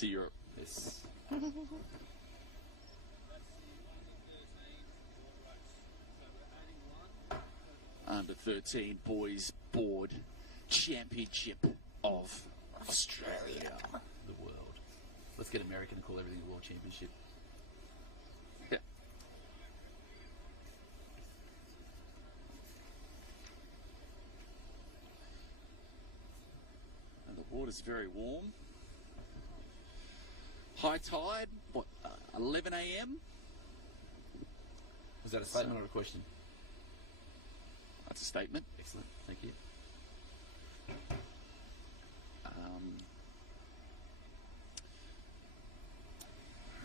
to Europe. Yes. Under 13 boys board championship of Australia. The world. Let's get American and call everything the World Championship. Yeah. And the water's very warm. High tide, what, 11 a.m.? Was that a statement or a question? That's a statement. Excellent. Thank you.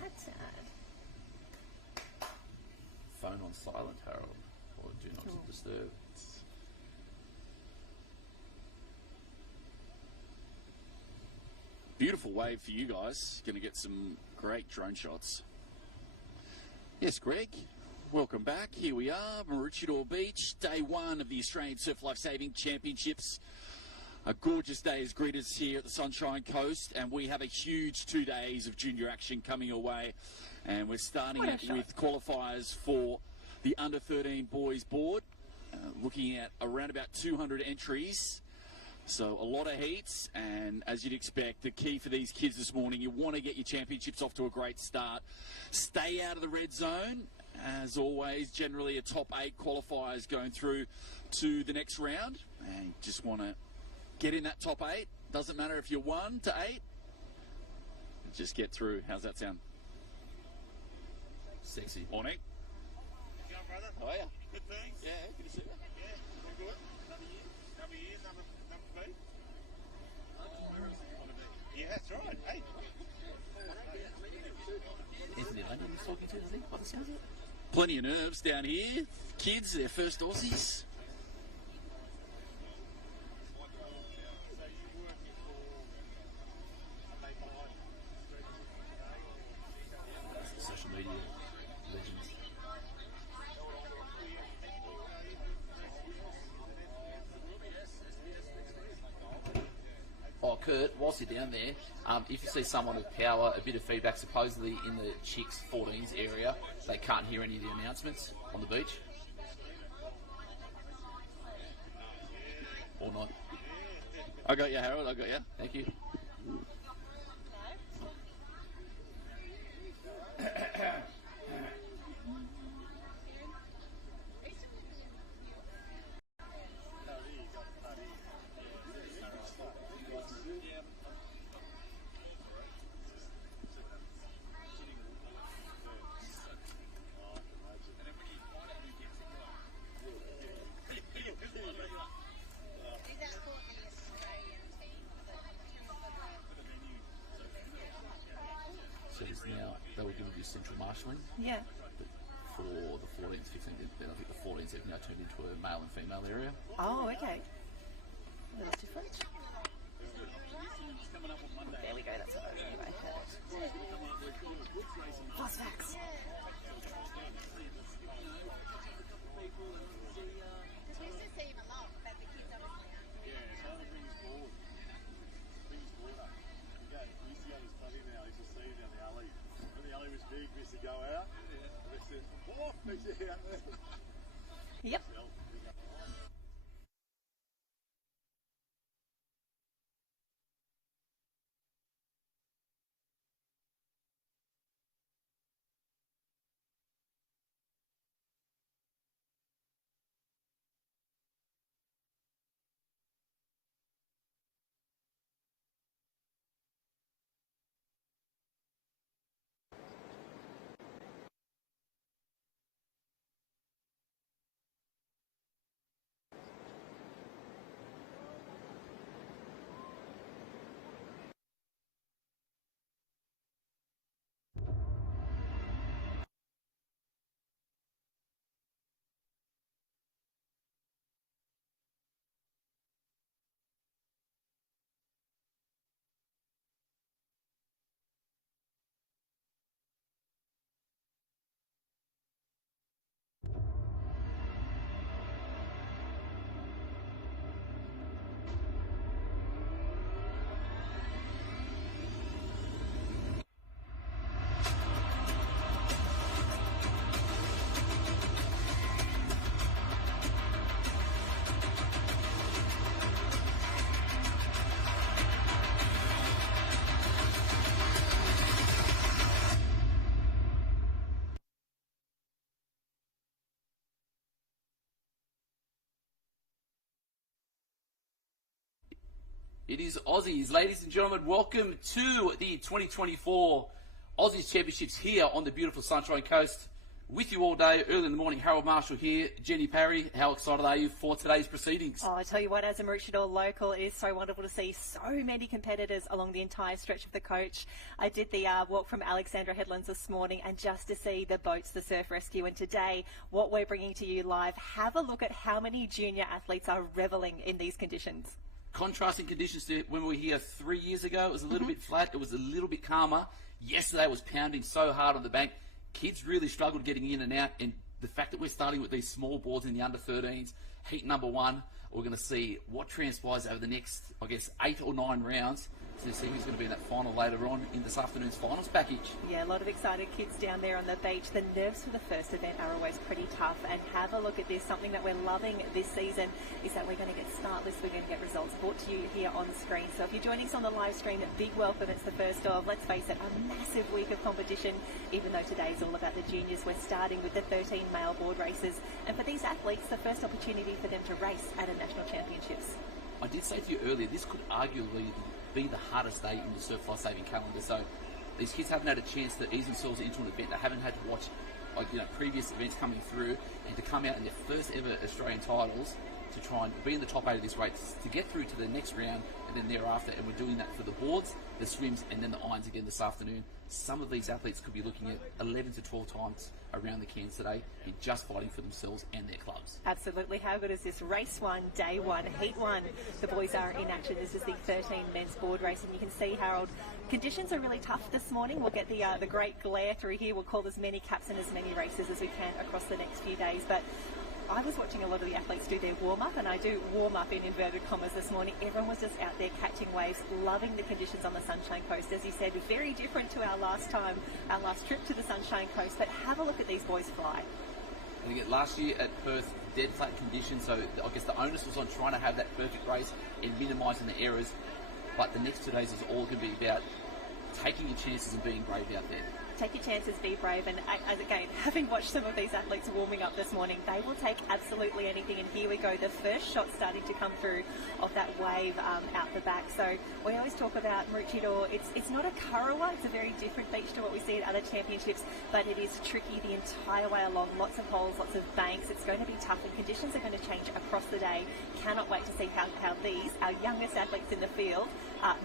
That's sad. Phone on silent, Harold, or do not disturb. Beautiful wave for you guys. Going to get some great drone shots. Yes, Greg. Welcome back. Here we are, Maroochydore Beach, day one of the Australian Surf Life Saving Championships. A gorgeous day has greeted us here at the Sunshine Coast, and we have a huge 2 days of junior action coming your way. And we're starting it with qualifiers for the under 13 boys board, looking at around about 200 entries. So a lot of heats, and as you'd expect, the key for these kids this morning, you want to get your championships off to a great start. Stay out of the red zone. As always, generally a top 8 qualifiers going through to the next round. And just want to get in that top 8. Doesn't matter if you're 1 to 8. Just get through. How's that sound? Sexy. Morning. How you going, brother? How are you? Good, thanks. Yeah, good to see you. Yeah, you good? Another year, number B? Yeah, that's right. Hey. Anthony London was talking to, I think, by the sounds of it. Plenty of nerves down here. Kids, their first Aussies. Social media legends. Oh, Kurt, whilst you're down there, if you see someone with power, a bit of feedback, supposedly in the Chicks 14s area, they can't hear any of the announcements on the beach. Or not. I got you, Harold. I got you. Thank you. So it's now, they were going to do central marshalling. Yeah. But for the 14s, 15s, then I think the 14s have now turned into a male and female area. Oh, okay. A little different. There we go, that's what I was anyway. Fast facts. Go out. Yep. It is Aussies. Ladies and gentlemen, welcome to the 2024 Aussies Championships here on the beautiful Sunshine Coast. With you all day, early in the morning, Harold Marshall here. Jenny Parry, how excited are you for today's proceedings? Oh, I tell you what, as a Maroochydore local, it is so wonderful to see so many competitors along the entire stretch of the coach. I did the walk from Alexandra Headlands this morning, and just to see the boats, the surf rescue, and today, what we're bringing to you live, have a look at how many junior athletes are revelling in these conditions. Contrasting conditions to when we were here 3 years ago. It was a little bit flat. It was a little bit calmer. Yesterday was pounding so hard on the bank. Kids really struggled getting in and out, and the fact that we're starting with these small boards in the under-13s, heat number 1, we're going to see what transpires over the next, I guess, 8 or 9 rounds to see who's going to be in that final later on in this afternoon's finals package. Yeah, a lot of excited kids down there on the beach. The nerves for the first event are always pretty tough, and have a look at this. Something that we're loving this season is that we're going to get start lists, we're going to get results brought to you here on the screen. So if you're joining us on the live stream, big welcome. It's the first of, let's face it, a massive week of competition. Even though today's all about the juniors, we're starting with the 13 male board races, and for these athletes, the first opportunity for them to race at a national championships. I did say to you earlier, this could arguably be the hardest day in the surf life saving calendar. So these kids haven't had a chance to ease themselves into an event. They haven't had to watch previous events coming through, and to come out in their first ever Australian titles to try and be in the top 8 of this race, to get through to the next round and then thereafter. And we're doing that for the boards, the swims, and then the irons again this afternoon. Some of these athletes could be looking at 11 to 12 times around the cairns today, and just fighting for themselves and their clubs. Absolutely. How good is this? Race 1, day 1, heat 1. The boys are in action. This is the 13 men's board race, and you can see, Harold, conditions are really tough this morning. We'll get the great glare through here. We'll call as many caps and as many races as we can across the next few days. But I was watching a lot of the athletes do their warm-up, and I do warm-up in inverted commas this morning. Everyone was just out there catching waves, loving the conditions on the Sunshine Coast. As you said, very different to our last trip to the Sunshine Coast, but have a look at these boys fly. And again, last year at Perth, dead flat conditions, so I guess the onus was on trying to have that perfect race and minimising the errors. But the next 2 days is all going to be about taking your chances and being brave out there. Take your chances, be brave, and again, having watched some of these athletes warming up this morning, they will take absolutely anything. And here we go, the first shot starting to come through of that wave out the back. So we always talk about Maroochydore. It's not a Currawa, it's a very different beach to what we see at other championships, but it is tricky the entire way along. Lots of holes, lots of banks. It's going to be tough, and conditions are going to change across the day. Cannot wait to see how these, our youngest athletes in the field,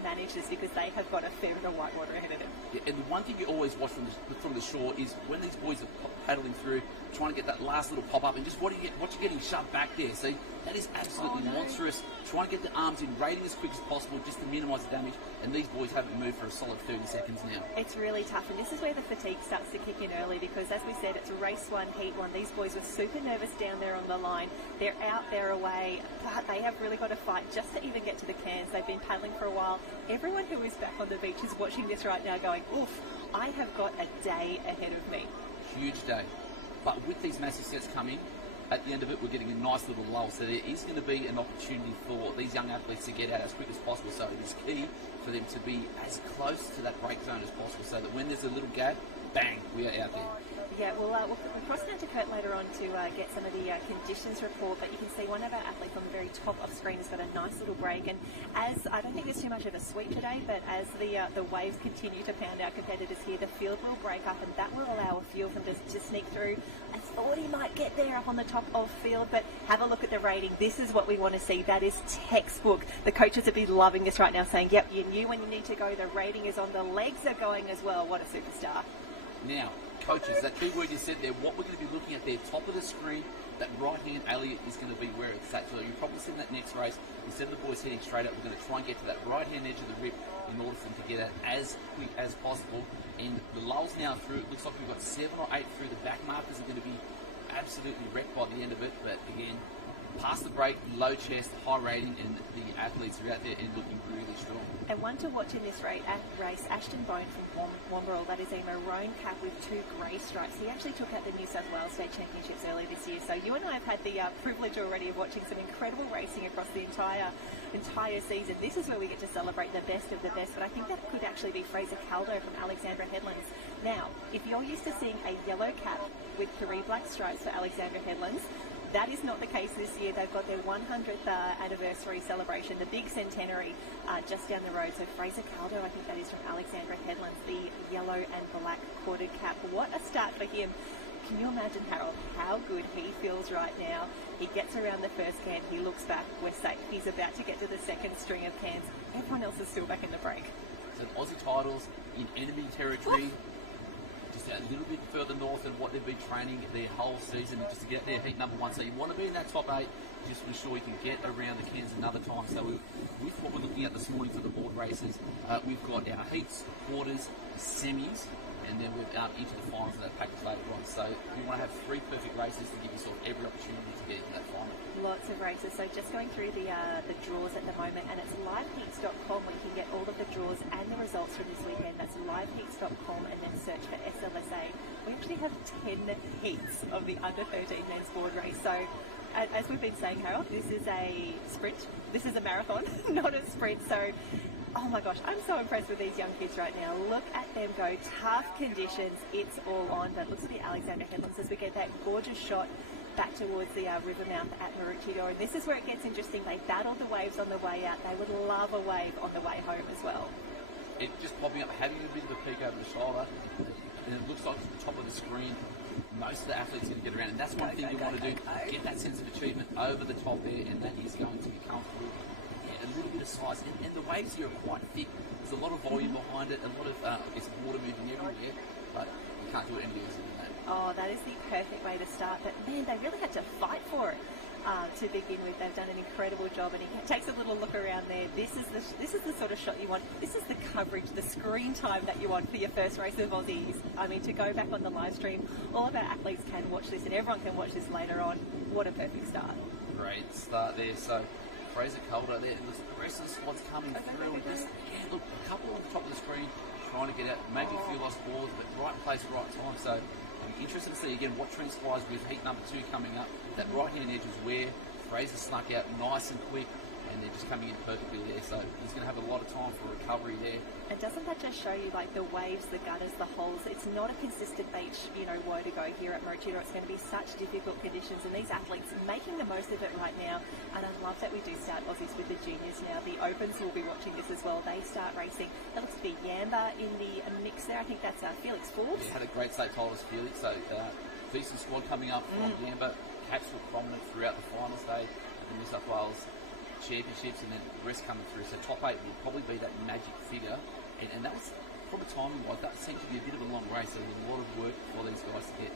manage this, because they have got a fair bit of whitewater ahead of them. Yeah, and the one thing you always watch from the shore is when these boys are paddling through, trying to get that last little pop up, and just what you're getting shoved back there. See, that is absolutely monstrous. Trying to get the arms in, rating as quick as possible just to minimise the damage, and these boys haven't moved for a solid 30 seconds now. It's really tough, and this is where the fatigue starts to kick in early, because as we said, it's race 1, heat 1. These boys were super nervous down there on the line. They're out, they're away, but they have really got to fight just to even get to the cairns. They've been paddling for a while. Everyone who is back on the beach is watching this right now going, oof, I have got a day ahead of me. Huge day. But with these massive sets coming, at the end of it, we're getting a nice little lull. So there is going to be an opportunity for these young athletes to get out as quick as possible. So it is key for them to be as close to that break zone as possible, so that when there's a little gap, bang, we are out there. Yeah, we'll cross down to Kurt later on to get some of the conditions report, but you can see one of our athletes on the very top of screen has got a nice little break, and as I don't think there's too much of a sweep today, but as the waves continue to pound our competitors here, the field will break up, and that will allow a few of them to sneak through. I thought he might get there up on the top of field, but have a look at the rating. This is what we want to see. That is textbook. The coaches would be loving this right now, saying, yep, you knew when you need to go. The rating is on. The legs are going as well. What a superstar. Now, coaches, that big word you said there, what we're going to be looking at there, top of the screen, that right-hand alley is going to be where it's at. So you'll probably see in that next race, instead of the boys heading straight up, we're going to try and get to that right-hand edge of the rip in order for them to get out as quick as possible. And the lulls now through, it looks like we've got 7 or 8 through. The back markers are going to be absolutely wrecked by the end of it. But again, past the break, low chest, high rating, and the athletes are out there and looking really strong. And one to watch in this race, Ashton Bone from Wamberal. That is a maroon cap with 2 grey stripes. He actually took out the New South Wales State Championships early this year. So you and I have had the privilege already of watching some incredible racing across the entire season. This is where we get to celebrate the best of the best. But I think that could actually be Fraser Caldo from Alexandra Headlands. Now, if you're used to seeing a yellow cap with 3 black stripes for Alexandra Headlands, That is not the case this year. They've got their 100th anniversary celebration, the big centenary, just down the road. So Fraser Caldo, I think that is from Alexandra Headlands, the yellow and black quartered cap. What a start for him. Can you imagine, Harold, how good he feels right now? He gets around the first can, he looks back, we're safe. He's about to get to the second string of cans. Everyone else is still back in the break. So Aussie titles in enemy territory, just a little bit further north than what they've been training their whole season, just to get their heat number one. So you want to be in that top 8, just to ensure you can get around the cans another time. So with what we're looking at this morning for the board races, we've got our heats, quarters, semis, and then we're out into the finals of that package later on. So you want to have 3 perfect races to give yourself every opportunity to get into that final. Lots of races. So just going through the draws at the moment, and it's liveheats.com where you can get all of the draws and the results from this weekend. That's liveheats.com, and then search for SLSA. We actually have 10 heats of the under-13 men's board race. So as we've been saying, Harold, this is a sprint. This is a marathon, not a sprint. So oh my gosh, I'm so impressed with these young kids right now. Look at them go. Tough conditions. It's all on. But looks at the Alexander Headlands as we get that gorgeous shot back towards the river mouth at Maroochydore. And this is where it gets interesting. They battled the waves on the way out. They would love a wave on the way home as well. It just popping up, having a bit of a peek over the shoulder, and it looks like it's the top of the screen. Most of the athletes are going to get around, and that's one thing you want to do. Get that sense of achievement over the top there, and that is going to be comfortable. A little bit of size, and the waves here are quite thick. There's a lot of volume behind it, a lot of water moving everywhere, but you can't do it any easier than that. Oh, that is the perfect way to start. But man, they really had to fight for it to begin with. They've done an incredible job, and he takes a little look around there. This is the sort of shot you want. This is the coverage, the screen time that you want for your first race of Aussies. I mean, to go back on the live stream, all of our athletes can watch this, and everyone can watch this later on. What a perfect start! Great start there. So Fraser Calder there, and the rest of the squad's coming through. And just, look, a couple on the top of the screen trying to get out, maybe a few lost balls, but right place, right time. So I'm interested to see again what transpires with heat number 2 coming up. That right-hand edge is where Fraser snuck out nice and quick, and they're just coming in perfectly there. So he's going to have a lot of time for recovery there. And doesn't that just show you, like, the waves, the gutters, the holes? It's not a consistent beach, woe to go here at Maroochydore. It's going to be such difficult conditions, and these athletes making the most of it right now. And I love that we do start Aussies with the juniors now. The Opens will be watching this as well. They start racing. That looks to be Yamba in the mix there. I think that's Felix Forbes. Yeah, had a great state title as Felix. So decent squad coming up from Yamba. Caps were prominent throughout the final stage of the New South Wales Championships, and then the rest coming through. So top 8 will probably be that magic figure. And that was, from a timing wise, that seemed to be a bit of a long race. So there's a lot of work for these guys to get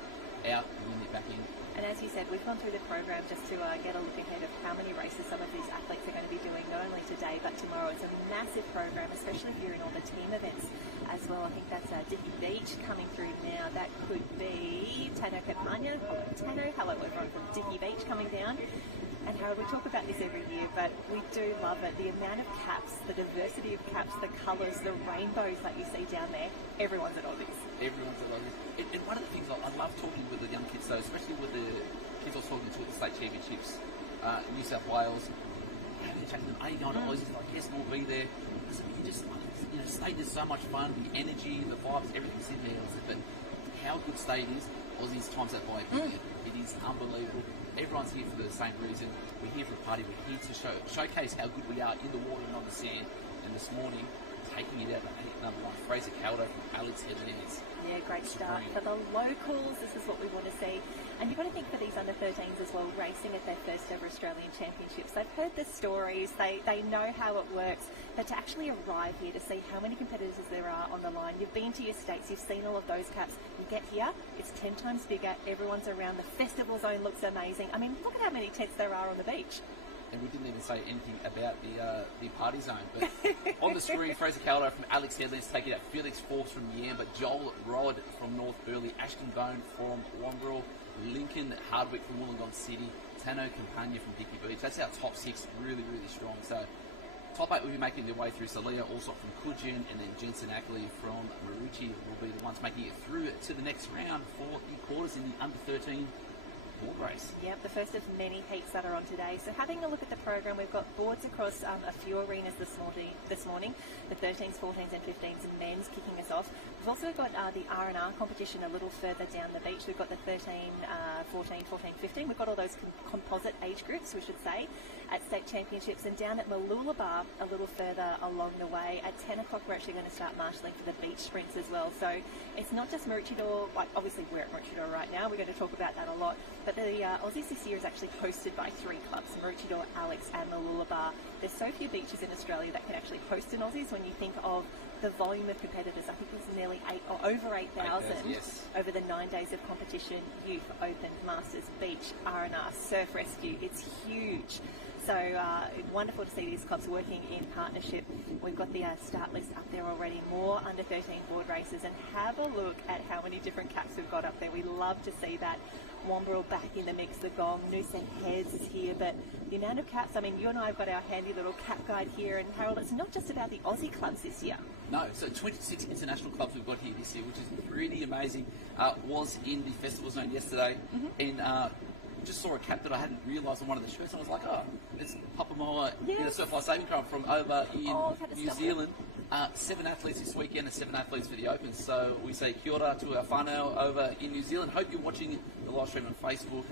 out and then they're back in. And as you said, we've gone through the program just to get a look ahead of how many races some of these athletes are going to be doing, not only today but tomorrow. It's a massive program, especially if you're in all the team events as well. I think that's Dicky Beach coming through now. That could be Tano Campagna. Hello, Tano. Hello, everyone from Dicky Beach coming down. And Harold, we talk about this every year, but we do love it. The amount of caps, the diversity of caps, the colours, the rainbows that you see down there. Everyone's at Aussies. Everyone's at Aussies. And one of the things I love talking with the young kids, though, especially with the kids I was talking to at the state championships, New South Wales, they're chatting to them, are you going to Aussies? Like, yes, we'll be there. You just, state is so much fun, the energy, the vibes, everything's in there. But how good state is, Aussies times that by a billion. It is unbelievable. Everyone's here for the same reason. We're here for a party. We're here to showcase how good we are in the water and on the sand. And this morning, taking it out at heat number 1, Fraser Caldo from Alex Headlands. Yeah, great start for the locals. This is what we want to see. And you've got to think for these under-13s as well, racing at their first ever Australian Championships. They've heard the stories, they know how it works, but to actually arrive here to see how many competitors there are on the line. You've been to your states, you've seen all of those caps. You get here, it's 10 times bigger, everyone's around, the festival zone looks amazing. I mean, look at how many tents there are on the beach. And we didn't even say anything about the party zone. But on the screen, Fraser Caldo from Alex Headlands taking out Felix Forbes from Yamba, Joel Rod from North Burleigh, Ashton Bone from Wongerell, Lincoln Hardwick from Wollongong City, Tano Campagna from Dicky Beach. That's our top 6, really, really strong. So top 8 will be making their way through. So Leah Alsop from Coogin, and then Jensen Ackley from Maroochy will be the ones making it through to the next round for the quarters in the under-13 board race. Yep, the first of many heats that are on today. So having a look at the program, we've got boards across a few arenas this morning. The 13s, 14s and 15s men's kicking us off. We've also got the R&R competition a little further down the beach. We've got the 13, 14, 15. We've got all those composite age groups, we should say, at state championships. And down at Mooloolaba, a little further along the way, at 10 o'clock, we're actually going to start marshalling for the beach sprints as well. So it's not just Maroochydore, like obviously we're at Maroochydore right now, we're going to talk about that a lot, but the Aussies this year is actually hosted by 3 clubs, Maroochydore, Alex and Mooloolaba. There's so few beaches in Australia that can actually host an Aussies when you think of the volume of competitors. I think it's nearly over 8,000 yes. over the 9 days of competition, youth, open, masters, beach, R&R, surf rescue. It's huge. So wonderful to see these clubs working in partnership. We've got the start list up there already, more under 13 board races, and have a look at how many different caps we've got up there. We love to see that. Womberall back in the mix, the Gong, Noosa Heads is here, but the amount of caps, I mean, you and I have got our handy little cap guide here, and Harold, it's not just about the Aussie clubs this year. No, so 26 international clubs we've got here this year, which is really amazing. Was in the festival zone yesterday, and just saw a cap that I hadn't realised on one of the shirts, and I was like, oh, it's Papamoa, Surf Life Saving Club from over in New Zealand. 7 athletes this weekend and 7 athletes for the Open. So we say kia ora to our whānau over in New Zealand. Hope you're watching the live stream on Facebook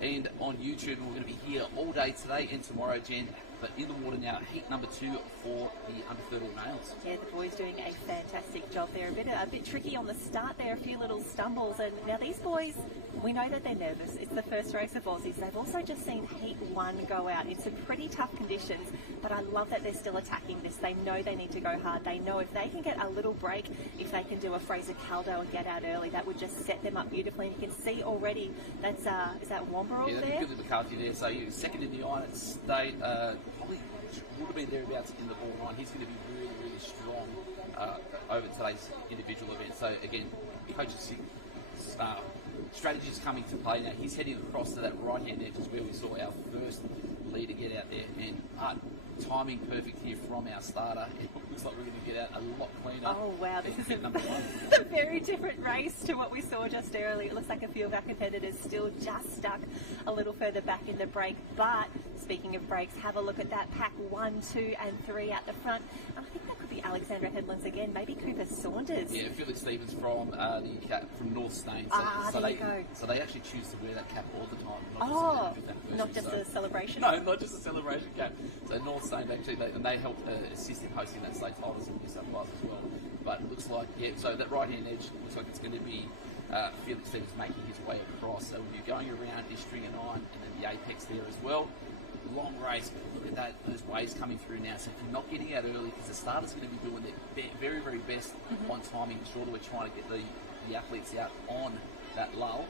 and on YouTube. And we're going to be here all day today and tomorrow, Jen. But in the water now, heat number 2 for the under 13 males. Yeah, the boys doing a fantastic job there. A bit tricky on the start there, a few little stumbles. And now these boys, we know that they're nervous. It's the first race of Aussies. They've also just seen heat 1 go out in some pretty tough conditions. But I love that they're still attacking this. They know they need to go hard. They know if they can get a little break, if they can do a Fraser Caldo and get out early, that would just set them up beautifully. And you can see already that's is that Womberall there? Yeah, Billy McCarthy there. So you're second in the United States. Probably would have been thereabouts in the ball line. He's going to be really, really strong over today's individual event. So again, coach's strategies coming to play now. He's heading across to that right-hand edge, is where we saw our first leader get out there, and timing perfect here from our starter. It looks like we're going to get out a lot cleaner. Oh wow, this is number 1. a very different race to what we saw just earlier. It looks like a few of our competitors still just stuck a little further back in the break. But speaking of breaks, have a look at that pack 1, 2 and 3 at the front. And I think that could be Alexandra Headlands again, maybe Cooper Saunders. Yeah, Felix Stevens from from North Stain. So there you go. So they actually choose to wear that cap all the time. Not just a celebration. No, not just a celebration cap. So North Stain actually, they help assist in hosting that state titles in New South Wales as well. But it looks like, so that right-hand edge looks like it's going to be Felix Stevens making his way across. So when you're going around this string of 9 and then the apex there as well. Long race, but look at that, those waves coming through now. So if you're not getting out early, because the starter's going to be doing their very, very best on timing, sure that we're trying to get the athletes out on that lull.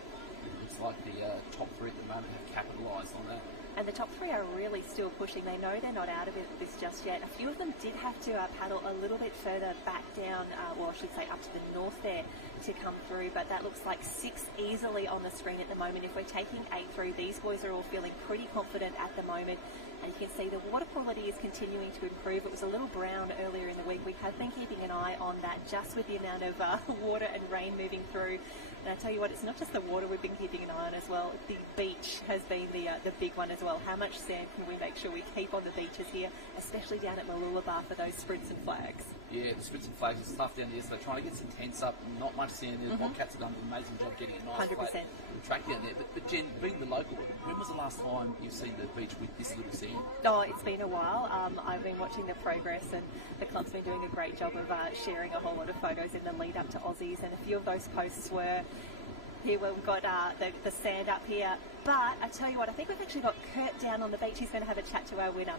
It looks like the top 3 at the moment have capitalised on that. And the top 3 are really still pushing. They know they're not out of this just yet. A few of them did have to paddle a little bit further back down, well, I should say up to the north there to come through. But that looks like 6 easily on the screen at the moment. If we're taking 8 through, these boys are all feeling pretty confident at the moment. And you can see the water quality is continuing to improve. It was a little brown earlier in the week. We have been keeping an eye on that just with the amount of water and rain moving through. And I tell you what, it's not just the water we've been keeping an eye on as well. The beach has been the big one as well. How much sand can we make sure we keep on the beaches here, especially down at Mooloolaba for those sprints and flags? Yeah, the sprints and flags is tough down there, so they're trying to get some tents up. Not much sand there. The Bobcats have done an amazing job getting a nice 100%. flat track down there. But Jen, being the local, when was the last time you've seen the beach with this little sand? Oh, it's been a while. I've been watching the progress, and the club's been doing a great job of sharing a whole lot of photos in the lead up to Aussies, and a few of those posts were here where we've got the sand up here. But I tell you what, I think we've actually got Kurt down on the beach. He's going to have a chat to our winner.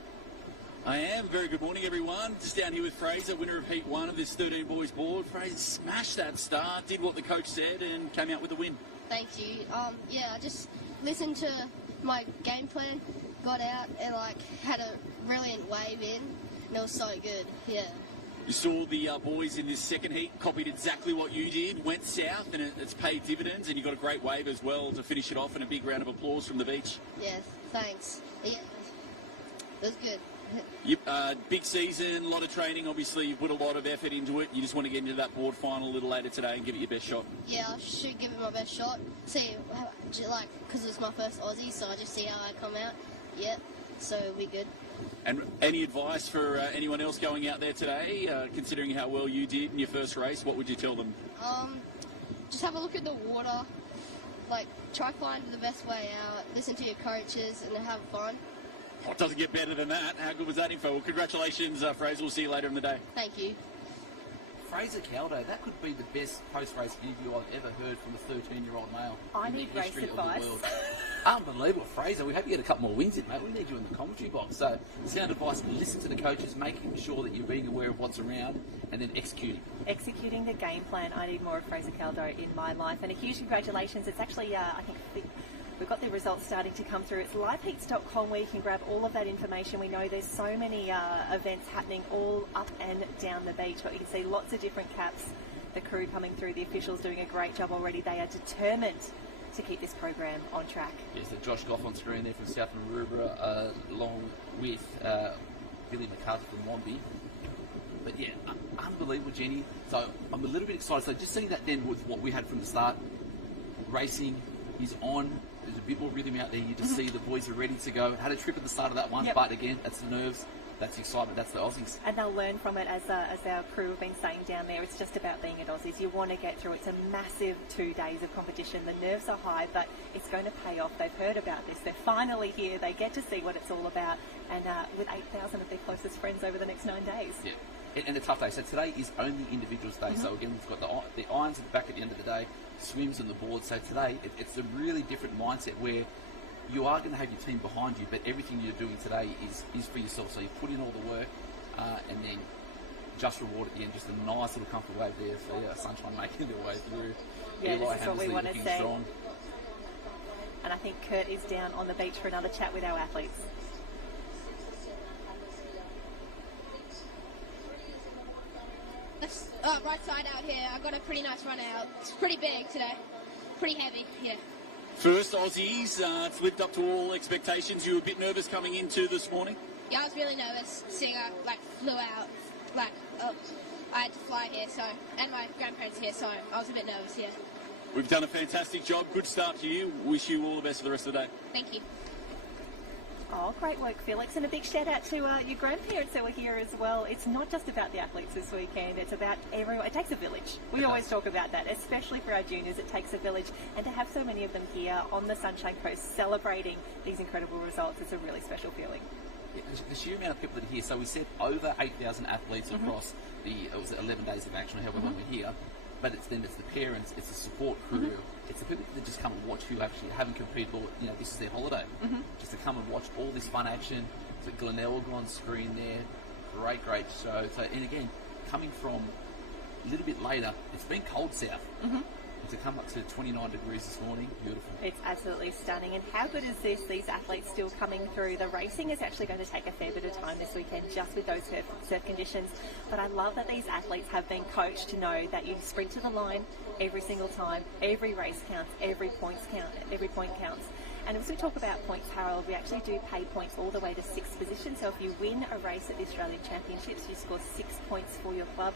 I am. Very good morning, everyone. Just down here with Fraser, winner of Heat 1 of this 13 boys board. Fraser smashed that start, did what the coach said, and came out with the win. Thank you. Yeah, I just listened to my game plan, got out, and had a brilliant wave in, and it was so good. Yeah. You saw the boys in this second heat copied exactly what you did, went south, and it's paid dividends, and you got a great wave as well to finish it off, and a big round of applause from the beach. Yes, thanks. Yeah, it was good. Yep, big season, a lot of training. Obviously, you put a lot of effort into it. You just want to get into that board final a little later today and give it your best shot. Yeah, I should give it my best shot. See, because it's my first Aussie, so I just see how I come out. Yep, so it'll be good. And any advice for anyone else going out there today, considering how well you did in your first race? What would you tell them? Just have a look at the water. Like, try find the best way out. Listen to your coaches and have fun. Oh, it doesn't get better than that. How good was that info? Well, congratulations, Fraser. We'll see you later in the day. Thank you. Fraser Caldo, that could be the best post-race interview I've ever heard from a 13-year-old male. I in need the history race of the advice. world. Unbelievable, Fraser. We hope you get a couple more wins in, mate. We need you in the commentary box. So, sound advice: listen to the coaches, making sure that you're being aware of what's around, and then executing. Executing the game plan. I need more of Fraser Caldo in my life. And a huge congratulations. It's actually, I think we've got the results starting to come through. It's liveheats.com where you can grab all of that information. We know there's so many events happening all up and down the beach, but you can see lots of different caps. The crew coming through, the officials doing a great job already. They are determined to keep this program on track. Yes, so Josh Goff on screen there from South Maroubra, along with Billy McCarthy from Wombi. But yeah, unbelievable, Jenny. So I'm a little bit excited. So just seeing that then with what we had from the start, racing is on. There's a bit more rhythm out there. You just see the boys are ready to go. Had a trip at the start of that one, but again, that's the nerves. That's the excitement, that's the Aussies. And they'll learn from it, as our crew have been saying down there. It's just about being at Aussies. You want to get through. It's a massive 2 days of competition. The nerves are high, but it's going to pay off. They've heard about this. They're finally here. They get to see what it's all about. And with 8,000 of their closest friends over the next 9 days. Yeah, and a tough day. So today is only individuals day. So again, we've got the irons at the back at the end of the day, swims on the board. So today, it's a really different mindset where you are going to have your team behind you, but everything you're doing today is for yourself. So you put in all the work, and then just reward at the end. Just a nice little comfortable wave there for Sunshine making their way through. Yeah, Eli this is what we Hammersley want to looking see. strong. And I think Kurt is down on the beach for another chat with our athletes. Right side out here. I got a pretty nice run out. It's pretty big today. Pretty heavy, yeah. First Aussies, it's lived up to all expectations. You were a bit nervous coming into this morning? Yeah, I was really nervous seeing I flew out. I had to fly here, so, and my grandparents here, so I was a bit nervous, yeah. We've done a fantastic job. Good start to you. Wish you all the best for the rest of the day. Thank you. Oh, great work, Felix. And a big shout out to your grandparents that were here as well. It's not just about the athletes this weekend. It's about everyone. It takes a village. We always talk about that, especially for our juniors. It takes a village. And to have so many of them here on the Sunshine Coast celebrating these incredible results, it's a really special feeling. Yeah, the sheer amount of people that are here. So we said over 8,000 athletes across it was 11 days of action, however long we're here. But it's the parents, it's the support crew, it's the people that just come and watch who actually haven't competed, or this is their holiday, just to come and watch all this fun action. So Glenelg will go on screen there, great show. So, and again, coming from a little bit later, it's been cold south. To come up to 29 degrees this morning, beautiful. It's absolutely stunning. And how good is this? These athletes still coming through. The racing is actually going to take a fair bit of time this weekend just with those surf conditions. But I love that these athletes have been coached to know that you sprint to the line every single time. Every race counts. Every point counts. And as we talk about points, Harold, we actually do pay points all the way to 6th position. So if you win a race at the Australian Championships, you score 6 points for your club.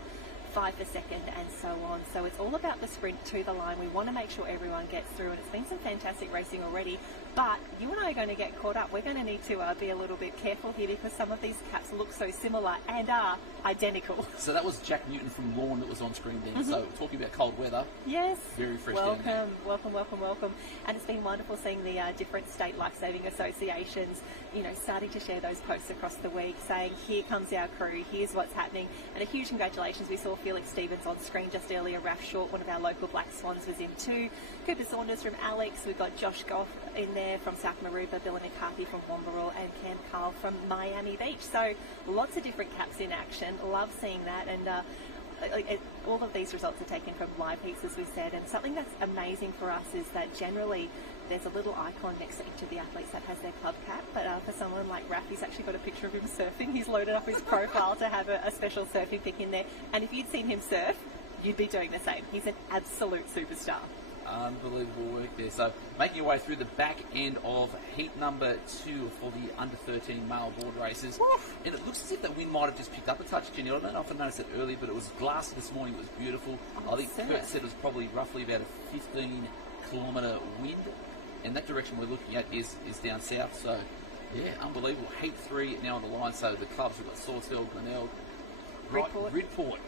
5 for second, and so on. So it's all about the sprint to the line. We want to make sure everyone gets through, and it's been some fantastic racing already. But you and I are going to get caught up. We're going to need to be a little bit careful here because some of these caps look so similar and are identical. So that was Jack Newton from Lawn that was on screen then. So talking about cold weather. Yes. Very fresh down there. Welcome. And it's been wonderful seeing the different state lifesaving associations, starting to share those posts across the week saying, here comes our crew, here's what's happening. And a huge congratulations. We saw Felix Stevens on screen just earlier. Raph Short, one of our local Black Swans, was in too. Cooper Saunders from Alex. We've got Josh Goff in there from South Maroubra, Billy McCarthy from Womberall, and Cam Carl from Miami Beach. So lots of different caps in action. Love seeing that. And all of these results are taken from live heats, as we said. And something that's amazing for us is that generally there's a little icon next to each of the athletes that has their club cap. But for someone like Raph, he's actually got a picture of him surfing. He's loaded up his profile to have a special surfing pic in there. And if you'd seen him surf, you'd be doing the same. He's an absolute superstar. Unbelievable work there. So making your way through the back end of heat number 2 for the under 13 male board races. Oof. And it looks as if that wind might have just picked up a touch, Jenny. I don't know if I noticed it earlier, but it was glassy this morning. It was beautiful. I think Kurt said it was probably roughly about a 15-kilometre wind. And that direction we're looking at is down south. So Yeah, unbelievable. Heat 3 now on the line. So the clubs, we've got Sawtell, Glenelg, Bridport.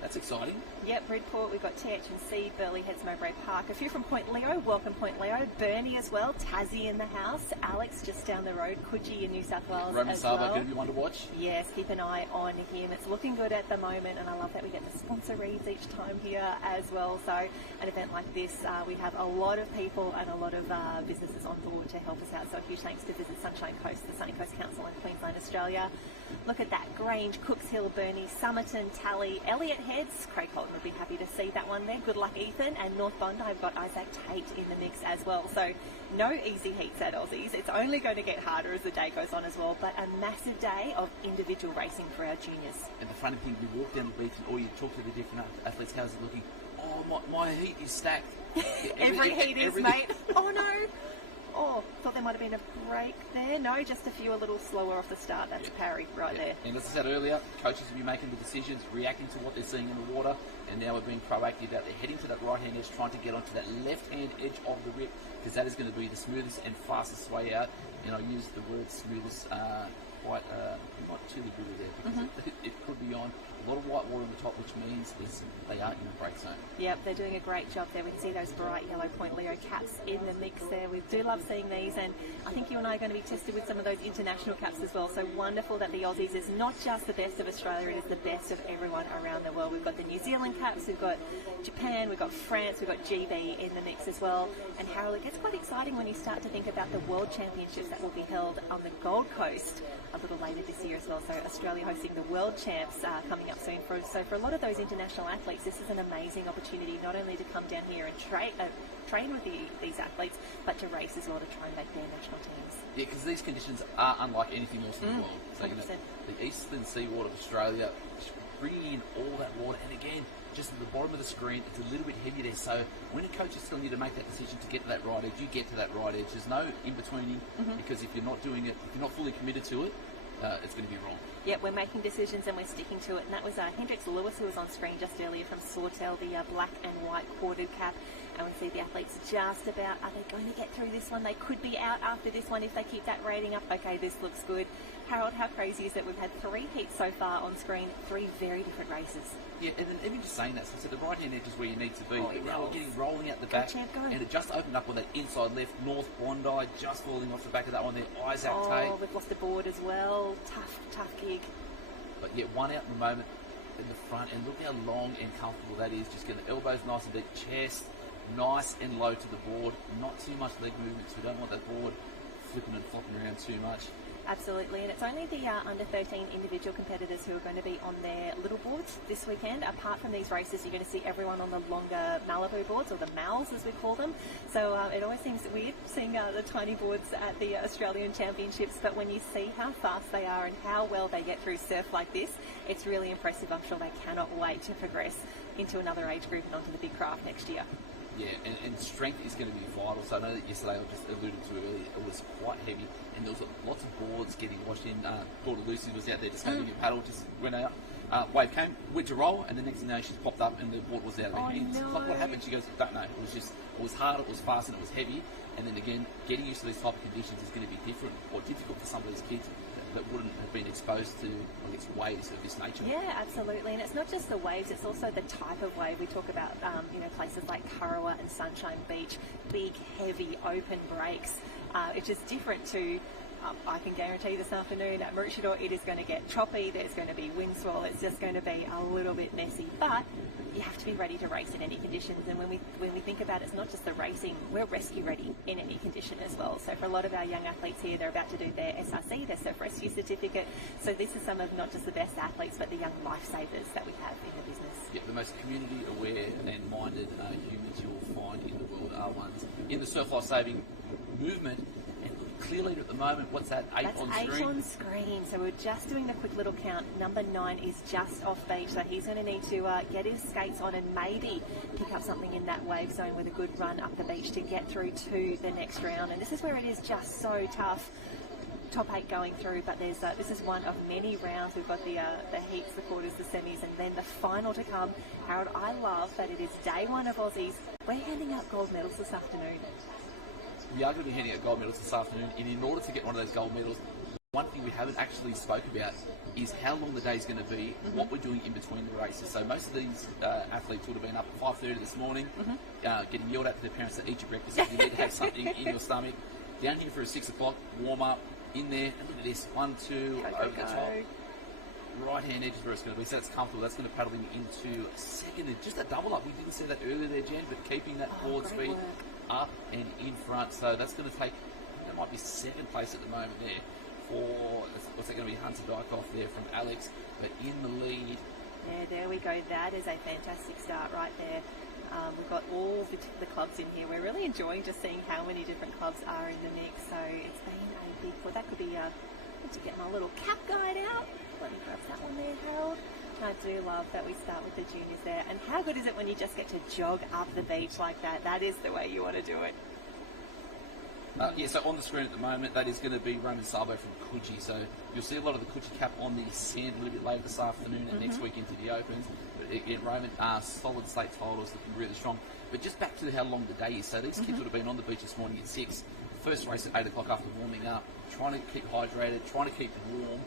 That's exciting. Yep, Bridport, we've got TH&C, Burleigh Heads, Mowbray Park. A few from Point Leo, welcome Point Leo. Bernie as well, Tassie in the house. Alex just down the road, Coogee in New South Wales Roman as Sabo well. going to be one to watch. Yes, keep an eye on him. It's looking good at the moment, and I love that we get the sponsor reads each time here as well. So an event like this, we have a lot of people and a lot of businesses on board to help us out. So a huge thanks to Visit Sunshine Coast, the Sunny Coast Council and Queensland, Australia. Look at that, Grange, Cooks Hill, Burnie, Somerton, Tally, Elliot Heads. Craig Holton would be happy to see that one there. Good luck, Ethan. And North Bondi, I've got Isaac Tate in the mix as well. So no easy heats at Aussies. It's only going to get harder as the day goes on as well, but a massive day of individual racing for our juniors. And the funny thing, you walk down the beach and or you talk to the different athletes, how's it looking? Oh, my heat is stacked. Every heat is, mate. Oh, no. Oh, thought there might have been a break there. No, just a few a little slower off the start. That's Parry right there. And as I said earlier, coaches will be making the decisions, reacting to what they're seeing in the water, and now we're being proactive out there, heading to that right-hand edge, trying to get onto that left-hand edge of the rip, because that is going to be the smoothest and fastest way out. And I use the word smoothest quite not too liberally there, because it could be on a lot of white water on the top, which means they are in the break zone. Yep, they're doing a great job there. We can see those bright yellow Point Leo caps in the mix there. We do love seeing these, and I think you and I are going to be tested with some of those international caps as well. So wonderful that the Aussies is not just the best of Australia, it is the best of everyone around the world. We've got the New Zealand caps, we've got Japan, we've got France, we've got GB in the mix as well. And Harold, it gets quite exciting when you start to think about the World Championships that will be held on the Gold Coast a little later this year as well. So Australia hosting the World Champs coming up soon. So for a lot of those international athletes, this is an amazing opportunity not only to come down here and train with these athletes, but to race as well to try and make their national teams. Yeah, because these conditions are unlike anything else in the world. So the eastern seawater of Australia, bringing in all that water, and again, just at the bottom of the screen, it's a little bit heavier there. So when a coach is telling you to make that decision to get to that right edge, you get to that right edge. There's no in-betweening, because if you're not doing it, if you're not fully committed to it, it's going to be wrong. Yeah, we're making decisions and we're sticking to it. And that was Hendrix Lewis, who was on screen just earlier from Sawtell, the black and white corded cap. And we see the athletes just about, are they going to get through this one? They could be out after this one if they keep that rating up. Okay, this looks good. Harold, how crazy is it? We've had 3 heats so far on screen, 3 very different races. Yeah, and then even just saying that, so the right-hand edge is where you need to be. Oh, now we're getting rolling out the back, champ, go. And it just opened up on that inside left. North Bondi just falling off the back of that one there. Isaac Tate. Oh, we've lost the board as well. Tough gig. But yet one out in the moment in the front, and look how long and comfortable that is. Just getting the elbows nice and deep, chest nice and low to the board. Not too much leg movements. We don't want that board flipping and flopping around too much. Absolutely, and it's only the under 13 individual competitors who are going to be on their little boards this weekend. Apart from these races, you're going to see everyone on the longer Malibu boards, or the Mals as we call them. So it always seems weird seeing the tiny boards at the Australian Championships, but when you see how fast they are and how well they get through surf like this, it's really impressive. I'm sure they cannot wait to progress into another age group and onto the big craft next year. Yeah, and strength is going to be vital. So I know that yesterday I just alluded to earlier, it was quite heavy, and there was lots of boards getting washed in. Daughter Lucy was out there just having a paddle, just went out. Wave came, went to roll, and the next thing you know, she's popped up and the board was out of her hands. No. Like, what happened? She goes, don't know. It was hard, it was fast, and it was heavy. And then again, getting used to these type of conditions is going to be different or difficult for some of these kids that wouldn't have been exposed to, I guess, waves of this nature. Yeah, absolutely. And it's not just the waves, it's also the type of wave. We talk about, places like Kurrawa and Sunshine Beach, big, heavy, open breaks. It's just different to, I can guarantee this afternoon at Maroochydore, it is going to get choppy, there's going to be wind swirl, it's just going to be a little bit messy. But you have to be ready to race in any conditions, and when we think about it, it's not just the racing, we're rescue ready in any condition as well. So for a lot of our young athletes here, they're about to do their SRC, their Surf Rescue Certificate. So this is some of not just the best athletes, but the young lifesavers that we have in the business. Yeah, the most community aware and minded humans you'll find in the world are ones in the surf life saving movement. Clearly at the moment, what's that, 8 That's on 8 screen? on screen, so we're just doing the quick little count. Number 9 is just off beach, so he's going to need to get his skates on and maybe pick up something in that wave zone with a good run up the beach to get through to the next round. And this is where it is just so tough. Top 8 going through, but there's this is one of many rounds. We've got the heats, the quarters, the semis, and then the final to come. Harold, I love that it is day 1 of Aussies. We're handing out gold medals this afternoon. we are going to be handing out gold medals this afternoon, and in order to get one of those gold medals, one thing we haven't actually spoke about is how long the day is going to be, what we're doing in between the races. So most of these athletes would have been up at 5:30 this morning, getting yelled at to their parents to eat your breakfast. You need to have something in your stomach. Down here for a 6 o'clock warm up in there, and look at this 1, 2 over the top. Right hand edge is where it's going to be, so that's comfortable. That's going to paddle him into second, and just a double up. We didn't see that earlier there, Jen, but keeping that forward speed up and in front. So that's going to take, that might be second place at the moment there for, what's that going to be, Hunter Dykoff there from Alex, but in the lead. Yeah, there we go. That is a fantastic start right there. We've got all the clubs in here. We're really enjoying just seeing how many different clubs are in the mix. So it's been a big, well, that could be, to get my little cap guide out. Let me grab that one there, Harold. I do love that we start with the juniors there. And how good is it when you just get to jog up the beach like that? That is the way you want to do it. Yeah, so on the screen at the moment, that is going to be Roman Sabo from Coogee. So you'll see a lot of the Coogee cap on the sand a little bit later this afternoon and next week into the Opens. But again, Roman, solid state titles, looking really strong. But just back to how long the day is. So these kids would have been on the beach this morning at 6. First race at 8 o'clock after warming up, trying to keep hydrated, trying to keep warm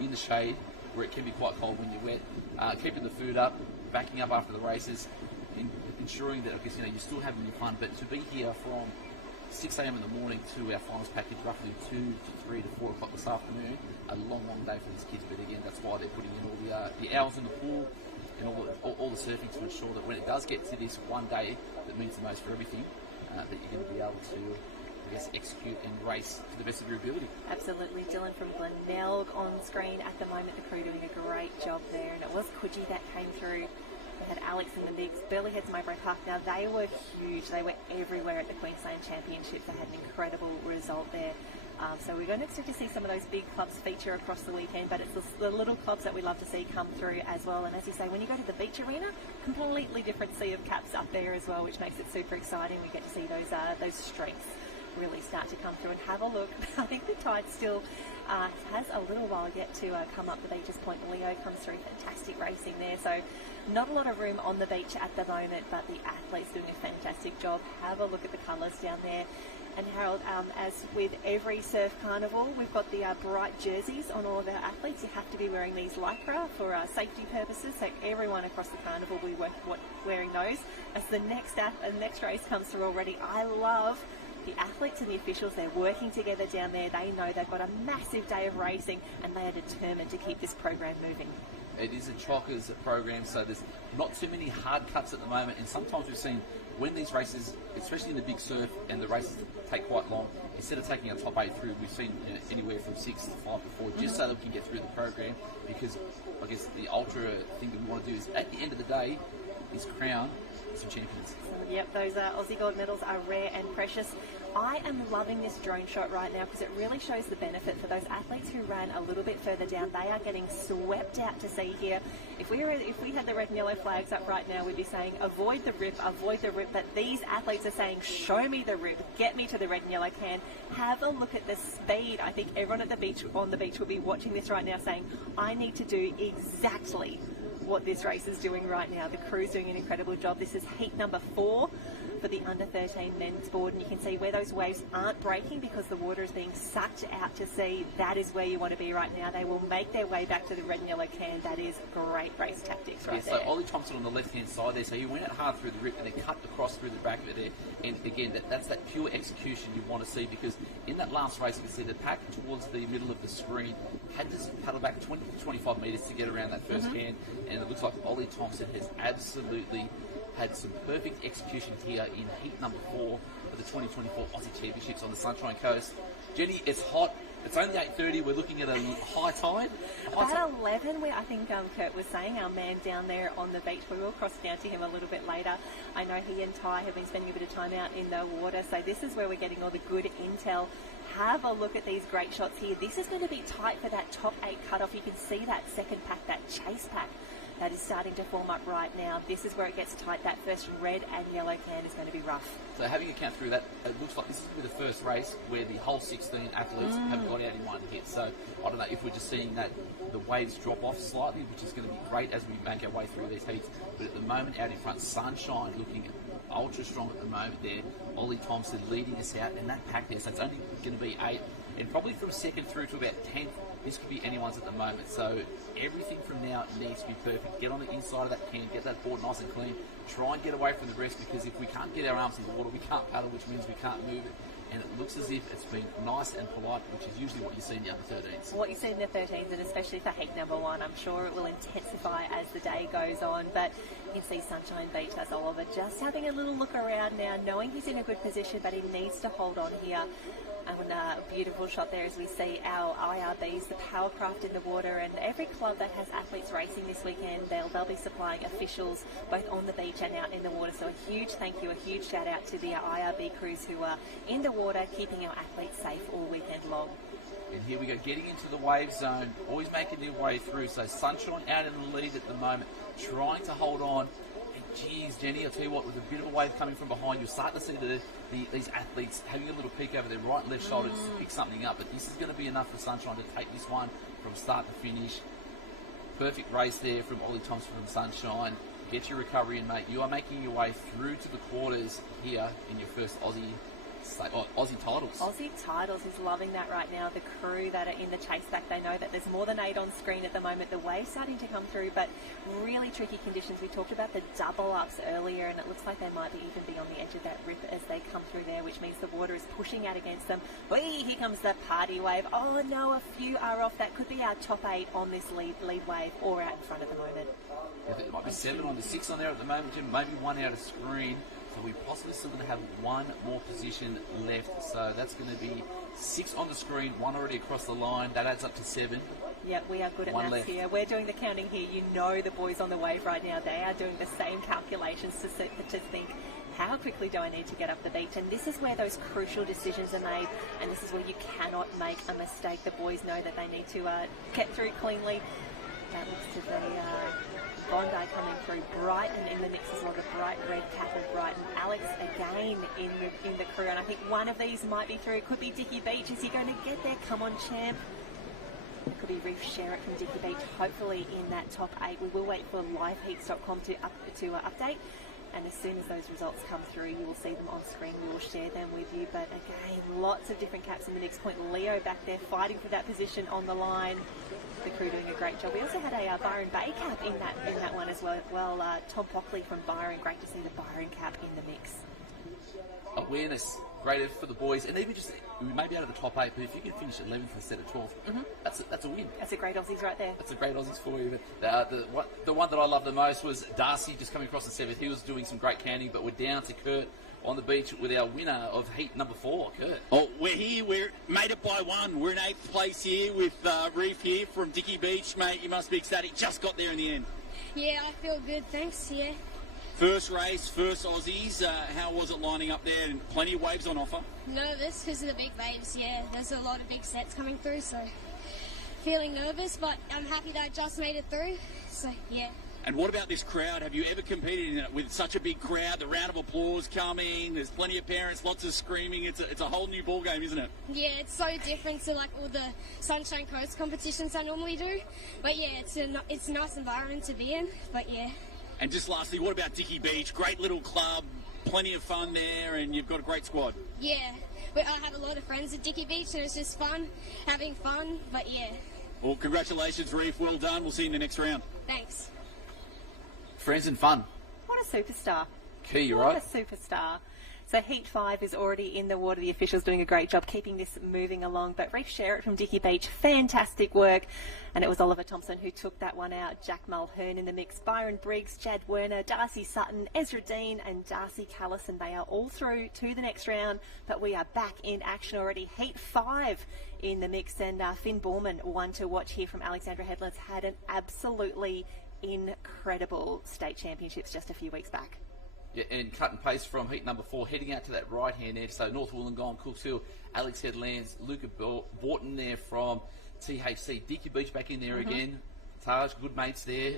in the shade where it can be quite cold when you're wet, keeping the food up, backing up after the races, ensuring that, I guess, you're still having your fun. But to be here from 6 a.m. in the morning to our finals package, roughly 2 to 3 to 4 o'clock this afternoon, a long, long day for these kids. But again, that's why they're putting in all the hours in the pool and all the surfing to ensure that when it does get to this one day that means the most for everything, that you're going to be able to, I guess, execute and race to the best of your ability. Absolutely. Dylan from Glenelg on screen at the moment. The crew doing a great job there. And it was Coogee that came through. They had Alex in the mix, Burleyheads, Mowbray Park. Now, they were huge. They were everywhere at the Queensland Championships. They had an incredible result there. So we're going to expect to see some of those big clubs feature across the weekend, but it's the little clubs that we love to see come through as well. And as you say, when you go to the beach arena, completely different sea of caps up there as well, which makes it super exciting. We get to see those strengths really start to come through. And have a look. I think the tide still has a little while yet to come up the beaches. Point Leo comes through, fantastic racing there. So not a lot of room on the beach at the moment, but the athletes doing a fantastic job. Have a look at the colours down there. And Harold, as with every surf carnival, we've got the bright jerseys on all of our athletes. You have to be wearing these lycra for safety purposes, so everyone across the carnival will be wearing those. As the next race comes through already, I love the athletes and the officials. They're working together down there. They know they've got a massive day of racing, and they are determined to keep this program moving. It is a chockers program, so there's not too many hard cuts at the moment, and sometimes we've seen when these races, especially in the big surf, and the races take quite long, instead of taking our top 8 through, we've seen anywhere from 6 to 5 to 4, just so that we can get through the program, because I guess the ultra thing that we want to do is, at the end of the day, is crown some champions. Yep, those Aussie gold medals are rare and precious. I am loving this drone shot right now because it really shows the benefit for those athletes who ran a little bit further down. They are getting swept out to sea here. If we had the red and yellow flags up right now, we'd be saying avoid the rip, but these athletes are saying show me the rip, get me to the red and yellow can. Have a look at the speed. I think everyone at the beach will be watching this right now saying, I need to do exactly what this race is doing right now. The crew's doing an incredible job. This is heat number 4 for the under-13 men's board, and you can see where those waves aren't breaking because the water is being sucked out to sea. That is where you want to be right now. They will make their way back to the red and yellow can. That is great race tactics right there. So Ollie Thompson on the left-hand side there, so he went out hard through the rip and then cut across through the back of it there. And again, that's that pure execution you want to see, because in that last race, you can see the pack towards the middle of the screen had to paddle back 20 to 25 metres to get around that first can, and it looks like Ollie Thompson has absolutely had some perfect execution here in heat number 4 for the 2024 Aussie Championships on the Sunshine Coast. Jenny, it's hot. It's only 8:30. We're looking at a high tide. About 11, where I think Kurt was saying, our man down there on the beach. We will cross down to him a little bit later. I know he and Ty have been spending a bit of time out in the water, so this is where we're getting all the good intel. Have a look at these great shots here. This is going to be tight for that top 8 cutoff. You can see that second pack, that chase pack, that is starting to form up right now. This is where it gets tight. That first red and yellow can is going to be rough. So having a count through that, it looks like this is the first race where the whole 16 athletes have got out in one hit. So I don't know if we're just seeing that the waves drop off slightly, which is going to be great as we make our way through these heats. But at the moment, out in front, Sunshine looking ultra strong at the moment there. Ollie Thompson leading us out, and that pack there, so it's only going to be 8. And probably from second through to about 10th, this could be anyone's at the moment. So everything from now needs to be perfect. Get on the inside of that can, get that board nice and clean. Try and get away from the rest, because if we can't get our arms in the water, we can't paddle, which means we can't move it. And it looks as if it's been nice and polite, which is usually what you see in the under 13s. What you see in the 13s, and especially for heat number 1, I'm sure it will intensify as the day goes on. But you can see Sunshine Beach, that's Oliver, just having a little look around now, knowing he's in a good position, but he needs to hold on here. And a beautiful shot there as we see our IRBs, the Powercraft in the water, and every club that has athletes racing this weekend, they'll be supplying officials both on the beach and out in the water. So a huge thank you, a huge shout out to the IRB crews who are in the water, keeping our athletes safe all weekend long. And here we go, getting into the wave zone, always making their way through. So Sunshine out in the lead at the moment, trying to hold on. Geez, Jenny, I'll tell you what, with a bit of a wave coming from behind, you'll start to see these athletes having a little peek over their right and left shoulder just to pick something up. But this is going to be enough for Sunshine to take this one from start to finish. Perfect race there from Ollie Thompson from Sunshine. Get your recovery in, mate. You are making your way through to the quarters here in your first Aussie titles. Aussie titles is loving that right now. The crew that are in the chase back, they know that there's more than 8 on screen at the moment. The wave's starting to come through, but really tricky conditions. We talked about the double ups earlier, and it looks like they might even be on the edge of that rip as they come through there, which means the water is pushing out against them. Whee, here comes the party wave. Oh no, a few are off. That could be our top 8 on this lead wave, or out in front at the moment. It might be 7 on the 6 on there at the moment, Jim. Maybe 1 out of screen. So we possibly still going to have 1 more position left. So that's going to be 6 on the screen, 1 already across the line. That adds up to 7. Yeah, we are good at maths here. We're doing the counting here. You know the boys on the wave right now, they are doing the same calculations to think, how quickly do I need to get up the beach? And this is where those crucial decisions are made, and this is where you cannot make a mistake. The boys know that they need to get through cleanly. That looks to be Bondi coming through. Brighton in the mix as well, the bright red cap of Brighton. Alex again in the crew, and I think one of these might be through. It could be Dickie Beach. Is he going to get there? Come on, champ. It could be Reef Sherritt from Dickie Beach, hopefully in that top 8. We will wait for liveheats.com to update. And as soon as those results come through, you will see them on screen. We will share them with you. But again, lots of different caps in the mix point. Leo back there fighting for that position on the line. The crew doing a great job. We also had a Byron Bay cap in that one as well. Tom Pockley from Byron. Great to see the Byron cap in the mix. Awareness, great effort for the boys, and even just we may be out of the top 8, but if you can finish 11th instead of 12th, that's a win. That's a great Aussies right there. That's a great Aussies for you. The one that I loved the most was Darcy just coming across the 7th. He was doing some great counting, but we're down to Kurt on the beach with our winner of heat number 4, Kurt. Oh, we're here. We're made it by 1. We're in 8th place here with Reef here from Dickie Beach, mate. You must be ecstatic. Just got there in the end. Yeah, I feel good, thanks, yeah. First race, first Aussies. How was it lining up there? And plenty of waves on offer. Nervous because of the big waves, yeah. There's a lot of big sets coming through, so feeling nervous, but I'm happy that I just made it through, so yeah. And what about this crowd? Have you ever competed in it with such a big crowd? The round of applause coming, there's plenty of parents, lots of screaming. It's a whole new ball game, isn't it? Yeah, it's so different to like all the Sunshine Coast competitions I normally do. But yeah, it's a nice environment to be in, but yeah. And just lastly, what about Dickie Beach? Great little club, plenty of fun there, and you've got a great squad. Yeah, I have a lot of friends at Dickie Beach, and it's just fun, having fun, but yeah. Well, congratulations, Reef. Well done. We'll see you in the next round. Thanks. Friends and fun. What a superstar. Key, you're right. What a superstar. So Heat 5 is already in the water. The officials doing a great job keeping this moving along. But Reef Sherritt from Dickie Beach, fantastic work. And it was Oliver Thompson who took that one out. Jack Mulhern in the mix. Byron Briggs, Jad Werner, Darcy Sutton, Ezra Dean and Darcy Callis. And they are all through to the next round. But we are back in action already. Heat 5 in the mix. And Finn Borman, one to watch here from Alexandra Headlands, had an absolutely incredible state championships just a few weeks back. Yeah, and cut and paste from heat number 4, heading out to that right-hand edge. So North Wollongong, Cooks Hill, Alex Headlands, Luca Borton there from THC. Dickie Beach back in there again. Taj, good mates there.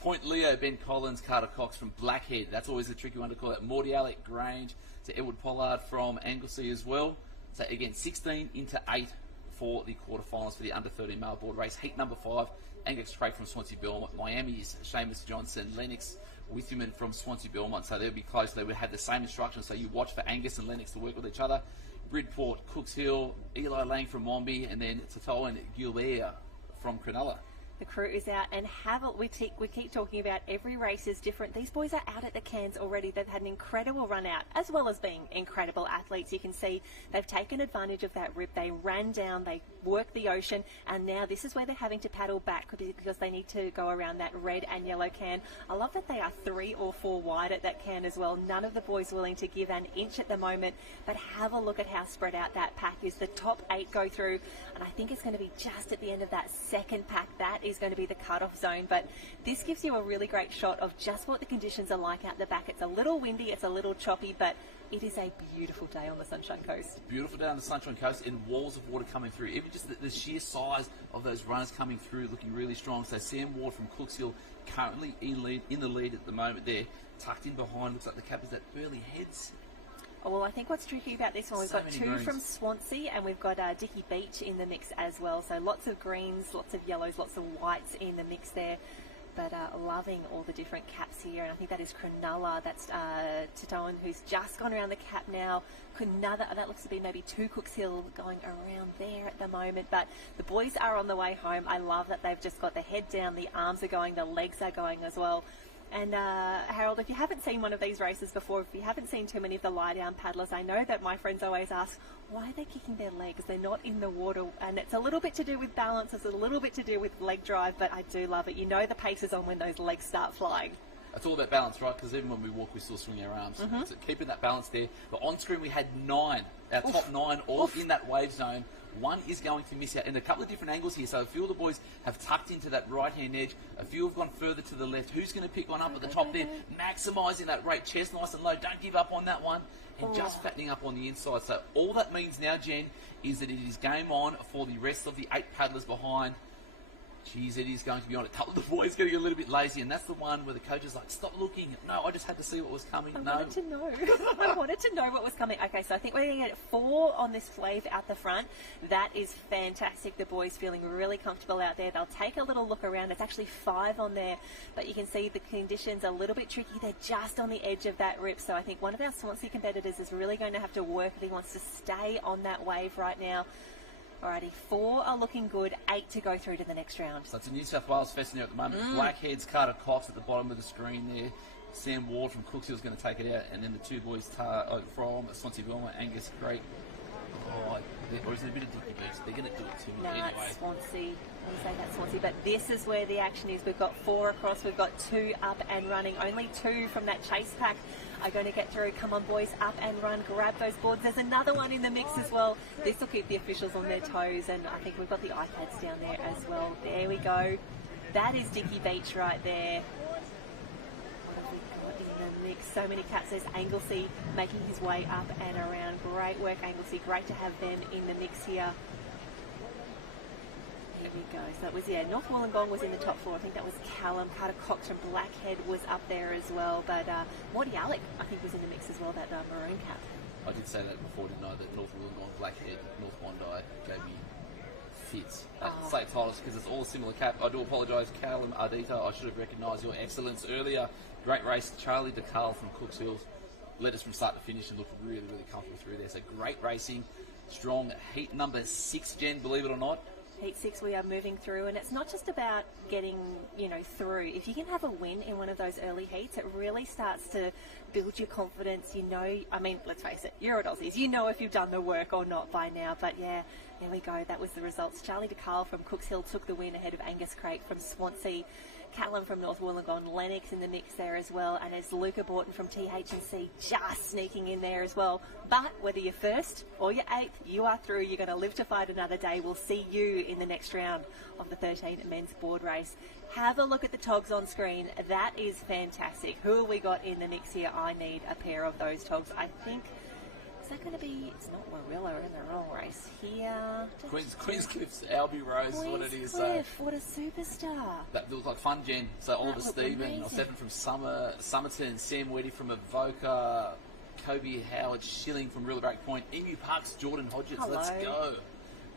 Point Leo, Ben Collins, Carter Cox from Blackhead. That's always a tricky one to call it. Morty Alec Grange to Edward Pollard from Anglesey as well. So again, 16 into 8 for the quarterfinals for the under 13 male board race. Heat number 5, Angus Craig from Swansea Belmont. Miami's Seamus Johnson, Lennox Withyman from Swansea Belmont. So they'll be close. They would have the same instructions. So you watch for Angus and Lennox to work with each other. Bridport, Cooks Hill, Eli Lang from Mombi, and then Tato and Gilbert from Cronulla. The crew is out, and we keep talking about every race is different. These boys are out at the Cairns already. They've had an incredible run out, as well as being incredible athletes. You can see they've taken advantage of that rip. They ran down, they worked the ocean, and now this is where they're having to paddle back because they need to go around that red and yellow can. I love that they are 3 or 4 wide at that can as well. None of the boys willing to give an inch at the moment, but have a look at how spread out that pack is. The top 8 go through, and I think it's going to be just at the end of that second pack. That is going to be the cut-off zone, but this gives you a really great shot of just what the conditions are like out the back. It's a little windy, it's a little choppy, but it is a beautiful day on the Sunshine Coast. Beautiful day on the Sunshine Coast, and walls of water coming through. Even just the sheer size of those runners coming through looking really strong. So Sam Ward from Cooks Hill currently in the lead at the moment there. Tucked in behind, looks like the cap is at Burley Heads. Oh, well, I think what's tricky about this one, we've got 2 greens from Swansea, and we've got Dicky Beach in the mix as well. So lots of greens, lots of yellows, lots of whites in the mix there. But loving all the different caps here, and I think that is Cronulla. That's Titoan, who's just gone around the cap now. Cronulla, that looks to be maybe 2 Cooks Hill going around there at the moment. But the boys are on the way home. I love that they've just got the head down, the arms are going, the legs are going as well. And Harold, if you haven't seen one of these races before, if you haven't seen too many of the lie-down paddlers, I know that my friends always ask, why are they kicking their legs? They're not in the water. And it's a little bit to do with balance, it's a little bit to do with leg drive, but I do love it. You know the pace is on when those legs start flying. It's all about balance, right? Because even when we walk, we still swing our arms. Mm-hmm. So keeping that balance there. But on screen, we had 9. Our top 9 all in that wave zone. One is going to miss out in a couple of different angles here. So a few of the boys have tucked into that right-hand edge. A few have gone further to the left. Who's going to pick one up at the top there? Maximising that rate. Chest nice and low. Don't give up on that one. And just fattening up on the inside. So all that means now, Jen, is that it is game on for the rest of the 8 paddlers behind. Geez, it is going to be on. A couple of the boys getting a little bit lazy, and that's the one where the coach is like, stop looking. No, I just had to see what was coming. I wanted to know. I wanted to know what was coming. Okay, so I think we're going to get 4 on this wave out the front. That is fantastic. The boys feeling really comfortable out there. They'll take a little look around. It's actually 5 on there, but you can see the conditions are a little bit tricky. They're just on the edge of that rip, so I think one of our Swansea competitors is really going to have to work if he wants to stay on that wave right now. Alrighty, 4 are looking good, 8 to go through to the next round. So it's a New South Wales festival at the moment. Blackhead's Carter Cox at the bottom of the screen there. Sam Ward from Cooks Hill is going to take it out, and then the 2 boys from Swansea Belmont, Angus Great. Or is it a bit of Dicky Beach? They're going to do it to me anyway. Swansea. I say that's Swansea, but this is where the action is. We've got 4 across, we've got 2 up and running. Only 2 from that chase pack are going to get through. Come on, boys, up and run, grab those boards. There's another one in the mix as well. This will keep the officials on their toes, and I think we've got the iPads down there as well. There we go. That is Dicky Beach right there. What have we got in the mix? So many cats. There's Anglesey making his way up and around. Great work, Anglesey. Great to have them in the mix here. Here we go. So that was, North Wollongong was in the top 4. I think that was Callum. Carter Cox from Blackhead was up there as well. But Morty Alec, I think, was in the mix as well, that maroon cap. I did say that before, didn't I? That North Wollongong, Blackhead, North Bondi gave me fits. Say titles because it's all a similar cap. I do apologise, Callum Ardita. I should have recognised your excellence earlier. Great race. Charlie DeCarl from Cooks Hills led us from start to finish and looked really, really comfortable through there. So great racing. Strong heat number 6, Jen, believe it or not. Heat 6 we are moving through, and it's not just about getting, through. If you can have a win in one of those early heats, it really starts to build your confidence. Let's face it, you're at Aussies. You know if you've done the work or not by now, but yeah, there we go. That was the results. Charlie DeCarl from Cooks Hill took the win ahead of Angus Craig from Swansea. Callum from North Wollongong, Lennox in the mix there as well, and as Luca Borton from TH&C just sneaking in there as well. But whether you're first or you're 8th, you are through. You're going to live to fight another day. We'll see you in the next round of the 13 men's board race. Have a look at the togs on screen. That is fantastic. Who have we got in the mix here? I need a pair of those togs. I think Is that going to be? It's not Warilla in the wrong race here. Queenscliff's Albie Rose is what it is. So Queenscliff, what a superstar. that looks like fun, Jen. So Oliver looked Stephen, amazing. Stephen from Somerton, Sam Weddy from Avoca, Kobe Howard Schilling from Rillabreak Point, Emu Park's Jordan Hodgetts. Hello. Let's go.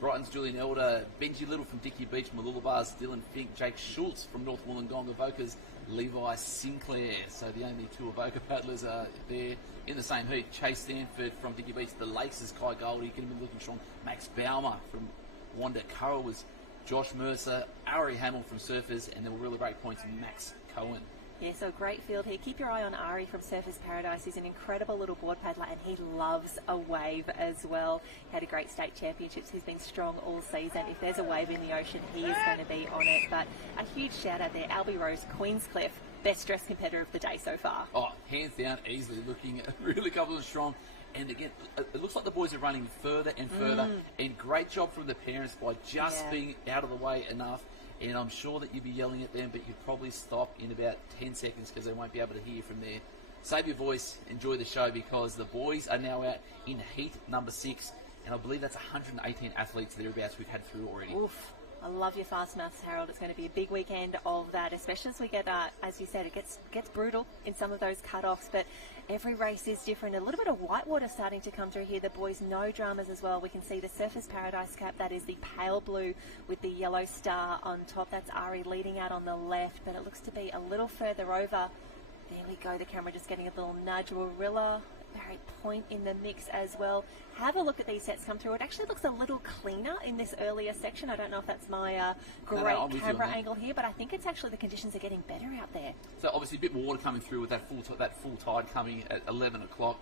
Brighton's Julian Elder, Benji Little from Dicky Beach, Malulabars, Dylan Fink, Jake Schultz from North Wollongong, Avoca's Levi Sinclair. So the only two Avoca paddlers are there in the same heat. Chase Stanford from Dicky Beach, the Lakes' Kai Goldie, getting him looking strong. Max Baumer from Wanda Curra was Josh Mercer, Ari Hamill from Surfers, and then Rillabreak Point's Max Cohen. Yeah, so a great field here. Keep your eye on Ari from Surfers Paradise. He's an incredible little board paddler and he loves a wave as well. He had a great state championships. He's been strong all season. If there's a wave in the ocean, he is going to be on it. But a huge shout out there. Albie Rose, Queenscliff, best dressed competitor of the day so far. Oh, hands down, easily looking really couple of strong. And again, it looks like the boys are running further and further. And great job from the parents by just being out of the way enough. And I'm sure that you'd be yelling at them, but you'd probably stop in about 10 seconds because they won't be able to hear you from there. Save your voice, enjoy the show because the boys are now out in heat number 6. And I believe that's 118 athletes thereabouts we've had through already. Oof. I love your fast maths, Harold. It's going to be a big weekend of that, especially as we get, as you said, it gets brutal in some of those cut-offs, but every race is different. A little bit of whitewater starting to come through here. The boys, no dramas as well. We can see the Surfers Paradise cap. That is the pale blue with the yellow star on top. That's Ari leading out on the left, but it looks to be a little further over. There we go. The camera just getting a little nudge. Warilla, Barry Point in the mix as well. Have a look at these sets come through. It actually looks a little cleaner in this earlier section. I don't know if that's my great camera angle here, but I think it's actually the conditions are getting better out there. So obviously a bit more water coming through with that full tide coming at 11 o'clock.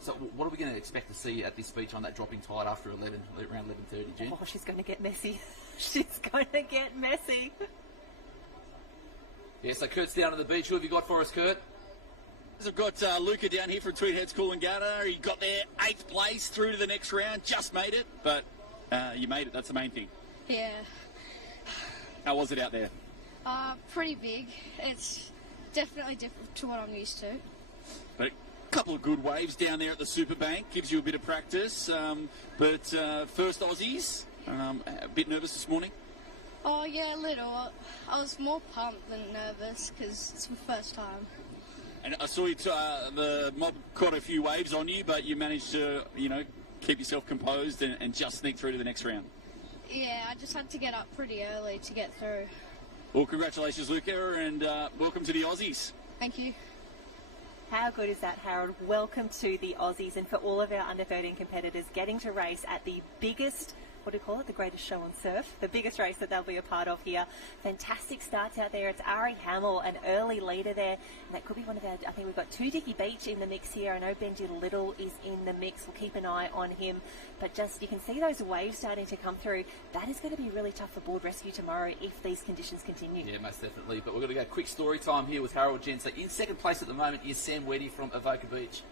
So what are we going to expect to see at this beach on that dropping tide after around 11:30, Jen? Oh, she's going to get messy. She's going to get messy. Yeah, so Kurt's down on the beach. Who have you got for us, Kurt? I've got Luca down here from Tweedheads Coolangatta. He got there 8th place through to the next round. Just made it, but you made it. That's the main thing. Yeah. How was it out there? Pretty big. It's definitely different to what I'm used to. But a couple of good waves down there at the Superbank. Gives you a bit of practice. But first Aussies, a bit nervous this morning? Oh, yeah, a little. I was more pumped than nervous because it's my first time. And I saw you the mob caught a few waves on you, but you managed to, keep yourself composed and just sneak through to the next round. Yeah, I just had to get up pretty early to get through. Well, congratulations, Luca, and welcome to the Aussies. Thank you. How good is that, Harold? Welcome to the Aussies, and for all of our under-13 competitors getting to race at the biggest, what do you call it, the greatest show on surf, the biggest race that they'll be a part of here. Fantastic starts out there. It's Ari Hamill, an early leader there. And that could be one of our, I think we've got 2 Dicky Beach in the mix here. I know Benji Little is in the mix. We'll keep an eye on him. But just, you can see those waves starting to come through. That is going to be really tough for board rescue tomorrow if these conditions continue. Yeah, most definitely. But we're going to go quick story time here with Harold Jen. So in second place at the moment is Sam Weddy from Avoca Beach.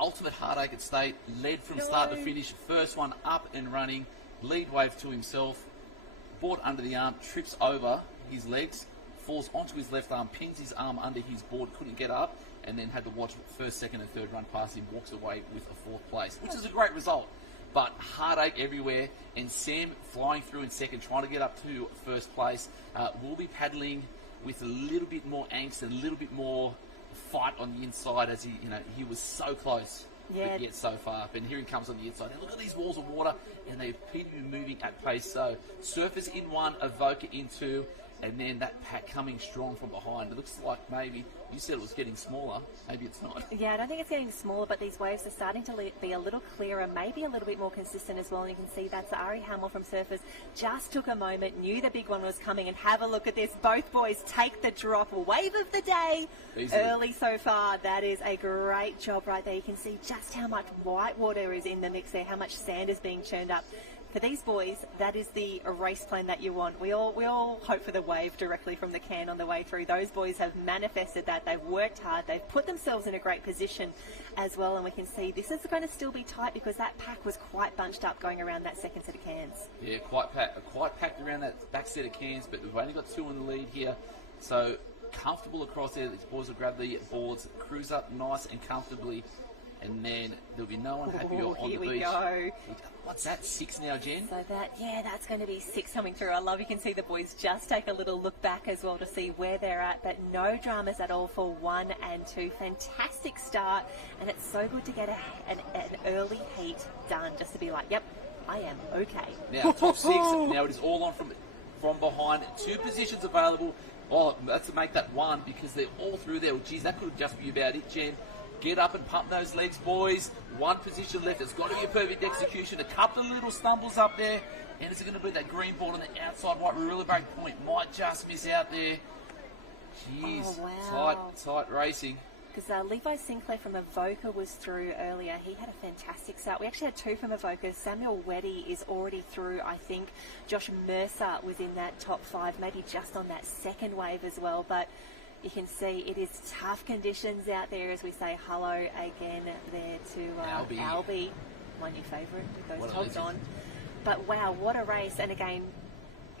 Ultimate heartache at state, led from start to finish. First one up and running. Lead wave to himself, board under the arm, trips over his legs, falls onto his left arm, pins his arm under his board, couldn't get up, and then had to watch first, second and third run past him, walks away with a 4th place, which is a great result. But heartache everywhere, and Sam flying through in second, trying to get up to first place. Will be paddling with a little bit more angst and a little bit more fight on the inside as he was so close. But yet so far. But here he comes on the inside. And look at these walls of water, and they appear to be moving at pace. So Surfers in 1, Avoca in 2, and then that pack coming strong from behind. It looks like maybe, you said it was getting smaller. Maybe it's not. Yeah, I don't think it's getting smaller, but these waves are starting to be a little clearer, maybe a little bit more consistent as well. And you can see that's Ari Hamill from Surfers. Just took a moment, knew the big one was coming, and have a look at this. Both boys take the drop. Wave of the day. Easily. Early so far. That is a great job right there. You can see just how much white water is in the mix there, how much sand is being churned up. For these boys, that is the race plan that you want. We all hope for the wave directly from the can on the way through. Those boys have manifested that. They've worked hard. They've put themselves in a great position as well. And we can see this is going to still be tight because that pack was quite bunched up going around that second set of cans. Yeah, quite packed around that back set of cans, but we've only got 2 in the lead here. So comfortable across there. These boys will grab the boards, cruise up nice and comfortably. and then there'll be no one happier Ooh, on the here beach. we go. What's that, 6 now, Jen? So that's going to be 6 coming through. I love you can see the boys just take a little look back as well to see where they're at, but no dramas at all for 1 and 2. Fantastic start, and it's so good to get an early heat done just to be like, yep, I am okay. Now, top 6, now it is all on from behind. 2 positions available. Oh, let's make that 1 because they're all through there. Well, geez, that could just be about it, Jen. Get up and pump those legs, boys. 1 position left. It's got to be a perfect execution. A couple of little stumbles up there. And it's going to be that green ball on the outside right relay break point. Might just miss out there. Jeez. Oh, wow. Tight racing. Because Levi Sinclair from Avoca was through earlier. He had a fantastic start. We actually had 2 from Avoca. Samuel Weddy is already through, I think. Josh Mercer was in that top 5, maybe just on that second wave as well. But you can see it is tough conditions out there as we say hello again there to Albie, my new favourite with those togs on. But wow, what a race. And again,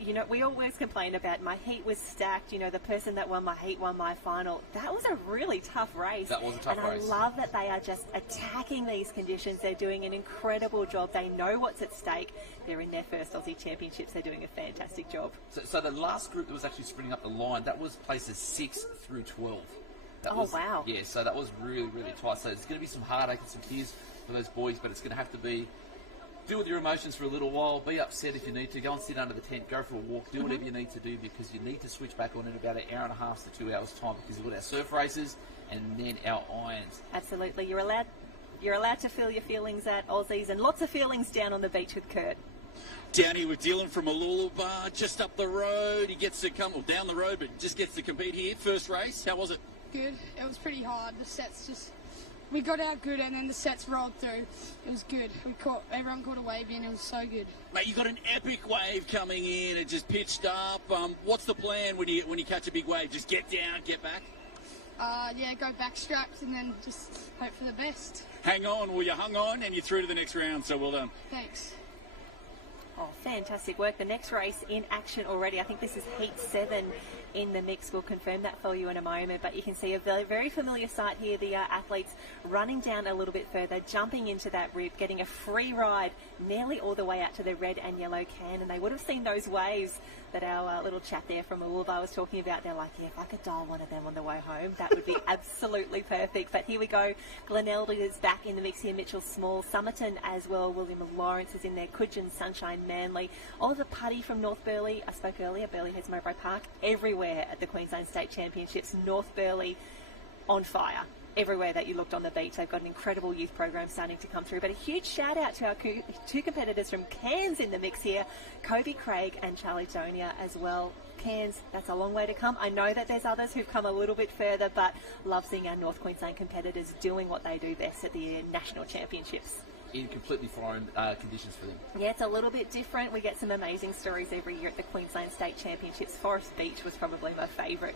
you know, we always complain about my heat was stacked. You know, the person that won my heat won my final. That was a really tough race. That was a tough race. And I love that they are just attacking these conditions. They're doing an incredible job. They know what's at stake. They're in their first Aussie Championships. They're doing a fantastic job. So the last group that was actually sprinting up the line, that was places 6 through 12. Wow. Yeah, so that was really, really tight. So there's going to be some heartache and some tears for those boys, but it's going to have to be deal with your emotions for a little while. Be upset if you need to. Go and sit under the tent. Go for a walk. Do whatever you need to do because you need to switch back on in about 1.5 hours to 2 hours time because we've got our surf races and then our irons. Absolutely. You're allowed to feel your feelings at Aussies and lots of feelings down on the beach with Kurt. Down here with Dylan from Mooloolaba, just up the road. He gets to come down the road, but just gets to compete here. First race, how was it? Good. It was pretty hard. The sets we got out good, and then the sets rolled through. It was good. Everyone caught a wave in. It was so good. Mate, you got an epic wave coming in. It just pitched up. What's the plan when you catch a big wave? Just get down, get back. Yeah, go backstrapped and then just hope for the best. Hang on. Well, you hung on and you're through to the next round. So well done. Thanks. Oh, fantastic work. The next race in action already. I think this is Heat 7 in the mix. We'll confirm that for you in a moment. But you can see a very, very familiar sight here. The athletes running down a little bit further, jumping into that rip, getting a free ride nearly all the way out to the red and yellow can. And they would have seen those waves that our little chap there from Mooloolaba was talking about. They're like, yeah, if I could dial one of them on the way home, that would be absolutely perfect. But here we go. Glenelg is back in the mix here. Mitchell Small, Somerton as well. William Lawrence is in there. Coogin, Sunshine, Manly. Oliver Putty from North Burleigh. I spoke earlier. Burleigh Heads Mowbray Park. Everywhere at the Queensland State Championships. North Burleigh on fire. Everywhere that you looked on the beach, they've got an incredible youth program starting to come through. But a huge shout out to our 2 competitors from Cairns in the mix here, Kobe Craig and Charlie Donia as well. Cairns, that's a long way to come. I know that there's others who've come a little bit further, but love seeing our North Queensland competitors doing what they do best at the national championships. In completely foreign conditions for them. Yeah, it's a little bit different. We get some amazing stories every year at the Queensland State Championships. Forest Beach was probably my favourite.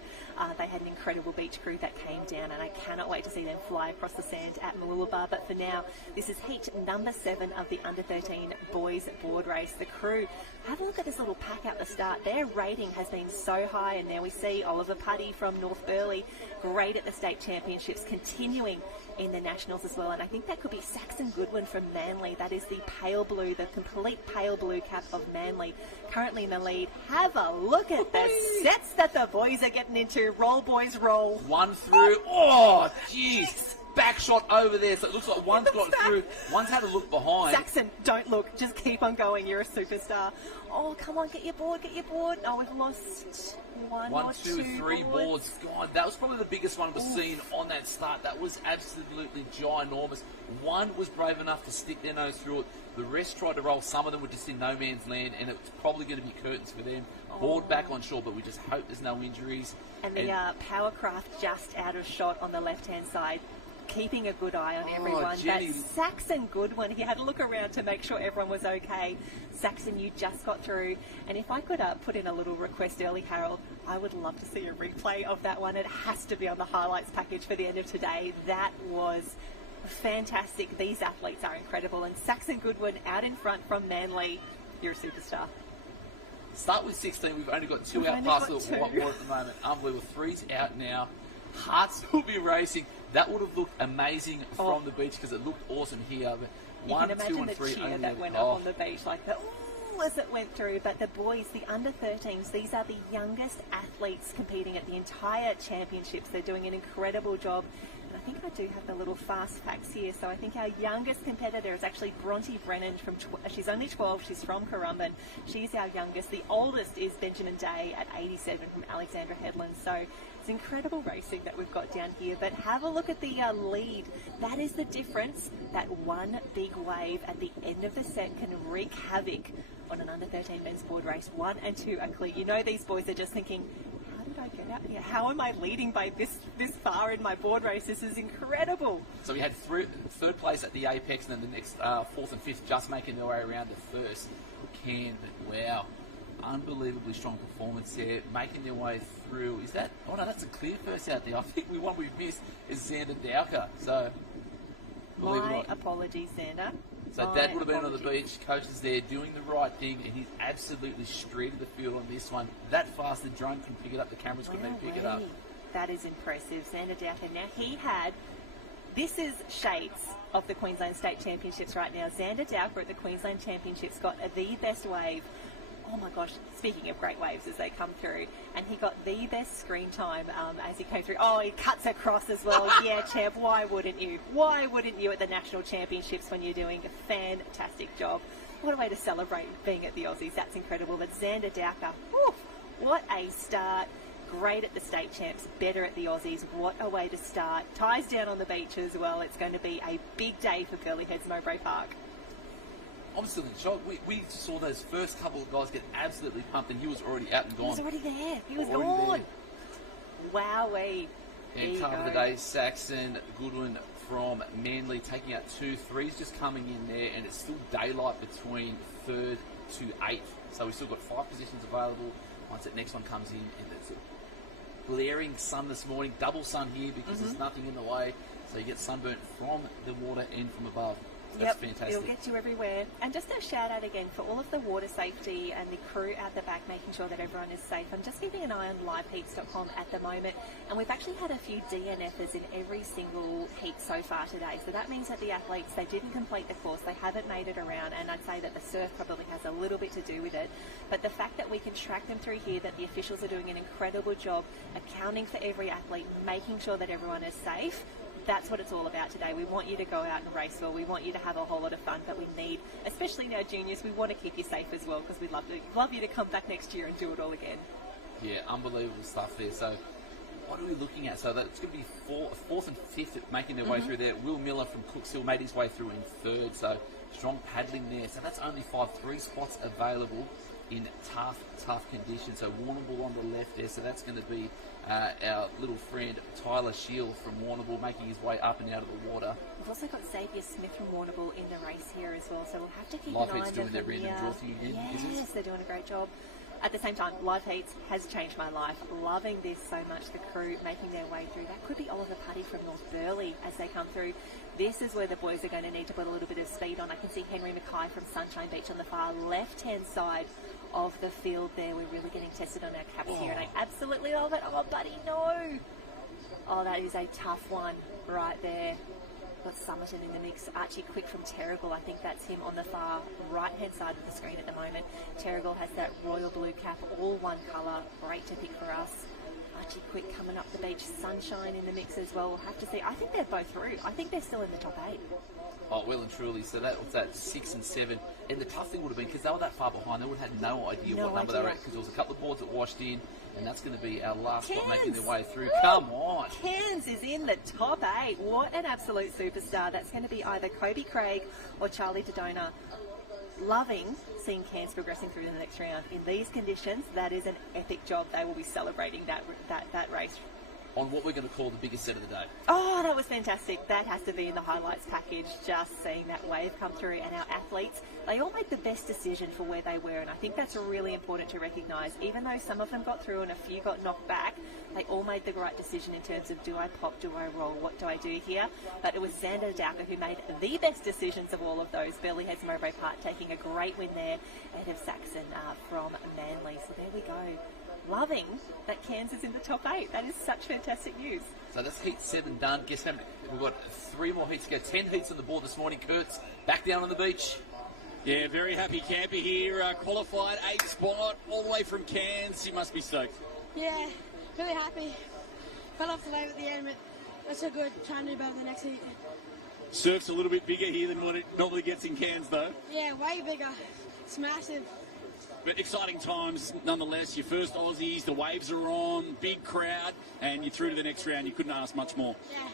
They had an incredible beach crew that came down, and I cannot wait to see them fly across the sand at Mooloolaba. But for now, this is heat number 7 of the under-13 boys board race. The crew, have a look at this little pack at the start. Their rating has been so high, and now we see Oliver Putty from North Burleigh, great at the state championships, continuing in the nationals as well. And I think that could be Saxon Goodwin from Manly. That is the pale blue, the complete pale blue cap of Manly, currently in the lead. Have a look at the sets that the boys are getting into. Roll, boys, roll. 1 through. Oh, jeez. Back shot over there. So it looks like one's got through. One's had a look behind. Saxon, don't look. Just keep on going. You're a superstar. Oh, come on. Get your board. Get your board. Oh, we've lost one or 2, 3 boards. God, that was probably the biggest one we've seen on that start. That was absolutely ginormous. One was brave enough to stick their nose through it. The rest tried to roll. Some of them were just in no man's land, and it's probably going to be curtains for them. Board back on shore, but we just hope there's no injuries. And the Powercraft just out of shot on the left-hand side, keeping a good eye on everyone. Jenny. That's Saxon Goodwin. He had a look around to make sure everyone was okay. Saxon, you just got through. And if I could put in a little request early, Harold, I would love to see a replay of that one. It has to be on the highlights package for the end of today. That was fantastic. These athletes are incredible. And Saxon Goodwin out in front from Manly. You're a superstar. Start with 16. We've only got 2 out past the more at the moment. Unbelievable. 3's out now. Hearts will be racing. That would have looked amazing from the beach because it looked awesome here. But You 1, can 2, imagine and the 3 cheer only. that went up on the beach, like the ooh as it went through. But the boys, the under-13s, these are the youngest athletes competing at the entire championships. They're doing an incredible job. And I think I do have the little fast facts here. So I think our youngest competitor is actually Bronte Brennan. She's only 12. She's from Currumbin. She's our youngest. The oldest is Benjamin Day at 87 from Alexandra Headland. So it's incredible racing that we've got down here. But have a look at the lead. That is the difference. That one big wave at the end of the set can wreak havoc on an under-13 men's board race. 1 and 2 are clear. You know these boys are just thinking, how did I get out here? How am I leading by this far in my board race? This is incredible. So we had third place at the apex, and then the next 4th and 5th just making their way around the first can. But wow, unbelievably strong performance there, making their way through. Is that? Oh no, that's a clear first out there. I think the one we missed is Xander Dowker. So believe it or My not. apologies, Xander. So My Dad would have been on the apologies. beach, coaches there doing the right thing, and he's absolutely streeted the field on this one. That fast, the drone can pick it up, the cameras couldn't even pick it up. Wowee. That is impressive. Xander Dowker. Now this is shades of the Queensland State Championships right now. Xander Dowker at the Queensland Championships got the best wave. Oh my gosh, speaking of great waves as they come through, and he got the best screen time as he came through. Oh, he cuts across as well. Yeah, champ, why wouldn't you? Why wouldn't you at the National Championships when you're doing a fantastic job? What a way to celebrate being at the Aussies. That's incredible. But Xander Dowker, whew, what a start. Great at the state champs, better at the Aussies. What a way to start. Ties down on the beach as well. It's going to be a big day for Curly Heads Mowbray Park. I'm still in shock. We saw those first couple of guys get absolutely pumped, and he was already out and gone. He was already there. He was Already gone. Wowee. And car of the day, Saxon Goodwin from Manly taking out 2 3s, just coming in there, and it's still daylight between 3rd to 8th. So we've still got 5 positions available. Once that next one comes in, and it's a glaring sun this morning, double sun here because there's nothing in the way. So you get sunburnt from the water and from above. That's fantastic. It'll get you everywhere. And just a shout out again for all of the water safety and the crew out the back making sure that everyone is safe. I'm just keeping an eye on liveheats.com at the moment, and we've actually had a few DNFs in every single heat so far today. So that means that the athletes, they didn't complete the course, they haven't made it around, and I'd say that the surf probably has a little bit to do with it. But the fact that we can track them through here, that the officials are doing an incredible job accounting for every athlete, making sure that everyone is safe, that's what it's all about today. We want you to go out and race well. We want you to have a whole lot of fun, but we need, especially now juniors, we want to keep you safe as well because we'd love you to come back next year and do it all again. Yeah, unbelievable stuff there. So what are we looking at? So that's going to be 4th and 5th making their way through there. Will Miller from Cooks Hill made his way through in 3rd. So strong paddling there. So that's only 3 spots available in tough conditions. So Warrnambool on the left there. So that's going to be our little friend Tyler Shield from Warrnambool making his way up and out of the water. We've also got Xavier Smith from Warrnambool in the race here as well, so we'll have to keep Live an eye on Heat's them. doing their random draw thing again, is it? Yes, they're doing a great job. At the same time, Live Heats has changed my life. Loving this so much. The crew making their way through. That could be Oliver Putty from North Burleigh as they come through. This is where the boys are going to need to put a little bit of speed on. I can see Henry Mackay from Sunshine Beach on the far left-hand side of the field there. We're really getting tested on our caps here, and I absolutely love it. Oh, buddy, no! Oh, that is a tough one right there. Got Summerton in the mix. Archie Quick from Terrigal. I think that's him on the far right-hand side of the screen at the moment. Terrigal has that royal blue cap, all one colour. Great to pick for us. Archie Quick coming up the beach. Sunshine in the mix as well. We'll have to see. I think they're both through. I think they're still in the top 8. Oh, well and truly. So that was at 6 and 7. And the tough thing would have been, because they were that far behind, they would have had no idea what number they were at, because there was a couple of boards that washed in, and that's going to be our last spot making their way through. Come on. Cairns is in the top 8. What an absolute superstar. That's going to be either Kobe Craig or Charlie Dodona. Loving seeing Cairns progressing through the next round. In these conditions, that is an epic job. They will be celebrating that race. On what we're going to call the biggest set of the day. Oh, that was fantastic. That has to be in the highlights package, just seeing that wave come through. And our athletes, they all made the best decision for where they were. And I think that's really important to recognise. Even though some of them got through and a few got knocked back, they all made the right decision in terms of, do I pop, do I roll, what do I do here? But it was Xander Dowker who made the best decisions of all of those. Burleigh Heads Mowbray Park taking a great win there ahead of Saxon from Manly. So there we go. loving that Cairns is in the top 8. That is such fantastic news. So that's heat 7 done. Guess how many? We've got 3 more heats to go. 10 heats on the board this morning. Kurt's back down on the beach. Yeah, very happy camper here. Qualified 8th spot, all the way from Cairns. He must be stoked. Yeah, really happy. Fell off the wave at the end, but that's so good. Trying to do better the next heat. Surf's a little bit bigger here than what it normally gets in Cairns, though. Yeah, way bigger. It's massive. But exciting times nonetheless. Your first Aussies, the waves are on, big crowd, and you're through to the next round. You couldn't ask much more. Yeah,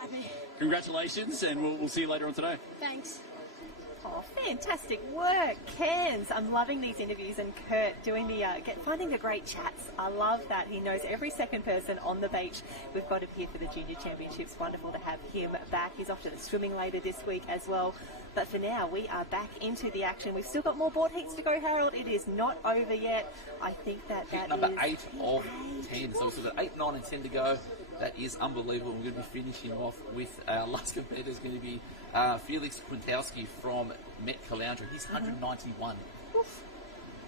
happy. Congratulations, and we'll see you later on today. Thanks. Oh, fantastic work, Cairns. I'm loving these interviews, and Kurt doing the finding the great chats. I love that. He knows every second person on the beach. We've got him here for the Junior Championships. Wonderful to have him back. He's off to the swimming later this week as well. But for now, we are back into the action. We've still got more board heats to go, Harold. It is not over yet. I think that Heat is number 8 of 10. So we've still got 8, 9 and 10 to go. That is unbelievable. We're going to be finishing off with our last competitor is going to be Felix Quintowski from Met Caloundra. He's 191. Oof.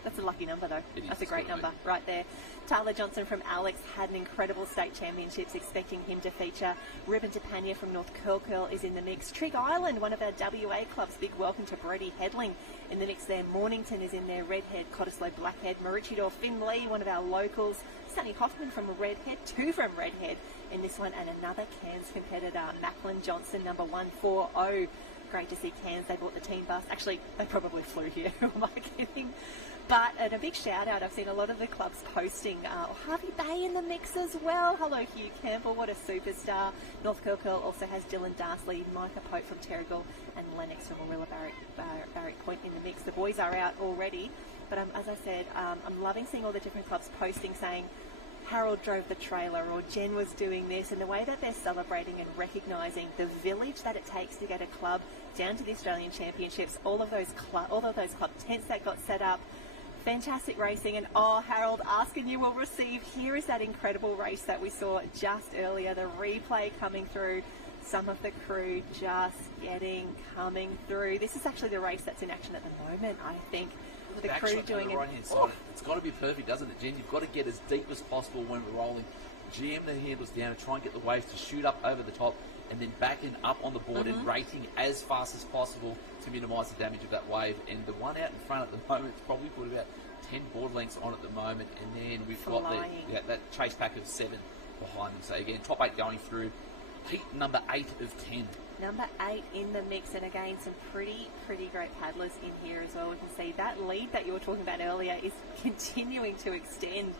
That's a lucky number, though. It is. That's a great number right there. Tyler Johnson from Alex had an incredible state championships, expecting him to feature. Ruben DePania from North Curl is in the mix. Trig Island, one of our WA clubs, big welcome to Brody Hedling in the mix there. Mornington is in there. Redhead, Cottesloe, Blackhead, Maroochydore, Finn Lee, one of our locals. Sunny Hoffman from Redhead, 2 from Redhead in this one, and another Cairns competitor, Macklin Johnson, number 140. Great to see Cairns. They bought the team bus. Actually, they probably flew here. Who am I kidding? But and a big shout out. I've seen a lot of the clubs posting. Harvey Bay in the mix as well. Hello, Hugh Campbell. What a superstar. North Curl also has Dylan Darsley, Micah Pope from Terrigal, and Lennox from Warilla Barrick Point in the mix. The boys are out already. But as I said, I'm loving seeing all the different clubs posting saying, Harold drove the trailer, or Jen was doing this, and the way that they're celebrating and recognising the village that it takes to get a club down to the Australian Championships, all of those club tents that got set up, fantastic racing. And Harold, Ask and You Will Receive, here is that incredible race that we saw just earlier, the replay coming through, some of the crew just coming through. This is actually the race that's in action at the moment, I think. The crew doing it. Right-hand side. It's got to be perfect, doesn't it, Jen? You've got to get as deep as possible when we're rolling. Jam the handles down and try and get the waves to shoot up over the top, and then backing up on the board and rating as fast as possible to minimise the damage of that wave. And the one out in front at the moment, it's probably put about 10 board lengths on at the moment, and then we've got that chase pack of 7 behind them. So again, top 8 going through. Heat number 8 of 10. Number 8 in the mix, and again some pretty great paddlers in here as well. We can see that lead that you were talking about earlier is continuing to extend,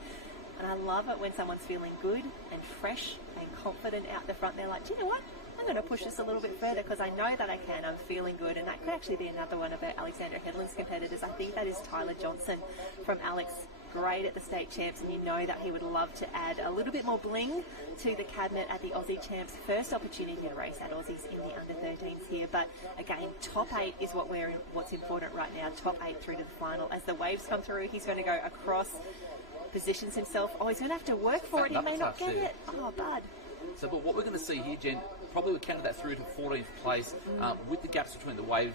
and I love it when someone's feeling good and fresh and confident out the front. They're like, do you know what? I'm going to push this a little bit further because I know that I can. I'm feeling good, and that could actually be another one of Alexander Hedlund's competitors. I think that is Tyler Johnson from Alex. Great at the state champs, and you know that he would love to add a little bit more bling to the cabinet at the Aussie champs. First opportunity to race at Aussies in the under-13s here, but again, top 8 is what's important right now. Top 8 through to the final. As the waves come through, he's going to go across, positions himself. Oh, he's going to have to work for it. He may not get it. Oh, bud. So, but what we're going to see here, Jen, probably we'll counter that through to 14th place with the gaps between the wave.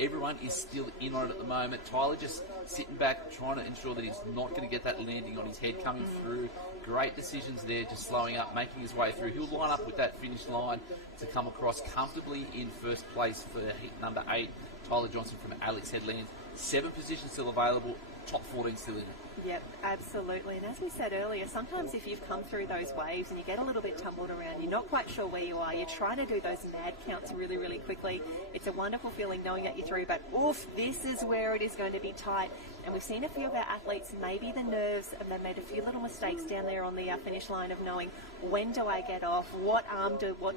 Everyone is still in on it at the moment. Tyler just sitting back, trying to ensure that he's not going to get that landing on his head coming through. Great decisions there, just slowing up, making his way through. He'll line up with that finish line to come across comfortably in first place for heat number 8. Tyler Johnson from Alex Headlands. 7 positions still available, top 14 still in it. Yep, absolutely. And as we said earlier, sometimes if you've come through those waves and you get a little bit tumbled around, you're not quite sure where you are, you're trying to do those mad counts really quickly. It's a wonderful feeling knowing that you're through, but oof, this is where it is going to be tight. And we've seen a few of our athletes, maybe the nerves, and they've made a few little mistakes down there on the finish line of knowing, when do I get off, what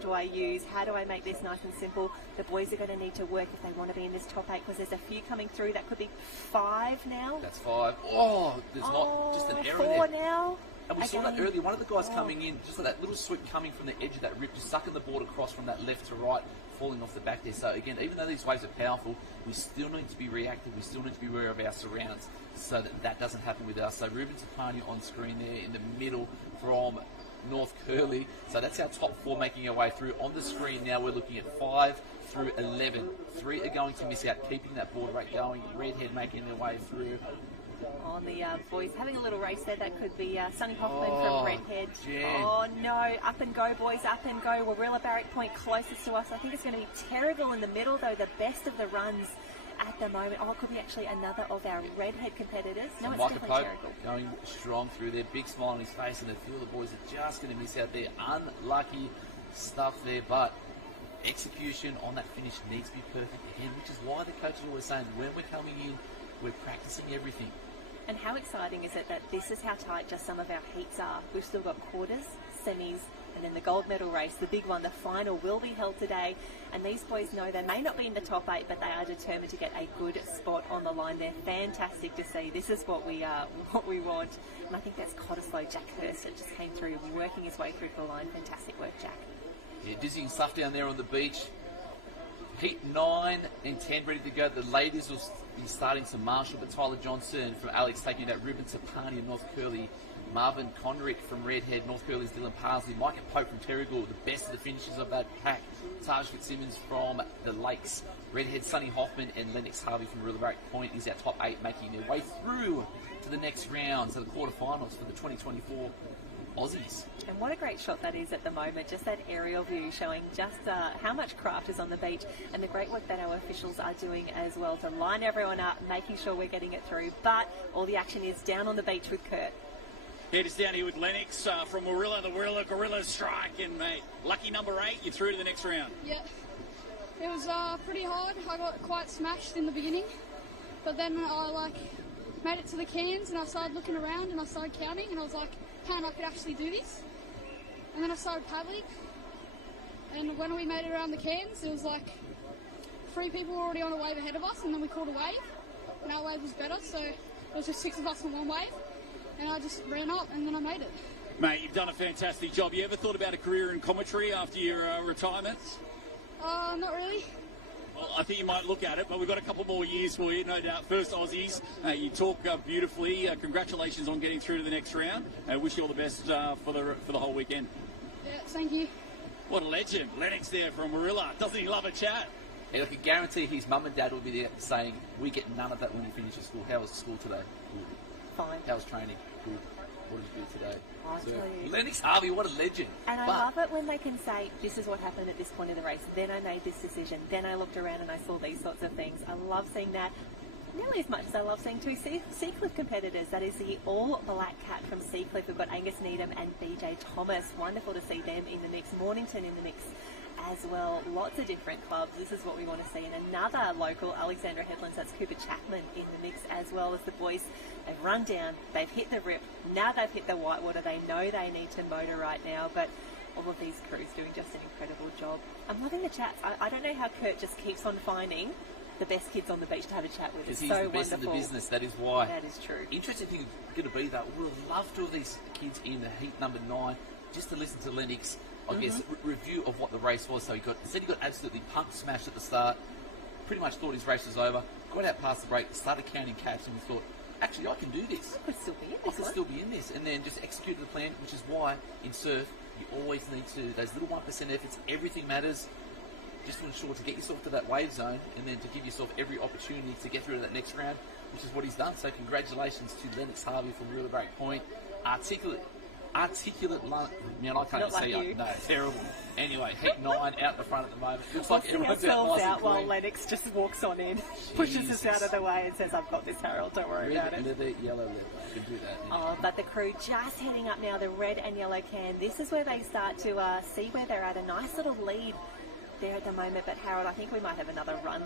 do I use, how do I make this nice and simple. The boys are going to need to work if they want to be in this top 8, because there's a few coming through. That could be 5 now. That's 5. Oh, there's not just an error 4 there. now. And we saw that earlier. One of the guys coming in, just like that little sweep coming from the edge of that rip, just sucking the board across from that left to right, falling off the back there. So again, even though these waves are powerful, we still need to be reactive. We still need to be aware of our surrounds so that that doesn't happen with us. So Ruben Tapani on screen there in the middle from North Curly. So that's our top 4 making our way through. On the screen now we're looking at 5 through 11. 3 are going to miss out, keeping that board rate going. Redhead making their way through. on the boys having a little race there. That could be Sonny Hoffman from Redhead. Jen. Oh no, up and go boys, up and go. Warilla Barrack Point closest to us. I think it's going to be Terrigal in the middle though, the best of the runs at the moment. Oh, it could be actually another of our Redhead competitors. No, it's definitely Terrigal. Going strong through there, big smile on his face, and a few of the boys are just going to miss out there. Unlucky stuff there, but execution on that finish needs to be perfect again, which is why the coach is always saying when we're coming in, we're practicing everything. And how exciting is it that this is how tight just some of our heats are. We've still got quarters, semis, and then the gold medal race, the big one, the final will be held today. And these boys know they may not be in the top 8, but they are determined to get a good spot on the line. They're fantastic to see. This is what we want. And I think that's Cottesloe, Jack Hurst, that just came through, working his way through to the line. Fantastic work, Jack. Yeah, dizzying stuff down there on the beach. Heat 9 and 10 ready to go. The ladies will be starting some Marshall, but Tyler Johnson from Alex taking that Ruben Tapani of North Curly. Marvin Conrick from Redhead, North Curly's Dylan Parsley, Micah Pope from Terrigal, the best of the finishes of that pack. Taj Fitzsimmons from the Lakes, Redhead, Sonny Hoffman and Lennox Harvey from Warilla Barrack Point is our top 8, making their way through to the next round, to the quarterfinals for the 2024 Aussies. And what a great shot that is at the moment, just that aerial view showing just how much craft is on the beach and the great work that our officials are doing as well to line everyone up, making sure we're getting it through. But all the action is down on the beach with Kurt. Head is down here with Lennox from Warilla, the Warilla Gorilla Strike, and lucky number 8, you're through to the next round. Yeah, it was pretty hard. I got quite smashed in the beginning, but then I made it to the cans and I started looking around and I started counting and I was like, man, I could actually do this. And then I started paddling, and when we made it around the cans, it was like 3 people were already on a wave ahead of us, and then we caught a wave, and our wave was better, so it was just 6 of us on one wave. And I just ran up and then I made it. Mate, you've done a fantastic job. You ever thought about a career in commentary after your retirement? Not really. Well, I think you might look at it, but we've got a couple more years for you, no doubt. First Aussies, you talk beautifully. Congratulations on getting through to the next round. Wish you all the best for the whole weekend. Yeah, thank you. What a legend. Lennox there from Warilla. Doesn't he love a chat? And I can guarantee his mum and dad will be there saying, we get none of that when we finish school. How was school today? Good. Fine. How was training? Good. What did you do today? I'll tell you. Lennox Harvey, what a legend. And I love it when they can say, this is what happened at this point in the race. Then I made this decision. Then I looked around and I saw these sorts of things. I love seeing that. Nearly as much as I love seeing 2 Seacliff competitors. That is the all-black cat from Seacliff. We've got Angus Needham and BJ Thomas. Wonderful to see them in the mix. Mornington in the mix as well. Lots of different clubs. This is what we want to see. And another local, Alexandra Headlands, that's Cooper Chapman in the mix, as well as the boys. They've run down, they've hit the rip, now they've hit the whitewater. They know they need to motor right now, but all of these crews doing just an incredible job. I'm loving the chats. I don't know how Kurt just keeps on finding the best kids on the beach to have a chat with. Because he's he's so the best wonderful. in the business, that is why. That is true. Interesting thing going to be that we'll love to have these kids in the heat number 9 just to listen to Lennox, I guess, review of what the race was. So he said he got absolutely punk smashed at the start, pretty much thought his race was over, got out past the break, started counting caps, and he thought, actually, I can do this. I could still be in I this could one. still be in this. And then just executed the plan, which is why in surf, you always need to, those little 1% efforts, everything matters. Just to ensure to get yourself to that wave zone and then to give yourself every opportunity to get through to that next round, which is what he's done. So congratulations to Lennox Harvey from Warilla Barrack Point. Articulate, man, I can't Not like see you. it. No, terrible. Anyway, heat 9 out the front at the moment. Looks We'll like see everyone's ourselves nice and out while clean. Lennox just walks on in, pushes us out of the way and says, I've got this, Harold, don't worry about Red, it. leather, yellow leather. You can do that. Yeah. Oh, but the crew just heading up now, the red and yellow can. This is where they start to see where they're at. A nice little lead there at the moment. But Harold, I think we might have another run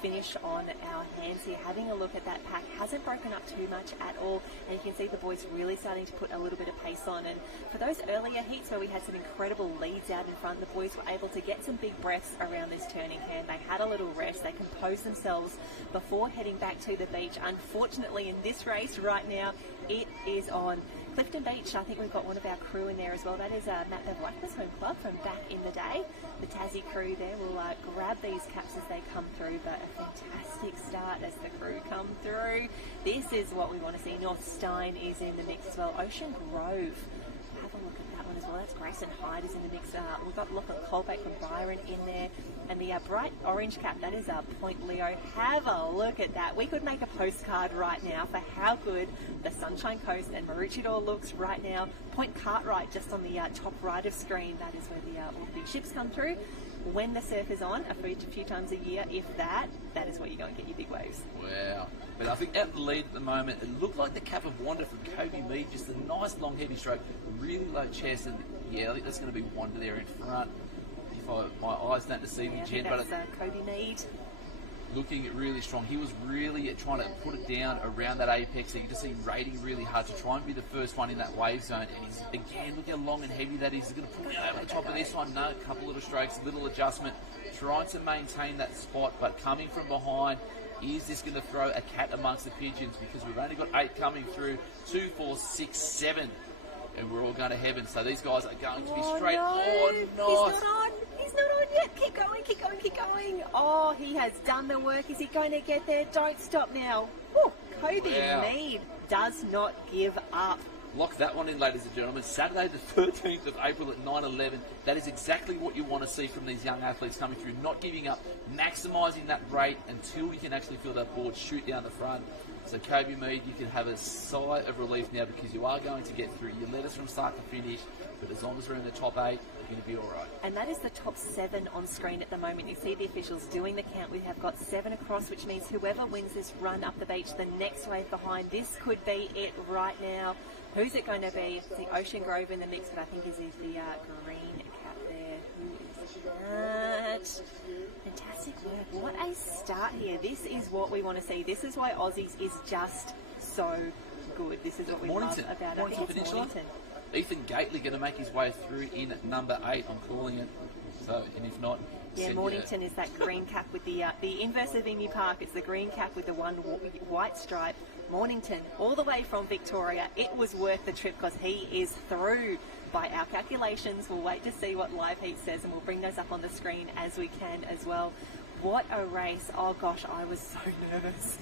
finish on our hands here. Having a look at that pack, hasn't broken up too much at all. And you can see the boys really starting to put a little bit of pace on. And for those earlier heats where we had some incredible leads out in front, the boys were able to get some big breaths around this turning can. They had a little rest. They composed themselves before heading back to the beach. Unfortunately, in this race right now, it is on Clifton Beach. I think we've got one of our crew in there as well. That is Matt Bevilacqua's home club from back in the day. The Tassie crew there will grab these caps as they come through, but a fantastic start as the crew come through. This is what we want to see. North Stein is in the mix as well. Ocean Grove. Have a look at that one as well. That's Grayson Hyde is in the mix. We've got Lachlan Colbeck from Byron in there. And the bright orange cap, that is Point Leo. Have a look at that. We could make a postcard right now for how good the Sunshine Coast and Maroochydore looks right now. Point Cartwright just on the top right of screen. That is where all the big ships come through. When the surf is on, a few times a year, if that is where you go and get your big waves. Wow. But I think out the lead at the moment, it looked like the Cap of Wonder from Kobe Mead, just a nice long heavy stroke, really low chest, and yeah, I think that's going to be Wonder there in front. If my eyes don't deceive me, Jen, but Kobe Mead. Looking really strong. He was really trying to put it down around that apex. So you can just see him raiding really hard to try and be the first one in that wave zone. And he's, again, look how long and heavy that is. He's going to put it over the top of this one. No, a couple little strokes, a little adjustment. Trying to maintain that spot, but coming from behind. Is this going to throw a cat amongst the pigeons? Because we've only got 8 coming through. 2, 4, 6, 7. And we're all going to heaven. So these guys are going to be straight. No. Oh, nice. He's not on. He's not on yet. Keep going, keep going, keep going. Oh, he has done the work. Is he going to get there? Don't stop now. Woo. Kobe Mead does not give up. Lock that one in, ladies and gentlemen. Saturday the 13th of April at 9:11. That is exactly what you want to see from these young athletes coming through. Not giving up, maximising that rate until you can actually feel that board shoot down the front. So Kobe Mead, you can have a sigh of relief now because you are going to get through. You led us from start to finish, but as long as we're in the top 8, you're going to be all right. And that is the top 7 on screen at the moment. You see the officials doing the count. We have got 7 across, which means whoever wins this run up the beach, the next wave behind, this could be it right now. Who's it going to be? It's the Ocean Grove in the mix, but I think is the green cap there. Who is that? Fantastic work. What a start here. This is what we want to see. This is why Aussies is just so good. This is what we love about it. I think it's Mornington. Ethan Gately going to make his way through in number 8. I'm calling it. So, and if not... Yeah, Mornington is that green cap with the inverse of Emu Park. It's the green cap with the one white stripe. Mornington, all the way from Victoria. It was worth the trip because he is through by our calculations. We'll wait to see what Live Heat says and we'll bring those up on the screen as we can as well. What a race. Oh gosh, I was so nervous.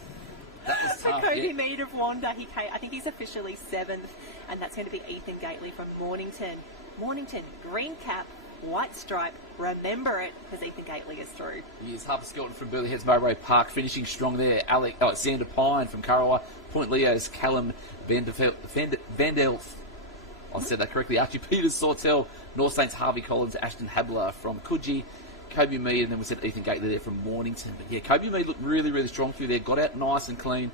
That was tough, Kobe Mead of Wanda, I think he's officially 7th, and that's going to be Ethan Gately from Mornington. Mornington, green cap, white stripe, remember it, because Ethan Gately is through. He is Harper Skelton from Burleigh Heads Mowbray Park, finishing strong there. Alexander Pine from Currawa. Point Leo's Callum Vandelf. I said that correctly. Archie Peters, Sawtell. North Saints Harvey Collins, Ashton Habler from Coogee. Kobe Mead, and then we said Ethan Gately there from Mornington. But yeah, Kobe Mead looked really, really strong through there. Got out nice and clean.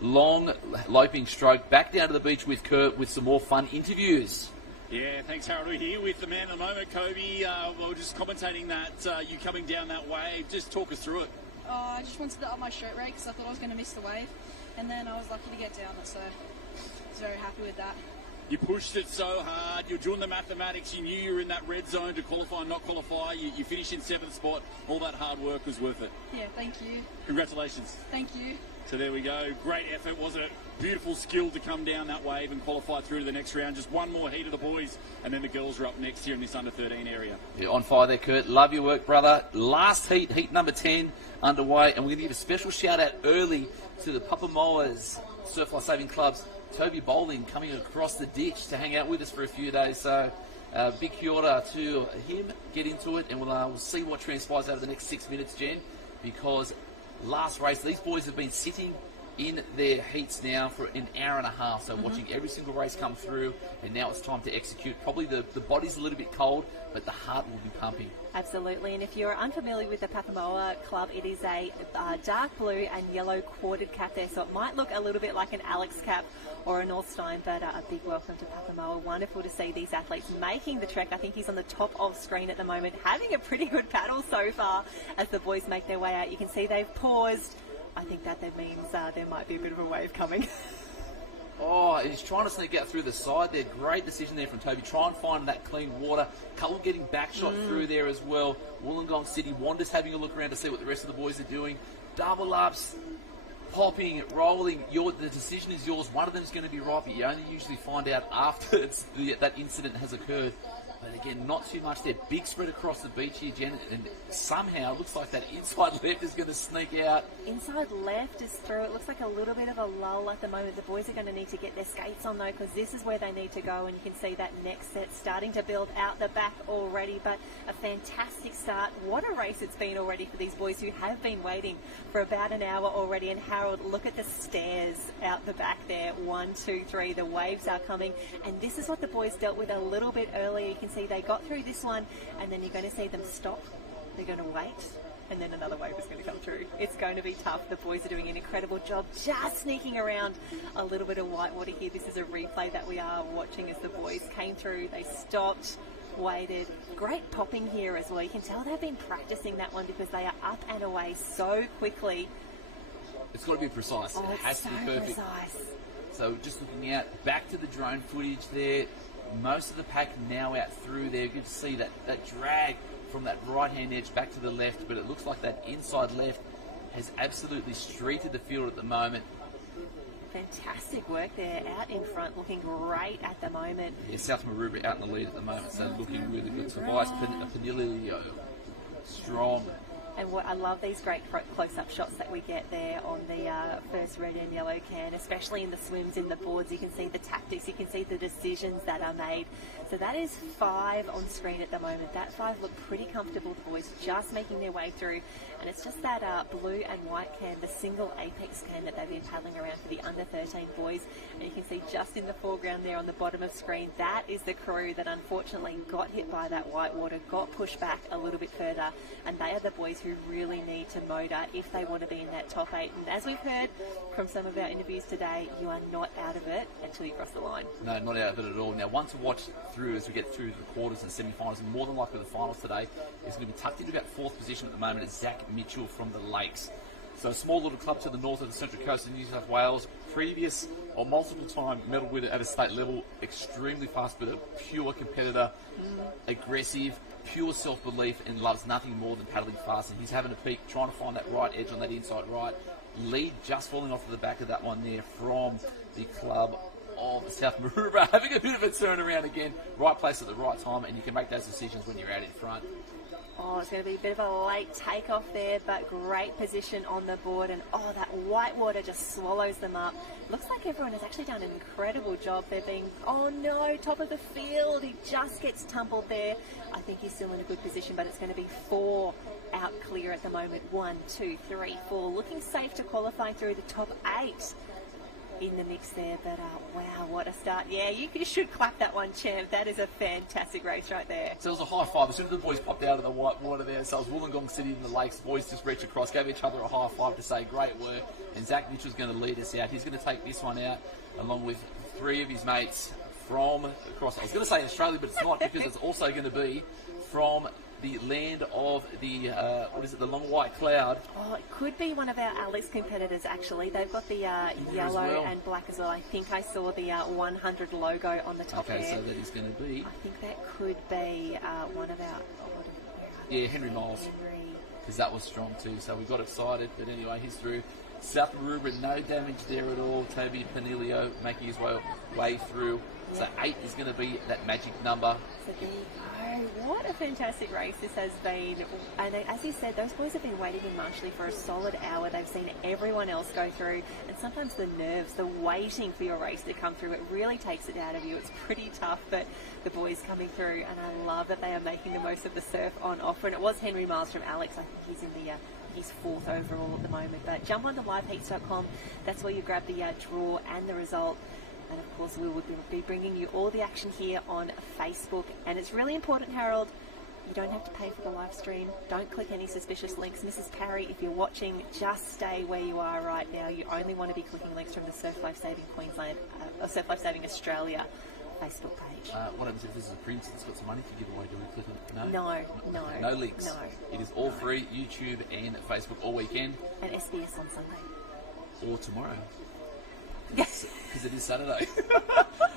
Long loping stroke. Back down to the beach with Kurt with some more fun interviews. Yeah, thanks, Harold. We're here with the man at the moment, Kobe. We were just commentating that you coming down that wave. Just talk us through it. I just wanted to up my stroke rate because I thought I was going to miss the wave. And then I was lucky to get down it, so I was very happy with that. You pushed it so hard. You're doing the mathematics. You knew you were in that red zone to qualify and not qualify. You finished in 7th spot. All that hard work was worth it. Yeah, thank you. Congratulations. Thank you. So there we go. Great effort, wasn't it? Beautiful skill to come down that wave and qualify through to the next round. Just one more heat of the boys, and then the girls are up next here in this under-13 area. Yeah, on fire there, Kurt. Love your work, brother. Last heat, heat number 10, underway, and we're going to give a special shout-out early to the Papamoas Surf Life Saving Club's Toby Bowling coming across the ditch to hang out with us for a few days. So big kia ora to him. Get into it, and we'll see what transpires over the next 6 minutes, Jen, because last race, these boys have been sitting in their heats now for an hour and a half, so watching every single race come through, and now it's time to execute. Probably the body's a little bit cold, but the heart will be pumping. Absolutely, and if you're unfamiliar with the Papamoa Club, it is a dark blue and yellow quartered cap there, so it might look a little bit like an Alex cap or a Northstein, but a big welcome to Papamoa. Wonderful to see these athletes making the trek. I think he's on the top of screen at the moment, having a pretty good paddle so far as the boys make their way out. You can see they've paused. I think that means there might be a bit of a wave coming. Oh, he's trying to sneak out through the side there. Great decision there from Toby. Try and find that clean water. Couple getting back shot through there as well. Wollongong City Wanderers having a look around to see what the rest of the boys are doing. Double ups, popping, rolling. The decision is yours. One of them is going to be right, but you only usually find out after that incident has occurred. But again, not too much there. Big spread across the beach here, Jen, and somehow it looks like that inside left is going to sneak out. Inside left is through. It looks like a little bit of a lull at the moment. The boys are going to need to get their skates on though, because this is where they need to go, and you can see that next set starting to build out the back already. But a fantastic start. What a race it's been already for these boys who have been waiting for about an hour already. And Harold, look at the stairs out the back there. 1, 2, 3. The waves are coming, and this is what the boys dealt with a little bit earlier. You can see they got through this one, and then you're going to see them stop. They're going to wait, and then another wave is going to come through. It's going to be tough. The boys are doing an incredible job just sneaking around a little bit of whitewater here. This is a replay that we are watching as the boys came through. They stopped, waited. Great popping here as well. You can tell they've been practicing that one because they are up and away so quickly. It's got to be precise. Oh, it has so to be perfect. precise. So just looking out, back to the drone footage there. Most of the pack now out through there. Good to see that drag from that right-hand edge back to the left, but it looks like that inside left has absolutely streeted the field at the moment. Fantastic work there, out in front, looking great at the moment. Yeah, South Maroubra out in the lead at the moment, so looking really good. Tobias Panilio, strong. And what I love these great close-up shots that we get there on the first red and yellow can, especially in the swims, in the boards. You can see the tactics, you can see the decisions that are made. So that is 5 on screen at the moment. That 5 look pretty comfortable. The boys just making their way through. And it's just that blue and white can, the single apex can that they've been paddling around for the under-13 boys. And you can see just in the foreground there on the bottom of screen, that is the crew that unfortunately got hit by that whitewater, got pushed back a little bit further. And they are the boys who really need to motor if they want to be in that top 8. And as we've heard from some of our interviews today, you are not out of it until you cross the line. No, not out of it at all. Now, one to watch through as we get through the quarters and semi-finals, and more than likely the finals today, is going to be tucked into about 4th position at the moment. It's Zach Mitchell from the Lakes. So a small little club to the north of the Central Coast of New South Wales. Previous or multiple time medal winner at a state level. Extremely fast, but a pure competitor. Aggressive, pure self-belief, and loves nothing more than paddling fast. And he's having a peek, trying to find that right edge on that inside right. Lead just falling off to the back of that one there from the club of South Maroubra. Having a bit of a turnaround again. Right place at the right time, and you can make those decisions when you're out in front. Oh, it's going to be a bit of a late takeoff there, but great position on the board. And oh, that whitewater just swallows them up. Looks like everyone has actually done an incredible job. They're being, oh no, top of the field. He just gets tumbled there. I think he's still in a good position, but it's going to be 4 out clear at the moment. 1, 2, 3, 4. Looking safe to qualify through the top 8 in the mix there. But wow, what a start. Yeah, you should clap that one, champ. That is a fantastic race right there. So it was a high five. As soon as the boys popped out of the white water there, so it was Wollongong City in the Lakes. The boys just reached across, gave each other a high five to say great work. And Zach Mitchell's going to lead us out. He's going to take this one out along with 3 of his mates from across. I was going to say Australia, but it's not, because it's also going to be from the land of the, the long white cloud. Oh, it could be one of our Alex competitors, actually. They've got the yellow and black as well. I think I saw the 100 logo on the top there. Okay, so that is going to be... I think that could be one of our... Yeah, Henry Miles, because that was strong too, so we got excited. But anyway, he's through. South Maroubra, no damage there at all. Toby Panilio making his way through. So 8 is going to be that magic number. So there you go. What a fantastic race this has been. And as you said, those boys have been waiting in Marshley for a solid hour. They've seen everyone else go through. And sometimes the nerves, the waiting for your race to come through, it really takes it out of you. It's pretty tough, but the boys coming through. And I love that they are making the most of the surf on offer. And it was Henry Miles from Alex. I think he's in the... He's 4th overall at the moment. But jump onto liveheats.com. That's where you grab the draw and the result. And of course, we will be bringing you all the action here on Facebook. And it's really important, Harold, you don't have to pay for the live stream. Don't click any suspicious links. Mrs. Parry, if you're watching, just stay where you are right now. You only want to be clicking links from the Surf Life Saving Queensland, or Surf Life Saving Australia Facebook page. What happens if this is a prince that's got some money to give away? Do we click on it? No. No links. No. It is all free, YouTube and Facebook all weekend. And SBS on Sunday. Or tomorrow. Because it is Saturday.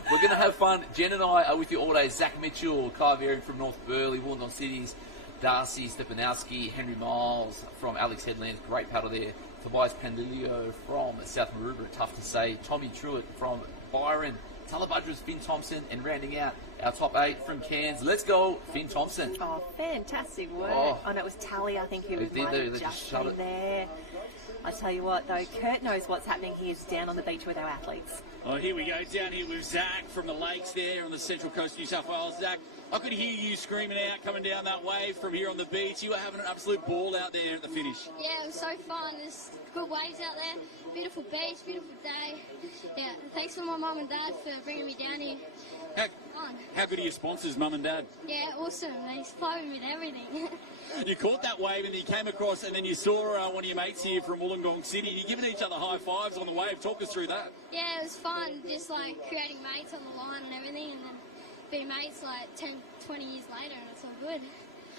We're going to have fun. Jen and I are with you all day. Zach Mitchell, Kai Varian from North Burleigh, Wollongong Cities, Darcy Stepanowski, Henry Miles from Alex Headlands, great paddle there. Tobias Pandilio from South Maroubra, tough to say. Tommy Truitt from Byron, Tullabudger's Finn Thompson, and rounding out our top 8 from Cairns. Let's go, Finn Thompson. Oh, fantastic work. Oh. Oh, no, it was Tally, I think, who was They just shut in it. there. I tell you what, though, Kurt knows what's happening. He is down on the beach with our athletes. Oh, here we go, down here with Zach from the lakes there on the Central Coast of New South Wales. Zach, I could hear you screaming out coming down that wave from here on the beach. You were having an absolute ball out there at the finish. Yeah, it was so fun. There's good waves out there. Beautiful beach, beautiful day. Yeah, thanks for my mum and dad for bringing me down here. How good are your sponsors, Mum and Dad? Yeah, awesome. They supplied me with everything. You caught that wave and then you came across and then you saw one of your mates here from Wollongong City. You're giving each other high fives on the wave. Talk us through that. Yeah, it was fun. Just like creating mates on the line and everything, and then being mates like 10, 20 years later, and it's all good.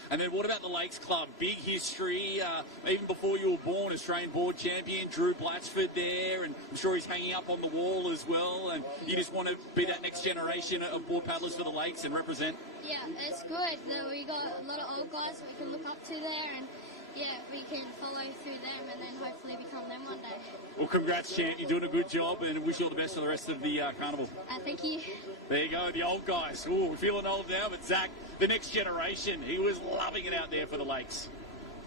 And then what about the Lakes Club? Big history, even before you were born, Australian board champion, Drew Blatchford there, and I'm sure he's hanging up on the wall as well, and you just want to be that next generation of board paddlers for the Lakes and represent? Yeah, it's good. We got a lot of old guys that we can look up to there, and yeah, we can follow through them and then hopefully become them one day. Well, congrats, champ. You're doing a good job, and wish you all the best for the rest of the carnival. Thank you. There you go, the old guys. Ooh, we're feeling old now, but Zach, the next generation, he was loving it out there for the Lakes.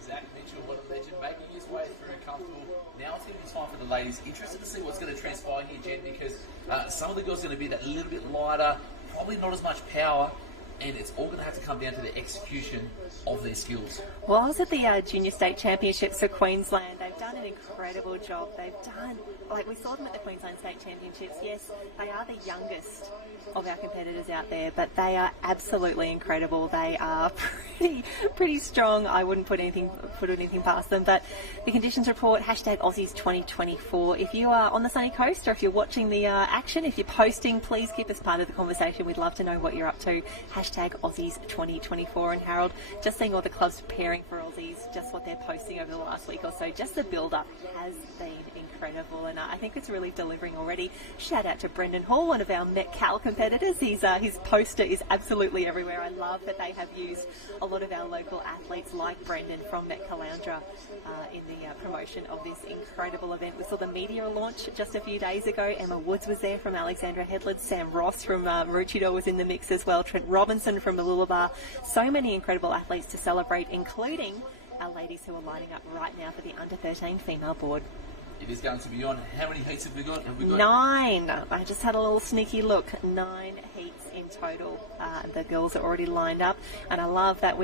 Zach Mitchell, what a legend, making his way through comfortable. Now it's going to be time for the ladies. Interested to see what's going to transpire here, Jen, because some of the girls are going to be that little bit lighter, probably not as much power, and it's all going to have to come down to the execution of their skills. Well, I was at the Junior State Championships for Queensland. They've done an incredible job. They've done, like we saw them at the Queensland State Championships. Yes, they are the youngest of our competitors out there, but they are absolutely incredible. They are pretty strong. I wouldn't put anything past them. But the conditions report, hashtag Aussies 2024. If you are on the sunny coast or if you're watching the action, if you're posting, please keep us part of the conversation. We'd love to know what you're up to. Hashtag Aussies 2024. And Harold, just seeing all the clubs preparing for Aussies, just what they're posting over the last week or so, just the build-up has been incredible, and I think it's really delivering already. Shout out to Brendan Hall, one of our Met Cal competitors. His poster is absolutely everywhere. I love that they have used a lot of our local athletes like Brendan from Met Caloundra in the promotion of this incredible event. We saw the media launch just a few days ago. Emma Woods was there from Alexandra Headland. Sam Ross from Maroochydore was in the mix as well. Trent Robinson from Mooloolaba. So many incredible athletes to celebrate, including our ladies who are lining up right now for the under-13 female board. It is going to be on. How many heats have we got? 9. I just had a little sneaky look. 9 heats in total. The girls are already lined up, and I love that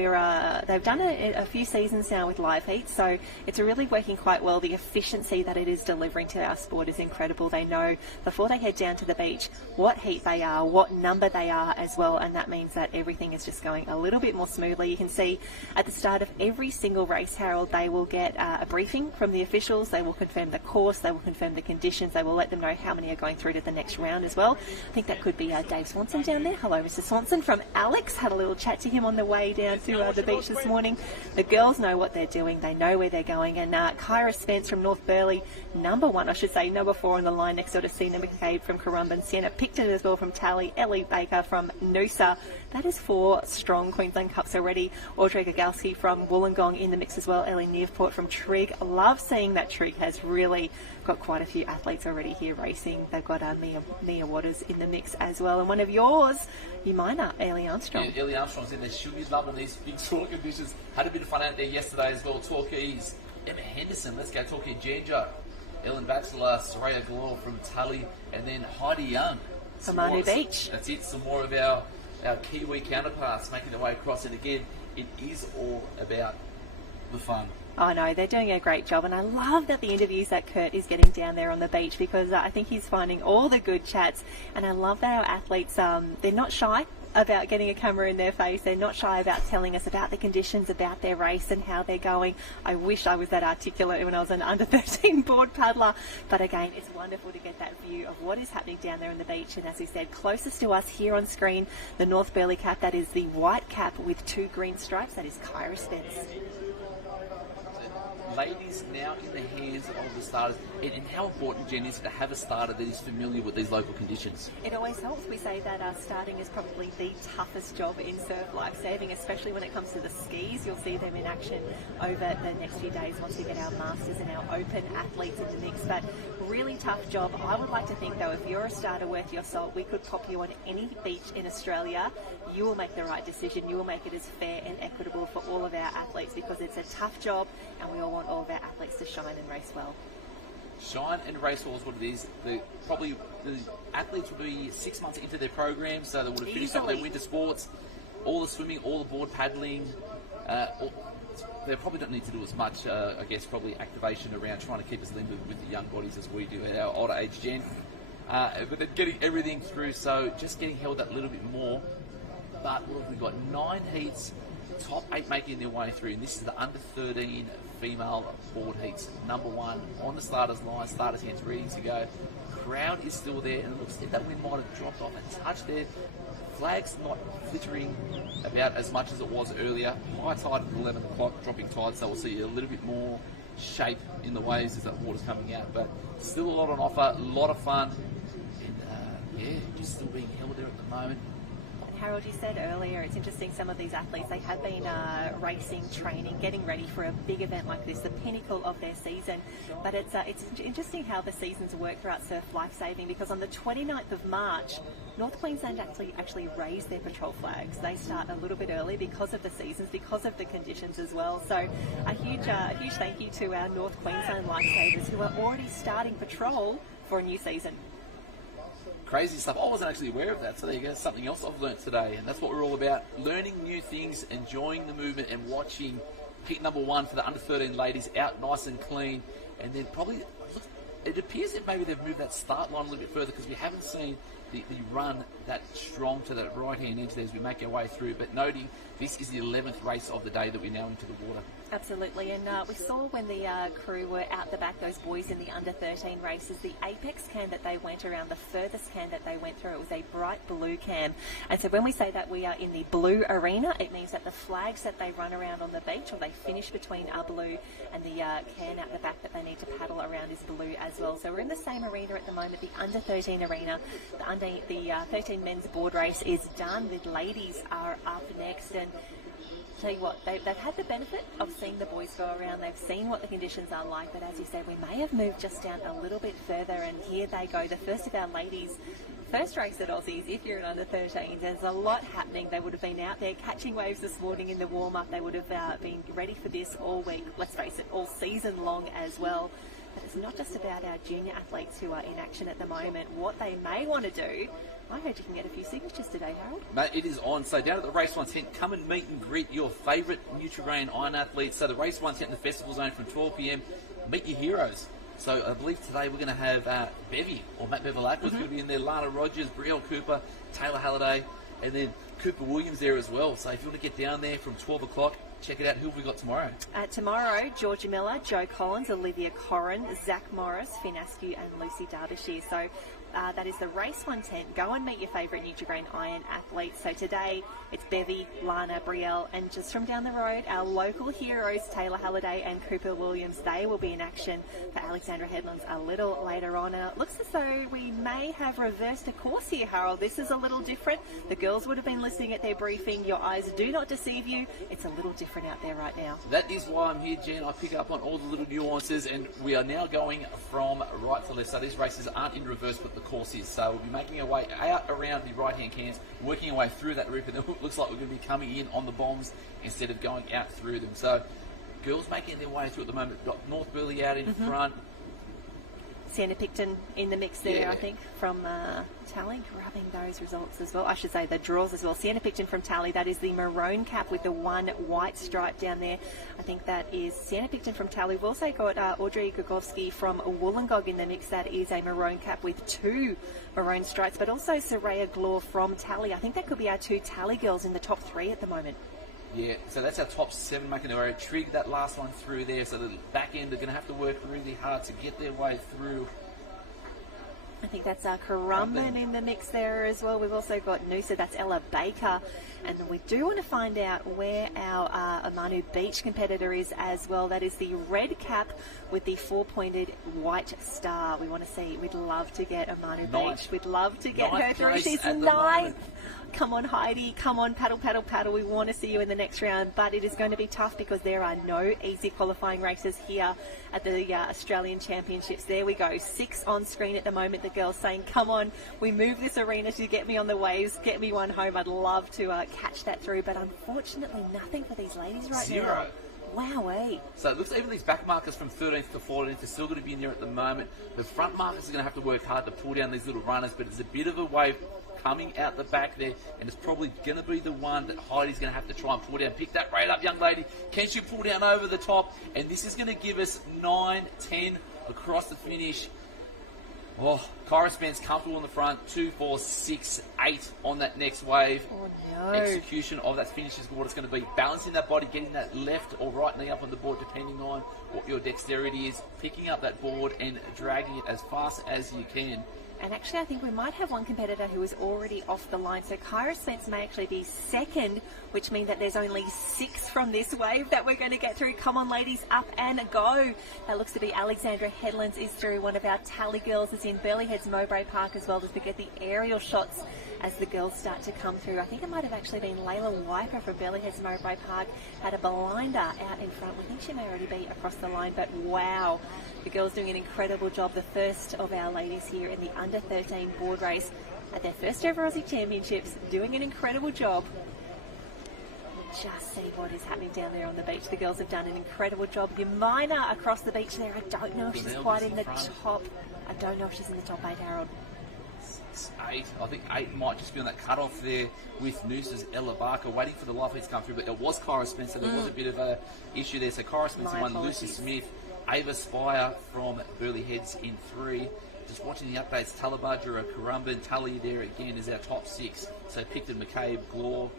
they've done a few seasons now with live heats, so it's really working quite well. The efficiency that it is delivering to our sport is incredible. They know before they head down to the beach what heat they are, what number they are as well, and that means that everything is just going a little bit more smoothly. You can see at the start of every single race, Harold, they will get a briefing from the officials. They will confirm the course, they will confirm the conditions, they will let them know how many are going through to the next round as well. I think that could be Dave Swanson down there. Hello, Mr. Swanson from Alex. Had a little chat to him on the way down to the beach this morning. The girls know what they're doing, they know where they're going, and Kyra Spence from North Burleigh, number 4 on the line next door to Sina McCabe from Currumbin, Sienna Picton as well from Tally, Ellie Baker from Noosa. That is 4 strong Queensland Cups already. Audrey Gagalski from Wollongong in the mix as well. Ellie Nearport from Trigg. Love seeing that Trigg has really got quite a few athletes already here racing. They've got Mia Waters in the mix as well. And one of yours, you minor, Ellie Armstrong. Yeah, Ellie Armstrong's in there. She'll be loving these big sort conditions. Had a bit of fun out there yesterday as well. Torquays, Emma Henderson. Let's go Torquay Ginger. Ellen Batchelor, Soraya Galore from Tully, and then Heidi Young. From Manu Beach. That's it. Some more of our Kiwi counterparts making their way across. And again, it is all about the fun. I know, they're doing a great job, and I love that the interviews that Kurt is getting down there on the beach, because I think he's finding all the good chats, and I love that our athletes, they're not shy about getting a camera in their face. They're not shy about telling us about the conditions, about their race and how they're going. I wish I was that articulate when I was an under-13 board paddler, but again, it's wonderful to get that view of what is happening down there on the beach. And as we said, closest to us here on screen, the North Burleigh cap, that is the white cap with 2 green stripes. That is Kyra Spence. ladies now in the hands of the starters, and how important, Jen, is it to have a starter that is familiar with these local conditions? It always helps. We say that starting is probably the toughest job in surf lifesaving, especially when it comes to the skis. You'll see them in action over the next few days once we get our Masters and our Open athletes in the mix. But really tough job. I would like to think, though, if you're a starter worth your salt, we could pop you on any beach in Australia. You will make the right decision. You will make it as fair and equitable for all of our athletes, because it's a tough job and we all want all of our athletes to shine and race well. Shine and race well is what it is. Probably the athletes will be 6 months into their program, so they would have finished up their winter sports, all the swimming, all the board paddling. They probably don't need to do as much, I guess, probably activation around trying to keep us limber with the young bodies as we do at our older age, Jen. But they're getting everything through, so just getting held that little bit more. But we've got 9 heats, top 8 making their way through, and this is the under 13 female board heats. Number 1 on the starters line, starters hands ready to go. Crowd is still there, and it looks like that wind might have dropped off a touch there. Flag's not flittering about as much as it was earlier. High tide at 11 o'clock, dropping tide, so we'll see a little bit more shape in the waves as that water's coming out. But still a lot on offer, a lot of fun, and just still being held there at the moment. Harold, you said earlier, it's interesting, some of these athletes, they have been racing, training, getting ready for a big event like this, the pinnacle of their season. But it's interesting how the seasons work throughout surf lifesaving, because on the 29th of March, North Queensland actually raised their patrol flags. They start a little bit early because of the seasons, because of the conditions as well. So a huge thank you to our North Queensland lifesavers who are already starting patrol for a new season. Crazy stuff. I wasn't actually aware of that, so there you go. Something else I've learnt today, and that's what we're all about. Learning new things, enjoying the movement, and watching heat number 1 for the under 13 ladies out nice and clean. And then probably, it appears that maybe they've moved that start line a little bit further, because we haven't seen the run that strong to that right-hand edge there as we make our way through. But noting, this is the 11th race of the day that we're now into the water. Absolutely, and we saw when the crew were out the back, those boys in the under 13 races, the apex cam that they went around, the furthest cam that they went through, it was a bright blue cam. And so when we say that we are in the blue arena, it means that the flags that they run around on the beach, or they finish between, are blue, and the can out the back that they need to paddle around is blue as well. So we're in the same arena at the moment, the under 13 arena. The 13 men's board race is done. The ladies are up next, and tell you what, they've had the benefit of seeing the boys go around. They've seen what the conditions are like, but as you said, we may have moved just down a little bit further, and here they go, the first of our ladies. First race at Aussies, if you're an under 13, there's a lot happening. They would have been out there catching waves this morning in the warm-up. They would have been ready for this all week, let's face it, all season long as well. But it's not just about our junior athletes who are in action at the moment. What they may want to do, I heard you can get a few signatures today, Harold. Mate, it is on. So down at the Race 1 tent, come and meet and greet your favourite Nutrigrain Iron athletes. So the Race 1 tent in the festival zone from 12 p.m. Meet your heroes. So I believe today we're going to have Bevy, or Matt Bevilacqua is going to be in there, Lana Rogers, Brielle Cooper, Taylor Halliday, and then Cooper Williams there as well. So if you want to get down there from 12 o'clock, check it out. Who have we got tomorrow? Tomorrow, Georgia Miller, Joe Collins, Olivia Corrin, Zach Morris, Finn Askew, and Lucy Derbyshire. So that is the Race 1 tent. Go and meet your favourite Nutrigrain Iron athletes. So today it's Bevy, Lana, Brielle, and just from down the road, our local heroes, Taylor Halliday and Cooper Williams. They will be in action for Alexandra Headlands a little later on. And it looks as though we may have reversed a course here, Harold. This is a little different. The girls would have been listening at their briefing. Your eyes do not deceive you. It's a little different out there right now. That is why I'm here, Jen. I pick up on all the little nuances, and we are now going from right to left. So these races aren't in reverse, but the course is. So we'll be making our way out around the right-hand cans, working our way through that roof, and then it looks like we're going to be coming in on the bombs instead of going out through them. So girls making their way through at the moment. We've got North Burleigh out in front. Sienna Picton in the mix there, I think, from Tally, grabbing those results as well. I should say the draws as well. Sienna Picton from Tally, that is the maroon cap with the one white stripe down there. I think that is Sienna Picton from Tally. We've also got Audrey Gogovsky from Wollongong in the mix. That is a maroon cap with two maroon stripes, but also Soraya Glor from Tally. I think that could be our two Tally girls in the top 3 at the moment. Yeah, so that's our top 7 making their way. Trig that last one through there, so the back end are going to have to work really hard to get their way through. I think that's Currumbin in the mix there as well. We've also got Noosa, that's Ella Baker. And we do want to find out where our Amanu Beach competitor is as well. That is the red cap with the 4-pointed white star. We want to see, we'd love to get Amanu Beach. We'd love to get her through. She's ninth. Come on, Heidi. Come on, paddle, paddle, paddle. We want to see you in the next round, but it is going to be tough because there are no easy qualifying races here at the Australian Championships. There we go. 6 on screen at the moment. The girls saying, come on, we move this arena to get me on the waves, get me one home. I'd love to catch that through, but unfortunately nothing for these ladies right now. Wowee. So it looks even these back markers from 13th to 14th are still going to be in there at the moment. The front markers are going to have to work hard to pull down these little runners, but it's a bit of a wave coming out the back there, and it's probably going to be the one that Heidi's going to have to try and pull down. Pick that rate up, young lady. Can she pull down over the top? And this is going to give us 9, 10 across the finish. Oh, Kyra Spence comfortable on the front. 2, 4, 6, 8 on that next wave. Oh, no. Execution of that finish is what it's going to be. Balancing that body, getting that left or right knee up on the board, depending on what your dexterity is. Picking up that board and dragging it as fast as you can. And actually, I think we might have one competitor who is already off the line. So Kyra Spence may actually be second, which means that there's only 6 from this wave that we're going to get through. Come on, ladies, up and go. That looks to be Alexandra Headlands is through. One of our tally girls is in Burleigh Heads Mowbray Park as well, just to get the aerial shots as the girls start to come through. I think it might have actually been Layla Wiper from Burleigh Heads Mowbray Park. Had a blinder out in front. We think she may already be across the line, but wow. The girls doing an incredible job. The first of our ladies here in the under-13 board race at their first ever Aussie Championships, doing an incredible job. Just see what is happening down there on the beach. The girls have done an incredible job. Yamina across the beach there. I don't know if she's quite in the top. I don't know if she's in the top 8, Harold. 8. I think 8 might just be on that cutoff there with Noosa's Ella Barker waiting for the life heads to come through, but it was Kyra Spencer. There was a bit of a issue there. So Kyra Spencer won, Lucy Smith, Ava Spire from Burleigh Heads in 3. Just watching the updates, Talabudger, Currumbin, Tully there again is our top 6. So Picton, McCabe, Glore.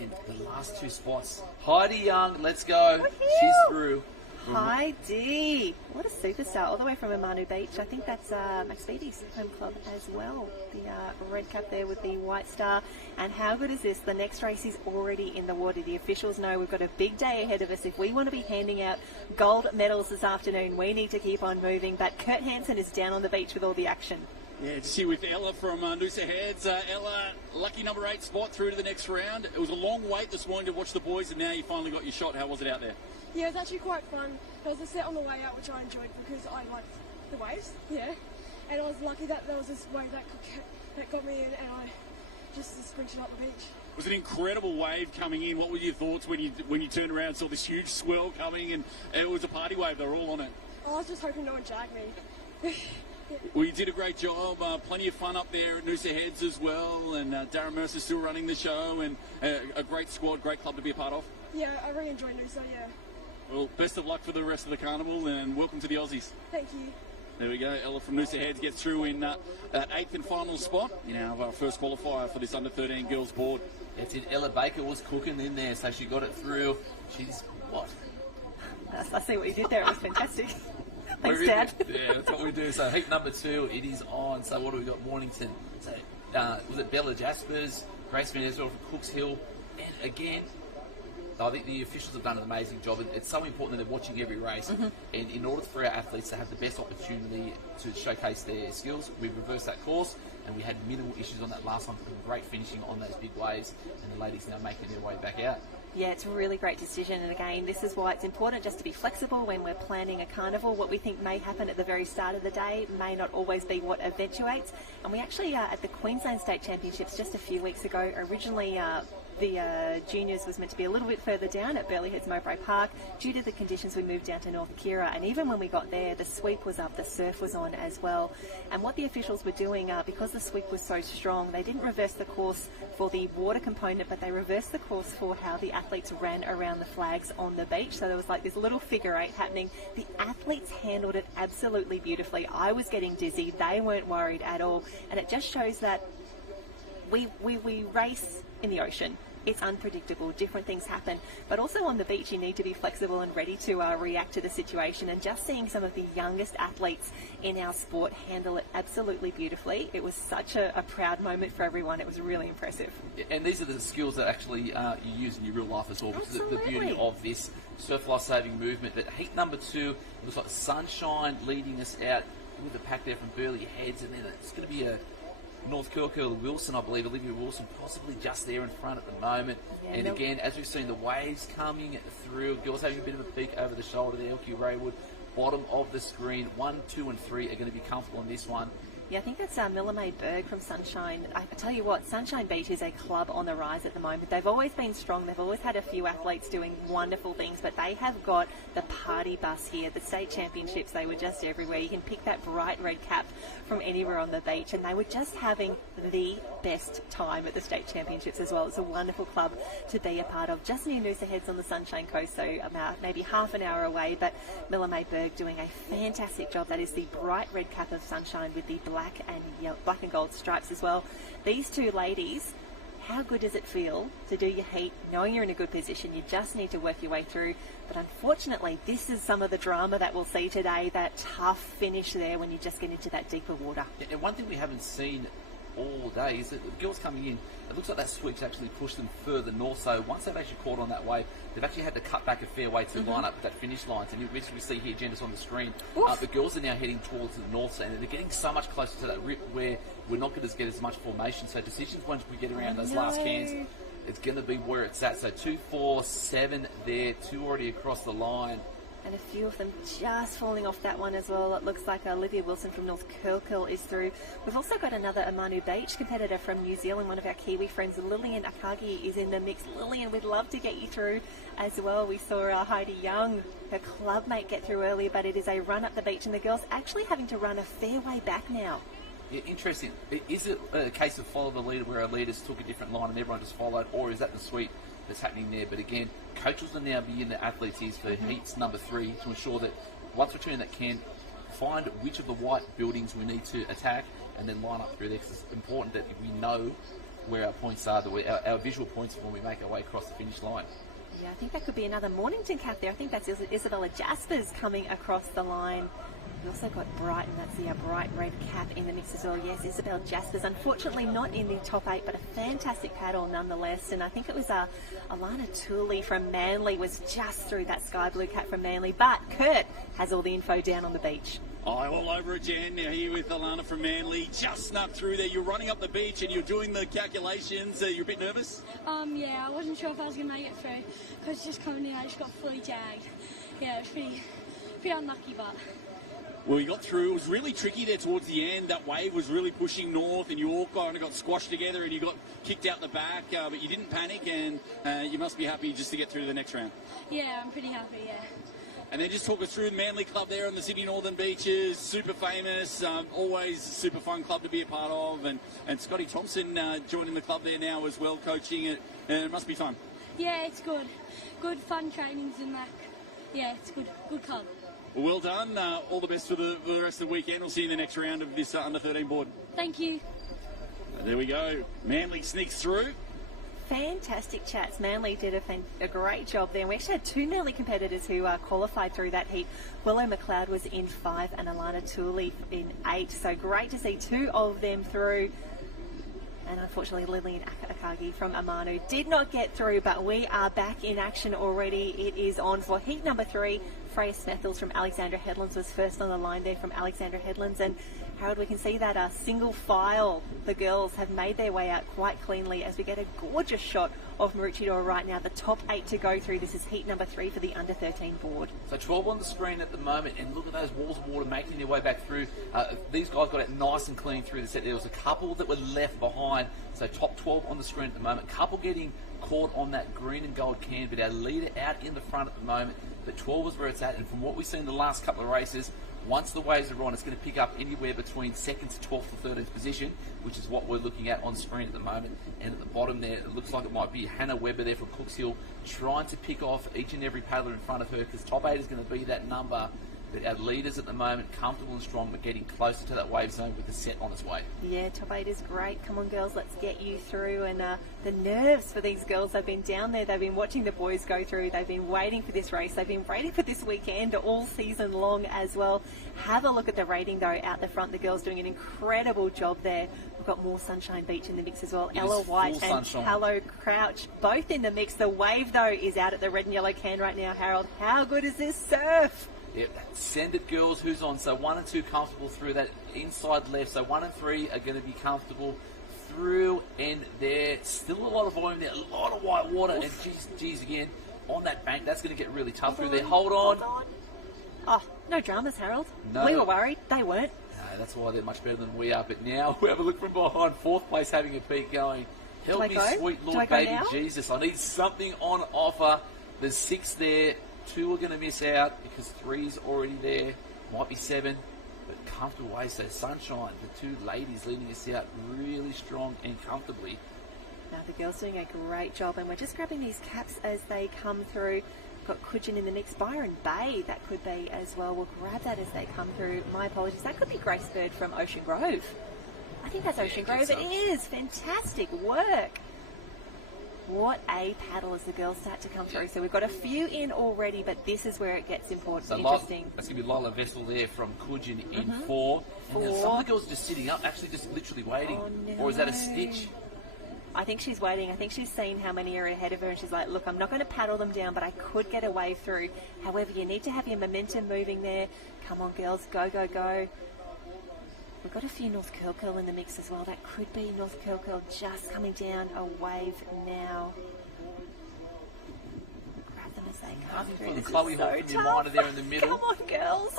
And then the last 2 spots, Heidi Young, let's go. She's through. Heidi, what a superstar, all the way from Amanu Beach. I think that's Max Beattie's home club as well. The red cap there with the white star. And how good is this? The next race is already in the water. The officials know we've got a big day ahead of us. If we want to be handing out gold medals this afternoon, we need to keep on moving. But Kurt Hansen is down on the beach with all the action. Yeah, to see with Ella from Noosa Heads. Ella, lucky number 8 spot through to the next round. It was a long wait this morning to watch the boys, and now you finally got your shot. How was it out there? Yeah, it was actually quite fun. There was a set on the way out which I enjoyed because I liked the waves, and I was lucky that there was this wave that got me in, and I just sprinted up the beach. It was an incredible wave coming in. What were your thoughts when you turned around and saw this huge swell coming, and it was a party wave? They were all on it. I was just hoping no one jagged me. Well, you did a great job. Plenty of fun up there at Noosa Heads as well, and Darren Mercer's still running the show, and a great squad, great club to be a part of. Yeah, I really enjoyed Noosa, yeah. Well, best of luck for the rest of the carnival, and welcome to the Aussies. Thank you. There we go. Ella from Noosa Heads gets through in that 8th and final spot in our first qualifier for this under-13 girls board. That's it. Ella Baker was cooking in there, so she got it through. She's what? I see what you did there. It was fantastic. Thanks, Dad. Yeah, that's what we do. So heat number 2, it is on. So what do we got? Mornington. So was it Bella Jaspers, Grace Van Ezra from Cooks Hill, and again, I think the officials have done an amazing job. It's so important that they're watching every race. And in order for our athletes to have the best opportunity to showcase their skills, we reversed that course, and we had minimal issues on that last one. Great finishing on those big waves, and the ladies now making their way back out. Yeah, it's a really great decision, and again, this is why it's important just to be flexible when we're planning a carnival. What we think may happen at the very start of the day may not always be what eventuates. And we actually, at the Queensland State Championships just a few weeks ago, originally the juniors was meant to be a little bit further down at Burleigh Heads Mowbray Park. Due to the conditions, we moved down to North Kira, and even when we got there, the sweep was up, the surf was on as well. And what the officials were doing, because the sweep was so strong, they didn't reverse the course for the water component, but they reversed the course for how the athletes ran around the flags on the beach. So there was like this little figure 8 happening. The athletes handled it absolutely beautifully. I was getting dizzy. They weren't worried at all. And it just shows that we race in the ocean. it's unpredictable. Different things happen. But also on the beach, you need to be flexible and ready to react to the situation. And just seeing some of the youngest athletes in our sport handle it absolutely beautifully, it was such a proud moment for everyone. It was really impressive. And these are the skills that actually you use in your real life as well, which is the beauty Absolutely. of this surf life saving movement. But heat number 2, it looks like Sunshine leading us out with the pack there from Burleigh Heads, and then it's going to be a North Curl Wilson, I believe, Olivia Wilson possibly just there in front at the moment. Yeah, and again, as we've seen the waves coming through, girls having a bit of a peek over the shoulder there. Elkie Raywood, bottom of the screen, 1, 2 and 3 are going to be comfortable in this one. Yeah, I think that's Miller May Berg from Sunshine. I tell you what, Sunshine Beach is a club on the rise at the moment. They've always been strong. They've always had a few athletes doing wonderful things, but they have got the party bus here. The state championships, they were just everywhere. You can pick that bright red cap from anywhere on the beach, and they were just having the best time at the state championships as well. It's a wonderful club to be a part of. Just near Noosa Heads on the Sunshine Coast, so about maybe half an hour away, but Miller May Berg doing a fantastic job. That is the bright red cap of Sunshine with the black and gold stripes as well. These two ladies, how good does it feel to do your heat knowing you're in a good position? You just need to work your way through. But unfortunately, this is some of the drama that we'll see today, that tough finish there when you just get into that deeper water. And one thing we haven't seen all day is that the girls coming in, it looks like that sweep's actually pushed them further north. So once they've actually caught on that wave, they've actually had to cut back a fair way to line up that finish line. And which we see here, Janice, on the screen. The girls are now heading towards the north end, and they're getting so much closer to that rip where we're not going to get as much formation. So decisions once we get around those last cans, it's going to be where it's at. So 2, 4, 7 there, 2 already across the line. And a few of them just falling off that one as well. It looks like Olivia Wilson from North Curl is through. We've also got another Amanu Beach competitor from New Zealand, one of our Kiwi friends, Lillian Akagi, is in the mix. Lillian, we'd love to get you through as well. We saw Heidi Young, her clubmate, get through earlier, but it is a run up the beach, and the girls actually having to run a fair way back now. Yeah, interesting. Is it a case of follow the leader where our leaders took a different line and everyone just followed, or is that the sweep that's happening there? But again, coaches will now be in the athletes' ears for heats number 3 to ensure that once we turn that can, find which of the white buildings we need to attack and then line up through there, because it's important that we know where our points are, our visual points when we make our way across the finish line. Yeah, I think that could be another Mornington cap there. I think that's Isabella Jaspers coming across the line. We've also got Brighton, that's the bright red cap in the mix as well. Yes, Isabel Jaspers, unfortunately not in the top 8, but a fantastic paddle nonetheless. And I think it was Alana Tooley from Manly was just through that sky blue cap from Manly. But Kurt has all the info down on the beach. All over it, Jan. Now here with Alana from Manly. Just snuck through there. You're running up the beach and you're doing the calculations. You're a bit nervous? Yeah, I wasn't sure if I was going to make it through because just coming in, I just got fully jagged. Yeah, it was pretty unlucky, but... Well, you got through. It was really tricky there towards the end. That wave was really pushing north, and you all kind of got squashed together, and you got kicked out the back, but you didn't panic, and you must be happy just to get through to the next round. Yeah, I'm pretty happy, yeah. And then just talk us through the Manly Club there on the Sydney Northern Beaches. Super famous, always super fun club to be a part of, and Scotty Thompson joining the club there now as well, coaching it. And it must be fun. Yeah, it's good. Good fun trainings and that. Yeah, it's good club. Well done. All the best for the rest of the weekend. We'll see you in the next round of this under-13 board. Thank you. There we go. Manly sneaks through. Fantastic chats. Manly did a great job there. We actually had 2 Manly competitors who qualified through that heat. Willow McLeod was in 5 and Alana Tooley in 8. So great to see 2 of them through. And unfortunately, Lillian Akagi from Amanu did not get through, but we are back in action already. It is on for heat number 3. Freya Smethels from Alexandra Headlands was first on the line there from Alexandra Headlands. And Harold, we can see that single file, the girls have made their way out quite cleanly as we get a gorgeous shot of Maroochydore right now. The top 8 to go through. This is heat number 3 for the under-13 board. So 12 on the screen at the moment, and look at those walls of water making their way back through. These guys got it nice and clean through the set. There was a couple that were left behind. So top 12 on the screen at the moment. Couple getting caught on that green and gold can, but our leader out in the front at the moment. But 12 is where it's at, and from what we've seen in the last couple of races, once the waves are on, it's going to pick up anywhere between 2nd to 12th to 13th position, which is what we're looking at on screen at the moment. And at the bottom there, it looks like it might be Hannah Webber there from Cooks Hill, trying to pick off each and every paddler in front of her, because top 8 is going to be that number But our leaders at the moment, comfortable and strong, but getting closer to that wave zone with the set on its way. Yeah, top 8 is great. Come on, girls, let's get you through. And the nerves for these girls, they've been down there, they've been watching the boys go through, they've been waiting for this race, they've been waiting for this weekend all season long as well. Have a look at the rating, though, out the front. The girls doing an incredible job there. We've got more Sunshine Beach in the mix as well. Ella White and Tallow Crouch, both in the mix. The wave, though, is out at the red and yellow can right now, Harold. How good is this surf? Yep, send it, girls. Who's on? So 1 and 2 comfortable through that inside left. So 1 and 3 are going to be comfortable through and there. Still a lot of volume there, a lot of white water. And geez, again, on that bank, that's going to get really tough through there. Hold on. Oh, no dramas, Harold. No. We were worried. They weren't. No, that's why they're much better than we are. But now we have a look from behind. 4th place having a peek going. Help me, sweet Lord, baby now? Jesus. I need something on offer. There's 6 there. 2 are going to miss out because 3's already there. Might be 7, but comfortable way. So Sunshine, the 2 ladies leading us out really strong and comfortably. Now the girls doing a great job, and we're just grabbing these caps as they come through. Got Kudjin in the mix, Byron Bay, that could be as well. We'll grab that as they come through. My apologies, that could be Grace Bird from Ocean Grove. I think that's Ocean Grove. It is. Fantastic work. What a paddle as the girls start to come through. So we've got a few in already, but this is where it gets important. So Interesting. That's going to be Lila Vessel there from Kudjin in 4. And then some of the girls are just sitting up, actually just literally waiting. Oh, no. Or is that a stitch? I think she's waiting. I think she's seen how many are ahead of her, and she's like, look, I'm not going to paddle them down, but I could get a wave through. However, you need to have your momentum moving there. Come on, girls. Go, go, go. We've got a few North Curl in the mix as well. That could be North Curl just coming down a wave now. Grab them as they come through. The Chloe Hawk and your minor there in the middle. Come on, girls.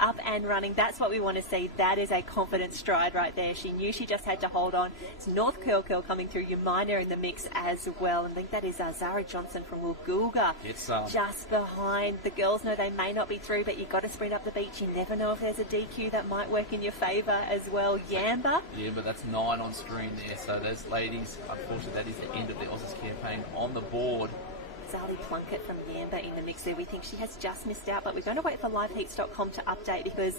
Up and running. That's what we want to see. That is a confident stride right there. She knew she just had to hold on. It's North Curl coming through. Your minor in the mix as well. And I think that is Zara Johnson from Woolgoolga. It's just behind. The girls know they may not be through, but you've got to sprint up the beach. You never know if there's a DQ that might work in your favour as well. Yamba. Yeah, but that's 9 on screen there. So those ladies, unfortunately, that is the end of the Aussies campaign on the board. Zali Plunkett from Yamba in the mix there. We think she has just missed out, but we're going to wait for liveheats.com to update because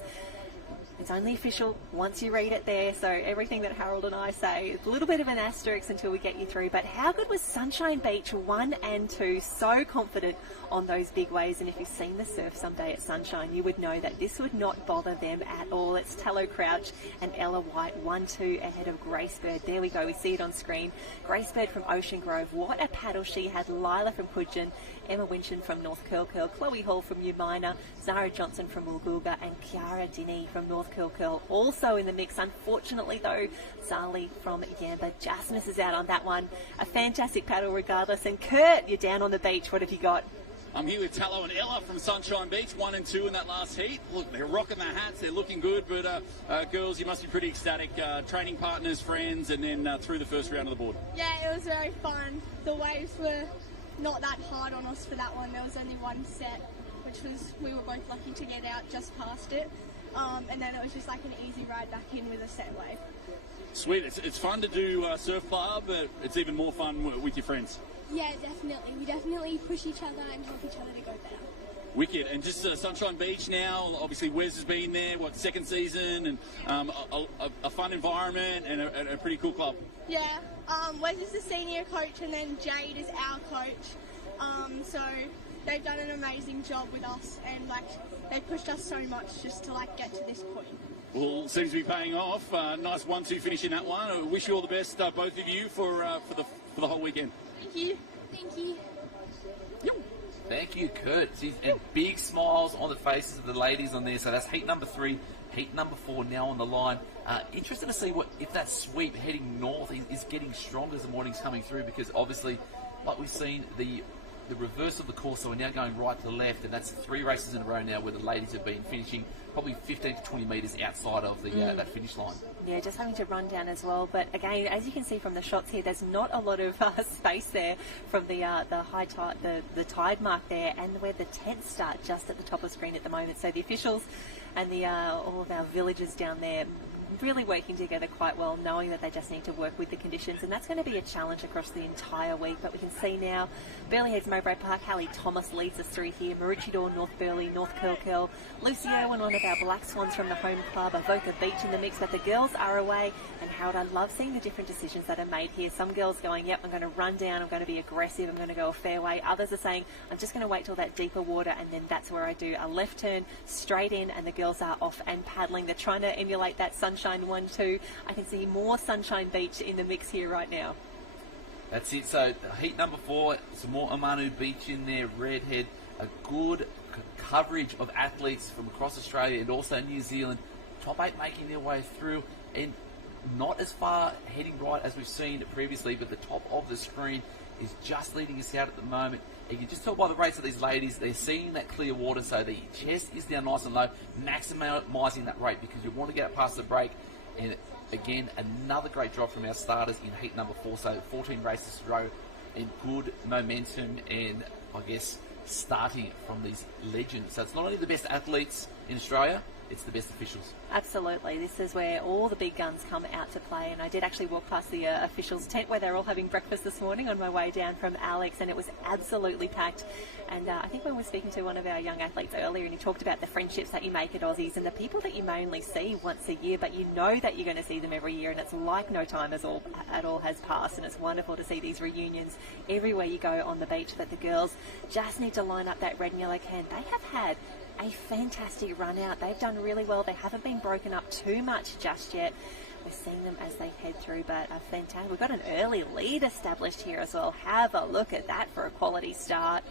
it's only official once you read it there. So everything that Harold and I say is a little bit of an asterisk until we get you through. But how good was Sunshine Beach 1 and 2? So confident on those big waves. And if you've seen the surf someday at Sunshine, you would know that this would not bother them at all. It's Tallow Crouch and Ella White 1-2 ahead of Grace Bird. There we go. We see it on screen. Grace Bird from Ocean Grove. What a paddle she had. Lila from Kudjin. Emma Winchin from North Curl, Chloe Hall from Umina, Zara Johnson from Woolgoolga, and Kiara Dinny from North Curl also in the mix. Unfortunately, though, Zali from Yamba just misses out on that one. A fantastic paddle regardless. And Kurt, you're down on the beach. What have you got? I'm here with Tallow and Ella from Sunshine Beach, 1 and 2 in that last heat. Look, they're rocking their hats, they're looking good, but girls, you must be pretty ecstatic. Training partners, friends, and then through the first round of the board. Yeah, it was very fun. The waves were not that hard on us for that one. There was only one set, which was, we were both lucky to get out just past it. And then it was just like an easy ride back in with a set wave. Sweet, it's fun to do surf club, but it's even more fun with your friends. Yeah, definitely. We definitely push each other and help each other to go better. Wicked. And just Sunshine Beach now, obviously Wes has been there, second season, and a fun environment and a pretty cool club. Yeah, Wes is the senior coach and then Jade is our coach. So they've done an amazing job with us and they pushed us so much just to get to this point. Well, seems to be paying off. Nice 1-2 finish in that one. I wish you all the best, both of you, for the whole weekend. Thank you. Thank you. Thank you, Kurt. And big smiles on the faces of the ladies on there. So that's heat number 3, heat number 4 now on the line. Interested to see if that sweep heading north is getting stronger as the morning's coming through, because obviously, like we've seen, the reverse of the course, so we're now going right to the left, and that's 3 races in a row now where the ladies have been finishing probably 15 to 20 metres outside of the that finish line. Yeah, just having to run down as well. But again, as you can see from the shots here, there's not a lot of space there from the high tide, the tide mark there, and where the tents start just at the top of the screen at the moment. So the officials and all of our villagers down there really working together quite well, knowing that they just need to work with the conditions, and that's going to be a challenge across the entire week. But we can see now, Burleigh Heads, Mowbray Park, Hallie Thomas leads us through here, Maroochydore, North Burleigh, North Curl, Lucy Owen, one of our Black Swans from the home club, Avoca Beach in the mix, but the girls are away. And Harold, I love seeing the different decisions that are made here. Some girls going, yep, I'm going to run down, I'm going to be aggressive, I'm going to go a fair way. Others are saying, I'm just going to wait till that deeper water, and then that's where I do a left turn straight in, and the girls are off and paddling. They're trying to emulate that Sunshine 1-2. I can see more Sunshine Beach in the mix here right now. That's it. So heat number 4, some more Amanu Beach in there, Redhead, a good coverage of athletes from across Australia and also New Zealand. Top 8 making their way through, and not as far heading right as we've seen previously, but the top of the screen is just leading us out at the moment. And you can just tell by the race of these ladies, they're seeing that clear water, so the chest is down nice and low, maximising that rate because you want to get it past the break. And again, another great job from our starters in heat number 4, so 14 races to row and good momentum, and I guess starting from these legends. So it's not only the best athletes in Australia, it's the best officials. Absolutely. This is where all the big guns come out to play, and I did actually walk past the officials' tent where they're all having breakfast this morning on my way down from Alex, and it was absolutely packed. And I think when we were speaking to one of our young athletes earlier, and he talked about the friendships that you make at Aussies and the people that you may only see once a year, but you know that you're going to see them every year, and it's like no time at all has passed, and it's wonderful to see these reunions everywhere you go on the beach. But the girls just need to line up that red and yellow can. They have had a fantastic run out. They've done really well. They haven't been broken up too much just yet. We're seeing them as they head through, but fantastic. We've got an early lead established here as well. Have a look at that for a quality start.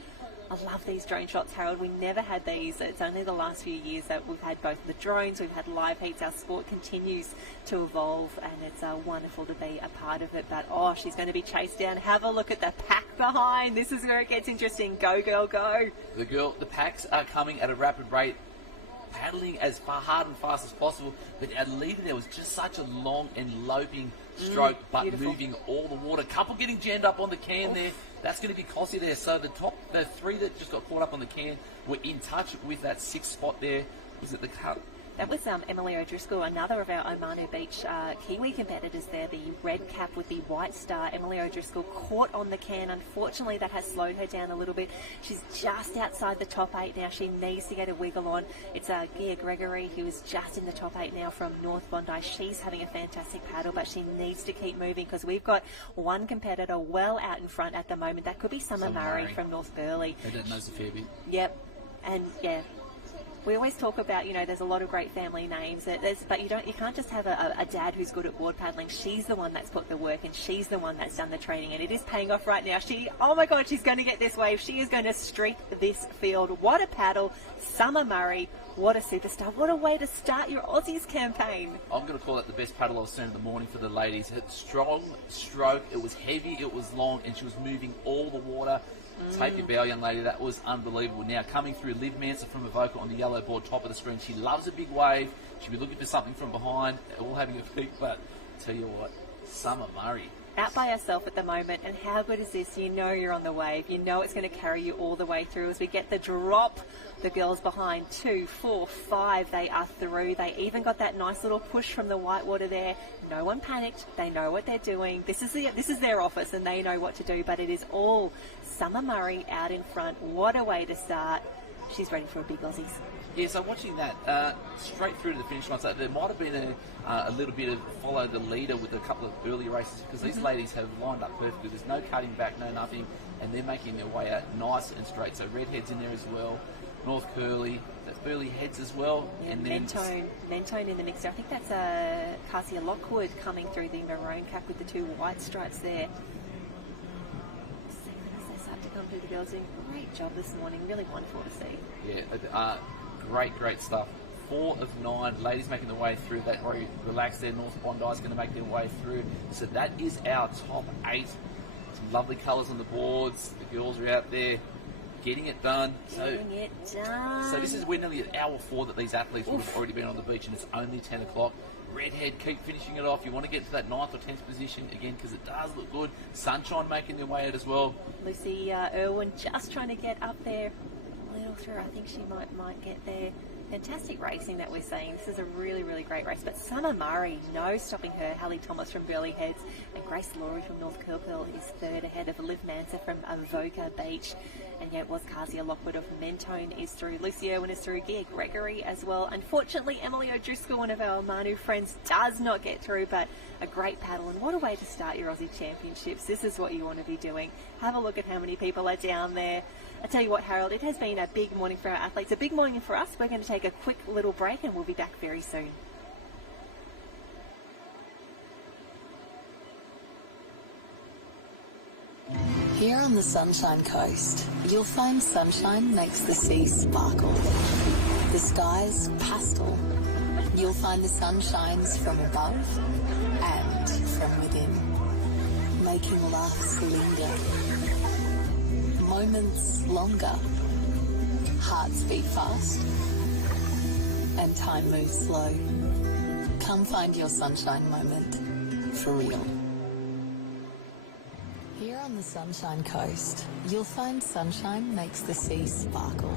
I love these drone shots, Harold. We never had these. It's only the last few years that we've had both the drones, we've had live heats. Our sport continues to evolve, and it's wonderful to be a part of it. But, oh, she's going to be chased down. Have a look at the pack behind. This is where it gets interesting. Go, girl, go. The packs are coming at a rapid rate, paddling as hard and fast as possible, but our leader there was just such a long and loping stroke, but beautiful. Moving all the water. Couple getting jammed up on the can there. That's going to be costly there. So the 3 that just got caught up on the can were in touch with that 6th spot there. Was it the cut? That was Emily O'Driscoll, another of our Omanu Beach Kiwi competitors there, the red cap with the white star. Emily O'Driscoll caught on the can. Unfortunately, that has slowed her down a little bit. She's just outside the top 8 now. She needs to get a wiggle on. It's Gia Gregory, who is just in the top 8 now from North Bondi. She's having a fantastic paddle, but she needs to keep moving because we've got one competitor well out in front at the moment. That could be Summer Murray from North Burleigh. That knows a fair bit. Yep. And, yeah. We always talk about, there's a lot of great family names, but you can't just have a dad who's good at board paddling. She's the one that's put the work, and she's the one that's done the training, and it is paying off right now. Oh my God, she's going to get this wave. She is going to streak this field. What a paddle. Summer Murray, what a superstar. What a way to start your Aussies campaign. I'm going to call it the best paddle I've seen in the morning for the ladies. Strong stroke, it was heavy, it was long, and she was moving all the water. Take your bow, young lady. That was unbelievable. Now, coming through, Liv Manson from Avoca on the yellow board, top of the screen. She loves a big wave. She'll be looking for something from behind. They're all having a peek, but tell you what, Summer Murray. Out by herself at the moment, and how good is this? You know you're on the wave. You know it's going to carry you all the way through. As we get the drop, the girls behind 2, 4, 5, they are through. They even got that nice little push from the whitewater there. No one panicked. They know what they're doing. This is their office, and they know what to do. But it is all Summer Murray out in front. What a way to start. She's ready for a big Aussies. Yeah, so watching that straight through to the finish line, so there might have been a little bit of follow the leader with a couple of early races because these ladies have lined up perfectly. There's no cutting back, no nothing, and they're making their way out nice and straight. So Redhead's in there as well, North Curly, that's Burleigh Heads as well, yeah, and then Mentone in the mixer. I think that's Cassia Lockwood coming through the maroon cap with the 2 white stripes there. As they start to come through, the girls doing a great job this morning. Really wonderful to see. Yeah, great stuff. 4 of 9 ladies making their way through. That very relaxed there. North Bondi's going to make their way through. So that is our top 8. Some lovely colours on the boards. The girls are out there getting it done. So this is nearly an hour 4 that these athletes would have already been on the beach, and it's only 10 o'clock. Redhead keep finishing it off. You want to get to that 9th or 10th position again because it does look good. Sunshine making their way out as well. Lucy Irwin just trying to get up there a little through. I think she might get there. Fantastic racing that we're seeing. This is a really, really great race. But Summer Murray, no stopping her. Hallie Thomas from Burleigh Heads and Grace Laurie from North Kirkhill is third ahead of Liv Manser from Avoca Beach. And yeah, it was Kazia Lockwood of Mentone is through. Lucy Irwin is through. Gia Gregory as well. Unfortunately, Emily O'Driscoll, one of our Manu friends, does not get through, but a great paddle. And what a way to start your Aussie Championships. This is what you want to be doing. Have a look at how many people are down there. I tell you what, Harold, it has been a big morning for our athletes, a big morning for us. We're going to take a quick little break and we'll be back very soon. Here on the Sunshine Coast, you'll find sunshine makes the sea sparkle. The sky's pastel. You'll find the sun shines from above and from within, making laughs linger. Moments longer, hearts beat fast, and time moves slow. Come find your sunshine moment, for real. Here on the Sunshine Coast, you'll find sunshine makes the sea sparkle.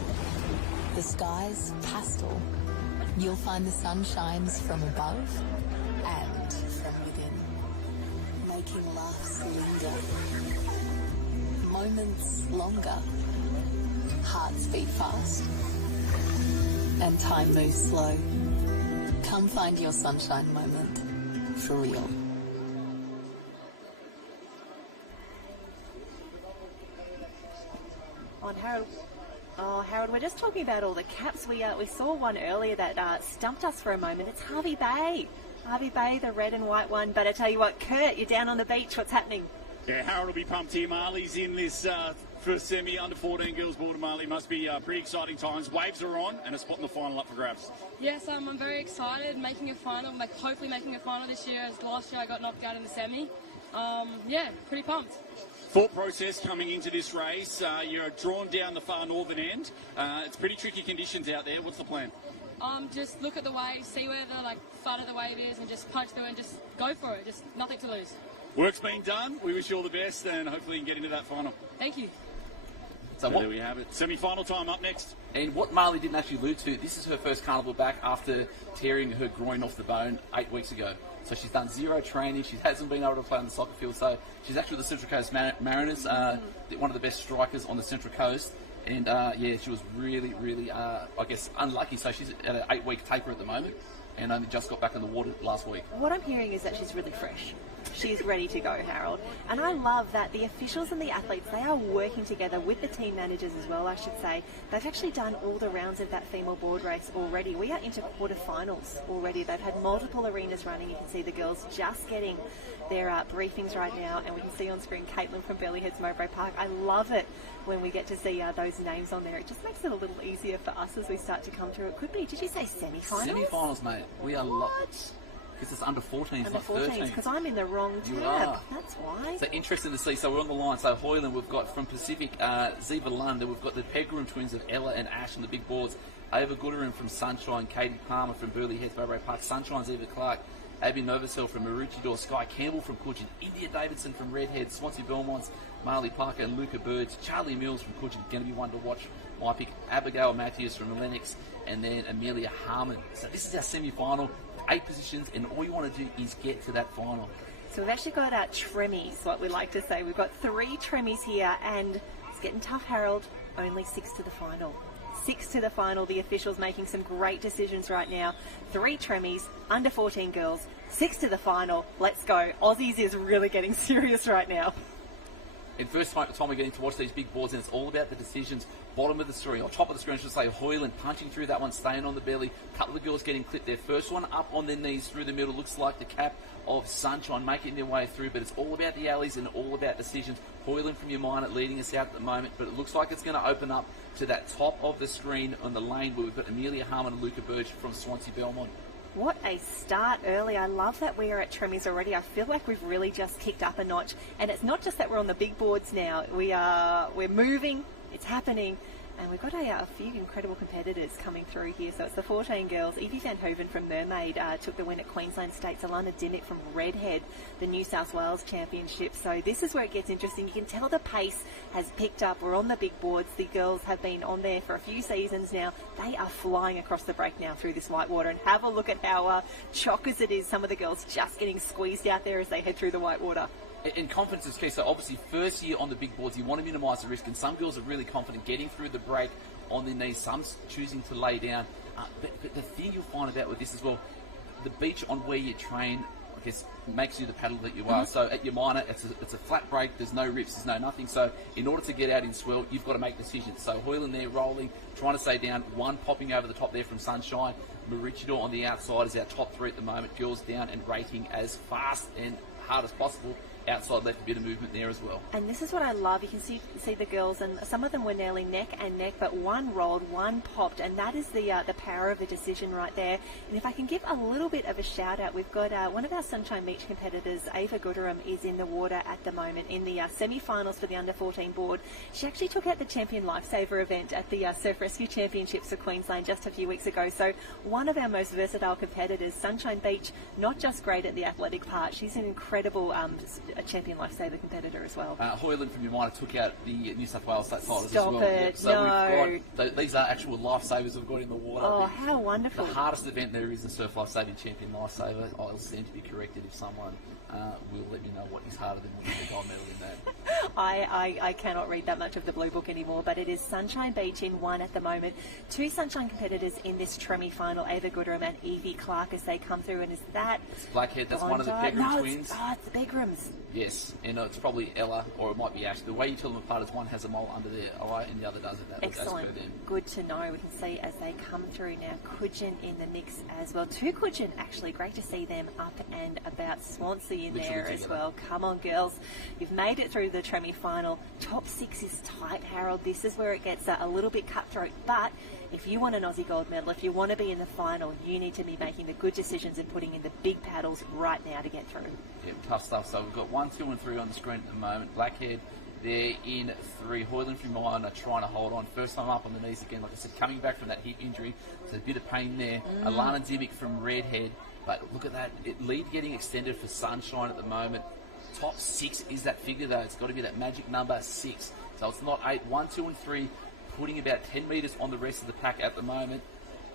The sky's pastel. You'll find the sun shines from above and from within, making laughs linger. Moments longer, hearts beat fast, and time moves slow. Come find your sunshine moment, for real. On Harold. Oh, Harold, we're just talking about all the caps. We saw one earlier that stumped us for a moment. It's Harvey Bay. Harvey Bay, the red and white one. But I tell you what, Kurt, you're down on the beach. What's happening? Yeah, Harold will be pumped here. Marley's in this first semi under 14 girls border. Marley must be pretty exciting times. Waves are on and a spot in the final up for grabs. Yes, I'm very excited making a final, hopefully making a final this year, as last year I got knocked out in the semi. Yeah, pretty pumped. Thought process coming into this race. You're drawn down the far northern end. It's pretty tricky conditions out there. What's the plan? Just look at the wave, see where the flat of the wave is, and just punch through and just go for it. Just nothing to lose. Work's been done. We wish you all the best, and hopefully you can get into that final. Thank you. So there we have it. Semi-final time up next. And what Marley didn't actually allude to, this is her first carnival back after tearing her groin off the bone 8 weeks ago. So she's done zero training. She hasn't been able to play on the soccer field. So she's actually with the Central Coast Mariners, one of the best strikers on the Central Coast. And yeah, she was really, really, I guess, unlucky. So she's at an 8-week taper at the moment and only just got back in the water last week. What I'm hearing is that she's really fresh. She's ready to go, Harold. And I love that the officials and the athletes, they are working together with the team managers as well, I should say. They've actually done all the rounds of that female board race already. We are into quarterfinals already. They've had multiple arenas running. You can see the girls just getting their briefings right now, and we can see on screen Caitlin from Burleigh Heads Mowbray Park. I love it when we get to see those names on there. It just makes it a little easier for us as we start to come through. It could be, did you say semi-finals? Semi-finals, mate. We are locked. Because it's under 14s, not 13s. Because I'm in the wrong tab. You are. That's why. So interesting to see. So we're on the line. So Hoyland, we've got from Pacific, Ziva London. We've got the Pegram twins of Ella and Ash on the big boards. Ava Gooderin from Sunshine. Katie Palmer from Burleigh Heads, Mowbray Park. Sunshine's Eva Clark. Abby Novosel from Maroochydore. Sky Campbell from Coogin. India Davidson from Redhead. Swansea Belmonts. Marley Parker and Luca Birds. Charlie Mills from Coogin. Going to be one to watch. My pick. Abigail Matthews from Lennox. And then Amelia Harmon. So this is our semi-final. 8 positions, and all you want to do is get to that final. So we've actually got our tremies, what we like to say. We've got 3 tremies here, and it's getting tough, Harold. Only 6 to the final. 6 to the final. The officials making some great decisions right now. 3 tremies, under 14 girls, 6 to the final. Let's go. Aussies is really getting serious right now. And first time we're getting to watch these big boards, and it's all about the decisions. Bottom of the screen, or top of the screen, I should say, Hoyland punching through that one, staying on the belly. A couple of girls getting clipped there. First one up on their knees through the middle. Looks like the cap of Sunshine making their way through, but it's all about the alleys and all about decisions. Hoyland from your minor leading us out at the moment, but it looks like it's going to open up to that top of the screen on the lane where we've got Amelia Harmon and Luca Birch from Swansea Belmont. What a start early. I love that we are at tremies already. I feel like we've really just kicked up a notch. And it's not just that we're on the big boards now. We're moving. It's happening. And we've got a few incredible competitors coming through here. So it's the 14 girls. Evie Van Hoven from Mermaid took the win at Queensland States. Alana Dimmick from Redhead, the New South Wales Championship. So this is where it gets interesting. You can tell the pace has picked up. We're on the big boards. The girls have been on there for a few seasons now. They are flying across the break now through this whitewater. And have a look at how chockers it is. Some of the girls just getting squeezed out there as they head through the whitewater. And confidence is key. So obviously, first year on the big boards, you want to minimise the risk. And some girls are really confident getting through the break on their knees. Some choosing to lay down. But the thing you'll find about with this as well, the beach on where you train, I guess, makes you the paddler that you are. So at your minor, it's a flat break. There's no rips. There's no nothing. So in order to get out in swell, you've got to make decisions. So Hoyland there rolling, trying to stay down. One popping over the top there from Sunshine. Maroochydore on the outside is our top three at the moment. Girls down and raking as fast and hard as possible. Outside left, a bit of movement there as well. And this is what I love. You can see the girls, and some of them were nearly neck and neck, but one rolled, one popped, and that is the power of the decision right there. And if I can give a little bit of a shout out, we've got one of our Sunshine Beach competitors, Ava Gooderham, is in the water at the moment in the semi-finals for the under-14 board. She actually took out the Champion Lifesaver event at the Surf Rescue Championships for Queensland just a few weeks ago. So one of our most versatile competitors. Sunshine Beach, not just great at the athletic part, she's an incredible a Champion Lifesaver competitor as well. Hoyland from your minor took out the New South Wales state titles Stop as well. it, Yep. So no. we've got, these are actual lifesavers we've got in the water. Oh, how wonderful. The hardest event there is the Surf Lifesaving Champion Lifesaver. I'll stand to be corrected if someone will let me know what is harder than winning the gold medal in that. I cannot read that much of the Blue Book anymore, but it is Sunshine Beach in one at the moment. Two Sunshine competitors in this Tremmy final, Ava Gooderham and Evie Clark, as they come through. And is that It's Blackhead, that's one of the Bondi? Pegram twins. It's the Begrams. Yes, and it's probably Ella, or it might be Ash. The way you tell them apart is one has a mole under their eye and the other doesn't. Excellent. Good to know. We can see as they come through now. Coogin in the mix as well. Two Coogin, actually. Great to see them up and about. Swansea in Literally there as together. well. Come on, girls. You've made it through the Tremmy final. Top six is tight, Harold. This is where it gets a little bit cutthroat. But if you want an Aussie gold medal, if you want to be in the final, you need to be making the good decisions and putting in the big paddles right now to get through. Yeah, tough stuff. So we've got 1, 2 and 3 on the screen at the moment. Blackhead there in 3. Hoyland from minor trying to hold on. First time up on the knees again. Like I said, coming back from that hip injury. There's a bit of pain there. Alana Dimmick from Redhead. But look at that. Lead getting extended for Sunshine at the moment. Top 6 is that figure though. It's got to be that magic number 6. So it's not 8. 1, 2 and 3. Putting about 10 metres on the rest of the pack at the moment.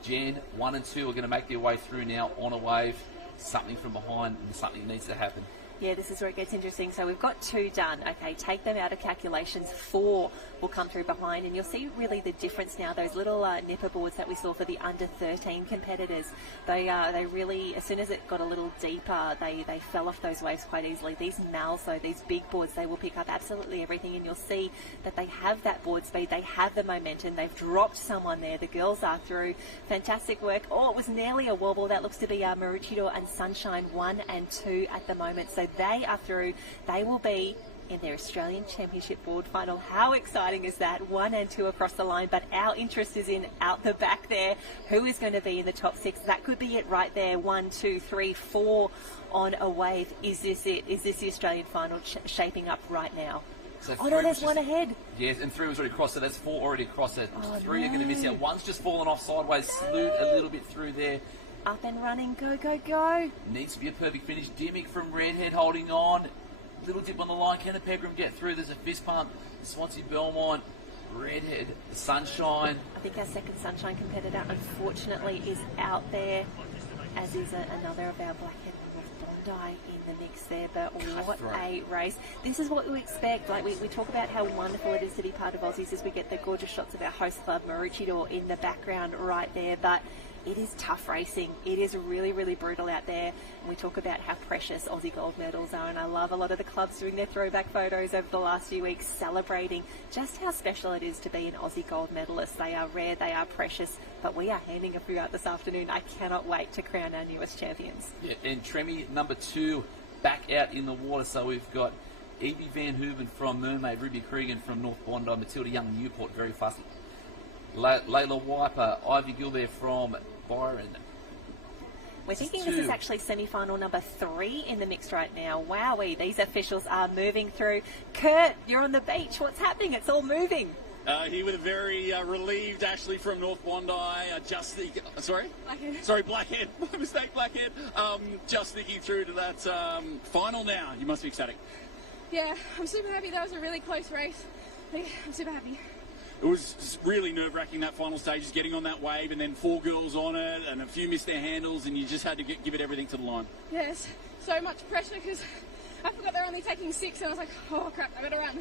Jan, 1 and 2 are going to make their way through now on a wave. Something from behind and something needs to happen. Yeah, this is where it gets interesting. So we've got 2 done. Okay, take them out of calculations. 4 will come through behind, and you'll see really the difference now. Those little nipper boards that we saw for the under 13 competitors, they really, as soon as it got a little deeper, they fell off those waves quite easily. These Mals, though, these big boards, they will pick up absolutely everything, and you'll see that they have that board speed, they have the momentum. They've dropped someone there. The girls are through. Fantastic work. Oh, it was nearly a wobble. That looks to be Maroochydore and Sunshine 1 and 2 at the moment. So they are through. They will be in their Australian Championship board final. How exciting is that? 1 and 2 across the line, but our interest is in out the back there. Who is going to be in the top 6? That could be it right there. 1, 2, 3, 4 on a wave. Is this it? Is this the Australian final shaping up right now? So oh no, there's one ahead. Yes, and 3 was already crossed, so that's 4 already across it. Oh, 3 are going to miss out. One's just fallen off sideways, slewed a little bit through there. Up and running, go, go, go. Needs to be a perfect finish. Dimmick from Redhead holding on. Little dip on the line. Can the Pegram get through? There's a fist pump. Swansea Belmont, Redhead, Sunshine. I think our second Sunshine competitor, unfortunately, is out there, as is another of our Blackhead Bondi in the mix there. But what a race. This is what we expect. Like we talk about how wonderful it is to be part of Aussies as we get the gorgeous shots of our host club, Maroochydore, in the background right there. But it is tough racing. It is really, really brutal out there. And we talk about how precious Aussie gold medals are. And I love a lot of the clubs doing their throwback photos over the last few weeks, celebrating just how special it is to be an Aussie gold medalist. They are rare, they are precious, but we are handing a few out this afternoon. I cannot wait to crown our newest champions. Yeah, and Tremmy, number 2, back out in the water. So we've got Evie Van Hoven from Mermaid, Ruby Cregan from North Bondi, Matilda Young, Newport, very fast. Layla Wiper, Ivy Gilbert from Byron. We're thinking this is actually semi-final number 3 in the mix right now. Wowee, these officials are moving through. Kurt, you're on the beach. What's happening? It's all moving. Here with a very relieved Ashley from North Bondi. Blackhead. My mistake, Blackhead. Just thinking through to that final now. You must be ecstatic. Yeah, I'm super happy. That was a really close race. I'm super happy. It was just really nerve-wracking, that final stage, just getting on that wave and then 4 girls on it and a few missed their handles and you just had to give it everything to the line. Yes, so much pressure because I forgot they're only taking 6 and I was like, oh crap, I better run.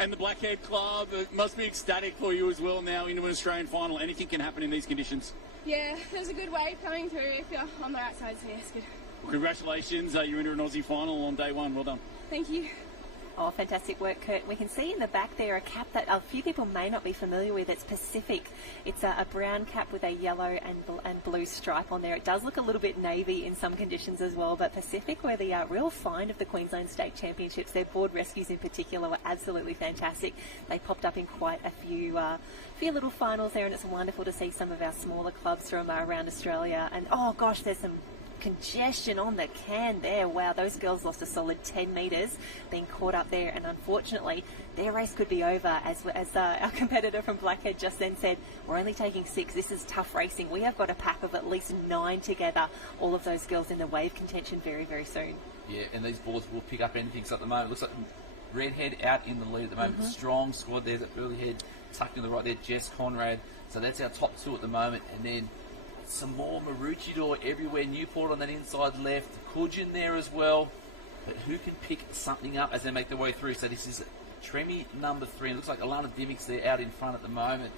And the Blackhead Club, it must be ecstatic for you as well now into an Australian final. Anything can happen in these conditions. Yeah, there's a good wave coming through if you're on the right side, so yeah, it's good. Well, congratulations, you're into an Aussie final on day 1. Well done. Thank you. Oh, fantastic work, Kurt. We can see in the back there a cap that a few people may not be familiar with. It's Pacific. It's a brown cap with a yellow and blue stripe on there. It does look a little bit navy in some conditions as well, but Pacific were the real find of the Queensland State Championships. Their board rescues in particular were absolutely fantastic. They popped up in quite a few little finals there, and it's wonderful to see some of our smaller clubs from around Australia. And oh gosh, there's some congestion on the can there. Wow, those girls lost a solid 10 metres being caught up there, and unfortunately their race could be over as our competitor from Blackhead just then said, we're only taking 6, this is tough racing, we have got a pack of at least 9 together, all of those girls in the wave contention very, very soon. Yeah, and these boards will pick up anything, so at the moment it looks like Redhead out in the lead at the moment. Strong squad, there's at early head tucked in the right there, Jess Conrad, so that's our top 2 at the moment, and then some more Maroochydore everywhere. Newport on that inside left. Coogin there as well. But who can pick something up as they make their way through? So this is Tremi number 3. It looks like Alana Dimmick's there out in front at the moment.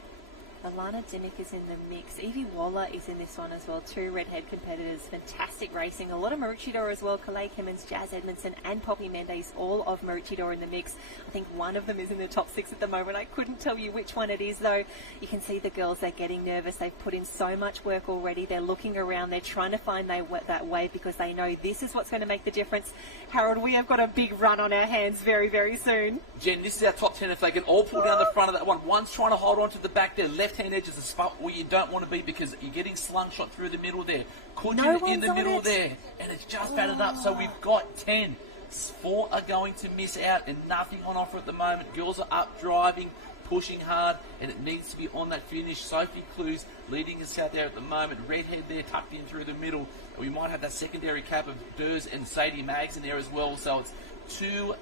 Alana Dimmick is in the mix. Evie Waller is in this one as well. 2 redhead competitors. Fantastic racing. A lot of Maroochydore as well. Calais Kimmins, Jazz Edmondson and Poppy Mendes, all of Maroochydore in the mix. I think one of them is in the top 6 at the moment. I couldn't tell you which one it is though. You can see the girls, they're getting nervous. They've put in so much work already. They're looking around. They're trying to find that wave because they know this is what's going to make the difference. Harold, we have got a big run on our hands very, very soon. Jen, this is our top 10 if they can all pull down the front of that one. One's trying to hold on to the back there. Left-hand edge is a spot where you don't want to be because you're getting slung shot through the middle there. Coogin in the middle there. And it's just batted up. So we've got 10. 4 are going to miss out and nothing on offer at the moment. Girls are up driving, pushing hard, and it needs to be on that finish. Sophie Clues leading us out there at the moment. Redhead there tucked in through the middle. We might have that secondary cap of Durs and Sadie Maggs in there as well. So it's 2,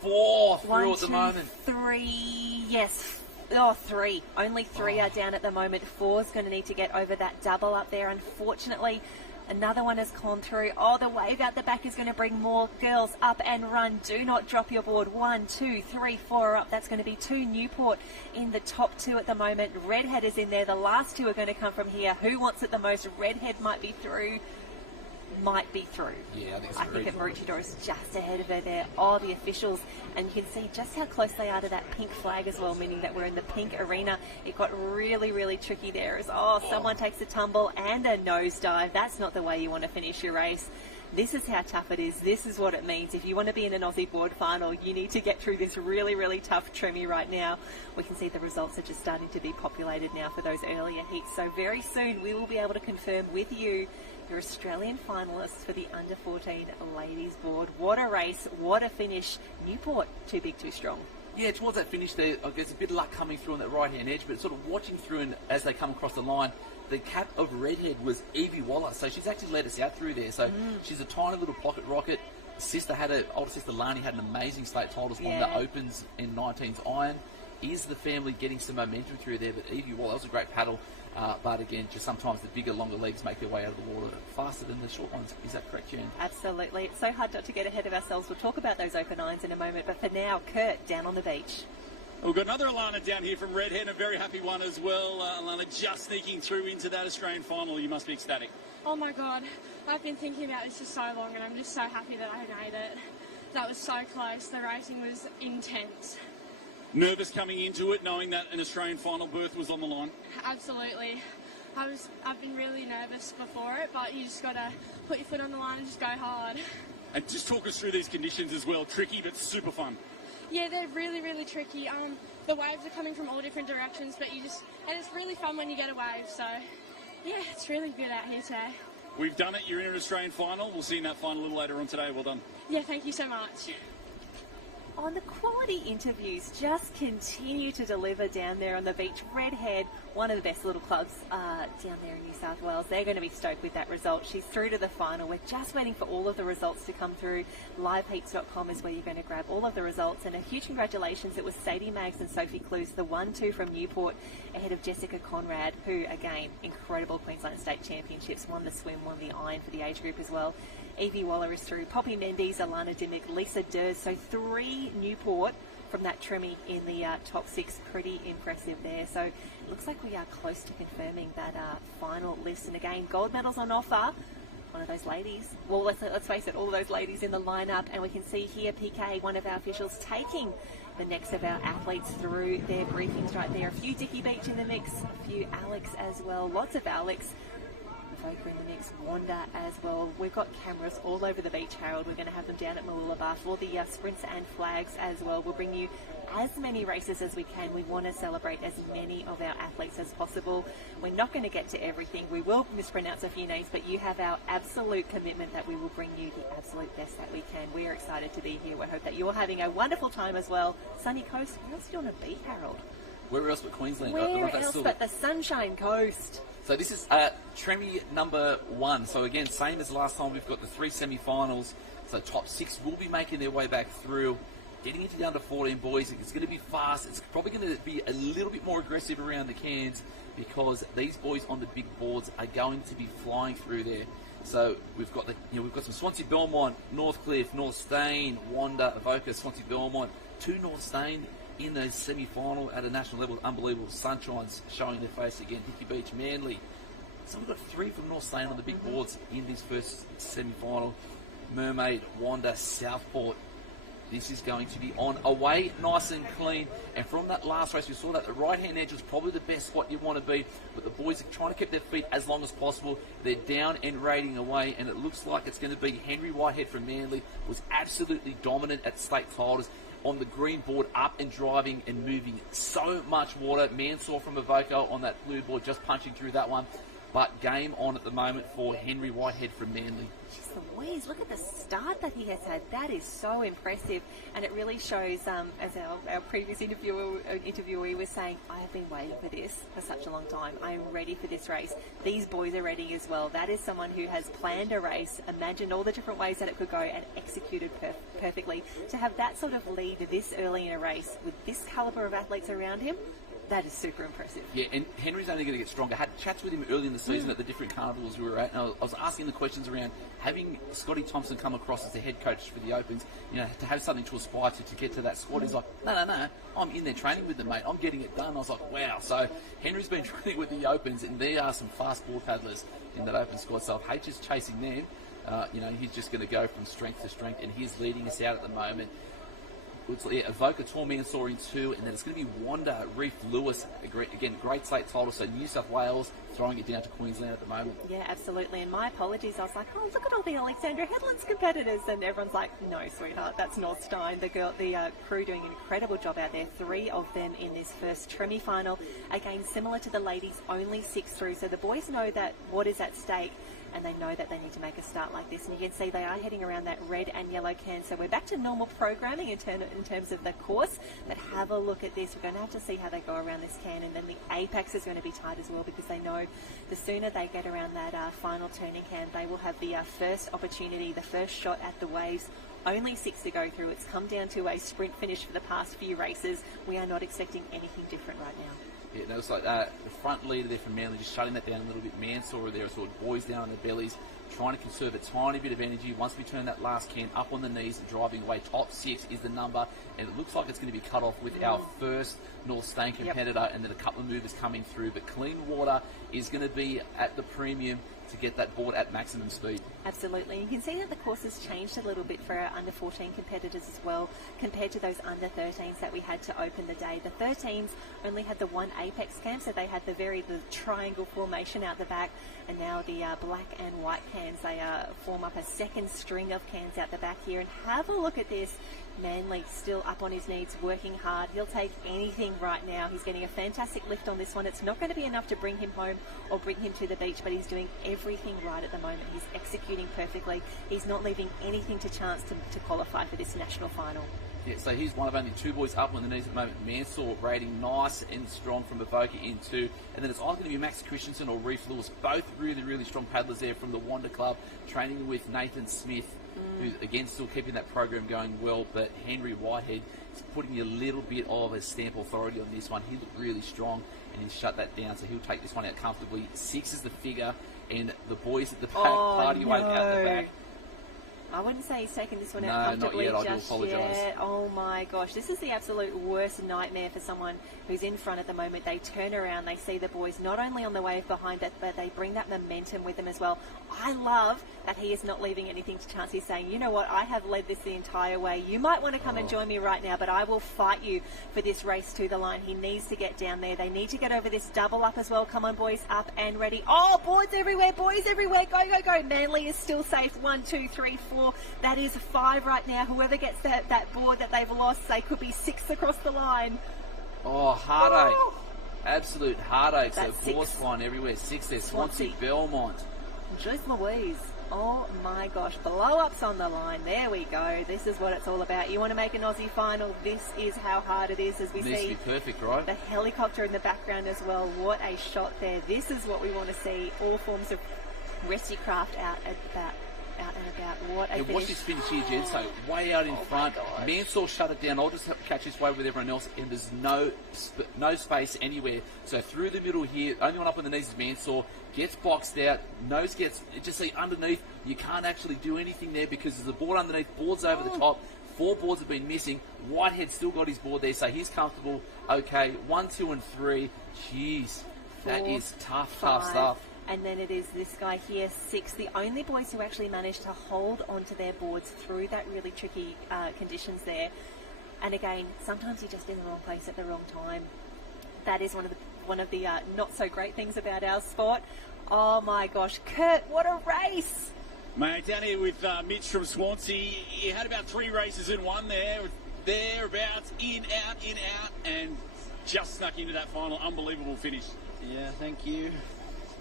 4 through at the moment. 3, yes. Oh, 3. Only 3 are down at the moment. 4's going to need to get over that double up there. Unfortunately, another one has gone through. Oh, the wave out the back is going to bring more girls up and run. Do not drop your board. 1, 2, 3, 4 are up. That's going to be 2 Newport in the top 2 at the moment. Redhead is in there. The last 2 are going to come from here. Who wants it the most? Redhead might be through. Yeah, I think that Maroochydore is just ahead of her there. Oh, the officials. And you can see just how close they are to that pink flag as well, meaning that we're in the pink arena. It got really, really tricky there as, someone takes a tumble and a nosedive. That's not the way you want to finish your race. This is how tough it is. This is what it means. If you want to be in an Aussie board final, you need to get through this really, really tough Tremi right now. We can see the results are just starting to be populated now for those earlier heats. So very soon we will be able to confirm with you your Australian finalists for the under-14 ladies board. What a race, what a finish. Newport, too big, too strong. Yeah, towards that finish there, I guess a bit of luck coming through on that right-hand edge, but sort of watching through and as they come across the line, the cap of Redhead was Evie Waller, so she's actually led us out through there. So she's a tiny little pocket rocket. Older sister Lani had an amazing state titles one that opens in 19's iron. Is the family getting some momentum through there? But Evie Waller, that was a great paddle. But again, just sometimes the bigger, longer legs make their way out of the water faster than the short ones. Is that correct, Jen? Absolutely. It's so hard not to get ahead of ourselves. We'll talk about those open irons in a moment. But for now, Kurt, down on the beach. We've got another Alana down here from Redhead, a very happy one as well. Alana just sneaking through into that Australian final. You must be ecstatic. Oh my God. I've been thinking about this for so long and I'm just so happy that I made it. That was so close. The racing was intense. Nervous coming into it, knowing that an Australian final berth was on the line? Absolutely. I've been really nervous before it, but you just got to put your foot on the line and just go hard. And just talk us through these conditions as well. Tricky, but super fun. Yeah, they're really, really tricky. The waves are coming from all different directions, but and it's really fun when you get a wave. So, yeah, it's really good out here today. We've done it. You're in an Australian final. We'll see you in that final a little later on today. Well done. Yeah, thank you so much. On the quality interviews just continue to deliver down there on the beach. Redhead, one of the best little clubs down there in New South Wales. They're going to be stoked with that result. She's through to the final. We're just waiting for all of the results to come through. Liveheats.com is where you're going to grab all of the results. And a huge congratulations. It was Sadie Maggs and Sophie Clues, the 1-2 from Newport, ahead of Jessica Conrad, who, again, incredible Queensland State Championships, won the swim, won the iron for the age group as well. Evie Waller is through. Poppy Mendes, Alana Dimmick, Lisa Durs. So 3 Newport from that Tremmy in the top 6. Pretty impressive there. So it looks like we are close to confirming that final list. And again, gold medals on offer. One of those ladies, well, let's face it, all of those ladies in the lineup. And we can see here PK, one of our officials, taking the next of our athletes through their briefings right there. A few Dickie Beach in the mix, a few Alex as well. Lots of Alex. Voker in the mix, Wanda as well. We've got cameras all over the beach, Harold. We're going to have them down at Mooloolaba for the sprints and flags as well. We'll bring you as many races as we can. We want to celebrate as many of our athletes as possible. We're not going to get to everything. We will mispronounce a few names, but you have our absolute commitment that we will bring you the absolute best that we can. We are excited to be here. We hope that you're having a wonderful time as well. Sunny Coast, where else do you want to be, Harold? Where else but Queensland? Where else but the Sunshine Coast? So this is Tremmy number 1. So again, same as last time, we've got the 3 semi-finals. So top 6 will be making their way back through. Getting into the under 14 boys, it's going to be fast. It's probably going to be a little bit more aggressive around the cans because these boys on the big boards are going to be flying through there. So we've got we've got some Swansea Belmont, Northcliffe, North Stain, Wanda, Avoca, Swansea Belmont, 2 North Stain in the semi-final at a national level. Unbelievable. Sunshine's showing their face again. Dickie Beach, Manly. So we've got 3 from North Stain on the big boards in this first semi-final. Mermaid, Wanda, Southport. This is going to be on away, nice and clean. And from that last race, we saw that the right-hand edge was probably the best spot you want to be. But the boys are trying to keep their feet as long as possible. They're down and raiding away. And it looks like it's going to be Henry Whitehead from Manly. Was absolutely dominant at state titles on the green board, up and driving and moving so much water. Mansour from Avoca on that blue board, just punching through that one. But game on at the moment for Henry Whitehead from Manly. Jeez Louise, look at the start that he has had. That is so impressive. And it really shows, as our previous interviewee was saying, I have been waiting for this for such a long time. I am ready for this race. These boys are ready as well. That is someone who has planned a race, imagined all the different ways that it could go, and executed perfectly. To have that sort of lead this early in a race with this calibre of athletes around him, that is super impressive. Yeah, and Henry's only going to get stronger. I had chats with him early in the season at the different carnivals we were at, and I was asking the questions around having Scotty Thompson come across as the head coach for the Opens, to have something to aspire to get to that squad. He's like, no, I'm in there training with them, mate. I'm getting it done. I was like, wow. So Henry's been training with the Opens, and there are some fast ball paddlers in that Open squad. So if H is chasing them, he's just going to go from strength to strength, and he's leading us out at the moment. Avoca Tormansaur in 2, and then it's going to be Wanda Reef Lewis, again, great state title, so New South Wales throwing it down to Queensland at the moment. Yeah, absolutely, and my apologies, I was like, oh, look at all the Alexandra Headlands competitors, and everyone's like, no, sweetheart, that's North Stein. The crew doing an incredible job out there, 3 of them in this first Tremmy final. Again, similar to the ladies, only 6 through, so the boys know that what is at stake, and they know that they need to make a start like this. And you can see they are heading around that red and yellow can. So we're back to normal programming in terms of the course. But have a look at this. We're going to have to see how they go around this can. And then the apex is going to be tight as well, because they know the sooner they get around that final turning can, they will have the first opportunity, the first shot at the waves. Only 6 to go through. It's come down to a sprint finish for the past few races. We are not expecting anything different right now. Yeah, no, it's like the front leader there from Manly just shutting that down a little bit. Mansour there, sort of boys down on their bellies, trying to conserve a tiny bit of energy. Once we turn that last can up on the knees and driving away, top 6 is the number, and it looks like it's going to be cut off with our first North Stain competitor, and then a couple of movers coming through. But Clean Water is going to be at the premium to get that board at maximum speed. Absolutely. You can see that the course has changed a little bit for our under 14 competitors as well, compared to those under 13s that we had to open the day. The 13s only had the one apex cam, so they had the triangle formation out the back, and now the black and white cans, they form up a second string of cans out the back here. And have a look at this. Manly still up on his knees, working hard. He'll take anything right now. He's getting a fantastic lift on this one. It's not going to be enough to bring him home or bring him to the beach, but he's doing everything right at the moment. He's executing perfectly. He's not leaving anything to chance to qualify for this national final. Yeah, so he's one of only 2 boys up on the knees at the moment. Mansell rating nice and strong from Avoca in 2. And then it's either going to be Max Christensen or Reef Lewis. Both really, really strong paddlers there from the Wanda Club, training with Nathan Smith, who's, again, still keeping that program going well. But Henry Whitehead is putting a little bit of a stamp authority on this one. He looked really strong, and he's shut that down, so he'll take this one out comfortably. 6 is the figure, and the boys at the back, party wave out the back. I wouldn't say he's taken this one out comfortably not yet. I do just apologise. yet. Oh my gosh, this is the absolute worst nightmare for someone who's in front at the moment. They turn around, they see the boys not only on the wave behind it, but they bring that momentum with them as well. I love that he is not leaving anything to chance. He's saying, you know what, I have led this the entire way. You might want to come and join me right now, but I will fight you for this race to the line. He needs to get down there. They need to get over this double up as well. Come on, boys, up and ready. Oh, boards everywhere, boys everywhere. Go, go, go. Manly is still safe. 1, 2, 3, 4. That is 5 right now. Whoever gets that board that they've lost, they could be 6 across the line. Oh, heartache. Oh. Absolute heartache. So That's fourth 6. line everywhere. 6 there. Swansea, Belmont. Jeez Louise. Oh my gosh. Blow-ups on the line. There we go. This is what it's all about. You want to make an Aussie final? This is how hard it is, as we Needs to see. be perfect, right? The helicopter in the background as well. What a shot there. This is what we want to see. All forms of rescue craft out and about. What a Watch this finish here, Jen. So way out in front. Mansell shut it down. I'll just have to catch this wave with everyone else, and there's no space anywhere. So through the middle here, only one up on the knees is Mansell. Gets boxed out. Nose gets, just see underneath. You can't actually do anything there because there's a board underneath. Board's over the top. 4 boards have been missing. Whitehead still got his board there, so he's comfortable. Okay, 1, 2, and 3. Jeez, that is tough stuff. And then it is this guy here, 6, the only boys who actually managed to hold onto their boards through that really tricky conditions there. And again, sometimes you're just in the wrong place at the wrong time. That is one of the not so great things about our sport. Oh my gosh, Kurt, what a race! Mate, down here with Mitch from Swansea, you had about 3 races in one there, thereabouts, in, out, and just snuck into that final. Unbelievable finish. Yeah, thank you.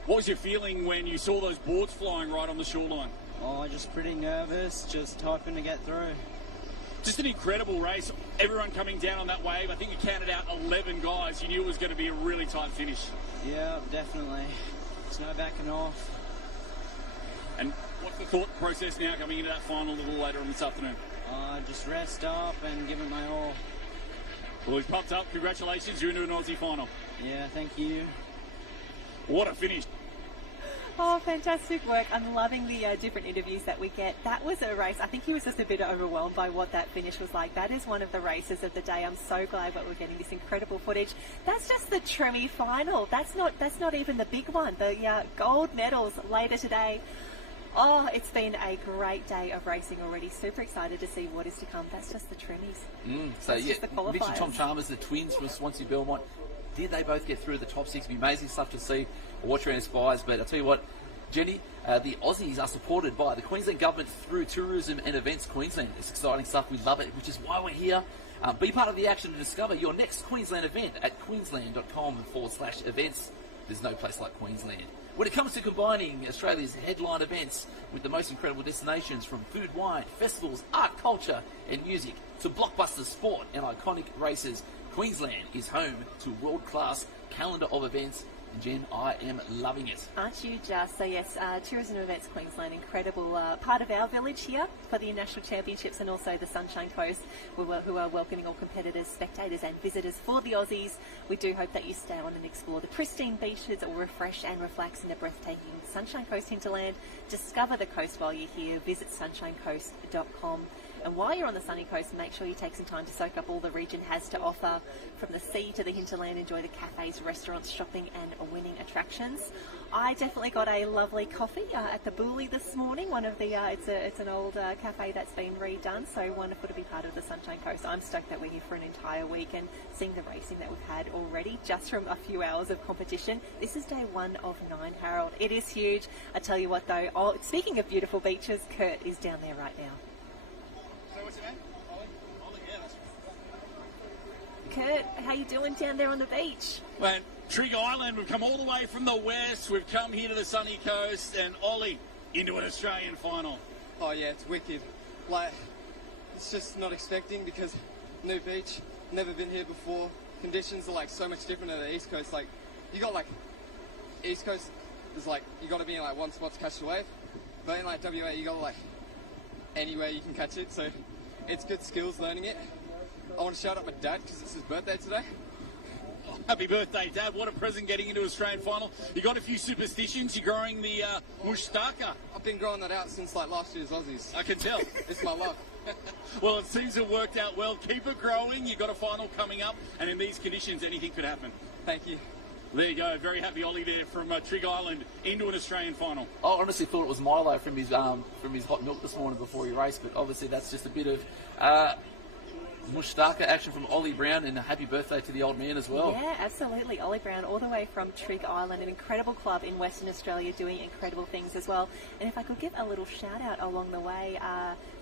What was your feeling when you saw those boards flying right on the shoreline? Oh, just pretty nervous, just hoping to get through. Just an incredible race. Everyone coming down on that wave. I think you counted out 11 guys. You knew it was going to be a really tight finish. Yeah, definitely. There's no backing off. And what's the thought process now coming into that final a little later on this afternoon? Just rest up and give it my all. Well, he's popped up. Congratulations. You're into an Aussie final. Yeah, thank you. What a finish. Oh, fantastic work. I'm loving the different interviews that we get. That was a race. I think he was just a bit overwhelmed by what that finish was like. That is one of the races of the day. I'm so glad that we're getting this incredible footage. That's just the Tremie final. That's not even the big one. The gold medals later today. Oh, it's been a great day of racing already. Super excited to see what is to come. That's just the Tremies. So That's just the qualifiers. Mitch and Tom Chalmers, the twins from Swansea Belmont. Did they both get through the top 6? It'd be amazing stuff to see. Watch around Spies. But I'll tell you what, Jenny, the Aussies are supported by the Queensland Government through Tourism and Events Queensland. It's exciting stuff. We love it, which is why we're here. Be part of the action to discover your next Queensland event at queensland.com/events. There's no place like Queensland. When it comes to combining Australia's headline events with the most incredible destinations from food, wine, festivals, art, culture and music to blockbuster sport and iconic races, Queensland is home to world-class calendar of events. And Jen, I am loving it. Aren't you just? So yes, Tourism Events Queensland, incredible part of our village here for the National Championships and also the Sunshine Coast, who are welcoming all competitors, spectators and visitors for the Aussies. We do hope that you stay on and explore the pristine beaches or refresh and relax in the breathtaking Sunshine Coast hinterland. Discover the coast while you're here. Visit sunshinecoast.com. And while you're on the sunny coast, make sure you take some time to soak up all the region has to offer. From the sea to the hinterland, enjoy the cafes, restaurants, shopping and winning attractions. I definitely got a lovely coffee at the Bully this morning. One of the, it's an old cafe that's been redone, so wonderful to be part of the Sunshine Coast. I'm stoked that we're here for an entire week and seeing the racing that we've had already just from a few hours of competition. This is day 1 of 9, Harold. It is huge. I tell you what though, speaking of beautiful beaches, Kurt is down there right now. What's your name? Ollie, Kurt, how you doing down there on the beach? Well, Trig Island, we've come all the way from the west. We've come here to the sunny coast, and Ollie into an Australian final. Oh yeah, it's wicked. Like, it's just not expecting because new beach, never been here before. Conditions are like so much different than the East Coast. Like, you got like, East Coast is like, you got to be in like one spot to catch the wave. But in like WA, you got to like, anywhere you can catch it. So it's good skills learning it. I want to shout out my dad because it's his birthday today. Happy birthday, Dad. What a present getting into Australian final. You got a few superstitions. You're growing the moustache. I've been growing that out since like last year's Aussies. I can tell. It's my love. Well, it seems to have worked out well. Keep it growing. You've got a final coming up. And in these conditions, anything could happen. Thank you. There you go. Very happy Ollie there from Trig Island into an Australian final. I honestly thought it was Milo from his hot milk this morning before he raced, but obviously that's just a bit of Mustaka action from Ollie Brown, and a happy birthday to the old man as well. Yeah, absolutely. Ollie Brown, all the way from Trig Island, an incredible club in Western Australia doing incredible things as well. And if I could give a little shout out along the way,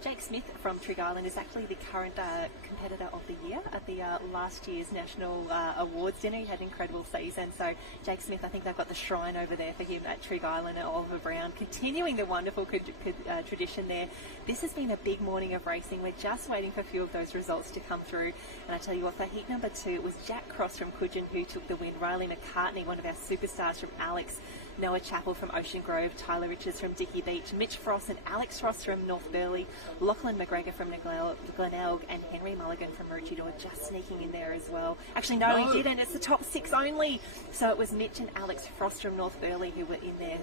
Jake Smith from Trig Island is actually the current competitor of the year at the last year's National Awards dinner. He had an incredible season. So Jake Smith, I think they've got the shrine over there for him at Trig Island, and Oliver Brown continuing the wonderful tradition there. This has been a big morning of racing. We're just waiting for a few of those results to come through. And I tell you what, for heat number 2, it was Jack Cross from Coogin who took the win. Riley McCartney, one of our superstars from Alex. Noah Chappell from Ocean Grove, Tyler Richards from Dickey Beach, Mitch Frost and Alex Frost from North Burleigh, Lachlan McGregor from Glenelg, and Henry Mulligan from Maroochydore just sneaking in there as well. Actually, no, he didn't. It's the top 6 only. So it was Mitch and Alex Frost from North Burleigh who were in there.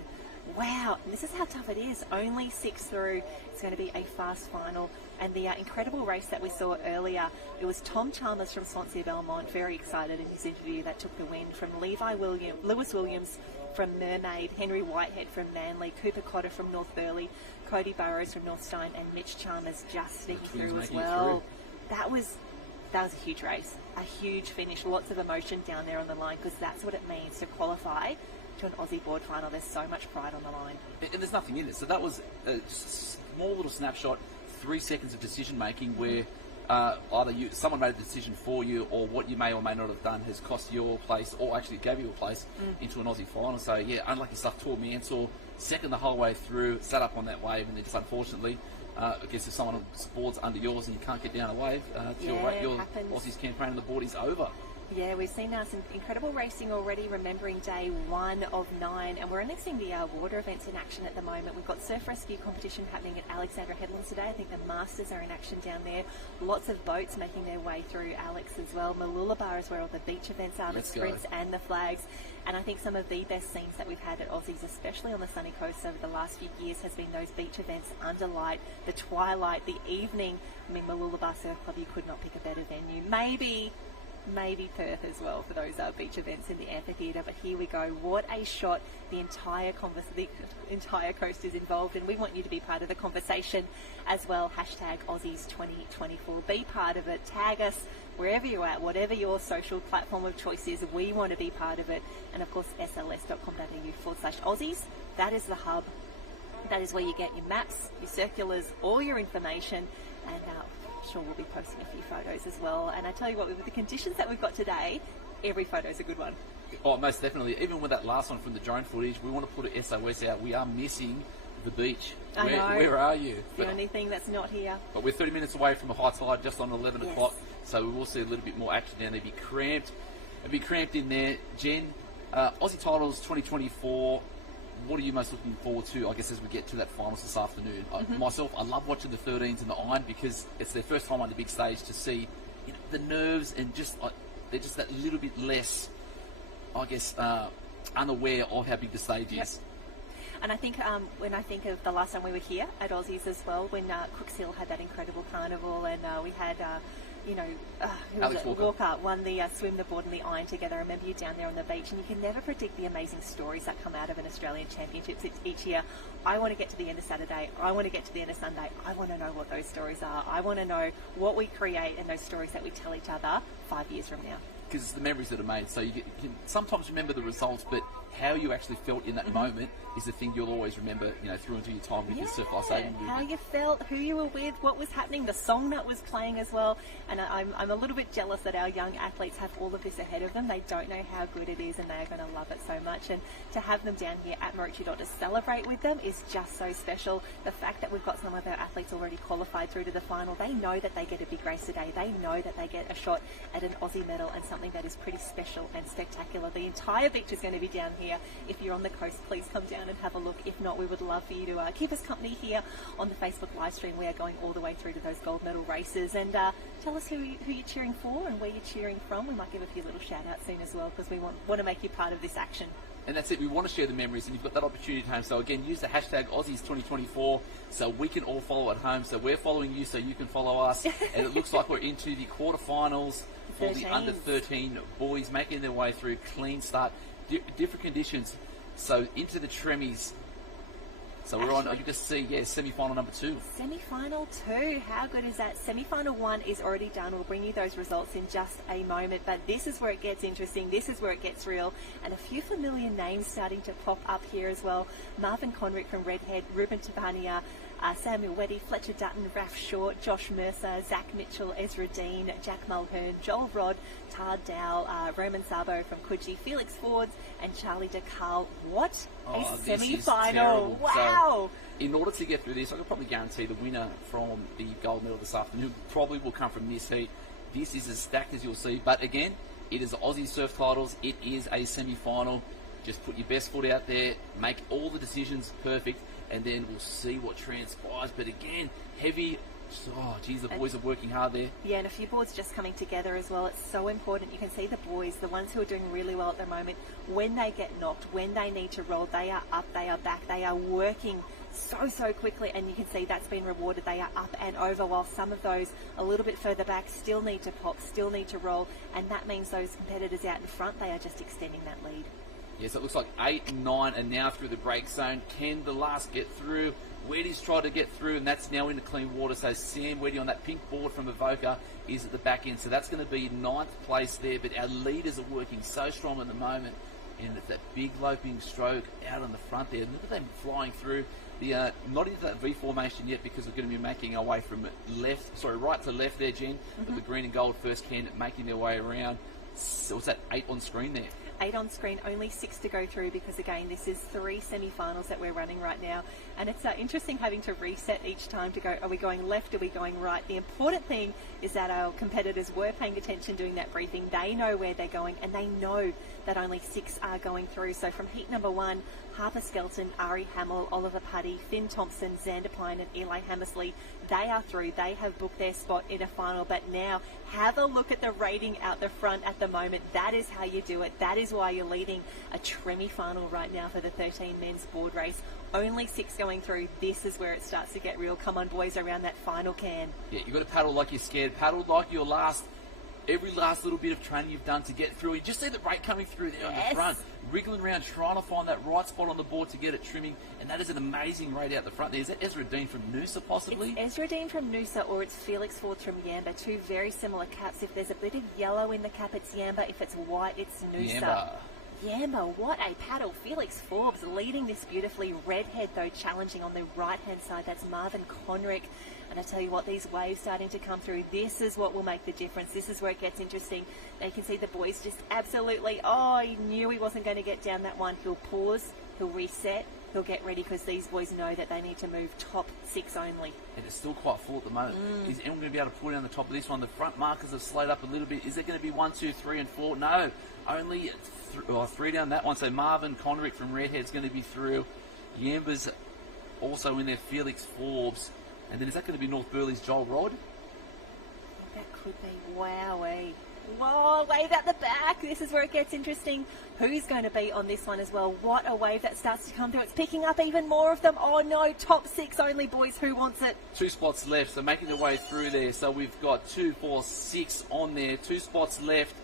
Wow, and this is how tough it is. Only 6 through. It's going to be a fast final. And the incredible race that we saw earlier, it was Tom Chalmers from Swansea Belmont, very excited in his interview, that took the win, from Lewis Williams from Mermaid, Henry Whitehead from Manly, Cooper Cotter from North Burleigh, Cody Burrows from North Stein, and Mitch Chalmers just sneaked through as well. That was a huge race, a huge finish, lots of emotion down there on the line, because that's what it means to qualify to an Aussie board final. There's so much pride on the line. And there's nothing in it. So that was a small little snapshot, 3 seconds of decision making where either someone made a decision for you, or what you may or may not have done has cost your place, or actually gave you a place into an Aussie final. So yeah, unlucky stuff. Tore Mansell second the whole way through, sat up on that wave, and then just unfortunately, I guess if someone boards under yours and you can't get down a wave, your Aussies campaign on the board is over. Yeah, we've seen some incredible racing already, remembering day 1 of 9, and we're only seeing the water events in action at the moment. We've got surf rescue competition happening at Alexandra Headlands today. I think the Masters are in action down there. Lots of boats making their way through Alex as well. Mooloolaba is where all the beach events are, the sprints and the flags. And I think some of the best scenes that we've had at Aussies, especially on the sunny coast over the last few years, has been those beach events under light, the twilight, the evening. I mean, Mooloolaba Surf Club, you could not pick a better venue. Maybe Perth as well for those beach events in the amphitheatre, but here we go. What a shot. The entire coast is involved, and we want you to be part of the conversation as well. Hashtag Aussies 2024. Be part of it. Tag us wherever you're at, whatever your social platform of choice is. We want to be part of it. And of course, sls.com.au/Aussies. That is the hub. That is where you get your maps, your circulars, all your information, and sure we'll be posting a few photos as well. And I tell you what, with the conditions that we've got today, every photo is a good one. Oh, most definitely. Even with that last one from the drone footage, we want to put an SOS out. We are missing the beach. Where are you? The only thing that's not here. But we're 30 minutes away from a high tide, just on 11 o'clock, so we will see a little bit more action down there. It'll be cramped in there. Jen, Aussie Titles 2024. What are you most looking forward to, I guess, as we get to that finals this afternoon? Myself, I love watching the 13s and the iron, because it's their first time on the big stage, to see the nerves, and just they're just that little bit less, I guess, unaware of how big the stage is. And I think when I think of the last time we were here at Aussies as well, when Crooks Hill had that incredible carnival, and we had Alex Walker won the swim, the board and the iron together. I remember you down there on the beach, and you can never predict the amazing stories that come out of an Australian Championships each year. I want to get to the end of Saturday. I want to get to the end of Sunday. I want to know what those stories are. I want to know what we create and those stories that we tell each other 5 years from now. Because it's the memories that are made. So you can sometimes remember the results, but how you actually felt in that moment is the thing you'll always remember, you know, through into your time with your surf life saving movement. How you felt, who you were with, what was happening, the song that was playing as well. And I'm a little bit jealous that our young athletes have all of this ahead of them. They don't know how good it is, and they're going to love it so much. And to have them down here at Maroochydore to celebrate with them is just so special. The fact that we've got some of our athletes already qualified through to the final, they know that they get a big race today. They know that they get a shot at an Aussie medal and something that is pretty special and spectacular. The entire beach is going to be down here. If you're on the coast, please come down and have a look. If not, we would love for you to keep us company here on the Facebook live stream. We are going all the way through to those gold medal races, and tell us who you're cheering for and where you're cheering from. We might give a few little shout outs soon as well, because we want to make you part of this action. And that's it, we want to share the memories, and you've got that opportunity at home. So again, use the hashtag Aussies2024 so we can all follow at home. So we're following you so you can follow us. And it looks like we're into the quarterfinals for the under 13 boys, making their way through. Clean start, different conditions. So into the Tremies. So we're on, you can see, semi-final number 2. Semi-final 2, how good is that? Semi-final 1 is already done. We'll bring you those results in just a moment, but this is where it gets interesting. This is where it gets real, and a few familiar names starting to pop up here as well. Marvin Conrick from Redhead, Ruben Tabania, Samuel Weddy, Fletcher Dutton, Raf Short, Josh Mercer, Zach Mitchell, Ezra Dean, Jack Mulhern, Joel Rod, Tard Dow, Roman Sabo from Coogee, Felix Fords, and Charlie DeCarl. What a semi-final! Wow! So, in order to get through this, I can probably guarantee the winner from the gold medal this afternoon probably will come from this heat. This is as stacked as you'll see, but again, it is Aussie surf titles. It is a semi-final. Just put your best foot out there, make all the decisions perfect, and then we'll see what transpires. But again, heavy. Oh, geez, the boys are working hard there. Yeah, and a few boards just coming together as well. It's so important. You can see the boys, the ones who are doing really well at the moment, when they get knocked, when they need to roll, they are up, they are back, they are working so quickly, and you can see that's been rewarded. They are up and over, while some of those a little bit further back still need to pop, still need to roll, and that means those competitors out in front, they are just extending that lead. Yes, it looks like 8 and 9 are now through the break zone. Can the last get through? Weddy's tried to get through, and that's now into clean water. So Sam Weddy on that pink board from Evoca is at the back end. So that's going to be 9th place there. But our leaders are working so strong at the moment. And it's that big loping stroke out on the front there. Look at them flying through. The not into that V formation yet, because we're going to be making our way from right to left there, Jen. But the green and gold first can making their way around. So what's that, 8 on screen there? 8 on screen, only 6 to go through, because again, this is 3 semi-finals that we're running right now, and it's interesting having to reset each time to go, are we going left, are we going right? The important thing is that our competitors were paying attention during that briefing. They know where they're going, and they know that only 6 are going through. So from heat number 1, Harper Skelton, Ari Hamill, Oliver Putty, Finn Thompson, Xander Pine and Eli Hammersley, they are through. They have booked their spot in a final. But now have a look at the rating out the front at the moment. That is how you do it. That is why you're leading a Tremi final right now for the 13 men's board race. Only 6 going through. This is where it starts to get real. Come on, boys, around that final can. Yeah, you've got to paddle like you're scared. Paddle like your every last little bit of training you've done to get through. You just see the rate coming through there on the front, wriggling around, trying to find that right spot on the board to get it trimming, and that is an amazing rate out the front there. Is that Ezra Dean from Noosa, possibly? It's Ezra Dean from Noosa, or it's Felix Ford from Yamba. 2 very similar caps. If there's a bit of yellow in the cap, it's Yamba. If it's white, it's Noosa. Yamba, what a paddle. Felix Forbes leading this beautifully. Redhead, though, challenging on the right-hand side. That's Marvin Conrick. And I tell you what, these waves starting to come through, this is what will make the difference. This is where it gets interesting. They can see the boys just absolutely, he knew he wasn't going to get down that one. He'll pause, he'll reset, he'll get ready, because these boys know that they need to move top 6 only. And it's still quite full at the moment. Is anyone going to be able to pull down the top of this one? The front markers have slowed up a little bit. Is it going to be 1, 2, 3 and 4? No, only 3 down that one. So Marvin Conrick from Redhead's going to be through. Yamba's also in there, Felix Forbes. And then is that going to be North Burley's Joel Rod? That could be. Wowee. Whoa, wave at the back. This is where it gets interesting. Who's going to be on this one as well? What a wave that starts to come through. It's picking up even more of them. Oh no, top 6 only, boys. Who wants it? 2 spots left, so making their way through there. So we've got 2, 4, 6 on there. 2 spots left.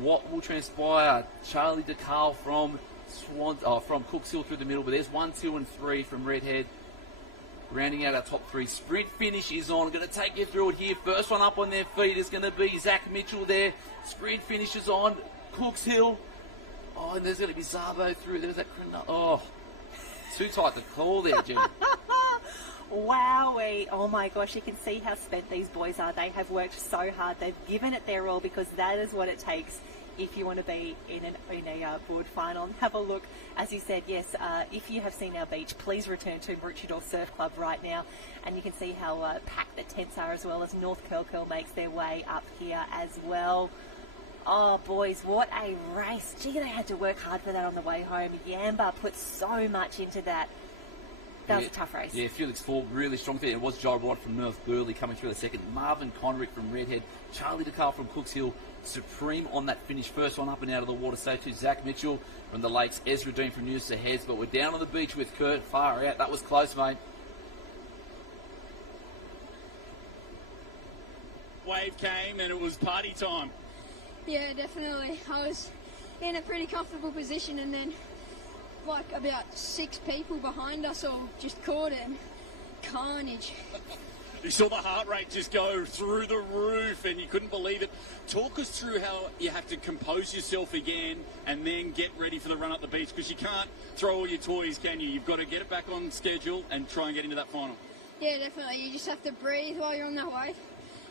What will transpire? Charlie DeCarl from from Cooks Hill through the middle, but there's 1, 2 and 3 from Redhead. Rounding out our top 3. Sprint finish is on. Going to take you through it here. First one up on their feet is going to be Zach Mitchell there. Sprint finish is on. Cooks Hill. Oh, and there's going to be Zabo through. There's that. Oh, too tight to call there, Jim. Wowee. Oh my gosh, you can see how spent these boys are. They have worked so hard. They've given it their all because that is what it takes if you want to be in a board final. And have a look, as you said, yes, if you have seen our beach, please return to Maroochydore Surf Club right now. And you can see how packed the tents are, as well as North Curl makes their way up here as well. Oh, boys, what a race. Gee, they had to work hard for that on the way home. Yamba put so much into that. That was a tough race. Yeah, Felix Ford really strong there. It was Joel Rod from North Burleigh coming through the second. Marvin Conrick from Redhead. Charlie DeCarl from Cooks Hill. Supreme on that finish. First one up and out of the water. So too Zach Mitchell from the Lakes. Ezra Dean from Noosa Heads. But we're down on the beach with Kurt. Far out. That was close, mate. Wave came and it was party time. Yeah, definitely. I was in a pretty comfortable position, and then like about 6 people behind us all just caught it. Carnage. You saw the heart rate just go through the roof and you couldn't believe it. Talk us through how you have to compose yourself again and then get ready for the run up the beach, because you can't throw all your toys, can you? You've got to get it back on schedule and try and get into that final. Yeah, definitely. You just have to breathe while you're on that wave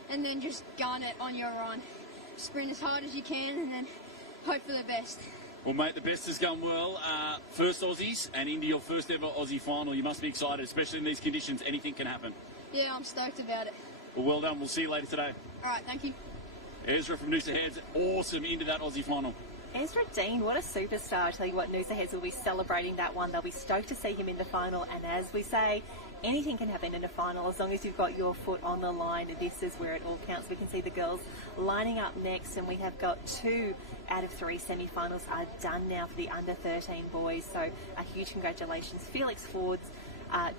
and then just gun it on your run. Sprint as hard as you can and then hope for the best. Well, mate, the best has gone well. First Aussies and into your first ever Aussie final. You must be excited, especially in these conditions. Anything can happen. Yeah, I'm stoked about it. Well done. We'll see you later today. All right, thank you. Ezra from Noosa Heads, awesome into that Aussie final. Ezra Dean, what a superstar. I tell you what, Noosa Heads will be celebrating that one. They'll be stoked to see him in the final. And as we say, anything can happen in a final as long as you've got your foot on the line. This is where it all counts. We can see the girls lining up next, and we have got 2 out of 3 semi-finals are done now for the under 13 boys. So a huge congratulations. Felix Fords,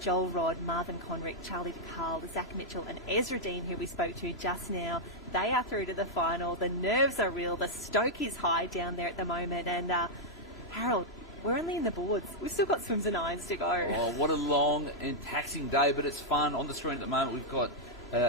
Joel Rod, Marvin Conrick, Charlie DeCarl, Zach Mitchell and Ezra Dean, who we spoke to just now. They are through to the final. The nerves are real. The stoke is high down there at the moment. And Harold, we're only in the boards. We've still got swims and irons to go. Oh, what a long and taxing day, but it's fun. On the screen at the moment, we've got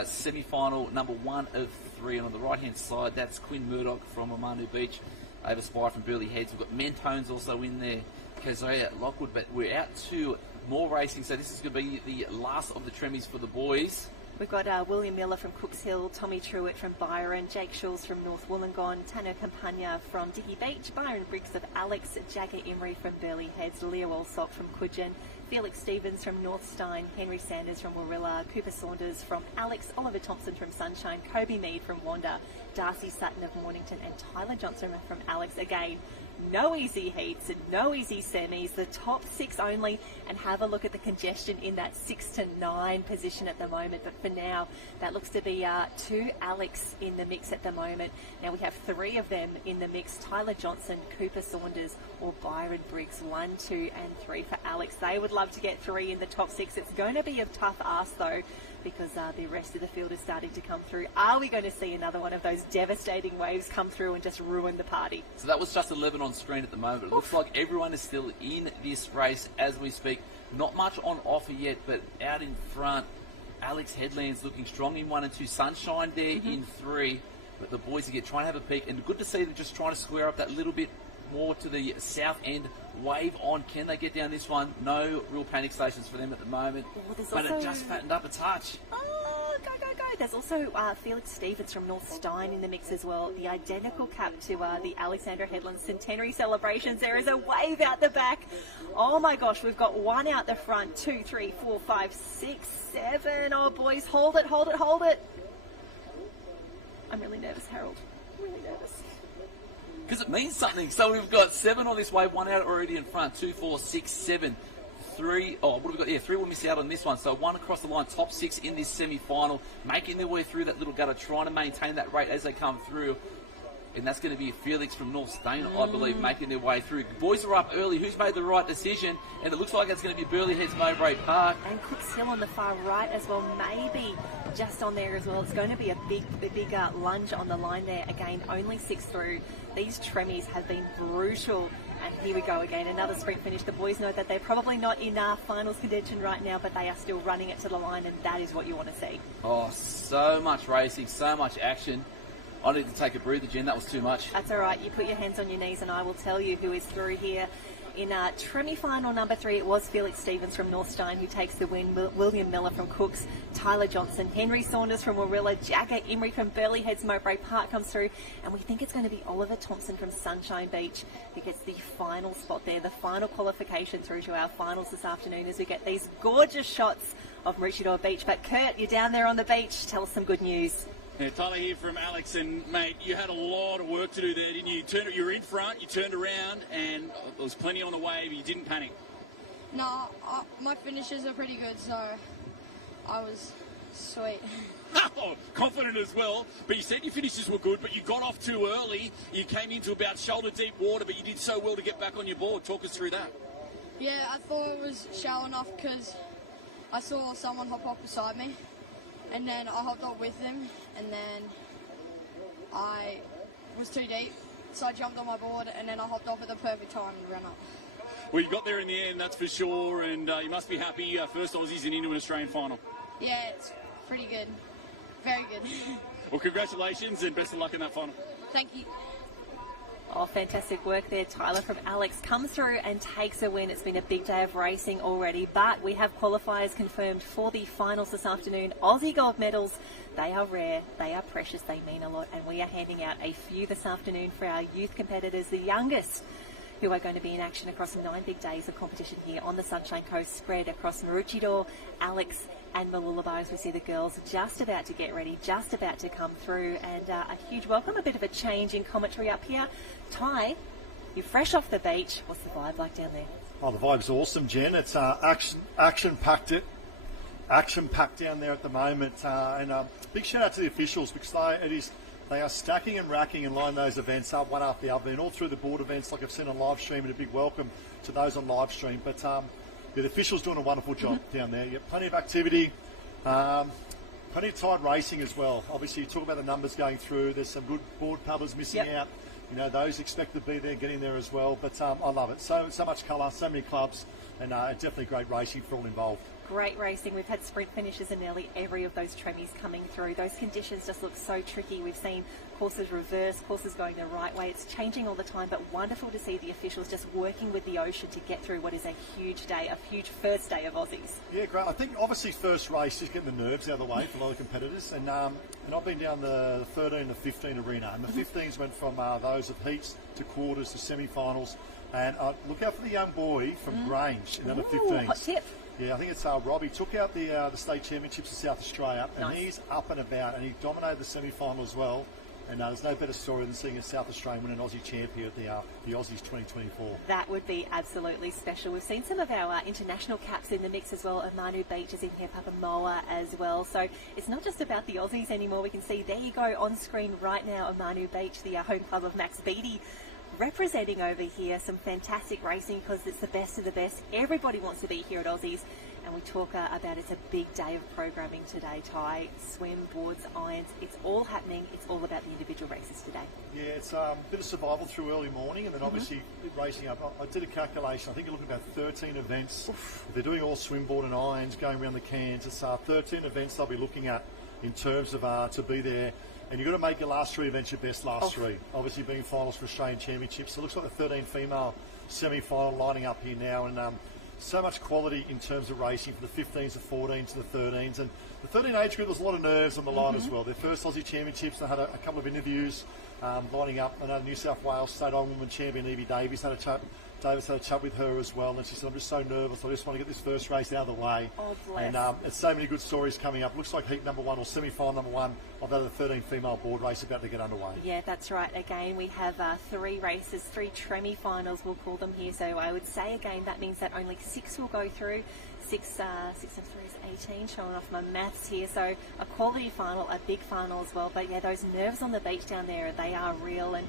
semi-final number 1 of 3. And on the right-hand side, that's Quinn Murdoch from Omanu Beach. Ava Spire from Burleigh Heads. We've got Mentones also in there. Kazoya Lockwood, but we're out to more racing, so this is going to be the last of the Tremmies for the boys. We've got William Miller from Cooks Hill, Tommy Truitt from Byron, Jake Schulz from North Wollongong, Tano Campagna from Dicky Beach, Byron Briggs of Alex, Jagger Imrie from Burleigh Heads, Leo Alsop from Coogin, Felix Stevens from North Stein, Henry Sanders from Warilla, Cooper Saunders from Alex, Oliver Thompson from Sunshine, Kobe Mead from Wanda, Darcy Sutton of Mornington and Tyler Johnson from Alex. Again, no easy heats, no easy semis, the top 6 only, and have a look at the congestion in that 6 to 9 position at the moment. But for now, that looks to be 2 Alex in the mix at the moment. Now we have 3 of them in the mix, Tyler Johnson, Cooper Saunders or Byron Briggs. 1, 2 and 3 for Alex. They would love to get 3 in the top 6. It's going to be a tough ask though, because the rest of the field is starting to come through. Are we going to see another one of those devastating waves come through and just ruin the party? So that was just 11 on screen at the moment. It looks like everyone is still in this race as we speak. Not much on offer yet, but out in front, Alex Headland's looking strong in 1 and 2. Sunshine there in 3. But the boys again trying to have a peek, and good to see them just trying to square up that little bit more to the south end. Wave on. Can they get down this one? No real panic stations for them at the moment. But it just fattened up a touch. Oh, go, go, go. There's also Felix Stevens from North Stein in the mix as well. The identical cap to the Alexandra Headland centenary celebrations. There is a wave out the back. Oh my gosh, we've got 1 out the front. 2, 3, 4, 5, 6, 7. Oh boys, hold it, hold it, hold it. I'm really nervous, Harold. Really nervous. Because it means something. So we've got 7 on this wave, 1 out already in front. 2, 4, 6, 7. 3. Oh, what have we got? Yeah, 3 will miss out on this one. So 1 across the line, top 6 in this semi-final, making their way through that little gutter, trying to maintain that rate as they come through. And that's going to be Felix from North Stein, I believe, making their way through. The boys are up early. Who's made the right decision? And it looks like it's going to be Burleigh Heads Mowbray Park. And Cooks Hill on the far right as well, maybe just on there as well. It's going to be a big lunge on the line there. Again, only 6 through. These Tremmies have been brutal. And here we go again, another sprint finish. The boys know that they're probably not in finals contention right now, but they are still running it to the line, and that is what you want to see. Oh, so much racing, so much action. I need to take a breather, Jen. That was too much. That's all right. You put your hands on your knees and I will tell you who is through here. In semi-final number 3, it was Felix Stevens from Northstein who takes the win, William Miller from Cooks, Tyler Johnson, Henry Saunders from Warilla, Jagger Emery from Burleigh Heads, Mowbray Park comes through, and we think it's going to be Oliver Thompson from Sunshine Beach who gets the final spot there, the final qualification through to our finals this afternoon as we get these gorgeous shots of Maroochydore Beach. But Kurt, you're down there on the beach. Tell us some good news. Yeah, Tyler here from Alex, and mate, you had a lot of work to do there, didn't you? You were in front, you turned around, and there was plenty on the wave. You didn't panic. No, my finishes are pretty good, so I was sweet. Oh, confident as well. But you said your finishes were good, but you got off too early. You came into about shoulder-deep water, but you did so well to get back on your board. Talk us through that. Yeah, I thought it was shallow enough because I saw someone hop off beside me. And then I hopped up with him, and then I was too deep, so I jumped on my board, and then I hopped off at the perfect time and ran up. Well, you got there in the end, that's for sure, and you must be happy. First Aussies and into an Australian final. Yeah, it's pretty good. Very good. Well, congratulations, and best of luck in that final. Thank you. Oh, fantastic work there. Tyler from Alex comes through and takes a win. It's been a big day of racing already, but we have qualifiers confirmed for the finals this afternoon. Aussie gold medals, they are rare, they are precious, they mean a lot, and we are handing out a few this afternoon for our youth competitors, the youngest, who are going to be in action across 9 big days of competition here on the Sunshine Coast, spread across Maroochydore, Alex and Mooloolaba, as we see the girls just about to get ready, just about to come through, and a huge welcome, a bit of a change in commentary up here. Ty, you're fresh off the beach. What's the vibe like down there? Oh, the vibe's awesome, Jen. It's action-packed down there at the moment, and big shout out to the officials because they are stacking and racking and lining those events up one after the other, and all through the board events, like I've seen on live stream, and a big welcome to those on live stream. But the officials doing a wonderful job down there. Yeah, plenty of activity, plenty of tight racing as well. Obviously, you talk about the numbers going through. There's some good board pubbers missing out. You know, those expect to be there, getting there as well. But I love it. So much colour, so many clubs, and definitely great racing for all involved. Great racing. We've had sprint finishes in nearly every of those tremies coming through. Those conditions just look so tricky. We've seen courses reverse, courses going the right way. It's changing all the time, but wonderful to see the officials just working with the ocean to get through what is a huge day, a huge first day of Aussies. Yeah, great. I think obviously first race is getting the nerves out of the way for a lot of competitors, and I've been down the 13 and the 15 arena, and the 15s went from those of heats to quarters to semi-finals, and look out for the young boy from Grange in under 15s. Hot tip. Yeah, I think it's Robbie. Took out the state championships in South Australia, and he's up and about, and he dominated the semi-final as well. And there's no better story than seeing a South Australian win an Aussie champion at the Aussies 2024. That would be absolutely special. We've seen some of our international caps in the mix as well. Manu Beach is in here, Papamoa as well. So it's not just about the Aussies anymore. We can see, there you go, on screen right now, Manu Beach, the home club of Max Beattie, representing over here. Some fantastic racing because it's the best of the best. Everybody wants to be here at Aussies. And we talk about it's a big day of programming today, Ty. Swim, boards, irons, it's all happening. It's all about the individual races today. Yeah, it's a bit of survival through early morning, and then obviously racing up. I did a calculation. I think you're looking at about 13 events. If they're doing all swim, board and irons, going around the cans, it's 13 events they'll be looking at in terms of to be there. And you've got to make your last 3 events your best last 3. Obviously being finals for Australian Championships. So it looks like the 13 female semi-final lining up here now, and so much quality in terms of racing from the 15s, the 14s, to the 13s. And the 13 age group, there's a lot of nerves on the line as well. Their first Aussie Championships, they had a couple of interviews lining up. I know New South Wales State Ironwoman champion Evie Davis had a chat with her as well, and she said, I'm just so nervous, I just want to get this first race out of the way. Oh, bless. And it's so many good stories coming up. Looks like heat number 1 or semi-final number 1 of the 13 female board race about to get underway. Yeah, that's right. Again, we have 3 races, 3 tremie finals, we'll call them here. So I would say again, that means that only 6 will go through. 6 and 3 is 18, showing off my maths here. So a quality final, a big final as well. But yeah, those nerves on the beach down there, they are real. And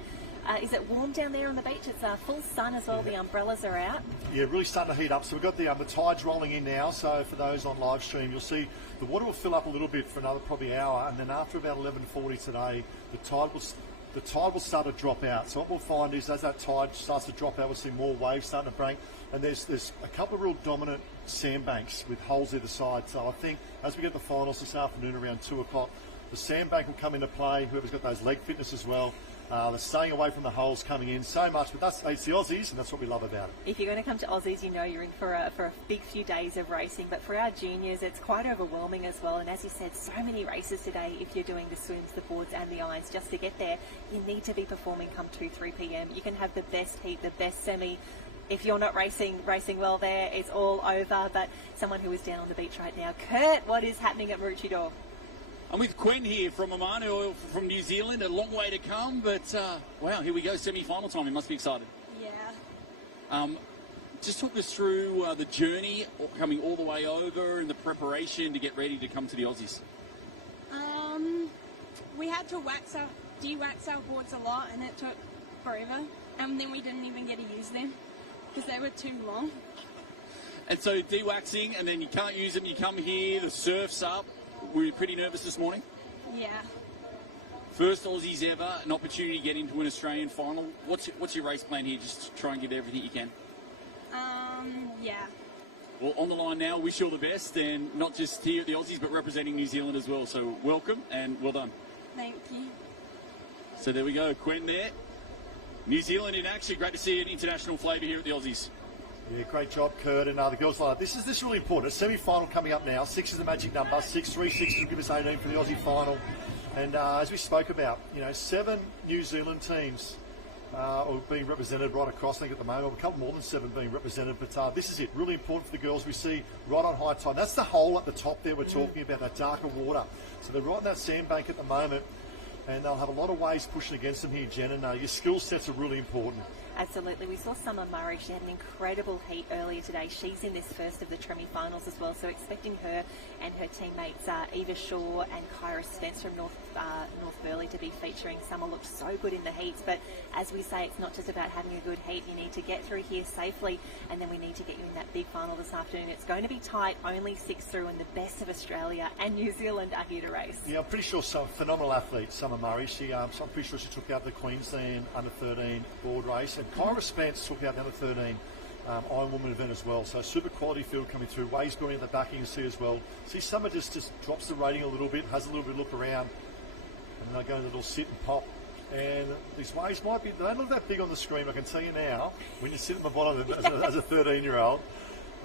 is it warm down there on the beach? It's full sun as well. The umbrellas are out. Yeah, really starting to heat up. So we've got the tides rolling in now. So for those on live stream, you'll see the water will fill up a little bit for another probably hour, and then after about 11:40 today, the tide will start to drop out. So what we'll find is as that tide starts to drop out, we'll see more waves starting to break, and there's a couple of real dominant sandbanks with holes either side. So I think as we get the finals this afternoon around 2 o'clock, The sandbank will come into play, whoever's got those leg fitness as well. They're staying away from the holes coming in so much, but it's the Aussies, and that's what we love about it. If you're going to come to Aussies, you know you're in for a big few days of racing, but for our juniors, it's quite overwhelming as well. And as you said, so many races today. If you're doing the swims, the boards and the irons, just to get there, you need to be performing come 2-3 p.m. You can have the best heat, the best semi. If you're not racing well there, it's all over. But someone who is down on the beach right now, Kurt, what is happening at Maroochydore? I'm with Quen here from Oman, or from New Zealand. A long way to come, but wow, here we go, semi-final time. You must be excited. Yeah. Just talk us through the journey, coming all the way over, and the preparation to get ready to come to the Aussies. We had to de-wax our boards a lot, and it took forever. And then we didn't even get to use them because they were too long. And so de-waxing, and then you can't use them. You come here, the surf's up. Were you pretty nervous this morning? Yeah. First Aussies ever, an opportunity to get into an Australian final. What's your race plan here? Just try and give everything you can. Yeah. Well, on the line now, wish you all the best, and not just here at the Aussies, but representing New Zealand as well. So welcome and well done. Thank you. So there we go, Quen there. New Zealand in action. Great to see an international flavour here at the Aussies. Yeah, great job, Kurt, and the girls like this is really important. A semi-final coming up now. 6 is the magic number. 6, 3, 6 will give us 18 for the Aussie final. And as we spoke about, 7 New Zealand teams are being represented right across. I think at the moment, a couple more than 7 being represented. But this is it. Really important for the girls. We see right on high tide. That's the hole at the top there we're talking about, that darker water. So they're right in that sandbank at the moment. And they'll have a lot of waves pushing against them here, Jen. And your skill sets are really important. Absolutely. We saw Summer Murray. She had an incredible heat earlier today. She's in this first of the Tremi-finals as well, so expecting her and her teammates Eva Shaw and Kyra Spence from North Burleigh to be featuring. Summer looked so good in the heats, but as we say, it's not just about having a good heat. You need to get through here safely, and then we need to get you in that big final this afternoon. It's going to be tight, only 6 through, and the best of Australia and New Zealand are here to race. Yeah, I'm pretty sure some phenomenal athlete, Summer Murray. I'm pretty sure she took out the Queensland under-13 board race, and Kyra Spence took out the under-13 Ironwoman event as well. So super quality field coming through. Waves going in the back, you can see as well. See, Summer just drops the rating a little bit, has a little bit of look around, and they'll go in a little sit and pop. And these waves might be, they don't look that big on the screen, I can tell you now. When you sit at the bottom as a 13-year-old,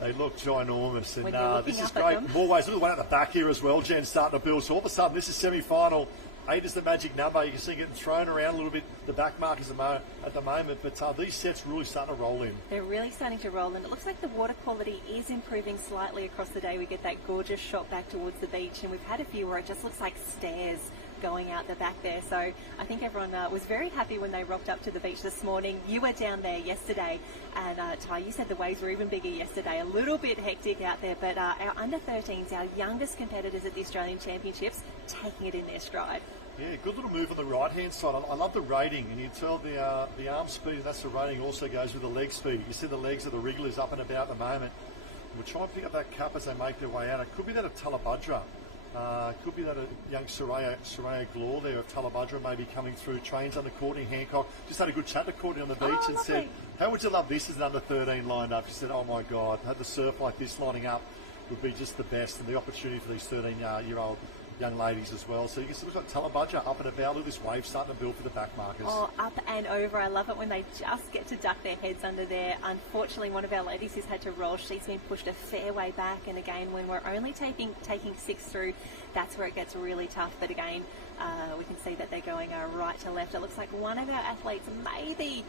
they look ginormous. And this is great. More waves. Look at the one at the back here as well. Jen's starting to build. So all of a sudden, this is semi-final. 8 is the magic number. You can see getting thrown around a little bit, the back markers at the moment, but these sets really starting to roll in. They're really starting to roll in. It looks like the water quality is improving slightly across the day. We get that gorgeous shot back towards the beach, and we've had a few where it just looks like stairs going out the back there. So I think everyone was very happy when they rocked up to the beach this morning. You were down there yesterday, and Ty, you said the waves were even bigger yesterday. A little bit hectic out there, but our under-13s, our youngest competitors at the Australian Championships, taking it in their stride. Yeah, good little move on the right-hand side. I love the rating, and you tell the arm speed, and that's the rating, also goes with the leg speed. You see the legs of the wrigglers up and about at the moment. We'll try and pick up that cup as they make their way out. It could be that of Talabudra. Could be that a young Soraya Glore there of Talabudra maybe coming through. Trains under Courtney Hancock. Just had a good chat to Courtney on the beach and said, how would you love this as an under-13 lined up? She said, oh my God, had the surf like this lining up would be just the best, and the opportunity for these 13-year-old young ladies as well. So you can see we've got Talabudra up and about. Look at this wave starting to build for the back markers. Oh, up and over. I love it when they just get to duck their heads under there. Unfortunately, one of our ladies who's had to roll, she's been pushed a fair way back. And again, when we're only taking 6 through, that's where it gets really tough. But again, we can see that they're going right to left. It looks like one of our athletes maybe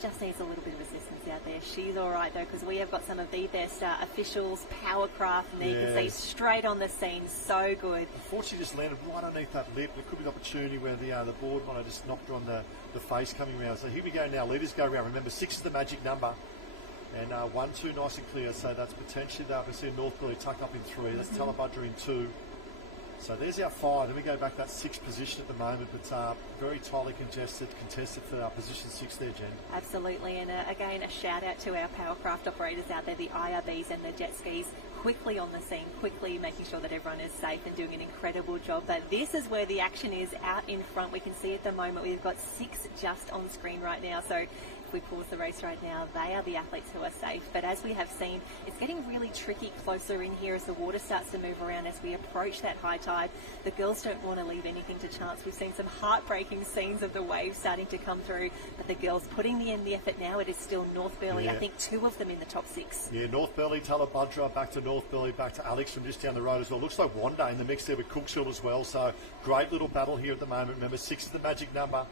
just needs a little bit of assistance out there. She's all right though, because we have got some of the best officials, powercraft, and you can see straight on the scene. So good. Unfortunately, just landed right underneath that lip. There could be the opportunity where the board might have just knocked her on the face coming around. So here we go now. Leaders go around. Remember, 6 is the magic number. And 1, 2 nice and clear. So that's potentially that. We see North Burleigh tucked up in 3. That's Talabudra in 2. So there's our 5. Then we go back to that 6th position at the moment, but very tightly contested for our position 6 there, Jen. Absolutely, and again, a shout out to our powercraft operators out there, the IRBs and the jet skis, quickly on the scene, quickly making sure that everyone is safe and doing an incredible job. But this is where the action is out in front. We can see at the moment we've got 6 just on screen right now. So if we pause the race right now, they are the athletes who are safe. But as we have seen, it's getting really tricky closer in here as the water starts to move around as we approach that high tide. The girls don't want to leave anything to chance. We've seen some heartbreaking scenes of the waves starting to come through, but the girls putting in the effort now. It is still North Burleigh, I think 2 of them in the top 6. Yeah, North Burleigh, Talabudra, back to North Burleigh, back to Alex from just down the road as well. Looks like Wanda in the mix there with Cookshill as well. So great little battle here at the moment. Remember, 6 is the magic number.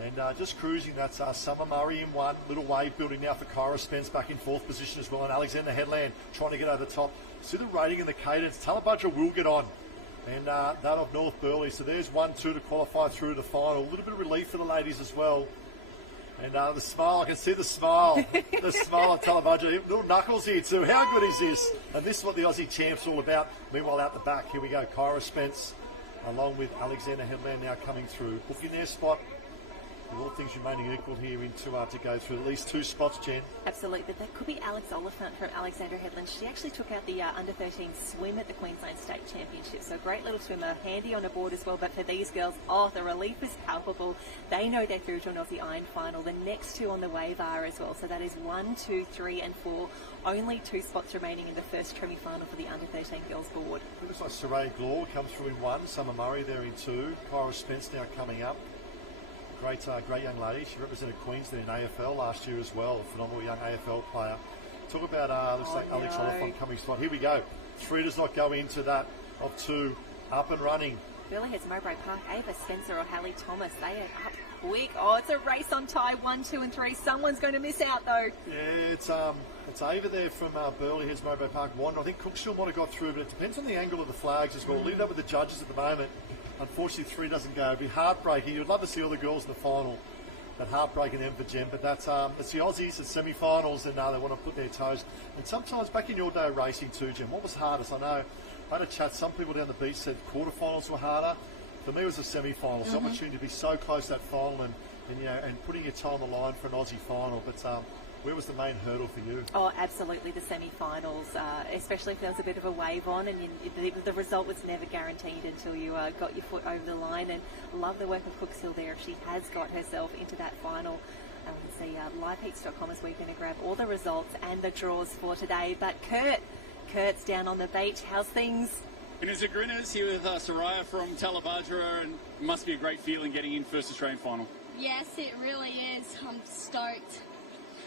And just cruising, that's Summer Murray in 1. Little wave building now for Kyra Spence back in 4th position as well. And Alexander Headland trying to get over the top. See the rating and the cadence. Talabudra will get on. And that of North Burleigh. So there's 1-2 to qualify through to the final. A little bit of relief for the ladies as well. And the smile, I can see the smile. The smile of Talabudra. Little knuckles here too. How good is this? And this is what the Aussie champ's all about. Meanwhile, out the back, here we go. Kyra Spence along with Alexander Headland now coming through. Booking their spot. With all things remaining equal here into to go through at least 2 spots, Jen. Absolutely, but that could be Alex Oliphant from Alexander Headland. She actually took out the under-13 swim at the Queensland State Championship. So great little swimmer, handy on a board as well. But for these girls, the relief is palpable. They know they're through to an Aussie Iron final. The next 2 on the wave are as well. So that is 1, 2, 3 and 4. Only 2 spots remaining in the first semi-final for the under-13 girls board. It looks like Saray Glore comes through in 1. Summer Murray there in 2. Kyra Spence now coming up. Great young lady. She represented Queensland in AFL last year as well. A phenomenal young AFL player. Talk about, looks like Alex Oliphant coming spot. Here we go. 3 does not go into that of 2. Up and running. Burleigh has Mowbray Park, Ava Spencer or Hallie Thomas. They are up quick. Oh, it's a race on tie. 1, 2 and 3. Someone's going to miss out though. Yeah, it's Ava there from Burleigh has Mowbray Park 1. I think Cookshill might have got through, but it depends on the angle of the flags as well. We'll leave it up with the judges at the moment. Unfortunately, 3 doesn't go. It'd be heartbreaking. You'd love to see all the girls in the final. That heartbreaking them for Jen. But that's it's the Aussies at semi-finals, and they want to put their toes. And sometimes back in your day racing too, Jen, what was hardest? I know I had a chat. Some people down the beach said quarterfinals were harder. For me, it was the semi-finals. The opportunity to be so close to that final and putting your toe on the line for an Aussie final. But where was the main hurdle for you? Oh, absolutely the semi-finals, especially if there was a bit of a wave on, and the result was never guaranteed until you got your foot over the line. And love the work of Cookshill there. She has got herself into that final. We can see liveheats.com is where you're going to grab all the results and the draws for today. But Kurt's down on the beach. How's things? Grinners are grinners here with Soraya from Talabudra, and it must be a great feeling getting in first Australian final. Yes, it really is. I'm stoked.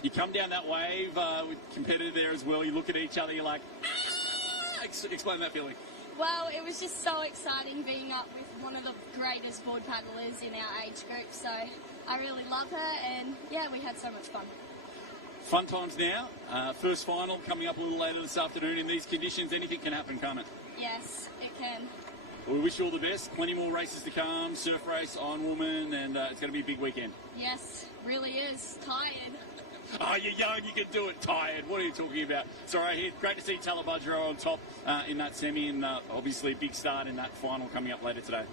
You come down that wave with competitor there as well. You look at each other, you're like, ah! Explain that feeling. Well, it was just so exciting being up with one of the greatest board paddlers in our age group. So I really love her, and yeah, we had so much fun. Fun times now. First final coming up a little later this afternoon. In these conditions, anything can happen, can't it? Yes, it can. Well, we wish you all the best. Plenty more races to come. Surf race, Iron Woman, and it's going to be a big weekend. Yes, really is. Tired. Oh, you're young, you can do it. Tired. What are you talking about? Sorry, here. Great to see Talabudra on top in that semi, and obviously a big start in that final coming up later today.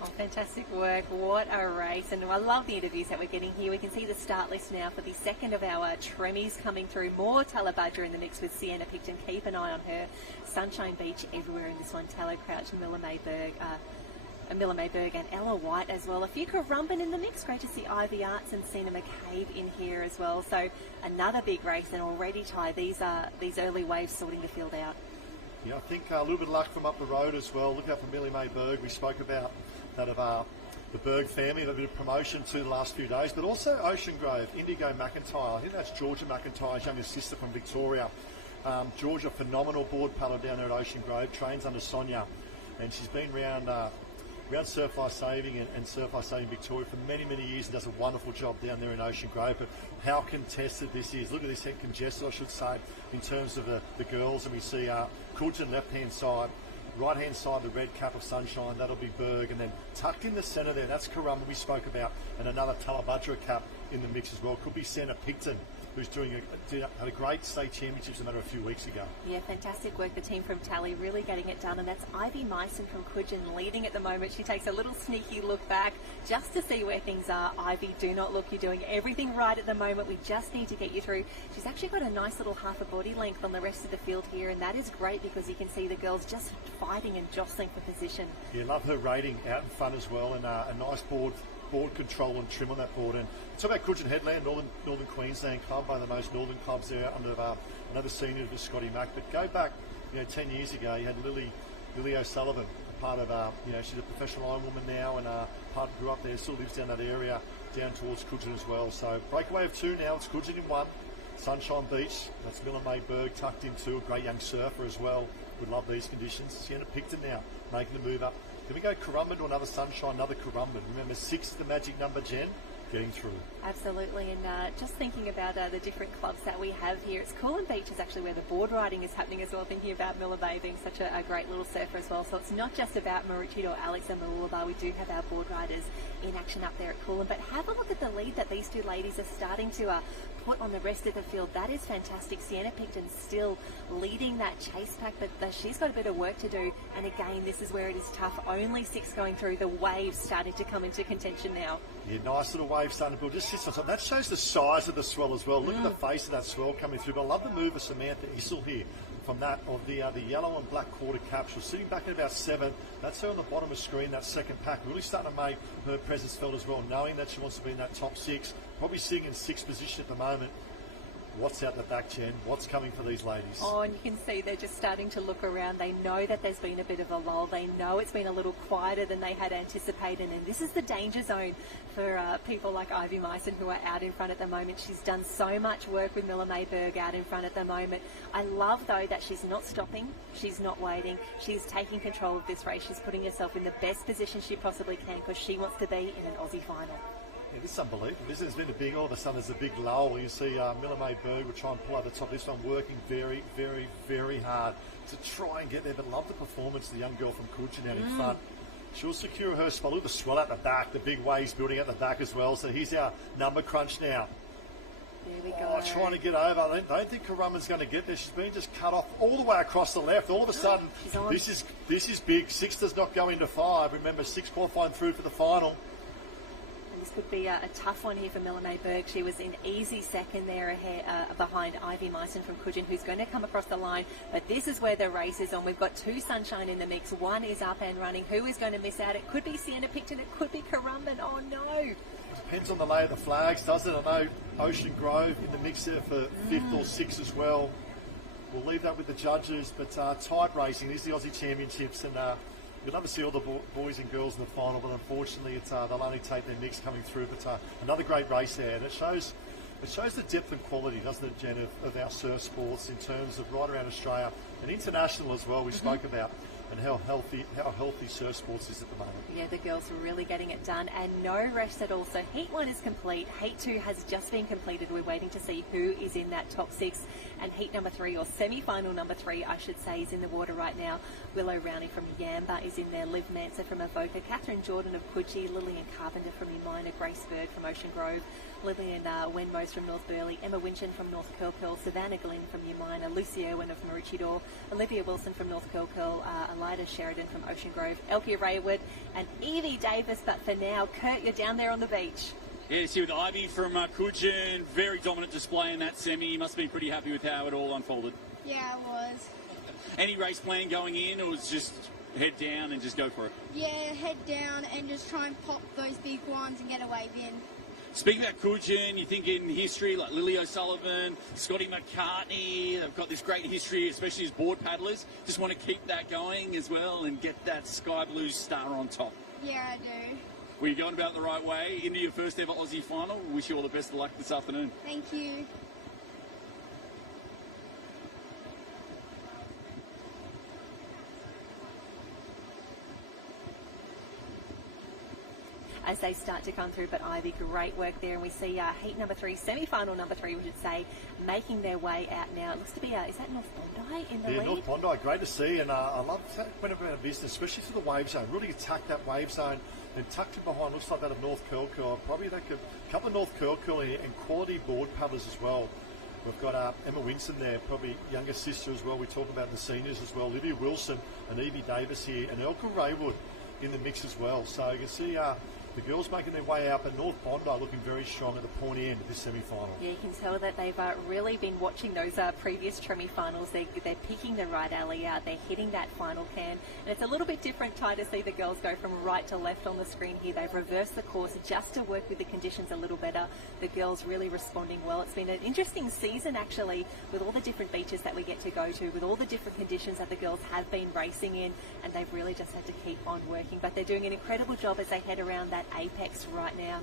Oh, fantastic work. What a race. And I love the interviews that we're getting here. We can see the start list now for the second of our Tremmies coming through. More Talabudra in the mix with Sienna Picton. Keep an eye on her. Sunshine Beach everywhere in this one. Tallow Crouch, Miller Mayberg and Ella White as well. A few Currumbin in the mix. Great to see Ivy Arts and Sina McCabe in here as well. So another big race, and already Ty, these early waves sorting the field out. Yeah, I think a little bit of luck from up the road as well. Look out for Millie Mayberg. We spoke about that of the Berg family, a bit of promotion to the last few days, but also Ocean Grove, Indigo McIntyre. I think that's Georgia McIntyre's younger sister from Victoria. Georgia, phenomenal board paddler down there at Ocean Grove, trains under Sonia, and she's been around Surf Life Saving and Surf Life Saving Victoria for many, many years and does a wonderful job down there in Ocean Grove. But how contested this is. Look at this head congested, I should say, in terms of the girls. And we see Coulton left-hand side, right-hand side, the red cap of Sunshine, that'll be Berg. And then tucked in the centre there, that's Currumbin we spoke about, and another Talabudra cap in the mix as well. Could be Sienna Picton, who's had a great state championships a matter of a few weeks ago. Yeah, fantastic work. The team from Tally really getting it done, and that's Ivy Myson from Coogin leading at the moment. She takes a little sneaky look back just to see where things are. Ivy, do not look. You're doing everything right at the moment. We just need to get you through. She's actually got a nice little half a body length on the rest of the field here, and that is great because you can see the girls just fighting and jostling for position. Yeah, love her rating out in front as well, and a nice board board control and trim on that board. And talk about Coogin Headland, Northern Queensland club, one of the most northern clubs there under another senior with Scotty Mack. But go back, 10 years ago, you had Lily O'Sullivan, part of, she's a professional iron woman now, and grew up there, still lives down that area, down towards Coogin as well. So breakaway of 2 now, it's Coogin in 1. Sunshine Beach, that's Miller May Berg tucked in 2, a great young surfer as well. Would love these conditions. Sienna Picton now, making the move up. Then we go Currumbin to another Sunshine, another Currumbin. Remember, 6 the magic number, Jen, getting through. Absolutely, and just thinking about the different clubs that we have here, it's Coolin Beach is actually where the board riding is happening as well, thinking about Miller Bay being such a great little surfer as well. So it's not just about Maroochydore, Alex and Mooloolaba. We do have our board riders in action up there at Coolin. But have a look at the lead that these 2 ladies are starting to put on the rest of the field. That is fantastic. Sienna Picton still leading that chase pack, but she's got a bit of work to do. And again, this is where it is tough. Only 6 going through. The waves starting to come into contention now. Yeah, nice little wave starting to build. Just sits on top. That shows the size of the swell as well. Look at the face of that swell coming through. But I love the move of Samantha Issel here from that of the yellow and black quarter capsule. Sitting back at about 7. That's her on the bottom of the screen, that second pack. Really starting to make her presence felt as well, knowing that she wants to be in that top 6. Probably sitting in 6th position at the moment. What's out the back, Jen? What's coming for these ladies? Oh, and you can see they're just starting to look around. They know that there's been a bit of a lull. They know it's been a little quieter than they had anticipated. And this is the danger zone for people like Ivy Myson, who are out in front at the moment. She's done so much work with Miller May Berg out in front at the moment. I love, though, that she's not stopping. She's not waiting. She's taking control of this race. She's putting herself in the best position she possibly can because she wants to be in an Aussie final. Yeah, this is unbelievable. This has been all of a sudden there's a big lull. You see Miller May Berg will try and pull out the top. This one working very, very, very hard to try and get there. But love the performance of the young girl from Coogin out in front. She'll secure her spot. Look at the swell at the back. The big waves building at the back as well. So here's our number crunch now. There we go. Trying to get over. I don't think Currumbin's going to get there. She's been just cut off all the way across the left. All of a sudden, this is big. 6 does not go into 5. Remember, 6 qualifying through for the final. Could be a tough one here for Miller May Berg. She was in easy second there ahead, behind Ivy Myson from Coogin, who's going to come across the line. But this is where the race is on. We've got 2 Sunshine in the mix. 1 is up and running. Who is going to miss out? It could be Sienna Picton. It could be Currumbin. Oh, no. Depends on the lay of the flags, doesn't it? I know Ocean Grove in the mix there for 5th or 6th as well. We'll leave that with the judges. But type racing, these are the Aussie Championships. And we'd love to see all the boys and girls in the final, but unfortunately they'll only take their mix coming through. But another great race there, and it shows the depth and quality, doesn't it, Jen, of our surf sports in terms of right around Australia and international as well. We spoke about and how healthy surf sports is at the moment. Yeah, the girls are really getting it done, and no rest at all. So Heat 1 is complete. Heat 2 has just been completed. We're waiting to see who is in that top 6. And Heat number 3, or semi-final number 3, I should say, is in the water right now. Willow Rowney from Yamba is in there. Liv Manson from Avoca. Catherine Jordan of Coogee. Lillian Carpenter from Umina. Grace Bird from Ocean Grove. Lillian Wenmose from North Burleigh. Emma Winchin from North Curl. Savannah Glenn from Umina. Lucy Irwin of Maroochydore. Olivia Wilson from North Curl. Elida Sheridan from Ocean Grove. Elkia Raywood and Evie Davis. But for now, Kurt, you're down there on the beach. Yes, here with Ivy from Coogin. Very dominant display in that semi. You must be pretty happy with how it all unfolded. Yeah, I was. Any race plan going in, or was just head down and just go for it? Yeah, head down and just try and pop those big ones and get a wave in. Speaking about Coogin, you think in history like Lily O'Sullivan, Scotty McCartney, they've got this great history, especially as board paddlers. Just want to keep that going as well and get that sky blue star on top. Yeah, I do. Well, you're going about the right way into your first ever Aussie final. Wish you all the best of luck this afternoon. Thank you. As they start to come through, but Ivy, great work there. And we see Heat number 3, semi-final number 3, we should say, making their way out now. It looks to be, is that North Bondi in the lead? Yeah, North Bondi, great to see. And I love that went about business, especially to the wave zone. Really attacked that wave zone. Then tucked in behind, looks like that of North Curl. Probably a couple of North Curl here, and quality board paddlers as well. We've got Emma Winson there, probably younger sister as well. We talk about the seniors as well. Olivia Wilson and Evie Davis here, and Elka Raywood in the mix as well. So you can see the girls making their way out, but North Bondi looking very strong at the pointy end of this semi-final. Yeah, you can tell that they've really been watching those previous semi-finals. They're picking the right alley out. They're hitting that final can. And it's a little bit different, Ty, to see the girls go from right to left on the screen here. They've reversed the course just to work with the conditions a little better. The girls really responding well. It's been an interesting season, actually, with all the different beaches that we get to go to, with all the different conditions that the girls have been racing in, and they've really just had to keep on working. But they're doing an incredible job as they head around that apex right now.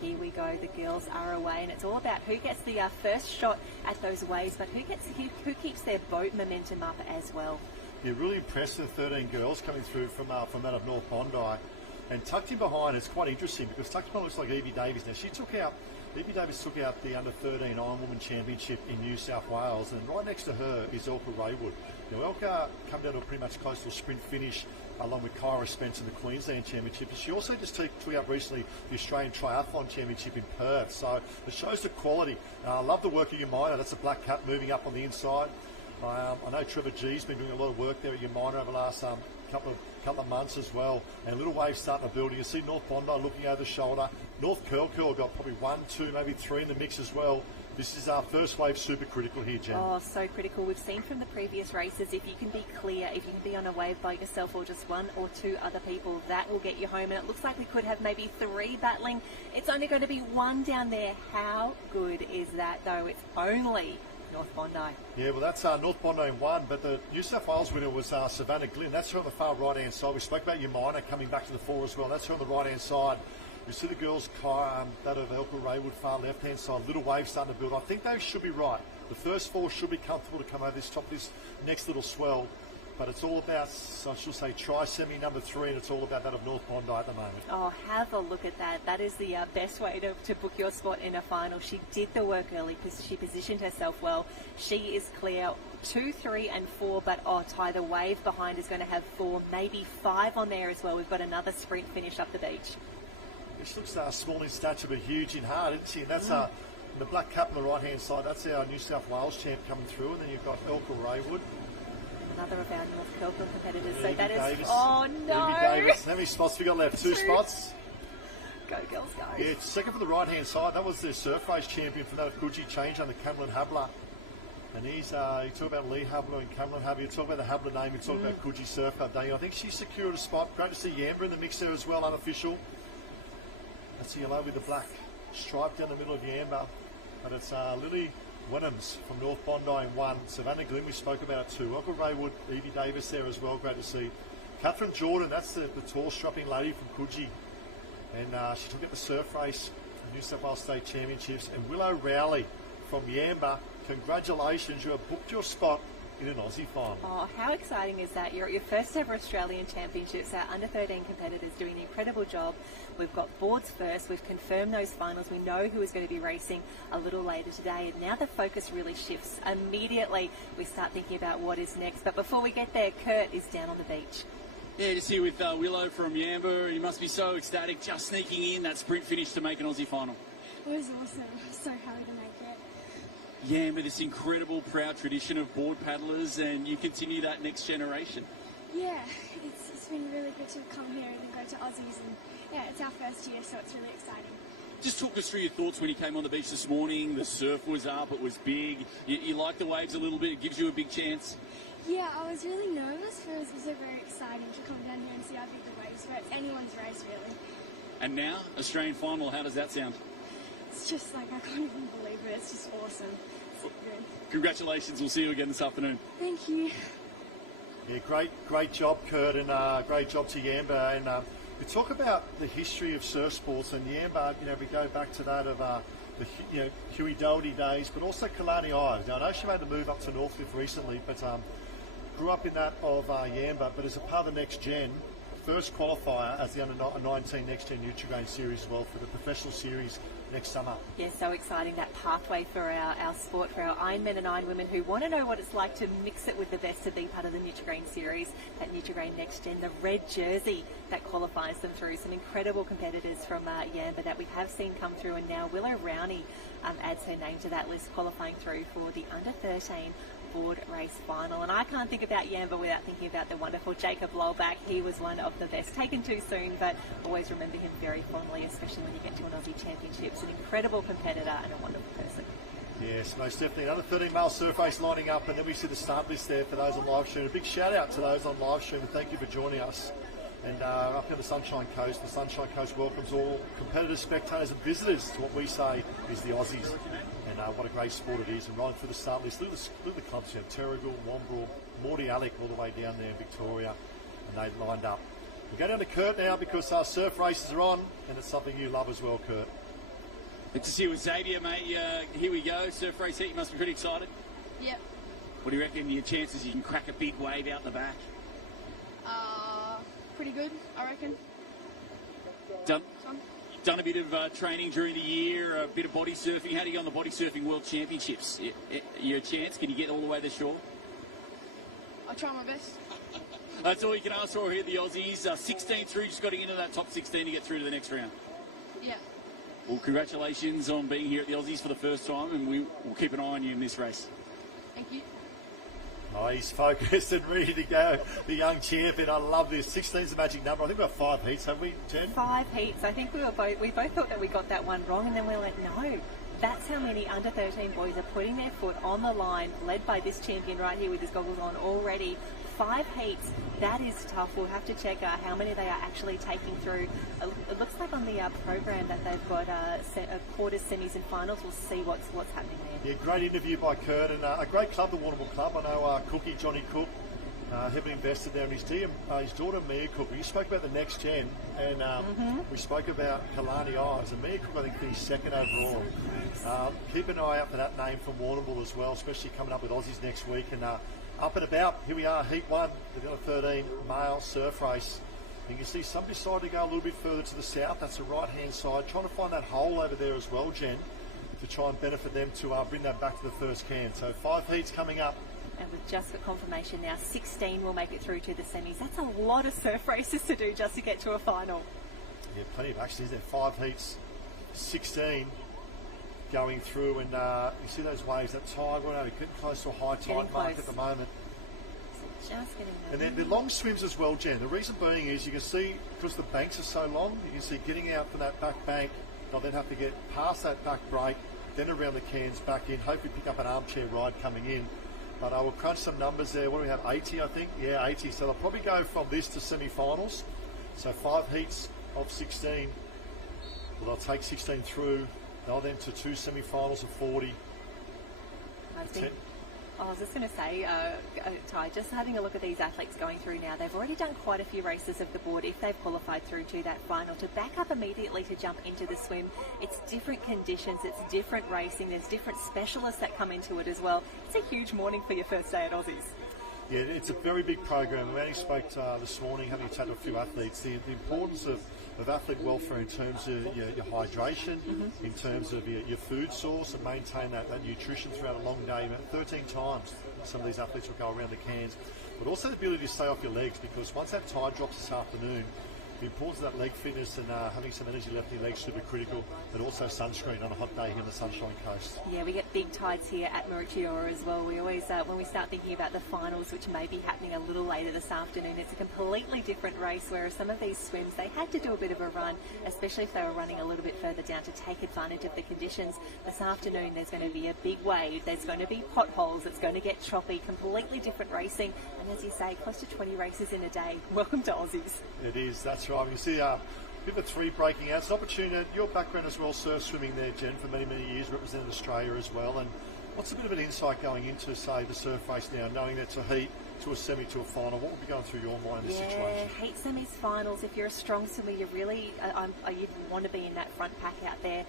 Here we go, the girls are away, and it's all about who gets the first shot at those waves, but who keeps their boat momentum up as well. Yeah, really impressed with the 13 girls coming through from out of North Bondi. And tucked in behind, it's quite interesting because tucked in behind looks like Evie Davies now. Evie Davies took out the Under-13 Ironwoman Championship in New South Wales, and right next to her is Elka Raywood. Now, Elka come down to a pretty much close to a sprint finish along with Kyra Spence in the Queensland Championship. She also just took out recently the Australian Triathlon Championship in Perth. So it shows the quality. I love the work of your minor. That's a black cap moving up on the inside. I know Trevor G's been doing a lot of work there at your minor over the last couple of months as well. And a little wave starting to build. You can see North Bondi looking over the shoulder. North Curl got probably 1, 2, maybe 3 in the mix as well. This is our first wave, super critical here, Jen. Oh, so critical. We've seen from the previous races, if you can be clear, if you can be on a wave by yourself or just 1 or 2 other people, that will get you home. And it looks like we could have maybe 3 battling. It's only going to be 1 down there. How good is that, though? It's only North Bondi. Yeah, well, that's North Bondi in 1, but the New South Wales winner was Savannah Glynn. That's her on the far right-hand side. We spoke about your minor coming back to the fore as well. That's her on the right-hand side. You see the girls, that of Elka Raywood, far left-hand side. Little wave starting to build. I think they should be right. The first 4 should be comfortable to come over this top, this next little swell. But it's all about, I should say, tri-semi number 3, and it's all about that of North Bondi at the moment. Oh, have a look at that. That is the best way to book your spot in a final. She did the work early because she positioned herself well. She is clear 2, 3 and 4, but Ty, the wave behind is going to have 4, maybe 5 on there as well. We've got another sprint finish up the beach. She looks small in stature but huge in heart, isn't she? And that's in the black cap on the right-hand side. That's our New South Wales champ coming through, and then you've got Elka Raywood. Another of our North Kelvin competitors. So that Davis. is, oh no! Davis. How many spots have we got left? 2 spots. Go girls, go! Yeah, second for the right-hand side. That was the surf race champion for that of Coogee change under Cameron Habler. And he's, you talk about Lee Habler and Cameron Habler. You talk about the Habler name. You talk about Coogee Surf Club Day. I think she secured a spot. Great to see Yamba in the mix there as well, unofficial. That's the yellow with the black stripe down the middle of Yamba. And it's Lily Wenhams from North Bondi in 1. Savannah Glynn, we spoke about 2. Elka Raywood, Evie Davis there as well. Great to see. Catherine Jordan, that's the tall, strapping lady from Coogee. And she took out the surf race, the New South Wales State Championships. And Willow Rowley from Yamba, congratulations, you have booked your spot in an Aussie final. Oh, how exciting is that? You're at your first ever Australian Championships. Our under-13 competitors doing an incredible job. We've got boards first. We've confirmed those finals. We know who is going to be racing a little later today. And now the focus really shifts. Immediately, we start thinking about what is next. But before we get there, Kurt is down on the beach. Yeah, just here with Willow from Yamba. You must be so ecstatic just sneaking in that sprint finish to make an Aussie final. It was awesome. I was so happy to make it. Yamba, this incredible, proud tradition of board paddlers, and you continue that next generation. Yeah, it's been really good to come here and go to Aussies, and yeah, it's our first year, so it's really exciting. Just talk us through your thoughts when you came on the beach this morning. The surf was up, it was big. You like the waves a little bit, it gives you a big chance. Yeah, I was really nervous, but it was also very exciting to come down here and see how big the waves were. It's anyone's race, really. And now, Australian final, how does that sound? It's just like, I can't even believe it. It's just awesome. It's so good. Congratulations, we'll see you again this afternoon. Thank you. Yeah, great job, Kurt, and great job to Yamba. And we talk about the history of surf sports, and Yamba, we go back to that of the Huey Doherty days, but also Kalani Ives. Now, I know she made the move up to Northcliffe recently, but grew up in that of Yamba, but as a part of the next gen, first qualifier as the under-19 Next Gen Nutrigrain Series as well for the professional series next summer. Yeah, so exciting, that pathway for our sport, for our Ironmen and Ironwomen who want to know what it's like to mix it with the best to be part of the Nutrigrain series, that Nutrigrain Next Gen, the red jersey that qualifies them through. Some incredible competitors from Yamba that we have seen come through, and now Willow Rowney adds her name to that list, qualifying through for the under-13 board race final. And I can't think about Yamba without thinking about the wonderful Jacob Lolback. He was one of the best. Taken too soon, but always remember him very fondly, especially when you get to an Aussie Championships. An incredible competitor and a wonderful person. Yes, most definitely. Another 13 male surf race lining up, and then we see the start list there for those on live stream. A big shout out to those on live stream, and thank you for joining us. And up here on the Sunshine Coast, the Sunshine Coast welcomes all competitors, spectators and visitors to what we say is the Aussies. And what a great sport it is. And rolling through the start list, look at the clubs here, Terrigal, Wombrel, Morty Alec all the way down there in Victoria, and they've lined up. We go down to Kurt now because our surf races are on, and it's something you love as well, Kurt. Good to see you with Xavier, mate. Here we go, surf race heat. You must be pretty excited. Yep. What do you reckon your chances you can crack a big wave out the back? Pretty good, I reckon. Done a bit of training during the year, a bit of body surfing. How do you go on the body surfing world championships? Your chance? Can you get all the way to shore? I'll try my best. That's all you can ask for here, the Aussies. 16 through, just got to get into that top 16 to get through to the next round. Yeah. Well, congratulations on being here at the Aussies for the first time, and we'll keep an eye on you in this race. Thank you. Oh, he's focused and ready to go. The young champion, I love this. 16 is the magic number. I think we've got 5 heats, haven't we, Jen? 5 heats. I think we both thought that we got that one wrong, and then we were like, no. That's how many under 13 boys are putting their foot on the line, led by this champion right here with his goggles on already. 5 heats, that is tough. We'll have to check how many they are actually taking through. It looks like on the program that they've got quarters, semis and finals. We'll see what's happening there. Yeah, great interview by Kurt, and a great club, the Warrnambool Club. I know Cookie, Johnny Cook, heavily invested there, and his daughter Mia Cook. We spoke about the next gen, and we spoke about Kalani Eyes, and Mia Cook I think finished second overall. Keep an eye out for that name from Warrnambool as well, especially coming up with Aussies next week. And up and about, here we are, Heat 1, they've got a 13 male surf race. You can see some decided to go a little bit further to the south, that's the right hand side, trying to find that hole over there as well, Jen, to try and benefit them to bring that back to the first can. So 5 heats coming up. And we've just got confirmation now, 16 will make it through to the semis. That's a lot of surf races to do just to get to a final. Yeah, plenty of action, isn't there? 5 heats, 16 going through, and you see those waves, that tide, we're getting close to a high tide mark at the moment. And then the long swims as well, Jen. The reason being is you can see, because the banks are so long, you can see getting out from that back bank, they'll then have to get past that back break, then around the cans back in, hopefully pick up an armchair ride coming in. But I will crunch some numbers there. What do we have, 80 I think? Yeah, 80. So they'll probably go from this to semi-finals. So 5 heats of 16. Well, they'll take 16 through. They'll then to 2 semi-finals of 40. I was just going to say, Ty, just having a look at these athletes going through now, they've already done quite a few races of the board if they've qualified through to that final. To back up immediately to jump into the swim, it's different conditions, it's different racing, there's different specialists that come into it as well. It's a huge morning for your first day at Aussies. Yeah, it's a very big program. We only spoke this morning, having chatted to a few athletes, the importance of athlete welfare in terms of your hydration, in terms of your food source, and maintain that nutrition throughout a long day. 13 times some of these athletes will go around the cans, but also the ability to stay off your legs, because once that tide drops this afternoon, the importance of that leg fitness and having some energy left in your legs is super critical, but also sunscreen on a hot day here in the Sunshine Coast. Yeah, we get big tides here at Maroochydore as well. We always, when we start thinking about the finals, which may be happening a little later this afternoon, it's a completely different race, whereas some of these swims, they had to do a bit of a run, especially if they were running a little bit further down to take advantage of the conditions. This afternoon, there's going to be a big wave, there's going to be potholes, it's going to get choppy, completely different racing, and as you say, close to 20 races in a day. Welcome to Aussies. It is, that's right. You see a bit of a 3 breaking out. It's an opportunity. Your background as well, surf swimming there, Jen, for many, many years, represented Australia as well. And what's a bit of an insight going into, say, the surf race now, knowing that's a heat, to a semi, to a final? What would be going through your mind in this situation? Heat, semis, finals. If you're a strong swimmer, you really you want to be in that front pack out there.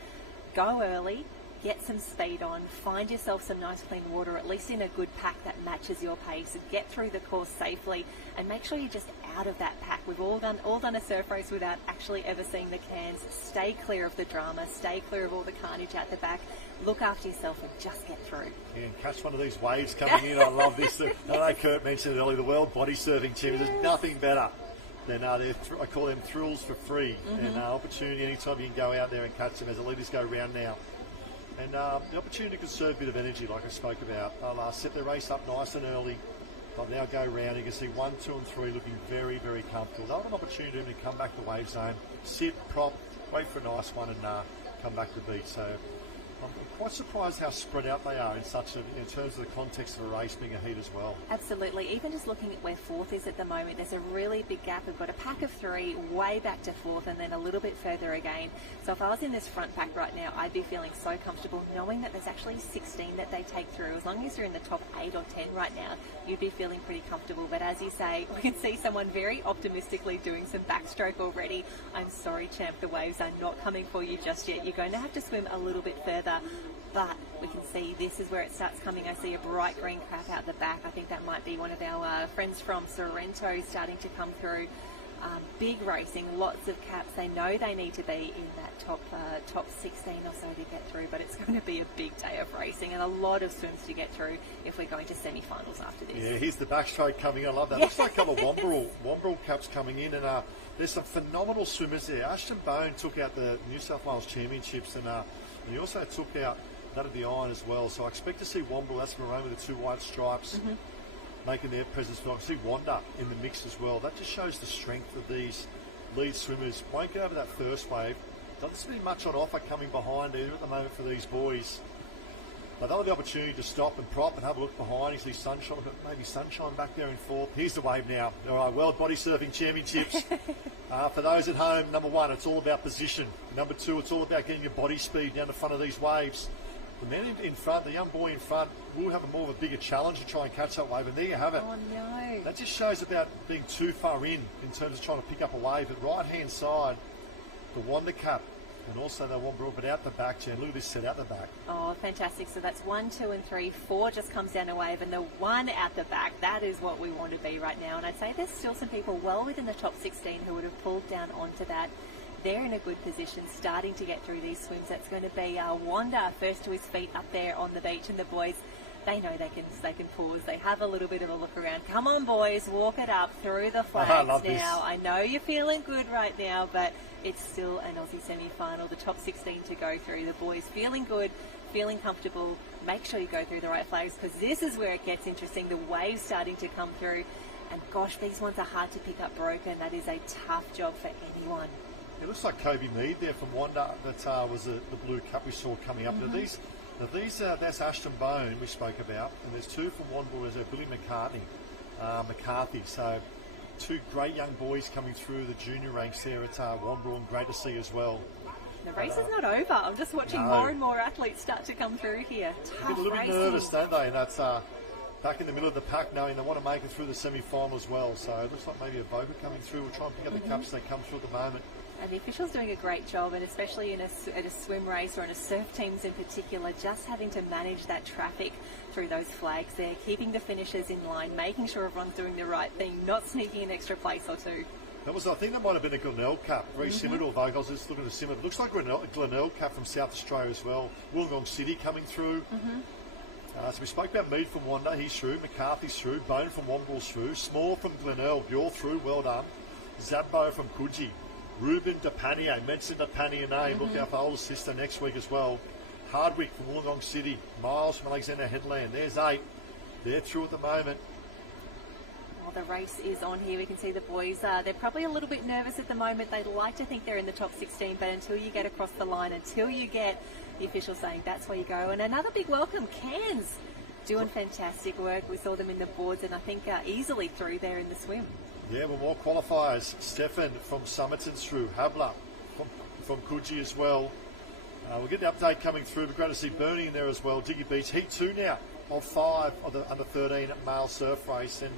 Go early. Get some speed on, find yourself some nice clean water, at least in a good pack that matches your pace, and get through the course safely, and make sure you're just out of that pack. We've all done a surf race without actually ever seeing the cans. Stay clear of the drama, stay clear of all the carnage out the back, look after yourself and just get through. Yeah, and catch one of these waves coming in. I love this. I know Kurt mentioned it earlier, the World Body Surfing Champions. There's nothing better than I call them thrills for free, and opportunity anytime you can go out there and catch them as the leaders go round now. And the opportunity to conserve a bit of energy, like I spoke about. They'll set their race up nice and early. They'll now go round. You can see 1, 2 and 3 looking very, very comfortable. They'll have an opportunity to come back to wave zone, sit, prop, wait for a nice one and come back to beat. So I'm quite surprised how spread out they are in terms of the context of a race being a heat as well. Absolutely. Even just looking at where fourth is at the moment, there's a really big gap. We've got a pack of 3 way back to fourth and then a little bit further again. So if I was in this front pack right now, I'd be feeling so comfortable knowing that there's actually 16 that they take through. As long as you're in the top 8 or 10 right now, you'd be feeling pretty comfortable. But as you say, we can see someone very optimistically doing some backstroke already. I'm sorry, champ, the waves are not coming for you just yet. You're going to have to swim a little bit further. But we can see this is where it starts coming. I see a bright green cap out the back. I think that might be one of our friends from Sorrento starting to come through. Big racing, lots of caps. They know they need to be in that top 16 or so to get through, but it's going to be a big day of racing and a lot of swims to get through if we're going to semi-finals after this. Yeah, here's the backstroke coming in. I love that. Yes. Looks like a couple of Wombrel caps coming in, and there's some phenomenal swimmers there. Ashton Bone took out the New South Wales Championships, and he also took out that of the Iron as well. So I expect to see Wombrel, that's Maroon with the 2 white stripes, making their presence felt. I see Wanda in the mix as well. That just shows the strength of these lead swimmers. Won't go over that first wave. Doesn't seem to be much on offer coming behind either at the moment for these boys. But they'll have the opportunity to stop and prop and have a look behind. You see Sunshine, maybe Sunshine back there in fourth. Here's the wave now. All right, World Body Surfing Championships. For those at home, number 1, it's all about position. Number 2, it's all about getting your body speed down the front of these waves. The man in front, the young boy in front, will have more of a bigger challenge to try and catch that wave, and there you have it. Oh no. That just shows about being too far in terms of trying to pick up a wave. At right-hand side, the Wanda Cup, and also the Wombrel, but out the back, Jen. Look at this set out the back. Oh, fantastic. So that's 1, 2 and 3. 4 just comes down a wave, and the 1 out the back, that is what we want to be right now. And I'd say there's still some people well within the top 16 who would have pulled down onto that. They're in a good position, starting to get through these swims. That's going to be Wanda first to his feet up there on the beach, and the boys, they know they can pause. They have a little bit of a look around. Come on, boys, walk it up through the flags I love now. this. I know you're feeling good right now, but it's still an Aussie semi-final. The top 16 to go through. The boys feeling good, feeling comfortable. Make sure you go through the right flags, because this is where it gets interesting. The waves starting to come through, and gosh, these ones are hard to pick up broken. That is a tough job for anyone. It looks like Kobe Mead there from Wanda. That was the blue cup we saw coming up. Now these, that's Ashton Bone we spoke about, and there's 2 from Wanda. There's Billy McCarthy. So 2 great young boys coming through the junior ranks there at Wombrel, and great to see as well. The race is not over. I'm just watching more and more athletes start to come through here. Tough A little bit racing. nervous, don't they? And that's back in the middle of the pack, knowing they want to make it through the semi-final as well. So it looks like maybe a Boga coming through. We'll try and pick up the cups as they come through at the moment. And the officials doing a great job, and especially in a swim race or in a surf teams in particular, just having to manage that traffic through those flags there, keeping the finishers in line, making sure everyone's doing the right thing, not sneaking an extra place or 2. That was, I think that might have been a Glenelg Cup, very similar to Vogue. I was just looking at the sim. It looks like a Glenelg Cup from South Australia as well. Wollongong City coming through. So we spoke about Mead from Wanda, he's through. McCarthy's through. Bone from Wombrel's through. Small from Glenelg, you're through, well done. Zabbo from Coogee. Ruben Depanier, mentioned Depanier name, look out for older sister next week as well. Hardwick from Wollongong City. Miles from Alexander Headland, there's 8. They're through at the moment. The race is on here. We can see the boys, they're probably a little bit nervous at the moment. They'd like to think they're in the top 16, but until you get across the line, until you get the official saying that's where you go. And another big welcome, Cairns, doing fantastic work. We saw them in the boards, and I think easily through there in the swim. Yeah, well, more qualifiers. Stefan from Somerton's through. Habla from Coogee as well. We'll get the update coming through, but great to see Bernie in there as well. Diggy Beach, Heat 2 now of 5 of the under 13 male surf race, and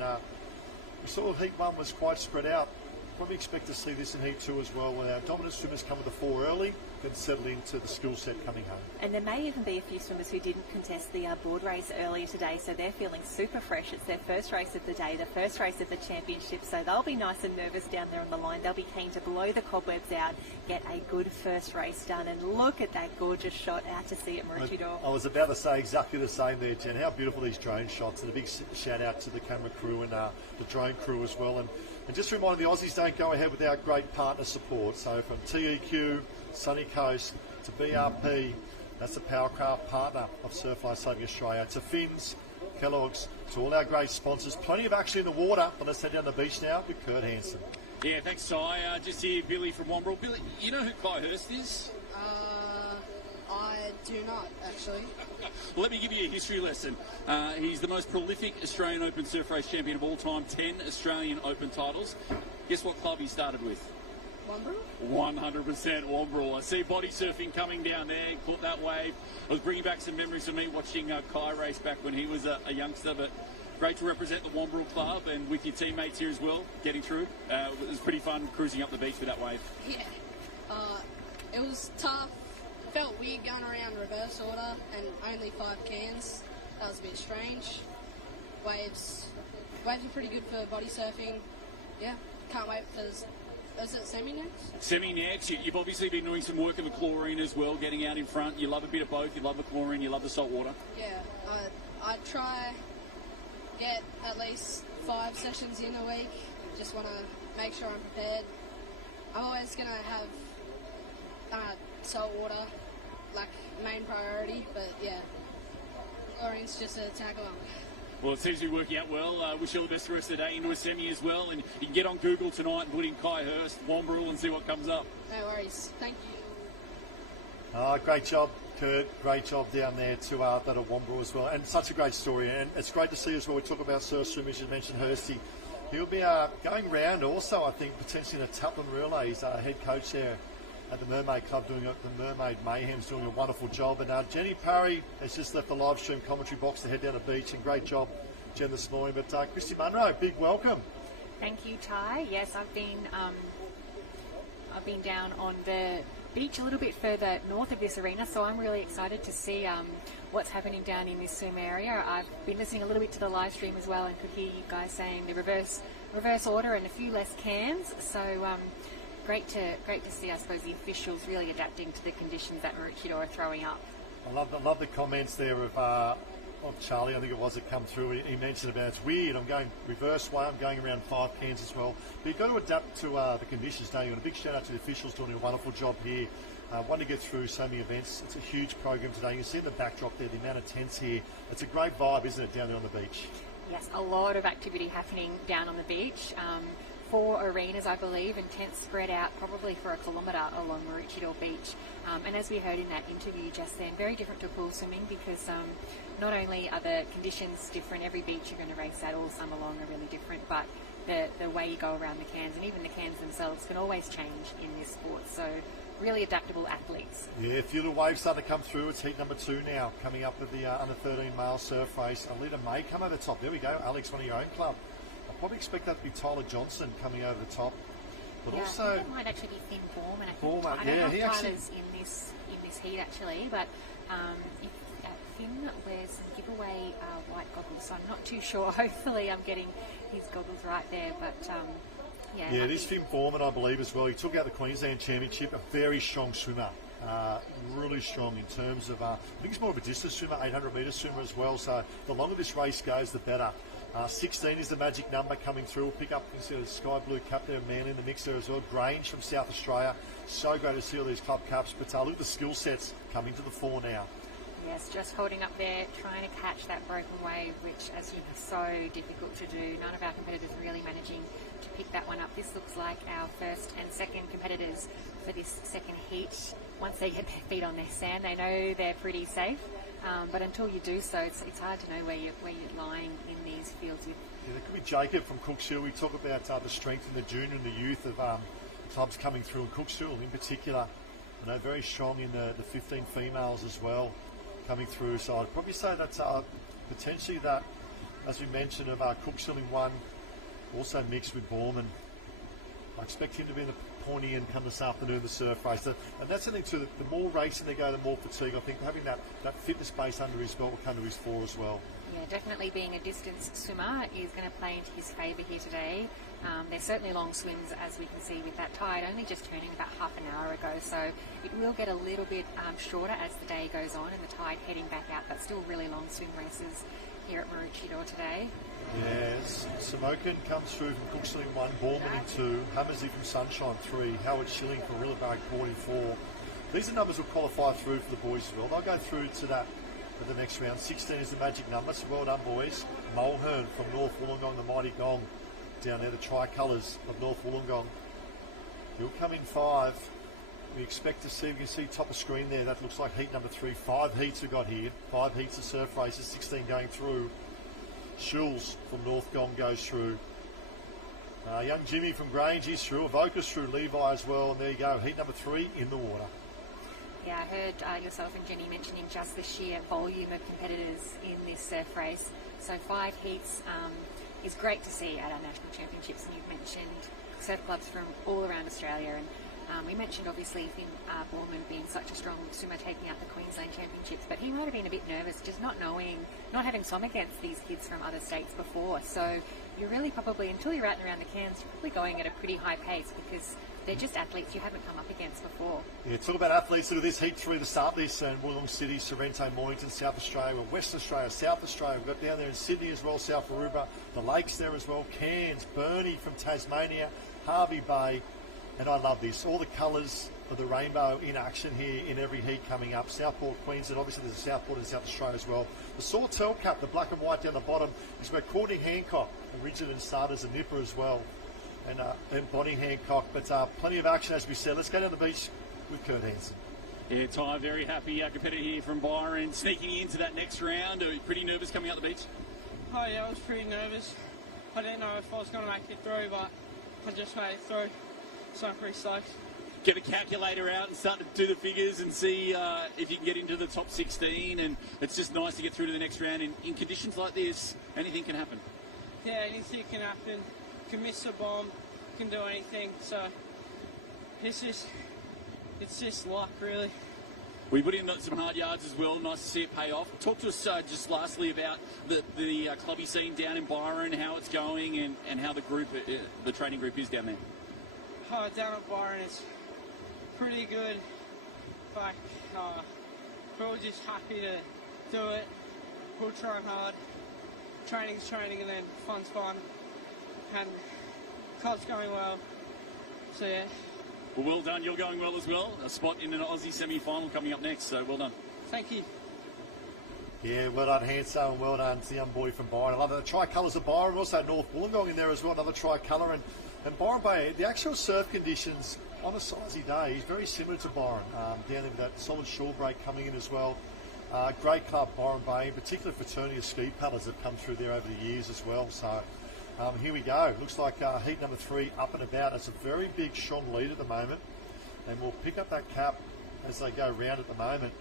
we saw Heat 1 was quite spread out. Probably expect to see this in Heat 2 as well, when our dominant swimmers come with the 4 early, then settle into the skill set coming home. And there may even be a few swimmers who didn't contest the board race earlier today, so they're feeling super fresh. It's their first race of the day, the first race of the championship, so they'll be nice and nervous down there on the line. They'll be keen to blow the cobwebs out, get a good first race done, and look at that gorgeous shot out to sea at Maroochydore. I was about to say exactly the same there, Jen. How beautiful these drone shots, and a big shout out to the camera crew and the drone crew as well. And just a reminder, the Aussies don't go ahead without great partner support. So from TEQ, Sunny Coast, to BRP, That's the Powercraft partner of Surf Life Saving Australia. To Finns, Kellogg's, to all our great sponsors. Plenty of action in the water, but let's head down the beach now with Kurt Hansen. Yeah, thanks, Ty. Just here, Billy from Wombrel. Billy, you know who Kai Hurst is? I do not, actually. Let me give you a history lesson. He's the most prolific Australian Open surf race champion of all time, 10 Australian Open titles. Guess what club he started with? Wombrel? 100% Wombrel. I see body surfing coming down there, caught that wave. I was bringing back some memories of me watching Kai race back when he was a youngster, but great to represent the Wombrel club and with your teammates here as well, getting through. It was pretty fun cruising up the beach with that wave. Yeah. It was tough. Felt weird going around reverse order and only 5 cans. That was a bit strange. Waves are pretty good for body surfing. Yeah, can't wait for... Is it semi next? Semi next. You've obviously been doing some work in the chlorine as well, getting out in front. You love a bit of both. You love the chlorine, you love the salt water. Yeah, I try get at least 5 sessions in a week. Just want to make sure I'm prepared. I'm always going to have salt water, like, main priority, but yeah, chlorine's just a tag along. Well, it seems to be working out well. Wish you all the best the rest of the day into a semi as well. And you can get on Google tonight and put in Kai Hurst, Wombrel, and see what comes up. No worries. Thank you. Great job, Kurt. Great job down there to that at Wombrel as well. And such a great story. And it's great to see as well. We talk about surf swimmers. You mentioned Hursty. He'll be going round also, I think, potentially in a Taplin Relays, head coach there at the Mermaid Club, doing the Mermaid Mayhem's doing a wonderful job. And Jenny Parry has just left the live stream commentary box to head down the beach, and great job, Jen, this morning. But Christy Munro, big welcome. Thank you, Ty. Yes, I've been down on the beach a little bit further north of this arena, so I'm really excited to see what's happening down in this swim area. I've been listening a little bit to the live stream as well, and could hear you guys saying the reverse order and a few less cans. So great to see, I suppose, the officials really adapting to the conditions that Maroochydore are throwing up. I love the comments there of Charlie, I think it was, that come through. He mentioned about it's weird, I'm going reverse way, I'm going around 5 cans as well. But you've got to adapt to the conditions, don't you? And a big shout out to the officials doing a wonderful job here. Want to get through so many events. It's a huge program today. You can see the backdrop there, the amount of tents here. It's a great vibe, isn't it, down there on the beach? Yes, a lot of activity happening down on the beach. 4 arenas, I believe, and tents spread out probably for a kilometre along Maroochydore Beach. And as we heard in that interview just then, very different to pool swimming, because not only are the conditions different, every beach you're going to race at all summer long are really different, but the way you go around the cans, and even the cans themselves, can always change in this sport. So really adaptable athletes. Yeah, a few little waves starting to come through. It's heat number 2 now, coming up with the under 13 male surf race. Alita May come over the top. There we go. Alex, one of your own club. I probably expect that to be Tyler Johnson coming over the top. But yeah, also, I think it might actually be Finn Borman. I don't know if Tyler's in this heat actually, but if Finn wears some giveaway white goggles, so I'm not too sure. Hopefully I'm getting his goggles right there, but yeah, it is Finn Borman, I believe, as well. He took out the Queensland Championship, a very strong swimmer. Really strong in terms of, I think he's more of a distance swimmer, 800 metre swimmer as well. So the longer this race goes, the better. 16 is the magic number coming through. We'll pick up the sky blue cap there, man in the mix there as well. Grange from South Australia. So great to see all these club caps. But look at the skill sets coming to the fore now. Yes, just holding up there, trying to catch that broken wave, which, as you know, is so difficult to do. None of our competitors really managing to pick that one up. This looks like our first and second competitors for this second heat. Once they get their feet on their sand, they know they're pretty safe. But until you do so, it's hard to know where you're lying in these fields. Yeah, there could be Jacob from Cookshill. We talk about the strength in the junior and the youth of clubs coming through in Cookshill in particular. You know, very strong in the 15 females as well coming through. So I'd probably say that's potentially that, as we mentioned, of Cookshill in 1, also mixed with Borman. I expect him to be in the pointy end come this afternoon, the surf race. And that's the thing too, the more racing they go, the more fatigue. I think having that fitness base under his belt will come to his fore as well. Yeah, definitely being a distance swimmer is going to play into his favour here today. There's certainly long swims, as we can see with that tide only just turning about half an hour ago, so it will get a little bit shorter as the day goes on and the tide heading back out, but still really long swim races here at Maroochydore today. Yes, Samokin comes through from Cookshill in 1, Borman in 2, Hammersley from Sunshine 3, Howard Schilling from Riverbank 44, These are numbers will qualify through for the boys as well. They'll go through to that at the next round. 16 is the magic number, so well done, boys. Mulhern from North Wollongong, the mighty Gong, down there, the tricolours of North Wollongong. He'll come in 5. We expect to see, we can see top of screen there, that looks like heat number 3. 5 heats we've got here. 5 heats of surf races, 16 going through. Schulz from North Gong goes through. Young Jimmy from Grange is through. Avoca's through. Levi as well. And there you go. Heat number 3 in the water. Yeah, I heard yourself and Jenny mentioning just the sheer volume of competitors in this surf race. So 5 heats is great to see at our national championships. And you've mentioned surf clubs from all around Australia. And we mentioned obviously Finn Borman being such a strong swimmer taking out the Queensland championships, but he might have been a bit nervous just not having swum against these kids from other states before. So you're really probably, until you're out and around the cans, you're probably going at a pretty high pace because they're just athletes you haven't come up against before. Yeah, talk about athletes. Look at this heat 3 to start this, and Wollongong City, Sorrento, Mornington, South Australia, West Australia, South Australia. We've got down there in Sydney as well, South Aruba, the lakes there as well, Cairns, Burnie from Tasmania, Harvey Bay. And I love this. All the colours of the rainbow in action here in every heat coming up. Southport, Queensland, obviously there's a Southport in South Australia as well. The Sawtell Cup, the black and white down the bottom, is where Courtney Hancock originally started as a nipper as well. And Bonnie Hancock. But plenty of action, as we said. Let's go down the beach with Kurt Hansen. Yeah, Ty, very happy competitor here from Byron, sneaking into that next round. Are you pretty nervous coming out the beach? Oh yeah, I was pretty nervous. I didn't know if I was going to make it through, but I just made it through. So I'm pretty stoked. Get a calculator out and start to do the figures and see if you can get into the top 16. And it's just nice to get through to the next round. In conditions like this, anything can happen. Yeah, anything can happen. You can miss a bomb, you can do anything. So it's just luck, really. We put in some hard yards as well. Nice to see it pay off. Talk to us just lastly about the clubby scene down in Byron, how it's going, and how the group, the training group, is down there. Oh, down at Byron it's pretty good. Like, we're all just happy to do it. We'll try hard. Training's training, and then fun's fun. And club's going well. So yeah. Well, well done. You're going well as well. A spot in an Aussie semi-final coming up next. So well done. Thank you. Yeah, well done, Hanso, and well done to the young boy from Byron. I love that. The tricolours of Byron, also North Wollongong in there as well, another tricolour. And Byron Bay, the actual surf conditions on a sizey day is very similar to Byron. Down there with that solid shore break coming in as well. Great club, Byron Bay, in particular fraternity of ski paddlers have come through there over the years as well. So here we go. Looks like heat number 3 up and about. It's a very big strong lead at the moment. And we'll pick up that cap as they go round at the moment.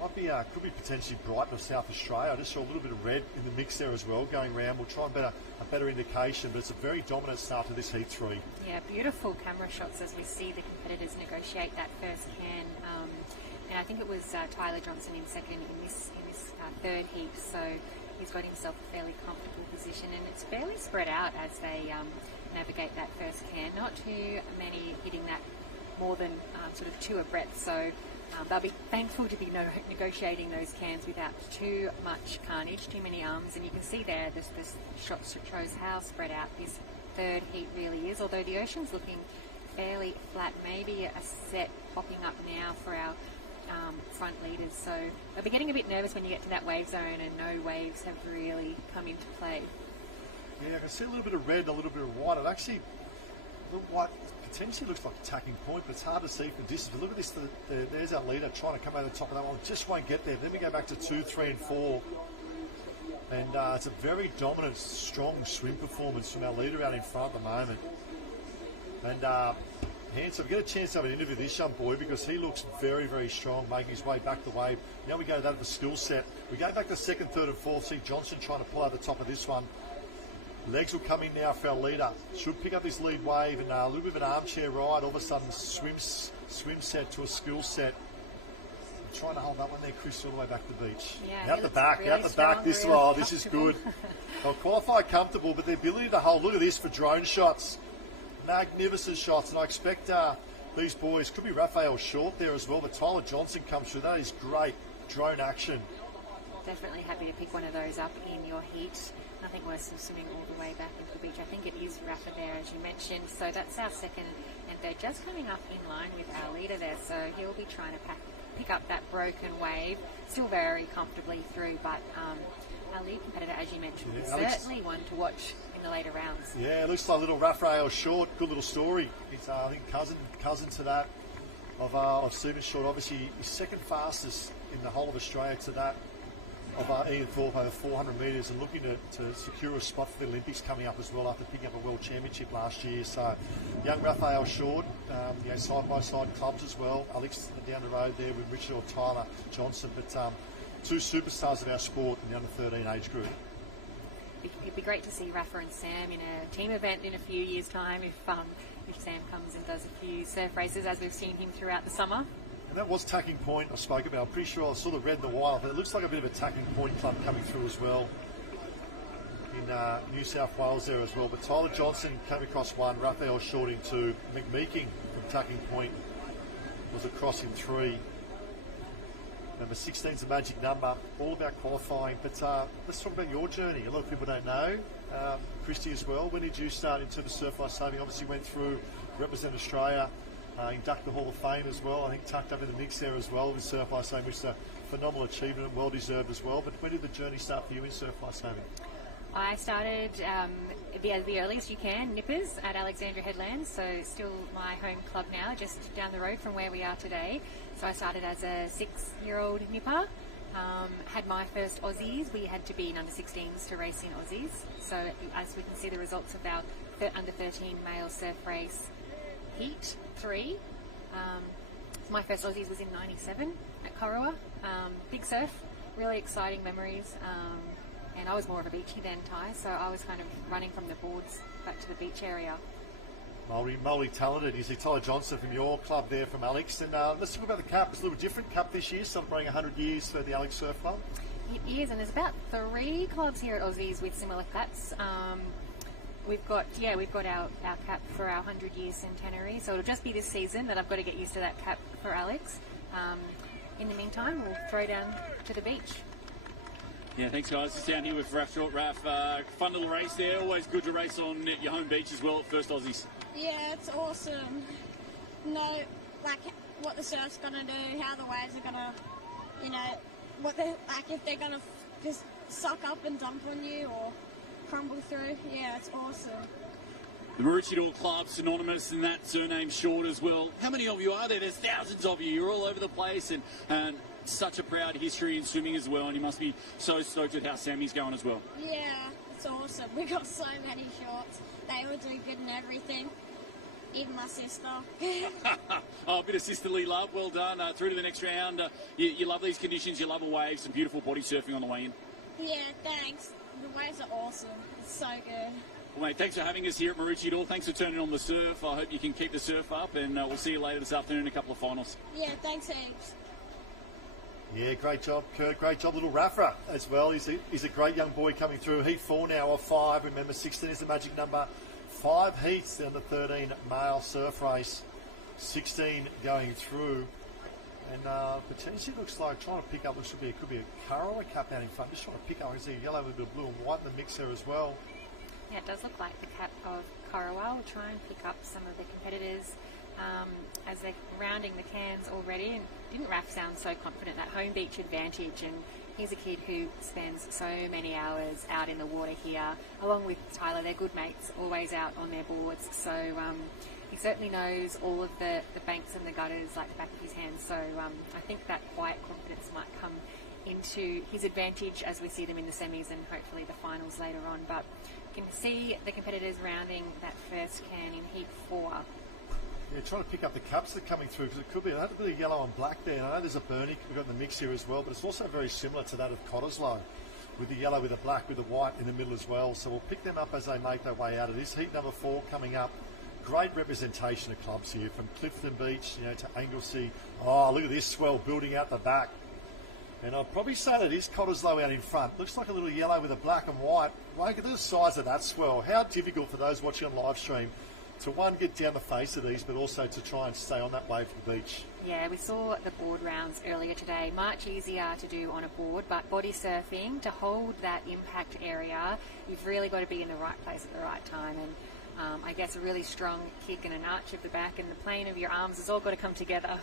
Might be, could be potentially Brighton or South Australia. I just saw a little bit of red in the mix there as well going round. We'll try and get a better indication, but it's a very dominant start to this heat 3. Yeah, beautiful camera shots as we see the competitors negotiate that first can. And I think it was Tyler Johnson in second in this third heat, so he's got himself a fairly comfortable position, and it's fairly spread out as they navigate that first can. Not too many hitting that more than sort of 2 a breadth, so they'll be thankful to be negotiating those cans without too much carnage, too many arms. And you can see there, this shot shows how spread out this third heat really is, although the ocean's looking fairly flat. Maybe a set popping up now for our front leaders, so they'll be getting a bit nervous when you get to that wave zone, and no waves have really come into play. Yeah, I can see a little bit of red and a little bit of white. It actually, the white potentially looks like a tacking point, but it's hard to see from distance. But look at this, there's our leader trying to come over the top of that one, just won't get there. Then we go back to 2, 3 and 4. And it's a very dominant, strong swim performance from our leader out in front at the moment. And Hanson, we get a chance to have an interview with this young boy because he looks very, very strong, making his way back the wave. Now we go to that of the skill set. We go back to 2nd, 3rd and 4th. See Johnson trying to pull out the top of this one. Legs will come in now for our leader. Should pick up this lead wave, and a little bit of an armchair ride. All of a sudden, swim set to a skill set. I'm trying to hold that one there, Chris, all the way back to the beach. Yeah, out the back, really out the back. This is good. They'll qualify comfortable, but the ability to hold. Look at this for drone shots. Magnificent shots, and I expect these boys, could be Raphael Short there as well, but Tyler Johnson comes through. That is great drone action. Definitely happy to pick one of those up in your heat. nothing worse than swimming all the way back into the beach. I think it is Rafa there, as you mentioned. So that's our second, and they're just coming up in line with our leader there. So he'll be trying to pick up that broken wave, still very comfortably through, but our lead competitor, as you mentioned, is certainly one to watch in the later rounds. Yeah, it looks like little Raphael Short, good little story. He's, I think, cousin to that of Stephen Short. Obviously, he's second fastest in the whole of Australia to that of Ian Thorpe over 400 metres, and looking to secure a spot for the Olympics coming up as well after picking up a World Championship last year. So young Raphael Short, side-by-side clubs as well. Alex down the road there with Richard or Tyler Johnson, but two superstars of our sport in the under-13 age group. It'd be great to see Rafa and Sam in a team event in a few years' time if Sam comes and does a few surf races, as we've seen him throughout the summer. And that was Tacking Point I spoke about. I'm pretty sure I sort of read in the wild, but it looks like a bit of a Tacking Point club coming through as well in New South Wales there as well. But Tyler Johnson came across one, Raphael Short in two, McMeeking from Tacking Point was across in three. Number 16 is a magic number, all about qualifying. But let's talk about your journey. A lot of people don't know. Christy as well. When did you start into the surf life saving? Obviously went through, represent Australia, induct the Hall of Fame as well. I think tucked up in the mix there as well with surf life saving, which is a phenomenal achievement and well deserved as well. But when did the journey start for you in surf life saving? I started the earliest you can, Nippers at Alexandria Headlands, so still my home club now, just down the road from where we are today. So I started as a 6-year-old nipper, had my first Aussies. We had to be in under-16s to race in Aussies. So as we can see the results of our under-13 male surf race heat 3. My first Aussies was in 97 at Corowa. Big surf, really exciting memories. And I was more of a beachy then, Ty, so I was kind of running from the boards back to the beach area. Multi-talented. You see Tyler Johnson from your club there from Alex. And let's talk about the Cup. It's a little different Cup this year, celebrating 100 years for the Alex Surf Club. It is, and there's about 3 clubs here at Aussies with similar caps. We've got our cap for our 100-year centenary, so it'll just be this season that I've got to get used to that cap for Alex. In the meantime, we'll throw down to the beach. Yeah, thanks guys. Just down here with Raf Short. Raf, fun little race there. Always good to race on your home beach as well at First Aussies. Yeah, it's awesome. Know, like, what the surf's gonna do, how the waves are gonna, if they're gonna just suck up and dump on you or crumble through. Yeah, it's awesome. The Maroochydore Club, synonymous in that surname Short as well. How many of you are there? There's thousands of you. You're all over the place, and such a proud history in swimming as well, and you must be so stoked with how Sammy's going as well. Yeah, it's awesome. We got so many Shorts. They all do good and everything. Even my sister. Oh, a bit of sisterly love. Well done. Through to the next round. You love these conditions. You love a wave. Some beautiful body surfing on the way in. Yeah, thanks. The waves are awesome. It's so good. Well, mate, thanks for having us here at Maroochydore. Thanks for turning on the surf. I hope you can keep the surf up, and we'll see you later this afternoon in a couple of finals. Yeah, thanks heaps. Yeah, great job, Kurt. Great job, little Rafa as well. He's a great young boy coming through. Heat 4 now of 5. Remember, 16 is the magic number. 5 heats down the 13 male surf race. 16 going through. And potentially looks like trying to pick up, could be a Corowa cap down in front. Just trying to pick up, I see a yellow with a bit of blue and white in the mix there as well. Yeah, it does look like the cap of Corowa. We'll try and pick up some of the competitors as they're rounding the cans already. And didn't Raf sound so confident? That home beach advantage, and he's a kid who spends so many hours out in the water here, along with Tyler. They're good mates, always out on their boards. So he certainly knows all of the banks and the gutters like the back of his hand. So I think that quiet confidence might come into his advantage as we see them in the semis and hopefully the finals later on. But you can see the competitors rounding that first can in heat 4. Yeah, trying to pick up the cups that are coming through, because it could be a bit of yellow and black there. And I know there's a Bernie we've got in the mix here as well, but it's also very similar to that of Cottesloe, with the yellow, with the black, with the white in the middle as well. So we'll pick them up as they make their way out of this. Heat number 4 coming up. Great representation of clubs here, from Clifton Beach, to Anglesey. Oh, look at this swell building out the back. And I'd probably say that is Cottesloe out in front. Looks like a little yellow with a black and white. Look at the size of that swell. How difficult for those watching on live stream to one, get down the face of these, but also to try and stay on that wave of the beach. Yeah, we saw the board rounds earlier today. Much easier to do on a board, but body surfing, to hold that impact area, you've really got to be in the right place at the right time. And I guess a really strong kick and an arch of the back and the plane of your arms has all got to come together.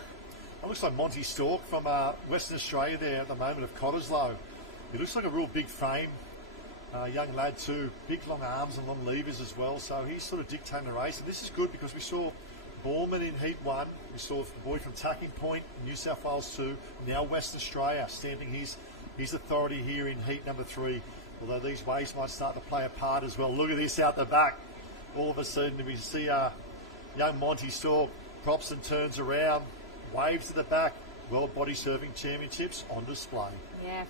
It looks like Monty Stork from Western Australia there at the moment of Cottesloe. He looks like a real big frame. Young lad too, big long arms and long levers as well, so he's sort of dictating the race. And this is good because we saw Borman in Heat 1, we saw the boy from Tacking Point, New South Wales 2, and now Western Australia stamping his authority here in Heat number 3, although these waves might start to play a part as well. Look at this out the back. All of a sudden we see young Monty Stork props and turns around, waves to the back. World Body Surfing Championships on display. Yeah,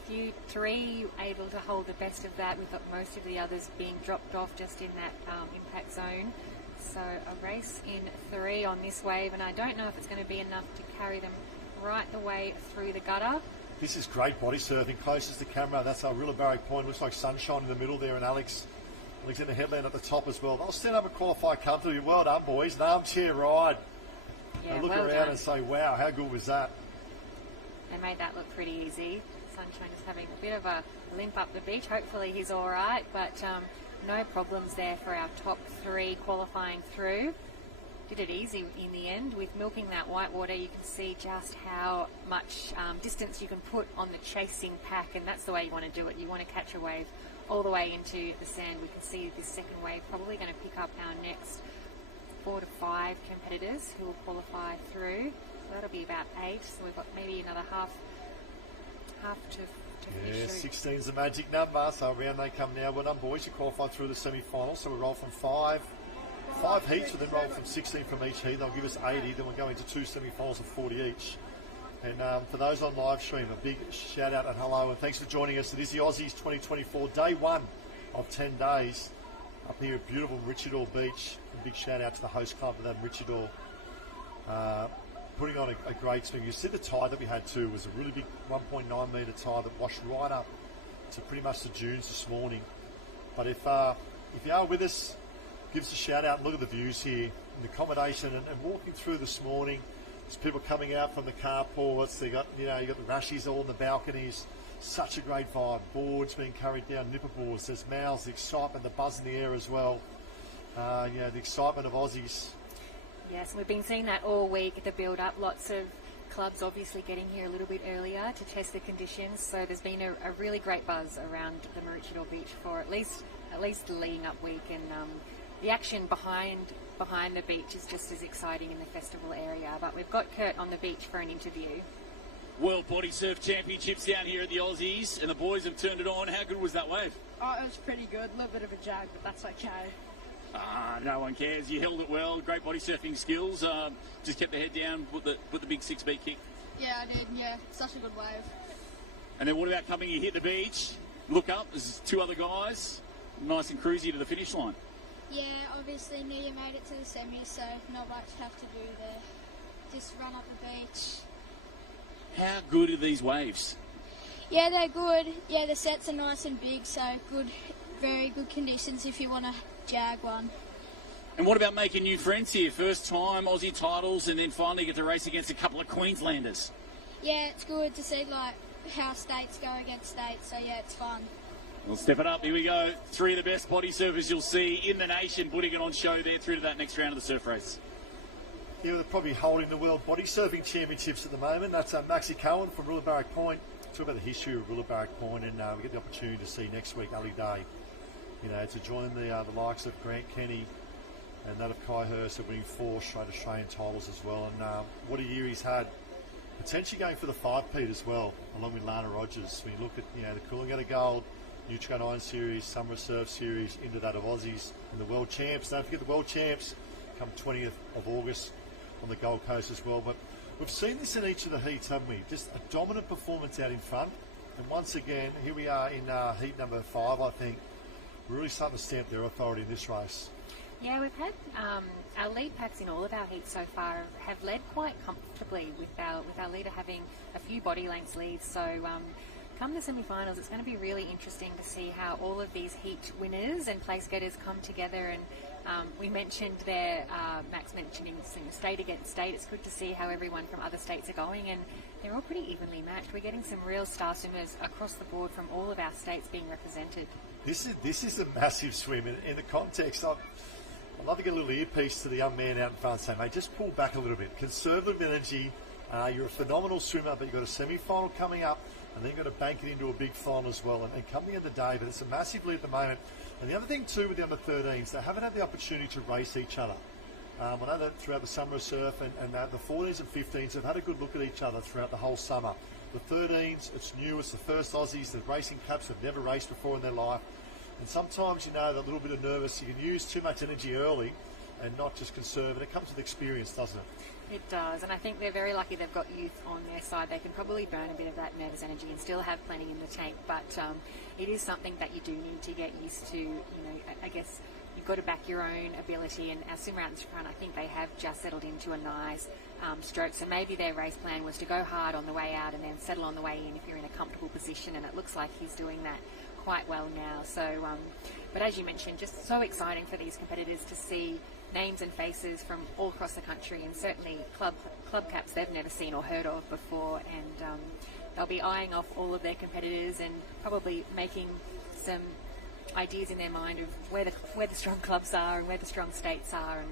three able to hold the best of that, with most of the others being dropped off just in that impact zone. So a race in 3 on this wave, and I don't know if it's going to be enough to carry them right the way through the gutter. This is great body surfing, closest to camera. That's our Rillabarrick Point. Looks like sunshine in the middle there, and Alexander Headland at the top as well. They'll stand up and qualify comfortably. Well done, boys. An armchair ride. Yeah, and look well around done. and say, wow, how good was that? They made that look pretty easy. Sunshine is having a bit of a limp up the beach. Hopefully he's all right, but no problems there for our top 3 qualifying through. Did it easy in the end. With milking that white water, you can see just how much distance you can put on the chasing pack, and that's the way you want to do it. You want to catch a wave all the way into the sand. We can see this second wave probably going to pick up our next 4 to 5 competitors who will qualify through. So that'll be about 8. So we've got maybe another half to Yeah, finish. 16 is the magic number, so around they come now. Well done, boys. You qualified through the semi-finals, so we roll from 5 heats, and then roll from 16 from each heat. They'll give us 80, then we'll go into 2 semi-finals of 40 each. And for those on live stream, a big shout out and hello, and thanks for joining us. It is the Aussies 2024, day 1 of 10 days up here at beautiful Maroochydore Beach. A big shout out to the host club of that Maroochydore. Putting on a great swing. You see the tide that we had too was a really big 1.9 metre tide that washed right up to pretty much the dunes this morning. But if you are with us, give us a shout out and look at the views here in the accommodation and walking through this morning. There's people coming out from the carports. They got you got the rashies all in the balconies. Such a great vibe. Boards being carried down, nipper boards. There's mouths, the excitement, the buzz in the air as well. The excitement of Aussies. Yes, we've been seeing that all week, the build-up. Lots of clubs obviously getting here a little bit earlier to test the conditions. So there's been a really great buzz around the Maroochydore Beach for at least the leading up week, and the action behind the beach is just as exciting in the festival area. But we've got Kurt on the beach for an interview. World Body Surf Championships down here at the Aussies, and the boys have turned it on. How good was that wave? Oh, it was pretty good. A little bit of a jag, but that's okay. No one cares. You held it well. Great body surfing skills. Just kept the head down, put the big 6-beat kick. Yeah, I did. Yeah, such a good wave. And then what about coming? You hit the beach, look up. There's 2 other guys, nice and cruisy to the finish line. Yeah, obviously Nia made it to the semi, so not much have to do there. Just run up the beach. How good are these waves? Yeah, they're good. Yeah, the sets are nice and big, so good, very good conditions if you want to jag one. And what about making new friends here? First time Aussie titles, and then finally get to race against a couple of Queenslanders. Yeah, it's good to see like how states go against states, so yeah, it's fun. We'll step it up. Here we go. 3 of the best body surfers you'll see in the nation putting it on show there through to that next round of the surf race. Yeah, they're probably holding the World Body Surfing Championships at the moment. That's Maxi Cohen from Rillabarrick Point. Talk about the history of Rillabarrick Point, and we get the opportunity to see next week Ali Day. To join the likes of Grant Kenny and that of Kai Hurst winning 4 straight Australian titles as well. And what a year he's had. Potentially going for the 5-peat as well, along with Lana Rogers. When you look at the Coolangatta Gold, Nutrican Iron Series, Summer Surf Series, into that of Aussies, and the World Champs. Don't forget the World Champs come 20th of August on the Gold Coast as well. But we've seen this in each of the heats, haven't we? Just a dominant performance out in front. And once again, here we are in heat number 5, I think. We're really starting to stamp their authority in this race. Yeah, we've had our lead packs in all of our heats so far have led quite comfortably with our leader having a few body lengths leads. So come the semi-finals, it's going to be really interesting to see how all of these heat winners and place getters come together. And we mentioned there, Max mentioning state against state. It's good to see how everyone from other states are going, and they're all pretty evenly matched. We're getting some real star swimmers across the board from all of our states being represented. This is a massive swim. In the context, I'd love to get a little earpiece to the young man out in front and say, mate, just pull back a little bit. Conserve energy. You're a phenomenal swimmer, but you've got a semi-final coming up, and then you've got to bank it into a big final as well. And come the end of the day, but it's a massive lead at the moment. And the other thing too with the under-13s, they haven't had the opportunity to race each other. I know that throughout the summer of surf, and the 14s and 15s have had a good look at each other throughout the whole summer. The 13s, it's new, it's the first Aussies, the racing caps have never raced before in their life. And sometimes, you know, that little bit of nervous, you can use too much energy early and not just conserve, and it comes with experience, doesn't it? It does, and I think they're very lucky they've got youth on their side. They can probably burn a bit of that nervous energy and still have plenty in the tank, but it is something that you do need to get used to. You know, I guess you've got to back your own ability, and our swimmer out in front, I think they have just settled into a nice stroke, so maybe their race plan was to go hard on the way out and then settle on the way in if you're in a comfortable position, and it looks like he's doing that quite well now. So, but as you mentioned, just so exciting for these competitors to see names and faces from all across the country, and certainly club caps they've never seen or heard of before, and they'll be eyeing off all of their competitors and probably making some ideas in their mind of where the strong clubs are and where the strong states are, and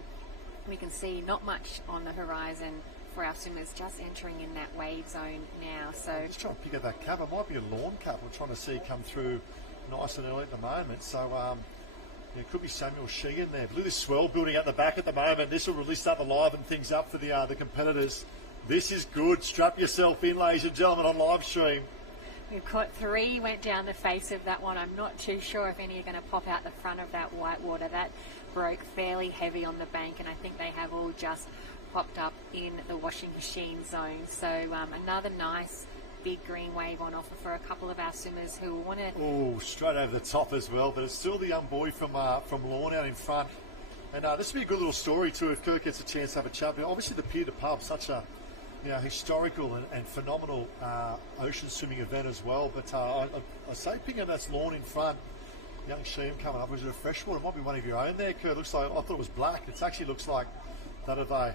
we can see not much on the horizon for our swimmers just entering in that wave zone now. So just trying to pick up that cap. It might be a lawn cap we're trying to see come through nice and early at the moment. So it could be Samuel Sheehan there. Look at this swell building at the back at the moment. This will really start to liven things up for the competitors. This is good. Strap yourself in, ladies and gentlemen, on live stream. We've caught 3 went down the face of that one. I'm not too sure if any are going to pop out the front of that white water. That broke fairly heavy on the bank, and I think they have all just popped up in the washing machine zone. So another nice big green wave on offer for a couple of our swimmers who want to... Oh, straight over the top as well, but it's still the young boy from Lorne out in front. And this will be a good little story too if Kirk gets a chance to have a chat. Obviously the Pier to Pub, such a historical and phenomenal ocean swimming event as well. But I say picking up that's Lorne in front. Young Sheehan coming up. Was it a freshwater? It might be one of your own there, Kurt. Looks like, I thought it was black. It actually looks like that of a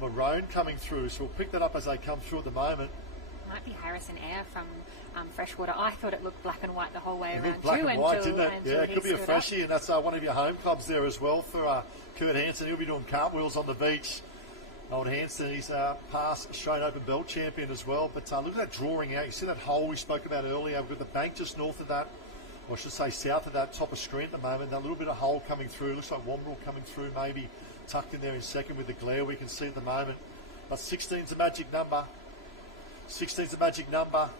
maroon coming through. So we'll pick that up as they come through at the moment. Might be Harrison Air from Freshwater. I thought it looked black and white the whole way around black too. And white, didn't it? Yeah, it could be a freshie, and that's one of your home clubs there as well for Kurt Hansen. He'll be doing cartwheels on the beach. Old Hansen, he's past Australian Open Belt champion as well. But look at that drawing out. You see that hole we spoke about earlier? We've got the bank just north of that, or I should say south of that top of screen at the moment. That little bit of hole coming through. Looks like Wombrel coming through, maybe tucked in there in second with the glare we can see at the moment. But 16's a magic number. 16's a magic number.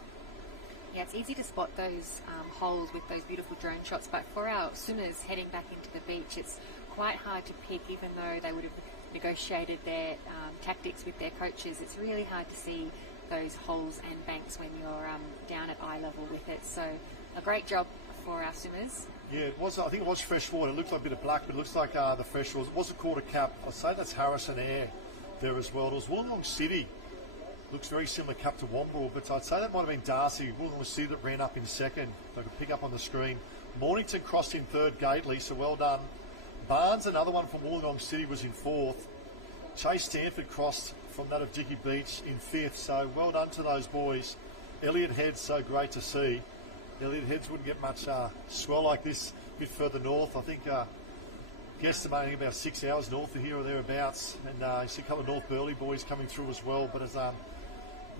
Yeah, it's easy to spot those holes with those beautiful drone shots, but for our swimmers heading back into the beach, it's quite hard to pick, even though they would have negotiated their tactics with their coaches. It's really hard to see those holes and banks when you're down at eye level with it. So a great job for our swimmers. Yeah, it was. I think it was freshwater. It looked like a bit of black, but it looks like the freshwater. It was a quarter cap. I'd say that's Harrison Air there as well. It was Wollongong City. Looks very similar cap to Wombrel, but I'd say that might have been Darcy. Wollongong City that ran up in second. They could pick up on the screen. Mornington crossed in third, Gately, so well done. Barnes, another one from Wollongong City, was in fourth. Chase Stanford crossed from that of Dicky Beach in fifth, so well done to those boys. Elliot Heads, so great to see. Elliot Heads wouldn't get much swell like this a bit further north. I think guesstimating about 6 hours north of here or thereabouts. And you see a couple of North Burleigh boys coming through as well, but as the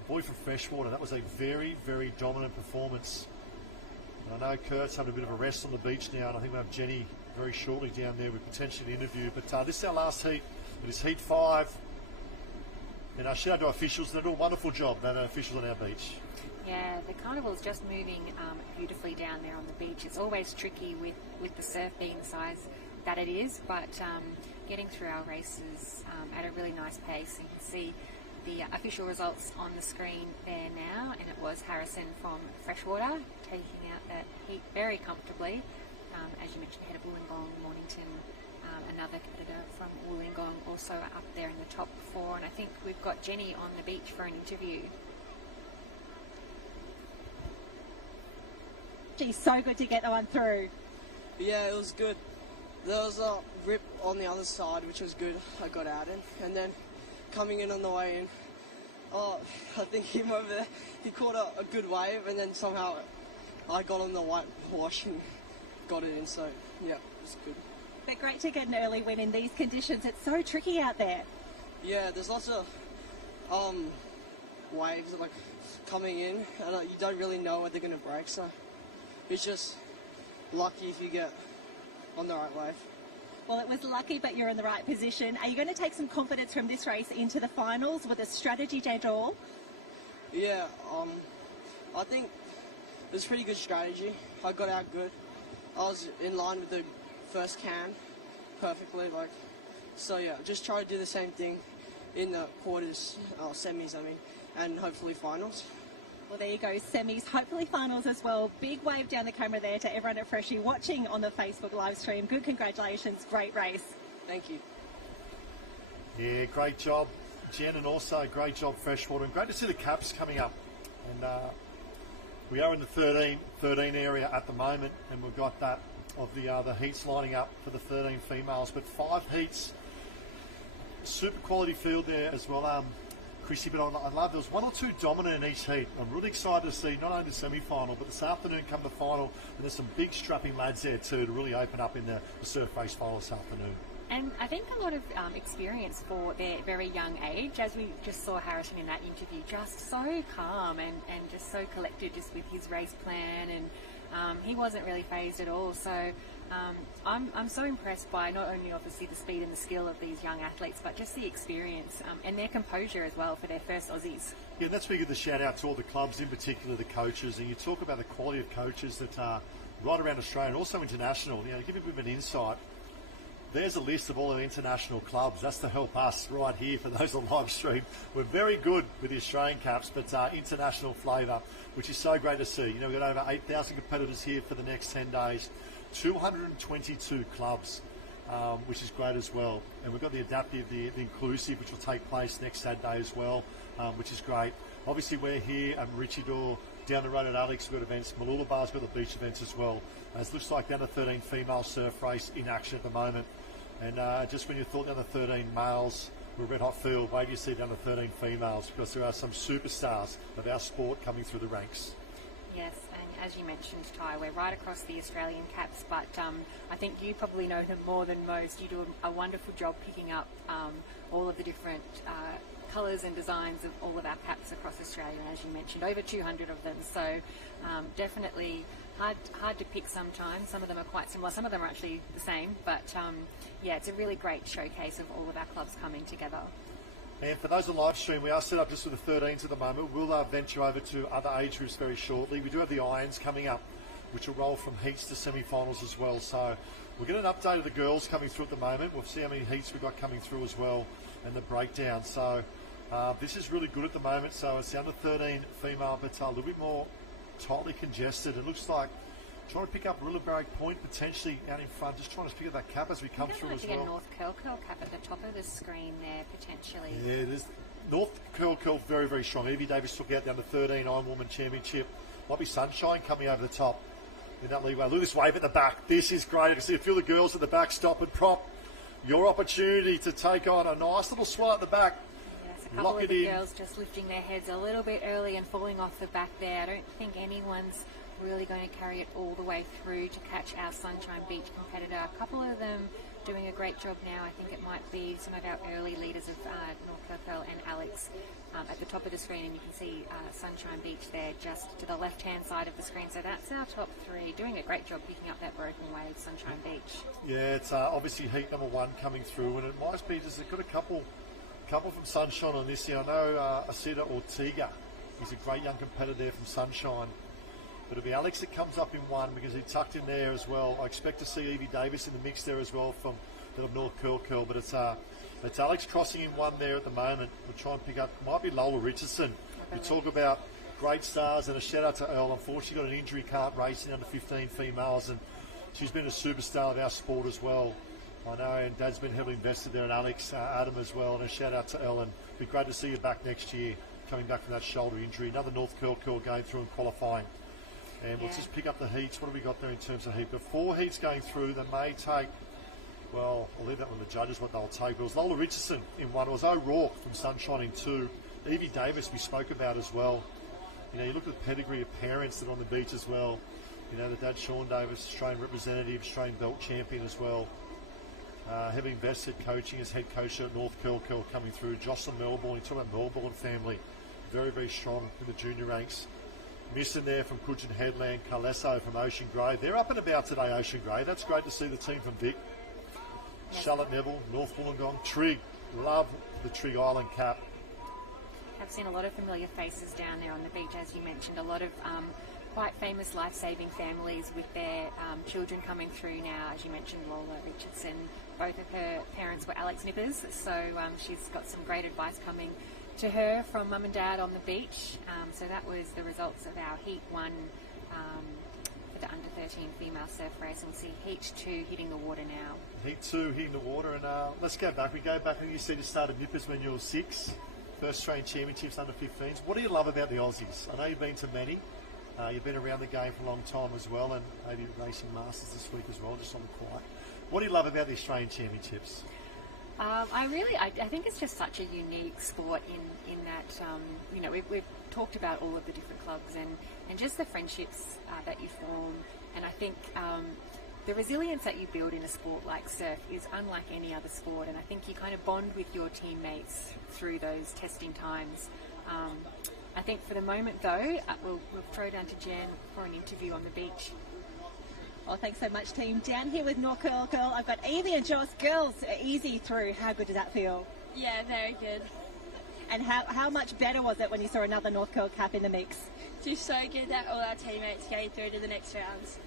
boy from Freshwater, that was a very, very dominant performance. And I know Kurt's having a bit of a rest on the beach now, and I think we'll have Jenny very shortly down there with potentially an interview. But this is our last heat. It is heat 5. And shout out to our officials. They do a wonderful job, the officials on our beach. Yeah, the carnival's just moving beautifully down there on the beach. It's always tricky with the surf being the size that it is, but getting through our races at a really nice pace. You can see the official results on the screen there now, and it was Harrison from Freshwater taking out that heat very comfortably. As you mentioned, ahead of Wollongong, Mornington, another competitor from Wollongong also up there in the top 4, and I think we've got Jenny on the beach for an interview. Geez, so good to get the one through. Yeah, it was good. There was a rip on the other side, which was good. I got out in, and then coming in on the way in, I think him over there, he caught a good wave, and then somehow I got on the white wash and got it in, so yeah, it was good. But great to get an early win in these conditions. It's so tricky out there. Yeah, there's lots of waves like coming in, and you don't really know what they're going to break, so it's just lucky if you get on the right wave. Well, it was lucky, but you're in the right position. Are you going to take some confidence from this race into the finals with a strategy change all? Yeah, I think it was pretty good strategy. I got out good. I was in line with the first can perfectly, so yeah, just try to do the same thing in the quarters, semis, and hopefully finals. Well, there you go, semis, hopefully finals as well. Big wave down the camera there to everyone at Freshie watching on the Facebook live stream. Good congratulations, great race. Thank you. Yeah, great job, Jen, and also great job, Freshwater. And great to see the caps coming up. And we are in the 13 area at the moment, and we've got that of the heats lining up for the 13 females. But 5 heats, super quality field there as well. Chrissy, but I love there was 1 or 2 dominant in each heat. I'm really excited to see not only the semi-final, but this afternoon come the final, and there's some big strapping lads there too to really open up in the surf race final this afternoon. And I think a lot of experience for their very young age, as we just saw Harrison in that interview, just so calm and just so collected just with his race plan, and he wasn't really phased at all. So I'm so impressed by not only obviously the speed and the skill of these young athletes, but just the experience and their composure as well for their first Aussies. Yeah, that's where you give the shout out to all the clubs, in particular the coaches, and you talk about the quality of coaches that are right around Australia and also international. You know, give you a bit of an insight. There's a list of all the international clubs. That's to help us right here for those on live stream. We're very good with the Australian caps, but international flavour, which is so great to see. You know, we've got over 8,000 competitors here for the next 10 days, 222 clubs, which is great as well. And we've got the adaptive, the inclusive, which will take place next Saturday as well, which is great. Obviously, we're here at Maroochydore. Down the road at Alex, we've got events. Mooloolabah's got the beach events as well. It looks like the under 13 female surf race in action at the moment. And just when you thought the under 13 males were a red hot field, wait till you see the under 13 females, because there are some superstars of our sport coming through the ranks. Yes, and as you mentioned, Ty, we're right across the Australian caps, but I think you probably know them more than most. You do a wonderful job picking up all of the different colours and designs of all of our caps across Australia, as you mentioned, over 200 of them. So definitely hard to pick sometimes. Some of them are quite similar, some of them are actually the same, but yeah, it's a really great showcase of all of our clubs coming together. And for those on live stream, we are set up just with the 13s at the moment. We'll venture over to other age groups very shortly. We do have the irons coming up, which will roll from heats to semi-finals as well. So we'll get an update of the girls coming through at the moment. We'll see how many heats we've got coming through as well, and the breakdown. So this is really good at the moment. So it's the under 13 female, but a little bit more tightly congested. It looks like trying to pick up Rillabarrack Point potentially out in front, just trying to pick up that cap as we come through as well. A North Curl cap at the top of the screen there potentially. Yeah, it is. North Curl very, very strong. Evie Davis took out the under 13 Iron Woman Championship. Might be Sunshine coming over the top in that leeway. Look at this wave at the back. This is great. You can see a few of the girls at the back stop and prop. Your opportunity to take on a nice little swell at the back. Yes, a couple of the girls just lifting their heads a little bit early and falling off the back there. I don't think anyone's really going to carry it all the way through to catch our Sunshine Beach competitor. A couple of them doing a great job now. I think it might be some of our early leaders of North Curl and Alex at the top of the screen, and you can see Sunshine Beach there just to the left-hand side of the screen. So that's our top 3, doing a great job picking up that broken wave, Sunshine Beach. Yeah, it's obviously heat number 1 coming through, and it might be just got a couple from Sunshine on this year. I know Asida Ortega, he's a great young competitor there from Sunshine. But it'll be Alex that comes up in 1 because he tucked in there as well. I expect to see Evie Davis in the mix there as well from the North Curl. But it's Alex crossing in 1 there at the moment. We'll try and pick up, might be Lola Richardson. We talk about great stars, and a shout out to Earl. Unfortunately got an injury, can't race in under 15 females, and she's been a superstar of our sport as well. I know, and Dad's been heavily invested there, and Alex, Adam as well, and a shout out to Ellen. It'd be great to see you back next year, coming back from that shoulder injury. Another North Curl going through and qualifying. And we'll just pick up the heats. What have we got there in terms of heat? The 4 heats going through, they may take, well, I'll leave that one to the judges what they'll take. But it was Lola Richardson in 1. It was O'Rourke from Sunshine in 2. Evie Davis we spoke about as well. You know, you look at the pedigree of parents that are on the beach as well. You know, the dad Sean Davis, Australian representative, Australian belt champion as well. Having invested coaching as head coach at North Curl coming through. Jocelyn Melbourne, you talk about Melbourne family. Very, very strong in the junior ranks. Missing there from Coogin Headland, Carlesso from Ocean Grey. They're up and about today, Ocean Grey. That's great to see the team from Vic. Yes. Charlotte Neville, North Wollongong, Trigg. Love the Trigg Island cap. I've seen a lot of familiar faces down there on the beach, as you mentioned. A lot of quite famous life-saving families with their children coming through now. As you mentioned, Lola Richardson. Both of her parents were Alex Nippers, so she's got some great advice coming to her from mum and dad on the beach. So that was the results of our Heat 1 for the under-13 female surf race. And we'll see Heat 2 hitting the water now. Heat 2 hitting the water, and let's go back. We go back, and you said you started Nippers when you were 6. First Australian Championships under 15s. What do you love about the Aussies? I know you've been to many. You've been around the game for a long time as well, and maybe racing Masters this week as well, just on the quiet. What do you love about the Australian Championships? I think it's just such a unique sport in that, you know, we've talked about all of the different clubs and just the friendships that you form. And I think the resilience that you build in a sport like surf is unlike any other sport. And I think you kind of bond with your teammates through those testing times. I think for the moment, though, we'll throw down to Jan for an interview on the beach. Well, thanks so much, team. Down here with North Curl. I've got Evie and Joss. Girls, easy through. How good does that feel? Yeah, very good. And how much better was it when you saw another North Curl cap in the mix? Just so good that all our teammates getting through to the next rounds.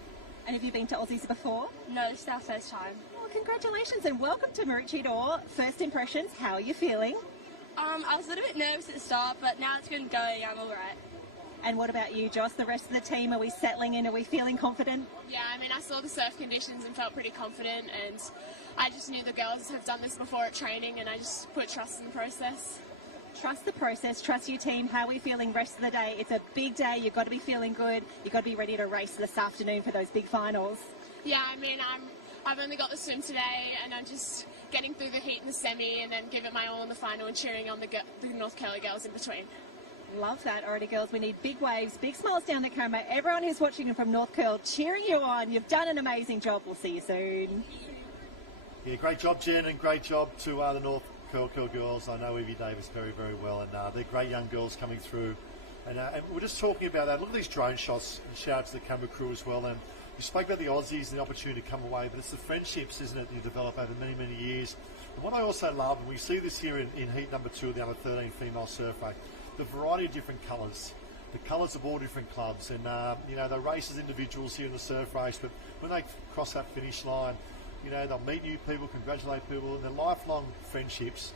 And have you been to Aussies before? No, this is our first time. Well, congratulations and welcome to Maroochydore. First impressions, how are you feeling? I was a little bit nervous at the start, but now it's been going, I'm all right. And what about you, Joss? The rest of the team, are we settling in? Are we feeling confident? Yeah, I mean, I saw the surf conditions and felt pretty confident, and I just knew the girls have done this before at training, and I just put trust in the process. Trust the process, trust your team. How are we feeling rest of the day? It's a big day. You've got to be feeling good. You've got to be ready to race this afternoon for those big finals. Yeah, I mean, I've only got the swim today, and I'm just getting through the heat and the semi, and then give it my all in the final and cheering on the North Curly girls in between. Love that. Alrighty, girls, we need big waves, big smiles down the camera. Everyone who's watching from North Curl cheering you on. You've done an amazing job. We'll see you soon. Yeah, great job, Jen, and great job to the North Curl girls. I know Evie Davis very, very well, and they're great young girls coming through. And we're just talking about that. Look at these drone shots. Shout out to the camera crew as well. And we spoke about the Aussies and the opportunity to come away, but it's the friendships, isn't it, you develop over many, many years. And what I also love, and we see this here in heat number 2 of the under-13 female surf race, the variety of different colours, the colours of all different clubs, and you know, they race as individuals here in the surf race, but when they cross that finish line, you know, they'll meet new people, congratulate people, and they're lifelong friendships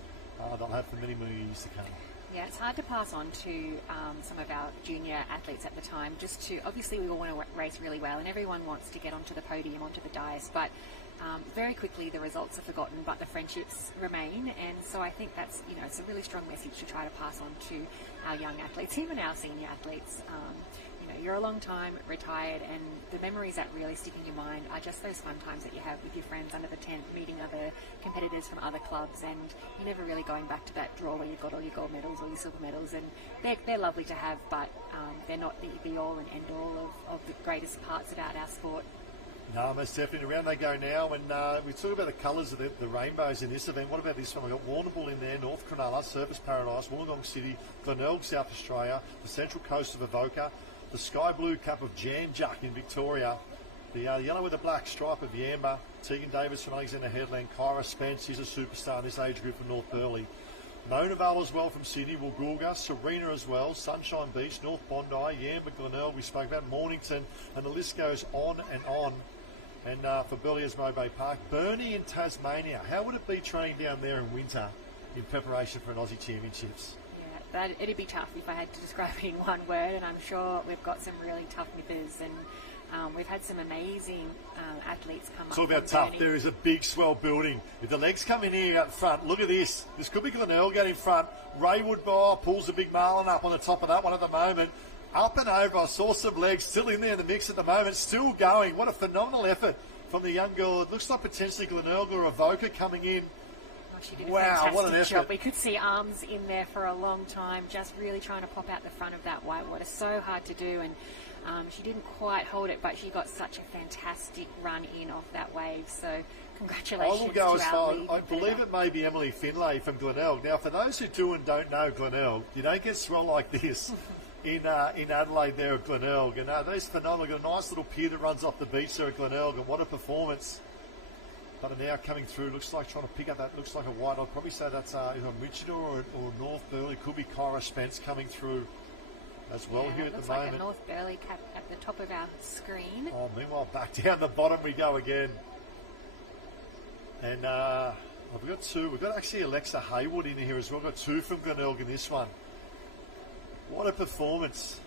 they'll have for many, many years to come. Yeah, it's hard to pass on to some of our junior athletes at the time. Just to, obviously we all want to race really well, and everyone wants to get onto the podium, onto the dais, but very quickly the results are forgotten, but the friendships remain. And so I think that's, you know, it's a really strong message to try to pass on to our young athletes, even our senior athletes. You know, you're a long time retired, and the memories that really stick in your mind are just those fun times that you have with your friends under the tent, meeting other competitors from other clubs, and you're never really going back to that draw where you've got all your gold medals or your silver medals, and they're lovely to have, but they're not the be-all and end-all of the greatest parts about our sport. No, most definitely. Around they go now, and we talk about the colours of the rainbows in this event. What about this one? We've got Warrnambool in there, North Cronulla, Surfers Paradise, Wollongong City, Glenelg, South Australia, the Central Coast of Avoca, the Sky Blue Cup of Janjuk in Victoria, the yellow with the black stripe of Yamba, Tegan Davis from Alexander Headland, Kyra Spence, she's a superstar in this age group from North Burleigh. Monaval as well from Sydney, Woolgoolga, Serena as well, Sunshine Beach, North Bondi, Yamba, Glenelg, we spoke about Mornington, and the list goes on and on. And for Burleigh's Mowbray Park, Burnie in Tasmania. How would it be training down there in winter in preparation for an Aussie Championships? Yeah, it'd be tough if I had to describe it in one word, and I'm sure we've got some really tough nippers, and we've had some amazing athletes come up. Talk about tough. There is a big swell building. If the legs come in here out front, look at this. This could be Glenelg out in front. Ray Woodbine pulls the big marlin up on the top of that one at the moment. Up and over. I saw some legs still in there in the mix at the moment. Still going. What a phenomenal effort from the young girl. It looks like potentially Glenelg or Avoca coming in. She did a wow, fantastic what an effort. job. We could see arms in there for a long time, just really trying to pop out the front of that whitewater. So hard to do, and she didn't quite hold it, but she got such a fantastic run in off that wave. So congratulations I will go to as our far. lead I competitor. believe it may be Emily Finlay from Glenelg. Now, for those who do and don't know Glenelg, you don't get swell like this in Adelaide there at Glenelg. And that is phenomenal. Got a nice little pier that runs off the beach there at Glenelg, and what a performance. But now coming through, looks like trying to pick up that, looks like a white. I'd probably say that's either Wichita or North Burleigh. Could be Kyra Spence coming through as well here at the moment. Looks like a North Burleigh cap at the top of our screen. Oh, meanwhile, back down the bottom we go again. And we've got two. We've got actually Alexa Haywood in here as well. We've got two from Glenelg in this one. What a performance.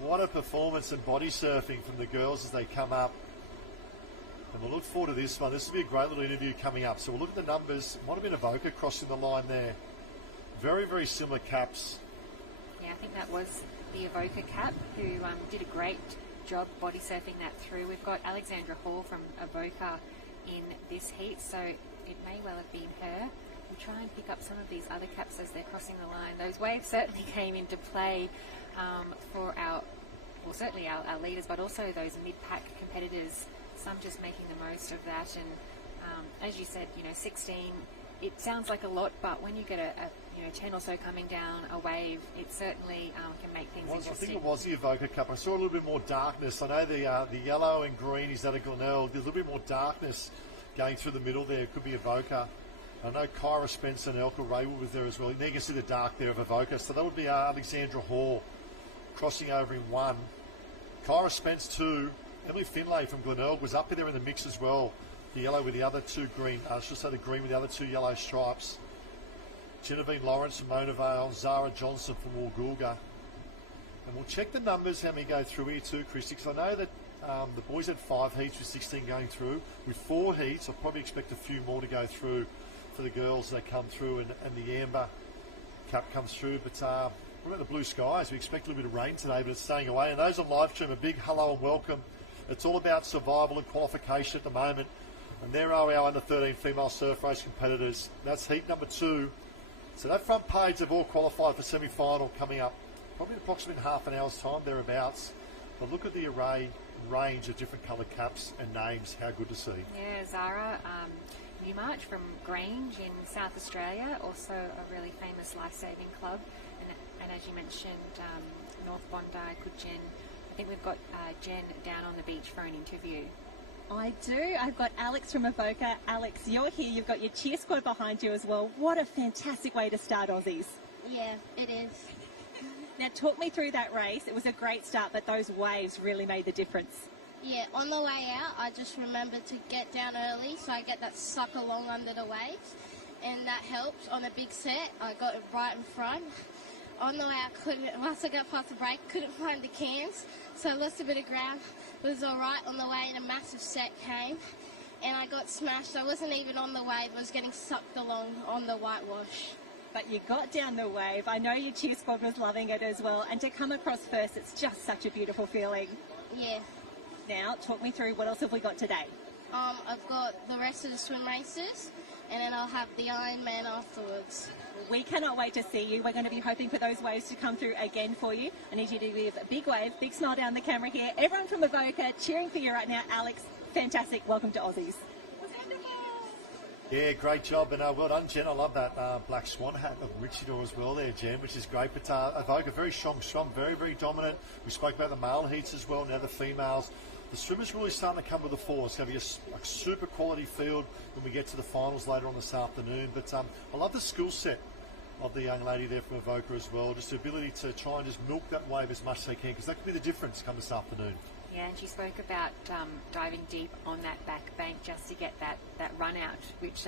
What a performance and body surfing from the girls as they come up. And we'll look forward to this one. This will be a great little interview coming up. So we'll look at the numbers. Might have been Avoca crossing the line there. Very, very similar caps. Yeah, I think that was the Avoca cap, who did a great job body surfing that through. We've got Alexandra Hall from Avoca in this heat, so it may well have been her. We'll try and pick up some of these other caps as they're crossing the line. Those waves certainly came into play for certainly our leaders, but also those mid-pack competitors. Some just making the most of that, and as you said, 16. It sounds like a lot, but when you get a 10 or so coming down a wave, it certainly can make things interesting. I think it was the Avoca Cup. I saw a little bit more darkness. I know the yellow and green is that of Glenelg. There's a little bit more darkness going through the middle there. It could be Avoca. I know Kyra Spencer and Elka Raywood was there as well. There you can see the dark there of Avoca. So that would be Alexandra Hall crossing over in 1. Kyra Spence 2. Emily Finlay from Glenelg was up there in the mix as well. The yellow with the other two green, I should say the green with the other two yellow stripes. Genevieve Lawrence from Mona Vale, Zara Johnson from Woolgoolga. And we'll check the numbers, how many go through here too, Christy, because I know that the boys had 5 heats with 16 going through. With 4 heats, I'll probably expect a few more to go through for the girls that come through, and the Amber Cup comes through. But what about the blue skies? We expect a little bit of rain today, but it's staying away. And those on live stream, a big hello and welcome. It's all about survival and qualification at the moment. And there are our under-13 female surf race competitors. That's heat number 2. So that front page have all qualified for semi-final coming up. Probably approximately half an hour's time, thereabouts. But look at the range of different coloured caps and names. How good to see. Yeah, Zara Newmarch from Grange in South Australia, also a really famous life-saving club. And as you mentioned, North Bondi, good Jen. I think we've got Jen down on the beach for an interview. I do. I've got Alex from Avoca. Alex, you're here. You've got your cheer squad behind you as well. What a fantastic way to start Aussies. Yeah, it is. Now, talk me through that race. It was a great start, but those waves really made the difference. Yeah, on the way out, I just remembered to get down early so I get that suck along under the waves, and that helped. On a big set, I got it right in front. On the way out, once I got past the break, couldn't find the cans, so I lost a bit of ground. It was all right. On the way in, a massive set came, and I got smashed. I wasn't even on the wave. I was getting sucked along on the whitewash. But you got down the wave. I know your cheer squad was loving it as well, and to come across first, it's just such a beautiful feeling. Yeah. Now, talk me through what else have we got today? I've got the rest of the swim races, and then I'll have the Ironman afterwards. We cannot wait to see you. We're going to be hoping for those waves to come through again for you. I need you to give a big wave, big smile down the camera here. Everyone from Avoca cheering for you right now. Alex, fantastic. Welcome to Aussies. Yeah, great job, and well done, Jen. I love that black swan hat of Wichita as well there, Jen, which is great. But Avoca, very strong, very, very dominant. We spoke about the male heats as well, now the females. The swimmers really starting to come to the fore. It's going to be a super quality field when we get to the finals later on this afternoon. But I love the skill set of the young lady there from Avoca as well. Just the ability to try and just milk that wave as much as they can, because that could be the difference come this afternoon. Yeah, and she spoke about diving deep on that back bank just to get that run out, which,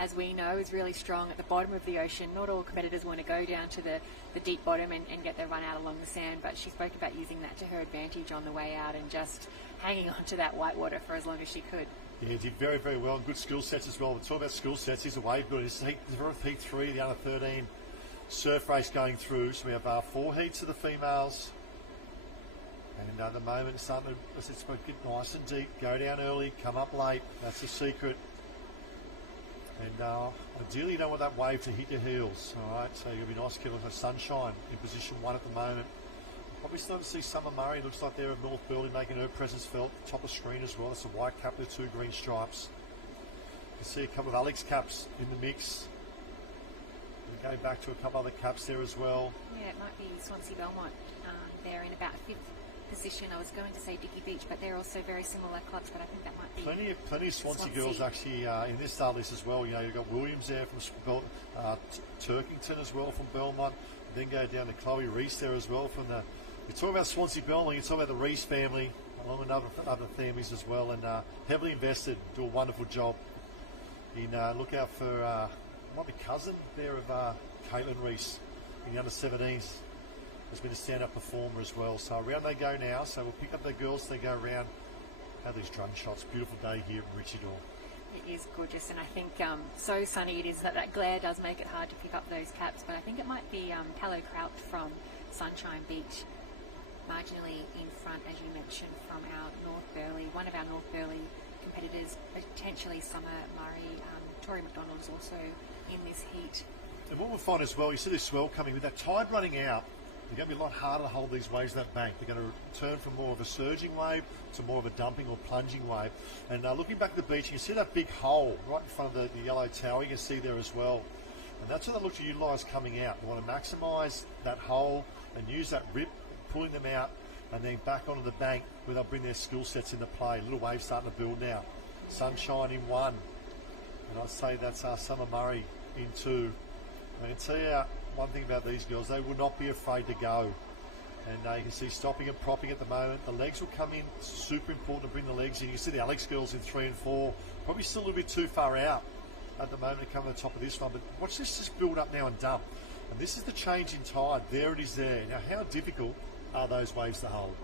as we know, is really strong at the bottom of the ocean. Not all competitors want to go down to the deep bottom and get their run out along the sand, but she spoke about using that to her advantage on the way out and just hanging on to that whitewater for as long as she could. Yeah, did very, very well. Good skill sets as well. We're talking about skill sets. He's a wave builder. He's heat 3, the under 13 surf race going through. So we have 4 heats of the females. And at the moment, it's starting to, as it's going to get nice and deep, go down early, come up late. That's the secret. And ideally, you don't want that wave to hit your heels. All right, so you'll be nice to keep the Sunshine in position 1 at the moment. Probably starting to see Summer Murray. Looks like they're at North Burleigh making her presence felt. Top of screen as well. That's a white cap with 2 green stripes. You can see a couple of Alex caps in the mix. And going back to a couple other caps there as well. Yeah, it might be Swansea Belmont. They're in about 5th position. I was going to say Dicky Beach, but they're also very similar clubs, but I think that might be plenty of Swansea girls actually in this start list as well. You know, you've got Williams there from Turkington as well from Belmont. Then go down to Chloe Reese there as well from the. You talk about Swansea Belmont, you talk about the Reese family, along with other families as well, and heavily invested, do a wonderful job. In look out for might be cousin there of Caitlin Reese in the under-17s. Has been a stand-up performer as well. So around they go now. So we'll pick up the girls. They go around. How these drone shots. Beautiful day here at Maroochydore. It is gorgeous, and I think so sunny it is that glare does make it hard to pick up those caps. But I think it might be Callow Kraut from Sunshine Beach, marginally in front, as you mentioned, from our North Burleigh, one of our North Burleigh competitors, potentially Summer Murray. Tori McDonald is also in this heat. And what we'll find as well, you see this swell coming with that tide running out. They're going to be a lot harder to hold these waves that bank. They're going to turn from more of a surging wave to more of a dumping or plunging wave. And looking back at the beach, you can see that big hole right in front of the yellow tower. You can see there as well. And that's what they look to utilise coming out. They want to maximise that hole and use that rip, pulling them out, and then back onto the bank where they'll bring their skill sets into play. Little waves starting to build now. Sunshine in 1. And I'd say that's Summer Murray in 2. I can tell you one thing about these girls, they will not be afraid to go. And you can see stopping and propping at the moment. The legs will come in. It's super important to bring the legs in. You can see the Alex girls in 3 and 4. Probably still a little bit too far out at the moment to come to the top of this one. But watch this just build up now and dump. And this is the change in tide. There it is there. Now, how difficult are those waves to hold?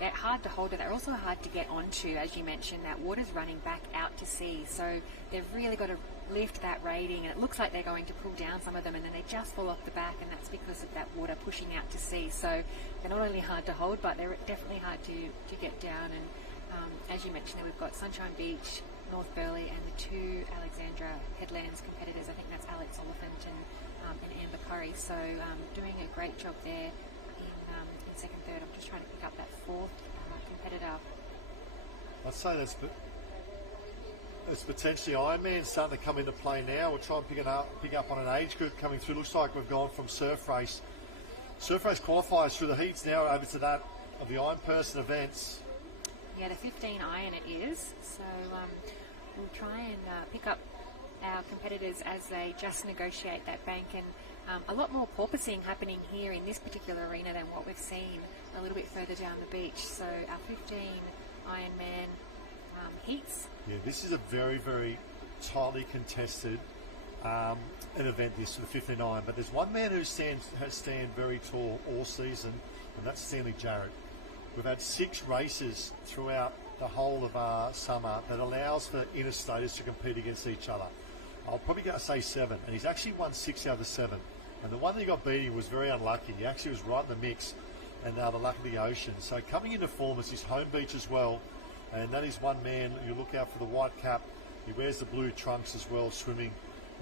They're hard to hold, but they're also hard to get onto, as you mentioned. That water's running back out to sea. So they've really got to lift that rating, and it looks like they're going to pull down some of them, and then they just fall off the back, and that's because of that water pushing out to sea. So they're not only hard to hold, but they're definitely hard to get down. And as you mentioned, we've got Sunshine Beach, North Burleigh, and the 2 Alexandra Headlands competitors. I think that's Alex Oliphant and Amber Curry. So doing a great job there in second, third. I'm just trying to pick up that 4th competitor. I'd say it's potentially Ironman starting to come into play now. We'll try and pick up on an age group coming through. Looks like we've gone from surf race qualifiers through the heats now over to that of the Iron Person events. Yeah, the 15 iron it is. So we'll try and pick up our competitors as they just negotiate that bank, and a lot more porpoising happening here in this particular arena than what we've seen a little bit further down the beach. So our 15 Ironman heats. Yeah, this is a very, very tightly contested an event, this for the 59. But there's one man who has stand very tall all season, and that's Stanley Jarrett. We've had 6 races throughout the whole of summer that allows for interstaters to compete against each other. I'll probably go to say 7, and he's actually won 6 out of the 7. And the one that he got beating was very unlucky. He actually was right in the mix, and the luck of the ocean. So coming into form is his home beach as well, and that is one man. You look out for the white cap. He wears the blue trunks as well, swimming,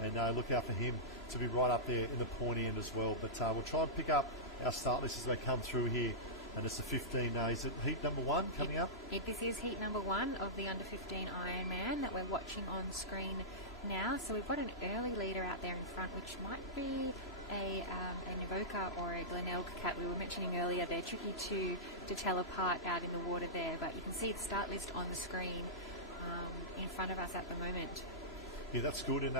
and look out for him to be right up there in the pointy end as well. But we'll try and pick up our start list as they come through here. And it's the 15 Is it heat number 1 coming up? This is heat number 1 of the under 15 Ironman that we're watching on screen now. So we've got an early leader out there in front, which might be a Nivoca or a Glenelg cat. We were mentioning earlier they're tricky to tell apart out in the water there, but you can see the start list on the screen in front of us at the moment. Yeah, that's good. And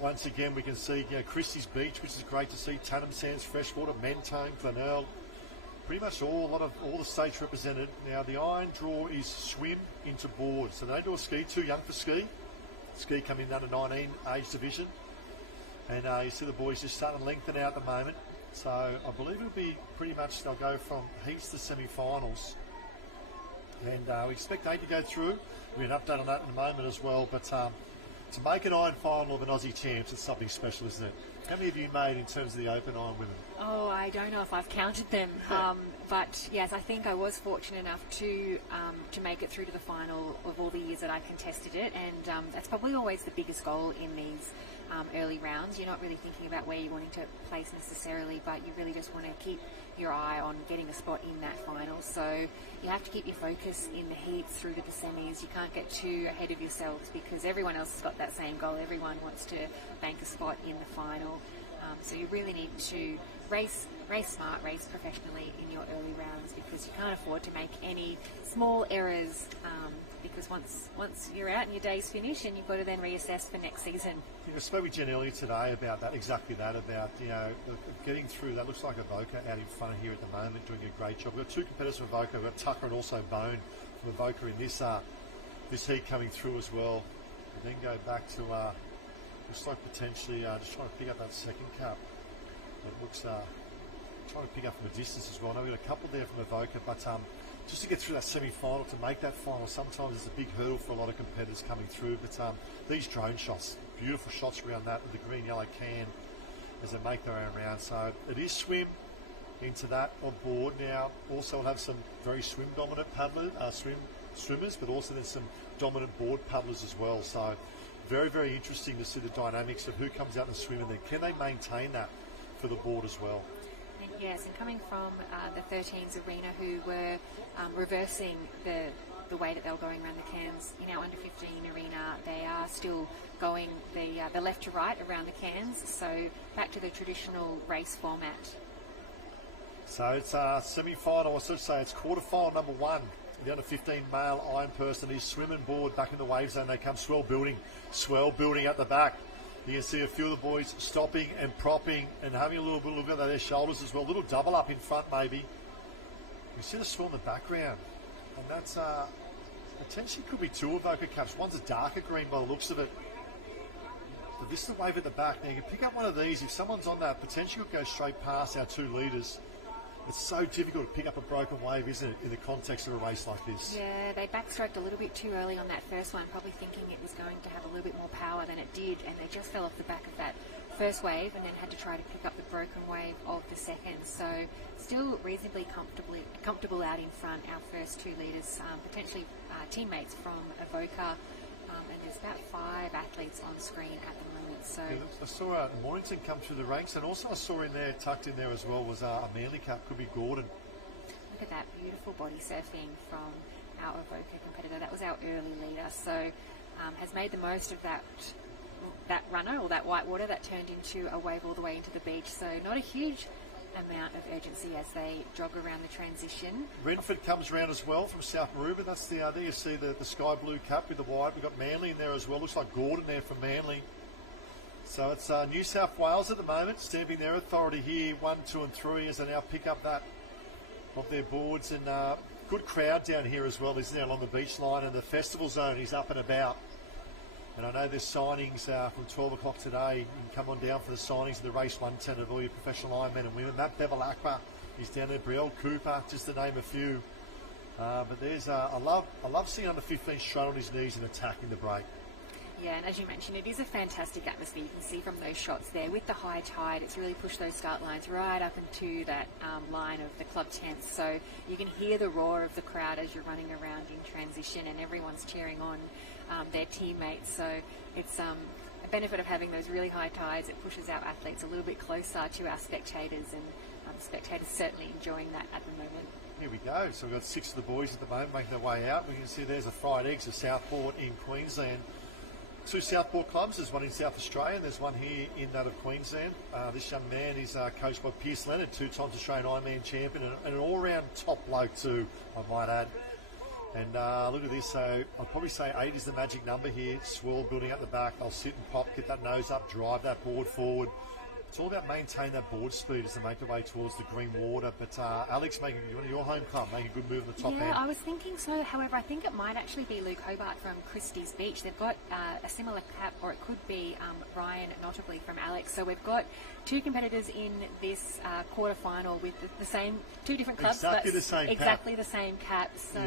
once again, we can see Christie's Beach, which is great to see. Tatham Sands, Freshwater, Mentone, Glenelg. Pretty much all the states represented. Now the iron draw is swim into board, so they don't do a ski. Too young for ski. Ski coming in under 19 age division, and you see the boys just starting to lengthen out at the moment. So I believe it'll be pretty much they'll go from heats to semi-finals, and we expect 8 to go through. We'll have an update on that in a moment as well. But To make an iron final of an Aussie champs, it's something special, isn't it? How many have you made in terms of the open iron women? Oh, I don't know if I've counted them, but yes, I think I was fortunate enough to make it through to the final of all the years that I contested it, and that's probably always the biggest goal in these early rounds. You're not really thinking about where you're wanting to place necessarily, but you really just want to keep your eye on getting a spot in that final. So you have to keep your focus in the heats through to the semis. You can't get too ahead of yourselves because everyone else has got that same goal. Everyone wants to bank a spot in the final. So you really need to race smart, race professionally in your early rounds because you can't afford to make any small errors because once you're out and your day's finished, and you've got to then reassess for next season. I spoke with Jen earlier today about that, exactly that, about getting through. That looks like Avoca out in front of here at the moment, doing a great job. We've got two competitors from Avoca. We've got Tucker and also Bone from Avoca in this heat coming through as well. And then go back to looks like potentially just trying to pick up that second cap. It looks trying to pick up from a distance as well. I know we've got a couple there from Avoca, but just to get through that semi-final, to make that final, sometimes it's a big hurdle for a lot of competitors coming through. But these drone shots, beautiful shots around that with the green-yellow can as they make their own round. So it is swim into that on board. Now also we'll have some very swim-dominant paddlers, swimmers, but also there's some dominant board paddlers as well. So very, very interesting to see the dynamics of who comes out and swim, and then can they maintain that for the board as well. Yes, and coming from the 13s arena, who were reversing the way that they were going around the cans in our under 15 arena, they are still going the left to right around the cans, so back to the traditional race format. So it's semi-final, I should say it's quarter-final number one. The under 15 male iron person is swimming board back in the wave zone. They come swell building at the back. You can see a few of the boys stopping and propping and having a little bit of look at their shoulders as well. A little double up in front maybe. You see the swell in the background. And that's potentially could be two Avoca caps. One's a darker green by the looks of it. But this is the wave at the back. Now you can pick up one of these. If someone's on that, potentially could go straight past our two leaders. It's so difficult to pick up a broken wave, isn't it, in the context of a race like this? Yeah, they backstroked a little bit too early on that first one, probably thinking it was going to have a little bit more power than it did, and they just fell off the back of that first wave and then had to try to pick up the broken wave of the second. So still reasonably comfortable out in front, our first two leaders, potentially teammates from Avoca, and there's about 5 athletes on screen at the moment. So yeah, I saw Mornington come through the ranks, and also I saw in there, tucked in there as well, was a Manly cap, could be Gordon. Look at that beautiful body surfing from our Avoca competitor. That was our early leader, so has made the most of that runner or that white water that turned into a wave all the way into the beach. So not a huge amount of urgency as they jog around the transition. Renford comes around as well from South Maroubra. That's the there you see the sky blue cap with the white. We've got Manly in there as well. Looks like Gordon there from Manly. So it's New South Wales at the moment, stamping their authority here, 1, 2 and 3, as they now pick up that of their boards. And good crowd down here as well, isn't there, along the beach line, and the festival zone is up and about. And I know there's signings from 12 o'clock today. You can come on down for the signings of the race 110 of all your professional Ironmen and women. Matt Bevilacqua is down there, Brielle Cooper, just to name a few. But there's I love seeing under 15 straight on his knees and attacking the break. Yeah, and as you mentioned, it is a fantastic atmosphere. You can see from those shots there with the high tide, it's really pushed those start lines right up into that line of the club tents. So you can hear the roar of the crowd as you're running around in transition, and everyone's cheering on their teammates. So it's a benefit of having those really high tides. It pushes our athletes a little bit closer to our spectators, and spectators certainly enjoying that at the moment. Here we go. So we've got 6 of the boys at the moment making their way out. We can see there's a fried eggs of Southport in Queensland. 2 Southport clubs. There's one in South Australia and there's one here in that of Queensland. This young man is coached by Pierce Leonard, 2-time Australian Ironman champion, and an all-round top bloke too, I might add. And look at this. So I'd probably say 8 is the magic number here. Swirl building at the back. They'll sit and pop, get that nose up, drive that board forward. it's all about maintaining that board speed as they make their way towards the green water. But Alex, making your home club, making a good move in the top end. Yeah, I was thinking so. However, I think it might actually be Luke Hobart from Christie's Beach. They've got a similar cap, or it could be Ryan, notably from Alex. So we've got two competitors in this quarter-final with the same, two different clubs, exactly the same cap. So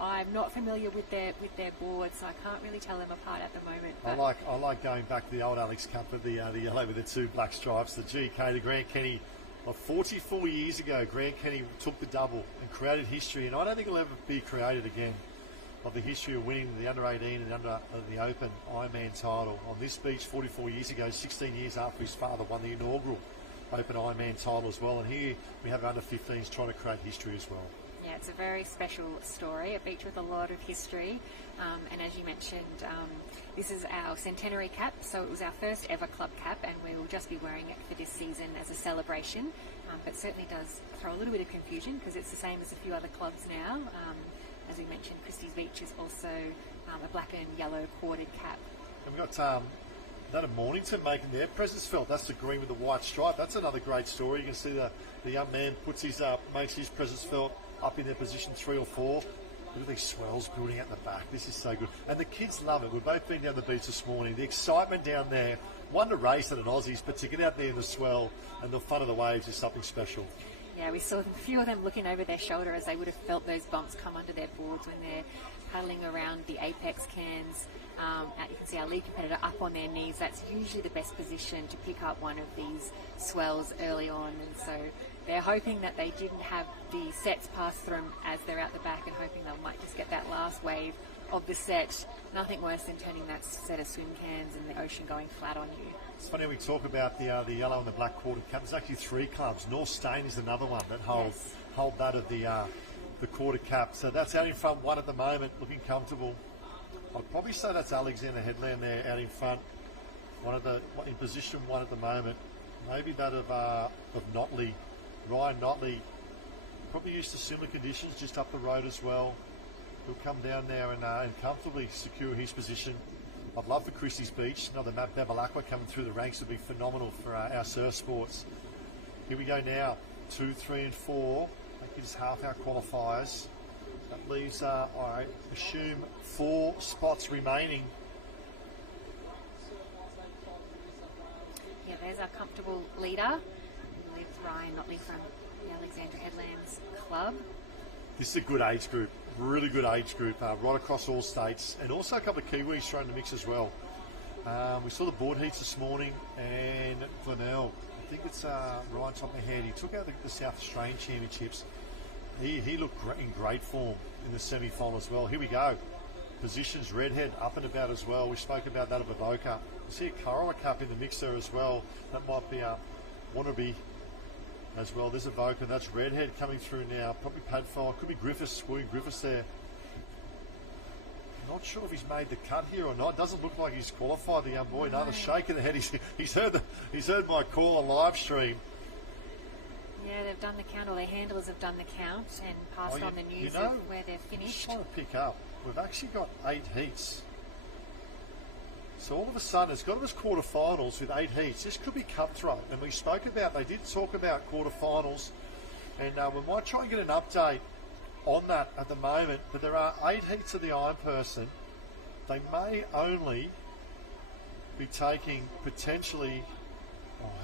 I'm not familiar with their board, so I can't really tell them apart at the moment. But I like going back to the old Alex Cup with the yellow with the two black stripes, the GK, the Grant Kenny. 44 years ago, Grant Kenny took the double and created history, and I don't think it'll ever be created again, of the history of winning the under-18 and the Open Ironman title on this beach 44 years ago, 16 years after his father won the inaugural Open Ironman title as well. And here we have under-15s trying to create history as well. Yeah, it's a very special story, a beach with a lot of history. And as you mentioned, this is our centenary cap, so it was our first ever club cap, and we will just be wearing it for this season as a celebration. But certainly does throw a little bit of confusion because it's the same as a few other clubs now. As we mentioned, Christie's Beach is also a black and yellow corded cap. And we've got that of Mornington making their presence felt. That's the green with the white stripe. That's another great story. You can see the young man makes his presence felt up in their position 3 or 4. Look at these swells building out the back. This is so good. And the kids love it. We've both been down the beach this morning. The excitement down there. One to race at an Aussies, but to get out there in the swell and the fun of the waves is something special. Yeah, we saw a few of them looking over their shoulder as they would have felt those bumps come under their boards when they're paddling around the apex cans. You can see our lead competitor up on their knees. That's usually the best position to pick up one of these swells early on, and so they're hoping that they didn't have the sets pass through them as they're out the back, and hoping they might just get that last wave of the set. Nothing worse than turning that set of swim cans in the ocean going flat on you. It's funny we talk about the yellow and the black quarter cap. There's actually 3 clubs. North Stain is another one that hold that of the quarter cap. So that's out in front, one at the moment, looking comfortable. I'd probably say that's Alexander Headland there out in front, in position 1 at the moment. Maybe that of Notley, Ryan Notley, probably used to similar conditions just up the road as well. He'll come down there and comfortably secure his position. I'd love for Christie's Beach, another Matt Bevilacqua coming through the ranks would be phenomenal for our surf sports. Here we go now, 2, 3 and 4. That gives half our qualifiers. That leaves, I assume, 4 spots remaining. Yeah, there's our comfortable leader. I believe it's Ryan Notley from the Alexander Headlands Club. This is a good age group, really good age group, right across all states, and also a couple of Kiwis thrown in the mix as well. We saw the board heats this morning, and Glenelg, I think it's right top of my head, he took out the South Australian Championships. He looked in great form in the semi-final as well. Here we go. Positions, Redhead up and about as well. We spoke about that of Avoca. You see a Corolla Cup in the mix there as well. That might be Wannabe as well. There's Avoca. That's Redhead coming through now. Probably Padfold. Could be Griffiths. William Griffiths there. Not sure if he's made the cut here or not. Doesn't look like he's qualified, the young boy. Another shake of the head. He's heard my call on live stream. Yeah, they've done the count, or their handlers have done the count and passed on the news of where they're finished. Just trying to pick up. We've actually got 8 heats. So all of a sudden, it's got to us quarterfinals with 8 heats. This could be cutthroat. And we spoke about, they did talk about quarterfinals. And we might try and get an update on that at the moment. But there are 8 heats of the Iron Person. They may only be taking potentially,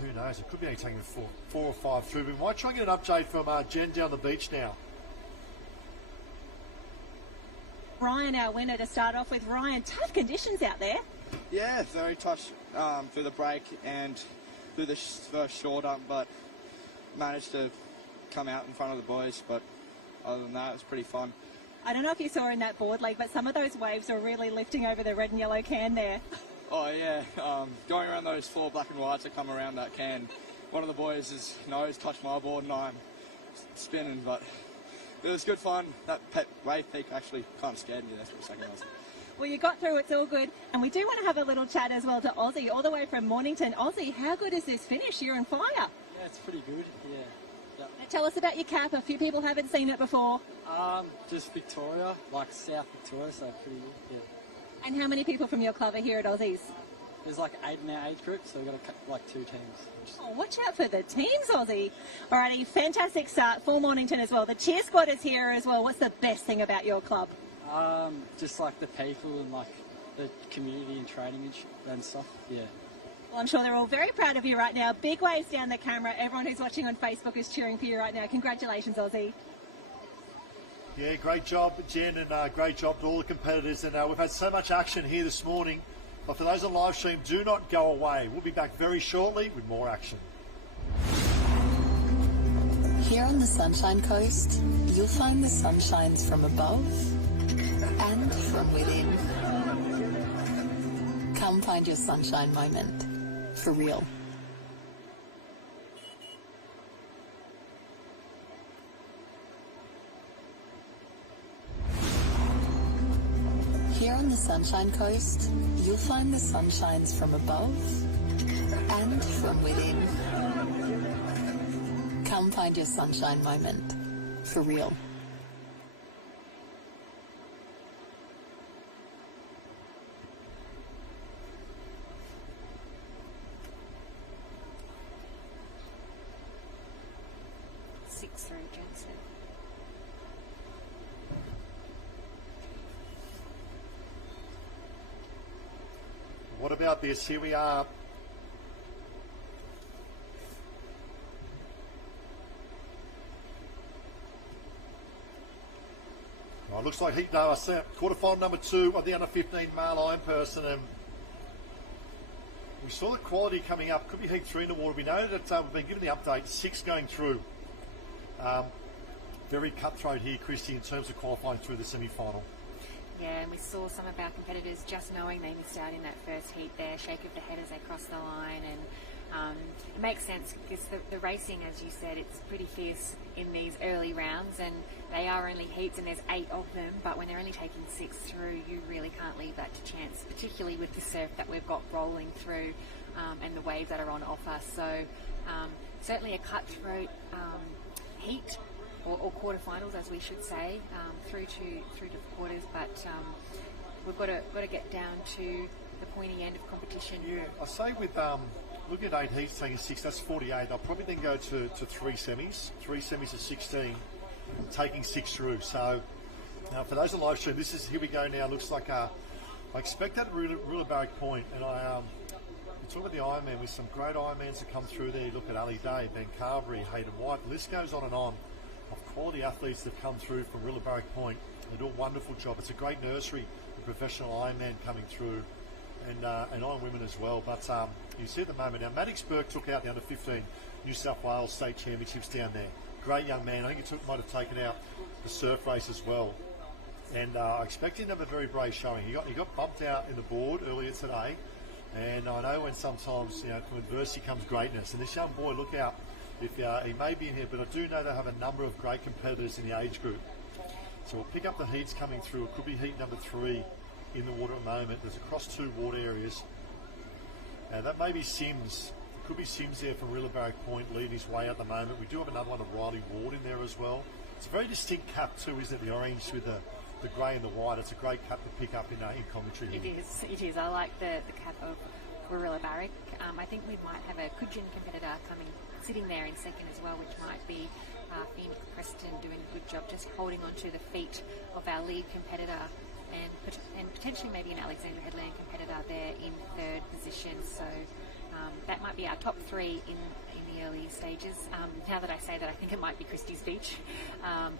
who knows, it could be only taking 4 or 5 through. We might try and get an update from Jen down the beach now. Ryan, our winner to start off with. Ryan, tough conditions out there. Yeah, very tough through the break and through the first shorter, but managed to come out in front of the boys. But other than that, it was pretty fun. I don't know if you saw in that board league, but some of those waves are really lifting over the red and yellow can there. Oh yeah, going around those 4 black and whites that come around that can. One of the boys' nose touched my board and I'm spinning, but it was good fun. That wave peak actually kind of scared me there for a second. Well, you got through, it's all good. And we do want to have a little chat as well to Aussie, all the way from Mornington. Aussie, how good is this finish? You're on fire. Yeah, it's pretty good, yeah. Now tell us about your cap. A few people haven't seen it before. Just Victoria, like South Victoria, so pretty good, yeah. And how many people from your club are here at Aussies? there's like 8 in our age group, so we've got like 2 teams. Oh, watch out for the teams, Aussie. Alrighty, fantastic start for Mornington as well. The cheer squad is here as well. What's the best thing about your club? Just like the people and like the community and training and stuff. Yeah. Well, I'm sure they're all very proud of you right now. Big waves down the camera. Everyone who's watching on Facebook is cheering for you right now. Congratulations, Aussie. Yeah, great job, Jen, and great job to all the competitors. And we've had so much action here this morning. But for those on live stream, do not go away. We'll be back very shortly with more action. Here on the Sunshine Coast, you'll find the sunshines from above and from within. Come find your sunshine moment. For real. Here on the Sunshine Coast, you'll find the sunshines from above and from within. Come find your sunshine moment. For real. Jensen. What about this? Here we are. Oh, it looks like heat number quarterfinal number 2 of the under 15 male iron person. And we saw the quality coming up. Could be heat 3 in the water. We know that we've been given the update. 6 going through. Very cutthroat here, Christy, in terms of qualifying through the semi-final. Yeah, and we saw some of our competitors just knowing they missed out in that first heat there, shake of the head as they crossed the line, and it makes sense because the racing, as you said, it's pretty fierce in these early rounds, and they are only heats and there's 8 of them, but when they're only taking 6 through, you really can't leave that to chance, particularly with the surf that we've got rolling through and the waves that are on offer. So certainly a cutthroat heat, or quarterfinals, as we should say, through to quarters. But we've got to get down to the pointy end of competition. Yeah, I say with looking at 8 heats, taking 6, that's 48. I'll probably then go to 3 semis of 16, taking 6 through. So for those on live stream, this is here we go now. Looks like I expect that Ruler Point, and we talk about the Ironman with some great Ironmans that come through there. You look at Ali Day, Ben Carberry, Hayden White. The list goes on of quality athletes that come through from Ruler Point. They do a wonderful job. It's a great nursery of professional Ironman coming through, and Iron women as well. But you see at the moment now, Maddox Burke took out the under 15 New South Wales State Championships down there. Great young man. I think he might have taken out the surf race as well. And I expect him to have a very brave showing. He got bumped out in the board earlier today. And I know when sometimes, from adversity comes greatness. And this young boy, look out, if he may be in here, but I do know they have a number of great competitors in the age group. So we'll pick up the heats coming through. It could be heat number 3 in the water at the moment. There's across 2 water areas. And that may be Sims. It could be Sims there from Ruler Point leading his way at the moment. We do have another one of Riley Ward in there as well. It's a very distinct cap too, isn't it? The orange with the grey and the white. It's a great cap to pick up in commentary here. It is. I like the cap of Gorilla Barrick. I think we might have a Coogin competitor sitting there in second as well, which might be Phoenix Preston doing a good job just holding on to the feet of our lead competitor, and potentially maybe an Alexander Headland competitor there in 3rd position. So that might be our top 3 in the early stages. Now that I say that, I think it might be Christie's Beach,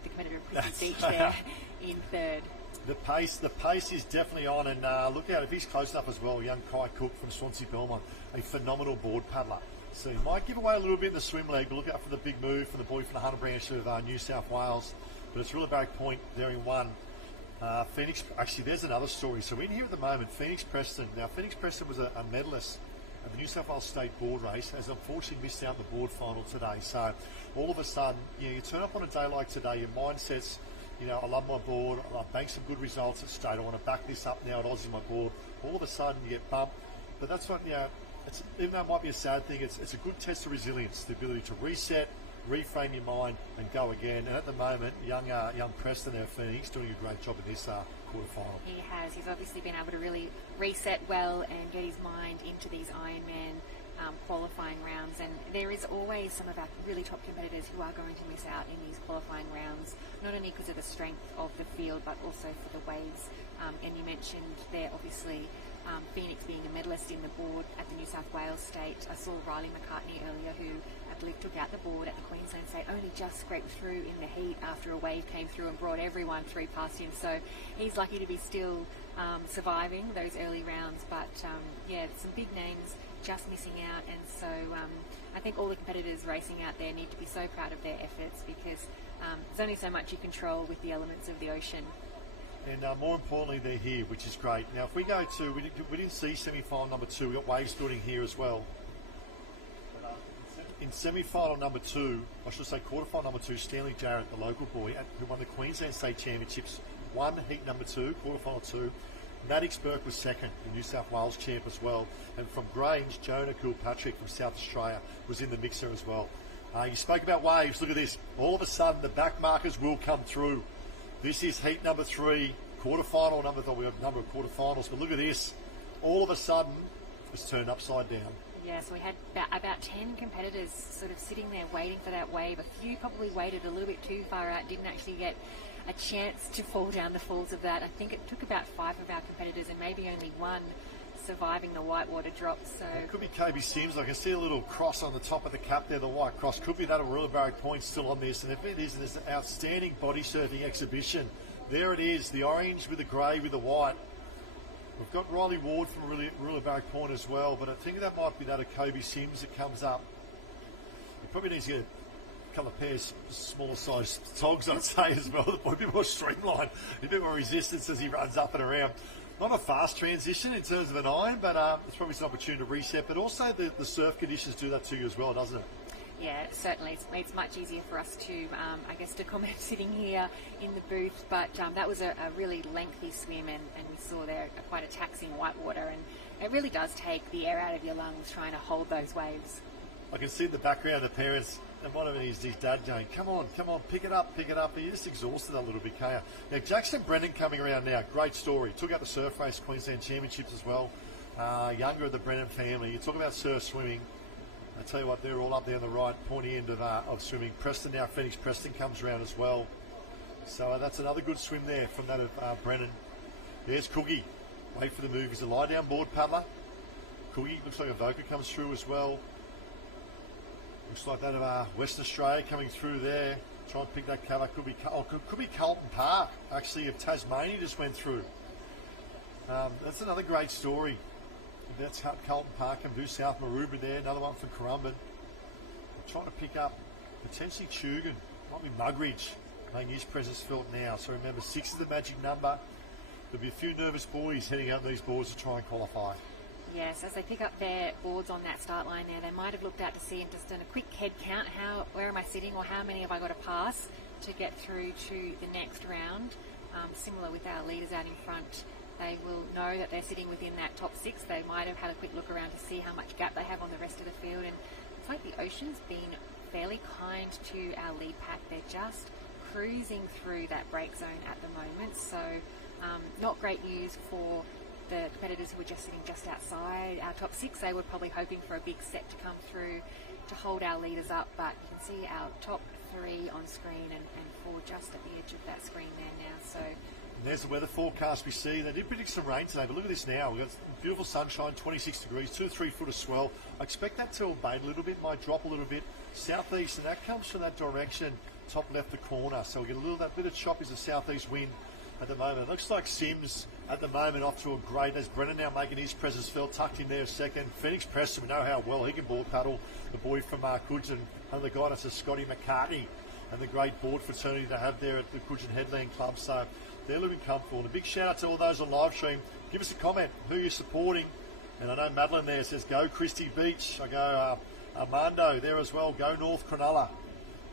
the competitor of Christie's Beach there in 3rd. The pace is definitely on, and look out if he's close enough as well. Young Kai Cook from Swansea Belmont, a phenomenal board paddler. So he might give away a little bit in the swim leg, but look out for the big move from the boy from the Hunter branch of New South Wales. But it's Ruler Point there in 1. Phoenix, actually there's another story. So in here at the moment, Phoenix Preston. Now Phoenix Preston was a medalist at the New South Wales State board race, has unfortunately missed out on the board final today. So all of a sudden, you turn up on a day like today, your mindset's, I love my board, I've banked some good results at state, I want to back this up now at Aussie my board. All of a sudden you get bumped. But that's what, even though it might be a sad thing, it's a good test of resilience, the ability to reset, reframe your mind and go again. And at the moment, young Preston there, Phoenix, doing a great job in this quarterfinal. He has. He's obviously been able to really reset well and get his mind into these Ironman qualifying rounds, and there is always some of our really top competitors who are going to miss out in these qualifying rounds, not only because of the strength of the field but also for the waves. And you mentioned there obviously Phoenix being a medalist in the board at the New South Wales State. I saw Riley McCartney earlier, who I believe took out the board at the Queensland State, only just scraped through in the heat after a wave came through and brought everyone through past him. So he's lucky to be still surviving those early rounds. But yeah, some big names just missing out, and so I think all the competitors racing out there need to be so proud of their efforts, because there's only so much you control with the elements of the ocean. And more importantly, they're here, which is great. Now, if we go to, we didn't see semi-final number 2. We've got waves building here as well. In semi-final number 2, I should say quarter-final number 2, Stanley Jarrett, the local boy, who won the Queensland State Championships, won heat number 2, quarter-final 2. Maddox Burke was second, the New South Wales champ as well. And from Grange, Jonah Kilpatrick from South Australia was in the mixer as well. You spoke about waves. Look at this. All of a sudden, the back markers will come through. This is heat number 3, quarterfinal number. We have a number of quarterfinals, but look at this. All of a sudden, it's turned upside down. Yeah, so we had about 10 competitors sort of sitting there waiting for that wave. A few probably waited a little bit too far out, didn't actually get a chance to fall down the falls of that. I think it took about 5 of our competitors and maybe only one surviving the whitewater drop. So it could be Kobe Sims. I can see a little cross on the top of the cap there, the white cross. Could be that Aurora Barrack Point still on this. And if it is, there's an outstanding body surfing exhibition. There it is, the orange with the grey with the white. We've got Riley Ward from Aurora Barrack Point as well, but I think that might be that of Kobe Sims that comes up. He probably needs to get a couple of pairs smaller sized togs, I'd say, as well. A bit more streamlined, a bit more resistance as he runs up and around. Not a fast transition in terms of an iron, but it's probably an opportunity to reset. But also the surf conditions do that to you as well, doesn't it? Yeah, certainly. It's much easier for us to, I guess, to comment sitting here in the booth. But that was a really lengthy swim, and we saw there quite a taxing whitewater, and it really does take the air out of your lungs trying to hold those waves. I can see in the background the parents, and one of them is his dad going, come on, pick it up. You're just exhausted a little bit, can't you? Now, Jackson Brennan coming around now, great story. Took out the surf race, Queensland Championships as well. Younger of the Brennan family. You talk about surf swimming. I tell you what, they're all up there on the right, pointy end of swimming. Preston now, Phoenix Preston comes around as well. So that's another good swim there from that of Brennan. There's Coogie. Wait for the move. He's a lie-down board paddler. Coogie, looks like Avoca comes through as well. Looks like that of Western Australia coming through there. Try and pick that cover. Could be Carlton Park, actually, of Tasmania just went through. That's another great story. That's Carlton Park and do South Maroubra there. Another one from Currumbin. I'm trying to pick up potentially Tugun. Might be Mugridge making his presence felt now. So remember, 6 is the magic number. There'll be a few nervous boys heading out these boards to try and qualify. Yes, as they pick up their boards on that start line there, they might have looked out to see and just done a quick head count. Where am I sitting, or how many have I got to pass to get through to the next round? Similar with our leaders out in front. They will know that they're sitting within that top 6. They might have had a quick look around to see how much gap they have on the rest of the field. And it's like the ocean's been fairly kind to our lead pack. They're just cruising through that break zone at the moment. So not great news for the competitors who are just sitting just outside our top 6. They were probably hoping for a big set to come through to hold our leaders up. But you can see our top 3 on screen and 4 just at the edge of that screen there now. So. And there's the weather forecast we see. They did predict some rain today, but look at this now. We've got beautiful sunshine, 26 degrees, 2 to 3 foot of swell. I expect that to abate a little bit, might drop a little bit. Southeast, and that comes from that direction, top left the corner. So we get that bit of chop is the southeast wind at the moment. It looks like Sims at the moment off to a great, as Brennan now making his presence felt, tucked in there a second. Phoenix Preston, we know how well he can board paddle. The boy from Coogin, under the guidance of Scotty McCartney, and the great board fraternity they have there at the Coogin Headland Club. So they're looking comfortable. And a big shout out to all those on live stream. Give us a comment who you're supporting. And I know Madeline there says go Christie Beach. I go Armando there as well. Go North Cronulla.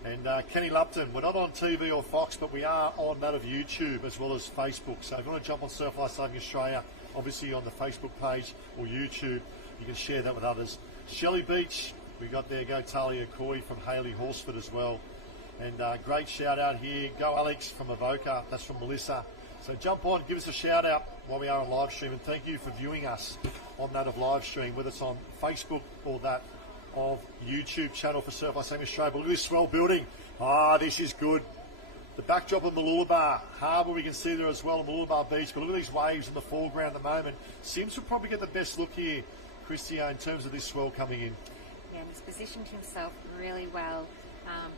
And Kenny Lupton. We're not on TV or Fox, but we are on that of YouTube as well as Facebook. So if you want to jump on Surf Life Saving Australia, obviously on the Facebook page or YouTube, you can share that with others. Shelley Beach, we got there. Go Talia Coy from Hayley Horsford as well. And great shout out here. Go Alex from Avoca. That's from Melissa. So jump on, give us a shout out while we are on live stream, and thank you for viewing us on that of live stream, whether it's on Facebook or that of YouTube channel for Surf Life Saving Australia. But look at this swell building. Ah, this is good. The backdrop of Mooloolaba Harbour we can see there as well, Mooloolaba Beach. But look at these waves in the foreground at the moment. Sims will probably get the best look here, Christia, in terms of this swell coming in. Yeah, and he's positioned himself really well.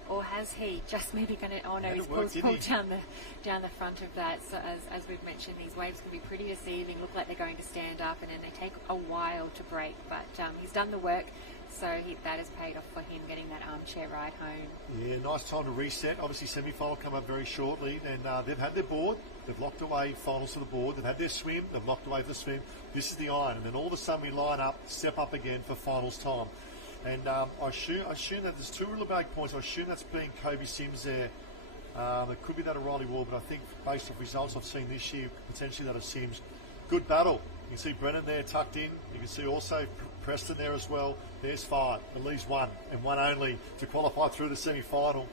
Or has he just maybe going to? Oh no, he's pulled down the front of that. So as we've mentioned, these waves can be pretty deceiving. Look like they're going to stand up, and then they take a while to break. But he's done the work, so that has paid off for him getting that armchair ride home. Yeah, nice time to reset. Obviously, semi-final come up very shortly, and they've had their board. They've locked away finals to the board. They've had their swim. They've locked away the swim. This is the iron, and then all of a sudden we line up, step up again for finals time. And I assume that there's 2 Willowbag points. I assume that's being Kobe Sims there. It could be that of Riley Ward, but I think based on results I've seen this year, potentially that of Sims. Good battle. You can see Brennan there tucked in. You can see also Preston there as well. There's 5. At least 1, and 1 only to qualify through the semi-final.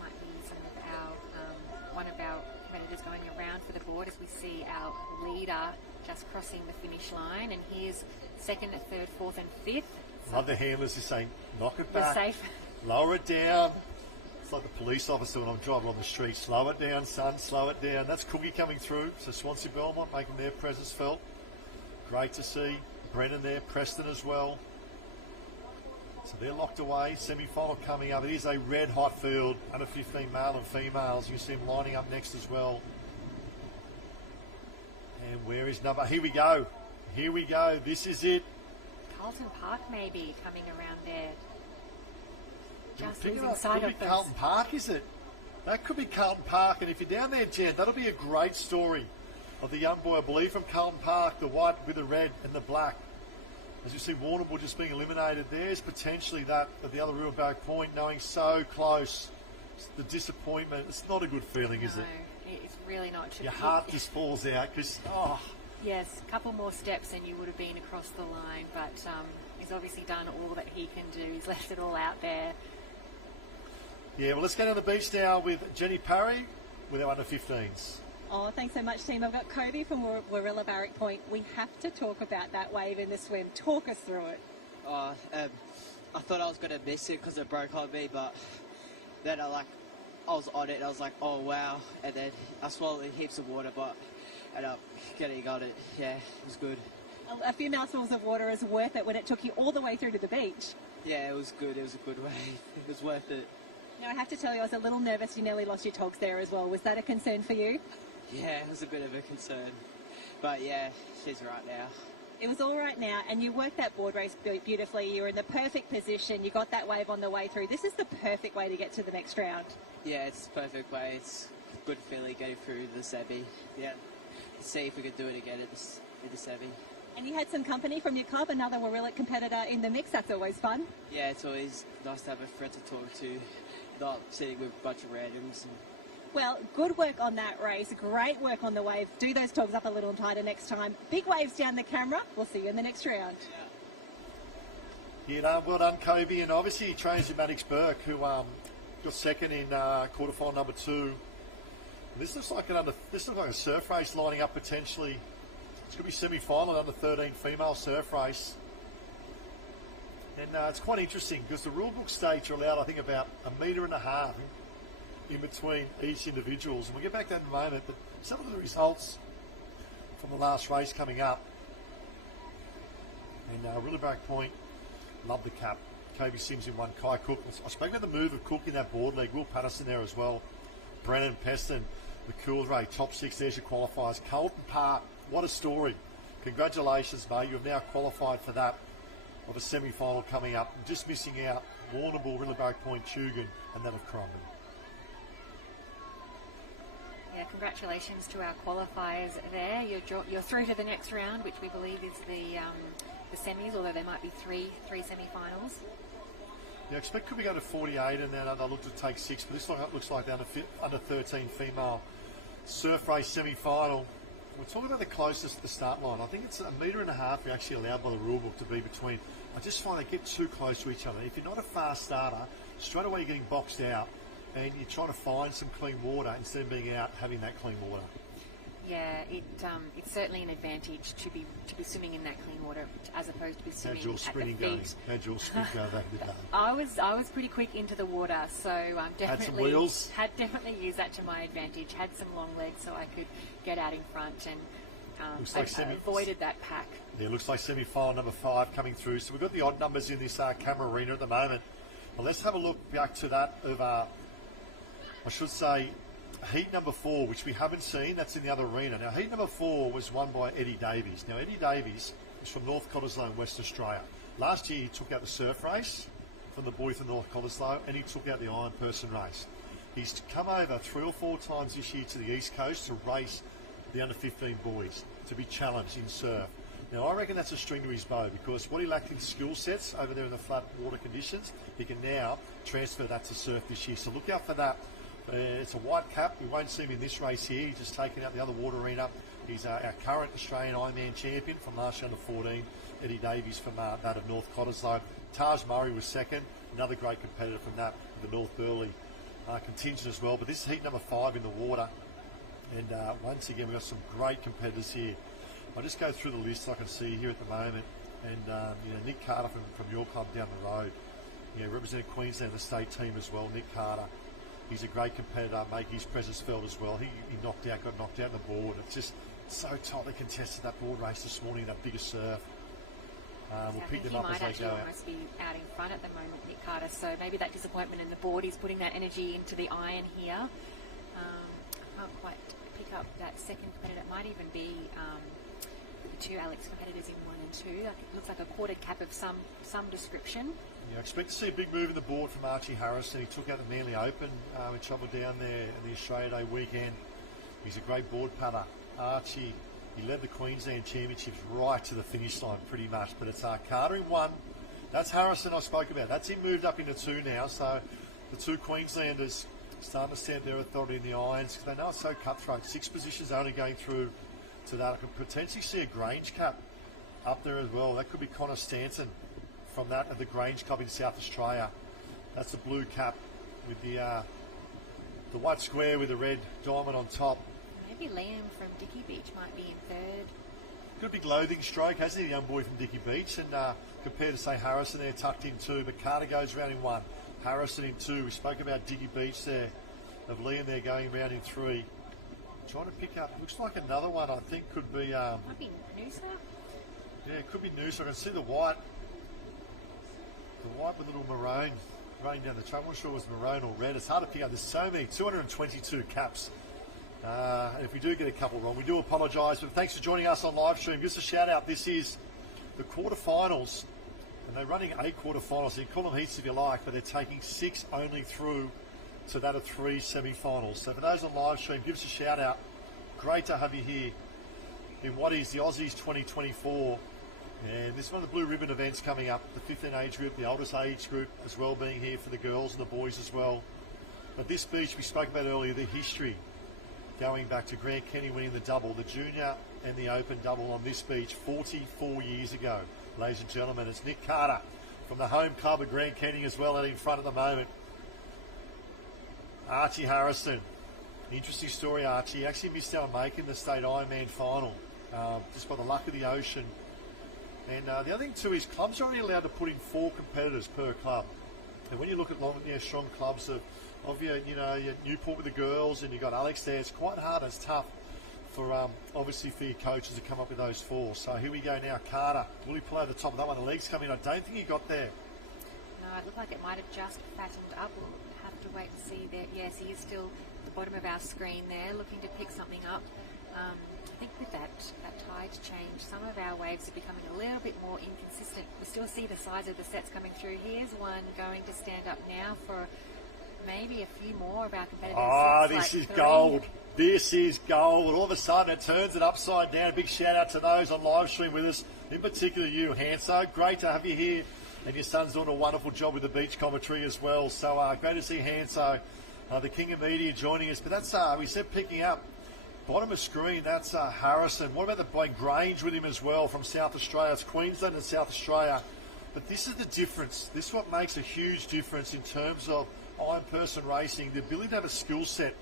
Might be some of our one of our competitors going around for the board as we see our leader just crossing the finish line, and here's 2nd, 3rd, 4th and 5th. So Love the handlers who say, knock it we're back, safe. Lower it down. It's like the police officer when I'm driving on the street. Slow it down, son, slow it down. That's Cookie coming through. So Swansea Belmont making their presence felt. Great to see. Brennan there, Preston as well. So they're locked away. Semi-final coming up. It is a red hot field. Under 15 male and females. You see them lining up next as well. And where is number? Here we go. Here we go. This is it. Carlton Park maybe coming around there. Just Pick it losing up. sight Could of be this. Carlton Park, is it? That could be Carlton Park. And if you're down there, Jen, that'll be a great story of the young boy, I believe, from Carlton Park, the white with the red and the black. As you see, Warrnambool just being eliminated. There's potentially that at the other Willowbag point, knowing so close. The disappointment. It's not a good feeling, is it? It's really not. Your heart just falls out because, oh. Yes, a couple more steps and you would have been across the line, but he's obviously done all that he can do. He's left it all out there. Yeah, well, let's go down the beach now with Jenny Parry with our under-15s. Oh, thanks so much, team. I've got Cody from Warilla Barrack Point. We have to talk about that wave in the swim. Talk us through it. I thought I was going to miss it because it broke on me, but then I was on it and I was like, oh wow, and then I swallowed heaps of water, but I ended up getting on it. Yeah, it was good. A few mouthfuls of water is worth it when it took you all the way through to the beach. Yeah, it was good. It was a good wave. It was worth it. Now, I have to tell you, I was a little nervous you nearly lost your togs there as well. Was that a concern for you? Yeah, it was a bit of a concern. But yeah, she's right now. It was all right now, and you worked that board race beautifully. You were in the perfect position. You got that wave on the way through. This is the perfect way to get to the next round. Yeah, it's the perfect way. It's a good feeling getting through the semi. Yeah, let's see if we can do it again in the semi. And you had some company from your club, another Warilla competitor in the mix. That's always fun. Yeah, it's always nice to have a friend to talk to, not sitting with a bunch of randoms. Well, good work on that race. Great work on the wave. Do those togs up a little tighter next time. Big waves down the camera. We'll see you in the next round. Yeah, well done, Kobe. And obviously he trains with Maddox Burke, who got second in quarterfinal number 2. And this looks like a surf race lining up potentially. It's going to be semi-final under 13 female surf race. And it's quite interesting because the rule book states are allowed, I think, about 1.5 meters in between each individuals. And we'll get back to that in a moment, but some of the results from the last race coming up. And Willowbag Point, love the cap. Kobe Sims in one, Kai Cook. I spoke about the move of Cook in that board leg. Will Patterson there as well. Brennan, Peston, McCoolray, top 6, there's your qualifiers. Carlton Park, what a story. Congratulations, mate. You have now qualified for that of a semi-final coming up. Just missing out Warrnambool, Willowbag Point, Tugun, and that of Currumbin. Yeah, congratulations to our qualifiers there. You're through to the next round, which we believe is the semis, although there might be three semi-finals. Yeah, I expect could be going to 48 and then they'll look to take 6, but this looks like the under 13 female surf race semi-final. We're talking about the closest to the start line. I think it's 1.5 meters you're actually allowed by the rule book to be between. I just find they get too close to each other. If you're not a fast starter, straight away you're getting boxed out. and you're trying to find some clean water instead of being out having that clean water. Yeah, it's certainly an advantage to be swimming in that clean water as opposed to be swimming How'd your at the sprinting feet. go? How'd your sprint go back in the day? I was pretty quick into the water, so definitely Had some wheels? had definitely used that to my advantage. Had some long legs, so I could get out in front and I avoided that pack. Yeah, looks like semi-final number 5 coming through. So we've got the odd numbers in this camera arena at the moment. Well, let's have a look back to that of, I should say, heat number 4, which we haven't seen. That's in the other arena. Now, heat number 4 was won by Eddie Davies. Now, Eddie Davies is from North Cottesloe in Western Australia. Last year, he took out the surf race from the boys from North Cottesloe, and he took out the iron person race. He's come over 3 or 4 times this year to the East Coast to race the under-15 boys, to be challenged in surf. Now, I reckon that's a string to his bow, because what he lacked in skill sets over there in the flat water conditions, he can now transfer that to surf this year. So look out for that. It's a white cap. We won't see him in this race here. He's just taken out the other water arena. He's our current Australian Ironman champion from last year under 14. Eddie Davies from that of North Cottesloe. Taj Murray was second. Another great competitor from that, the North Burleigh contingent as well. But this is heat number 5 in the water. And once again, we've got some great competitors here. I'll just go through the list I can see here at the moment. And Nick Carter from your club down the road. Represented Queensland, the state team as well. Nick Carter. He's a great competitor, making his presence felt as well. He got knocked out on the board. It's just so tightly contested, that board race this morning, that bigger surf. We'll pick them up as they go out. He might actually almost be out in front at the moment, Nick Carter. So maybe that disappointment in the board, he's putting that energy into the iron here. Can't quite pick up that second competitor. It might even be the 2 Alex competitors in 1 and 2. It looks like a quartered cap of some description. Yeah, I expect to see a big move in the board from Archie Harrison. He took out the Manly Open and travelled down there in the Australia Day weekend. He's a great board paddler. Archie, he led the Queensland Championships right to the finish line pretty much. But it's Carter in 1. That's Harrison I spoke about. That's him moved up into 2 now. So the 2 Queenslanders starting to stamp their authority in the irons, because they know it's so cutthroat. 6 positions only going through to that. I could potentially see a Grange cap up there as well. That could be Connor Stanton from that at the Grange Club in South Australia. That's the blue cap with the white square with the red diamond on top. Maybe Liam from Dicky Beach might be in 3rd. Good big loathing stroke, hasn't he, the young boy from Dicky Beach? And compared to, say, Harrison there, tucked in 2. But Carter goes round in 1. Harrison in 2. We spoke about Dicky Beach there, of Liam there going round in 3. Trying to pick up, looks like another one I think could be... might be Noosa? Yeah, it could be Noosa. I can see the white. The white with a little maroon running down the track. I'm not sure it was maroon or red. It's hard to pick up. There's so many, 222 caps. And if we do get a couple wrong, we do apologise. But thanks for joining us on live stream. Just a shout out. This is the quarterfinals. And they're running 8 quarterfinals. You can call them heats if you like, but they're taking 6 only through to that of 3 semi-finals. So for those on live stream, give us a shout out. Great to have you here in what is the Aussies 2024. And this is one of the blue ribbon events coming up, the 15 age group, the oldest age group as well being here for the girls and the boys as well. But this beach we spoke about earlier, the history going back to Grant Kenny winning the double, the junior and the open double on this beach 44 years ago. Ladies and gentlemen, it's Nick Carter from the home club of Grant Kenny as well out in front at the moment. Archie Harrison. Interesting story, Archie. He actually missed out on making the state Ironman final just by the luck of the ocean. And the other thing too is clubs are only allowed to put in 4 competitors per club. And when you look at strong clubs of your Newport with the girls, and you've got Alex there, it's quite hard. It's tough for obviously for your coaches to come up with those 4. So here we go now. Carter, will he pull over the top of that one? The legs come in. I don't think he got there. No, it looked like it might have just fattened up. We'll have to wait to see there. Yes, he is still at the bottom of our screen there, looking to pick something up. I think with that tide change, some of our waves are becoming a little bit more inconsistent. We still see the size of the sets coming through. Here's one going to stand up now for maybe a few more of our competitors. Oh, this is gold. This is gold. All of a sudden it turns it upside down. A big shout out to those on live stream with us, in particular you, Hanso. Great to have you here. And your son's doing a wonderful job with the beach commentary as well. So great to see Hanso, the king of media, joining us. But that's, we said picking up. Bottom of screen, that's Harrison. What about the boy Grange with him as well from South Australia? It's Queensland and South Australia. But this is the difference. This is what makes a huge difference in terms of iron person racing, the ability to have a skill set.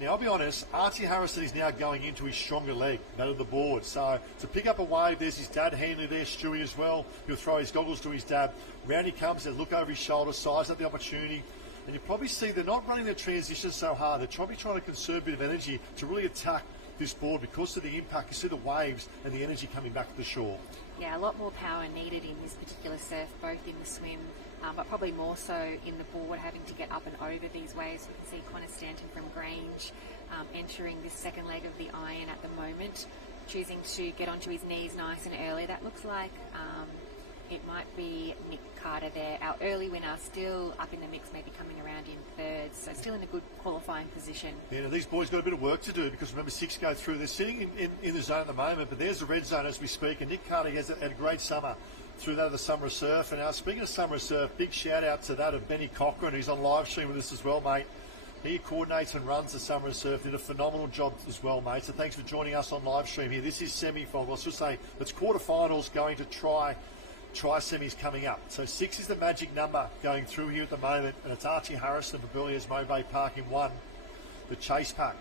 Now, I'll be honest, Archie Harrison is now going into his stronger leg, that of the board. So to pick up a wave, there's his dad Hanley there, Stewie as well. He'll throw his goggles to his dad. Round he comes, they'll look over his shoulder, size up the opportunity. And you probably see they're not running their transitions so hard. They're probably trying to conserve a bit of energy to really attack this board because of the impact. You see the waves and the energy coming back to the shore. Yeah, a lot more power needed in this particular surf, both in the swim, but probably more so in the board, having to get up and over these waves. We can see Connor Stanton from Grange entering this second leg of the iron at the moment, choosing to get onto his knees nice and early. That looks like it might be Nick Carter there, our early winner, still up in the mix, maybe coming around in third, so still in a good qualifying position. Yeah, now these boys got a bit of work to do because remember 6 go through. They're sitting in the zone at the moment, but there's the red zone as we speak, and Nick Carter has had a great summer through that of the Summer of Surf. And now speaking of Summer of Surf, big shout out to that of Benny Cochran, who's on live stream with us as well, mate. He coordinates and runs the Summer of Surf, did a phenomenal job as well, mate. So thanks for joining us on live stream here. This is semi-final. I should say it's quarterfinals going to try semis coming up. So 6 is the magic number going through here at the moment, and it's Archie Harrison for Burley's Mobay Park in 1. The Chase Pack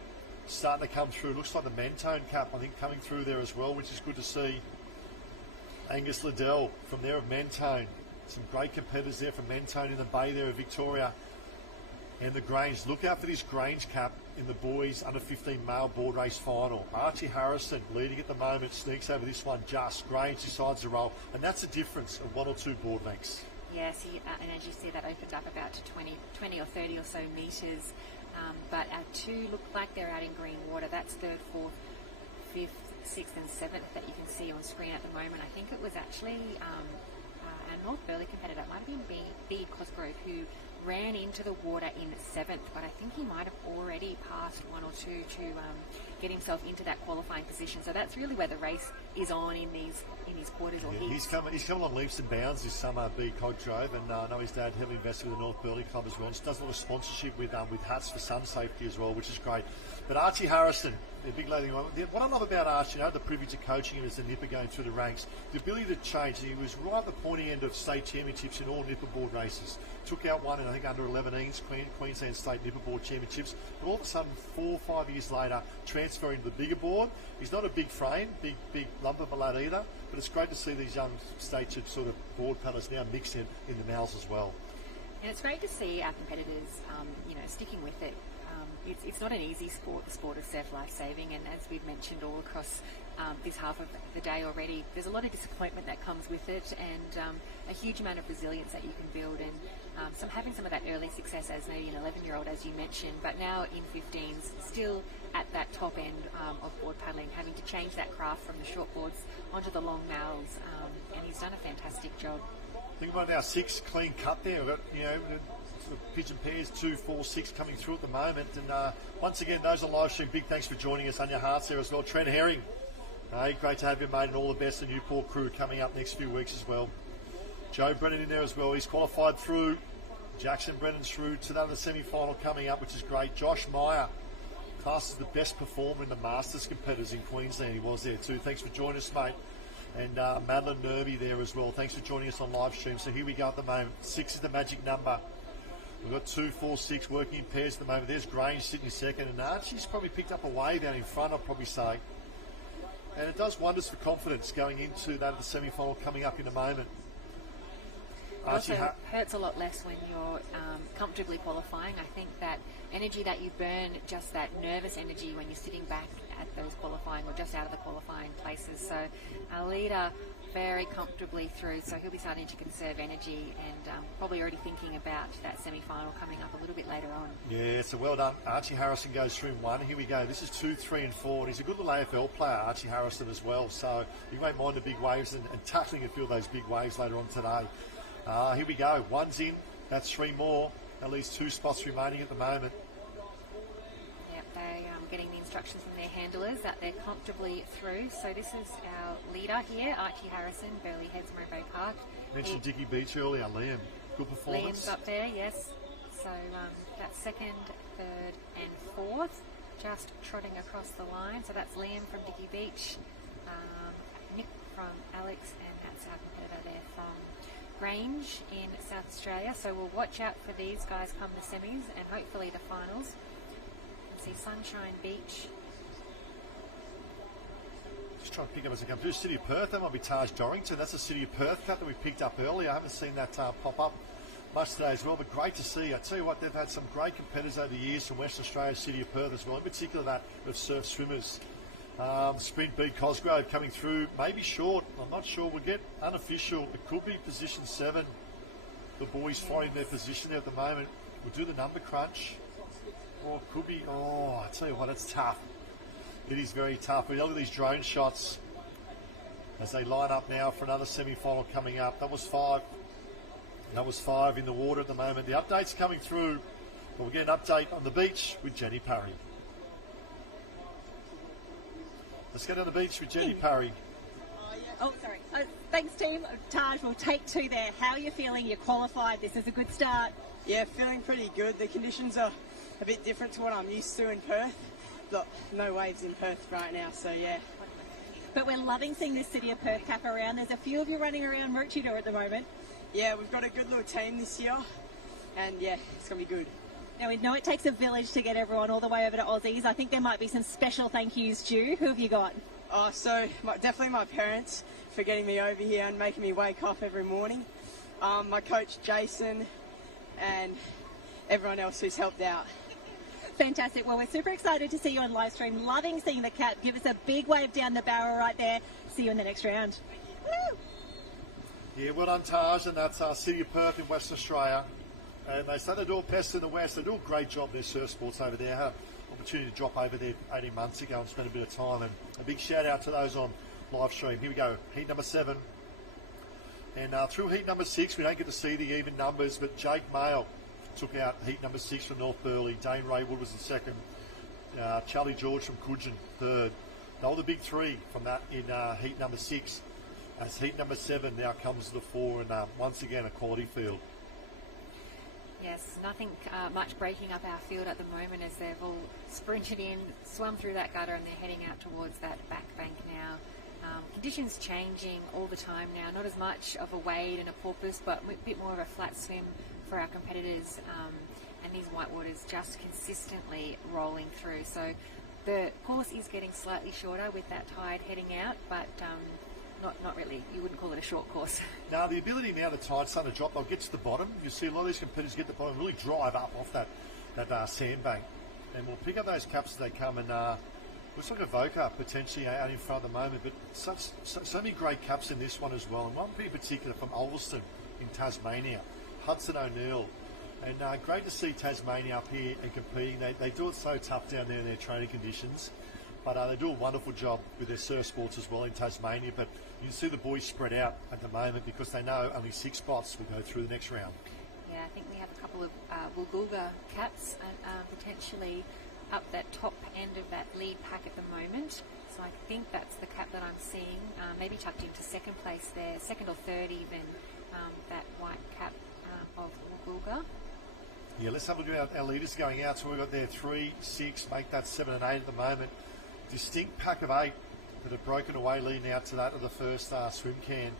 starting to come through. Looks like the Mentone Cap, I think, coming through there as well, which is good to see. Angus Liddell from there of Mentone. Some great competitors there from Mentone in the Bay there of Victoria. And the Grange. Look out for this Grange Cap in the boys under 15 male board race final. Archie Harrison leading at the moment, sneaks over this one just. Grange decides to roll, and that's a difference of 1 or 2 board lengths. Yes, and as you see, that opened up about to 20 or 30 or so metres. But our 2 look like they're out in green water. That's 3rd, 4th, 5th, 6th and 7th that you can see on screen at the moment. I think it was actually a North Burleigh competitor. It might have been B. Cosgrove, who ran into the water in 7th, but I think he might have already passed 1 or 2 to get himself into that qualifying position. So that's really where the race is on in these quarters or heats. He's come on leaps and bounds this summer, B. Cosgrove, and I know his dad heavily invested with the North Burleigh Club as well. And does a lot of sponsorship with hats for sun safety as well, which is great. But Archie Harrison, the big lady, what I love about Archie, the privilege of coaching him as a nipper going through the ranks, the ability to change. He was right at the pointy end of state championships in all nipper board races. Took out one in, I think, under 11s, Queensland State Nipper Board Championships. But all of a sudden, 4 or 5 years later, transferring to the bigger board. He's not a big frame, big lump of a lad either. But it's great to see these young state sort of board paddlers now mix in the males as well. And it's great to see our competitors, sticking with it. It's not an easy sport, the sport of surf life-saving, and as we've mentioned all across this half of the day already, there's a lot of disappointment that comes with it, and a huge amount of resilience that you can build, and having some of that early success as maybe an 11-year-old, as you mentioned, but now in 15s, still at that top end of board paddling, having to change that craft from the short boards onto the long males, and he's done a fantastic job. Think about our 6 clean cut there. We've got, pigeon pairs 2, 4, 6 coming through at the moment. And once again, those on live stream, big thanks for joining us on your hearts there as well. Trent Herring, great to have you, mate, and all the best. The Newport crew coming up next few weeks as well. Joe Brennan in there as well. He's qualified through. Jackson Brennan's through to the semi-final coming up, which is great. Josh Meyer, class is the best performer in the Masters competitors in Queensland. He was there too. Thanks for joining us, mate. And Madeline Nerby there as well. Thanks for joining us on live stream. So here we go at the moment. 6 is the magic number. We've got 2, 4, 6 working in pairs at the moment. There's Grange sitting second, and Archie's probably picked up a wave out in front, I'll probably say. And it does wonders for confidence going into that of the semi-final coming up in a moment. It also hurts a lot less when you're comfortably qualifying. I think that energy that you burn, just that nervous energy when you're sitting back at those qualifying or just out of the qualifying places. So our leader very comfortably through, so he'll be starting to conserve energy and probably already thinking about that semi-final coming up a little bit later on. Yeah, so well done. Archie Harrison goes through in 1. Here we go. This is 2, 3 and 4. And he's a good little AFL player, Archie Harrison, as well. So you won't mind the big waves and tackling a few of those big waves later on today. Here we go. 1's in. That's 3 more. At least 2 spots remaining at the moment. Yep, they're getting the instructions from their handlers that they're comfortably through. So this is our leader here, Archie Harrison, Burleigh Heads, Mobay Park. Mentioned Dickie Beach earlier, Liam. Good performance. Liam's up there, yes. So that's 2nd, 3rd and 4th, just trotting across the line. So that's Liam from Dickie Beach, Nick from Alex, and that's our competitor there from range in South Australia, so we'll watch out for these guys come the semis and hopefully the finals. You can see Sunshine Beach. Just trying to pick up as I come through. City of Perth, that might be Taj Dorrington. That's the City of Perth Cup that we picked up earlier. I haven't seen that pop up much today as well, but great to see. I tell you what, they've had some great competitors over the years from Western Australia, City of Perth as well, in particular that of surf swimmers. Sprint beat Cosgrove coming through, maybe short, I'm not sure. We'll get unofficial. It could be position 7. The boys fighting their position there at the moment. We'll do the number crunch. Or it could be, I tell you what, it's tough. It is very tough. We look at these drone shots as they line up now for another semi-final coming up. That was 5. That was 5 in the water at the moment. The update's coming through, but we'll get an update on the beach with Jenny Parry. Let's go down the beach with Jenny Parry. Oh, sorry. Thanks, team. Taj, we'll take 2 there. How are you feeling? You qualified. This is a good start. Yeah, feeling pretty good. The conditions are a bit different to what I'm used to in Perth. Look, no waves in Perth right now, so yeah. But we're loving seeing this City of Perth Cup around. There's a few of you running around Maroochydore at the moment. Yeah, we've got a good little team this year, and yeah, it's going to be good. Now, we know it takes a village to get everyone all the way over to Aussies. I think there might be some special thank yous due. Who have you got? Definitely my parents for getting me over here and making me wake up every morning. My coach Jason and everyone else who's helped out. Fantastic. Well, we're super excited to see you on Livestream. Loving seeing the cap. Give us a big wave down the barrel right there. See you in the next round. Woo! Yeah, well done, Taj, and that's City of Perth in Western Australia. And they say they do best in the West. They do a great job their surf sports over there. I had an opportunity to drop over there 18 months ago and spend a bit of time. And a big shout out to those on Livestream. Here we go, heat number 7. And through heat number 6, we don't get to see the even numbers, but Jake Mail took out heat number 6 from North Burleigh. Dane Raywood was in 2nd. Charlie George from Coogin, 3rd. They were the big 3 from that in heat number 6. As heat number 7 now comes to the 4, and once again a quality field. Yes, nothing much breaking up our field at the moment as they've all sprinted in, swum through that gutter, and they're heading out towards that back bank now. Conditions changing all the time now, not as much of a wade and a porpoise, but a bit more of a flat swim for our competitors, and these whitewaters just consistently rolling through. So the course is getting slightly shorter with that tide heading out, but not really. You wouldn't call it a short course. Now, the ability now the tide's starting to drop, they'll get to the bottom. You see a lot of these competitors get to the bottom, really drive up off that sandbank. And we'll pick up those caps as they come, and looks like a Voca potentially out in front at the moment, but so many great caps in this one as well. And one in particular from Ulverston in Tasmania, Hudson O'Neill. And great to see Tasmania up here and competing. They do it so tough down there in their training conditions. But they do a wonderful job with their surf sports as well in Tasmania. But you can see the boys spread out at the moment because they know only 6 spots will go through the next round. Yeah, I think we have a couple of Woolgoolga caps potentially up that top end of that lead pack at the moment. So I think that's the cap that I'm seeing, maybe tucked into 2nd place there, 2nd or 3rd even, that white cap of Woolgoolga. Yeah, let's have a look at our leaders going out. So we've got there 3, 6, make that 7 and 8 at the moment. Distinct pack of 8 that have broken away leading out to that of the first swim can.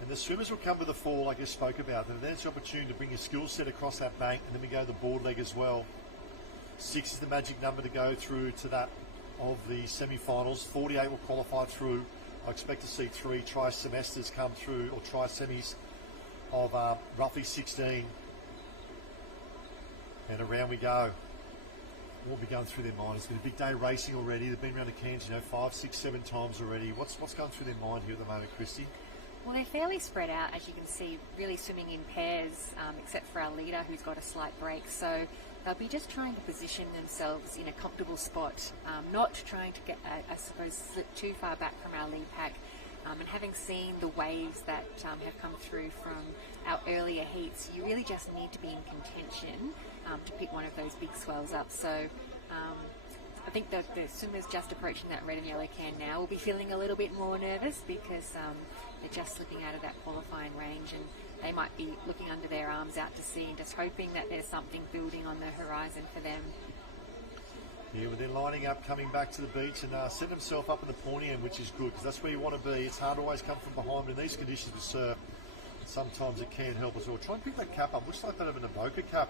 And the swimmers will come to the 4 like I spoke about. And then it's the opportunity to bring your skill set across that bank, and then we go to the board leg as well. 6 is the magic number to go through to that of the semi-finals. 48 will qualify through. I expect to see 3 tri-semesters come through, or tri-semis of roughly 16. And around we go. What will be going through their mind? It's been a big day racing already. They've been around the Cairns, 5, 6, 7 times already. What's going through their mind here at the moment, Christy? Well, they're fairly spread out, as you can see, really swimming in pairs, except for our leader, who's got a slight break. So they'll be just trying to position themselves in a comfortable spot, not trying to get, I suppose, slip too far back from our lead pack. And having seen the waves that have come through from our earlier heats, you really just need to be in contention to pick one of those big swells up. So I think the swimmers just approaching that red and yellow can now will be feeling a little bit more nervous because they're just slipping out of that qualifying range, and they might be looking under their arms out to sea and just hoping that there's something building on the horizon for them. Yeah, well, they're lining up, coming back to the beach, and setting themselves up in the pointy end, which is good because that's where you want to be. It's hard to always come from behind, but in these conditions with surf, sometimes it can help as well. Try and pick that cap up. Looks like that of an Avoca cap.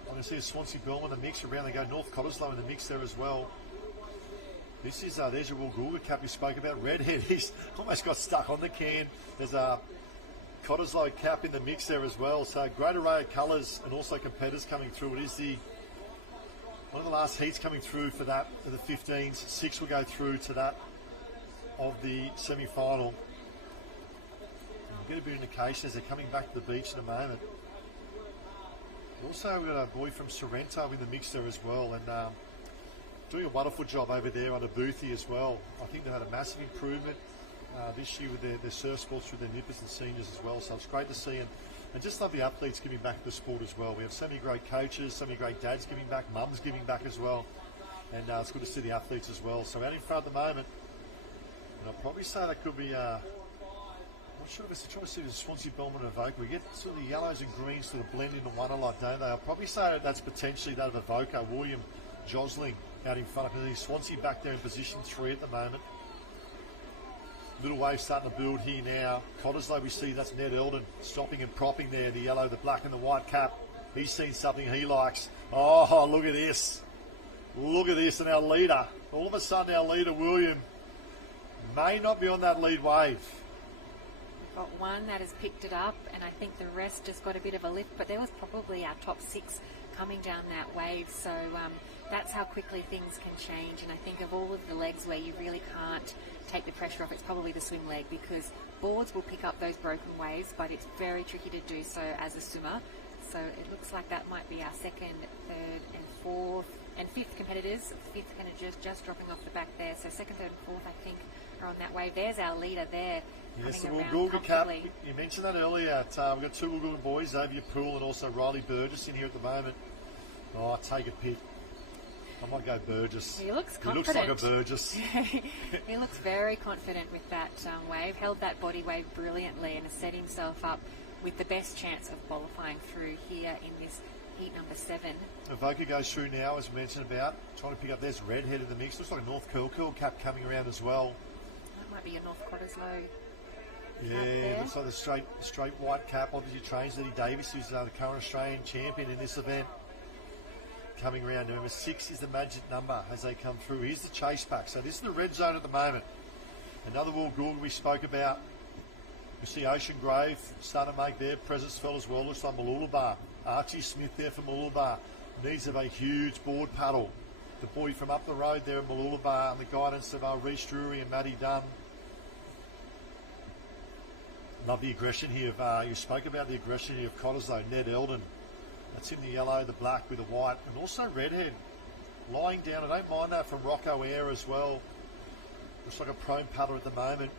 I'm going to see a Swansea Bell in the mix. Around they go. North Cottesloe in the mix there as well. This is, there's your Woolgoolga cap you spoke about. Redhead, he's almost got stuck on the can. There's a Cottesloe cap in the mix there as well. So great array of colours and also competitors coming through. It is one of the last heats coming through for that, for the 15s. 6 will go through to that of the semi-final. Get a bit of indication as they're coming back to the beach in a moment. Also, we've got a boy from Sorrento in the mix there as well, and doing a wonderful job over there on a boothie as well. I think they had a massive improvement this year with their surf sports through their nippers and seniors as well. So it's great to see, and just love the athletes giving back to the sport as well. We have so many great coaches, so many great dads giving back, mums giving back as well, and it's good to see the athletes as well. So out in front at the moment, and I'll probably say that could be. I'm not sure if it's trying to see the Swansea Bellman and Avoca. We get sort of the yellows and greens sort of blend into one a lot, don't they? I'll probably say that that's potentially that of Avoca. William Josling out in front of him. Swansea back there in position 3 at the moment. Little wave starting to build here now. Cottesloe, we see that's Ned Eldon stopping and propping there. The yellow, the black and the white cap. He's seen something he likes. Oh, look at this. Look at this. And our leader, all of a sudden our leader, William, may not be on that lead wave. Got one that has picked it up, and I think the rest just got a bit of a lift, but there was probably our top 6 coming down that wave, so that's how quickly things can change. And I think of all of the legs where you really can't take the pressure off, it's probably the swim leg, because boards will pick up those broken waves, but it's very tricky to do so as a swimmer. So it looks like that might be our 2nd, 3rd and 4th and 5th competitors. 5th kind of just dropping off the back there, so 2nd, 3rd and 4th I think are on that wave. There's our leader there. Yes, the Woolgoolga cap. You mentioned that earlier. We've got 2 Woolgoolga boys, Xavier Poole and also Riley Burgess in here at the moment. Oh, take a pick. I might go Burgess. He looks confident. He looks like a Burgess. He looks very confident with that wave. Held that body wave brilliantly and has set himself up with the best chance of qualifying through here in this heat number 7. Avoca goes through now, as we mentioned about. Trying to pick up, there's Redhead in the mix. Looks like a North Curl cap coming around as well. That might be a North Cottesloe. Yeah, looks like the straight white cap. Obviously trains Eddie Davis, who's the current Australian champion in this event. Coming around, number 6 is the magic number as they come through. Here's the chase pack. So this is the red zone at the moment. Another Woolgoolga we spoke about. We see Ocean Grave starting to make their presence felt as well. Looks like Mooloolaba. Archie Smith there for Mooloolaba. Needs of a huge board paddle. The boy from up the road there at Mooloolaba and the guidance of Reece Drury and Matty Dunn. Love the aggression here of, you spoke about the aggression here of Cottesloe, Ned Eldon. That's in the yellow, the black with the white, and also Redhead. Lying down, I don't mind that from Rocco Air as well. Looks like a prone paddler at the moment,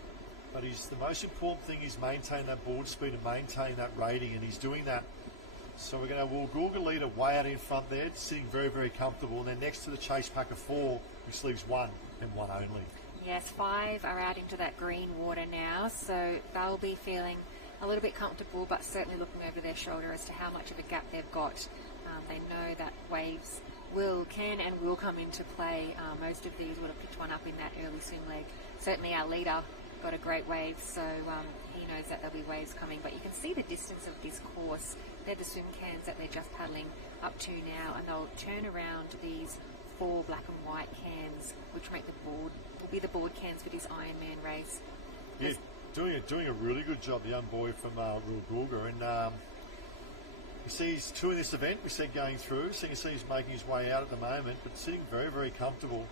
but the most important thing is maintain that board speed and maintain that rating, and he's doing that. So we're going to have Woolgoolga leader way out in front there, sitting very, very comfortable, and then next to the chase pack of 4, which leaves 1 and 1 only. Yes, 5 are out into that green water now, so they'll be feeling a little bit comfortable, but certainly looking over their shoulder as to how much of a gap they've got. They know that waves can and will come into play. Most of these would have picked one up in that early swim leg. Certainly our leader got a great wave, so he knows that there'll be waves coming. But you can see the distance of this course. They're the swim cans that they're just paddling up to now, and they'll turn around these 4 black and white cans, which make will be the board cans for this Ironman race. Yeah, doing a really good job, the young boy from Woolgoolga, and you see he's 2 in this event. We said going through, so you can see he's making his way out at the moment, but sitting very, very comfortable.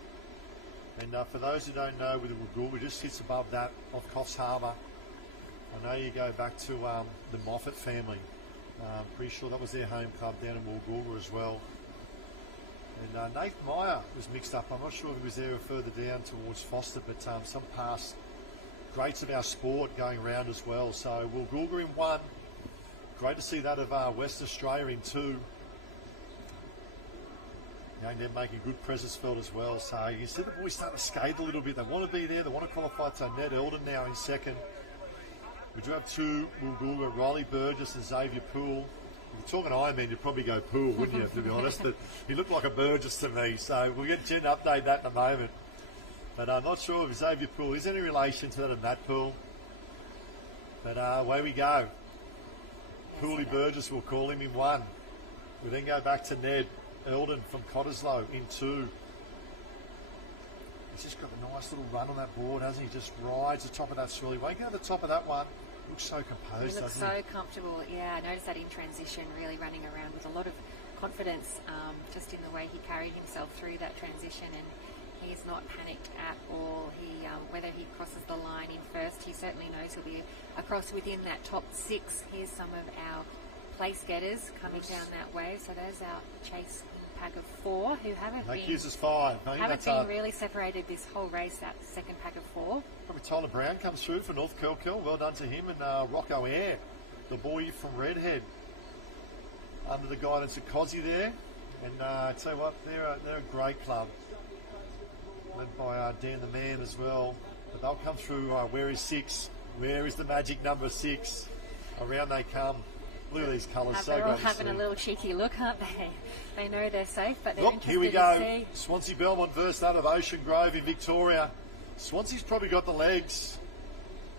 And for those who don't know, with the Woolgoolga, just sits above that of Coffs Harbour. I know you go back to the Moffat family. Pretty sure that was their home club down in Woolgoolga as well. And Nathan Meyer was mixed up. I'm not sure if he was there or further down towards Foster, but some past greats of our sport going around as well. So Woolgoolga in 1. Great to see that of West Australia in 2. They're making good presence felt as well. So you see the boys starting to skate a little bit. They want to be there. They want to qualify. So Ned Eldon now in 2nd. We do have 2 Woolgoolga, Riley Burgess and Xavier Poole. If you're talking Ironman, you'd probably go Poole, wouldn't you, to be honest? But he looked like a Burgess to me. So we'll get Jen to update that in a moment. But I'm not sure if Xavier Poole is any relation to that of Matt Poole. But away we go. Pooley Burgess will call him in 1. We then go back to Ned Eldon from Cottesloe in 2. He's just got a nice little run on that board, hasn't he? Just rides the top of that swirly. Won't go to the top of that one. Looks so composed, He looks doesn't he? so comfortable. Yeah, I noticed that in transition, really running around with a lot of confidence, just in the way he carried himself through that transition, and he's not panicked at all. He, whether he crosses the line in first, he certainly knows he'll be across within that top 6. Here's some of our place getters coming down that wave. So there's our chase pack of 4 who haven't That gives us 5. No, haven't that's, been really separated this whole race. That second pack of 4. Probably Tyler Brown comes through for North Kelkel. Well done to him. And Rocco Air, the boy from Redhead, under the guidance of Cozzy there. And I tell you what, they're a great club, led by Dan the Man as well. But they'll come through. Where is 6? Where is the magic number 6? Around they come. Look at these colours, so They're all great to having see. a little cheeky look, aren't they? They know they're safe, but they're Look, interested here we to go. see. Swansea Belmont versus that of Ocean Grove in Victoria. Swansea's probably got the legs.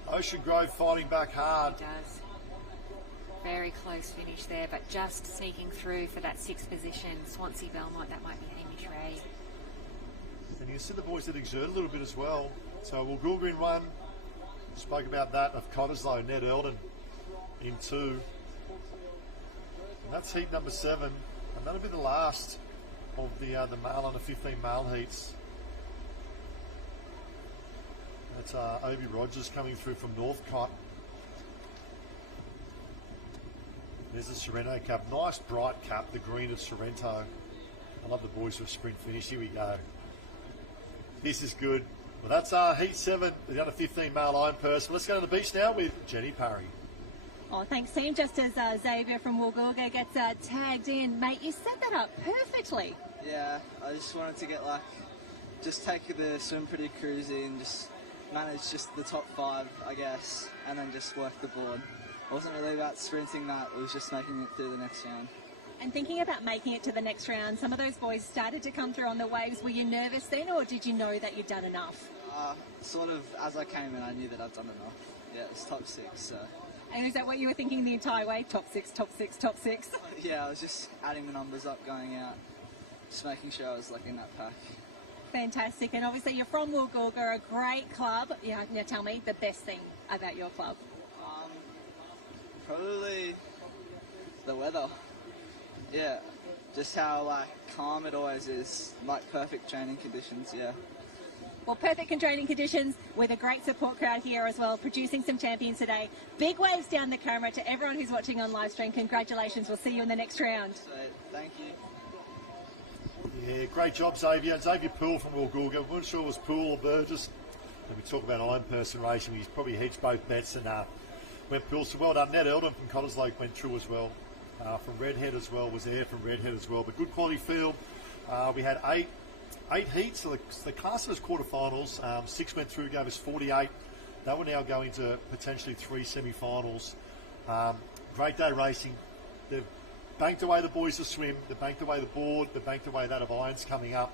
Ocean Grove fighting back hard. He does. Very close finish there, but just sneaking through for that 6th position. Swansea Belmont, that might be Hamish Ray. And you can see the boys that exert a little bit as well. So Woolgoolga in 1. Spoke about that of Cottesloe, Ned Eldon in 2. And that's heat number 7. And that'll be the last of the male under 15 male heats. That's Obi Rogers coming through from Northcott. There's the Sorrento cap. Nice bright cap, the green of Sorrento. I love the boys with sprint finish. Here we go. This is good. Well, that's heat 7, the under 15 male iron person. Let's go to the beach now with Jenny Parry. Oh, thanks, team. Just as Xavier from Woolgoolga gets tagged in, mate, you set that up perfectly. Yeah, I just wanted to get just take the swim pretty cruisy and just manage just the top 5, I guess, and then just work the board. It wasn't really about sprinting that, it was just making it through the next round. And thinking about making it to the next round, some of those boys started to come through on the waves. Were you nervous then, or did you know that you'd done enough? Sort of, as I came in, I knew that I'd done enough. Yeah, it was top 6, so... And is that what you were thinking the entire way? Top 6, top 6, top 6? Yeah, I was just adding the numbers up, going out, just making sure I was in that pack. Fantastic. And obviously you're from Woolgoolga, a great club. Yeah, now tell me the best thing about your club. Probably the weather. Yeah, just how calm it always is, perfect training conditions, yeah. Well, perfect training conditions with a great support crowd here as well, producing some champions today. Big waves down the camera to everyone who's watching on live stream. Congratulations. We'll see you in the next round. Thank you. Yeah, great job, Xavier. Xavier Poole from Woolgoolga. We weren't sure it was Poole or Burgess. When we talk about iron person racing, he's probably hedged both bets and went Poole. So well done. Ned Eldon from Cottesloe went through as well. From Redhead as well, was there from Redhead as well. But good quality field. We had eight heats, so the class was quarterfinals. 6 went through, gave us 48. They will now go into potentially 3 semi-finals. Great day racing. They've banked away the boys to swim. They've banked away the board. They've banked away that of irons coming up.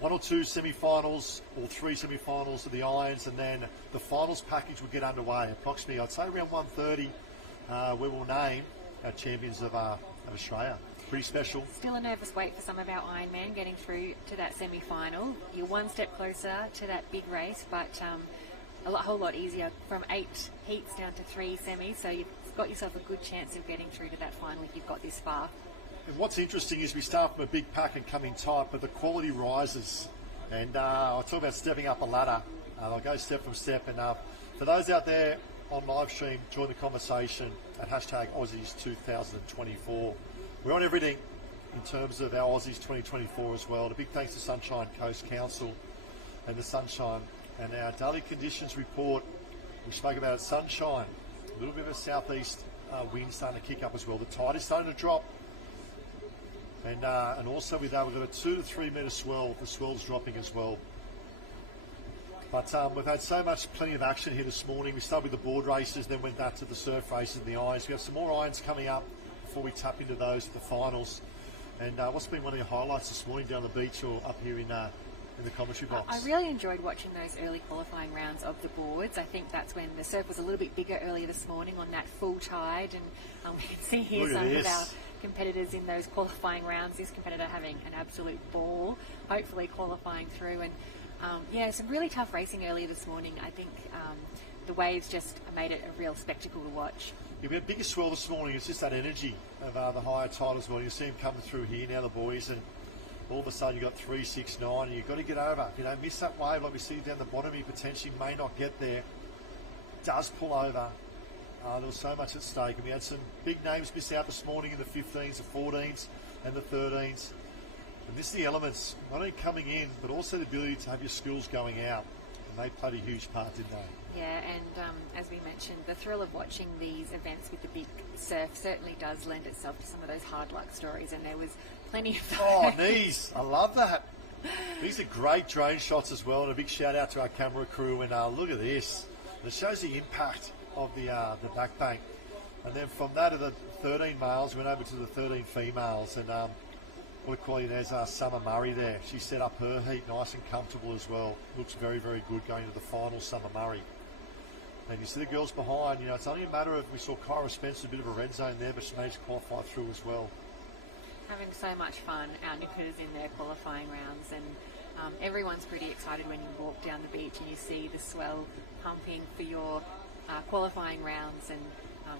1 or 2 semi-finals or 3 semi-finals of the irons, and then the finals package will get underway. Approximately, I'd say around 1:30, we will name our champions of Australia. Pretty special. Still a nervous wait for some of our Ironman getting through to that semi-final. You're one step closer to that big race, but a whole lot easier from 8 heats down to 3 semis, so you've got yourself a good chance of getting through to that final if you've got this far. And what's interesting is we start from a big pack and come in tight, but the quality rises. And I'll talk about stepping up a ladder. I'll go step from step. And for those out there on live stream, join the conversation at hashtag Aussies 2024. We're on everything in terms of our Aussies 2024 as well. And a big thanks to Sunshine Coast Council and the Sunshine. And our daily conditions report, we spoke about it, sunshine. A little bit of a southeast wind starting to kick up as well. The tide is starting to drop. And also with that, we've got a 2 to 3 metre swell. The swell's dropping as well. But we've had plenty of action here this morning. We started with the board races, then went back to the surf races and the irons. We have some more irons coming up before we tap into those for the finals. And what's been one of your highlights this morning down the beach or up here in in the commentary box. I really enjoyed watching those early qualifying rounds of the boards. I think that's when the surf was a little bit bigger earlier this morning on that full tide, and we can see here some of our competitors in those qualifying rounds. This competitor having an absolute ball, hopefully qualifying through. And yeah, some really tough racing earlier this morning. I think the waves just made it a real spectacle to watch. Yeah, we had bigger swell this morning. It's just that energy of the higher tide as well. You see them coming through here now, the boys, and all of a sudden you've got 3, 6, 9, and you've got to get over. If you don't miss that wave like we see down the bottom, you potentially may not get there. Does pull over. There was so much at stake, and we had some big names miss out this morning in the 15s, the 14s, and the 13s. And this is the elements, not only coming in, but also the ability to have your skills going out. And they played a huge part, didn't they? Yeah, and as we mentioned, the thrill of watching these events with the big surf certainly does lend itself to some of those hard luck stories, and there was plenty of those. Oh, knees! I love that. These are great drone shots as well, and a big shout out to our camera crew. And look at this. It shows the impact of the back bank. And then from that of the 13 males, we went over to the 13 females, and what a quality. There's Summer Murray there. She set up her heat nice and comfortable as well. Looks very, very good going to the final, Summer Murray. And you see the girls behind, you know, it's only a matter of, we saw Kyra Spencer, a bit of a red zone there, but she managed to qualify through as well. Having so much fun, our nippers in their qualifying rounds, and everyone's pretty excited when you walk down the beach and you see the swell pumping for your qualifying rounds, and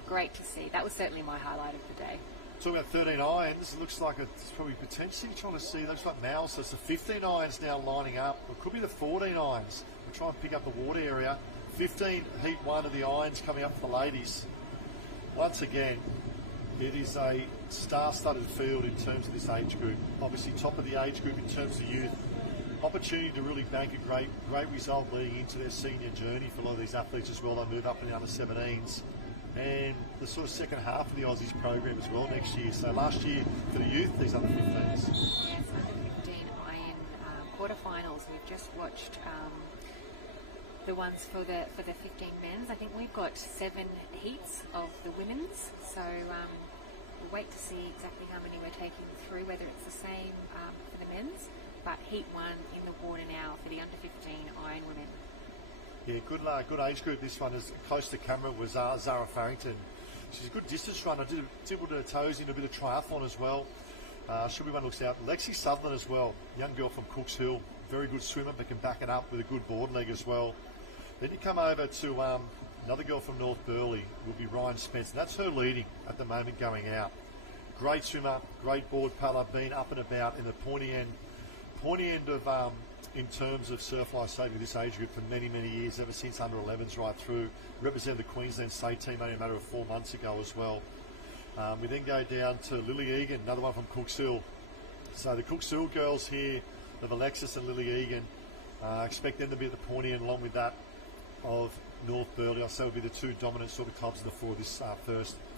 great to see. That was certainly my highlight of the day. Talking about 13 irons, it looks like it's probably potentially trying to see, looks like now, so it's the 15 irons now lining up. It could be the 14 irons. We'll try and pick up the water area. 15 heat 1 of the irons coming up for the ladies. Once again, it is a star-studded field in terms of this age group. Obviously top of the age group in terms of youth. Opportunity to really bank a great result leading into their senior journey for a lot of these athletes as well. They move up in the under 17s. And the sort of second half of the Aussies program as well next year. So last year for the youth, these under 15s. Yes, under 15 iron quarterfinals. We've just watched the ones for the 15 men's. I think we've got 7 heats of the women's. So we'll wait to see exactly how many we're taking through, whether it's the same for the men's. But heat 1 in the water now for the under 15 iron women. Yeah, good age group. This one is close to camera was Zara Farrington. She's a good distance runner. Dibbled her toes in a bit of triathlon as well. Should be one looks out. Lexi Sutherland as well, young girl from Cooks Hill. Very good swimmer, but can back it up with a good board leg as well. Then you come over to another girl from North Burleigh, will be Ryan Spence. And that's her leading at the moment going out. Great swimmer, great board puller, been up and about in the pointy end of in terms of surf life saving this age group for many, many years, ever since under 11s right through. Represented the Queensland state team only a matter of 4 months ago as well. We then go down to Lily Egan, another one from Cooks Hill. So the Cooks Hill girls here of Alexis and Lily Egan, expect them to be at the pointy end along with that of North Burleigh. So will be the 2 dominant sort of clubs in the 4 this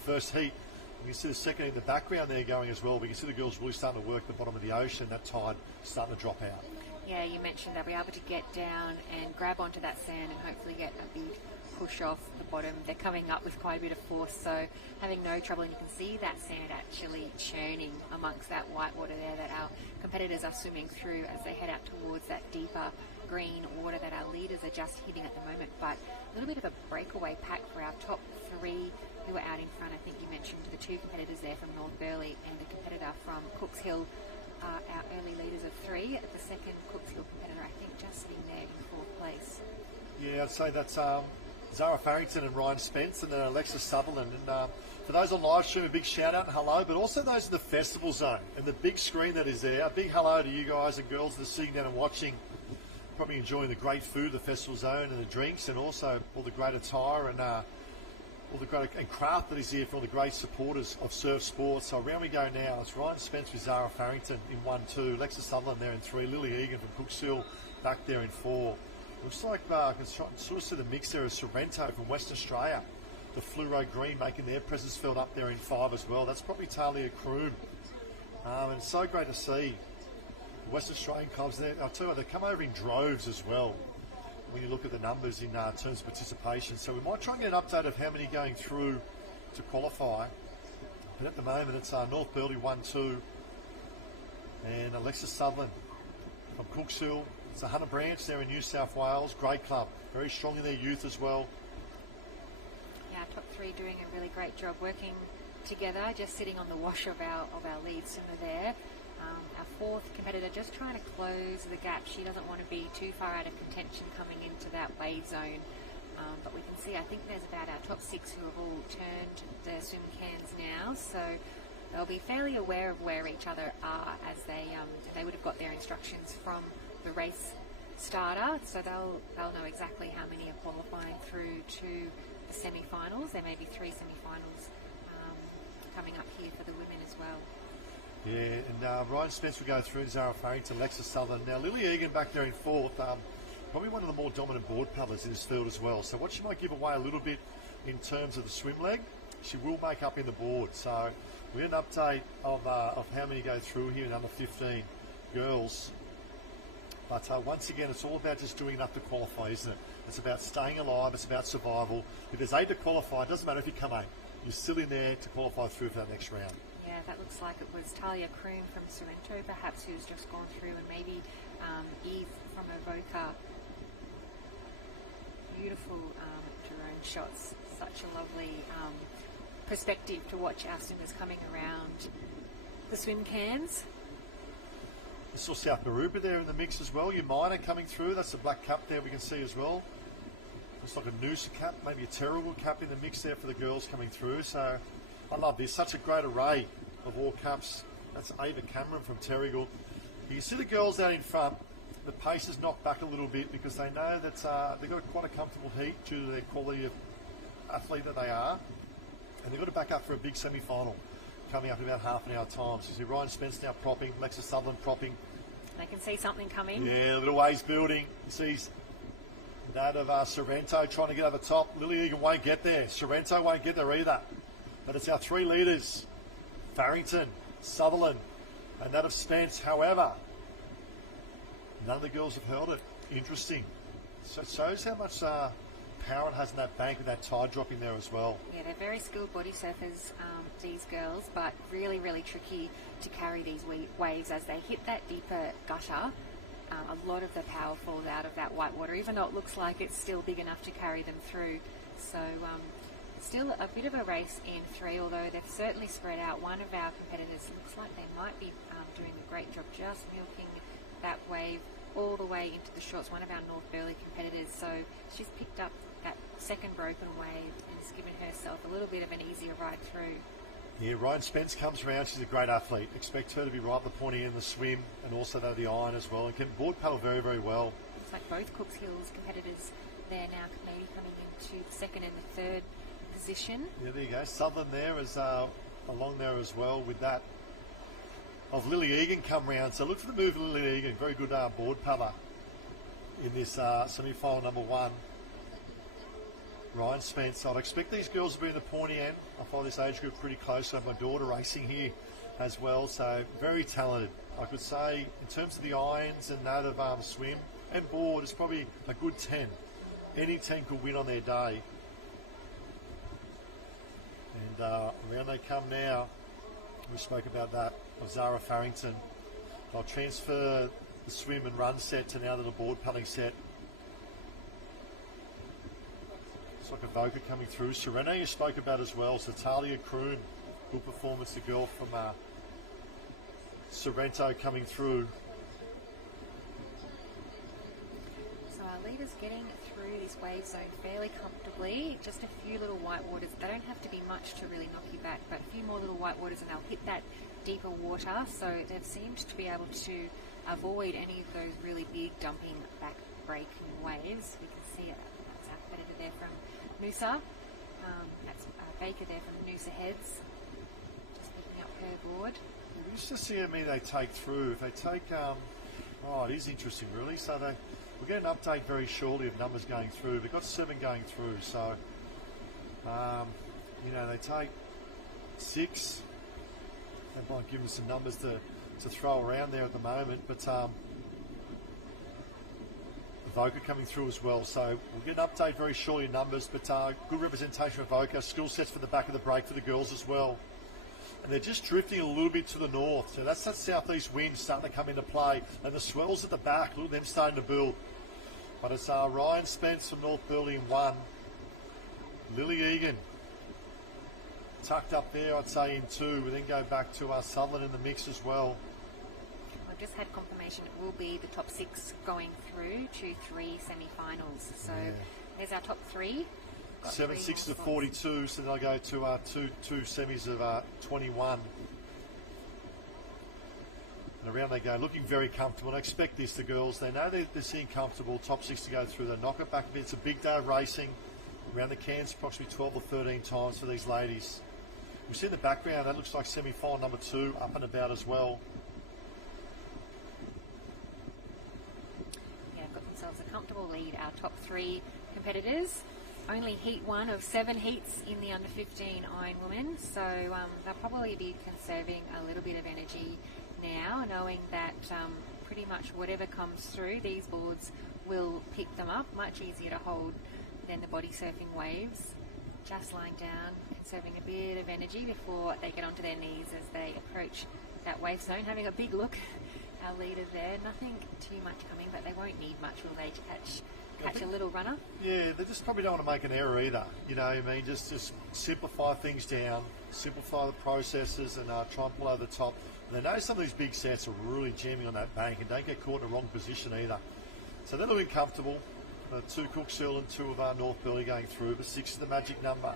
first heat. You can see the second in the background there going as well. We can see the girls really starting to work the bottom of the ocean. That tide starting to drop out. Yeah, you mentioned they'll be able to get down and grab onto that sand and hopefully get a big push off the bottom. They're coming up with quite a bit of force, so having no trouble. And you can see that sand actually churning amongst that white water there that our competitors are swimming through as they head out towards that deeper green water that our leaders are just hitting at the moment. But a little bit of a breakaway pack for our top 3 who are out in front. I think you mentioned the 2 competitors there from North Burleigh and a competitor from Cooks Hill. Our early leaders of 3. The second Cooks Hill competitor, I think, just sitting there in 4th place. Yeah, I'd say that's Zara Farrington and Ryan Spence and Alexis Sutherland. And for those on live stream, a big shout out and hello, but also those in the festival zone and the big screen that is there. A big hello to you guys and girls that are sitting down and watching, probably enjoying the great food, the festival zone and the drinks, and also all the great attire and all the great and craft that is here for all the great supporters of surf sports. So around we go now. It's Ryan Spence with Zara Farrington in 1-2, Alexis Sutherland there in 3, Lily Egan from Cooks Hill back there in 4. Looks like I can sort of see the mix there of Sorrento from West Australia, the fluoro green making their presence felt up there in 5 as well. That's probably Talia Kroom. And it's so great to see the West Australian clubs there. I'll tell you what, they come over in droves as well when you look at the numbers in terms of participation. So we might try and get an update of how many going through to qualify. But at the moment it's North Burleigh 1-2 and Alexis Sutherland from Cooks Hill So Hunter Branch there in New South Wales, great club, very strong in their youth as well. Yeah, top three doing a really great job working together, just sitting on the wash of our lead swimmer there. Our fourth competitor just trying to close the gap. She doesn't want to be too far out of contention coming into that wave zone. But we can see, I think there's about our top six who have all turned their swim cans now, so they'll be fairly aware of where each other are as they would have got their instructions from the race starter, so they'll know exactly how many are qualifying through to the semi-finals. There may be 3 semi-finals coming up here for the women as well. Yeah, and Ryan Spence will go through, Zara Farrington, Alexis Southern. Now Lily Egan back there in fourth, probably one of the more dominant board paddlers in this field as well. So what she might give away a little bit in terms of the swim leg, she will make up in the board. So we get an update of how many go through here in under 15 girls. But once again, it's all about just doing enough to qualify, isn't it? It's about staying alive, it's about survival. If there's 8 to qualify, it doesn't matter if you come 8. You're still in there to qualify through for that next round. Yeah, that looks like it was Talia Kroon from Sorrento, perhaps, who's just gone through, and maybe Eve from Evoca. Beautiful drone shots. Such a lovely perspective to watch our swimmers coming around the swim cans. I saw South Maroubra there in the mix as well. Your minor coming through. That's the black cap there we can see as well. Looks like a Noosa cap, maybe a terrible cap in the mix there for the girls coming through. So I love this. Such a great array of all caps. That's Ava Cameron from Terrigal. You can see the girls out in front. The pace is knocked back a little bit because they know that they've got quite a comfortable heat due to their quality of athlete that they are. And they've got to back up for a big semi-final coming up in about half an hour time. So you see Ryan Spence now propping, Alexis Sutherland propping. They can see something coming. Yeah, a little waves building. You see that of Sorrento trying to get over the top. Lily Egan won't get there. Sorrento won't get there either. But it's our 3 leaders, Farrington, Sutherland, and that of Spence. However, none of the girls have held it. Interesting. So it shows how much power it has in that bank with that tide dropping there as well. Yeah, they're very skilled body surfers, these girls, but really, really tricky to carry these waves as they hit that deeper gutter. A lot of the power falls out of that white water, even though it looks like it's still big enough to carry them through. So still a bit of a race in 3, although they've certainly spread out. One of our competitors looks like they might be doing a great job just milking that wave all the way into the shorts, one of our North Burleigh competitors. So she's picked up that second broken wave and has given herself a little bit of an easier ride through. Yeah, Ryan Spence comes around. She's a great athlete. Expect her to be right at the pointy end of the swim and also that of the iron as well. And can board paddle very, very well. Looks like both Cooks Hills competitors there now, maybe coming into the second and the third position. Yeah, there you go. Southern there is along there as well with that of Lily Egan come round. So look for the move of Lily Egan. Very good board paddler in this semi-final number 1. Ryan Spence. I'd expect these girls to be in the pointy end. I find this age group pretty close. I have my daughter racing here as well, so very talented. I could say in terms of the irons and that of swim and board, it's probably a good 10. Any 10 could win on their day. And around they come now. We spoke about that of Zara Farrington. I'll transfer the swim and run set to now to the board paddling set. It's like a Voca coming through. Serena you spoke about as well. So Talia Kroon, good performance. The girl from Sorrento coming through. So our leaders getting through this wave zone fairly comfortably. Just a few little white waters. They don't have to be much to really knock you back, but a few more little white waters and they'll hit that deeper water. So they've seemed to be able to avoid any of those really big dumping back breaking waves. We can see it. That's our competitor there from Noosa. That's Baker there from Noosa Heads. Just picking up her board. We used to see how many they take through. If they take, it is interesting really. So we'll get an update very shortly of numbers going through. We've got 7 going through. So, they take 6. They might give them some numbers to throw around there at the moment. But Voca coming through as well. So we'll get an update very shortly in numbers. But good representation of Voca. Skill sets for the back of the break for the girls as well. and they're just drifting a little bit to the north. So that's that southeast wind starting to come into play, and the swells at the back, look at them starting to build. But it's Ryan Spence from North Burleigh in 1. Lily Egan tucked up there, I'd say, in 2. We then go back to Sutherland in the mix as well. I've just had confirmation it will be the top 6 going through to 3 semi-finals. So there's our top 3. 7 6 to 42, so they'll go to two semis of 21. And around they go, looking very comfortable. And I expect this, the girls, they know they're seeing comfortable. Top 6 to go through, they knock it back a bit. It's a big day of racing. Around the cans, approximately 12 or 13 times for these ladies. We see in the background, that looks like semi-final number 2 up and about as well. Yeah, got themselves a comfortable lead, our top 3 competitors. Only heat 1 of 7 heats in the under 15 Iron Women, so they'll probably be conserving a little bit of energy now, knowing that pretty much whatever comes through, these boards will pick them up. Much easier to hold than the body surfing waves. Just lying down, conserving a bit of energy before they get onto their knees as they approach that wave zone. Having a big look, our leaders there, nothing too much coming, but they won't need much, will they, to catch a little runner? Yeah, they just probably don't want to make an error either. You know, I mean, just simplify things down, simplify the processes, and try and pull over the top. And they know some of these big sets are really jamming on that bank, and don't get caught in the wrong position either. So they're looking comfortable. 2 Cooks Hill and 2 of our North Burleigh going through, but 6 is the magic number.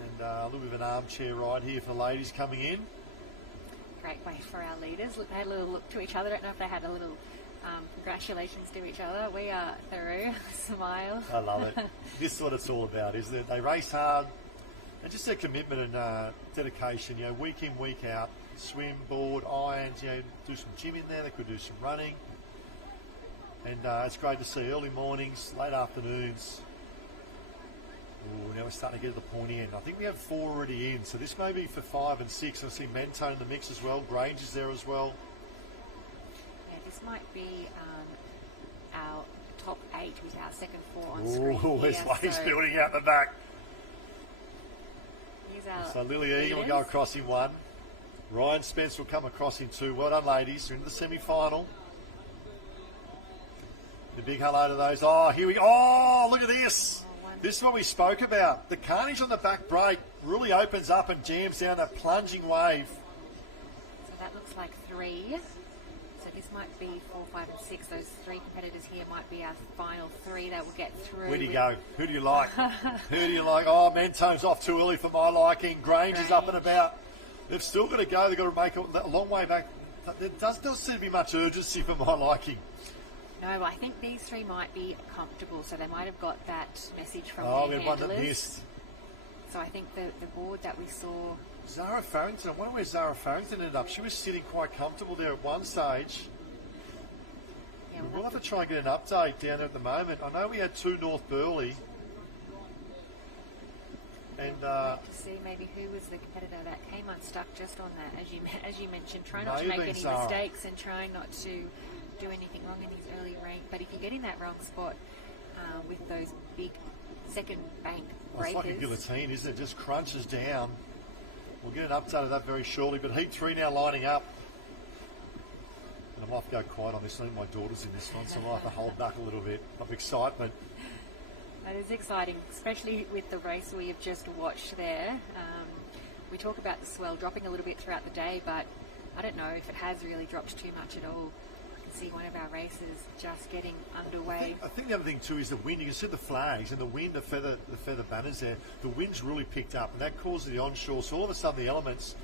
And a little bit of an armchair ride here for the ladies coming in. Great way for our leaders. They had a little look to each other. I don't know if they had a little congratulations to each other. We are through. Smile. I love it. This is what it's all about, isn't it? They race hard. And just their commitment and dedication, you know, week in, week out. Swim, board, irons, you know, do some gym in there. They could do some running. And it's great to see early mornings, late afternoons. Ooh, now we're starting to get to the pointy end. I think we have 4 already in, so this may be for 5 and 6. I see Mentone in the mix as well. Grange is there as well. Yeah, this might be our top 8 with our second 4 on screen. Oh, there's waves building out the back. So Lily Egan will go across in 1. Ryan Spence will come across in 2. Well done, ladies. We're into the semi-final. A big hello to those. Oh, here we go. Oh, look at this. This is what we spoke about. The carnage on the back break really opens up and jams down a plunging wave. So that looks like 3. So this might be 4, 5 and 6. Those 3 competitors here might be our final 3 that will get through. Where do you go? Who do you like? Who do you like? Oh, Mentone's off too early for my liking. Grange is up and about. They've still got to go. They've got to make a long way back. There doesn't seem to be much urgency for my liking. No, I think these 3 might be comfortable, so they might have got that message from their handlers. We have one that missed. So I think the board that we saw... Zara Farrington, I wonder where Zara Farrington ended up. She was sitting quite comfortable there at one stage. Yeah, we'll have to try and get an update down there at the moment. I know we had 2 North Burleigh. And to see maybe who was the competitor that came unstuck just on that, as you mentioned, trying not to make any mistakes and trying not to do anything wrong in these early rank. But if you get in that wrong spot with those big second bank breakers, it's like a guillotine, isn't it? Just crunches down. We'll get an update of that very shortly. But heat 3 now lining up. And I might have to go quiet on this. I think my daughter's in this one, so I might have to hold back a little bit of excitement. That is exciting, especially with the race we have just watched there. We talk about the swell dropping a little bit throughout the day, but I don't know if it has really dropped too much at all. I can see one of our races just getting underway. I think the other thing too is the wind. You can see the flags and the wind, the feather banners there. The wind's really picked up, and that causes the onshore. So all of a sudden the elements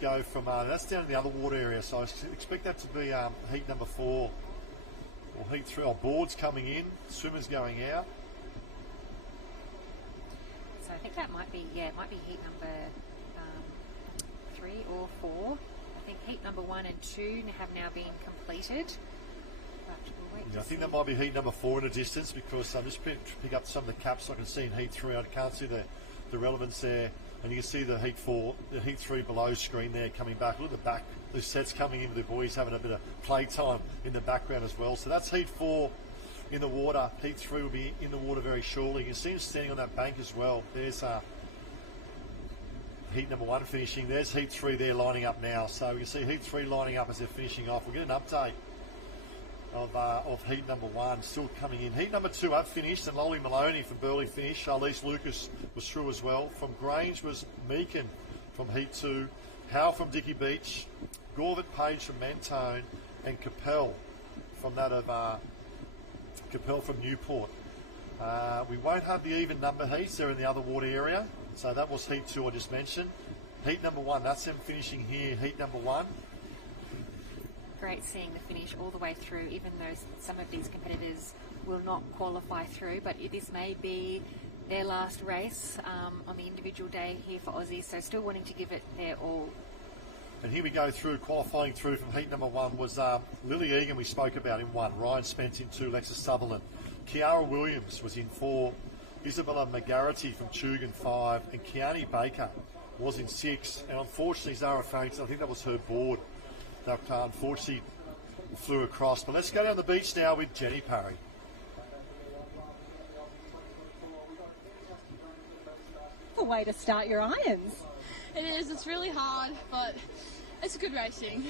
go from that's down in the other water area. So I expect that to be heat number 4 or heat 3. Our boards coming in, swimmers going out. So I think that might be it might be heat number 3 or 4. I think heat number 1 and 2 have now been completed. I think that might be heat number 4 in the distance, because I'm just pick up some of the caps I can see in heat 3. I can't see the relevance there, and you can see the heat 4, the heat 3 below screen there coming back. Look at the back, the sets coming in with the boys having a bit of play time in the background as well. So that's heat 4 in the water. Heat 3 will be in the water very shortly. You can see him standing on that bank as well. There's heat number 1 finishing. There's heat 3 there lining up now. So you can see heat 3 lining up as they're finishing off. We'll get an update of heat number 1 still coming in. Heat number 2 up finished, and Lolly Maloney from Burleigh finished. Charlize Lucas was through as well. From Grange was Meakin from heat 2. Howe from Dickey Beach. Gorvett Page from Mentone, and Capel from that of Capel from Newport. We won't have the even number heats. They're in the other water area. So that was heat 2 I just mentioned. Heat number 1, that's them finishing here. Heat number 1. Great seeing the finish all the way through, even though some of these competitors will not qualify through, but this may be their last race on the individual day here for Aussie, so still wanting to give it their all. And here we go through, qualifying through from heat number 1 was Lily Egan, we spoke about, in 1. Ryan Spence in 2, Lexus Sutherland. Kiara Williams was in 4. Isabella McGarity from Tugan 5. And Kiani Baker was in 6. And unfortunately, Zara Faints, I think that was her board, that unfortunately flew across. But let's go down the beach now with Jenny Parry. A way to start your irons. It is, it's really hard, but it's good racing.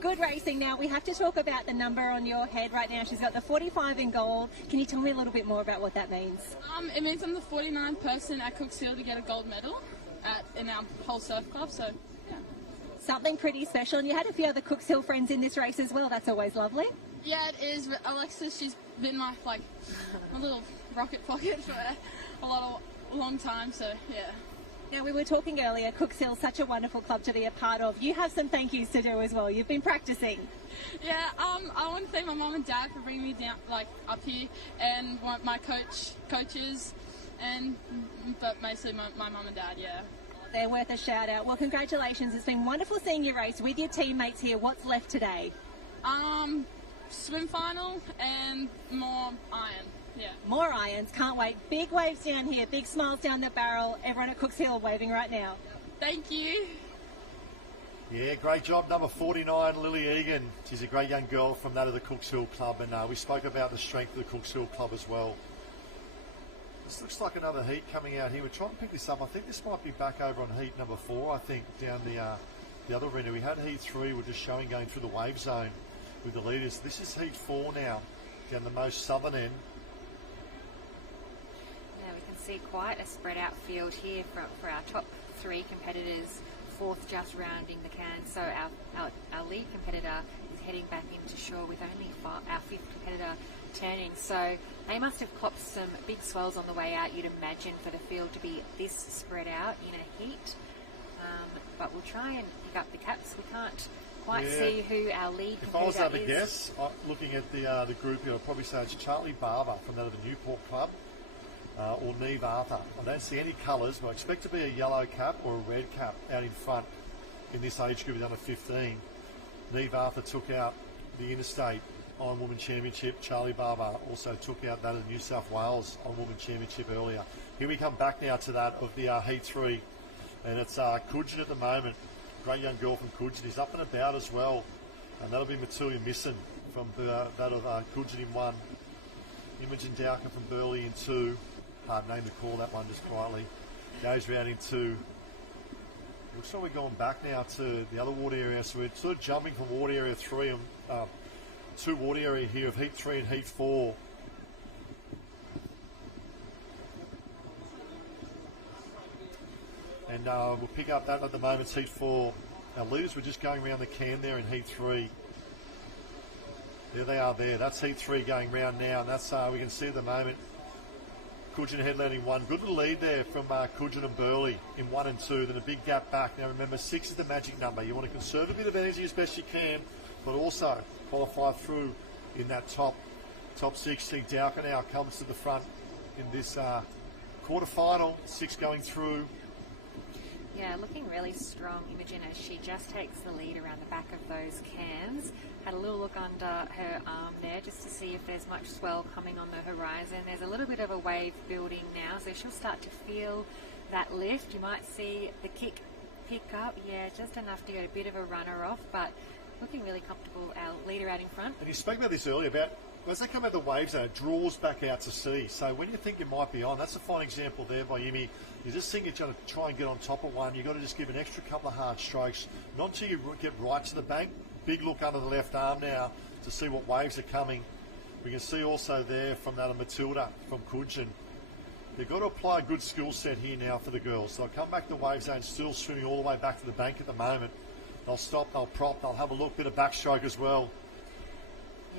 Good racing. Now, we have to talk about the number on your head right now. She's got the 45 in gold. Can you tell me a little bit more about what that means? It means I'm the 49th person at Cooks Hill to get a gold medal in our whole surf club, so yeah. Something pretty special, and you had a few other Cooks Hill friends in this race as well. That's always lovely. Yeah, it is. But Alexis, she's been my little rocket pocket for a long time, so yeah. Now, we were talking earlier, Cooks Hill, such a wonderful club to be a part of. You have some thank yous to do as well. You've been practicing. Yeah, I want to thank my mum and dad for bringing me down, up here, and my coaches, but mostly my mum and dad, yeah. They're worth a shout out. Well, congratulations. It's been wonderful seeing you race with your teammates here. What's left today? Swim final and more iron. Yeah. More irons, can't wait. Big waves down here, big smiles down the barrel. Everyone at Cooks Hill waving right now. Thank you. Yeah, great job, number 49, Lily Egan. She's a great young girl from that of the Cooks Hill Club, and we spoke about the strength of the Cooks Hill Club as well. This looks like another heat coming out here. We're trying to pick this up. I think this might be back over on heat number 4, I think, down the other arena. We had heat 3, we're just showing going through the wave zone with the leaders. This is heat 4 now, down the most southern end. See quite a spread out field here for our top 3 competitors, 4th just rounding the can. So our lead competitor is heading back into shore with only our 5th competitor turning. So they must have clocked some big swells on the way out, you'd imagine, for the field to be this spread out in a heat. But we'll try and pick up the caps. We can't quite see who our lead competitor is. If I was to have a guess, looking at the group here, I'd probably say it's Charlie Barber from that of the Newport Club. Or Neve Arthur. I don't see any colours, but I expect to be a yellow cap or a red cap out in front in this age group of under 15. Neve Arthur took out the Interstate Iron Woman Championship. Charlie Barber also took out that of the New South Wales Iron Woman Championship earlier. Here we come back now to that of the heat 3, and it's Coogin at the moment. Great young girl from Coogin. He's up and about as well, and that'll be Matulia Misson from that of Coogin in 1. Imogen Dowker from Burleigh in 2. Hard name to call that one just quietly. Goes round in 2. Looks like we're going back now to the other water area. So we're sort of jumping from water area 3 and 2 water area here of heat 3 and heat 4. And we'll pick up that at the moment, heat 4. Our leaders were just going around the can there in heat 3. There they are there. That's heat 3 going round now, and that's we can see at the moment Coogin headlanding 1. Good little lead there from Coogin and Burleigh in 1 and 2. Then a big gap back. Now remember, 6 is the magic number. You want to conserve a bit of energy as best you can, but also qualify through in that top 6. See Dowker now comes to the front in this quarter final. 6 going through. Yeah, looking really strong, Imogen, as she just takes the lead around the back of those cans. Had a little look under her arm there just to see if there's much swell coming on the horizon. There's a little bit of a wave building now, so she'll start to feel that lift. You might see the kick pick up, yeah, just enough to get a bit of a runner off, but looking really comfortable, our leader out in front. And you spoke about this earlier, about as they come out of the waves, it draws back out to sea. So when you think you might be on, that's a fine example there by Imi. You just think you're going to try and get on top of one. You've got to just give an extra couple of hard strokes, not until you get right to the bank. Big look under the left arm now to see what waves are coming. We can see also there from that Matilda from Kudjin. They've got to apply a good skill set here now for the girls. They'll come back to the wave zone, still swimming all the way back to the bank at the moment. They'll stop, they'll prop, they'll have a look, bit of backstroke as well.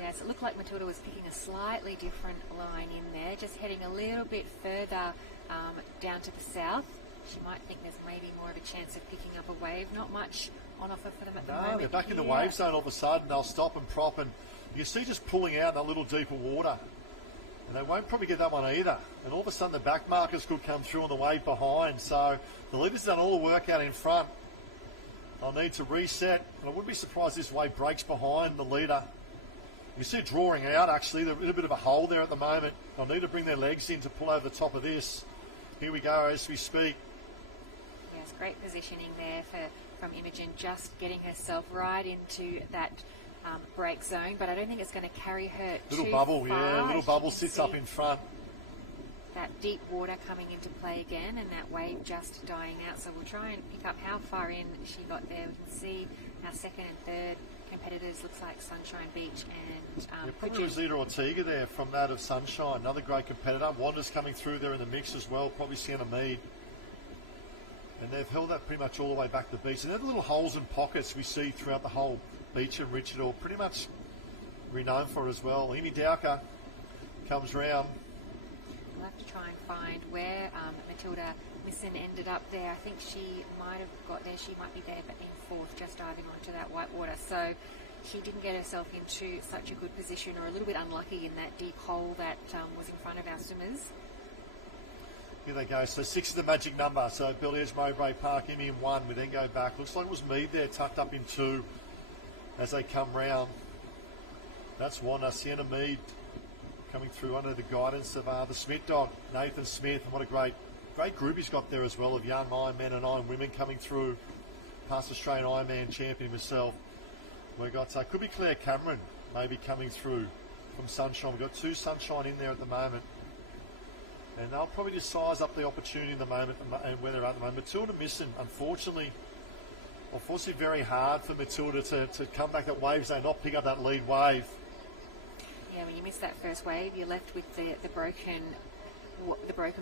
Yes, it looked like Matilda was picking a slightly different line in there, just heading a little bit further down to the south. She might think there's maybe more of a chance of picking up a wave. Not much on offer for them at the moment. They're back in the wave zone all of a sudden. They'll stop and prop, and you see just pulling out in a little deeper water. And they won't probably get that one either. And all of a sudden the back markers could come through on the wave behind. So the leader's done all the work out in front. They'll need to reset. And I wouldn't be surprised if this wave breaks behind the leader. You see it drawing out, actually. They're in a bit of a hole there at the moment. They'll need to bring their legs in to pull over the top of this. Here we go as we speak. Yes, great positioning there from Imogen, just getting herself right into that break zone, but I don't think it's going to carry her little too bubble, far. yeah, little bubble sits up in front. That deep water coming into play again, and that wave just dying out. So we'll try and pick up how far in she got there. We can see our second and third competitors. Looks like Sunshine Beach and probably Rosita Ortega there from that of Sunshine, another great competitor. Wanda's coming through there in the mix as well. Probably Sienna Mead. And they've held that pretty much all the way back to the beach. And they're the little holes and pockets we see throughout the whole beach and Richard, all pretty much renowned for as well. Amy Dowker comes round. We'll have to try and find where Matilda Misson ended up there. I think she might have got there. She might be there, but in fourth, just diving onto that white water. So she didn't get herself into such a good position, or a little bit unlucky in that deep hole that was in front of our swimmers. Here they go. So 6 is the magic number. So Billy Edge, Mowbray Park, Emmy in 1. We then go back. Looks like it was Mead there, tucked up in 2 as they come round. That's Wanda. Sienna Mead coming through under the guidance of the Smith dog, Nathan Smith. And what a great group he's got there as well, of young Ironmen and Iron women coming through. Past Australian Ironman champion himself. We've got, could be Claire Cameron maybe coming through from Sunshine. We've got 2 Sunshine in there at the moment. And they'll probably just size up the opportunity in the moment and where they're at the moment. Matilda Misson, unfortunately, very hard for Matilda to come back that wave zone, not pick up that lead wave. Yeah, when you miss that first wave, you're left with the broken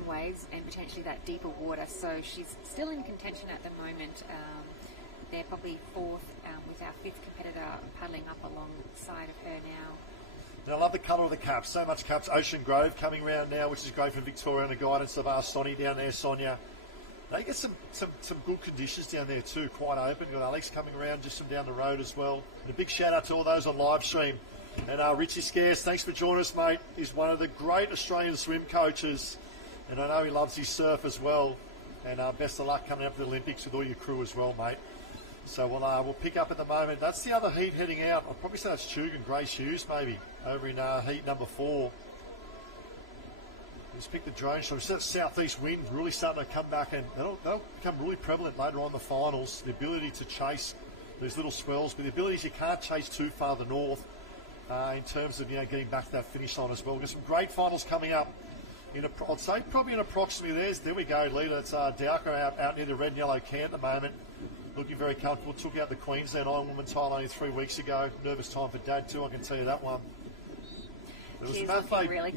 waves and potentially that deeper water. So she's still in contention at the moment. They're probably fourth with our 5th competitor paddling up alongside of her now. And I love the colour of the caps. So much caps. Ocean Grove coming round now, which is great for Victoria, and the guidance of our Sonny down there, Sonia. They get some good conditions down there too, quite open. Got Alex coming around just from down the road as well. And a big shout out to all those on live stream. And Richie Scarce, thanks for joining us, mate. He's one of the great Australian swim coaches, and I know he loves his surf as well. And best of luck coming up to the Olympics with all your crew as well, mate. So we'll pick up at the moment. That's the other heat heading out. I'll probably say that's Chug and Grace Hughes maybe over in heat number 4. Let's pick the drone shot. That southeast wind really starting to come back, and they'll become really prevalent later on in the finals. The ability to chase these little swells, but the abilities you can't chase too far to the north in terms of getting back to that finish line as well. We've got some great finals coming up. I'd say probably in approximately there we go, leader. That's Dowker out near the red and yellow can at the moment. Looking very comfortable. Took out the Queensland Ironwoman title only 3 weeks ago. Nervous time for Dad too, I can tell you that one. It was the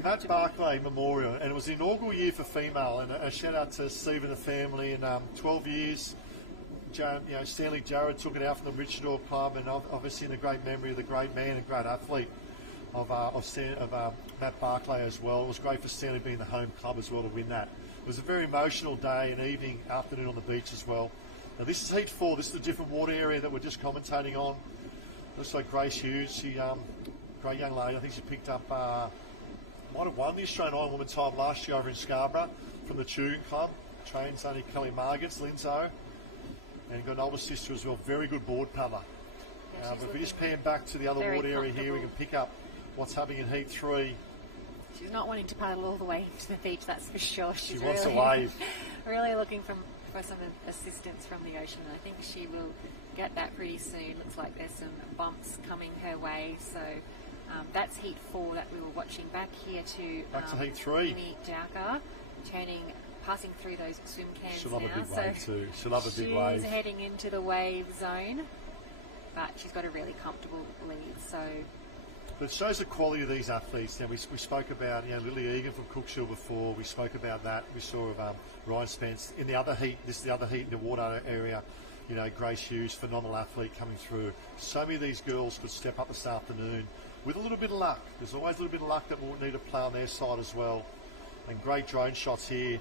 Matt Barclay Memorial, and it was the inaugural year for female. And a shout out to Steve and the family. And 12 years, Stanley Jarrett took it out from the Richardor Club, and obviously in the great memory of the great man and great athlete of Matt Barclay as well. It was great for Stanley being the home club as well to win that. It was a very emotional day and evening, afternoon on the beach as well. Now this is heat 4. This is a different water area that we're just commentating on. Looks like Grace Hughes. She, great young lady. I think she picked up, might have won the Australian Ironwoman title last year over in Scarborough from the Tugan Club. Trains only Kelly Margits, Linzo, and got an older sister as well. Very good board paddler. But if we just pan back to the other water area here, we can pick up what's happening in heat 3. She's not wanting to paddle all the way to the beach, that's for sure. She's wants a wave. Really looking for some assistance from the ocean, and I think she will get that pretty soon. Looks like there's some bumps coming her way, so That's heat 4 that we were watching. Back here to back to heat 3. Amy Dowker passing through those swim cans. She'll have now. a big wave too. She'll have a big wave. She's heading into the wave zone, but she's got a really comfortable lead. So. But it shows the quality of these athletes. Now we spoke about Lily Egan from Cookshill before. We spoke about that. We saw of Ryan Spence in the other heat. This is the other heat in the water area. Grace Hughes, phenomenal athlete coming through. So many of these girls could step up this afternoon with a little bit of luck. There's always a little bit of luck that will need to play on their side as well. And great drone shots here.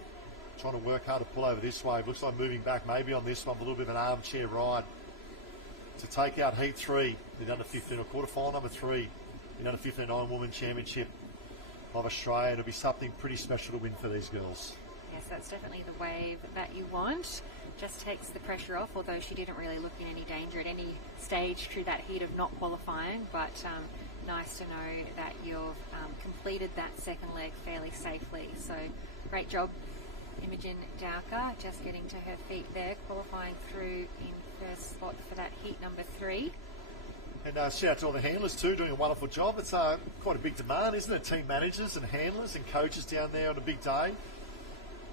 Trying to work hard to pull over this wave. Looks like moving back maybe on this one, a little bit of an armchair ride to take out heat 3. The under 15 or quarterfinal number 3. The under 15 Ironwoman Championship of Australia. It'll be something pretty special to win for these girls. Yes, that's definitely the wave that you want. Just takes the pressure off, although she didn't really look in any danger at any stage through that heat of not qualifying. But nice to know that you've completed that second leg fairly safely. So great job, Imogen Dowker, just getting to her feet there, qualifying through in first spot for that heat number 3. And shout out to all the handlers too, doing a wonderful job. It's quite a big demand, isn't it? Team managers and handlers and coaches down there on a big day.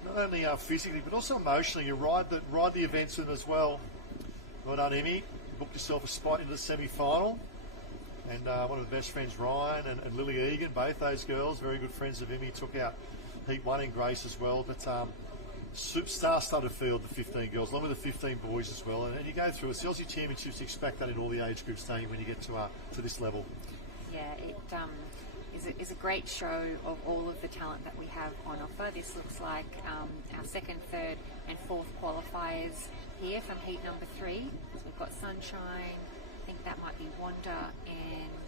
Not only physically, but also emotionally. You ride the events with them as well. Well done, Emmy. You booked yourself a spot into the semi-final. And one of the best friends, Ryan and Lily Egan, both those girls, very good friends of Emmy, took out heat 1 in Grace as well. But star-studded field, the 15 girls, along with the 15 boys as well. And you go through, it's the Aussie Championships, you expect that in all the age groups, don't you, when you get to this level? Yeah, it is a great show of all of the talent that we have on offer. This looks like our second, third and fourth qualifiers here from heat number 3. So we've got Sunshine, I think that might be Wanda, and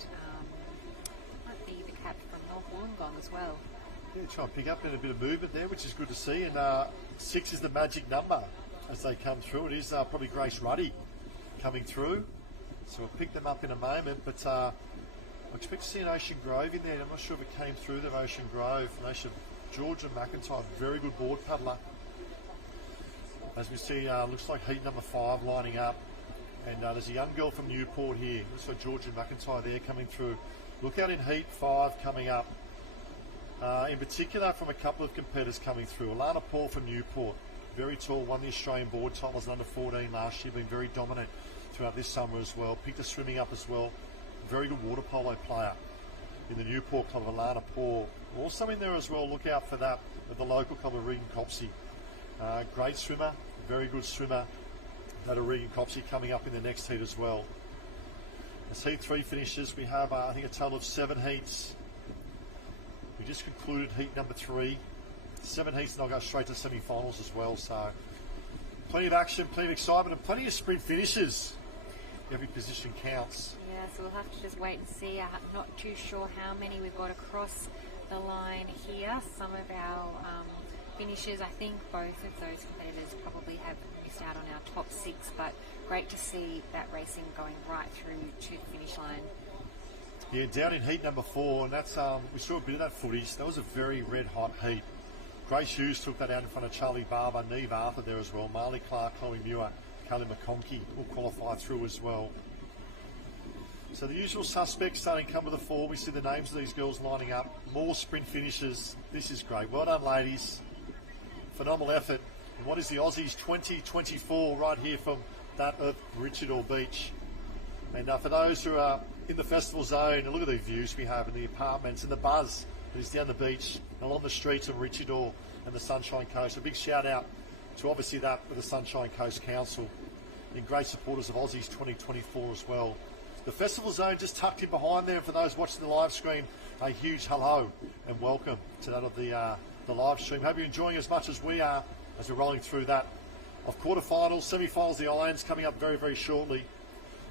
might be the cat from North Wollongong as well. Yeah, try and pick up a bit of movement there, which is good to see. And 6 is the magic number as they come through. It is probably Grace Ruddy coming through. So we'll pick them up in a moment. But I expect to see an Ocean Grove in there. I'm not sure if it came through the Ocean Grove. Georgia McIntyre, very good board paddler. As we see, looks like heat number 5 lining up. And there's a young girl from Newport here. Looks like Georgia McIntyre there coming through. Look out in heat 5 coming up. In particular from a couple of competitors coming through. Alana Paul from Newport, very tall, won the Australian board titles under 14 last year, been very dominant throughout this summer as well. Picked her swimming up as well. Very good water polo player in the Newport club of Alana Paul. Also in there as well, look out for that at the local club of Regan Copsey. Great swimmer, very good swimmer. That of Regan Copsey coming up in the next heat as well. As heat 3 finishes, we have I think a total of 7 heats. We just concluded heat number 3. 7 heats and I'll go straight to semi-finals as well. So plenty of action, plenty of excitement and plenty of sprint finishes. Every position counts. Yeah, so we'll have to just wait and see. I'm not too sure how many we've got across the line here. Some of our finishes, I think both of those competitors probably have missed out on our top 6, but great to see that racing going right through to the finish line. Yeah, down in heat number 4, and that's we saw a bit of that footage. That was a very red-hot heat. Grace Hughes took that out in front of Charlie Barber, Neve Arthur there as well. Marley Clark, Chloe Muir, Kaylee McConkey will qualify through as well. So the usual suspects starting to come to the fore. We see the names of these girls lining up. More sprint finishes. This is great. Well done, ladies. Phenomenal effort. And what is the Aussies 2024 right here from that of Richard Hall Beach. And for those who are in the festival zone, and look at the views we have in the apartments and the buzz that is down the beach and along the streets of Richard Hall and the Sunshine Coast. A big shout out to obviously that with the Sunshine Coast Council and great supporters of Aussies 2024 as well. The festival zone just tucked in behind there. For those watching the live stream, a huge hello and welcome to that of the live stream. Hope you're enjoying as much as we are as we're rolling through that of quarterfinals, semi-finals, the Irons coming up very, very shortly.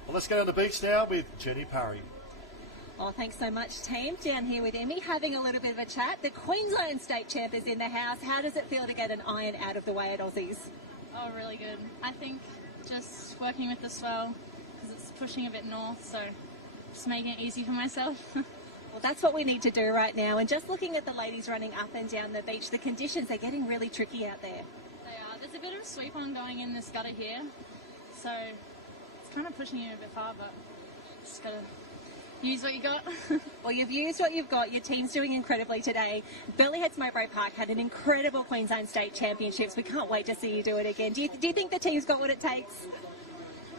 Well, let's go down the beach now with Jenny Parry. Oh, thanks so much, team. Down here with Emmy, having a little bit of a chat. The Queensland state champ is in the house. How does it feel to get an iron out of the way at Aussies? Oh, really good. I think just working with the swell, because it's pushing a bit north, so just making it easy for myself. Well, that's what we need to do right now. And just looking at the ladies running up and down the beach, the conditions are getting really tricky out there. They are. There's a bit of a sweep on going in this gutter here, so it's kind of pushing you a bit far, but just got to use what you got. Well, you've used what you've got. Your team's doing incredibly today. Burleigh-Heads Mowbray Park had an incredible Queensland State Championships. We can't wait to see you do it again. Do you think the team's got what it takes?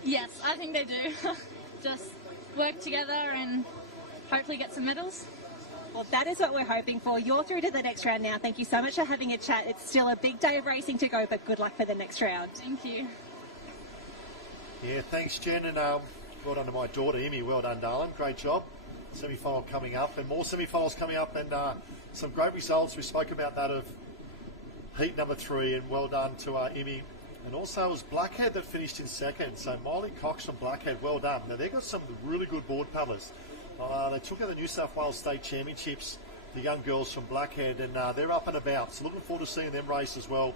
Yes, I think they do. Just work together and hopefully get some medals. Well, that is what we're hoping for. You're through to the next round now. Thank you so much for having a chat. It's still a big day of racing to go, but good luck for the next round. Thank you. Yeah, thanks, Jen, and well done to my daughter, Emmy. Well done, darling. Great job. Semi-final coming up, and more semi-finals coming up, and some great results. We spoke about that of heat number 3, and well done to Emmy. And also it was Blackhead that finished in second, so Miley Cox from Blackhead, well done. Now, they've got some really good board paddlers. They took out the New South Wales State Championships, the young girls from Blackhead, and they're up and about. So looking forward to seeing them race as well.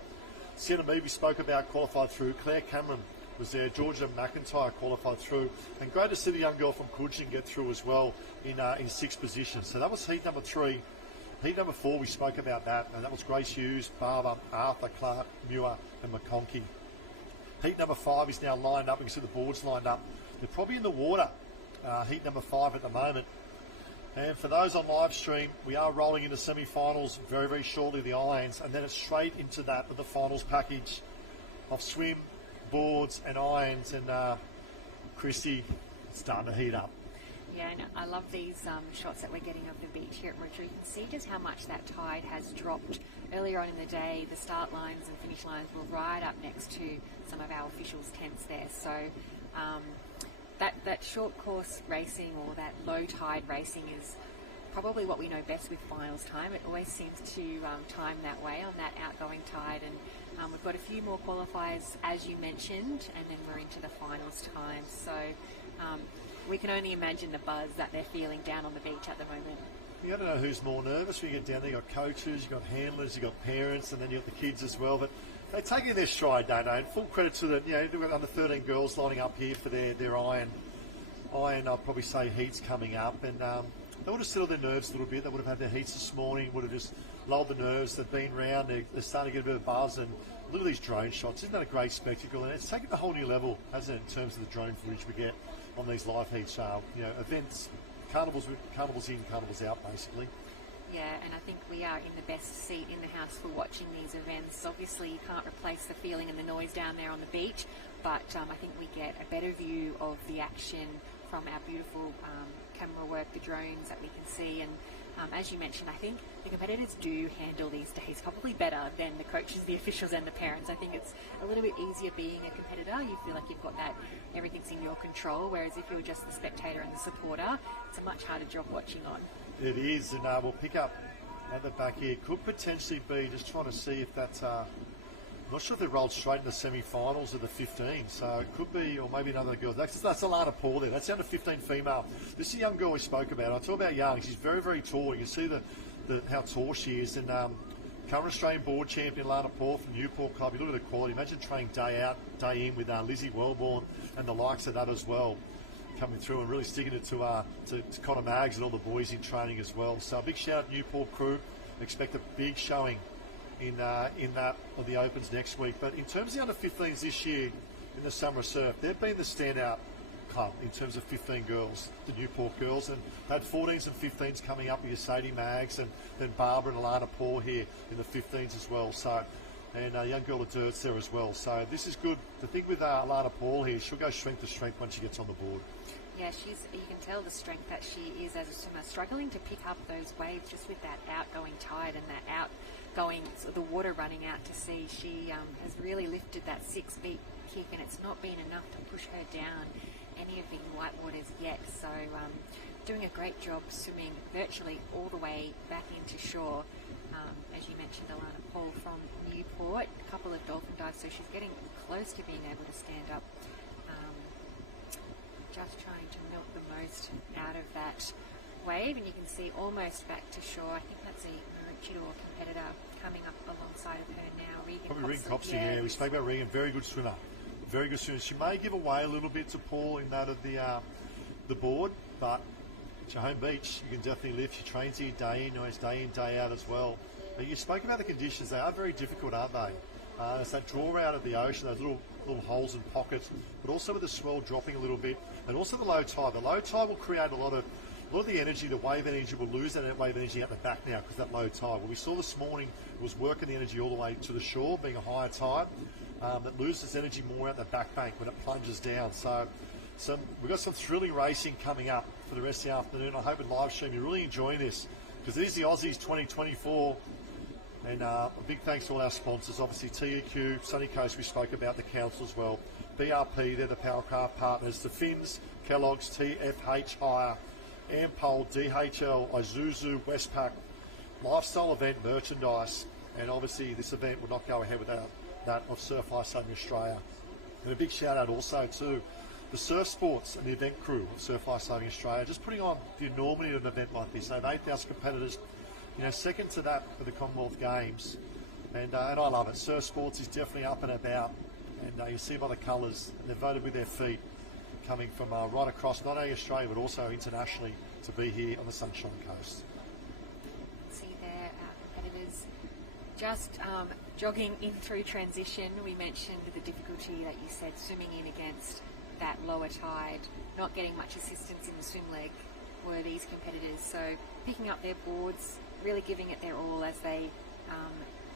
Sienna Mead, we spoke about, qualified through. Claire Cameron was there. Georgia McIntyre qualified through. And great to see the young girl from Coogin get through as well in 6th position. So that was heat number 3. Heat number 4, we spoke about that, and that was Grace Hughes, Barber, Arthur, Clark, Muir, and McConkey. Heat number 5 is now lined up. You can see the boards lined up. They're probably in the water. Heat number 5 at the moment. And for those on live stream, we are rolling into semi-finals very, very shortly, the irons, and then it's straight into that with the finals package of swim, boards and irons. And Christy, it's starting to heat up. Yeah, and I love these shots that we're getting of the beach here at Murray. You can see just how much that tide has dropped. Earlier on in the day, the start lines and finish lines were right up next to some of our officials' tents there. So that short course racing, or that low tide racing, is probably what we know best with finals time. It always seems to time that way on that outgoing tide, and we've got a few more qualifiers, as you mentioned, and then we're into the finals time. So we can only imagine the buzz that they're feeling down on the beach at the moment. You don't know who's more nervous when you get down there. You've got coaches, you've got handlers, you've got parents, and then you've got the kids as well. But they're taking their stride, don't they? And full credit to the, they've got under 13 girls lining up here for their iron, I'd probably say, heats coming up. And they would have settled their nerves a little bit. They would have had their heats this morning, would have just lulled the nerves. They've been round, they're starting to get a bit of buzz. And look at these drone shots. Isn't that a great spectacle? And it's taken a whole new level, hasn't it, in terms of the drone footage we get on these live heats. Events, carnivals in, carnivals out, basically. Yeah, and I think we are in the best seat in the house for watching these events. Obviously, you can't replace the feeling and the noise down there on the beach, but I think we get a better view of the action from our beautiful camera work, the drones that we can see. And as you mentioned, I think the competitors do handle these days probably better than the coaches, the officials, and the parents. I think it's a little bit easier being a competitor. You feel like you've got that, everything's in your control, whereas if you're just the spectator and the supporter, it's a much harder job watching on. It is, and we'll pick up at the back here. Could potentially be, just trying to see if that's, I'm not sure if they rolled straight into the semi-finals of the 15, so it could be, or maybe another girl. That's Alana Paul there. That's the under 15 female. This is a young girl we spoke about. I talk about young. She's very, very tall. You can see how tall she is. And current Australian board champion Alana Paul from Newport Club. You look at the quality. Imagine training day out, day in with Lizzie Wellborn and the likes of that as well, coming through and really sticking it to Connor Maggs and all the boys in training as well. So a big shout out to Newport crew. Expect a big showing in that of the Opens next week. But in terms of the under 15s this year in the summer surf, they've been the standout club in terms of 15 girls, the Newport girls, and they had 14s and 15s coming up with your Sadie Maggs and then Barbara and Alana Paul here in the 15s as well. So, and a young girl at Dirt's there as well. So this is good. The thing with Alana Paul here, she'll go strength to strength once she gets on the board. Yeah, you can tell the strength that she is as a swimmer, struggling to pick up those waves just with that outgoing tide and that outgoing, the water running out to sea. She has really lifted that 6-beat kick, and it's not been enough to push her down any of the white waters yet. So doing a great job swimming virtually all the way back into shore. As you mentioned, Alana Paul from Newport, a couple of dolphin dives, so she's getting close to being able to stand up. Just trying to milk the most out of that wave, and you can see almost back to shore. I think that's a Maroochydore competitor coming up alongside of her now. Regan Copsey, yeah. We spoke about Regan, very good swimmer. Very good swimmer. She may give away a little bit to Paul in that of the board, but it's your home beach. You can definitely lift. She trains here day in, day out as well. But you spoke about the conditions. They are very difficult, aren't they? It's that draw out of the ocean, those little holes and pockets, but also with the swell dropping a little bit, and also the low tide. The low tide will create a lot of a lot of the energy, the wave energy, will lose that wave energy out the back now because that low tide. What we saw this morning was working the energy all the way to the shore, being a higher tide, that loses energy more out the back bank when it plunges down. So we've got some thrilling racing coming up for the rest of the afternoon. I hope in live stream you're really enjoying this, because it is the Aussies 2024. And a big thanks to all our sponsors, obviously TEQ, Sunny Coast, we spoke about, the council as well. BRP, they're the Powercraft partners. The Finns, Kellogg's, TFH Hire, Ampol, DHL, Isuzu, Westpac, lifestyle event merchandise. And obviously this event would not go ahead without that of Surf Life Saving Australia. And a big shout out also to the surf sports and the event crew of Surf Life Saving Australia, just putting on the enormity of an event like this. They have 8,000 competitors, second to that for the Commonwealth Games, and I love it. Surf sports is definitely up and about, and you see by the colours, they've voted with their feet, coming from right across not only Australia but also internationally to be here on the Sunshine Coast. See there, our competitors just jogging in through transition. We mentioned the difficulty that you said swimming in against that lower tide, not getting much assistance in the swim leg were these competitors. So picking up their boards, really giving it their all as they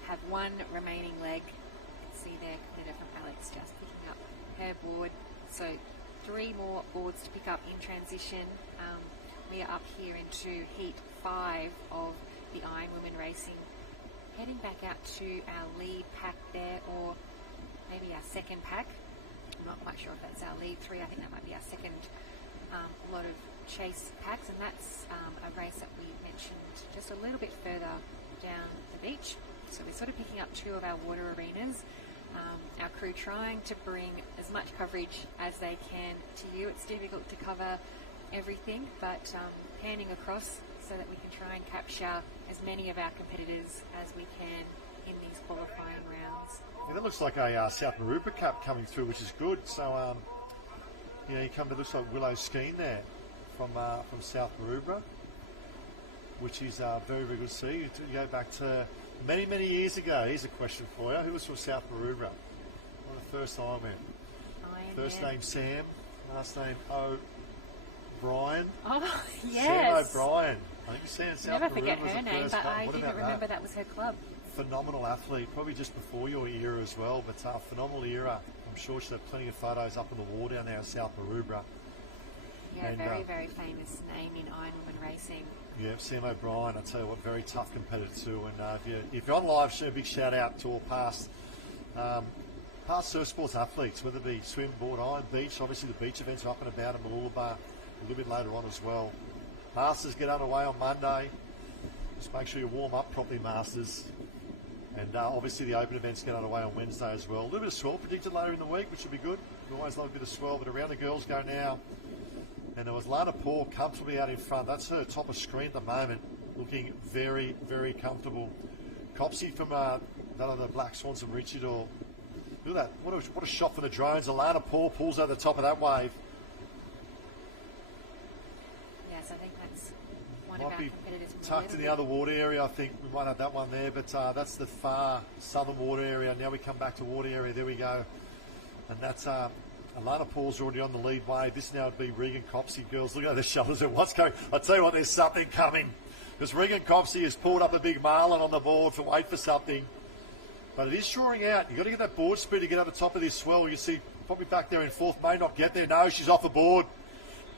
have one remaining leg. You can see there, competitor from Alex just picking up her board. So 3 more boards to pick up in transition. We are up here into heat 5 of the Iron Women racing. Heading back out to our lead pack there, or maybe our second pack. I'm not quite sure if that's our lead 3. I think that might be our second lot of chase packs, and that's a race that we mentioned just a little bit further down the beach. So we're sort of picking up 2 of our water arenas. Our crew trying to bring as much coverage as they can to you. It's difficult to cover everything, but panning across so that we can try and capture as many of our competitors as we can in these qualifying rounds. Yeah, that looks like a South Maroubra Cup coming through, which is good. So, you come to, looks like Willow Skeen there from South Maroubra, which is very, very good to see. You go back to many, many years ago. Here's a question for you. Who was from South Maroubra? Well, the first Ironman. First name Sam, last name O'Brien. Oh, yes. Sam O'Brien. I think Sam South Never Maroubra forget was her the name, first but one. I What didn't about remember that was her club. Phenomenal athlete, probably just before your era as well, but phenomenal era. I'm sure she'll have plenty of photos up on the wall down there in South Maroubra. Yeah, and, very, very famous name in Iron Woman racing. Yeah, Sam O'Brien, I tell you what, very tough competitor too. And if you're on live stream, a big shout out to all past surf sports athletes, whether it be swim, board, iron, beach. Obviously the beach events are up and about in Mooloolaba a little bit later on as well. Masters get underway on Monday. Just make sure you warm up properly, Masters. And obviously the open events get underway on Wednesday as well. A little bit of swell predicted later in the week, which will be good. We always love a bit of swell, but around the girls go now. And there was Lana Paul comfortably out in front. That's her top of screen at the moment, looking very, very comfortable. Copsey from that other Black Swans from Maroochydore. Look at that. What a shot for the drones. Alana Paul pulls over the top of that wave. Yes, I think that's one Might of our be competitors. tucked in the other water area. I think we might have that one there, but that's the far southern water area. Now we come back to water area. There we go. And that's Alana Paul's already on the lead wave. This now would be Regan Copsey. Girls, look at the shoulders and what's going. I tell you what, there's something coming. Because Regan Copsey has pulled up a big marlin on the board to wait for something. But it is shoring out. You've got to get that board speed to get over the top of this swell. You see probably back there in fourth, may not get there. No, she's off the board.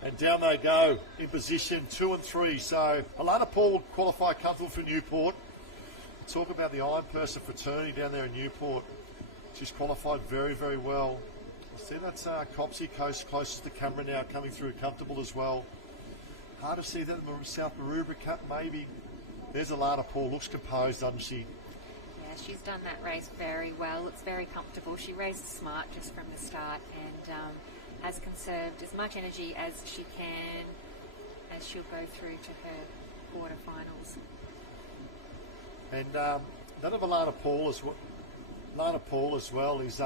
And down they go in position 2 and 3. So Alana Paul will qualify comfortable for Newport. We'll talk about the Iron Person fraternity down there in Newport. She's qualified very, very well. I see that's Copsey Coast closest to camera now, coming through comfortable as well. Hard to see that in the South Maroubra Cup, maybe. There's Alana Paul, looks composed, doesn't she? Yeah, she's done that race very well. Looks very comfortable. She races smart just from the start and has conserved as much energy as she can as she'll go through to her quarterfinals. And that of Alana Paul as well is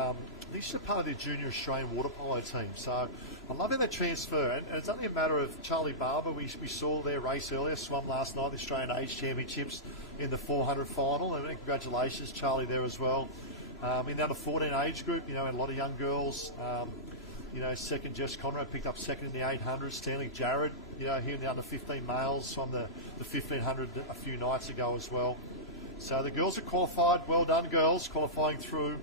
she's a part of the junior Australian water polo team. So I love how they transfer. And it's only a matter of Charlie Barber. We saw their race earlier, swum last night, the Australian Age Championships in the 400 final. And congratulations, Charlie, there as well. In the under 14 age group, and a lot of young girls. You know, second, Jess Conrad picked up second in the 800. Stanley Jarrett, you know, here in the under 15 males on the 1500 a few nights ago as well. So the girls are qualified. Well done, girls, qualifying through.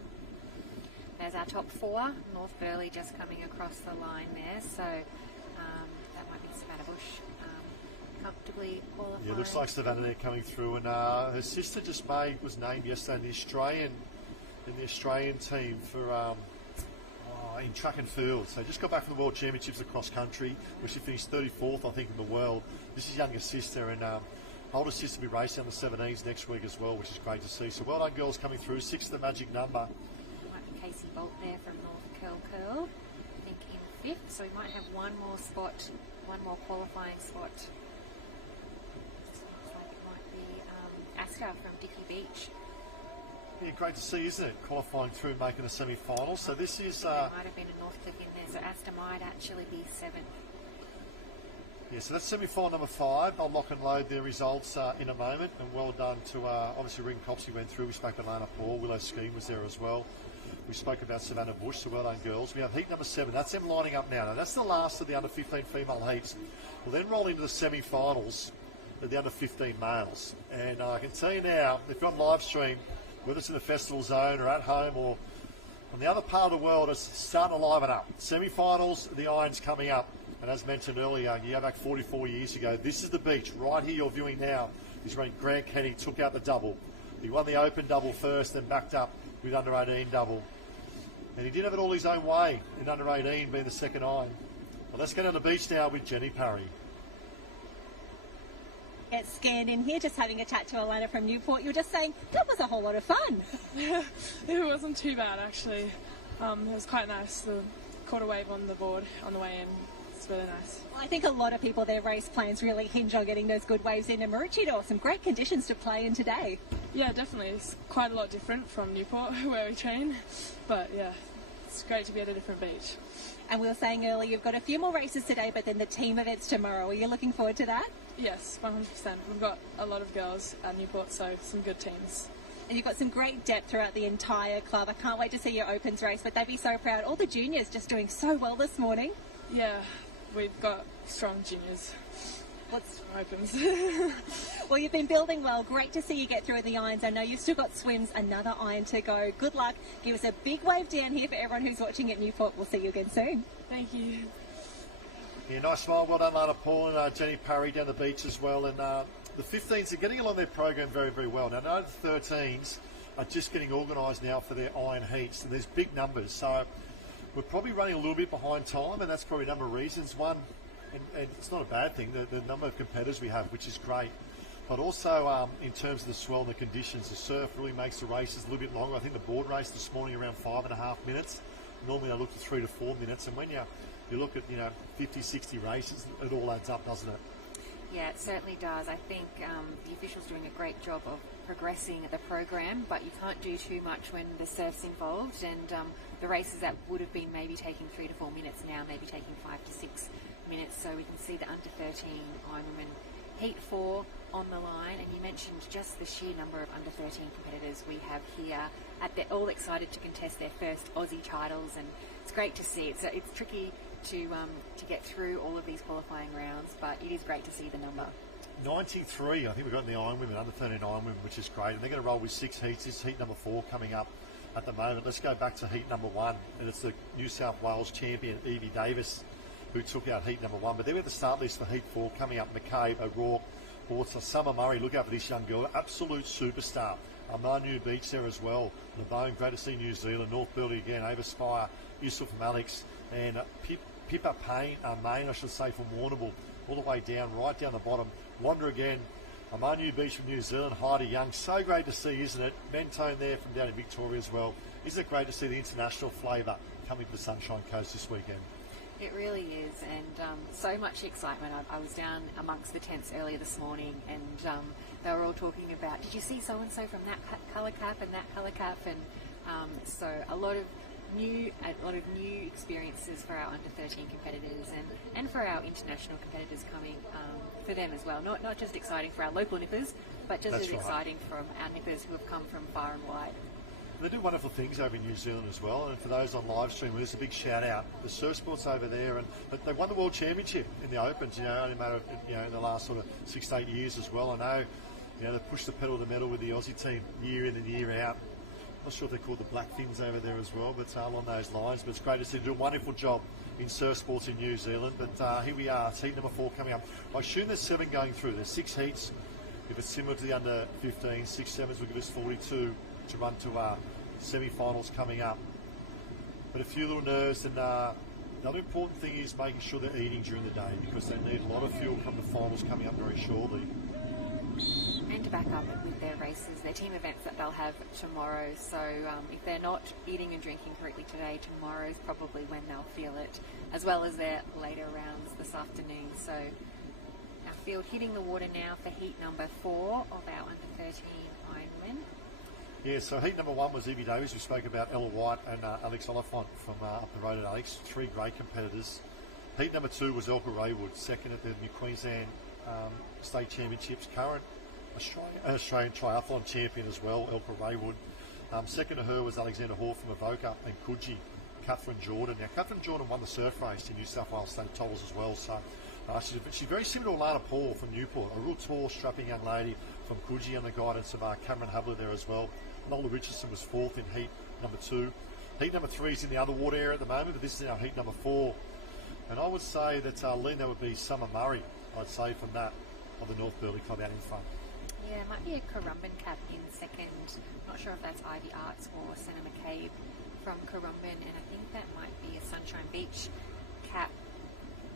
There's our top 4. North Burleigh just coming across the line there. So that might be Savannah Bush comfortably qualifying. Yeah, looks like Savannah there coming through. And her sister was named yesterday in the Australian team for in track and field. So just got back from the World Championships across country, where she finished 34th, I think, in the world. This is younger sister, and older sister will be racing on the 17s next week as well, which is great to see. So well done, girls, coming through. 6th, the magic number. Might be Casey Bolt there from North Curl, I think in 5th. So we might have one more qualifying spot. Looks like it might be Aska from Dickey Beach. Yeah, great to see, isn't it? Qualifying through, making the semi-finals. So this is... There might have been a Northcliffe in there, so Asta might actually be 7th. Yeah, so that's semi-final number 5. I'll lock and load their results in a moment. And well done to, obviously, Ring Copsey went through. We spoke about Lana Paul. Willow Scheme was there as well. We spoke about Savannah Bush, so well done, girls. We have heat number 7. That's them lining up now. Now, that's the last of the under 15 female heats. We'll then roll into the semi-finals of the under 15 males. And I can tell you now, if you're on live stream, whether it's in the festival zone or at home or on the other part of the world, it's starting to liven up. Semi-finals, the irons coming up. And as mentioned earlier, you go back 44 years ago, this is the beach right here you're viewing now. Is when Grant Kenny took out the double. He won the open double first, then backed up with under 18 double. And he did have it all his own way in under 18 being the second iron. Well, let's get on the beach now with Jenny Parry. Get scanned in here, just having a chat to Alana from Newport. You were just saying that was a whole lot of fun. It wasn't too bad, actually. It was quite nice. The quarter wave on the board on the way in. It's really nice. Well, I think a lot of people, their race plans really hinge on getting those good waves in. And Maroochydore, some great conditions to play in today. Yeah, definitely. It's quite a lot different from Newport, where we train. But yeah, it's great to be at a different beach. And we were saying earlier, you've got a few more races today, but then the team events tomorrow. Are you looking forward to that? Yes, 100%. We've got a lot of girls at Newport, so some good teams. And you've got some great depth throughout the entire club. I can't wait to see your Opens race, but they'd be so proud. All the juniors just doing so well this morning. Yeah, we've got strong juniors. What's Opens? Well, you've been building well. Great to see you get through the irons. I know you've still got swims, another iron to go. Good luck. Give us a big wave down here for everyone who's watching at Newport. We'll see you again soon. Thank you. Yeah, nice smile. Well done, Lana Paul and Jenny Parry down the beach as well. And the 15s are getting along their program very, very well. Now, I know the 13s are just getting organised now for their iron heats, and there's big numbers. So we're probably running a little bit behind time, and that's probably a number of reasons. One, and it's not a bad thing, the number of competitors we have, which is great. But also in terms of the swell and the conditions, the surf really makes the races a little bit longer. I think the board race this morning around 5.5 minutes. Normally I look at 3 to 4 minutes, and when you look at 50, 60 races, it all adds up, doesn't it? Yeah, it certainly does. I think the officials doing a great job of progressing the program, but you can't do too much when the surf's involved, and the races that would have been maybe taking 3 to 4 minutes now maybe taking 5 to 6 minutes. So we can see the under 13 Ironwomen Heat 4 on the line, and you mentioned just the sheer number of under 13 competitors we have here. They're all excited to contest their first Aussie titles, and it's great to see. It's tricky to get through all of these qualifying rounds, but it is great to see the number. 93, I think we've got in the Iron Women, under 13 Iron Women, which is great. And they're going to roll with 6 heats. This heat number 4 coming up at the moment. Let's go back to heat number 1, and it's the New South Wales champion, Evie Davis, who took out heat number 1. But they're at the start list for heat 4 coming up. McCabe, O'Rourke, Porter, Summer Murray. Look out for this young girl, absolute superstar. Manu Beach there as well. Nabone, great to see New Zealand. North Burleigh again. Ava Spire, Yusuf from Alex, and Pippa Main, I should say, from Warrnambool, all the way down, right down the bottom. Wander again. Manu Beach from New Zealand. Heidi Young. So great to see, isn't it? Mentone there from down in Victoria as well. Isn't it great to see the international flavour coming to the Sunshine Coast this weekend? It really is, and so much excitement. I was down amongst the tents earlier this morning, and they were all talking about, did you see so-and-so from that colour cap and that colour cap? And so a lot of new experiences for our under 13 competitors, and for our international competitors coming for them as well. Not just exciting for our local nippers, but just as exciting from our nippers who have come from far and wide. They do wonderful things over in New Zealand as well, and for those on live stream, there's a big shout out. The surf sports over there, and they won the World Championship in the Opens, only a matter of, in the last sort of 6 to 8 years as well. I know, they pushed the pedal to the metal with the Aussie team year in and year out. Not sure if they're called the Black Fins over there as well, but along those lines. But it's great to see them do a wonderful job in surf sports in New Zealand. But here we are, it's heat number 4 coming up. I assume there's 7 going through. There's 6 heats. If it's similar to the under 15, 6 sevens will give us 42 to run to semi-finals coming up. But a few little nerves, and the other important thing is making sure they're eating during the day, because they need a lot of fuel come the finals coming up very shortly. And to back up with their races, their team events that they'll have tomorrow. So if they're not eating and drinking correctly today, tomorrow's probably when they'll feel it, as well as their later rounds this afternoon. So our field hitting the water now for heat number 4 of our under 13 Ironman. Yeah, so heat number 1 was Evie Davies. We spoke about Ella White and Alex Oliphant from up the road at Alex. 3 great competitors. Heat number 2 was Elka Raywood, second at the New Queensland State Championships. Current Australian triathlon champion as well, Elka Raywood. Second to her was Alexander Hall from Avoca and Coogee, Catherine Jordan. Now, Catherine Jordan won the surf race in New South Wales State Tolls as well, so she's very similar to Alana Paul from Newport, a real tall, strapping young lady from Coogee under the guidance of Cameron Hubler there as well. Nola Richardson was 4th in heat number 2. Heat number 3 is in the other water area at the moment, but this is our heat number 4. And I would say that Lynn, that would be Summer Murray, I'd say, from that of the North Burleigh Club out in front. Yeah, it might be a Currumbin cap in second. Not sure if that's Ivy Arts or Senna McCabe from Currumbin, and I think that might be a Sunshine Beach cap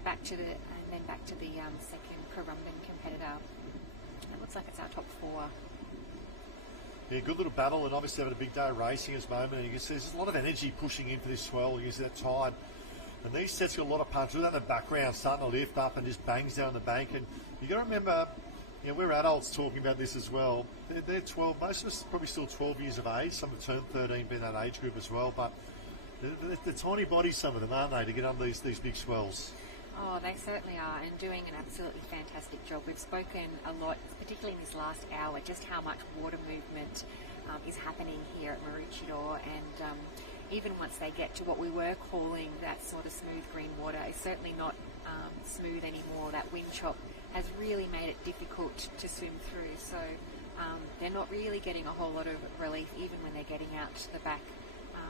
back to the second Currumbin competitor. It looks like it's our top 4. Yeah, good little battle, and obviously having a big day of racing at this moment. And you can see there's a lot of energy pushing in for this swell. You can see that tide. And these sets got a lot of punch. Look at that in the background, starting to lift up and just bangs down the bank. And you got to remember, we're adults talking about this as well. They're 12. Most of us are probably still 12 years of age. Some have turned 13, being that age group as well. But they're tiny bodies, some of them, aren't they, to get under these big swells? Oh, they certainly are, and doing an absolutely fantastic job. We've spoken a lot, particularly in this last hour, just how much water movement is happening here at Maroochydore, and even once they get to what we were calling that sort of smooth green water, it's certainly not smooth anymore. That wind chop has really made it difficult to swim through, so they're not really getting a whole lot of relief even when they're getting out to the back,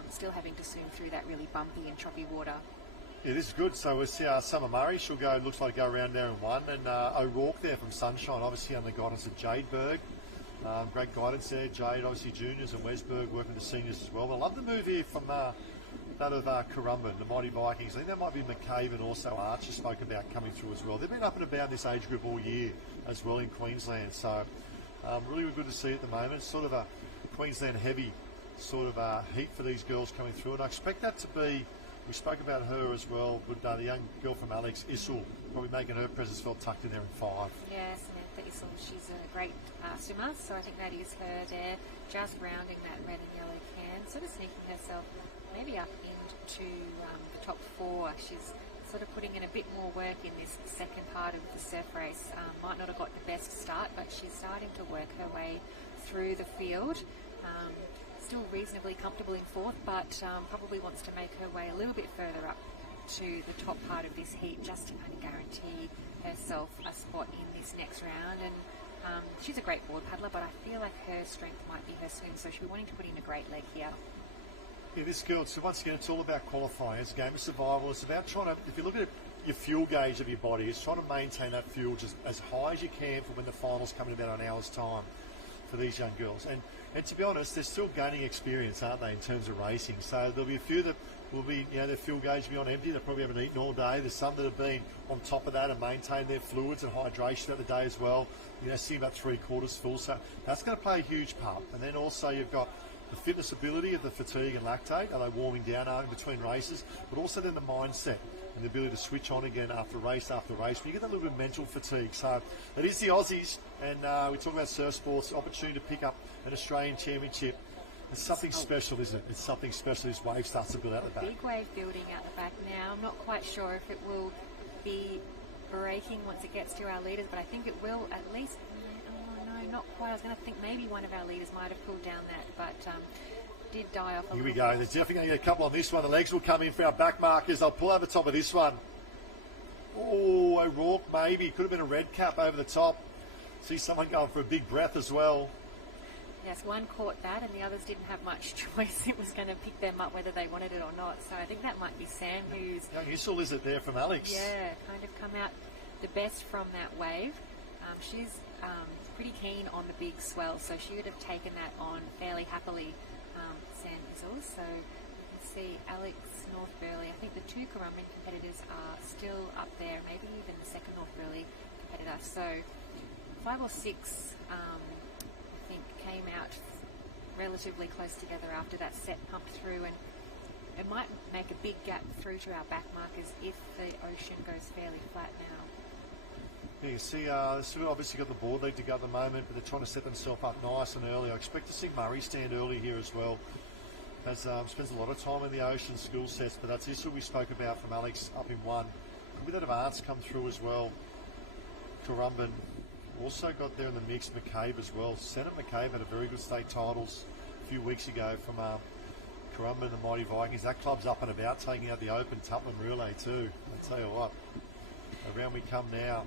still having to swim through that really bumpy and choppy water. Yeah, this is good. So we see Summer Murray. She'll go, looks like go around there in 1. And O'Rourke there from Sunshine, obviously under the guidance of Jade Berg. Great guidance there. Jade, obviously juniors, and Wesberg working with the seniors as well. But I love the move here from that of Currumbin, the Mighty Vikings. I think that might be McCabe and also Archer spoke about coming through as well. They've been up and about this age group all year as well in Queensland. So really good to see at the moment. It's sort of a Queensland heavy sort of heat for these girls coming through. And I expect that to be, we spoke about her as well, but the young girl from Alex, Issel, probably making her presence felt tucked in there in 5. Yeah, Samantha Issel, she's a great swimmer, so I think that is her there, just rounding that red and yellow can, sort of sneaking herself maybe up into the top 4. She's sort of putting in a bit more work in this second part of the surf race. Might not have got the best start, but she's starting to work her way through the field. Still reasonably comfortable in 4th, but probably wants to make her way a little bit further up to the top part of this heat just to kind of guarantee herself a spot in this next round. And she's a great board paddler, but I feel like her strength might be her swim, so she'll be wanting to put in a great leg here. Yeah, this girl, so once again, it's all about qualifying. It's a game of survival. It's about trying to, if you look at your fuel gauge of your body, it's trying to maintain that fuel just as high as you can for when the finals come in about an hour's time for these young girls. And to be honest, they're still gaining experience, aren't they, in terms of racing? So there'll be a few that will be, their fuel gauge will be on empty. They probably haven't eaten all day. There's some that have been on top of that and maintained their fluids and hydration throughout the day as well. Seeing about 3/4 full. So that's going to play a huge part. And then also you've got the fitness ability of the fatigue and lactate. Are they warming down in between races? But also then the mindset and the ability to switch on again after race after race. But you get that little bit of mental fatigue. So it is the Aussies, and we talk about surf sports, opportunity to pick up an Australian championship. It's something special, isn't it? It's something special. This wave starts to build out the back. Big wave building out the back now. I'm not quite sure if it will be breaking once it gets to our leaders, but I think it will at least. Oh no, not quite. I was going to think maybe one of our leaders might have pulled down that, but did die off a Here we little go. bit. There's definitely going to get a couple on this one. The legs will come in for our back markers. They'll pull over the top of this one. Oh, O'Rourke maybe. Could have been a red cap over the top. See someone going for a big breath as well. Yes, one caught that and the others didn't have much choice. It was going to pick them up whether they wanted it or not. So I think that might be Sam who's... Young Issel, is it there from Alex? Yeah, kind of come out the best from that wave. She's pretty keen on the big swell, so she would have taken that on fairly happily, Sam Issel. So you can see Alex, North Burleigh. I think the two Currumbin competitors are still up there, maybe even the second North Burleigh competitor. So 5 or 6, I think, came out relatively close together after that set pumped through, and it might make a big gap through to our back markers if the ocean goes fairly flat now. Yeah, you see, they've obviously got the board lead to go at the moment, but they're trying to set themselves up nice and early. I expect to see Murray stand early here as well. Has spends a lot of time in the ocean school sets, but that's this what we spoke about from Alex up in 1. Could be that advance come through as well. Currumbin also got there in the mix. McCabe as well. Senate McCabe had a very good state titles a few weeks ago from Currumbin and the Mighty Vikings. That club's up and about, taking out the Open Tupman Relay too. I'll tell you what. Around we come now.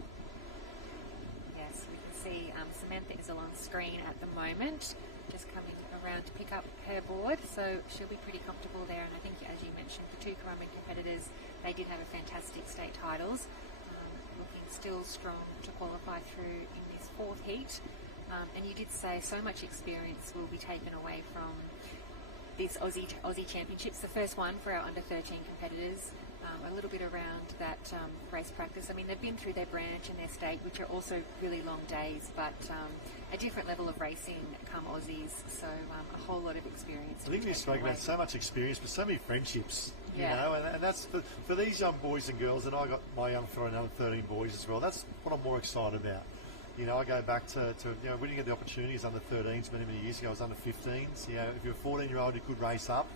Yes, we can see Samantha is on screen at the moment, just coming around to pick up her board, so she'll be pretty comfortable there. And I think, as you mentioned, the two Currumbin competitors, they did have a fantastic state titles, looking still strong to qualify through in this 4th heat. And you did say so much experience will be taken away from this Aussie Championships, the first one for our under-13 competitors. A little bit around that race practice. I mean, they've been through their branch and their state, which are also really long days, but a different level of racing come Aussies, so a whole lot of experience. I think we spoke about so much experience, but so many friendships, yeah. You know, and that's for these young boys and girls, and I got my young for another 13 boys as well. That's what I'm more excited about. You know, I go back to you know, we didn't get the opportunities under 13s many years ago. I was under 15s. You know, if you're a 14-year-old, you could race up.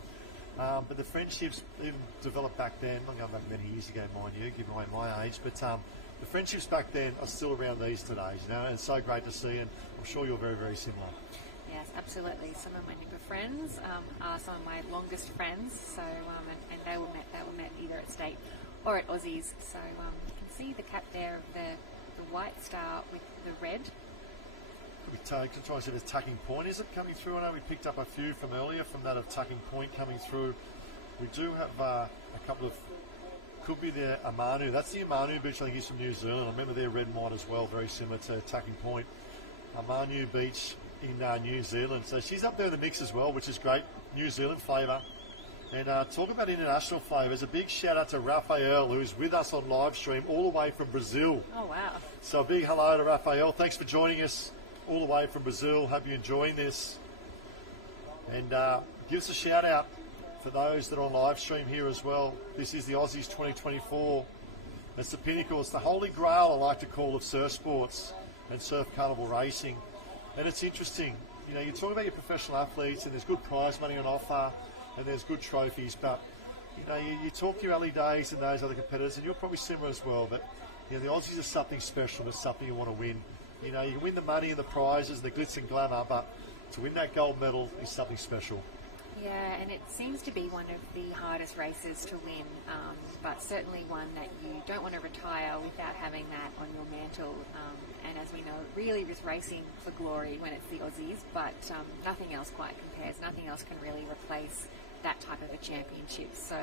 But the friendships even developed back then, not going back many years ago, mind you, given away my age, but the friendships back then are still around these days, you know, and it's so great to see, and I'm sure you're very, very similar. Yes, absolutely. Some of my newer friends are some of my longest friends, so and they were met either at state or at Aussies. So you can see the cap there of the white star with the red. We try and see if there's tucking point. Is it coming through? I know we picked up a few from earlier from that of tucking point coming through. We do have a couple of, could be the Amanu. That's the Amanu beach, I think, is from New Zealand. I remember their red and white as well, very similar to tucking point. Amanu Beach in New Zealand. So she's up there in the mix as well, which is great. New Zealand flavour. And talk about international flavours. A big shout out to Raphael, who's with us on live stream all the way from Brazil. Oh, wow. So a big hello to Raphael. Thanks for joining us all the way from Brazil. Hope you're enjoying this. And give us a shout out for those that are on live stream here as well. This is the Aussies 2024. It's the pinnacle. It's the holy grail, I like to call, of surf sports and surf carnival racing. And it's interesting. You know, you talk about your professional athletes and there's good prize money on offer and there's good trophies, but you know, you talk your early days and those other competitors, and you're probably similar as well, but you know, the Aussies are something special. It's something you want to win. You know, you can win the money and the prizes, the glitz and glamour, but to win that gold medal is something special. Yeah, and it seems to be one of the hardest races to win, but certainly one that you don't want to retire without having that on your mantle. And as we know, it really is racing for glory when it's the Aussies, but nothing else quite compares. Nothing else can really replace that type of a championship. So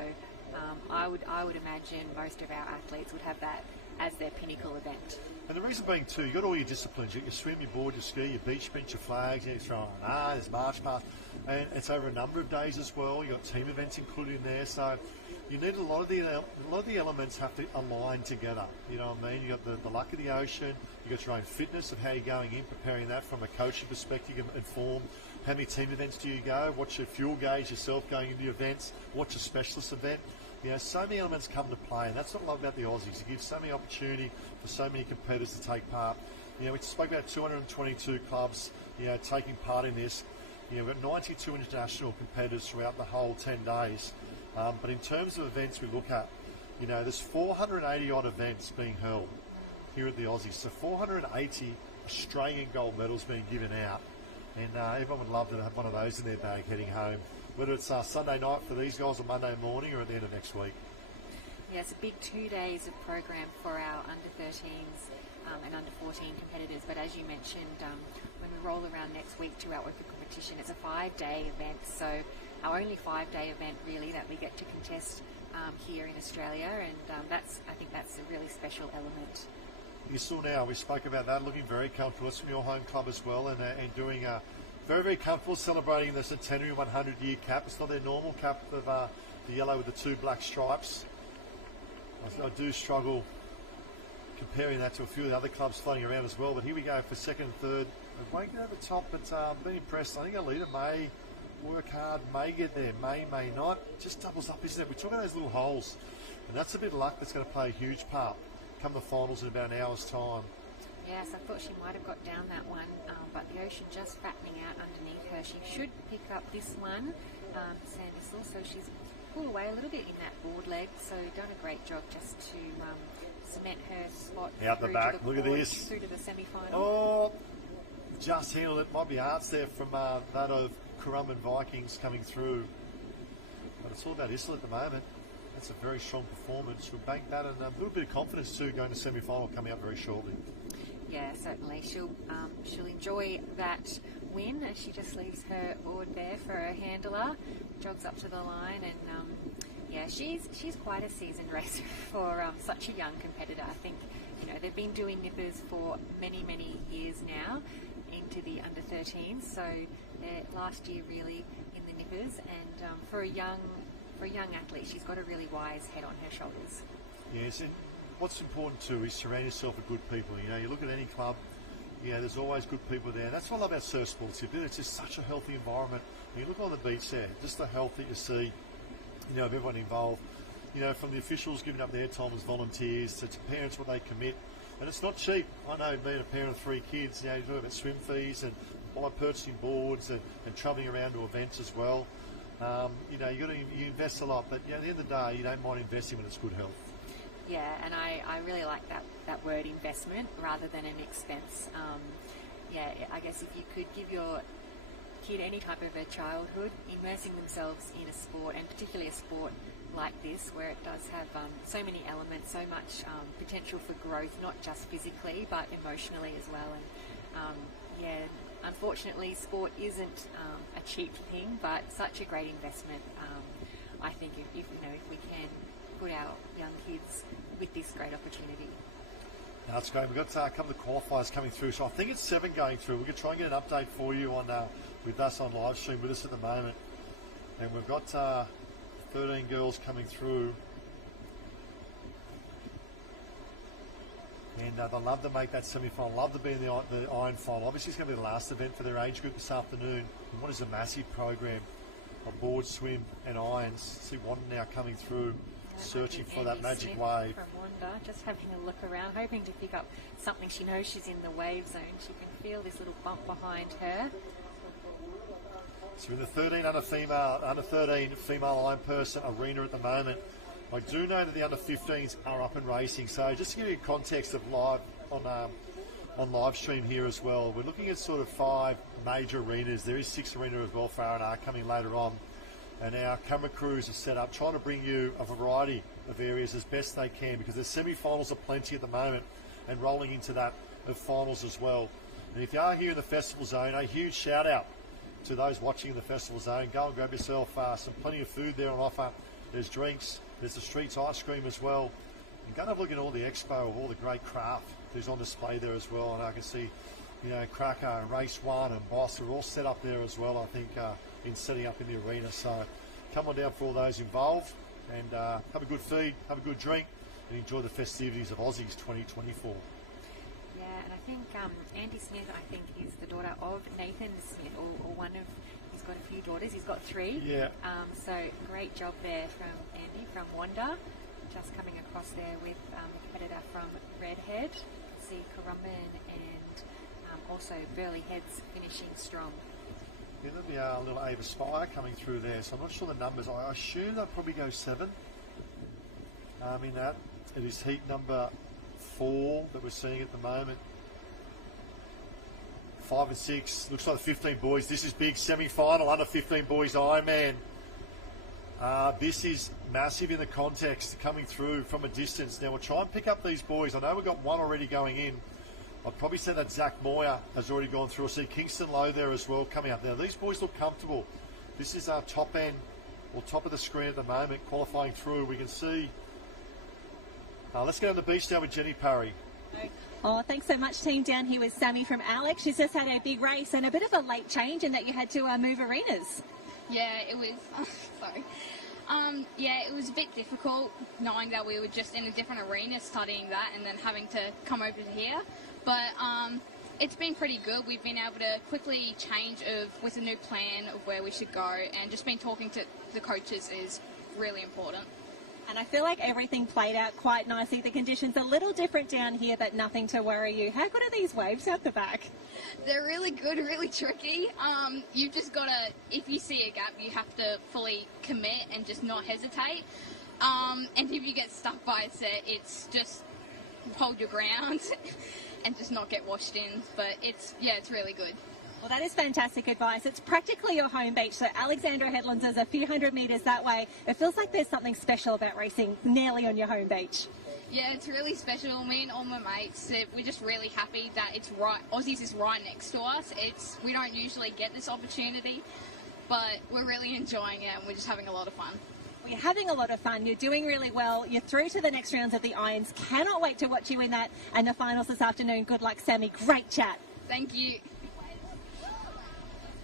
I would imagine most of our athletes would have that as their pinnacle event. And the reason being too, you've got all your disciplines. You swim, you board, you ski, your beach bench, your flags, you throw on there's march past, and it's over a number of days as well. You've got team events included in there, so you need a lot of the elements have to align together. You know what I mean? You got the luck of the ocean, you got your own fitness of how you're going in, preparing that from a coaching perspective, inform how many team events do you go, what's your fuel gauge yourself going into events, what's your specialist event. You know, so many elements come to play, and that's what I love about the Aussies. It gives so many opportunity for so many competitors to take part. You know, we spoke about 222 clubs, you know, taking part in this. You know, we've got 92 international competitors throughout the whole 10 days. But in terms of events we look at, you know, there's 480 odd events being held here at the Aussies. So 480 Australian gold medals being given out. And everyone would love to have one of those in their bag heading home, whether it's Sunday night for these guys or Monday morning or at the end of next week. Yeah, it's a big 2 days of program for our under-13s and under-14 competitors. But as you mentioned, when we roll around next week to our open competition, it's a 5-day event. So our only 5-day event really that we get to contest here in Australia, and I think that's a really special element. You saw now, we spoke about that, looking very comfortable. It's from your home club as well, and doing very, very comfortable, celebrating the centenary 100-year cap. It's not their normal cap of the yellow with the 2 black stripes. I do struggle comparing that to a few of the other clubs floating around as well, but here we go for second and third. It won't get over the top, but been impressed. I think our leader may work hard, may get there, may not. It just doubles up, isn't it? We talk about those little holes, and that's a bit of luck that's going to play a huge part come the finals in about an hour's time. Yes, I thought she might have got down that one, but the ocean just fattening out underneath her. She should pick up this one, Sanders. Also, she's pulled away a little bit in that board leg, so done a great job just to cement her spot out the back. Look at this. Through to the semi-final. Oh, just handled it. Might be arts there from that of Currumbin Vikings coming through, but it's all about Issel at the moment. That's a very strong performance. She'll bank that, and a little bit of confidence too going to semi-final coming up very shortly. Yeah, certainly. She'll enjoy that win as she just leaves her board there for her handler, jogs up to the line, and yeah, she's quite a seasoned racer for such a young competitor. I think they've been doing nippers for many years now into the under-13s, so they're last year really in the nippers, and for a young athlete, she's got a really wise head on her shoulders. Yes, and what's important too is surround yourself with good people. You look at any club, there's always good people there. That's what I love about surf sports. It's just such a healthy environment. And you look on the beach there, just the health that you see, of everyone involved. From the officials giving up their time as volunteers to parents what they commit. And it's not cheap. I know being a parent of 3 kids, you talk about swim fees and purchasing boards and travelling around to events as well. You invest a lot, but at the end of the day, you don't mind investing when it's good health. Yeah, and I really like that word investment rather than an expense. I guess if you could give your kid any type of a childhood, immersing themselves in a sport, and particularly a sport like this, where it does have so many elements, so much potential for growth, not just physically, but emotionally as well. And unfortunately, sport isn't a cheap thing, but such a great investment. I think if we can put our young kids with this great opportunity. That's great. We've got a couple of qualifiers coming through, so I think it's 7 going through. We're going to try and get an update for you on with us on live stream with us at the moment, and we've got 13 girls coming through. And they'll love to make that semi-final, love to be in the iron final. Obviously, it's going to be the last event for their age group this afternoon. And what is a massive program of board, swim and irons. See Wanda now coming through, searching for that magic wave. From Wanda, just having a look around, hoping to pick up something. She knows she's in the wave zone. She can feel this little bump behind her. So in the under 13 female iron person arena at the moment. I do know that the under 15s are up and racing. So just to give you context of live on live stream here as well, we're looking at sort of 5 major arenas. There is 6 arenas as well for R&R coming later on. And our camera crews are set up trying to bring you a variety of areas as best they can, because the semi-finals are plenty at the moment and rolling into that of finals as well. And if you are here in the festival zone, a huge shout out to those watching in the festival zone. Go and grab yourself plenty of food there on offer. There's drinks, there's the streets ice cream as well. And go and have a look at all the expo, all the great craft that's on display there as well. And I can see, Cracker and Race One and Boss are all set up there as well, I think, in setting up in the arena. So come on down for all those involved and have a good feed, have a good drink, and enjoy the festivities of Aussies 2024. Yeah, and I think Andy Smith, I think, is the daughter of Nathan Smith, or one of, he's got a few daughters, he's got 3. Yeah. So great job there from Andy, from Wanda, just coming across there with a competitor from Redhead. See Currumbin and also Burley Heads finishing strong. Yeah, there'll be a little Ava Spire coming through there, so I'm not sure the numbers. I assume they'll probably go 7 in that. It is heat number 4 that we're seeing at the moment 5 and 6. Looks like the 15 boys. This is big semi-final, under 15 boys Ironman. This is massive in the context, coming through from a distance. Now we'll try and pick up these boys. I know we've got one already going in. I'd probably say that Zach Moyer has already gone through. I see Kingston Lowe there as well coming up. Now these boys look comfortable. This is our top end, or top of the screen at the moment, qualifying through. We can see. Let's go on the beach now with Jenny Parry. Oh, thanks so much, team. Down here with Sammy from Alex. She's just had a big race and a bit of a late change in that you had to move arenas. Yeah, it was. Sorry. Yeah, it was a bit difficult knowing that we were just in a different arena studying that and then having to come over to here. But it's been pretty good. We've been able to quickly change with a new plan of where we should go, and just been talking to the coaches is really important. And I feel like everything played out quite nicely. The conditions are a little different down here, but nothing to worry you. How good are these waves out the back? They're really good, really tricky. You've just got to, if you see a gap, you have to fully commit and just not hesitate. And if you get stuck by a set, it's just hold your ground and just not get washed in. But it's really good. Well, that is fantastic advice. It's practically your home beach. So Alexandra Headlands is a few hundred metres that way. It feels like there's something special about racing nearly on your home beach. Yeah, it's really special. Me and all my mates, we're just really happy that it's right. Aussies is right next to us. We don't usually get this opportunity, but we're really enjoying it and we're just having a lot of fun. Well, you're having a lot of fun. You're doing really well. You're through to the next rounds of the Irons. Cannot wait to watch you in that and the finals this afternoon. Good luck, Sammy. Great chat. Thank you.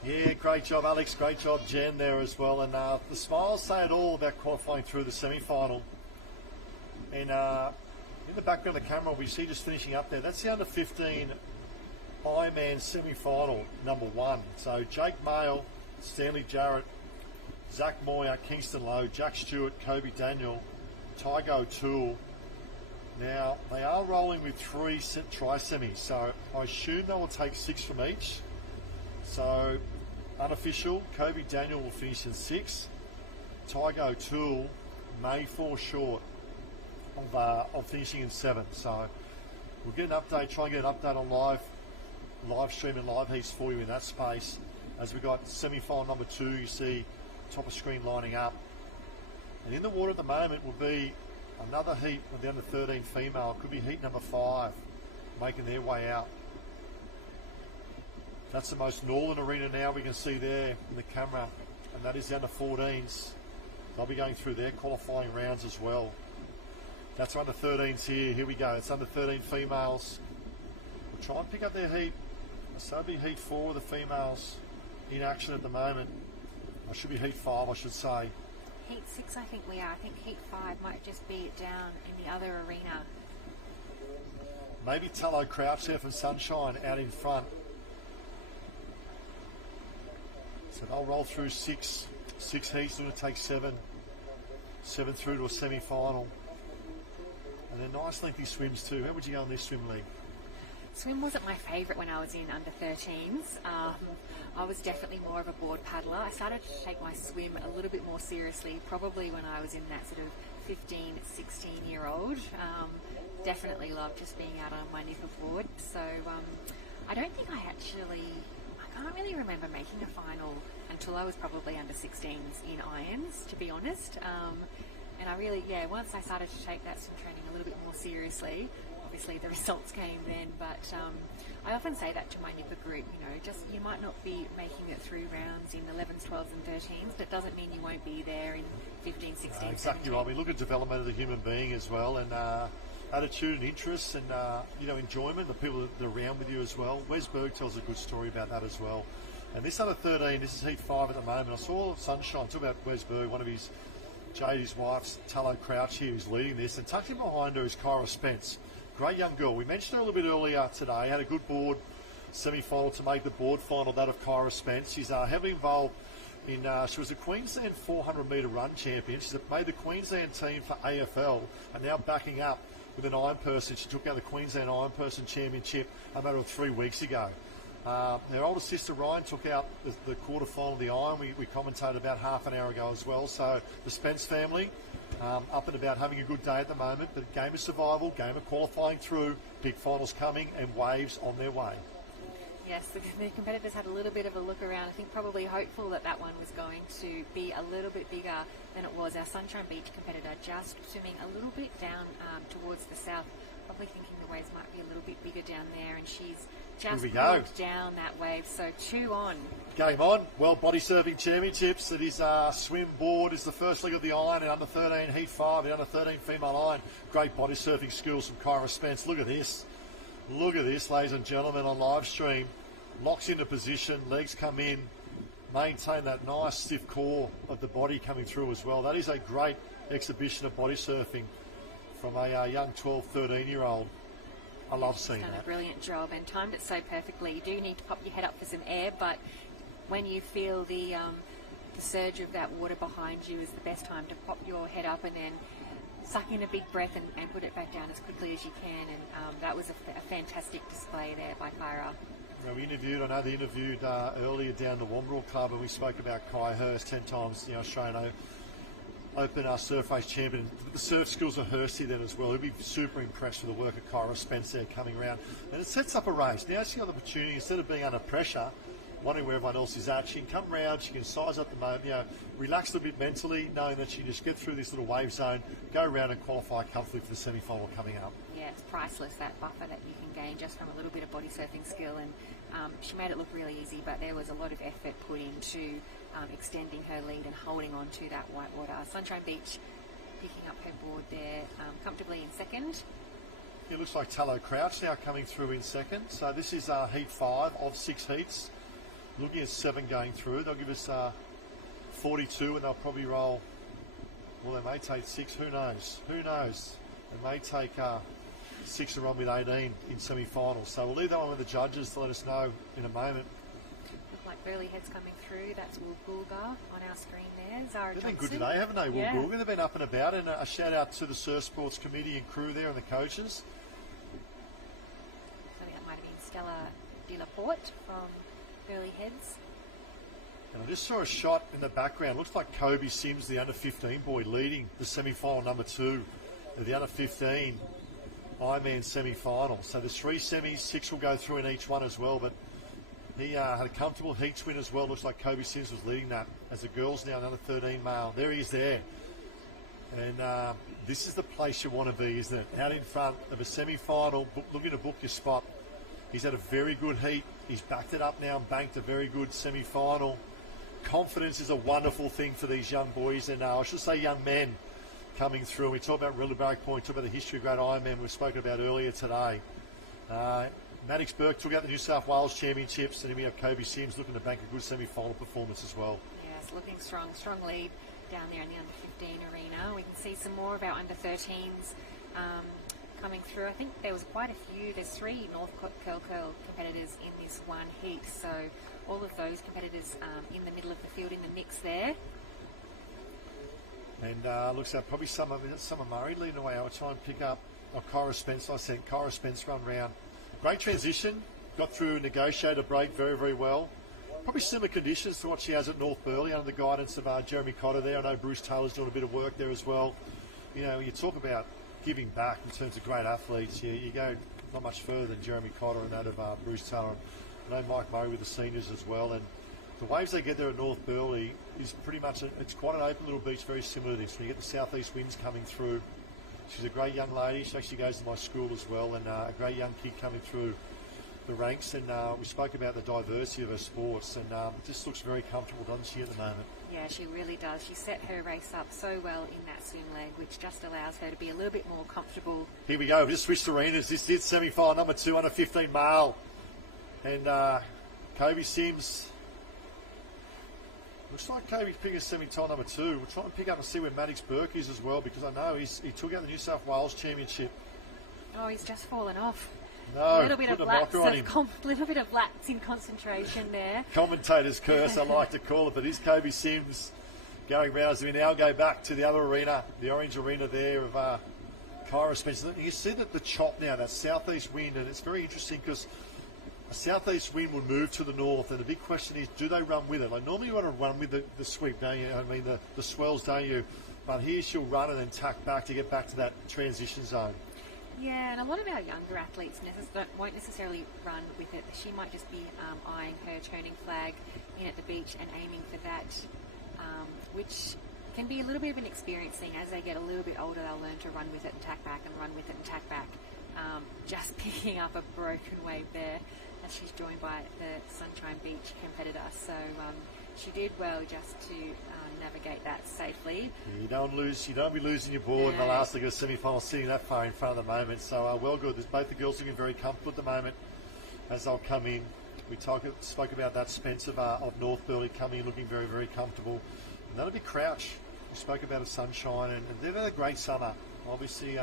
Yeah, great job, Alex. Great job, Jen, there as well. And the smiles say it all about qualifying through the semi-final. And in the background of the camera, we see just finishing up there. That's the under-15 Ironman semi-final, number 1. So Jake Mayle, Stanley Jarrett, Zach Moyer, Kingston Lowe, Jack Stewart, Kobe Daniel, Tygo O'Toole. Now, they are rolling with 3 tri-semis, so I assume they will take 6 from each. So, unofficial, Kobe Daniel will finish in 6. Tygo O'Toole may fall short of finishing in 7. So, we'll get an update, try and get an update on live stream and live heats for you in that space. As we got semi-final number 2, you see top of screen lining up. And in the water at the moment will be another heat with the under 13 female. Could be heat number 5 making their way out. That's the most northern arena now we can see there in the camera, and that is the under 14s. They'll be going through their qualifying rounds as well. That's under 13s here. Here we go. It's under 13 females. We'll try and pick up their heat. So it'll be heat 4 of the females in action at the moment. I should be heat 5, I should say. Heat 6, I think we are. I think heat 5 might just be down in the other arena. Maybe Tallow Crouch there from Sunshine out in front. So they'll roll through 6 heats, going to take 7 through to a semi-final. And they're nice lengthy swims too. How would you go on this swim league? Swim wasn't my favourite when I was in under 13s. I was definitely more of a board paddler. I started to take my swim a little bit more seriously probably when I was in that sort of 15, 16-year-old. Definitely loved just being out on my nipper board. So I don't think I can't really remember making a final until I was probably under 16s in irons, to be honest. And I really, once I started to take that swim training a little bit more seriously, obviously the results came then, but I often say that to my nipper group, you might not be making it through rounds in 11s, 12s and 13s, but it doesn't mean you won't be there in 15, 16, exactly 17. right. We look at development of the human being as well, and attitude and interests and enjoyment, the people that are around with you as well. Wes Berg tells a good story about that as well. And this under 13, this is heat 5 at the moment. I saw Sunshine, talk about Wes Berg, one of his Jade's wife's Tallow Crouch here, who's leading this, and tucked in behind her is Kyra Spence. Great young girl. We mentioned her a little bit earlier today. Had a good board semi-final to make the board final, that of Kyra Spence. She's heavily involved in, she was a Queensland 400-metre run champion. She's made the Queensland team for AFL and now backing up with an iron person. She took out the Queensland Iron Person Championship a matter of 3 weeks ago. Her older sister Ryan took out the quarter-final of the iron. We commentated about half an hour ago as well. So the Spence family up and about, having a good day at the moment. But game of survival, game of qualifying through, big finals coming and waves on their way. Yes, the competitors had a little bit of a look around. I think probably hopeful that that one was going to be a little bit bigger than it was. Our Sunshine Beach competitor just swimming a little bit down towards the south, probably thinking the waves might be a little bit bigger down there, and she's just moved down that wave. So 2 on. Game on. World Body Surfing Championships. It is swim board is the first leg of the iron, and under 13 heat 5, the under 13 female iron. Great body surfing skills from Kyra Spence. Look at this. Look at this, ladies and gentlemen, on live stream. Locks into position, legs come in, maintain that nice stiff core of the body coming through as well. That is a great exhibition of body surfing from a young 12, 13-year-old. I love seeing that. Done a brilliant job and timed it so perfectly. You do need to pop your head up for some air, but when you feel the surge of that water behind you is the best time to pop your head up and then suck in a big breath and put it back down as quickly as you can, and that was a fantastic display there by Kyra. Now I know they interviewed earlier down the Wamberal Club, and we spoke about Kai Hurst, 10 times Australian Open surf race champion. The surf skills of Hursty then as well. He'll be super impressed with the work of Kyra Spence there coming around, and it sets up a race. Now she's got the opportunity, instead of being under pressure, wondering where everyone else is at, she can come round, she can size up the moment, relax a bit mentally, knowing that she can just get through this little wave zone, go around and qualify comfortably for the semi-final coming up. Yeah, it's priceless, that buffer that you can gain just from a little bit of body surfing skill, and she made it look really easy, but there was a lot of effort put into extending her lead and holding on to that white water. Sunshine Beach picking up her board there comfortably in second. It looks like Tallow Crouch now coming through in second. So this is heat 5 of 6 heats. Looking at 7 going through. They'll give us 42, and they'll probably roll, well, they may take 6, who knows? Who knows? They may take 6 and run with 18 in semi-finals. So we'll leave that one with the judges to let us know in a moment. Look like Burley heads coming through. That's Woolgoolga on our screen there. Zara They've Johnson. been good today, haven't they, Yeah. Woolgoolga? They've been up and about, and a shout out to the Surf Sports Committee and crew there and the coaches. So that might have been Stella de la Porte from Burley heads. And I just saw a shot in the background. Looks like Kobe Sims, the under-15 boy, leading the semi-final number 2 of the under-15 Ironman semi-final. So there's 3 semis, 6 will go through in each one as well. But he had a comfortable heats win as well. Looks like Kobe Sims was leading that as the girls now, another 13 male. There he is there. And this is the place you want to be, isn't it? Out in front of a semi-final, looking to book your spot. He's had a very good heat. He's backed it up now and banked a very good semi-final. Confidence is a wonderful thing for these young boys, and I should say young men coming through. We talk about Rilla Barrack Point, talk about the history of great Ironman we've spoken about earlier today. Maddox Burke took out the New South Wales Championships, and then we have Kobe Sims looking to bank a good semi-final performance as well. Yes, looking strong lead down there in the under-15 arena. We can see some more of our under-13s coming through. I think there was quite a few. There's 3 North Curl competitors in this one heat, so all of those competitors in the middle of the field in the mix there. And looks like probably Summer Murray leading away. I'll try and pick up Kyra Spence. I said Kyra Spence run round. Great transition. Got through, negotiated a break very, very well. Probably similar conditions to what she has at North Burleigh under the guidance of Jeremy Cotter there. I know Bruce Taylor's doing a bit of work there as well. You know, you talk about giving back in terms of great athletes. You go not much further than Jeremy Cotter and that of Bruce Taylor. I know Mike Murray with the seniors as well. And the waves they get there at North Burleigh is pretty much, it's quite an open little beach, very similar to this. When you get the southeast winds coming through. She's a great young lady. She actually goes to my school as well, and a great young kid coming through the ranks. And we spoke about the diversity of her sports, and it just looks very comfortable, doesn't she, at the moment? Yeah, she really does. She set her race up so well in that swim leg, which just allows her to be a little bit more comfortable. Here we go. We just switched arenas. This is semi-final number 2 under 15 male. And Kobe Sims. Looks like Kobe's picking semi-final number 2. We'll try and pick up and see where Maddox Burke is as well, because I know he took out the New South Wales Championship. Oh, he's just fallen off. No, a little bit of lapse in concentration there. Commentator's curse, I like to call it, but is Kobe Sims going round as we now go back to the other arena, the orange arena there of Kyra Spence. You see that the chop now, that southeast wind, and it's very interesting because a southeast wind would move to the north, and the big question is, do they run with it? Like normally you want to run with the sweep, don't you? I mean, the swells, don't you? But here she'll run and then tack back to get back to that transition zone. Yeah, and a lot of our younger athletes won't necessarily run with it. She might just be eyeing her turning flag in at the beach and aiming for that, which can be a little bit of an experience thing. As they get a little bit older, they'll learn to run with it and tack back and run with it and tack back. Just picking up a broken wave there as she's joined by the Sunshine Beach competitor. So she did well just to navigate that safely. You don't be losing your board in the last leg of the semi-final, sitting that far in front at the moment. So well good. There's both the girls looking very comfortable at the moment as they'll come in. We spoke about that Spencer of North Burleigh coming in looking very, very comfortable. And that'll be Crouch. We spoke about a Sunshine, and they've had a great summer. Obviously,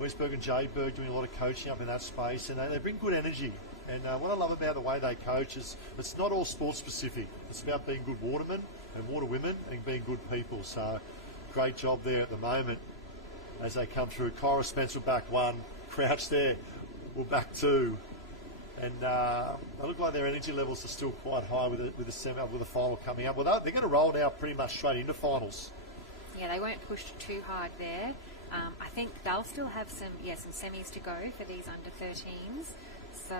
Westberg and Jadeberg doing a lot of coaching up in that space, and they bring good energy. And what I love about the way they coach is it's not all sports specific. It's about being good watermen and waterwomen and being good people. So great job there at the moment as they come through. Kyra Spencer back 1, Crouch there, we're back 2. And they look like their energy levels are still quite high with the final coming up. Well, they're going to roll now pretty much straight into finals. Yeah, they won't push too hard there. I think they'll still have some semis to go for these under 13s. So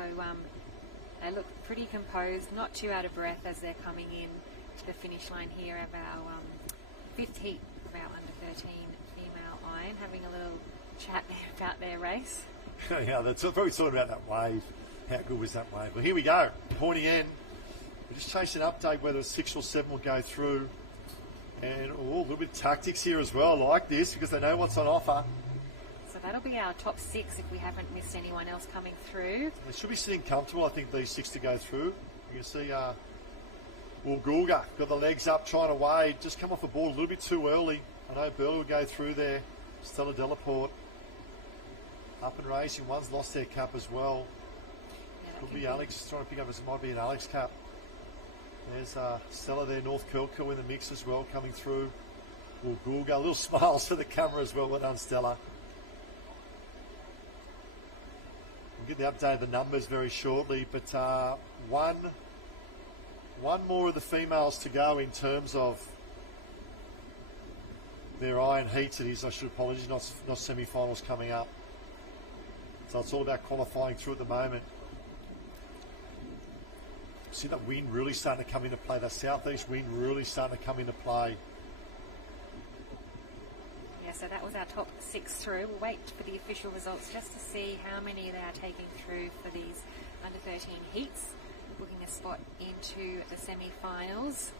they look pretty composed, not too out of breath as they're coming in to the finish line here of our 5th heat of our under 13 female iron, having a little chat there about their race. Yeah, they're probably talking about that wave. How good was that wave? Well, here we go. Pointy end. We're just chasing an update whether 6 or 7 will go through. And a little bit of tactics here as well. I like this because they know what's on offer. So that'll be our top 6 if we haven't missed anyone else coming through. They should be sitting comfortable, I think, these 6 to go through. You can see Woolgoolga got the legs up, trying to wade. Just come off the board a little bit too early. I know Burley will go through there. Stella Delaporte up and racing. One's lost their cap as well. Could be Alex trying to pick up as it might be an Alex cap. There's Stella there, North Kilco in the mix as well, coming through. Woolgoolga, little smiles to the camera as well. Well done, Stella. We'll get the update of the numbers very shortly, but one more of the females to go in terms of their iron heats. It is, I should apologise, not semi-finals coming up. So it's all about qualifying through at the moment. See that wind really starting to come into play. That southeast wind really starting to come into play. Yeah, so that was our top 6 through. We'll wait for the official results just to see how many they are taking through for these under 13 heats. Booking a spot into the semi-finals.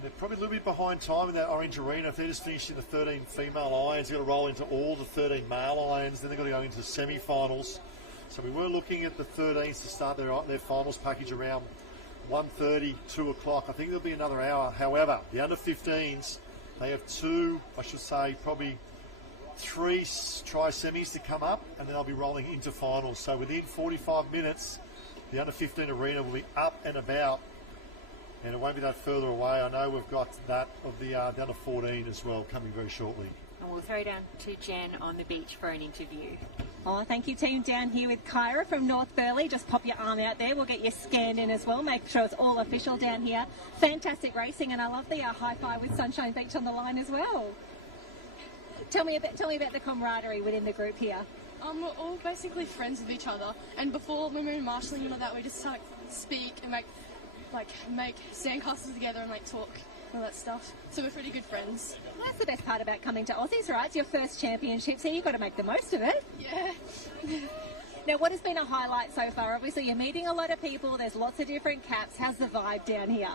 They're probably a little bit behind time in that orange arena. If they're just finishing the 13 female irons, they've got to roll into all the 13 male irons. Then they've got to go into the semi-finals. So we were looking at the 13s to start their finals package around 1:30, 2 o'clock. I think there'll be another hour. However, the under 15s, they have 2, I should say, probably 3 tri-semis to come up, and then they'll be rolling into finals. So within 45 minutes, the under 15 arena will be up and about, and it won't be that further away. I know we've got that of the under 14 as well coming very shortly. And we'll throw down to Jen on the beach for an interview. Oh, thank you, team. Down here with Kyra from North Burleigh. Just pop your arm out there. We'll get you scanned in as well. Make sure it's all official down here. Fantastic racing, and I love the high five with Sunshine Beach on the line as well. Tell me about the camaraderie within the group here. We're all basically friends with each other, and before when we were in marshalling and all that, we just speak and make sandcastles together and talk and all that stuff. So we're pretty good friends. Well, that's the best part about coming to Aussies, right? It's your first championship, so you've got to make the most of it. Yeah. Now, what has been a highlight so far? Obviously, you're meeting a lot of people. There's lots of different caps. How's the vibe down here?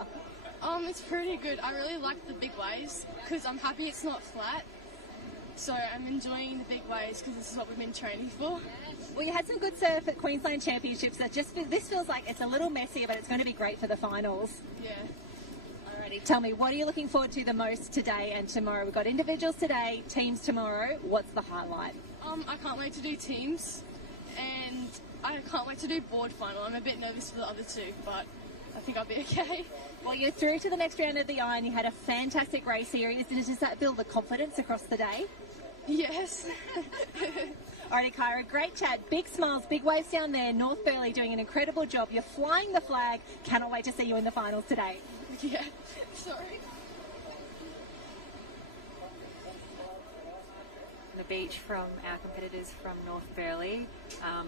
It's pretty good. I really like the big waves because I'm happy it's not flat. So I'm enjoying the big waves because this is what we've been training for. Well, you had some good surf at Queensland Championships. This feels like it's a little messier, but it's going to be great for the finals. Yeah. Alrighty, tell me, what are you looking forward to the most today and tomorrow? We've got individuals today, teams tomorrow. What's the highlight? I can't wait to do teams, and I can't wait to do board final. I'm a bit nervous for the other 2, but I think I'll be okay. Well, you're through to the next round of the iron. You had a fantastic race series. Does that build the confidence across the day? Yes. Alrighty, Kyra, great chat. Big smiles, big waves down there. North Burleigh doing an incredible job. You're flying the flag. Cannot wait to see you in the finals today. Yeah, sorry. The the beach from our competitors from North Burleigh.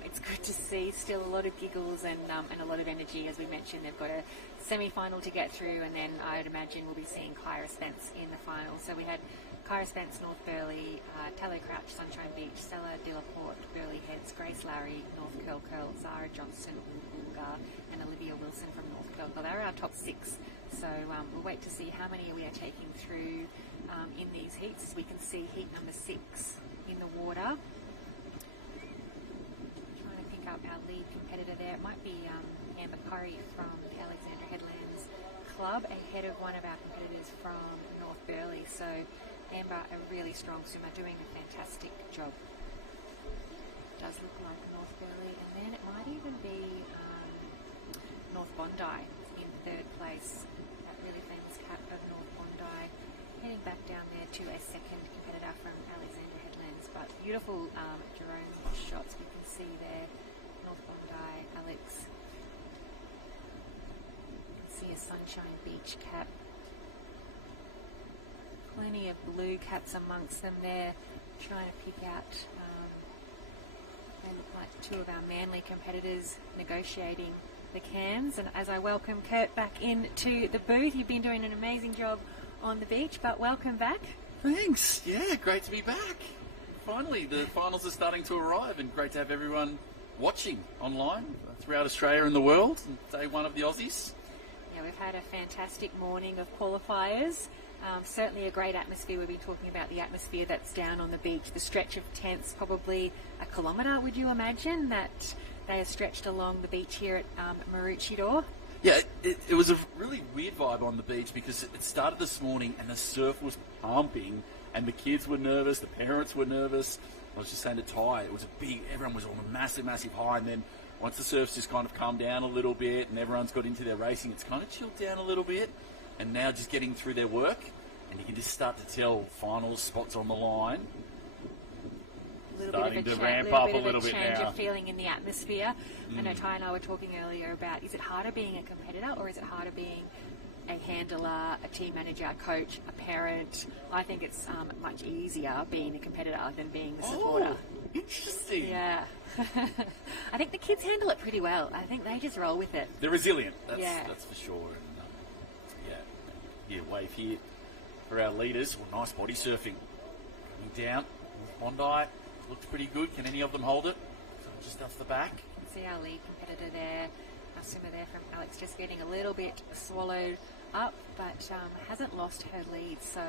It's good to see still a lot of giggles and a lot of energy. As we mentioned, they've got a semi-final to get through, and then I'd imagine we'll be seeing Kyra Spence in the final. So we had Kyra Spence, North Burleigh, Tallow Crouch, Sunshine Beach, Stella de la Porte, Burleigh Heads, Grace Larry, North Curl, Zara Johnson, Woolga, and Olivia Wilson from North Curl. They're our top 6. So we'll wait to see how many we are taking through in these heats. As we can see, heat number 6 in the water. Trying to pick up our lead competitor there. It might be Amber Curry from the Alexandra Headlands Club, ahead of one of our competitors from North Burleigh. So Amber, a really strong swimmer, doing a fantastic job. Does look like North Burleigh, and then it might even be North Bondi in 3rd place. That really famous cap of North Bondi, heading back down there to a 2nd competitor from Alexandra Headlands. But beautiful drone shots we can see there. North Bondi, Alex. You can see a Sunshine Beach cap. Plenty of blue caps amongst them there, trying to pick out, they look like 2 of our Manly competitors negotiating the cans. And as I welcome Kurt back into the booth, you've been doing an amazing job on the beach, but welcome back. Thanks. Yeah, great to be back. Finally, the finals are starting to arrive, and great to have everyone watching online throughout Australia and the world. Day 1 of the Aussies. Yeah, we've had a fantastic morning of qualifiers. Certainly a great atmosphere. We've been talking about the atmosphere that's down on the beach. The stretch of tents, probably a kilometre, would you imagine, that they are stretched along the beach here at Maroochydore? Yeah, it was a really weird vibe on the beach because it started this morning and the surf was pumping and the kids were nervous, the parents were nervous. I was just saying to Ty, it was everyone was on a massive, massive high, and then once the surf's just kind of calmed down a little bit and everyone's got into their racing, it's kind of chilled down a little bit. And now just getting through their work, and you can just start to tell finals spots on the line. Starting to ramp up a little bit now. Change of feeling in the atmosphere. I know Ty and I were talking earlier about, is it harder being a competitor or is it harder being a handler, a team manager, a coach, a parent? I think it's much easier being a competitor than being the supporter. Oh, interesting. Yeah. I think the kids handle it pretty well. I think they just roll with it. They're resilient, that's for sure. Yeah, wave here for our leaders. Well, nice body surfing. Coming down. Bondi looks pretty good. Can any of them hold it? So just off the back. You can see our lead competitor there, our swimmer there from Alex, just getting a little bit swallowed up, but hasn't lost her lead. So,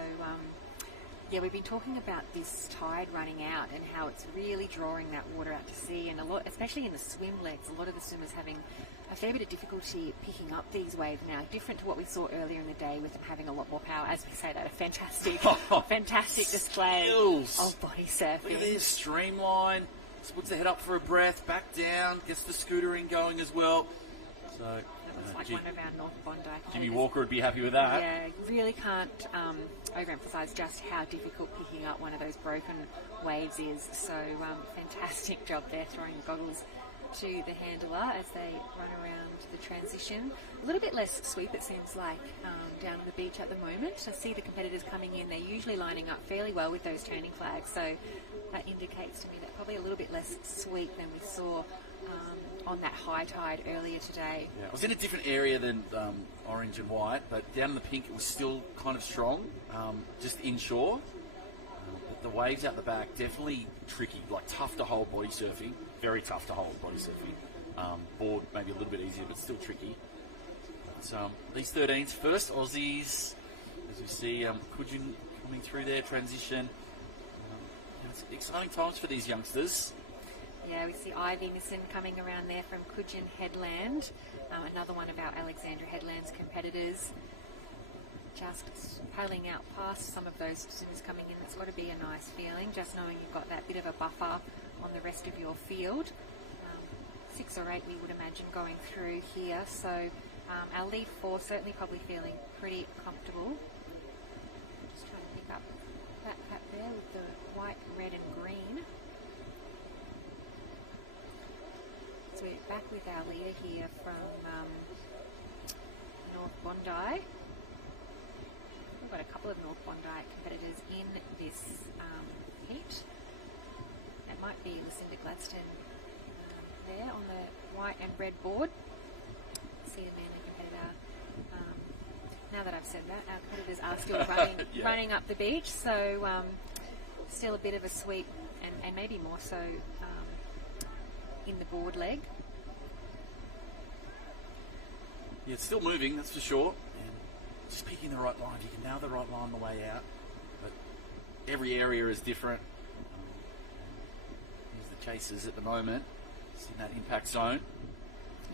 yeah, we've been talking about this tide running out and how it's really drawing that water out to sea, and a lot, especially in the swim legs, a lot of the swimmers having a fair bit of difficulty picking up these waves now, different to what we saw earlier in the day with them having a lot more power. As we say that, a fantastic, fantastic display of body surfing. Look at this, streamline, puts the head up for a breath, back down, gets the scootering going as well. So, like one of our North Bondi. Jimmy Walker would be happy with that. Yeah, really can't overemphasise just how difficult picking up one of those broken waves is. So, fantastic job there, throwing the goggles to the handler as they run around the transition. A little bit less sweep, it seems like, down on the beach at the moment. I see the competitors coming in. They're usually lining up fairly well with those turning flags, so that indicates to me that probably a little bit less sweep than we saw on that high tide earlier today. Yeah, it was in a different area than orange and white, but down in the pink it was still kind of strong, just inshore. But the waves out the back, definitely tricky, like tough to hold body surfing. Very tough to hold body surfing. Board maybe a little bit easier, but still tricky. But, these 13s, first Aussies, as you see, Kujin coming through their transition. It's exciting times for these youngsters. Yeah, we see Ivy Misson coming around there from Kujin Headland, another one of our Alexandra Headlands competitors. Just paddling out past some of those swimmers coming in. That's got to be a nice feeling, just knowing you've got that bit of a buffer on the rest of your field. 6 or 8 we would imagine going through here. So our lead 4 certainly probably feeling pretty comfortable. Just trying to pick up that cap there with the white, red and green. So we're back with our leader here from North Bondi. We've got a couple of North Bondi competitors in this heat. It might be Lucinda Gladstone there on the white and red board. See the Manly competitor. Now that I've said that, our competitors are still running, running up the beach, so still a bit of a sweep, and maybe more so in the board leg. Yeah, it's still moving, that's for sure. And just picking the right line. You can nail the right line on the way out, but every area is different. Here's the chasers at the moment. It's in that impact zone.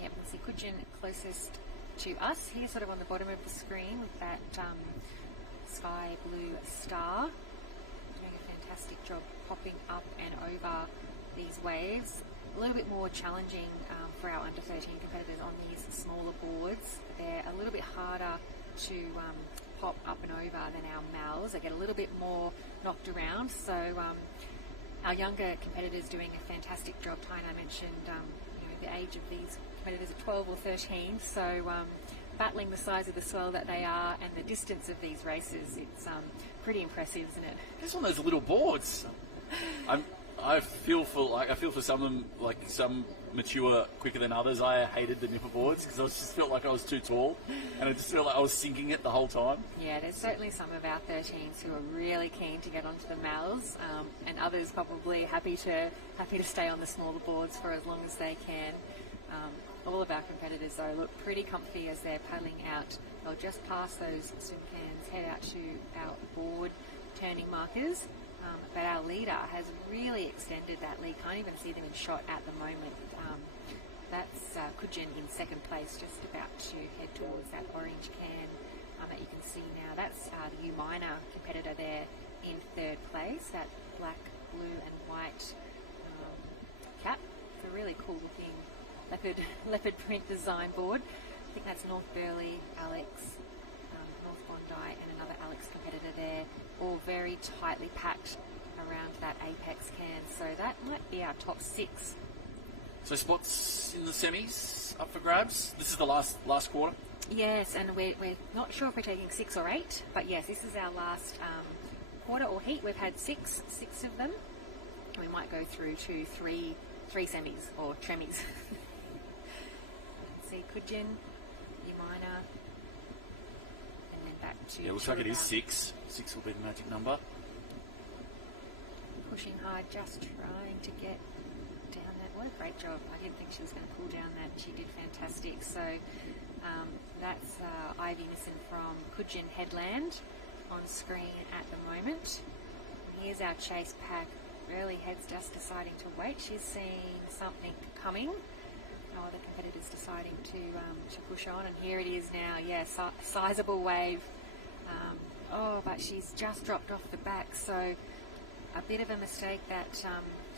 Yep, we see Kudjin closest to us here, sort of on the bottom of the screen with that sky blue star. Doing a fantastic job popping up and over these waves. A little bit more challenging for our under 13 competitors on these smaller boards. They're a little bit harder to pop up and over than our mals. They get a little bit more knocked around. So our younger competitors doing a fantastic job. Tyne, I mentioned the age of these competitors are 12 or 13. So battling the size of the swell that they are and the distance of these races, it's pretty impressive, isn't it? Just on those little boards. I feel for some of them, like some mature quicker than others. I hated the nipper boards because I just felt like I was too tall, and I just felt like I was sinking it the whole time. Yeah, there's certainly some of our 13s who are really keen to get onto the mals, and others probably happy to stay on the smaller boards for as long as they can. All of our competitors though look pretty comfy as they're paddling out. They'll just pass those swim cans, head out to our board turning markers. But our leader has really extended that lead. Can't even see them in shot at the moment. That's Kudjin in second place, just about to head towards that orange can that you can see now. That's the U minor competitor there in third place. That black, blue and white cap. It's a really cool looking leopard print design board. I think that's North Burleigh, Alex, North Bondi and another Alex competitor there, all very tightly packed around that apex can. So that might be our top 6. So spots in the semis up for grabs. This is the last quarter. Yes, and we're not sure if we're taking 6 or 8, but yes, this is our last quarter or heat. We've had six of them. We might go through to three semis or tremies. See Kudjin, U minor, and then back to. Yeah, looks like it is 6. 6 will be the magic number. Pushing hard, just trying to get down that. What a great job. I didn't think she was going to pull down that. She did fantastic. So that's Ivy Nissen from Kudjin Headland on screen at the moment. Here's our chase pack. Really heads just deciding to wait. She's seen something coming. Oh, the competitor's deciding to push on, and here it is now. Yeah, sizable wave. But she's just dropped off the back, so a bit of a mistake that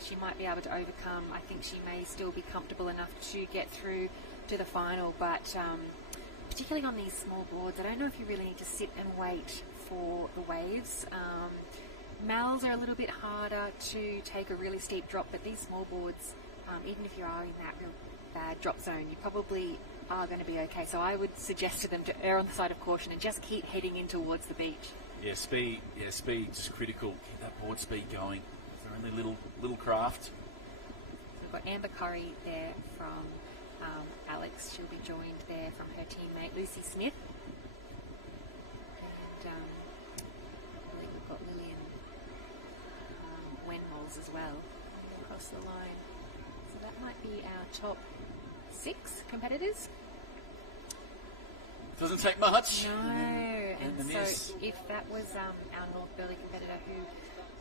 she might be able to overcome. I think she may still be comfortable enough to get through to the final, but particularly on these small boards, I don't know if you really need to sit and wait for the waves. Mals are a little bit harder to take a really steep drop, but these small boards, even if you are in that real bad drop zone, you probably are going to be okay. So I would suggest to them to err on the side of caution and just keep heading in towards the beach. Yeah, speed is critical. Keep that board speed going. They're only little craft. So we've got Amber Curry there from Alex. She'll be joined there from her teammate Lucy Smith. And I believe we've got Lillian Wenmols as well across the line. So that might be our top 6 competitors. Doesn't take much. No, and so if that was our North Burleigh competitor who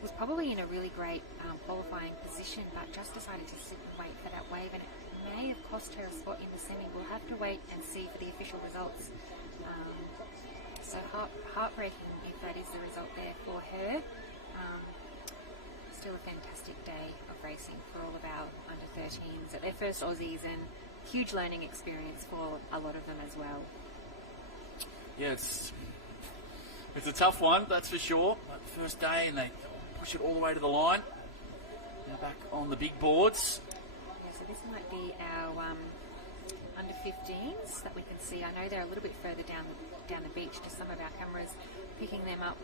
was probably in a really great qualifying position but just decided to sit and wait for that wave, and it may have cost her a spot in the semi. We'll have to wait and see for the official results. So heartbreaking if that is the result there for her. Still a fantastic day of racing for all of our under 13s at their first Aussies, and huge learning experience for a lot of them as well. Yeah, it's a tough one, that's for sure. Like the first day, and they push it all the way to the line. Now back on the big boards. Yeah, so this might be our under 15s that we can see. I know they're a little bit further down the beach to some of our cameras, picking them up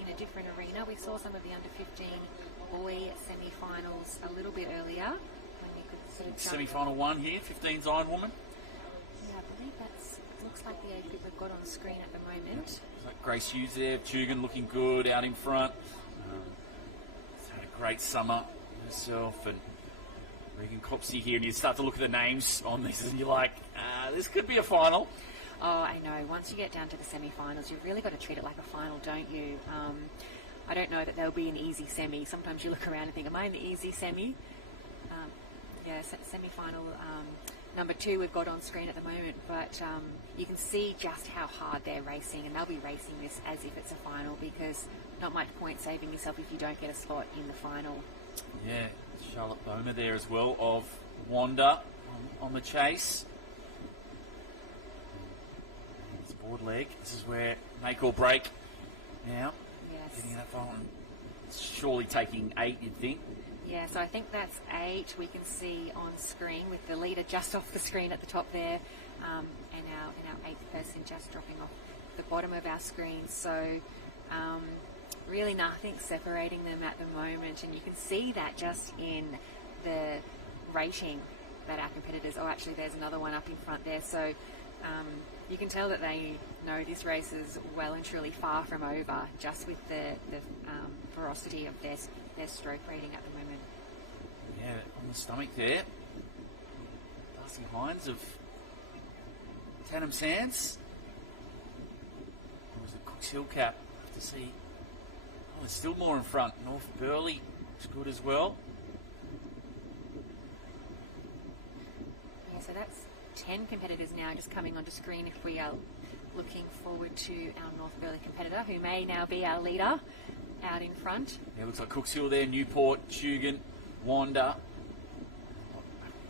in a different arena. We saw some of the under 15 boy semi-finals a little bit earlier. When we could sort of Semi-final one here, 15's Iron Woman. Yeah, I believe it looks like the age group we've got on screen at the moment. Grace Hughes there, Tugan looking good out in front. Had a great summer herself, and Regan Copsey here, and you start to look at the names on this and you're like, this could be a final. Oh, I know. Once you get down to the semi-finals, you've really got to treat it like a final, don't you? I don't know that there'll be an easy semi. Sometimes you look around and think, am I in the easy semi? Semi-final number 2 we've got on screen at the moment, but you can see just how hard they're racing, and they'll be racing this as if it's a final, because not much point saving yourself if you don't get a slot in the final. Yeah, Charlotte Bomer there as well, of Wanda on the chase. It's board leg. This is where make or break now. Yes. Getting that final. It's surely taking 8, you'd think. Yeah, so I think that's 8 we can see on screen, with the leader just off the screen at the top there, and our 8th person just dropping off the bottom of our screen. So really nothing separating them at the moment, and you can see that just in the rating that our competitors, actually there's another one up in front there, so you can tell that they know this race is well and truly far from over, just with the ferocity of their stroke rating at the moment. Yeah, on the stomach there. Darcy Hines of Tannum Sands. Or was it Cooks Hill Cap? I have to see. Oh, there's still more in front. North Burleigh is good as well. Yeah, so that's 10 competitors now just coming onto screen if we are looking forward to our North Burleigh competitor, who may now be our leader out in front. Yeah, looks like Cooks Hill there, Newport, Tugan, Wanda,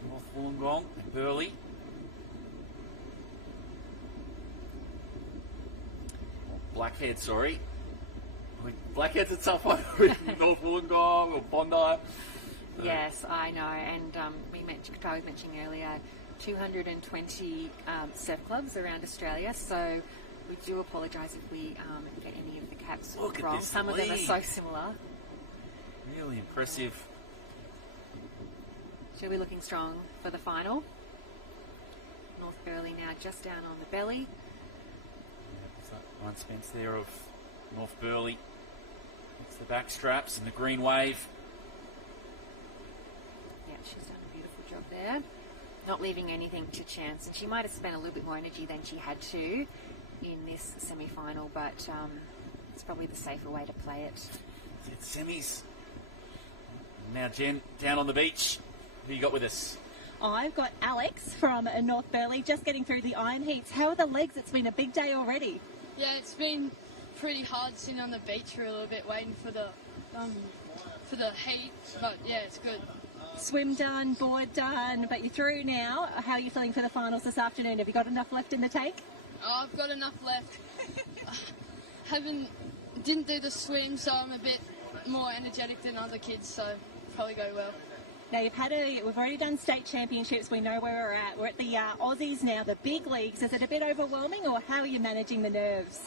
North Wollongong, and Burleigh. Blackhead, sorry. Blackhead's a tough one with North Wollongong or Bondi. Yes, I know, and I was mentioning earlier, 220 surf clubs around Australia, so we do apologise if we get any of the caps wrong. Some of them are so similar. Really impressive. She'll be looking strong for the final. North Burleigh now just down on the belly. Ryan Spence there of North Burleigh. It's the back straps and the green wave. Yeah, she's done a beautiful job there. Not leaving anything to chance, and she might have spent a little bit more energy than she had to in this semi-final, but it's probably the safer way to play it. It's semis. Now Jen, down on the beach. Who you got with us? I've got Alex from North Burleigh, just getting through the iron heats. How are the legs? It's been a big day already. Yeah, it's been pretty hard sitting on the beach for a little bit, waiting for the heat, but yeah, it's good. Swim done, board done, but you're through now. How are you feeling for the finals this afternoon? Have you got enough left in the tank? Oh, I've got enough left. Didn't do the swim, so I'm a bit more energetic than other kids, so probably go well. Now we've already done state championships. We know where we're at. We're at the Aussies now, the big leagues. Is it a bit overwhelming, or how are you managing the nerves?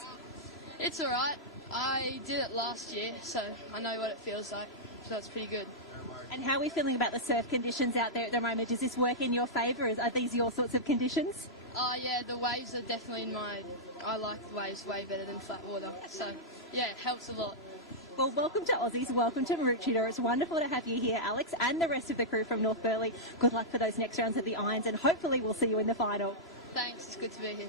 It's all right. I did it last year, so I know what it feels like. So it's pretty good. And how are we feeling about the surf conditions out there at the moment? Does this work in your favour? Are these your sorts of conditions? Oh yeah, the waves are definitely I like the waves way better than flat water. So yeah, it helps a lot. Well, welcome to Aussies, welcome to Maroochydore. It's wonderful to have you here, Alex, and the rest of the crew from North Burleigh. Good luck for those next rounds of the irons, and hopefully we'll see you in the final. Thanks, it's good to be here.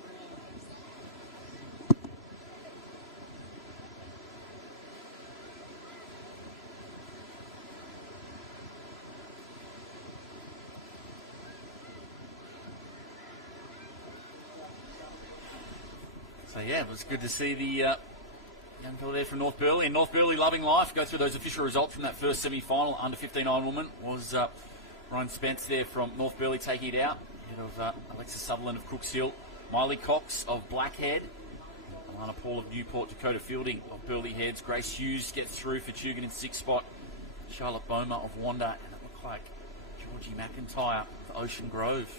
So yeah, it was good to see the young fellow there from North Burleigh. And North Burleigh loving life. Go through those official results from that first semi-final. Under 15 Iron Woman was Ryan Spence there from North Burleigh taking it out. Ahead of Alexis Sutherland of Cooks Hill. Miley Cox of Blackhead. Alana Paul of Newport. Dakota Fielding of Burleigh Heads. Grace Hughes gets through for Tugan in 6th spot. Charlotte Bomer of Wanda. And it looked like Georgie McIntyre of Ocean Grove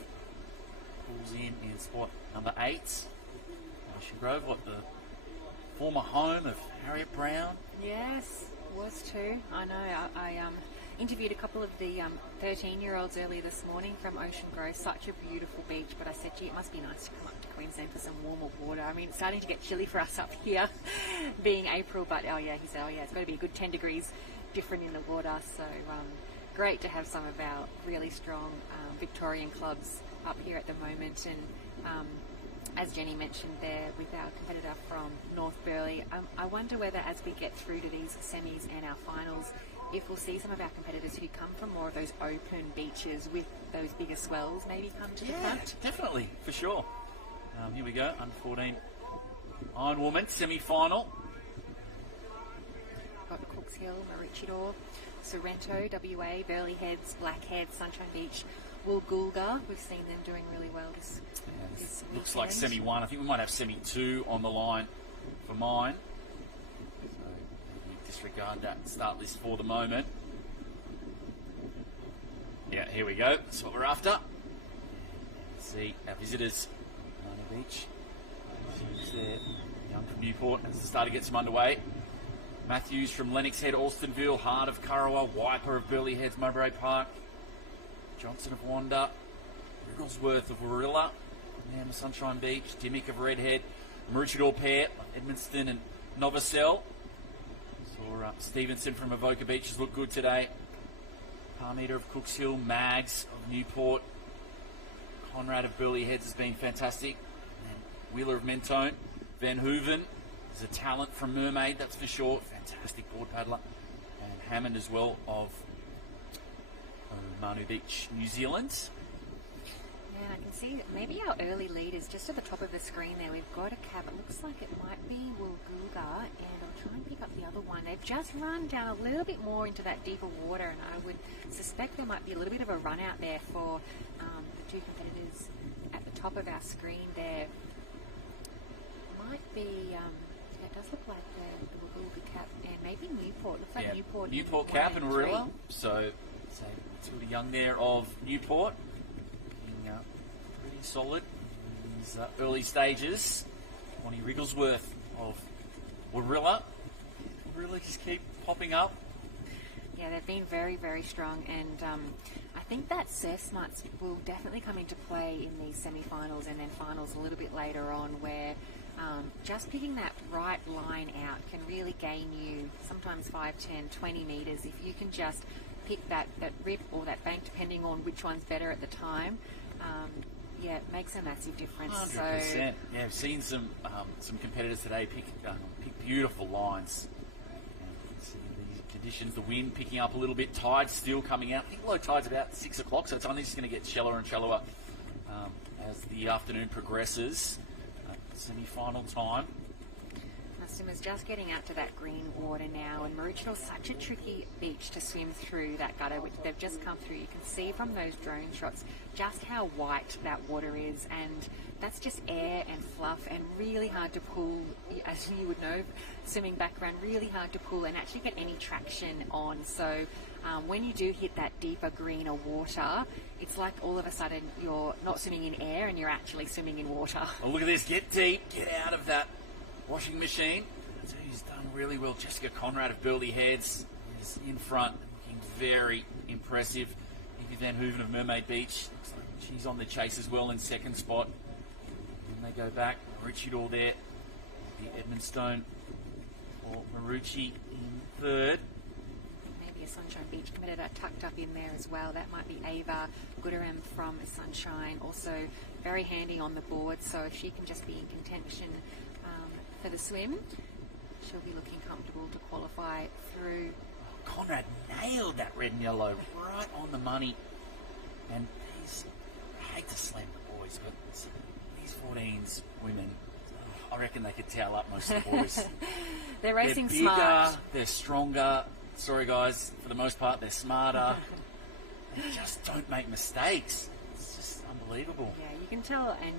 pulls in spot number 8. Ocean Grove, the former home of Harriet Brown. Yes, was too. I know. I interviewed a couple of the 13-year-olds earlier this morning from Ocean Grove. Such a beautiful beach, but I said, gee, it must be nice to come up to Queensland for some warmer water. I mean, it's starting to get chilly for us up here, being April, but he said, it's got to be a good 10 degrees different in the water. So great to have some of our really strong Victorian clubs up here at the moment. And as Jenny mentioned there, with our competitor from North Burleigh, I wonder whether as we get through to these semis and our finals, if we'll see some of our competitors who come from more of those open beaches with those bigger swells maybe come to the front. Definitely, for sure. Here we go, under 14 Iron Woman semi-final. Got Cooks Hill, Maroochydore, Sorrento, WA, Burleigh Heads, Blackhead, Sunshine Beach, Woolgoolga. We've seen them doing really well this Looks like semi-1. I think we might have semi-2 on the line for mine. Disregard that start list for the moment. Yeah, here we go. That's what we're after. See our visitors, Marnie Beach. She's there, Young from Newport, as the starter gets them underway. Matthews from Lennox Head, Alstonville, Hart of Currawa, Wiper of Burleigh Heads, Mowbray Park, Johnson of Wanda, Wrigglesworth of Warilla, Nam Sunshine Beach, Dimmick of Redhead, Maroochydore Pair, Edmundston and Novacell. Saw Stevenson from Avoca Beach has looked good today. Parmeter of Cooks Hill, Mags of Newport, Conrad of Burleigh Heads has been fantastic. And Wheeler of Mentone, Van Hooven is a talent from Mermaid, that's for sure. Fantastic board paddler. And Hammond as well of Manu Beach, New Zealand. Yeah, I can see maybe our early lead is just at the top of the screen there. We've got a cab. It looks like it might be Woolgoolga, and I'm trying to pick up the other one. They've just run down a little bit more into that deeper water, and I would suspect there might be a little bit of a run out there for the two competitors at the top of our screen there. Might be, it does look like the Woolgoolga cap, and maybe Newport. Looks like Newport cap and Warilla. So Matilda Young there of Newport. Pretty solid in his early stages. Bonnie Wrigglesworth of Warilla. Warilla just keep popping up. Yeah, they've been very, very strong, and I think that surf smarts will definitely come into play in these semi-finals and then finals a little bit later on, where just picking that right line out can really gain you sometimes 5, 10, 20 metres if you can just pick that rip or that bank, depending on which one's better at the time. Yeah, it makes a massive difference. 100%. So, yeah, I've seen some competitors today pick beautiful lines. See these conditions, the wind picking up a little bit, tide still coming out. I think low tide's about 6 o'clock, so it's only just going to get shallower and shallower as the afternoon progresses. Semi-final time. Customers just getting out to that green water now, and Maroochydore is such a tricky beach to swim through that gutter, which they've just come through. You can see from those drone shots just how white that water is, and that's just air and fluff and really hard to pull, as you would know, swimming background, really hard to pull and actually get any traction on. So when you do hit that deeper, greener water, it's like all of a sudden you're not swimming in air and you're actually swimming in water. Oh, look at this, get deep, get out of that washing machine. He's done really well. Jessica Conrad of Burleigh Heads is in front, looking very impressive. Evie Van Hooven of Mermaid Beach, looks like she's on the chase as well in second spot. And they go back, Maroochydore there, the Edmundston or Maroochy in third. Maybe a Sunshine Beach competitor tucked up in there as well. That might be Ava Gooderham from Sunshine, also very handy on the board, so if she can just be in contention for the swim, she'll be looking comfortable to qualify through. Conrad nailed that red and yellow right on the money. And I hate to slam the boys, but these 14s women, I reckon they could towel up most of the boys. They're racing bigger, smart. They're stronger. Sorry guys, for the most part, they're smarter. They just don't make mistakes. It's just unbelievable. Yeah, you can tell, and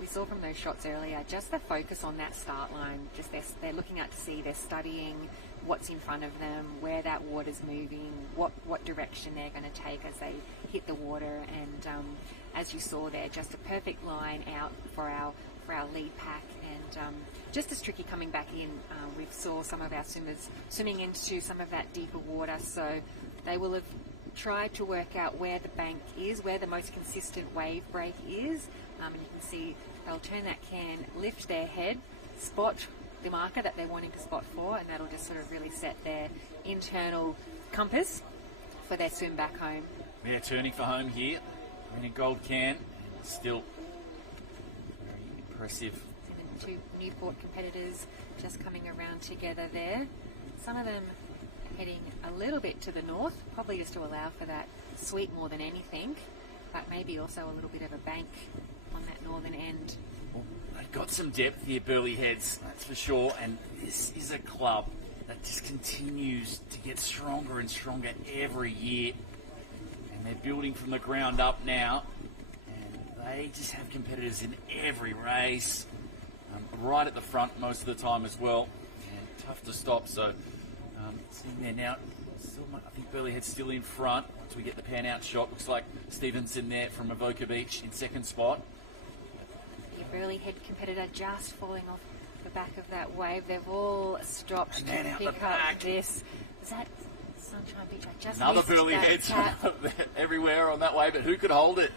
we saw from those shots earlier, just the focus on that start line. Just they're looking out to sea, they're studying what's in front of them, where that water's moving, what direction they're going to take as they hit the water, and as you saw there, just a perfect line out for our lead pack, and just as tricky coming back in. We saw some of our swimmers swimming into some of that deeper water, so they will have tried to work out where the bank is, where the most consistent wave break is, and you can see they'll turn that can, lift their head, spot the marker that they're wanting to spot for, and that'll just sort of really set their internal compass for their swim back home. Yeah, turning for home here, winning gold can, still very impressive. Two Newport competitors just coming around together there. Some of them heading a little bit to the north, probably just to allow for that sweep more than anything, but maybe also a little bit of a bank on that northern end. They've got some depth here, Burleigh Heads, that's for sure, and this is a club that just continues to get stronger and stronger every year, and they're building from the ground up now, and they just have competitors in every race, right at the front most of the time as well, and tough to stop. So seeing there now, still, I think Burleigh Head's still in front once we get the pan out shot. Looks like Stevenson there from Avoca Beach in second spot. Your Burleigh Head competitor just falling off the back of that wave. They've all stopped to pick up this. Is that Sunshine Beach? I just another missed Burleigh that Heads tap. everywhere on that wave, but who could hold it?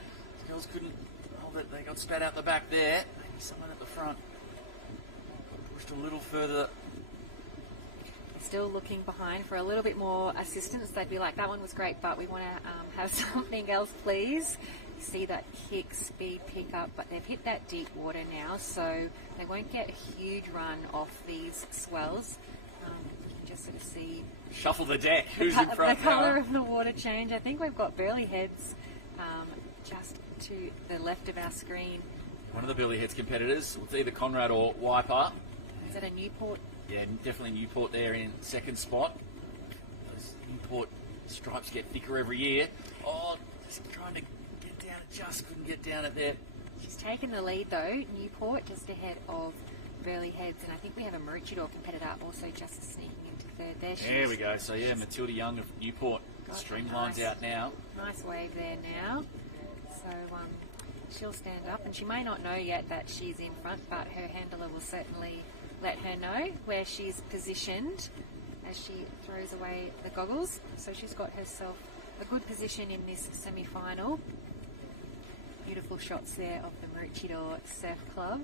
The girls couldn't hold it. They got spat out the back there. Maybe someone at the front pushed a little further. Still looking behind for a little bit more assistance. They'd be like, that one was great, but we want to have something else, please. You see that kick, speed, pick up, but they've hit that deep water now, so they won't get a huge run off these swells. You can just sort of see... Shuffle the deck. Who's in front the colour of the water change. I think we've got Burleigh Heads just to the left of our screen. One of the Burleigh Heads competitors, it's either Conrad or Wiper. Is that a Newport? Yeah, definitely Newport there in second spot. Those Newport stripes get thicker every year. Oh, just trying to get down it, just couldn't get down it there. She's taken the lead though, Newport just ahead of Burleigh Heads, and I think we have a Maroochydore competitor also just sneaking into third. There we go. So yeah, Matilda Young of Newport streamlines out now. Nice wave there now. So she'll stand up, and she may not know yet that she's in front, but her handler will certainly let her know where she's positioned as she throws away the goggles. So she's got herself a good position in this semi-final. Beautiful shots there of the Maroochydore Surf Club.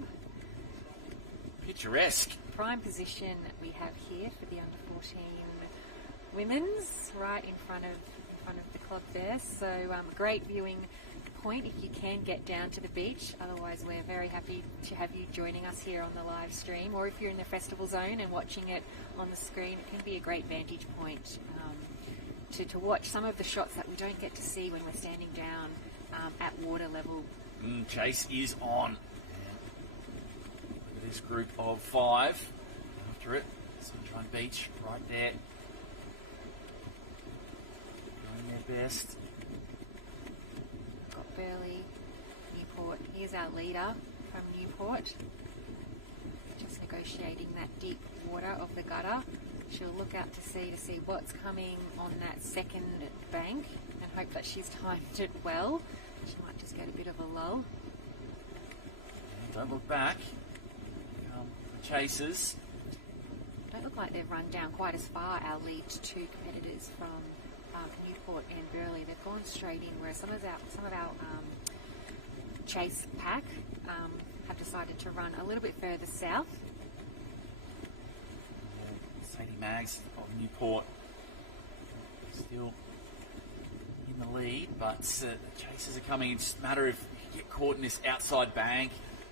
Picturesque. Prime position we have here for the under-14 women's, right in front of the club there. So great viewing point if you can get down to the beach. Otherwise, we're very happy to have you joining us here on the live stream, or if you're in the festival zone and watching it on the screen, it can be a great vantage point to watch some of the shots that we don't get to see when we're standing down at water level. Chase is on. This group of 5 after it. Sunshine Beach right there, doing their best. Burleigh, Newport. Here's our leader from Newport, just negotiating that deep water of the gutter. She'll look out to see what's coming on that second bank and hope that she's timed it well. She might just get a bit of a lull. Don't look back. The chasers. Don't look like they've run down quite as far, our lead two competitors from Newport and Burleigh. They've gone straight in, whereas some of our chase pack have decided to run a little bit further south. Sadie Maggs of Newport still in the lead, but the chasers are coming. It's just a matter of you get caught in this outside bank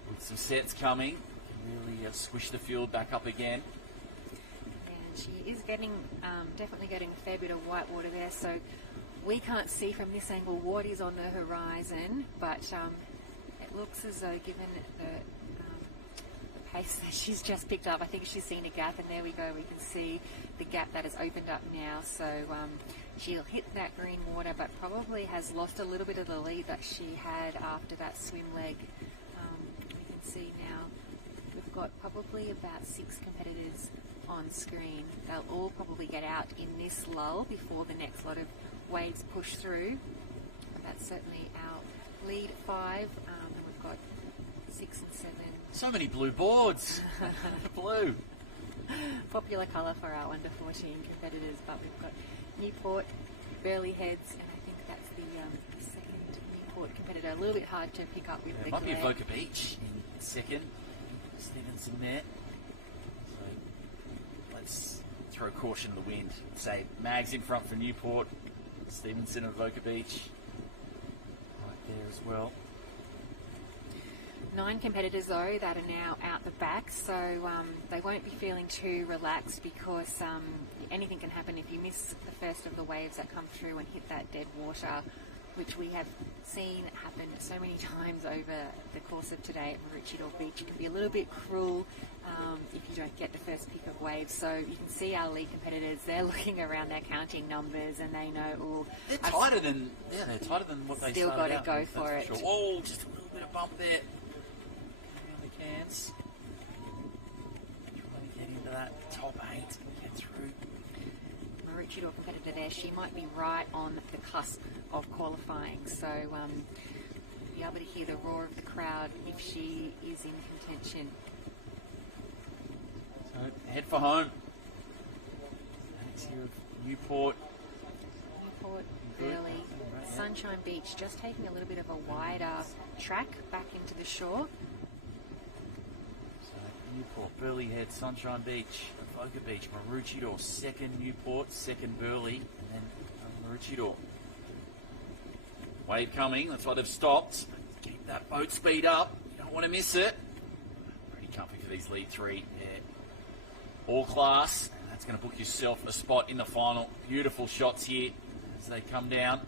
with some sets coming, you can really squish the field back up again. She is getting, definitely getting a fair bit of white water there, so we can't see from this angle what is on the horizon, but it looks as though, given the pace that she's just picked up. I think she's seen a gap, and there we go. We can see the gap that has opened up now. So she'll hit that green water, but probably has lost a little bit of the lead that she had after that swim leg. We can see now we've got probably about 6 competitors on screen. They'll all probably get out in this lull before the next lot of waves push through. But that's certainly our lead 5, and we've got 6 and 7. So many blue boards. Blue. Popular colour for our under 14 competitors, but we've got Newport, Burley Heads, and I think that's the second Newport competitor. A little bit hard to pick up with the Might be glare. Avoca Beach in second. Stevenson there. So let's throw caution to the wind. Say Mags in front for Newport. Stevenson and Avoca Beach right there as well. 9 competitors though that are now out the back, so they won't be feeling too relaxed because anything can happen if you miss the first of the waves that come through and hit that dead water, which we have seen happen so many times over the course of today at Maroochydore Beach. It can be a little bit cruel if you don't get the first pick of waves. So you can see our lead competitors, they're looking around, they're counting numbers, and they know, oh, they're tighter than what they still got started to out. go for it. Sure. Oh, just a little bit of bump there. Cans. Trying to get into that top 8 and get through. Maroochydore competitor there, she might be right on the cusp of qualifying, so you'll be able to hear the roar of the crowd if she is in contention. So head for home. Next here of Newport. Burley, Sunshine Beach, just taking a little bit of a wider track back into the shore. Newport, Burley Head, Sunshine Beach, Avoca Beach, Maroochydore, second Newport, second Burley, and then Maroochydore. Wave coming, that's why they've stopped. Keep that boat speed up, you don't want to miss it. Pretty comfy for these lead 3. Yeah. All class, and that's going to book yourself a spot in the final. Beautiful shots here as they come down.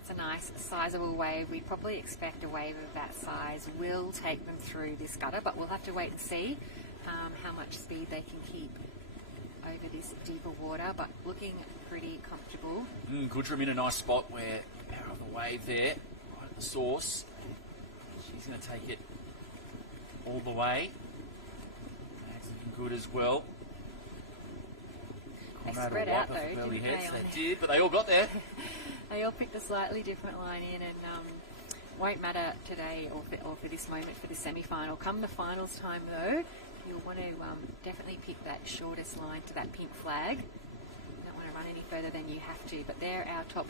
It's a nice sizable wave. We probably expect a wave of that size will take them through this gutter, but we'll have to wait and see how much speed they can keep over this deeper water, but looking pretty comfortable. Goodrum in a nice spot where power of the wave there, right at the source. She's going to take it all the way. Mags looking good as well. They spread out though, didn't Heads. they? They did, but they all got there. They all picked a slightly different line in, and won't matter today or for this moment for the semi-final. Come the finals time though, you'll want to definitely pick that shortest line to that pink flag. You don't want to run any further than you have to, but they're our top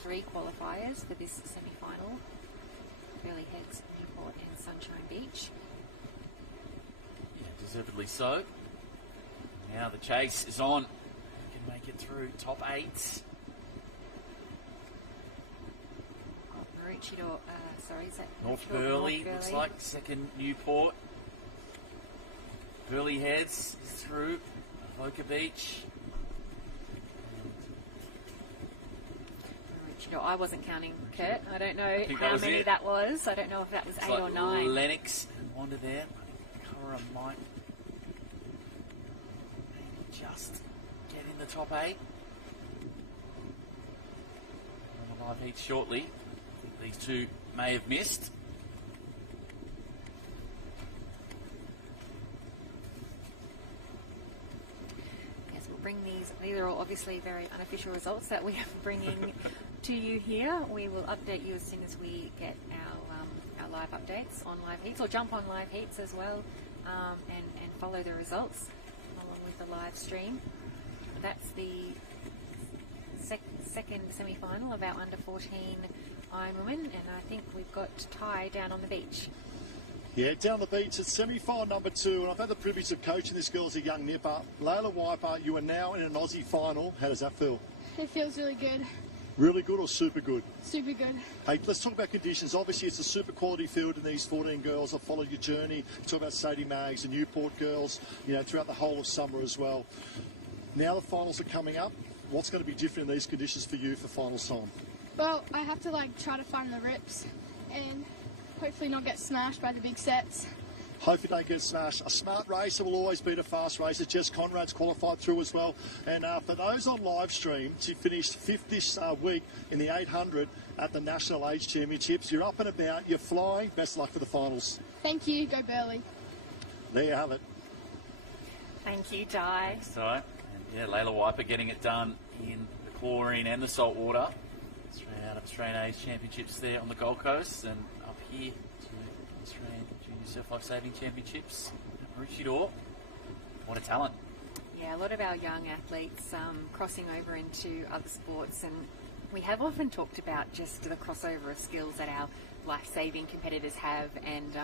3 qualifiers for this semi-final. Burley Heads, Newport and Sunshine Beach. Yeah, deservedly so. Now the chase is on. Can make it through top 8. Maroochydore, sorry, is that North Burley, looks like second Newport. Burley Heads is through. Avoca Beach. Maroochydore, I wasn't counting, Kurt. I don't know how many that was. I don't know if that was 8 like or 9. Lennox and Wanda there. Curra might just get in the top 8. On the live heat shortly. I think these two may have missed. Yes, we'll bring these are all obviously very unofficial results that we are bringing to you here. We will update you as soon as we get our live updates on live heats, or jump on live heats as well, and follow the results along with the live stream. That's the second semi-final of our under 14 Ironwomen, and I think we've got Ty down on the beach. Yeah, down the beach, it's semi-final number 2, and I've had the privilege of coaching this girl as a young nipper. Layla Wiper, you are now in an Aussie final. How does that feel? It feels really good. Really good or super good? Super good. Hey, let's talk about conditions. Obviously, it's a super quality field, and these 14 girls have followed your journey. Talk about Sadie Mags and Newport girls, you know, throughout the whole of summer as well. Now the finals are coming up. What's going to be different in these conditions for you for finals time? Well, I have to try to find the rips and hopefully not get smashed by the big sets. Hopefully they get smashed. A smart racer will always beat a fast racer. Jess Conrad's qualified through as well. And for those on live stream, she finished 5th this week in the 800 at the National Age Championships. You're up and about, you're flying. Best luck for the finals. Thank you. Go Burley. There you have it. Thank you, Di. Thanks, Di. And yeah, Layla Wiper getting it done in the chlorine and the salt water. Straight out of Australian Age Championships there on the Gold Coast, and up here to Australian Junior Surf Life Saving Championships at Maroochydore. What a talent. Yeah, a lot of our young athletes crossing over into other sports, and we have often talked about just the crossover of skills that our life-saving competitors have, and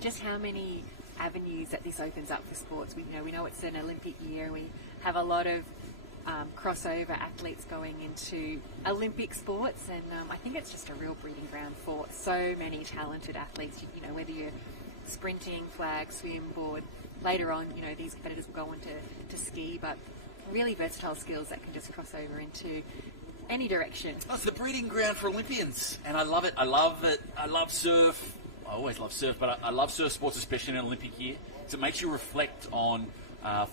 just how many avenues that this opens up for sports. We know it's an Olympic year. We have a lot of crossover athletes going into Olympic sports, and I think it's just a real breeding ground for so many talented athletes. Whether you're sprinting, flag, swim, board. Later on, these competitors will go on to ski, but really versatile skills that can just cross over into any direction. Oh, it's the breeding ground for Olympians, and I love it. I love it. I love surf. I always love surf, but I love surf sports, especially in an Olympic year. So it makes you reflect on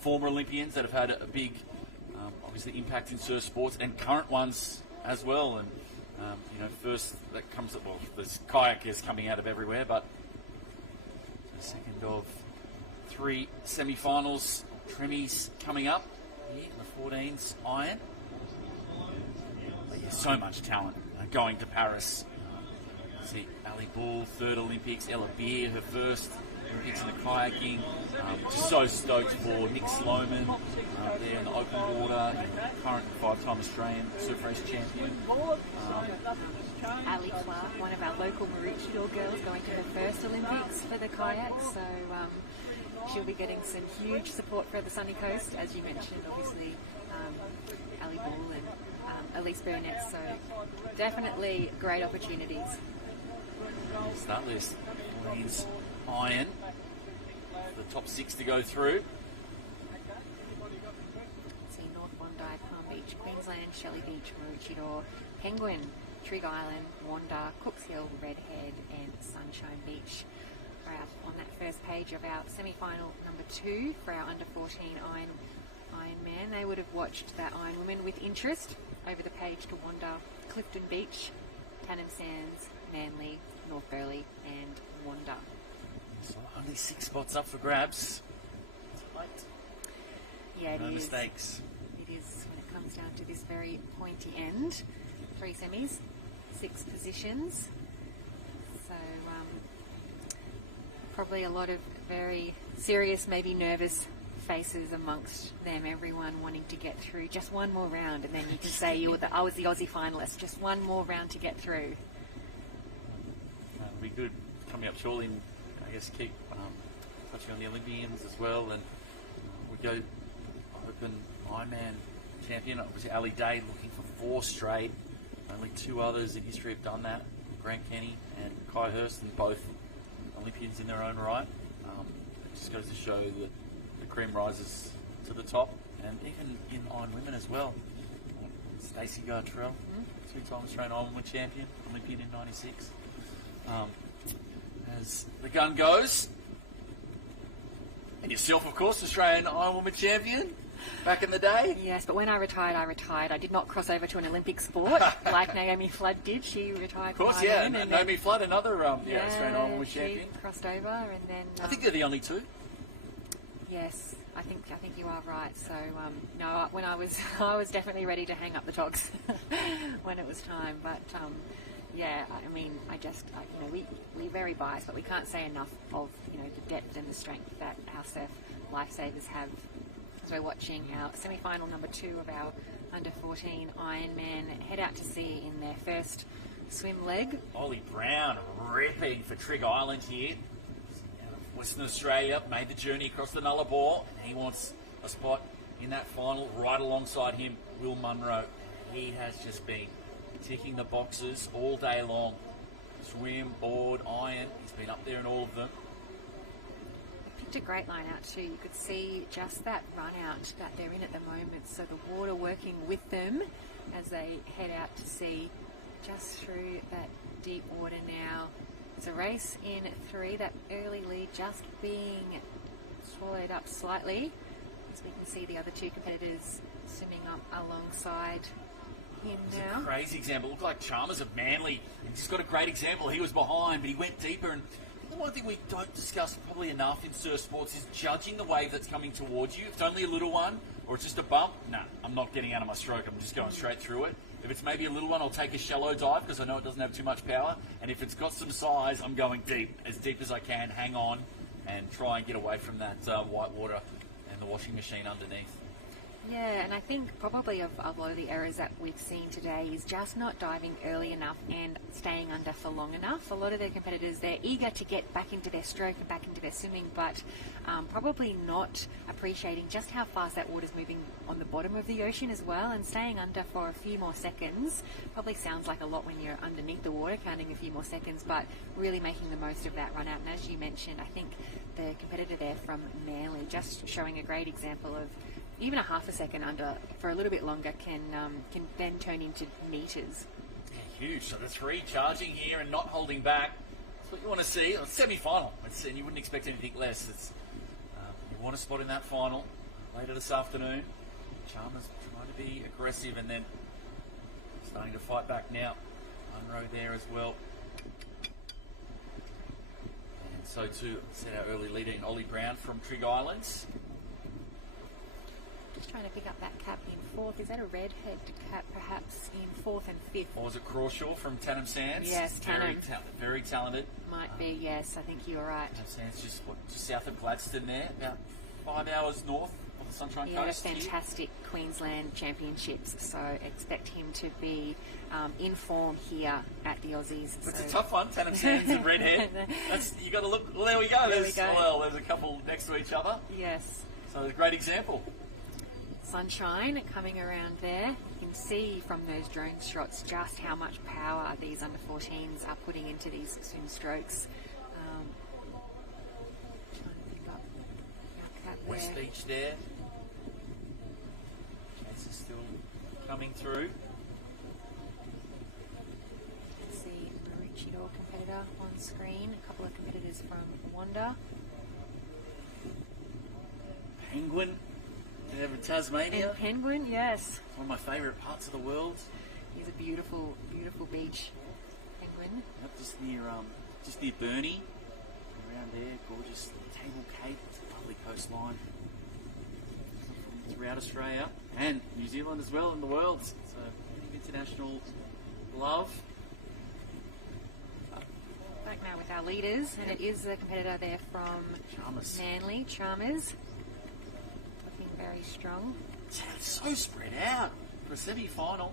former Olympians that have had a big, obviously, impact in surf sports, and current ones as well. And first that comes up. Well, there's kayakers coming out of everywhere, but the second of 3 semi-finals, Tremies coming up here in the 14s iron. But yeah, so much talent going to Paris. See Ali Bull, 3rd Olympics, Ella Beer, her 1st Olympics in the kayaking. Just so stoked for Nick Sloman there in the open water, current 5-time Australian surf race champion. Ali Clark, one of our local Maroochydore girls, going to her 1st Olympics for the kayak, so she'll be getting some huge support for the sunny coast, as you mentioned, obviously, Ali Bull and Elise Burnett, so definitely great opportunities. Start list. Queens iron. The top 6 to go through. See North Bondi, Palm Beach, Queensland, Shelley Beach, Maroochydore, Penguin, Trig Island, Wanda, Cooks Hill, Redhead and Sunshine Beach. On that first page of our semi-final number 2 for our under 14 Ironman, they would have watched that Iron Women with interest. Over the page to Wanda, Clifton Beach, Tannum Sands, Manly, North Burleigh and Wanda. So only 6 spots up for grabs. Yeah, it no is. Mistakes. It is when it comes down to this very pointy end. 3 semis, 6 positions. So probably a lot of very serious, maybe nervous faces amongst them. Everyone wanting to get through just one more round, and then you can say I was the Aussie finalist. Just one more round to get through. It'll be good coming up shortly, and I guess keep touching on the Olympians as well. And we go Open Ironman champion, obviously Ali Day, looking for 4 straight. Only 2 others in history have done that: Grant Kenny and Kai Hurst, and both Olympians in their own right. It just goes to show that the cream rises to the top, and even in Iron Women as well. Stacey Gartrell, 2-time Australian Iron Women champion, Olympian in '96. As the gun goes, and yourself, of course, Australian Iron Women champion back in the day. Yes, but when I retired. I did not cross over to an Olympic sport like Naomi Flood did. She retired. Of course, yeah. And Naomi Flood, another Australian Iron Women champion. Crossed over, and then I think they're the only 2. Yes, I think you are right. So no, when I was definitely ready to hang up the togs when it was time. But yeah, I mean, we're very biased, but we can't say enough of the depth and the strength that our surf lifesavers have. So we're watching our semi-final number 2 of our under 14 Ironman head out to sea in their first swim leg. Ollie Brown ripping for Trig Island here. Western Australia made the journey across the Nullarbor, and he wants a spot in that final. Right alongside him, Will Munro. He has just been ticking the boxes all day long. Swim, board, iron. He's been up there in all of them. They picked a great line out too. You could see just that run out that they're in at the moment. So the water working with them as they head out to sea, just through that deep water now. It's a race in 3, that early lead just being swallowed up slightly, as we can see the other 2 competitors swimming up alongside him now. A crazy example. Looked like Chalmers of Manly. And he's got a great example. He was behind, but he went deeper. And the one thing we don't discuss probably enough in surf sports is judging the wave that's coming towards you. If it's only a little one or it's just a bump, nah, I'm not getting out of my stroke. I'm just going straight through it. If it's maybe a little one, I'll take a shallow dive because I know it doesn't have too much power. And if it's got some size, I'm going deep as I can, hang on, and try and get away from that white water and the washing machine underneath. Yeah, and I think probably of a lot of the errors that we've seen today is just not diving early enough and staying under for long enough. A lot of their competitors, they're eager to get back into their stroke and back into their swimming, but probably not appreciating just how fast that water's moving on the bottom of the ocean as well, and staying under for a few more seconds probably sounds like a lot when you're underneath the water, counting a few more seconds, but really making the most of that run out. And as you mentioned, I think the competitor there from Manly just showing a great example of even a half a second under for a little bit longer can then turn into meters. Yeah, huge. So the 3 charging here and not holding back. That's what you want to see. It's semi-final. And you wouldn't expect anything less. You want a spot in that final later this afternoon. Chalmers trying to be aggressive and then starting to fight back now. Munro there as well. And so too, set our early leader in Ollie Brown from Trig Islands. Just trying to pick up that cap in 4th. Is that a red-head cap perhaps in 4th and 5th? Or was it Crawshaw from Tanham Sands? Yes, Tanham. Very talented. Might be, yes. I think you're right. Tanham Sands just south of Gladstone there, about 5 hours north of the Sunshine Coast. Fantastic Queensland Championships, so expect him to be in form here at the Aussies. It's a tough one, Tanham Sands and Redhead. You got to look. Well, there we go. There's a couple next to each other. Yes. So a great example. Sunshine coming around there. You can see from those drone shots just how much power these under 14s are putting into these swim strokes. Trying to pick up West Beach there. Chase is still coming through. See Maroochydore competitor on screen. A couple of competitors from Wanda. Penguin. Tasmania. And Penguin, yes. One of my favourite parts of the world. He's a beautiful, beautiful beach penguin. Yep, just near Burnie. Around there, gorgeous Table Cape. It's a lovely coastline. Throughout Australia and New Zealand as well in the world. So international love. Back now with our leaders, and it is the competitor there from Manly, Chalmers. Very strong. It's so spread out for a semi-final.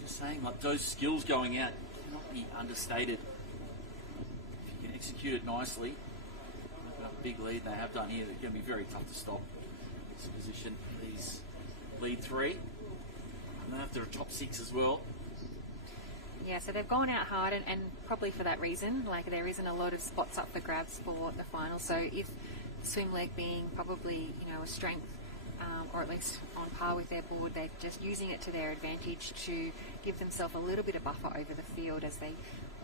Just saying, like those skills going out cannot be understated. If you can execute it nicely, open up a big lead they have done here, they're going to be very tough to stop. This position, these lead 3. And after a top 6 as well. Yeah, so they've gone out hard, and probably for that reason, like there isn't a lot of spots up for grabs for the final. So if swim leg being probably, a strength, or at least on par with their board, they're just using it to their advantage to give themselves a little bit of buffer over the field as they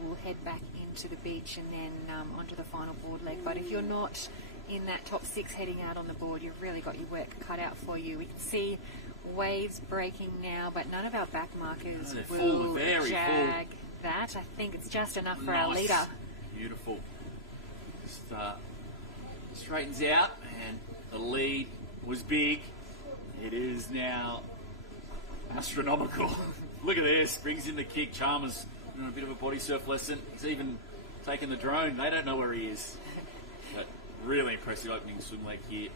will head back into the beach and then onto the final board leg. But if you're not in that top 6 heading out on the board, you've really got your work cut out for you. We can see waves breaking now, but none of our back markers will jag that. I think it's just enough for our leader. Beautiful. Just straightens out, and the lead was big. It is now astronomical. Look at this. Brings in the kick. Chalmers doing a bit of a body surf lesson. He's even taken the drone. They don't know where he is. But really impressive opening swim leg here.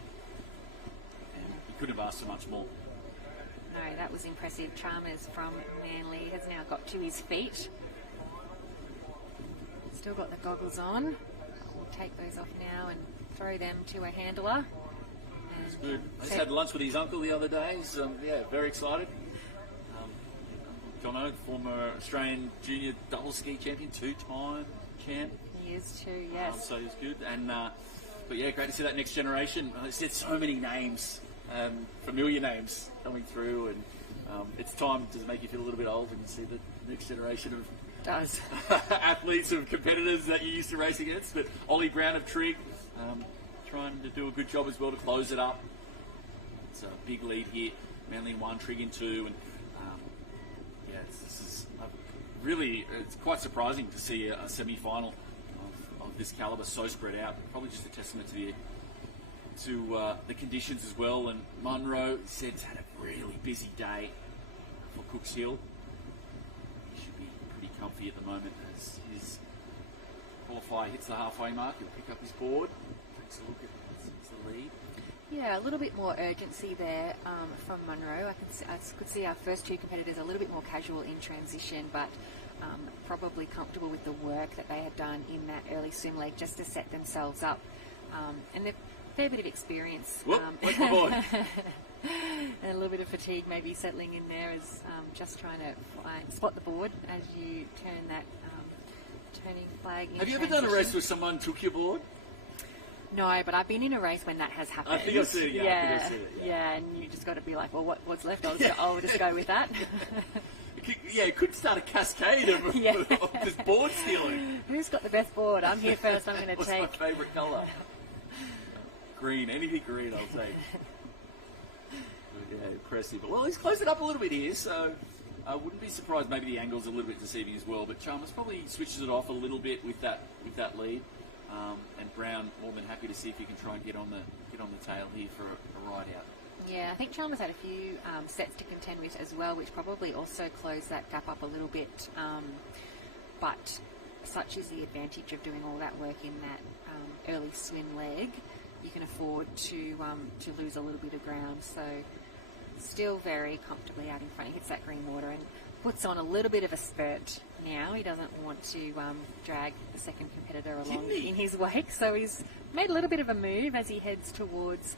And he couldn't have asked for much more. No, that was impressive. Chalmers from Manly has now got to his feet. Still got the goggles on. We'll take those off now and throw them to a handler. It's good. I just had lunch with his uncle the other day. He's, very excited. Jono, former Australian junior double ski champion, 2-time champ. He is too, yes. So he's good. And but yeah, great to see that next generation. I said so many names, familiar names coming through, and it's time to make you feel a little bit old when you see the next generation of Does. Athletes of competitors that you used to race against, but Ollie Brown of Trig trying to do a good job as well to close it up. It's a big lead here. Manly in 1, Trig in 2, and this is really, it's quite surprising to see a semi-final of this calibre so spread out. Probably just a testament to the conditions as well. And Munro said he's had a really busy day for Cooks Hill. He should be pretty comfy at the moment as his qualifier hits the halfway mark. He'll pick up his board, takes a look at the lead. Yeah, a little bit more urgency there from Munro. I could see our first 2 competitors a little bit more casual in transition, but probably comfortable with the work that they had done in that early swim leg just to set themselves up. And a fair bit of experience. Where's my board? And a little bit of fatigue maybe settling in there as just trying to spot the board as you turn that turning flag in. Have you ever done a race where someone took your board? No, but I've been in a race when that has happened. I think I've seen it, yeah. And you just got to be like, well, what's left? I'll just go with that. It could start a cascade of this board stealing. Who's got the best board? I'm here first, I'm going to take. What's my favourite colour? Green, anything green I'll take. Yeah, impressive. Well, he's closed it up a little bit here, so I wouldn't be surprised. Maybe the angle's a little bit deceiving as well, but Chalmers probably switches it off a little bit with that lead. And Brown more than happy to see if he can try and get on the tail here for a ride out. Yeah, I think Chalmers had a few sets to contend with as well, which probably also closed that gap up a little bit. But such is the advantage of doing all that work in that early swim leg. You can afford to lose a little bit of ground. So still very comfortably out in front. He hits that green water and puts on a little bit of a spurt now. He doesn't want to drag the second competitor along in his wake, so he's made a little bit of a move as he heads towards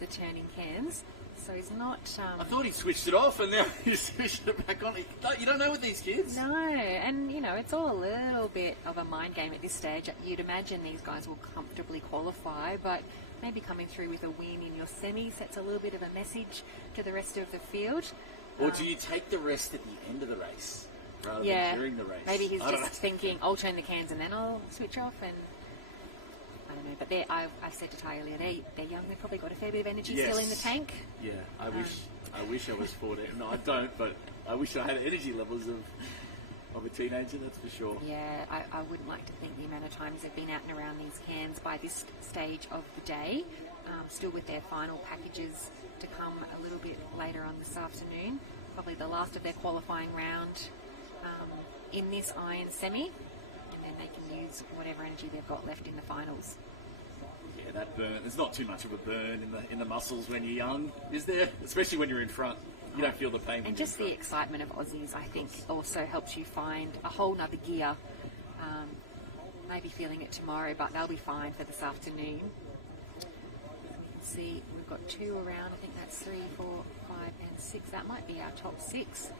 the turning cans. So he's not... I thought he switched it off and now he's switched it back on. You don't know with these kids. No, and it's all a little bit of a mind game at this stage. You'd imagine these guys will comfortably qualify, but maybe coming through with a win in your semi sets a little bit of a message to the rest of the field. Or do you take the rest at the end of the race rather than during the race? Maybe he's just thinking, I'll turn the cans and then I'll switch off, and I don't know. But I said to Ty earlier, they're young, they've probably got a fair bit of energy still in the tank. Yeah, I wish I was 14. No, I don't, but I wish I had energy levels of a teenager, that's for sure. Yeah, I wouldn't like to think the amount of times they've been out and around these cans by this stage of the day, still with their final packages to come a little bit later on this afternoon. Probably the last of their qualifying round in this iron semi, and then they can use whatever energy they've got left in the finals. Yeah, that burn. There's not too much of a burn in the muscles when you're young, is there? Especially when you're in front. You don't feel the pain. And just the excitement of Aussies, I think, also helps you find a whole nother gear. Maybe feeling it tomorrow, but they'll be fine for this afternoon. See, we've got 2 around. I think that's 3, 4, 5, and 6. That might be our top 6.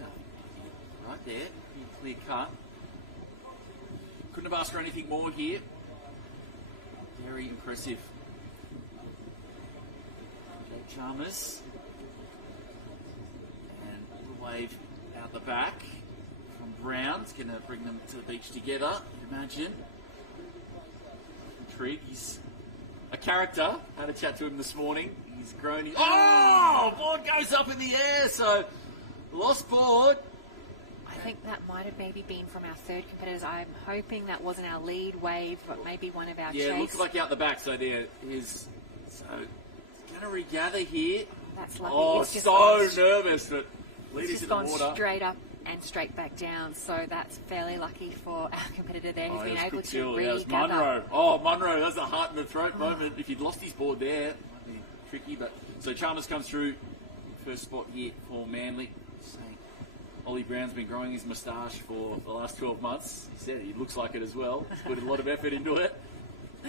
Yeah. Right there, clear cut. Couldn't have asked for anything more here. Very impressive. Jake Chalmers. And a little wave out the back from Brown. It's going to bring them to the beach together, you'd imagine. Trig, he's a character. Had a chat to him this morning. He's grown. Board goes up in the air, so lost board. I think that might have maybe been from our third competitors. I'm hoping that wasn't our lead wave, but maybe one of our chase. Yeah, it looks like out the back, so there is. So, it's going to regather here. That's lucky. Oh, it's just so nervous, but leaders in the gone water. Straight up and straight back down, so that's fairly lucky for our competitor there who's been able to regather. Yeah, it was Munro. Oh, Munro, that's a heart in the throat moment. If he'd lost his board there, it might be tricky. But so Chalmers comes through, first spot here for Manly. Ollie Brown's been growing his moustache for the last 12 months. He said he looks like it as well. He's put a lot of effort into it. I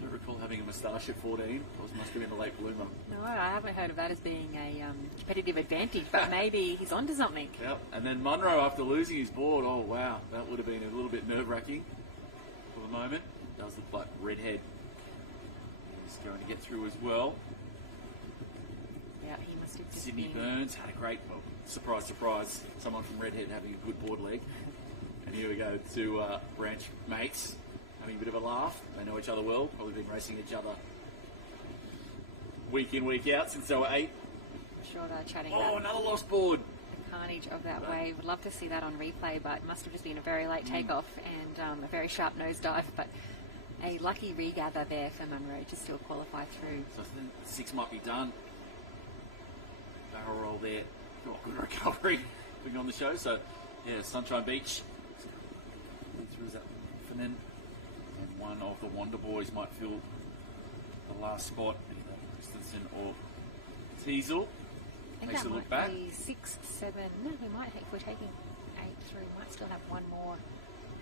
don't recall having a moustache at 14. It must have been a late bloomer. No, I haven't heard of that as being a competitive advantage, but maybe he's onto something. Yep. And then Munro, after losing his board, oh wow, that would have been a little bit nerve-wracking for the moment. It does look like Redhead is going to get through as well. Yeah, he must have just Sydney been... Burns had a great, surprise, someone from Redhead having a good board leg. And here we go to branch mates having a bit of a laugh. They know each other well, probably been racing each other week in, week out since they were 8. Sure, they're chatting Oh, about another lost board. the carnage of that wave. Would love to see that on replay, but it must have just been a very late takeoff and a very sharp nosedive. But a lucky regather there for Munro to still qualify through. So I think 6 might be done. Barrel roll there. Oh, good recovery being on the show. So, yeah, Sunshine Beach. Through that for them. And one of the Wonder Boys might fill the last spot. Christensen or Teasel. I think Makes that it look might back. be 6, 7. No, we might, if we're taking 8 through, we might still have one more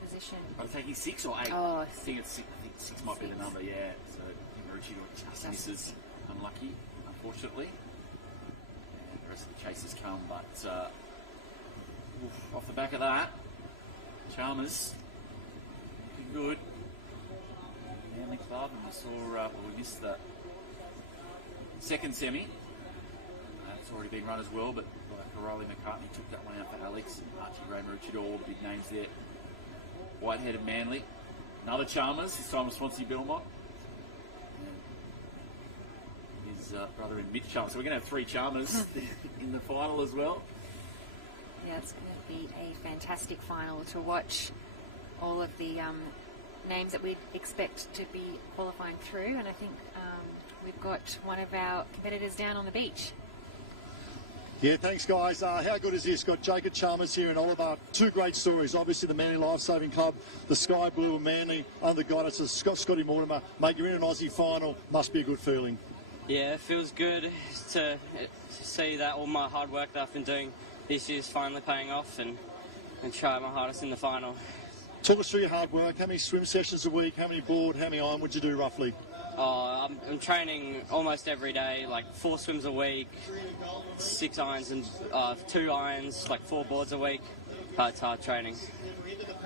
position. Are they taking 6 or 8? Oh, I think it's 6. I think 6 might be the number, yeah. So Marucci just misses. Unlucky, unfortunately. And the rest of the chases come, but off the back of that, Chalmers looking good. Manly Club, and we saw we missed the second semi. It's already been run as well, but Riley McCartney took that one out for Alex. Archie Ray Marucci, all the big names there. Whitehead and Manly. Another Chalmers, this time with Swansea Belmont. And his brother in Mitch Chalmers. So we're going to have 3 Chalmers in the final as well. Yeah, it's going to be a fantastic final to watch all of the names that we'd expect to be qualifying through. And I think we've got one of our competitors down on the beach. Yeah, thanks, guys. How good is this? Got Jacob Chalmers here and Oliver. 2 great stories. Obviously, the Manly Lifesaving Club, the Sky Blue and Manly under the guidance of Scotty Mortimer. Mate, you're in an Aussie final. Must be a good feeling. Yeah, it feels good to see that all my hard work that I've been doing this year's finally paying off and try my hardest in the final. Talk us through your hard work. How many swim sessions a week? How many board? How many iron would you do roughly? I'm training almost every day, like 4 swims a week, 6 irons and 2 irons, like 4 boards a week. It's hard training.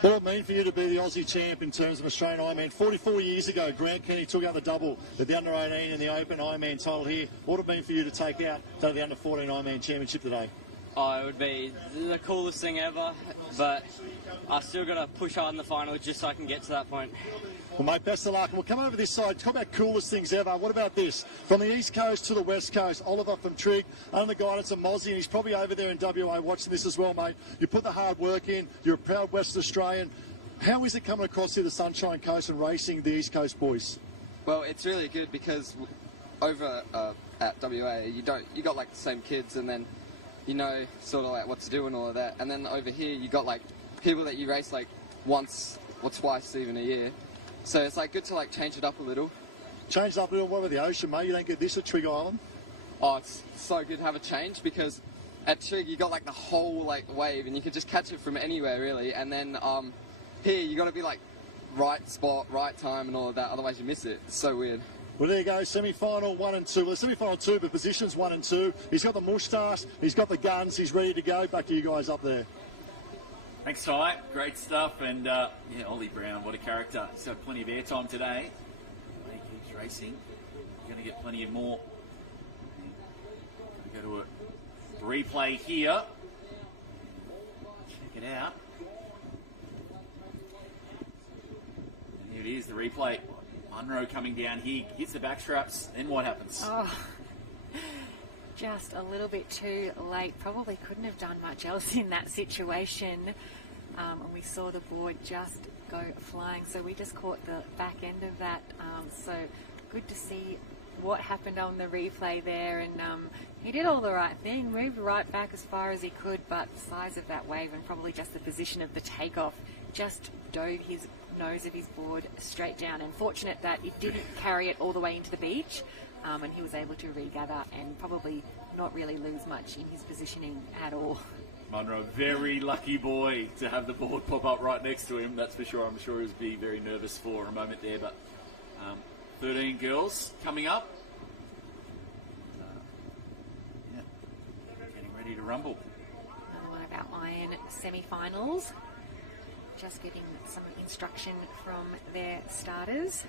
What would it mean for you to be the Aussie champ in terms of Australian Ironman? 44 years ago, Grant Kenny took out the double at the under-18 and the Open Ironman title here. What would it mean for you to take out the under-14 Ironman championship today? It would be the coolest thing ever, but I've still got to push hard in the final just so I can get to that point. Well, mate, best of luck. We'll come over this side. Talk about coolest things ever. What about this? From the East Coast to the West Coast, Oliver from Trig, under the guidance of Mozzie, and he's probably over there in WA watching this as well, mate. You put the hard work in. You're a proud Western Australian. How is it coming across here, the Sunshine Coast, and racing the East Coast boys? Well, it's really good because over at WA, you got like the same kids, and then you know sort of like what to do and all of that. And then over here, you got like people that you race like once or twice even a year. So it's like good to like change it up a little. Change it up a little. What about the ocean, mate? You don't get this at Trig Island? Oh, it's so good to have a change because at Trig you got like the whole like wave and you can just catch it from anywhere really. And then here you got to be like right spot, right time and all of that. Otherwise you miss it. It's so weird. Well, there you go, semi-final 1 and 2. Well, semi-final 2, but positions 1 and 2. He's got the moustache, he's got the guns, he's ready to go. Back to you guys up there. Thanks, Ty. Great stuff. And, yeah, Ollie Brown, what a character. He's had plenty of airtime today. He keeps racing. He's going to get plenty of more. We'll go to a replay here. Check it out. And here it is, the replay. Munro coming down here, hits the back straps, then what happens? Oh, just a little bit too late. Probably couldn't have done much else in that situation. And we saw the board just go flying. So we just caught the back end of that. So good to see what happened on the replay there. And he did all the right thing, moved right back as far as he could, but the size of that wave and probably just the position of the takeoff just dove his nose of his board straight down, and fortunate that it didn't carry it all the way into the beach, and he was able to regather and probably not really lose much in his positioning at all. Munro, very lucky boy to have the board pop up right next to him, that's for sure. I'm sure he would be very nervous for a moment there, but 13 girls coming up. Yeah, getting ready to rumble. Another one of our iron semi-finals. Just getting some instruction from their starters,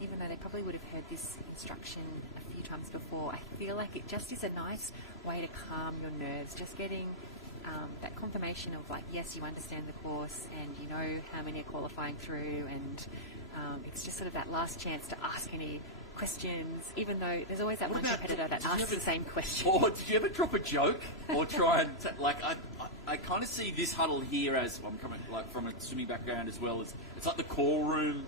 even though they probably would have heard this instruction a few times before. I feel like it just is a nice way to calm your nerves, just getting that confirmation of like, yes, you understand the course and you know how many are qualifying through, and it's just sort of that last chance to ask any questions, even though there's always that one competitor that asks the same question. Or did you ever drop a joke or try and I kind of see this huddle here as I'm coming like from a swimming background as well. It's like the call room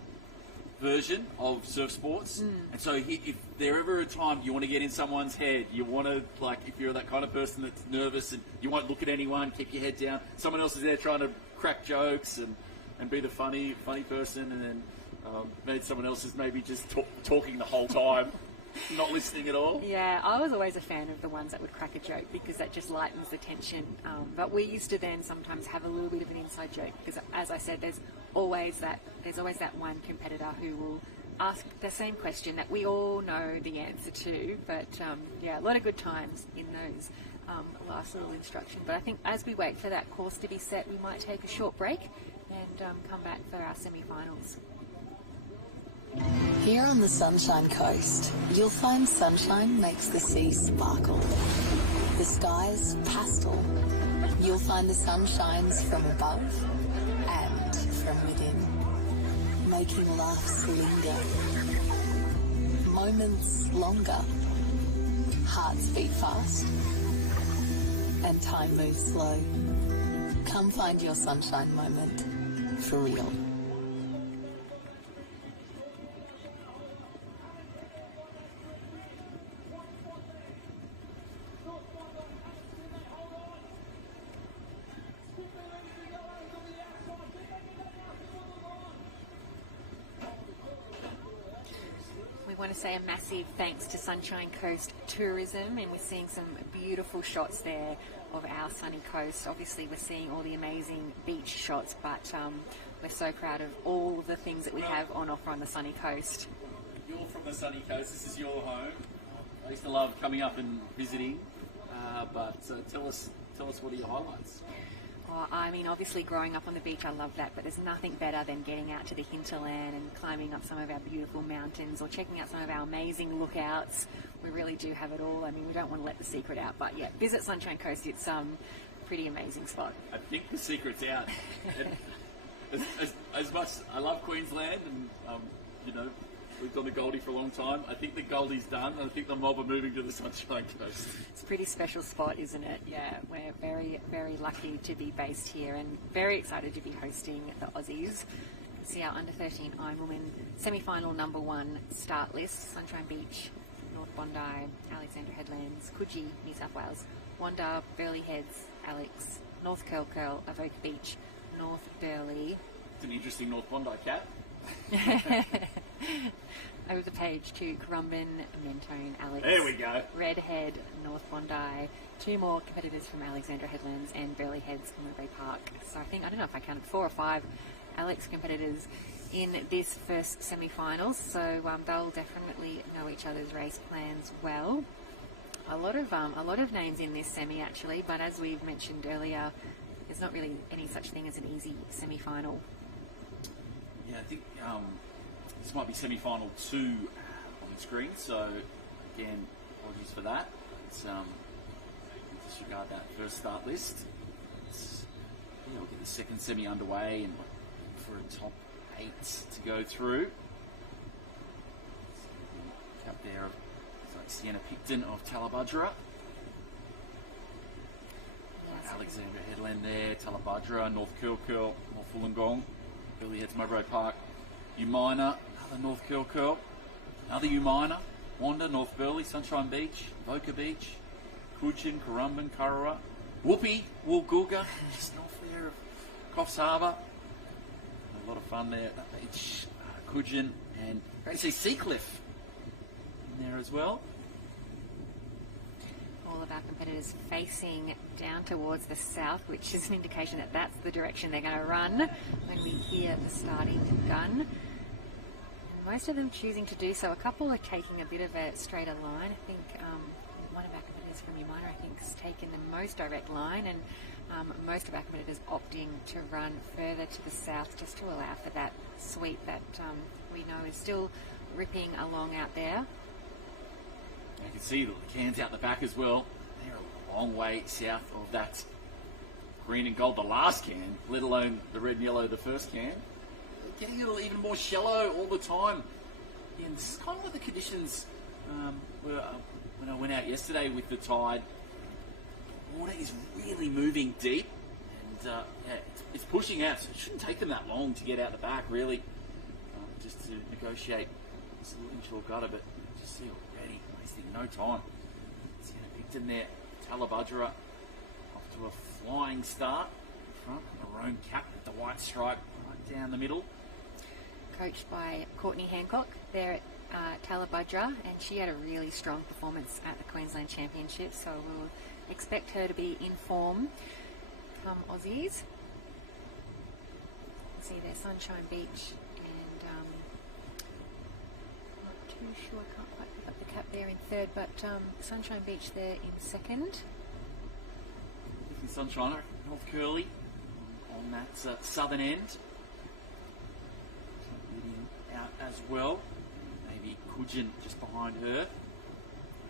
version of surf sports, and so if there ever a time you want to get in someone's head, you want to like if you're that kind of person that's nervous and you won't look at anyone, keep your head down. Someone else is there trying to crack jokes and be the funny person, and then maybe someone else is maybe just talking the whole time, not listening at all. Yeah, I was always a fan of the ones that would crack a joke because that just lightens the tension. But we used to then sometimes have a little bit of an inside joke because, as I said, there's always that one competitor who will ask the same question that we all know the answer to. But yeah, a lot of good times in those last little instruction. But I think as we wait for that course to be set, we might take a short break and come back for our semi-finals. Here on the Sunshine Coast, you'll find sunshine makes the sea sparkle. The sky's pastel. You'll find the sun shines from above and from within, making laughs linger, moments longer, hearts beat fast, and time moves slow. Come find your sunshine moment, for real. Want to say a massive thanks to Sunshine Coast Tourism, and we're seeing some beautiful shots there of our sunny coast. Obviously we're seeing all the amazing beach shots, but we're so proud of all the things that we have on offer on the sunny coast. You're from the sunny coast, this is your home. I used to love coming up and visiting, but tell us what are your highlights? Oh, I mean, obviously growing up on the beach, I love that, but there's nothing better than getting out to the hinterland and climbing up some of our beautiful mountains or checking out some of our amazing lookouts. We really do have it all. I mean, we don't want to let the secret out, but yeah, visit Sunshine Coast. It's a pretty amazing spot. I think the secret's out. as much I love Queensland and, you know, we've done the Goldie for a long time. I think the Goldie's done, and I think the mob are moving to the Sunshine Coast. It's a pretty special spot, isn't it? Yeah, we're very, very lucky to be based here and very excited to be hosting the Aussies. See our under-13 Ironwomen semi-final #1 start list: Sunshine Beach, North Bondi, Alexandra Headlands, Coogee, New South Wales, Wanda, Burleigh Heads, Alex, North Curl Curl, Avoca Beach, North Burleigh. It's an interesting North Bondi cap. Over the page to Currumbin, Mentone, Alex. There we go. Redhead, North Bondi. 2 more competitors from Alexandra Headlands and Burleigh Heads, Monterey Park. So I don't know if I counted 4 or 5 Alex competitors in this first semi-finals. So they'll definitely know each other's race plans well. A lot of names in this semi actually, but as we've mentioned earlier, there's not really any such thing as an easy semi-final. Yeah, I think this might be semi-final 2 on the screen, so again, apologies for that. Let's disregard that first start list. We'll get the second semi underway and for a top 8 to go through. Up there, Sienna Picton of Talabudra. Alexandra Headland there, Talabudra, North Curl Curl, North Wollongong. Burleigh Heads, Monterey Park, Umina, another North Curl Curl, another Umina, Wanda, North Burleigh, Sunshine Beach, Avoca Beach, Coogee, Currumbin, Kurrawa, Whoopi, Woolgoolga, just north there of Coffs Harbour. A lot of fun there at that beach. Coogee and great to see Seacliff in there as well. All of our competitors facing down towards the south, which is an indication that that's the direction they're going to run when we hear the starting gun. And most of them choosing to do so. A couple are taking a bit of a straighter line. I think one of our competitors from Umina, I think, has taken the most direct line, and most of our competitors opting to run further to the south just to allow for that sweep that we know is still ripping along out there. You can see the cans out the back as well. They're a long way south of that green and gold the last can, let alone the red and yellow the first can. Getting even more shallow all the time. Yeah, and this is kind of like the conditions were when I went out yesterday with the tide. The water is really moving deep, and yeah, it's pushing out, so it shouldn't take them that long to get out the back, really, just to negotiate this little inshore gutter, but just see already, wasting no time. It's going to Picton there, Talabudra off to a flying start in front, maroon cap with the white stripe right down the middle. Coached by Courtney Hancock there at Talabudra, and she had a really strong performance at the Queensland Championships, so we'll expect her to be in form come Aussies. See there, Sunshine Beach, and not too sure, I can't quite pick up the cap there in third, but Sunshine Beach there in second. Sunshine, North Curly on that southern end. Out as well. Maybe Kujin just behind her.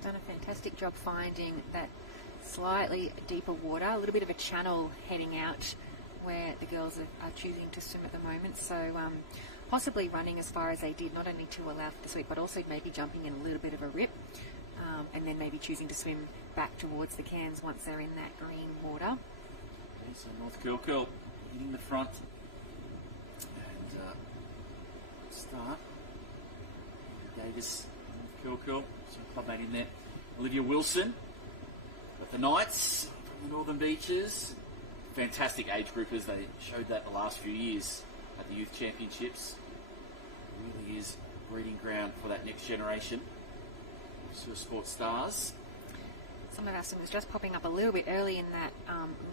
Done a fantastic job finding that slightly deeper water, a little bit of a channel heading out where the girls are choosing to swim at the moment. So possibly running as far as they did, not only to allow for the sweep, but also maybe jumping in a little bit of a rip, and then maybe choosing to swim back towards the cans once they're in that green water. Okay, so North Curl hitting the front. And start. Davis, North some clubmate in there. Olivia Wilson. Got the Knights from the Northern Beaches. Fantastic age groupers. They showed that the last few years at the Youth Championships. It really is a breeding ground for that next generation. Surf Sport stars. Some of our swimmers just popping up a little bit early in that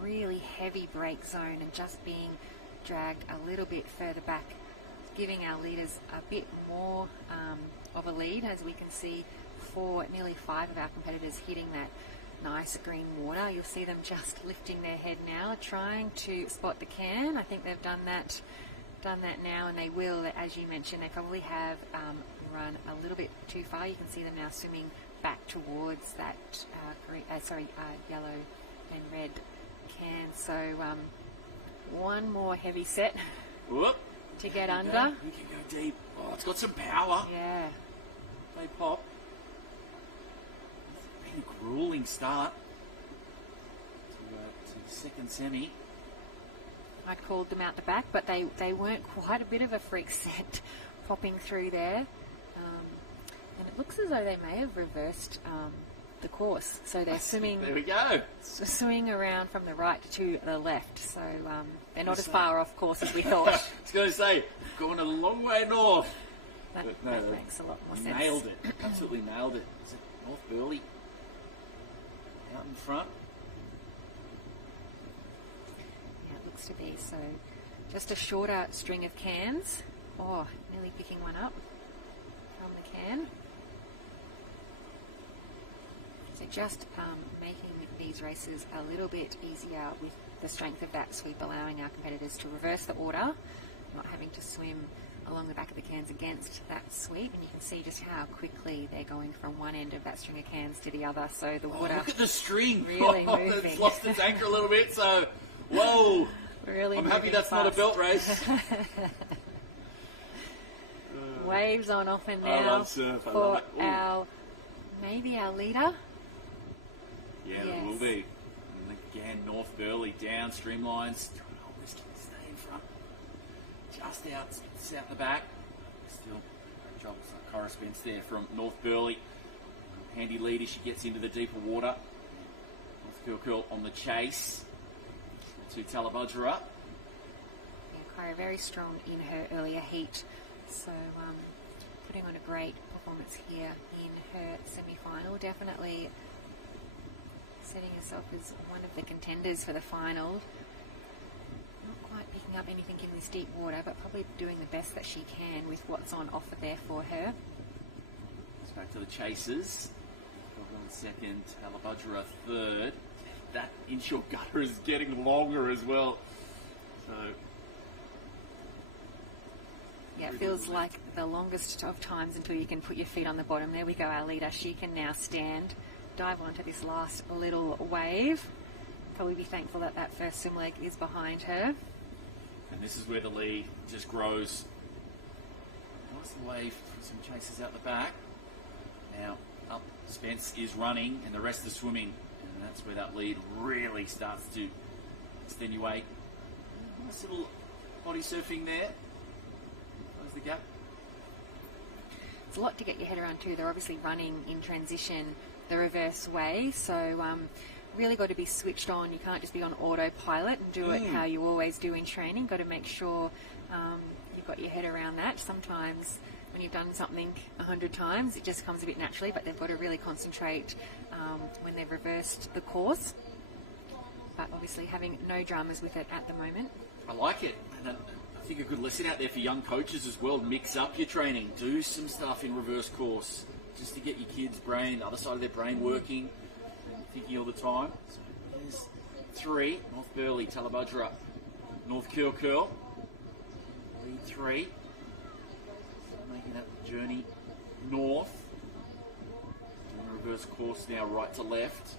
really heavy break zone and just being dragged a little bit further back, giving our leaders a bit more of a lead, as we can see nearly 5 of our competitors hitting that nice green water. You'll see them just lifting their head now, trying to spot the can. I think they've done that now, and they will, as you mentioned. They probably have run a little bit too far. You can see them now swimming back towards that yellow and red can. So one more heavy set. Whoop. To get under. You can go deep. Oh, it's got some power. Yeah. They pop. It's been a grueling start to the second semi. I'd called them out the back, but they weren't quite a bit of a freak set popping through there. And it looks as though they may have reversed the course. So they're swimming. There we go. Swinging around from the right to the left. So they're not as far off course as we thought. I was going to say, going a long way north. That makes a lot more sense. Nailed it. Absolutely nailed it. Is it North Burleigh out in front? Yeah, it looks to be. So just a shorter string of cans. Oh, nearly picking one up from the can. So just making these races a little bit easier with the strength of that sweep, allowing our competitors to reverse the order, not having to swim along the back of the cans against that sweep. And you can see just how quickly they're going from one end of that string of cans to the other. So the water, look at the string. Really moving. It's lost its anchor a little bit, so whoa. Really I'm happy that's fast. not a belt race. Waves on often now I love surf. I love it. Maybe our leader. Yeah, yes. It will be. And again, North Burleigh down, streamlines. This can stay in front. Just out the back. Still, great job. Cora Spence there from North Burleigh. Handy lead as she gets into the deeper water. North Curl on the chase. To Talabudra. Yeah, Cora very strong in her earlier heat. So putting on a great performance here in her semi-final. Definitely setting herself as one of the contenders for the final. Not quite picking up anything in this deep water, but probably doing the best that she can with what's on offer there for her. Let's back to the chasers. One second, Talabudra third. That inshore gutter is getting longer as well. So yeah, it feels like the longest of times until you can put your feet on the bottom. There we go, our leader. She can now stand, dive onto this last little wave, probably be thankful that that first swim leg is behind her. And this is where the lead just grows. Nice wave for some chasers out the back. Now up Spence is running and the rest are swimming. And that's where that lead really starts to extenuate. Nice little body surfing there. Close the gap. It's a lot to get your head around too. They're obviously running in transition the reverse way, so really got to be switched on. You can't just be on autopilot and do it how you always do in training. Got to make sure you've got your head around that. Sometimes when you've done something 100 times, it just comes a bit naturally, but they've got to really concentrate when they've reversed the course. But obviously having no dramas with it at the moment. I like it. And I think a good lesson out there for young coaches as well. Mix up your training. Do some stuff in reverse course just to get your kids' brain, the other side of their brain working, thinking all the time. So here's 3. North Burleigh, Talabudra, North Curl. Lead 3. Making that journey north. Doing a reverse course now, right to left.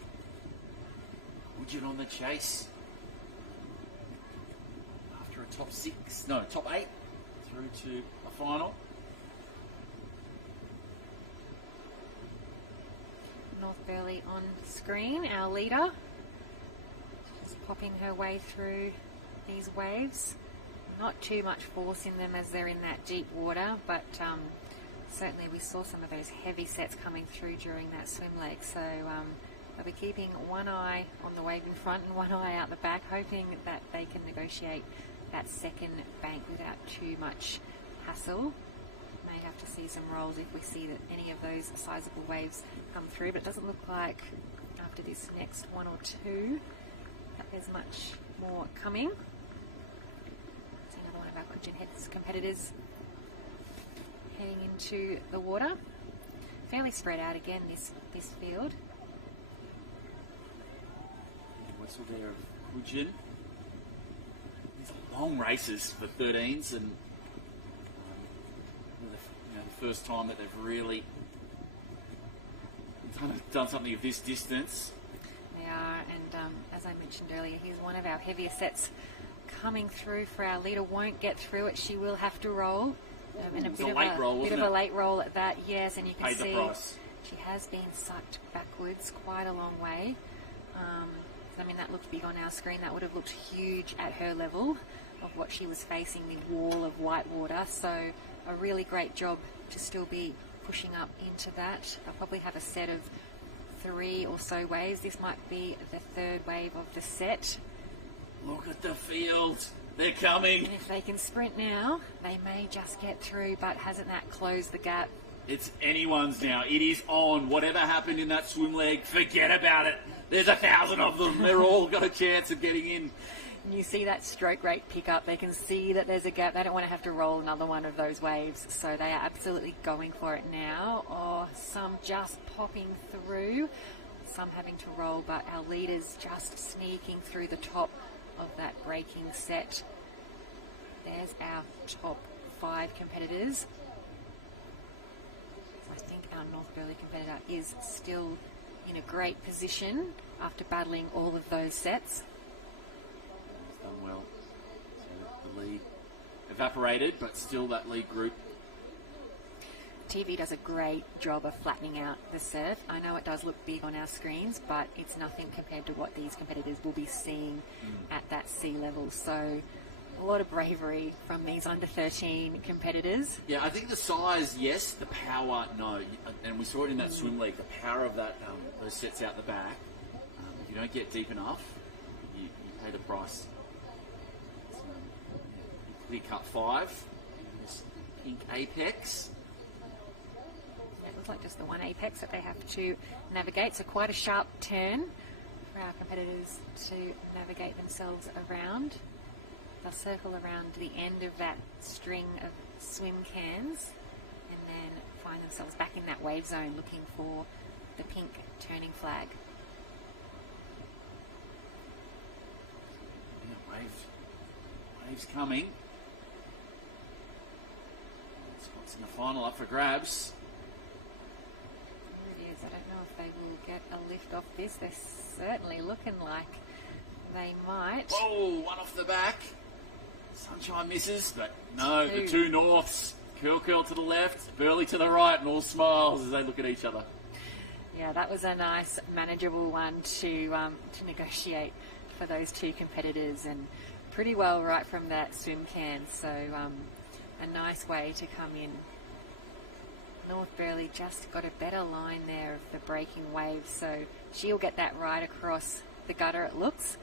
Widget on the chase. After a top 8 through to a final. North Burleigh on screen, our leader. Just popping her way through these waves. Not too much force in them as they're in that deep water, but certainly we saw some of those heavy sets coming through during that swim leg. So I'll be keeping one eye on the wave in front and one eye out the back, hoping that they can negotiate that second bank without too much hassle. May have to see some rolls if we see that any of those sizable waves come through, but it doesn't look like after this next 1 or 2 that there's much more coming. See another one of our Queensland competitors heading into the water. Fairly spread out again, this field. Whistle there of Queensland. These are long races for 13s, and the first time that they've really done something of this distance. They are, and as I mentioned earlier, here's one of our heavier sets coming through for our leader. Won't get through it. She will have to roll. And a bit of a late roll at that, yes, and you can see she has been sucked backwards quite a long way. I mean, that looked big on our screen. That would have looked huge at her level of what she was facing, the wall of white water. So a really great job to still be pushing up into that. They'll probably have a set of 3 or so waves. This might be the 3rd wave of the set. Look at the field. They're coming. And if they can sprint now, they may just get through, but hasn't that closed the gap? It's anyone's now. It is on. Whatever happened in that swim leg, forget about it. There's 1,000 of them. They're all got a chance of getting in. And you see that stroke rate pick up. They can see that there's a gap. They don't want to have to roll another one of those waves. So they are absolutely going for it now. Or some just popping through. Some having to roll, but our leaders just sneaking through the top of that breaking set. There's our top 5 competitors. I think our North Burleigh competitor is still in a great position after battling all of those sets. He's done well. So the lead evaporated, but still that lead group. TV does a great job of flattening out the surf. I know it does look big on our screens, but it's nothing compared to what these competitors will be seeing at that sea level. So a lot of bravery from these under 13 competitors. Yeah, I think the size, yes. The power, no. And we saw it in that swim leg. The power of that those sets out the back. If you don't get deep enough, you pay the price. So, clear cut 5. This pink apex. It looks like just the one apex that they have to navigate. So quite a sharp turn for our competitors to navigate themselves around. They'll circle around the end of that string of swim cans and then find themselves back in that wave zone looking for the pink turning flag. Yeah, waves coming. Scott's in the final, up for grabs. There it is. I don't know if they will get a lift off this. They're certainly looking like they might. Oh, one off the back. Sunshine misses, but no, the two Norths. Curl to the left, Burley to the right, and all smiles as they look at each other. Yeah, that was a nice, manageable one to negotiate for those two competitors, and pretty well right from that swim can. So a nice way to come in. North Burley just got a better line there of the breaking wave, so she'll get that right across the gutter, it looks.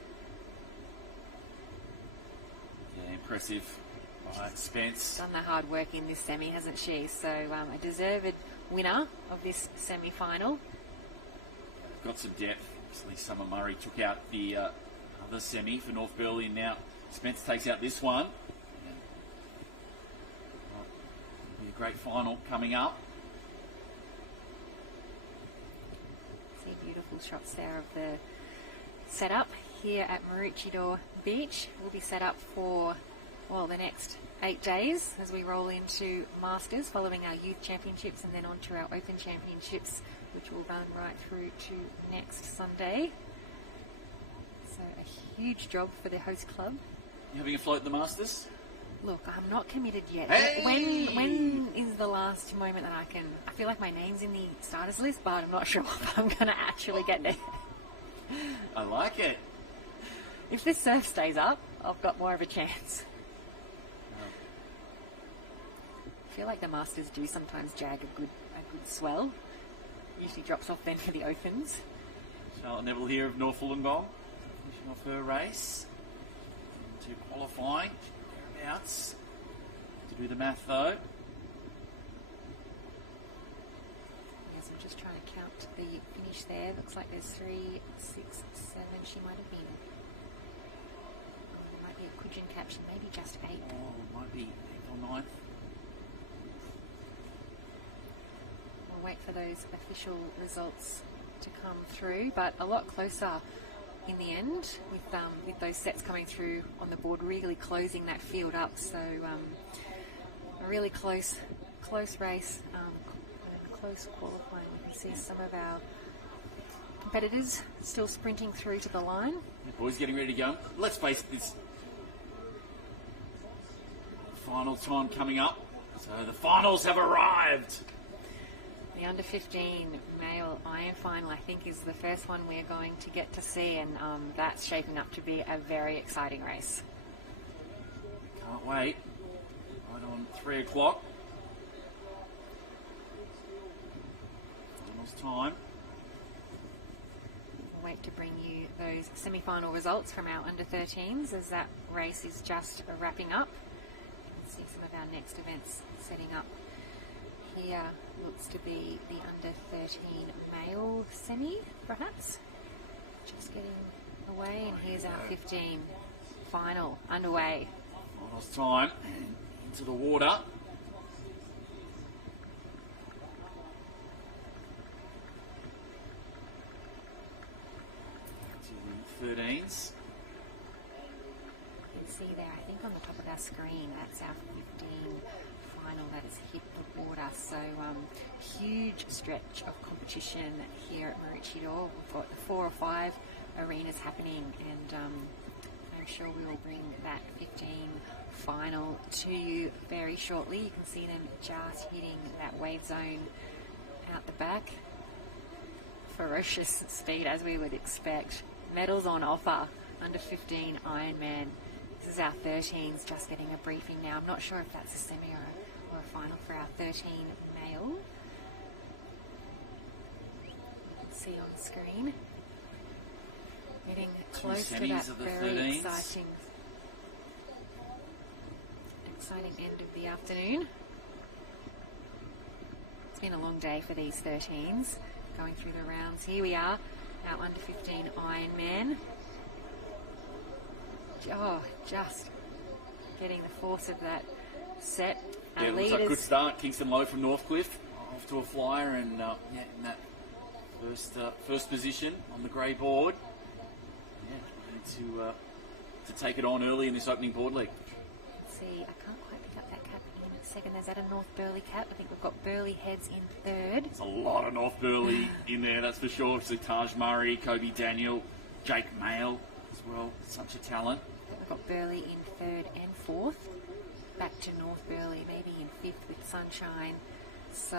Yeah, impressive. Right, Spence. Done the hard work in this semi, hasn't she? So a deserved winner of this semi-final. Got some depth. Obviously, Summer Murray took out the other semi for North Burley, and now Spence takes out this one. Yeah. Right. Be a great final coming up. See beautiful shots there of the setup here at Maroochydore Beach. We'll be set up for, well, the next 8 days as we roll into Masters, following our Youth Championships and then on to our Open Championships, which will run right through to next Sunday. So a huge job for the host club. You having a float at the Masters? Look, I'm not committed yet. Hey! When is the last moment that I can... I feel like my name's in the starters list, but I'm not sure if I'm going to actually get there. I like it. If this surf stays up, I've got more of a chance. I feel like the Masters do sometimes jag a good swell. Usually drops off then for the Opens. Charlotte Neville here of North Wollongong, finishing off her race. To qualifying, thereabouts. To do the math though. Yes, I'm just trying to count the finish there. Looks like there's 3, 6, 7. She might have been. Might be a cushion caption, maybe just 8. Oh, might be 8th or 9th. We'll wait for those official results to come through, but a lot closer in the end with those sets coming through on the board, really closing that field up. So a really close race, close qualifying. You can see some of our competitors still sprinting through to the line. The boys getting ready to go. Let's face it, this final time coming up. So the finals have arrived. The under 15 male iron final, I think, is the first one we're going to get to see, and that's shaping up to be a very exciting race. Can't wait. Right on 3 o'clock. Finals time. We'll wait to bring you those semi-final results from our under 13s as that race is just wrapping up. See some of our next events setting up here. Looks to be the under 13 male semi, perhaps. Just getting away, and here's our 15 final underway. Finals time, and into the water. To the 13s. You can see there, I think on the top of our screen, that's our 15 final that has hit the water. So huge stretch of competition here at Maroochydore. We've got 4 or 5 arenas happening, and I'm sure we will bring that 15 final to you very shortly. You can see them just hitting that wave zone out the back. Ferocious speed, as we would expect. Medals on offer, under 15 Ironman. This is our 13s just getting a briefing now. I'm not sure if that's a semi or a final for our 13 male. See on screen. Getting close to that very exciting end of the afternoon. It's been a long day for these 13s, going through the rounds. Here we are, our under 15 Ironman. Oh, just getting the force of that set. Yeah, it looks like a good start. Kingston Lowe from Northcliffe off to a flyer, and yeah, in that first position on the grey board. Yeah, to take it on early in this opening board league. Let's see, I can't quite pick up that cap in a second. There's that a North Burley cap. I think we've got Burley heads in third. There's a lot of North Burley in there, that's for sure. So Taj Murray, Kobe Daniel, Jake Mail as well. Such a talent. We've got Burley in third and fourth. Back to North Burley, maybe in fifth with Sunshine. So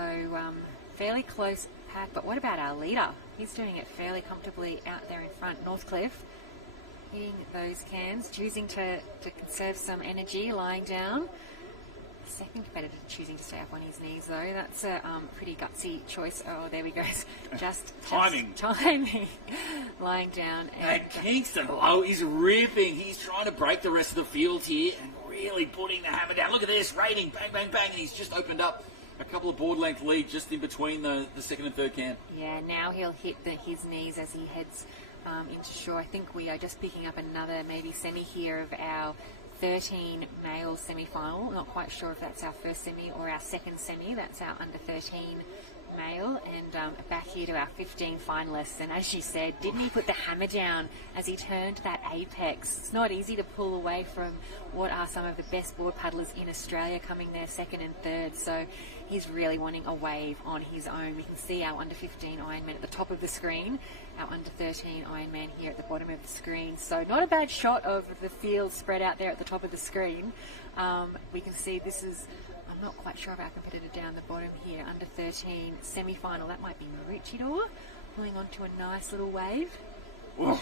fairly close pack. But what about our leader? He's doing it fairly comfortably out there in front. Northcliffe hitting those cans, choosing to conserve some energy, lying down. Second competitor choosing to stay up on his knees, though. That's a pretty gutsy choice. Oh, there we go. Just timing. Lying down. And Kingston Low is ripping. He's trying to break the rest of the field here and really putting the hammer down. Look at this, rating, bang, bang, bang. And he's just opened up a couple of board length lead just in between the second and third can. Yeah, now he'll hit his knees as he heads into shore. I think we are just picking up another maybe semi here of our 13 male semi-final. Not quite sure if that's our first semi or our second semi. That's our under 13 male, and back here to our 15 finalists. And as you said, didn't he put the hammer down as he turned that apex? It's not easy to pull away from what are some of the best board paddlers in Australia coming there second and third. So he's really wanting a wave on his own. We can see our under 15 Ironman at the top of the screen, our under 13 Ironman here at the bottom of the screen. So not a bad shot of the field spread out there at the top of the screen. We can see this is, I'm not quite sure of our competitor down the bottom here, under 13 semi-final. That might be Maroochydore, pulling onto a nice little wave. Well,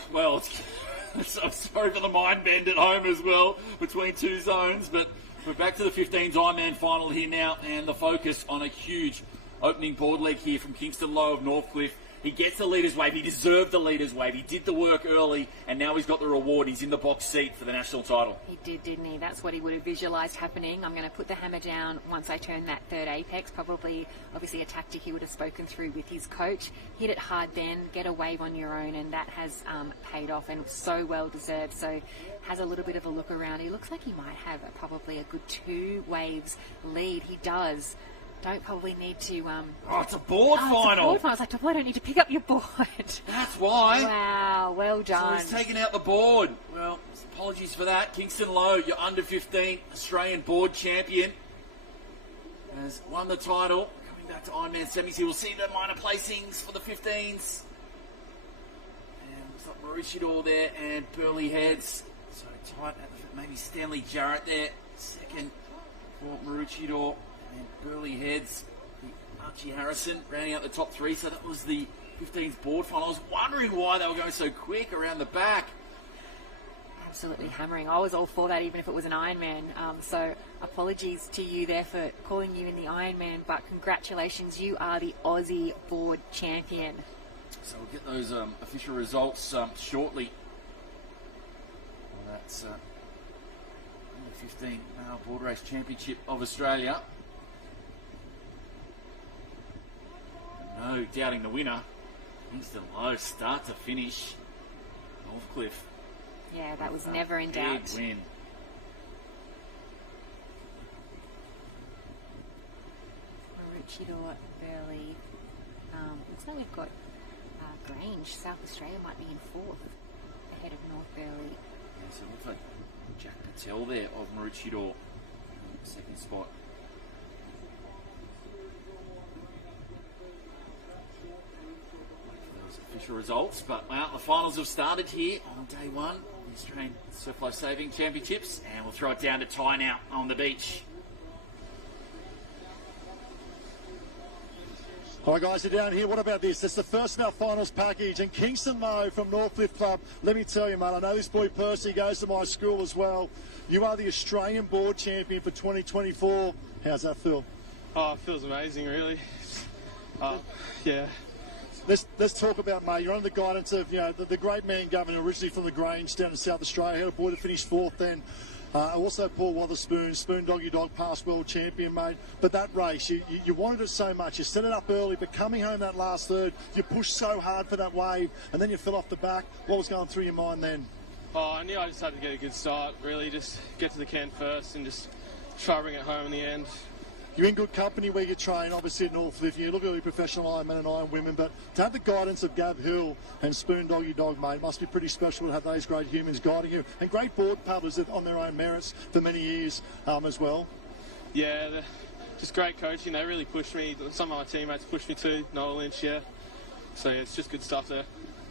I'm sorry for the mind bend at home as well between two zones, but we're back to the 15s Ironman final here now, and the focus on a huge opening board leg here from Kingston Low of Northcliffe. He gets the leader's wave. He deserved the leader's wave. He did the work early, and now he's got the reward. He's in the box seat for the national title. He did, didn't he? That's what he would have visualised happening. I'm going to put the hammer down once I turn that third apex. Probably, obviously, a tactic he would have spoken through with his coach. Hit it hard then, get a wave on your own, and that has paid off, and so well deserved. So has a little bit of a look around. He looks like he might have probably a good 2 waves lead. He does. Don't probably need to... it's a board final. It's a board final. I was like, well, I don't need to pick up your board. That's why. Wow, well done. So he's taken out the board. Well, apologies for that. Kingston Low, your under 15 Australian board champion, has won the title. Coming back to Ironman semis, you will see the minor placings for the 15s. And looks like Maroochydore there and Burley heads. So tight at the, maybe Stanley Jarrett there. Second for Maroochydore. And Burley heads, Archie Harrison rounding out the top 3. So that was the 15th board final. I was wondering why they were going so quick around the back. Absolutely hammering. I was all for that, even if it was an Ironman. So apologies to you there for calling you in the Ironman, but congratulations, you are the Aussie board champion. So we'll get those official results shortly. Well, that's the 15 male board race championship of Australia. No doubting the winner. Kingston Low, start to finish. Northcliffe. Yeah, that was never in doubt. Big win. Maroochydore, Burley. Looks like we've got Grange, South Australia might be in 4th, ahead of North Burley. Yeah, so it looks like Jack Patel there of Maroochydore, second spot. Official results, but well, the finals have started here on day 1, the Australian Surf Life Saving Championships, and we'll throw it down to Ty now on the beach. All right, guys, you're down here. What about this? It's the first in our finals package, and Kingston Low from Northcliffe Club. Let me tell you, mate, I know this boy Percy goes to my school as well. You are the Australian board champion for 2024. How's that feel? Oh, it feels amazing, really. Yeah. Let's talk about, mate, you're under the guidance of, you know, the great man governor originally from the Grange down in South Australia. Had a boy to finish 4th then. Also Paul Wotherspoon, Spoon Doggy Dog, past world champion, mate. But that race, you wanted it so much. You set it up early, but coming home that last third, you pushed so hard for that wave, and then you fell off the back. What was going through your mind then? Oh, I knew I just had to get a good start, really. Just get to the can first and just try to bring it home in the end. You're in good company where you train, obviously at Northcliffe. You look at the professional Ironmen and Iron women, but to have the guidance of Gab Hill and Spoon Doggy Dog, mate, must be pretty special to have those great humans guiding you. And great board paddlers on their own merits for many years as well. Yeah, they're just great coaching. They really pushed me. Some of my teammates pushed me too, Noel Lynch, yeah. So yeah, it's just good stuff there.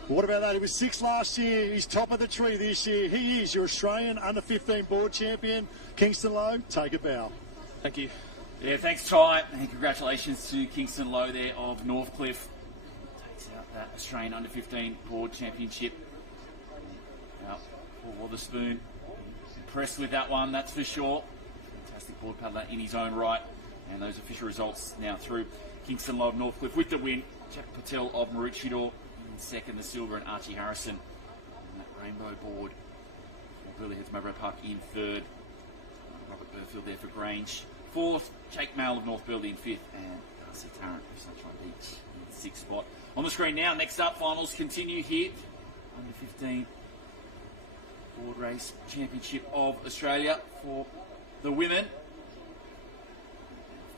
What about that? He was 6th last year. He's top of the tree this year. He is your Australian under-15 board champion. Kingston Lowe, take a bow. Thank you. Yeah, thanks, Ty, and congratulations to Kingston Lowe there of Northcliffe. Takes out that Australian under-15 board championship. Now, Paul Wotherspoon, impressed with that one, that's for sure. Fantastic board paddler in his own right. And those official results now through. Kingston Lowe of Northcliffe with the win. Jack Patel of Maroochydore in second, the silver, and Archie Harrison on that rainbow board. Burleigh Heads Mowbray Park in third. Robert Burfield there for Grange. Fourth, Jake Mail of North Burleigh in fifth, and Darcy Tarrant of Sunshine Beach in the sixth spot. On the screen now, next up, finals continue here. Under 15 board race championship of Australia for the women.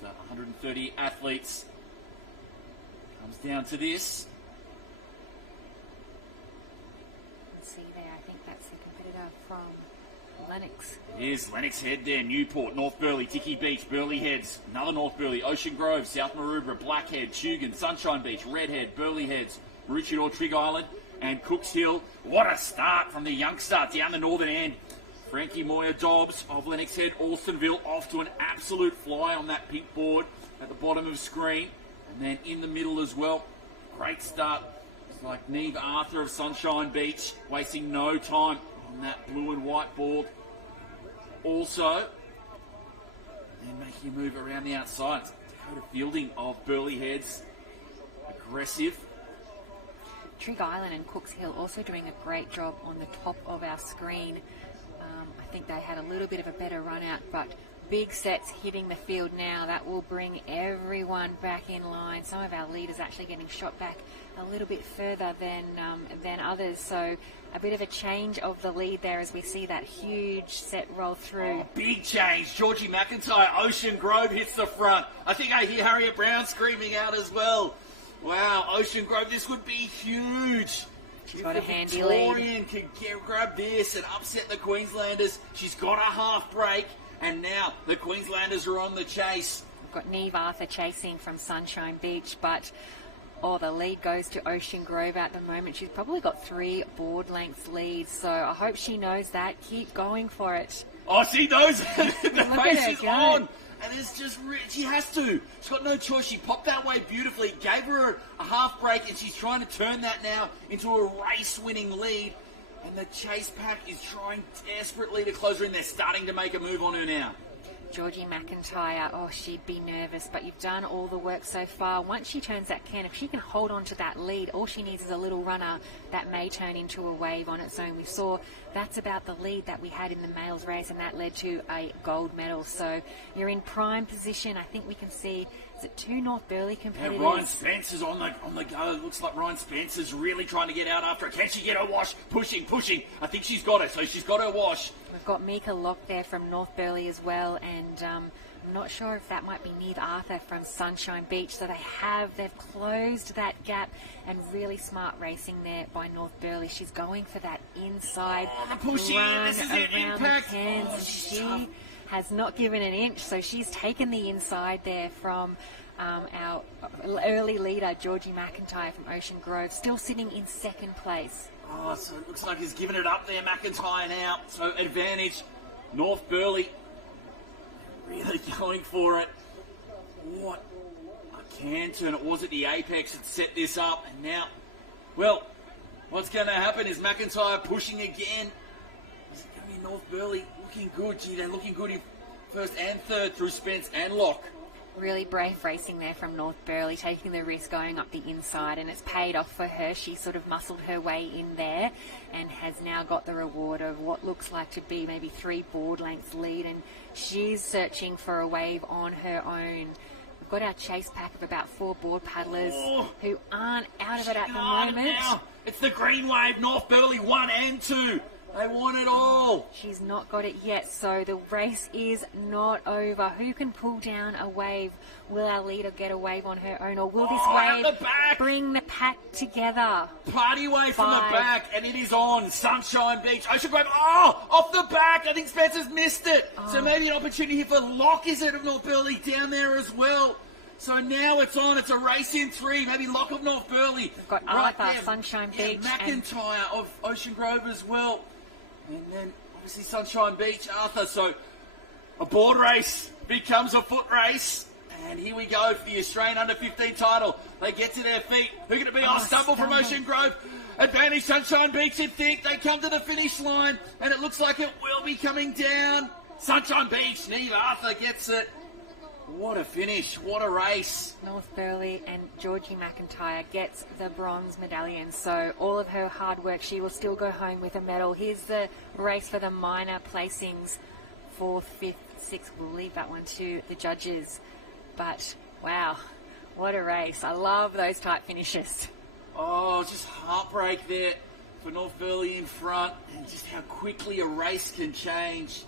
After 130 athletes, comes down to this. See there, I think that's the competitor from Lennox. Here's Lennox Head there, Newport, North Burleigh, Dickey Beach, Burleigh Heads, another North Burleigh, Ocean Grove, South Maroubra, Blackhead, Tugun, Sunshine Beach, Redhead, Burleigh Heads, Maroochydore, Trigg Island, and Cooks Hill. What a start from the youngster down the northern end. Frankie Moyer Dobbs of Lennox Head, Alstonville, off to an absolute fly on that pink board at the bottom of the screen. And then in the middle as well, great start. It's like Neve Arthur of Sunshine Beach, wasting no time on that blue and white board. Also, then making a move around the outside. It's Dakota Fielding of Burleigh Heads, aggressive. Trigg Island and Cooks Hill also doing a great job on the top of our screen. I think they had a little bit of a better run out, but big sets hitting the field now. That will bring everyone back in line. Some of our leaders actually getting shot back a little bit further than others. So a bit of a change of the lead there as we see that huge set roll through. Oh, big change. Georgie McIntyre, Ocean Grove hits the front. I think I hear Harriet Brown screaming out as well. Wow, Ocean Grove, this would be huge. She's got a handy Victorian lead. can grab this and upset the Queenslanders. She's got a half break, and now the Queenslanders are on the chase. We've got Neve Arthur chasing from Sunshine Beach, but the lead goes to Ocean Grove at the moment. She's probably got 3 board lengths lead, so I hope she knows that. Keep going for it. Oh, she knows. The Look pace at her is go. on. And it's just, she has to. She's got no choice. She popped that way beautifully, gave her a half break, and she's trying to turn that now into a race-winning lead. And the chase pack is trying desperately to close her in. They're starting to make a move on her now. Georgie McIntyre, she'd be nervous, but you've done all the work so far. Once she turns that can, if she can hold on to that lead, all she needs is a little runner that may turn into a wave on its own. We saw that's about the lead that we had in the males race, and that led to a gold medal. So you're in prime position. I think we can see, is it 2 North Burleigh competitors? Yeah, Ryan Spencer's on the go. It looks like Ryan Spencer's really trying to get out after it. Can she get her wash? Pushing. I think she's got it, so she's got her wash. We've got Mika Locke there from North Burleigh as well, and I'm not sure if that might be Neve Arthur from Sunshine Beach. So they've closed that gap, and really smart racing there by North Burleigh. She's going for that inside the pushing. run This is it, around impact. the cans, and she has not given an inch. So she's taken the inside there from our early leader, Georgie McIntyre from Ocean Grove, still sitting in second place. So it looks like he's given it up there, McIntyre now. So advantage, North Burleigh really going for it. What a canter, and it was at the apex that set this up. And now, well, what's going to happen is McIntyre pushing again. Is it going to be North Burleigh looking good? Gee, they're looking good in first and third through Spence and Locke. Really brave racing there from North Burleigh, taking the risk going up the inside, and it's paid off for her. She sort of muscled her way in there and has now got the reward of what looks like to be maybe 3 board lengths lead, and she's searching for a wave on her own. We've got our chase pack of about 4 board paddlers who aren't out of it at the moment. Now. It's the green wave, North Burleigh 1 and 2. They want it all. She's not got it yet, so the race is not over. Who can pull down a wave? Will our leader get a wave on her own, or will this wave bring the pack together? Party wave from the back, and it is on. Sunshine Beach, Ocean Grove. Off the back. I think Spencer's missed it. So maybe an opportunity here for Locke, is it, of North Burleigh down there as well. So now it's on. It's a race in 3. Maybe Lock of North Burleigh. We've got right Arthur, there. Sunshine Yeah, Beach. McIntyre of Ocean Grove as well. And then obviously Sunshine Beach, Arthur. So a board race becomes a foot race. And here we go for the Australian Under-15 title. They get to their feet. Who can it be? Oh, Stumble from Ocean Grove. Advantage Sunshine Beach in thick. They come to the finish line. And it looks like it will be coming down. Sunshine Beach, Neve Arthur gets it. What a finish. What a race. North Burleigh and Georgie McIntyre gets the bronze medallion. So all of her hard work, she will still go home with a medal. Here's the race for the minor placings. 4th, 5th, 6th. We'll leave that one to the judges. But, wow, what a race. I love those type finishes. Oh, just heartbreak there for North Burleigh in front. And just how quickly a race can change.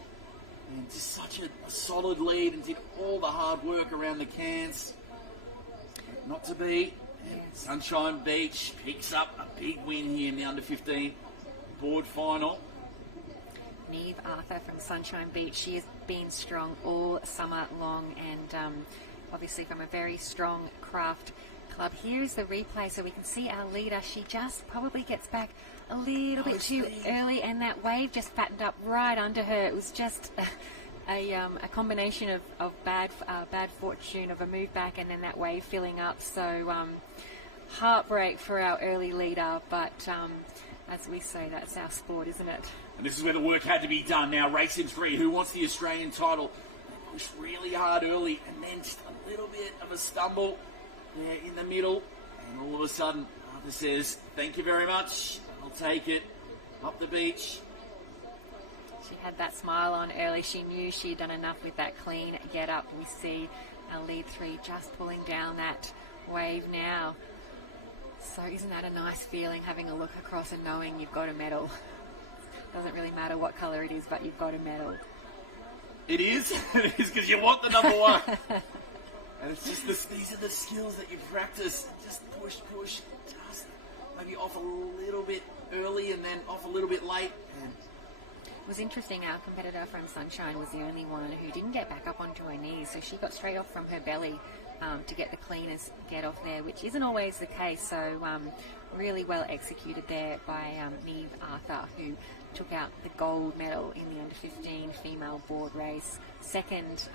And just such a solid lead and did all the hard work around the cans. But not to be. And Sunshine Beach picks up a big win here in the Under-15 board final. Neve Arthur from Sunshine Beach. She has been strong all summer long and obviously from a very strong craft club. Here is the replay so we can see our leader. She just probably gets back a little bit too early and that wave just fattened up right under her. It was just a combination of bad fortune of a move back and then that wave filling up. So heartbreak for our early leader, but as we say, that's our sport, isn't it? And this is where the work had to be done. Now, race in 3. Who wants the Australian title? They pushed really hard early and then just a little bit of a stumble there in the middle. And all of a sudden, Arthur says, thank you very much. I'll take it. Up the beach. She had that smile on early. She knew she'd done enough with that clean get up. We see our lead 3 just pulling down that wave now. So isn't that a nice feeling, having a look across and knowing you've got a medal? Doesn't really matter what colour it is, but you've got a medal. It is. It is, because you want the number 1. And it's just these are the skills that you practice. Just push, just maybe off a little bit early and then off a little bit late. And it was interesting, our competitor from Sunshine was the only one who didn't get back up onto her knees, so she got straight off from her belly to get the cleanest get off there, which isn't always the case. So really well executed there by Neve Arthur, who took out the gold medal in the Under-15 female board race. Second,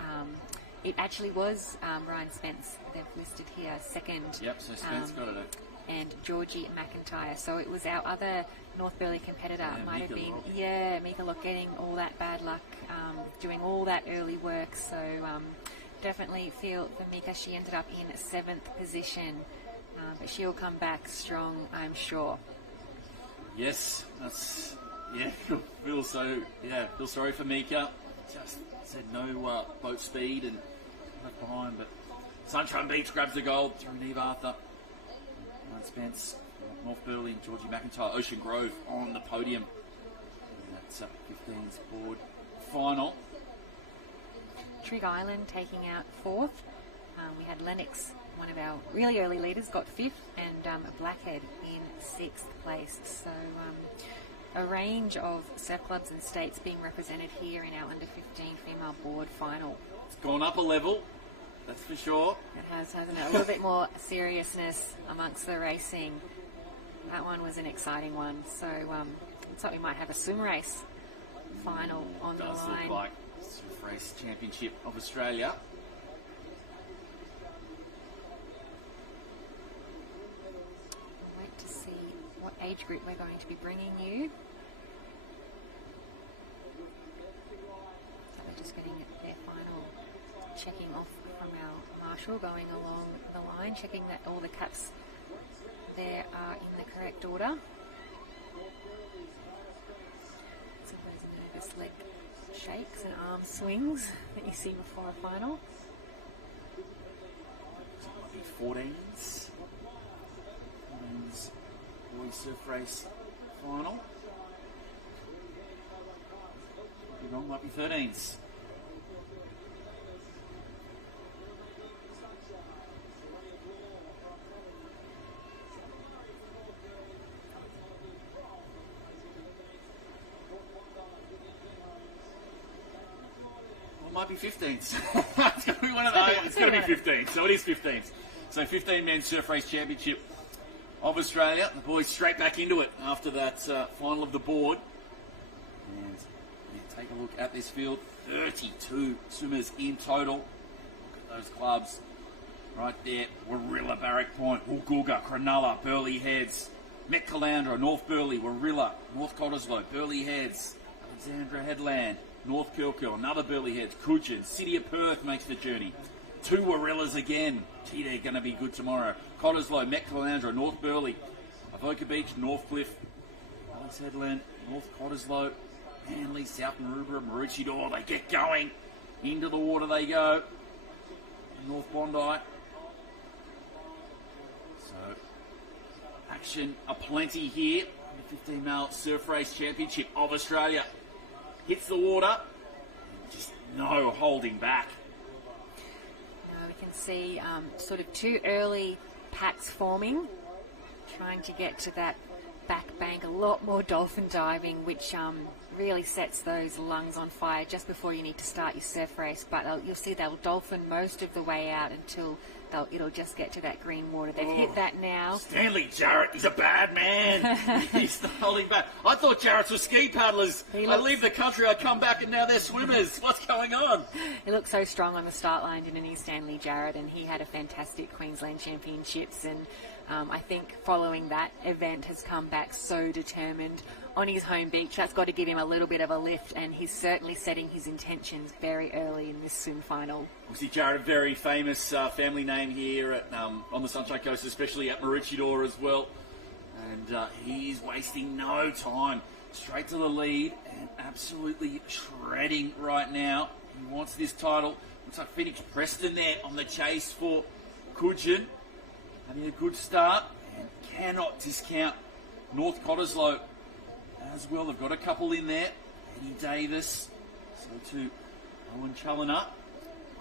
it actually was Ryan Spence, they've listed here, second. Yep, so Spence got it. And Georgie McIntyre. So it was our other North Burleigh competitor. Yeah, might have Mika been, Lock. yeah, Mika Lock, getting all that bad luck, doing all that early work. So definitely feel for Mika, she ended up in 7th position, but she'll come back strong, I'm sure. Yes, that's feel sorry for Mika. Just said no boat speed and left behind, but Sunshine Beach grabs the gold through Neve Arthur. Ryan Spence, North Burleigh and Georgie McIntyre, Ocean Grove on the podium. And that's 15's board final. Trig Island taking out 4th. We had Lennox, one of our really early leaders, got 5th, and Blackhead in 6th place. So a range of surf clubs and states being represented here in our Under-15 female board final. It's gone up a level, that's for sure. It has, hasn't it? A little bit more seriousness amongst the racing. That one was an exciting one. So looks like we might have a swim race final on the line. Does look like Surf Race Championship of Australia. We'll wait to see what age group we're going to be bringing you. So we're just getting their final checking off from our marshal, going along the line, checking that all the caps there are in the correct order. So those nervous leg shakes and arm swings that you see before a final. 14's boys surf race final. Might be wrong, might be 13's. might be 15s. It's going to be one of those. It's going to be 15. So it is 15s. So 15 men's surf race championship of Australia. The boys straight back into it after that final of the board. And yeah, take a look at this field. 32 swimmers in total. Look at those clubs right there. Warilla, Barrack Point, Woolgoolga, Cronulla, Burleigh Heads, Met Caloundra, North Burleigh, Warilla, North Cottesloe, Burleigh Heads, Alexandra Headland, North Kilkeel, another Burleigh Heads, Coogin, City of Perth makes the journey. 2 Warillas again. Gee, they're going to be good tomorrow. Cottesloe, Met Caloundra, North Burleigh, Avoca Beach, Northcliffe, Alice Headland, North Cottesloe, Manly, South Maroubra, Maroochydore. They get going. Into the water they go. North Bondi. So, action aplenty here. The 15 male surf race championship of Australia hits the water. Just no holding back. Now we can see sort of 2 early packs forming, trying to get to that back bank. A lot more dolphin diving, which really sets those lungs on fire just before you need to start your surf race. But you'll see they'll dolphin most of the way out until it'll just get to that green water. They've hit that now. Stanley Jarrett, he's a bad man. He's not holding back. I thought Jarrett's were ski paddlers. I leave the country, I come back, and now they're swimmers. What's going on? He looked so strong on the start line, didn't he, Stanley Jarrett? And he had a fantastic Queensland Championships. And I think following that event has come back so determined on his home beach. That's got to give him a little bit of a lift, and he's certainly setting his intentions very early in this swim final. Obviously, Jarrett, a very famous family name here at, on the Sunshine Coast, especially at Maroochydore as well. And he's wasting no time. Straight to the lead and absolutely shredding right now. He wants this title. Looks like Phoenix Preston there on the chase for Coogin. Having a good start and cannot discount North Cottesloe as well. They've got a couple in there. Eddie Davis, so too Owen Challoner.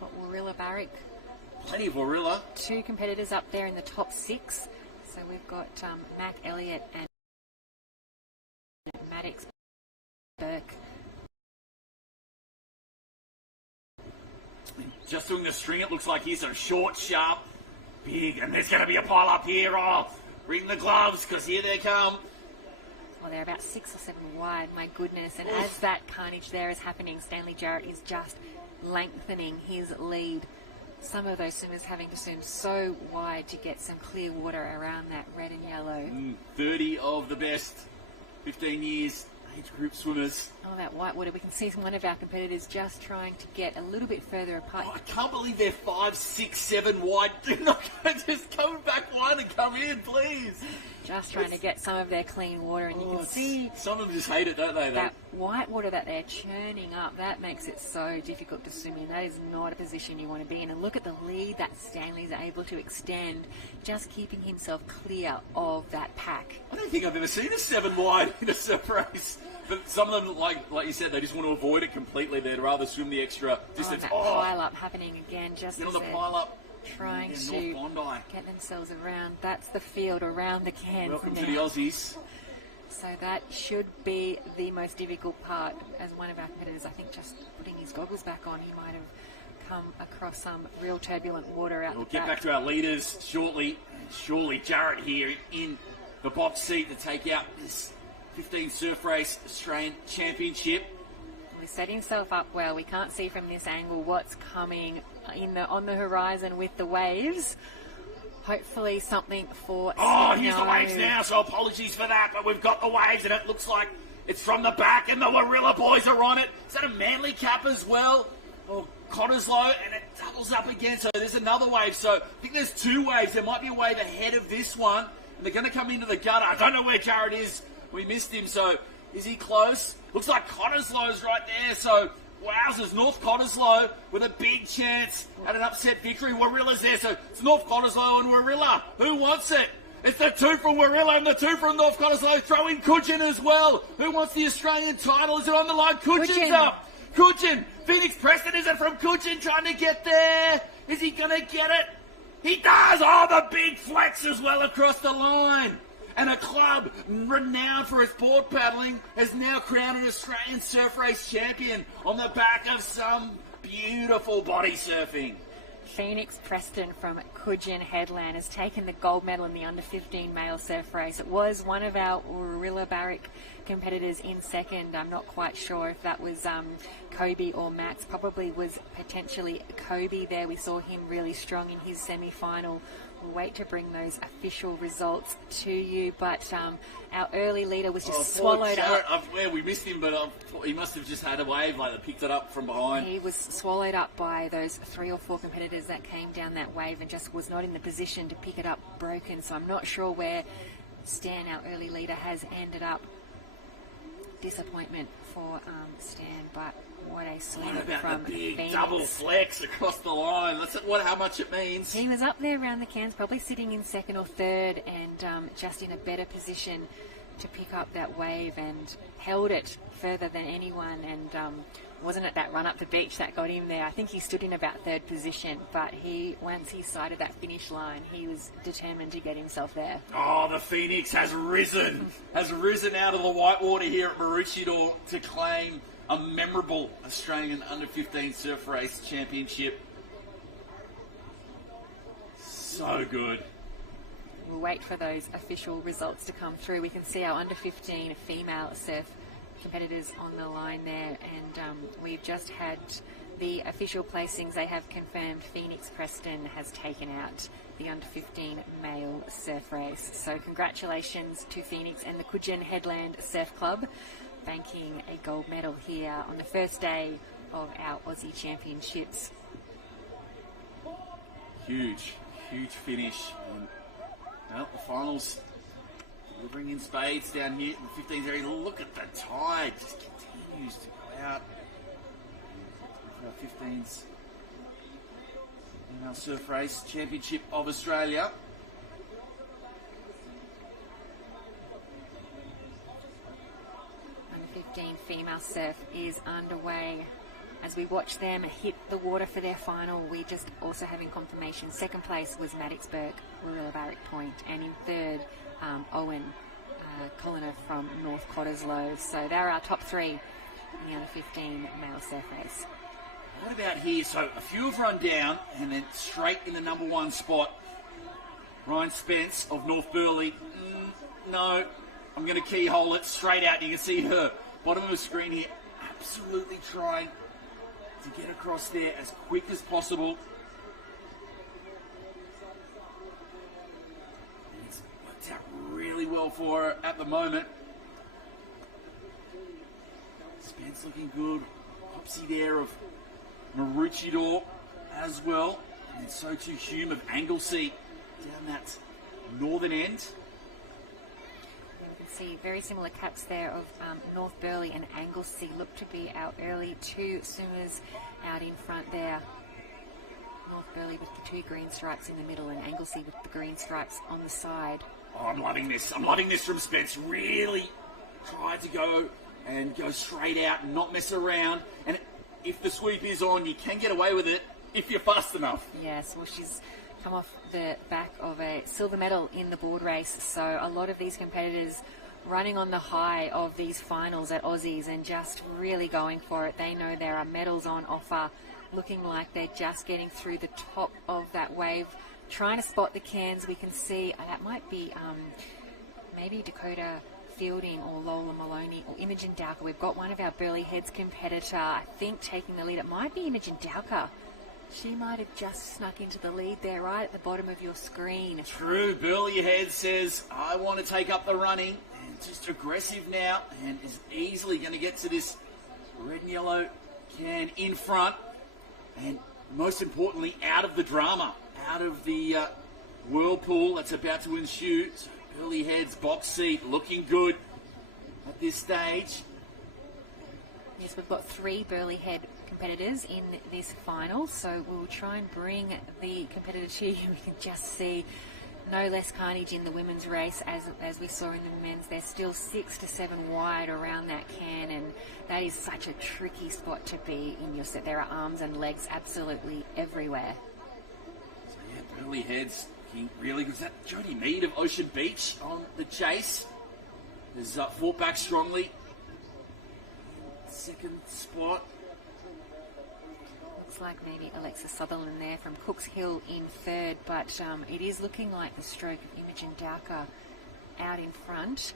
Got Warilla Barrack. Plenty of Warilla. 2 competitors up there in the top 6. So we've got Mac Elliott and Maddox Burke. Just doing the string, it looks like he's a short, sharp, big, and there's going to be a pile up here. Oh, bring the gloves, because here they come. Well, they're about 6 or 7 wide, my goodness. And as that carnage there is happening, Stanley Jarrett is just lengthening his lead. Some of those swimmers having to swim so wide to get some clear water around that red and yellow. 30 of the best 15 years age group swimmers. Oh, that white water. We can see one of our competitors just trying to get a little bit further apart. Oh, I can't believe they're 5, 6, 7 wide. Do not just come back wide and come in, please. Just trying to get some of their clean water, and you can see some of them just hate it, don't they? That white water that they're churning up, that makes it so difficult to swim in. That is not a position you want to be in. And look at the lead that Stanley's able to extend, just keeping himself clear of that pack. I don't think I've ever seen a 7 wide in a surf race. But some of them, like you said, they just want to avoid it completely. They'd rather swim the extra distance. That pile up happening again, just get on the pile up. Trying to get themselves around. That's the field around the Cairns. Welcome to the Aussies. So that should be the most difficult part. As one of our competitors, I think, just putting his goggles back on, he might have come across some real turbulent water out We'll get back to our leaders shortly. Surely Jarrett here in the box seat to take out this 15 surf race Australian Championship. He's set himself up well. We can't see from this angle what's coming on the horizon with the waves. Hopefully something for... Oh, here's the waves now, so apologies for that, but we've got the waves, and it looks like it's from the back, and the Warilla boys are on it. Is that a Manly cap as well? Or Cottesloe, and it doubles up again, so there's another wave. So I think there's 2 waves. There might be a wave ahead of this one, and they're going to come into the gutter. I don't know where Jarrett is. We missed him, so is he close? Looks like Cottesloe's right there, so wowzers, North Cottesloe with a big chance at an upset victory. Warilla's there, so it's North Cottesloe and Warilla. Who wants it? It's the 2 from Warilla and the 2 from North Cottesloe. Throw in Coogin as well. Who wants the Australian title? Is it on the line? Coogin up. Coogin. Phoenix Preston, is it from Coogin trying to get there? Is he going to get it? He does. Oh, the big flex as well across the line. And a club renowned for its board paddling has now crowned an Australian surf race champion on the back of some Beautiful body surfing. Phoenix Preston from Coogin Headland has taken the gold medal in the under-15 male surf race. It was one of our Warilla Barrick competitors in second. I'm not quite sure if that was Kobe or Max. Probably was potentially Kobe there. We saw him really strong in his semi-final. We'll wait to bring those official results to you, but our early leader was just swallowed up. We missed him, but he must have just had a wave like that, picked it up from behind. He was swallowed up by those 3 or 4 competitors that came down that wave and just was not in the position to pick it up broken. So I'm not sure where Stan, our early leader, has ended up. Disappointment for Stan, but what a swing What about from the big Phoenix. double flex across the line? That's how much it means. He was up there around the cans, probably sitting in second or third, and just in a better position to pick up that wave, and held it further than anyone, and wasn't it that run up the beach that got him there? I think he stood in about third position, but once he sighted that finish line, he was determined to get himself there. Oh, the Phoenix has risen out of the whitewater here at Maroochydore to claim a memorable Australian under-15 surf race championship. So good. We'll wait for those official results to come through. We can see our under-15 female surf competitors on the line there, and we've just had the official placings. They have confirmed Phoenix Preston has taken out the under-15 male surf race. So congratulations to Phoenix and the Coogin Headland Surf Club, banking a gold medal here on the first day of our Aussie Championships. Huge finish. And, well, the finals delivering in spades down here in the 15s area. Look at the tide, just continues to go out. Our 15s in our surf race championship of Australia. Under 15 female surf is underway. As we watch them hit the water for their final, we just also having confirmation. Second place was Maddoxburg, Warilla Barrick Point, and in third, Owen Colliner from North Cottesloe. So they're our top 3 in the under-15 male surf race. What about here? So a few have run down, and then straight in the number 1 spot, Ryan Spence of North Burleigh. No, I'm going to keyhole it straight out. You can see her bottom of the screen here, absolutely trying to get across there as quick as possible. It's worked out really well for her at the moment. Spence looking good. Popsy there of Maroochydore as well. And so too Hume of Anglesea down that northern end. See very similar caps there of North Burleigh and Anglesea. Look to be our early 2 swimmers out in front there. North Burleigh with the 2 green stripes in the middle, and Anglesea with the green stripes on the side. Oh, I'm loving this. I'm loving this from Spence. Really tried to go straight out and not mess around. And if the sweep is on, you can get away with it if you're fast enough. Yes, well, she's come off the back of a silver medal in the board race, so a lot of these competitors running on the high of these finals at Aussies and just really going for it. They know there are medals on offer, looking like they're just getting through the top of that wave, trying to spot the cans. We can see that might be maybe Dakota Fielding or Lola Maloney or Imogen Dowker. We've got one of our Burleigh Heads competitor, I think, taking the lead. It might be Imogen Dowker. She might have just snuck into the lead there, right at the bottom of your screen. True. Burleigh Head says, I want to take up the running, and just aggressive now, and is easily going to get to this red and yellow can in front, and most importantly, out of the drama, out of the whirlpool that's about to ensue. So Burleigh Head's box seat looking good at this stage. Yes, we've got 3 Burleigh Head competitors in this final, so we'll try and bring the competitors here. We can just see no less carnage in the women's race as we saw in the men's. They're still 6 to 7 wide around that can, and that is such a tricky spot to be in your set. There are arms and legs absolutely everywhere. So yeah, Burleigh Head's looking really good. Is that Jodie Mead of Ocean Beach on the chase? There's fought back strongly. Second spot. Looks like maybe Alexa Sutherland there from Cooks Hill in third, but it is looking like the stroke of Imogen Dowker out in front.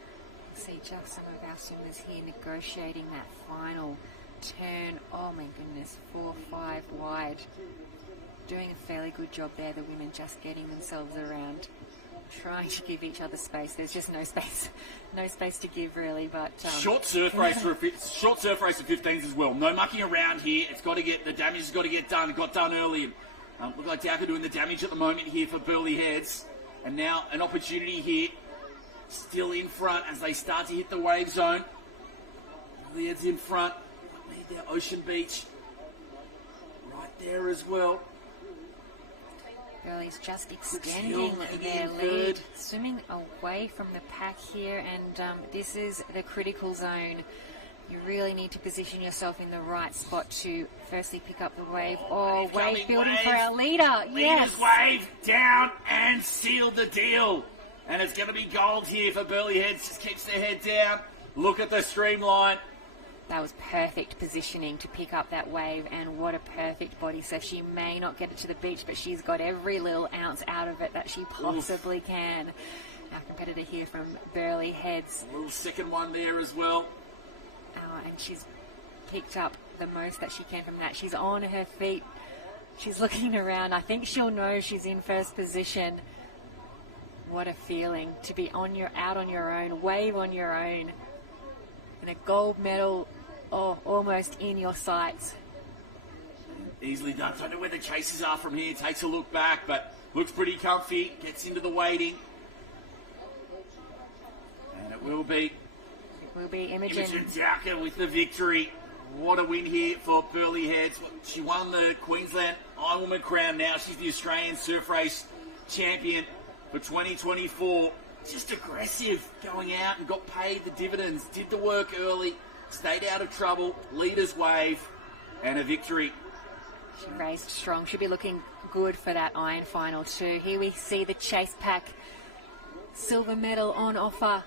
See just some of our swimmers here negotiating that final turn. Oh my goodness, 4-5 wide. Doing a fairly good job there, the women just getting themselves around, trying to give each other space. There's just no space to give really. But short surf race for 15s as well. No mucking around here. It's got to get, the damage has got to get done. It got done early. Look like Dowker doing the damage at the moment here for Burley Heads, and now an opportunity here, still in front as they start to hit the wave zone. Burley Heads in front. Need their Ocean Beach right there as well. Burley's just extending their lead, swimming away from the pack here, and this is the critical zone. You really need to position yourself in the right spot to firstly pick up the wave. Oh, wave building for our leader. Yes. Leader's wave down and sealed the deal. And it's going to be gold here for Burley Heads. Just keeps their head down. Look at the streamline. That was perfect positioning to pick up that wave, and what a perfect body surf. She may not get it to the beach, but she's got every little ounce out of it that she possibly can. Our competitor here from Burley Heads. A little second one there as well. And she's picked up the most that she can from that. She's on her feet. She's looking around. I think she'll know she's in first position. What a feeling to be out on your own, wave on your own, and a gold medal almost in your sights. Easily done. Don't know where the chasers are from here. Takes a look back, but looks pretty comfy. Gets into the wading. And it will be Imogen Dowker with the victory. What a win here for Burley Heads. She won the Queensland Ironwoman crown now. She's the Australian surf race champion for 2024. Just aggressive, going out and got paid the dividends. Did the work early, stayed out of trouble, leader's wave, and a victory. She raced strong. She'll be looking good for that iron final too. Here we see the chase pack. Silver medal on offer.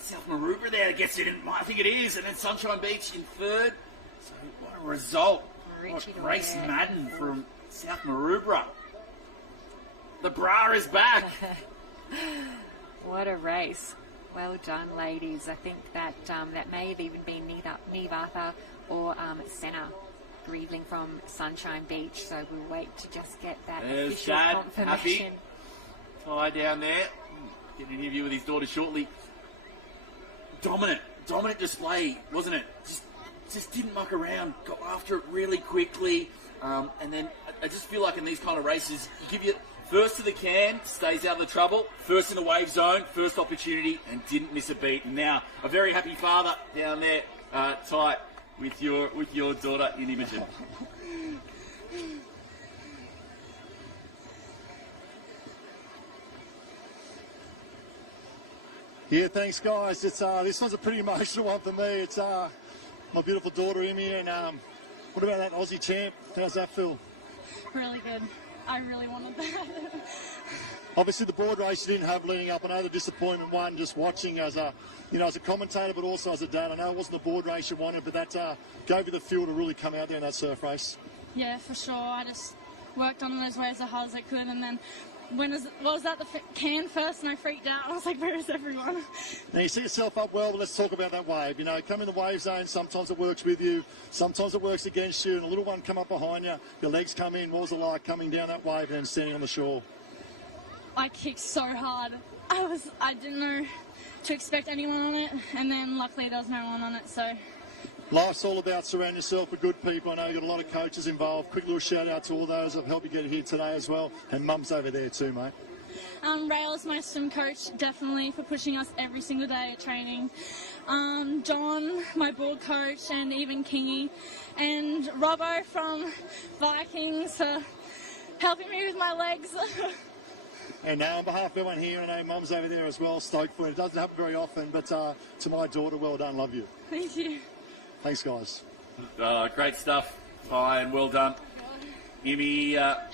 South Maroubra there gets it in, I think it is, and then Sunshine Beach in third. So what a result. Grace Madden from South Maroubra. The bra is back. What a race. Well done, ladies. I think that that may have even been Neve Arthur or Senna Greedling from Sunshine Beach. So we'll wait to just get that official confirmation. Happy. Tie down there. Get an interview with his daughter shortly. Dominant display, wasn't it? Just didn't muck around, got after it really quickly, and then I just feel like in these kind of races, you give you first to the can, stays out of the trouble, first in the wave zone, first opportunity, and didn't miss a beat. And now a very happy father down there, tight with your daughter in Imogen. Yeah, thanks, guys. It's this one's a pretty emotional one for me. It's my beautiful daughter, Emmy, and what about that Aussie champ? How's that feel? Really good. I really wanted that. Obviously, the board race you didn't have leading up. I know the disappointment one, just watching as a commentator, but also as a dad. I know it wasn't the board race you wanted, but that gave you the fuel to really come out there in that surf race. Yeah, for sure. I just worked on those waves as hard as I could, and then was that the can first, and I freaked out. I was like, where is everyone? Now, you set yourself up well, but let's talk about that wave. You know, come in the wave zone, sometimes it works with you, sometimes it works against you, and a little one come up behind you, your legs come in. What was it like coming down that wave and then standing on the shore? I kicked so hard. I didn't know to expect anyone on it, and then luckily there was no one on it, so... Life's all about surrounding yourself with good people. I know you've got a lot of coaches involved. Quick little shout out to all those that have helped you get here today as well. And Mum's over there too, mate. Rail's my swim coach, definitely, for pushing us every single day at training. John, my board coach, and even Kingy. And Robbo from Vikings for helping me with my legs. And now on behalf of everyone here, I know Mum's over there as well, stoked for it. It doesn't happen very often, but to my daughter, well done, love you. Thank you. Thanks, guys. Great stuff, and well done. Emmy, a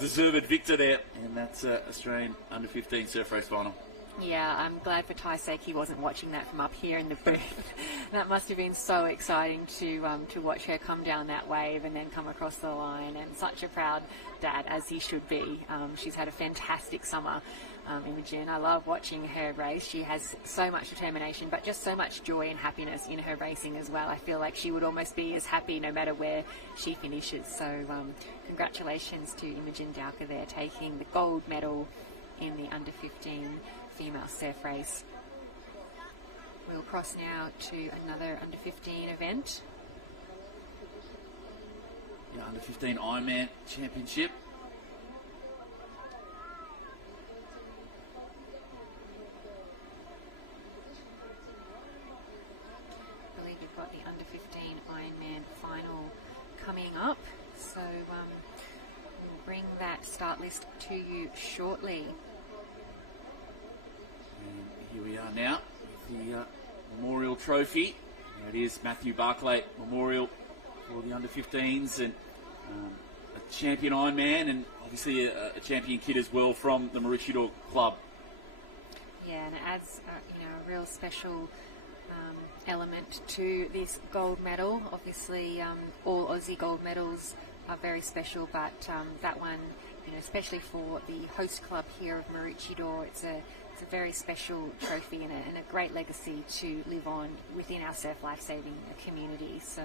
deserved victor there, and that's Australian under-15 surf race final. Yeah, I'm glad for Ty's sake he wasn't watching that from up here in the booth. That must have been so exciting to watch her come down that wave and then come across the line, and such a proud dad, as he should be. She's had a fantastic summer, Imogen. I love watching her race. She has so much determination, but just so much joy and happiness in her racing as well. I feel like she would almost be as happy no matter where she finishes. So congratulations to Imogen Dowker there, taking the gold medal in the under-15 female surf race. We'll cross now to another under-15 event. The under-15 Ironman Championship. I believe we've got the under-15 Ironman final coming up, so we'll bring that start list to you shortly. And here we are now with the Memorial Trophy. There it is, Matthew Barclay Memorial for the under-15s, and a champion Ironman, and obviously a champion kid as well from the Maroochydore Club. Yeah, and it adds a real special element to this gold medal. Obviously, all Aussie gold medals are very special, but that one, especially for the host club here of Maroochydore, it's a very special trophy and a great legacy to live on within our surf lifesaving community. So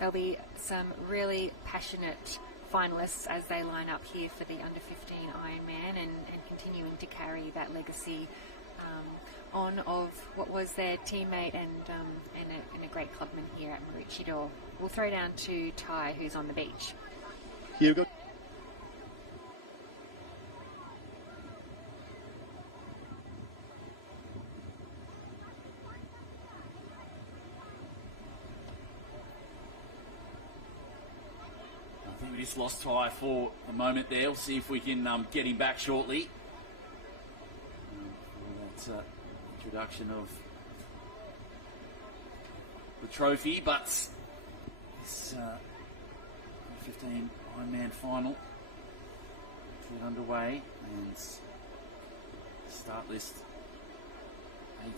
there'll be some really passionate finalists as they line up here for the under-15 Ironman, and continuing to carry that legacy on of what was their teammate and a great clubman here at Maroochydore. We'll throw down to Ty, who's on the beach. Here we go. I think we just lost Ty for a moment there. We'll see if we can get him back shortly. For that introduction of the trophy, but this 15 Ironman final to get underway, and start list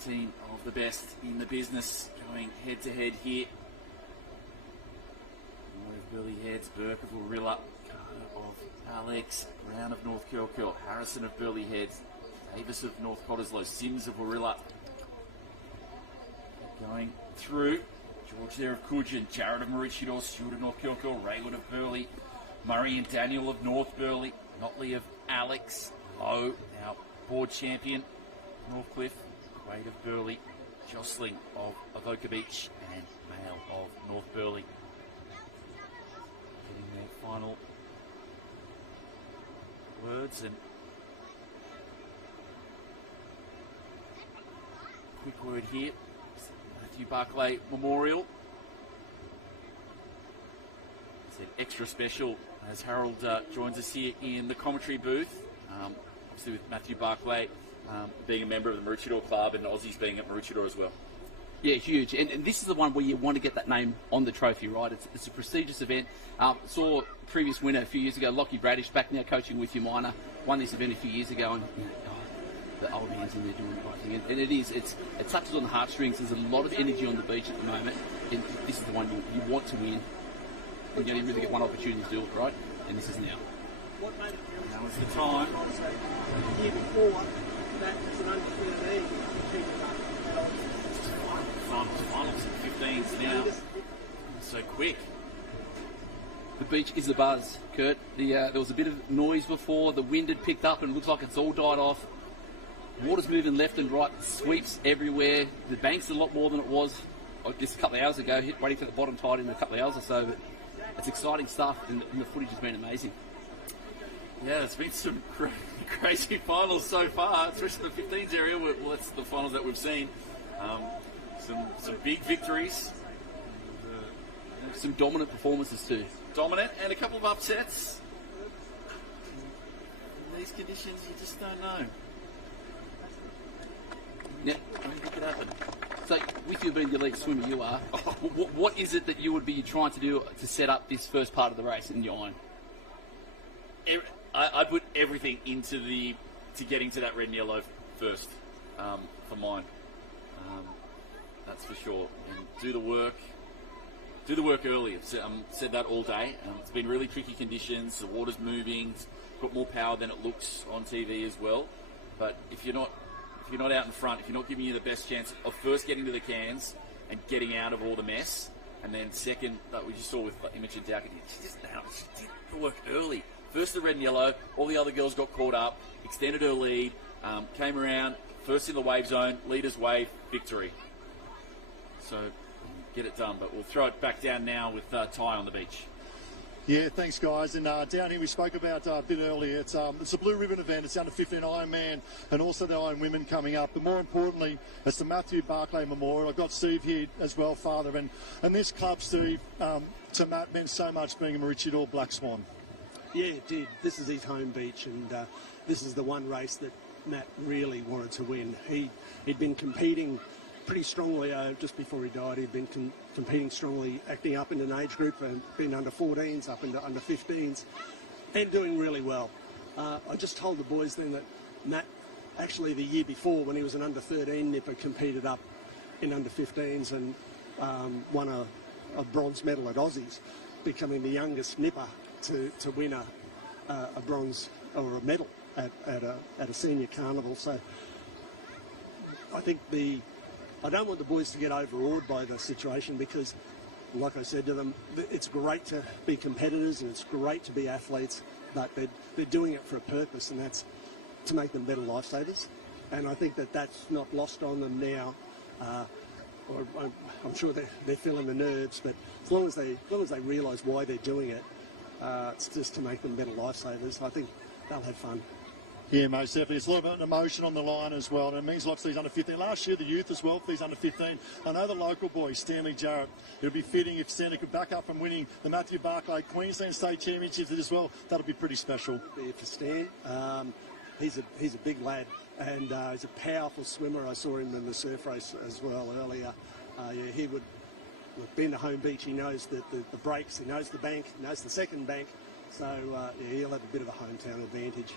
18 of the best in the business going head to head here. Burley Heads, Burke of Warilla, Carter of Alex, Brown of North Kilkeel, Harrison of Burley Heads, Davis of North Cottesloe, Sims of Warilla. Going through, George there of Coogin, Jared of Maroochydore, Stewart of North Kilkeel, Raywood of Burley, Murray and Daniel of North Burley, Notley of Alex, Lowe, our board champion, Northcliffe, Quaid of Burley, Jostling of Avoca Beach, and Mail of North Burley. Getting their final words, and quick word here, Matthew Barclay Memorial. Said extra special as Harold joins us here in the commentary booth, obviously with Matthew Barclay being a member of the Maroochydore Club and Aussies being at Maroochydore as well. Yeah, huge. And this is the one where you want to get that name on the trophy, right? It's a prestigious event. Saw previous winner a few years ago, Lockie Bradish, back now coaching with you, Minor, won this event a few years ago, and the old hands in there doing the right thing. And it touches on the heartstrings. There's a lot of energy on the beach at the moment, and this is the one you want to win. And you only really get one opportunity to do it, right? And this is now. Now is the time. The year before, that was an under-13. Finals and 15s now. So quick. The beach is a buzz, Kurt. There was a bit of noise before. The wind had picked up and it looks like it's all died off. Water's moving left and right. Sweeps everywhere. The bank's a lot more than it was just a couple of hours ago. Waiting for the bottom tide in a couple of hours or so. But it's exciting stuff, and the footage has been amazing. Yeah, there's been some crazy finals so far, especially the 15s area. Well, that's the finals that we've seen. Some big victories. Some dominant performances too. Dominant, and a couple of upsets. In these conditions, you just don't know. Yeah, anything could happen. So, with you being the elite swimmer you are, what is it that you would be trying to do to set up this first part of the race in your iron? I put everything into getting to that red and yellow first for mine. That's for sure. And do the work. Do the work early. I've said that all day. It's been really tricky conditions. The water's moving. It's got more power than it looks on TV as well. But if you're not out in front, if you're not giving you the best chance of first getting to the cans and getting out of all the mess, and then second, like we just saw with Imogen Dowkett, she did the work early. First the red and yellow, all the other girls got caught up, extended her lead, came around, first in the wave zone, leader's wave, victory. So get it done, but we'll throw it back down now with Ty on the beach. Yeah, thanks guys. And down here we spoke about a bit earlier, it's a blue ribbon event, it's under 15 Ironman and also the Iron Women coming up. But more importantly, it's the Matthew Barclay Memorial. I've got Steve here as well, Father. And this club, Steve, to Matt meant so much being a Maroochydore Black Swan. Yeah, it did. This is his home beach, and this is the one race that Matt really wanted to win. He'd been competing pretty strongly just before he died. He'd been competing strongly, acting up in an age group and been under 14s, up into under 15s, and doing really well. I just told the boys then that Matt, actually the year before when he was an under 13 nipper, competed up in under 15s and won a bronze medal at Aussies, becoming the youngest nipper to win a bronze or a medal at a senior carnival. So I think I don't want the boys to get overawed by the situation because, like I said to them, it's great to be competitors and it's great to be athletes, but they're doing it for a purpose, and that's to make them better lifesavers. And I think that's not lost on them now. I'm sure they're feeling the nerves, but as long as they realise why they're doing it, it's just to make them better lifesavers. I think they'll have fun. Yeah, most definitely. It's a lot of emotion on the line as well, and it means lots to these under 15. Last year, the youth as well for these under 15. I know the local boy, Stanley Jarrett. It would be fitting if Stanley could back up from winning the Matthew Barclay Queensland State Championships as well. That'll be pretty special. For Stan, he's a big lad, and he's a powerful swimmer. I saw him in the surf race as well earlier. He would being the home beach, he knows the breaks, he knows the bank, he knows the second bank, so he'll have a bit of a hometown advantage.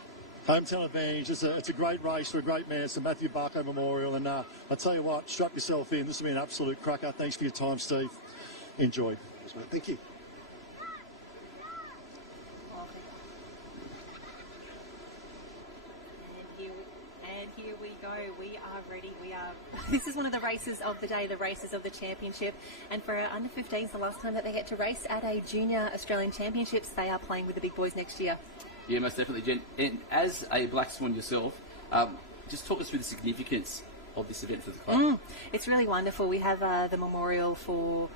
Hometown advantage. It's a great race for a great man. It's the Matthew Barclay Memorial, and I tell you what, strap yourself in. This will be an absolute cracker. Thanks for your time, Steve. Enjoy. Thanks, mate. Thank you. And here we go. We are ready. This is one of the races of the day, the races of the championship. And for our under 15s, the last time that they get to race at a junior Australian championships, they are playing with the big boys next year. Yeah, most definitely, Jen. And as a Black Swan yourself, just talk us through the significance of this event for the club. It's really wonderful. We have the memorial for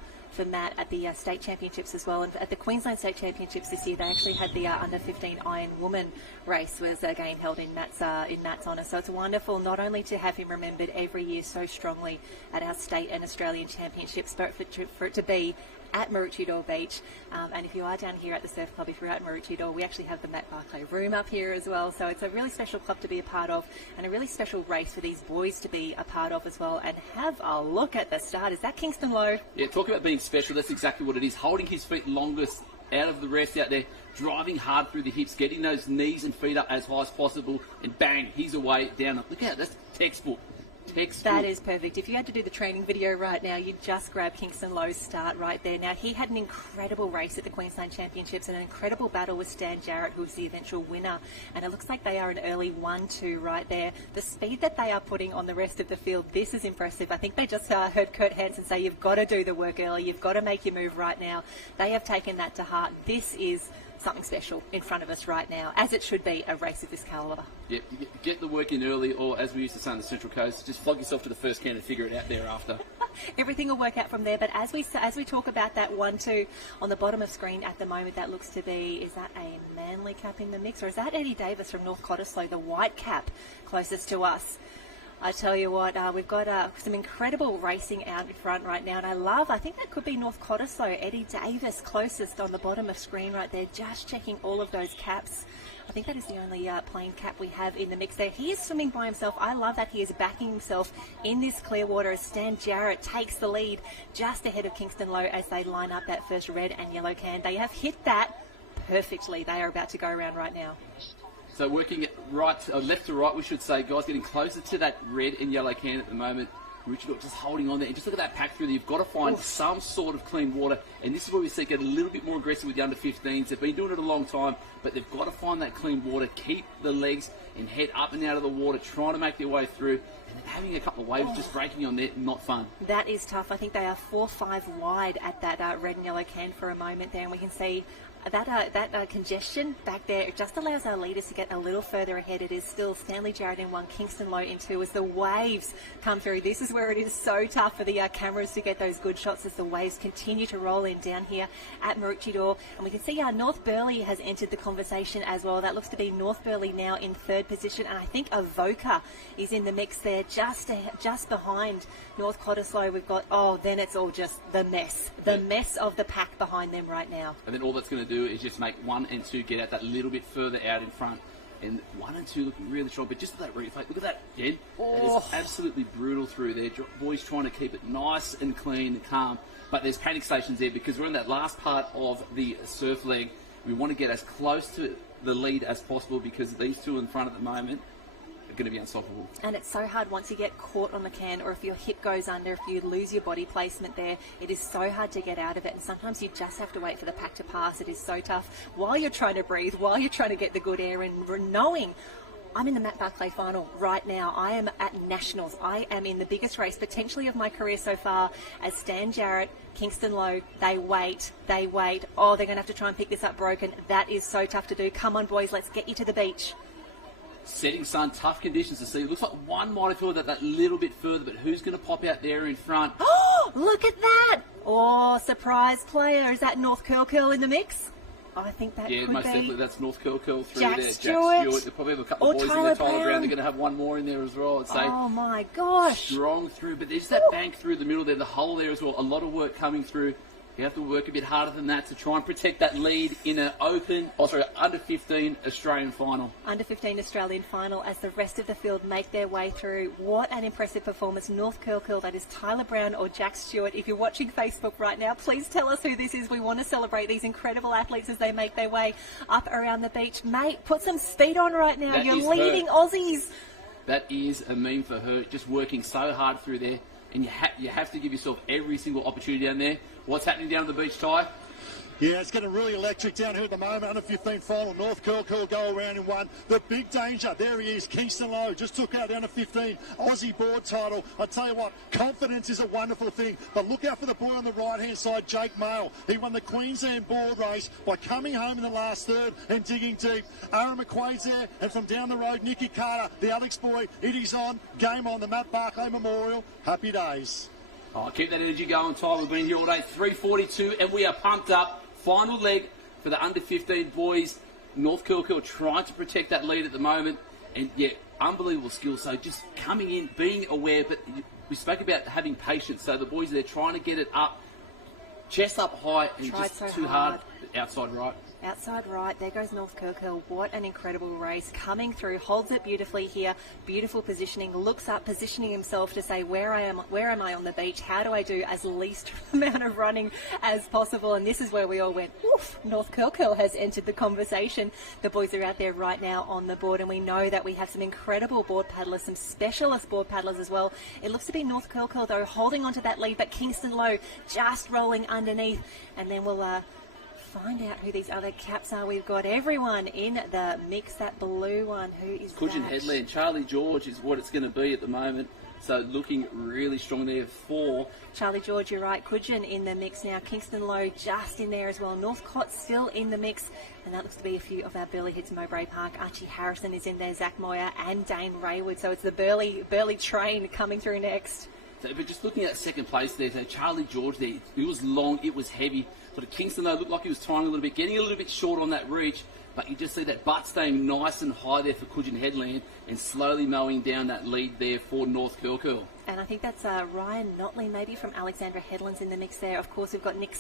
Matt at the state championships as well, and at the Queensland state championships this year they actually had the under 15 Iron Woman race was again held in Matt's honour. So it's wonderful not only to have him remembered every year so strongly at our state and Australian championships, but for it to be at Maroochydore Beach. And if you are down here at the Surf Club, if you're at Maroochydore, we actually have the Matt Barclay room up here as well. So it's a really special club to be a part of, and a really special race for these boys to be a part of as well. And have a look at the start. Is that Kingston Lowe? Yeah, talk about being special. That's exactly what it is. Holding his feet longest out of the rest out there, driving hard through the hips, getting those knees and feet up as high as possible, and bang, he's away down. Look at that. That's textbook. That is perfect. If you had to do the training video right now, you'd just grab Kingston Lowe's start right there. Now, he had an incredible race at the Queensland Championships and an incredible battle with Stan Jarrett, who was the eventual winner. And it looks like they are an early 1-2 right there. The speed that they are putting on the rest of the field, this is impressive. I think they just heard Kurt Hansen say, you've got to do the work early. You've got to make your move right now. They have taken that to heart. This is something special in front of us right now, as it should be a race of this calibre. Yep, get the work in early, or as we used to say on the Central Coast, just flog yourself to the first can and figure it out thereafter. Everything will work out from there, but as we talk about that 1-2 on the bottom of screen at the moment, that looks to be, is that a Manly cap in the mix, or is that Eddie Davis from North Cottesloe, the white cap closest to us? I tell you what, we've got some incredible racing out in front right now, and I think that could be North Cottesloe. Eddie Davis closest on the bottom of screen right there, just checking all of those caps. I think that is the only plain cap we have in the mix there. He is swimming by himself. I love that he is backing himself in this clear water as Stan Jarrett takes the lead just ahead of Kingston Lowe as they line up that first red and yellow can. They have hit that perfectly. They are about to go around right now. So working it left to right, we should say, guys, getting closer to that red and yellow can at the moment. Richard just holding on there. And just look at that pack through there. You've got to find some sort of clean water. And this is where we see get a little bit more aggressive with the under-15s. They've been doing it a long time, but they've got to find that clean water, keep the legs and head up and out of the water, trying to make their way through. And then having a couple of waves just breaking on there, not fun. That is tough. I think they are 4-5 wide at that red and yellow can for a moment there. And we can see that congestion back there. It just allows our leaders to get a little further ahead. It is still Stanley Jarrett in 1, Kingston Lowe in 2 as the waves come through. This is where it is so tough for the cameras to get those good shots as the waves continue to roll in down here at Maroochydore. And we can see North Burleigh has entered the conversation as well. That looks to be North Burleigh now in 3rd position, and I think Avoca is in the mix there just behind North Cottesloe. We've got, then it's all just the mess of the pack behind them right now. And then all that's going to do is just make 1 and 2 get out that little bit further out in front. And 1 and 2 looking really strong, but just at that replay, look at that, Jen. That is absolutely brutal through there. Boys trying to keep it nice and clean and calm. But there's panic stations there because we're in that last part of the surf leg. We want to get as close to the lead as possible because these two in front at the moment are going to be unstoppable. And it's so hard once you get caught on the can, or if your hip goes under, if you lose your body placement there, it is so hard to get out of it. And sometimes you just have to wait for the pack to pass. It is so tough while you're trying to breathe, while you're trying to get the good air in, knowing I'm in the Matt Barclay final right now. I am at Nationals. I am in the biggest race potentially of my career so far as Stan Jarrett, Kingston Lowe. They wait. Oh, they're going to have to try and pick this up broken. That is so tough to do. Come on, boys, let's get you to the beach. Setting sun, tough conditions to see. Looks like one might have thought that little bit further, but who's going to pop out there in front? Oh, look at that! Oh, surprise player. Is that North Curl in the mix? I think that could be. Yeah, most definitely. That's North Curl through Jack there. Stewart. They probably have a couple of boys in there. Tyler Brown. They're going to have one more in there as well, I'd say. Oh, my gosh. Strong through, but there's that bank through the middle there, the hole there as well. A lot of work coming through. You have to work a bit harder than that to try and protect that lead in an under 15 Australian final. Under 15 Australian final as the rest of the field make their way through. What an impressive performance. North Curl, that is Tyler Brown or Jack Stewart. If you're watching Facebook right now, please tell us who this is. We want to celebrate these incredible athletes as they make their way up around the beach. Mate, put some speed on right now. You're leading Aussies. That is a meme for her, just working so hard through there. And you have to give yourself every single opportunity down there. What's happening down on the beach, Ty? Yeah, it's getting really electric down here at the moment. Under 15 final, North Curl go around in 1. The big danger, there he is, Kingston Lowe, just took out the under 15 Aussie board title. I tell you what, confidence is a wonderful thing, but look out for the boy on the right-hand side, Jake Mail. He won the Queensland board race by coming home in the last third and digging deep. Aaron McQuaid's there, and from down the road, Nicky Carter, the Alex boy. It is on, game on, the Matt Barclay Memorial. Happy days. Oh, keep that energy going, Ty. We've been here all day, 3:42, and we are pumped up. Final leg for the under-15 boys. North Curl trying to protect that lead at the moment. And, yeah, unbelievable skill. So just coming in, being aware. But we spoke about having patience. So the boys, they're trying to get it up, chest up high, and Tried just so too hard. Outside right. Outside right, there goes North Curl. What an incredible race. Coming through, holds it beautifully here. Beautiful positioning, looks up, positioning himself to say, where am I on the beach? How do I do as least amount of running as possible? And this is where we all went, oof, North Curl has entered the conversation. The boys are out there right now on the board, and we know that we have some incredible board paddlers, some specialist board paddlers as well. It looks to be North Curl, though, holding onto that lead, but Kingston Lowe just rolling underneath. And then we'll find out who these other caps are. We've got everyone in the mix. That blue one, who is Cushion that? Headland. Charlie George is what it's going to be at the moment. So looking really strong there for Charlie George, you're right. Cushion in the mix now. Kingston Lowe just in there as well. Northcott still in the mix. And that looks to be a few of our Burleigh hits Mowbray Park. Archie Harrison is in there. Zach Moyer and Dane Raywood. So it's the Burleigh train coming through next. So, but just looking at second place there, so Charlie George there, it was long, it was heavy. But Kingston, though, looked like he was trying a little bit, getting a little bit short on that reach. But you just see that butt staying nice and high there for Cushion Headland and slowly mowing down that lead there for North Curl. And I think that's Ryan Notley, maybe from Alexandra Headlands in the mix there. Of course, we've got Nick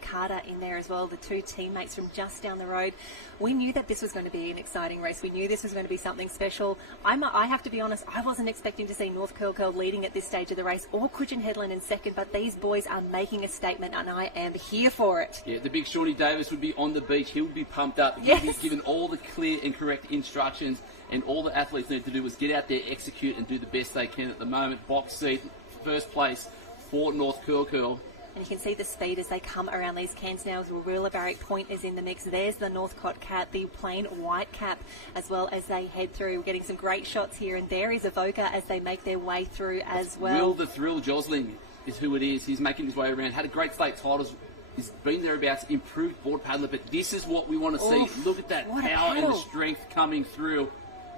Carter in there as well, the two teammates from just down the road. We knew that this was going to be an exciting race. We knew this was going to be something special. I have to be honest, I wasn't expecting to see North Curl leading at this stage of the race or Cushion Headland in second, but these boys are making a statement and I am here for it. Yeah, the big Shawnee Davis would be on the beach. He would be pumped up. Yes. He's given all the clear and correct instructions, and all the athletes need to do is get out there, execute, and do the best they can at the moment. Box seat, first place for North Curl. And you can see the speed as they come around these cans now as Warilla Barrick Point is in the mix. There's the Northcott Cat, the plain white cap, as well as they head through. We're getting some great shots here, and there is Avoca as they make their way through as well. Will the Thrill Josling is who it is. He's making his way around. Had a great state titles. He's been thereabouts, improved board paddler, but this is what we want to see. Look at that power and the strength coming through.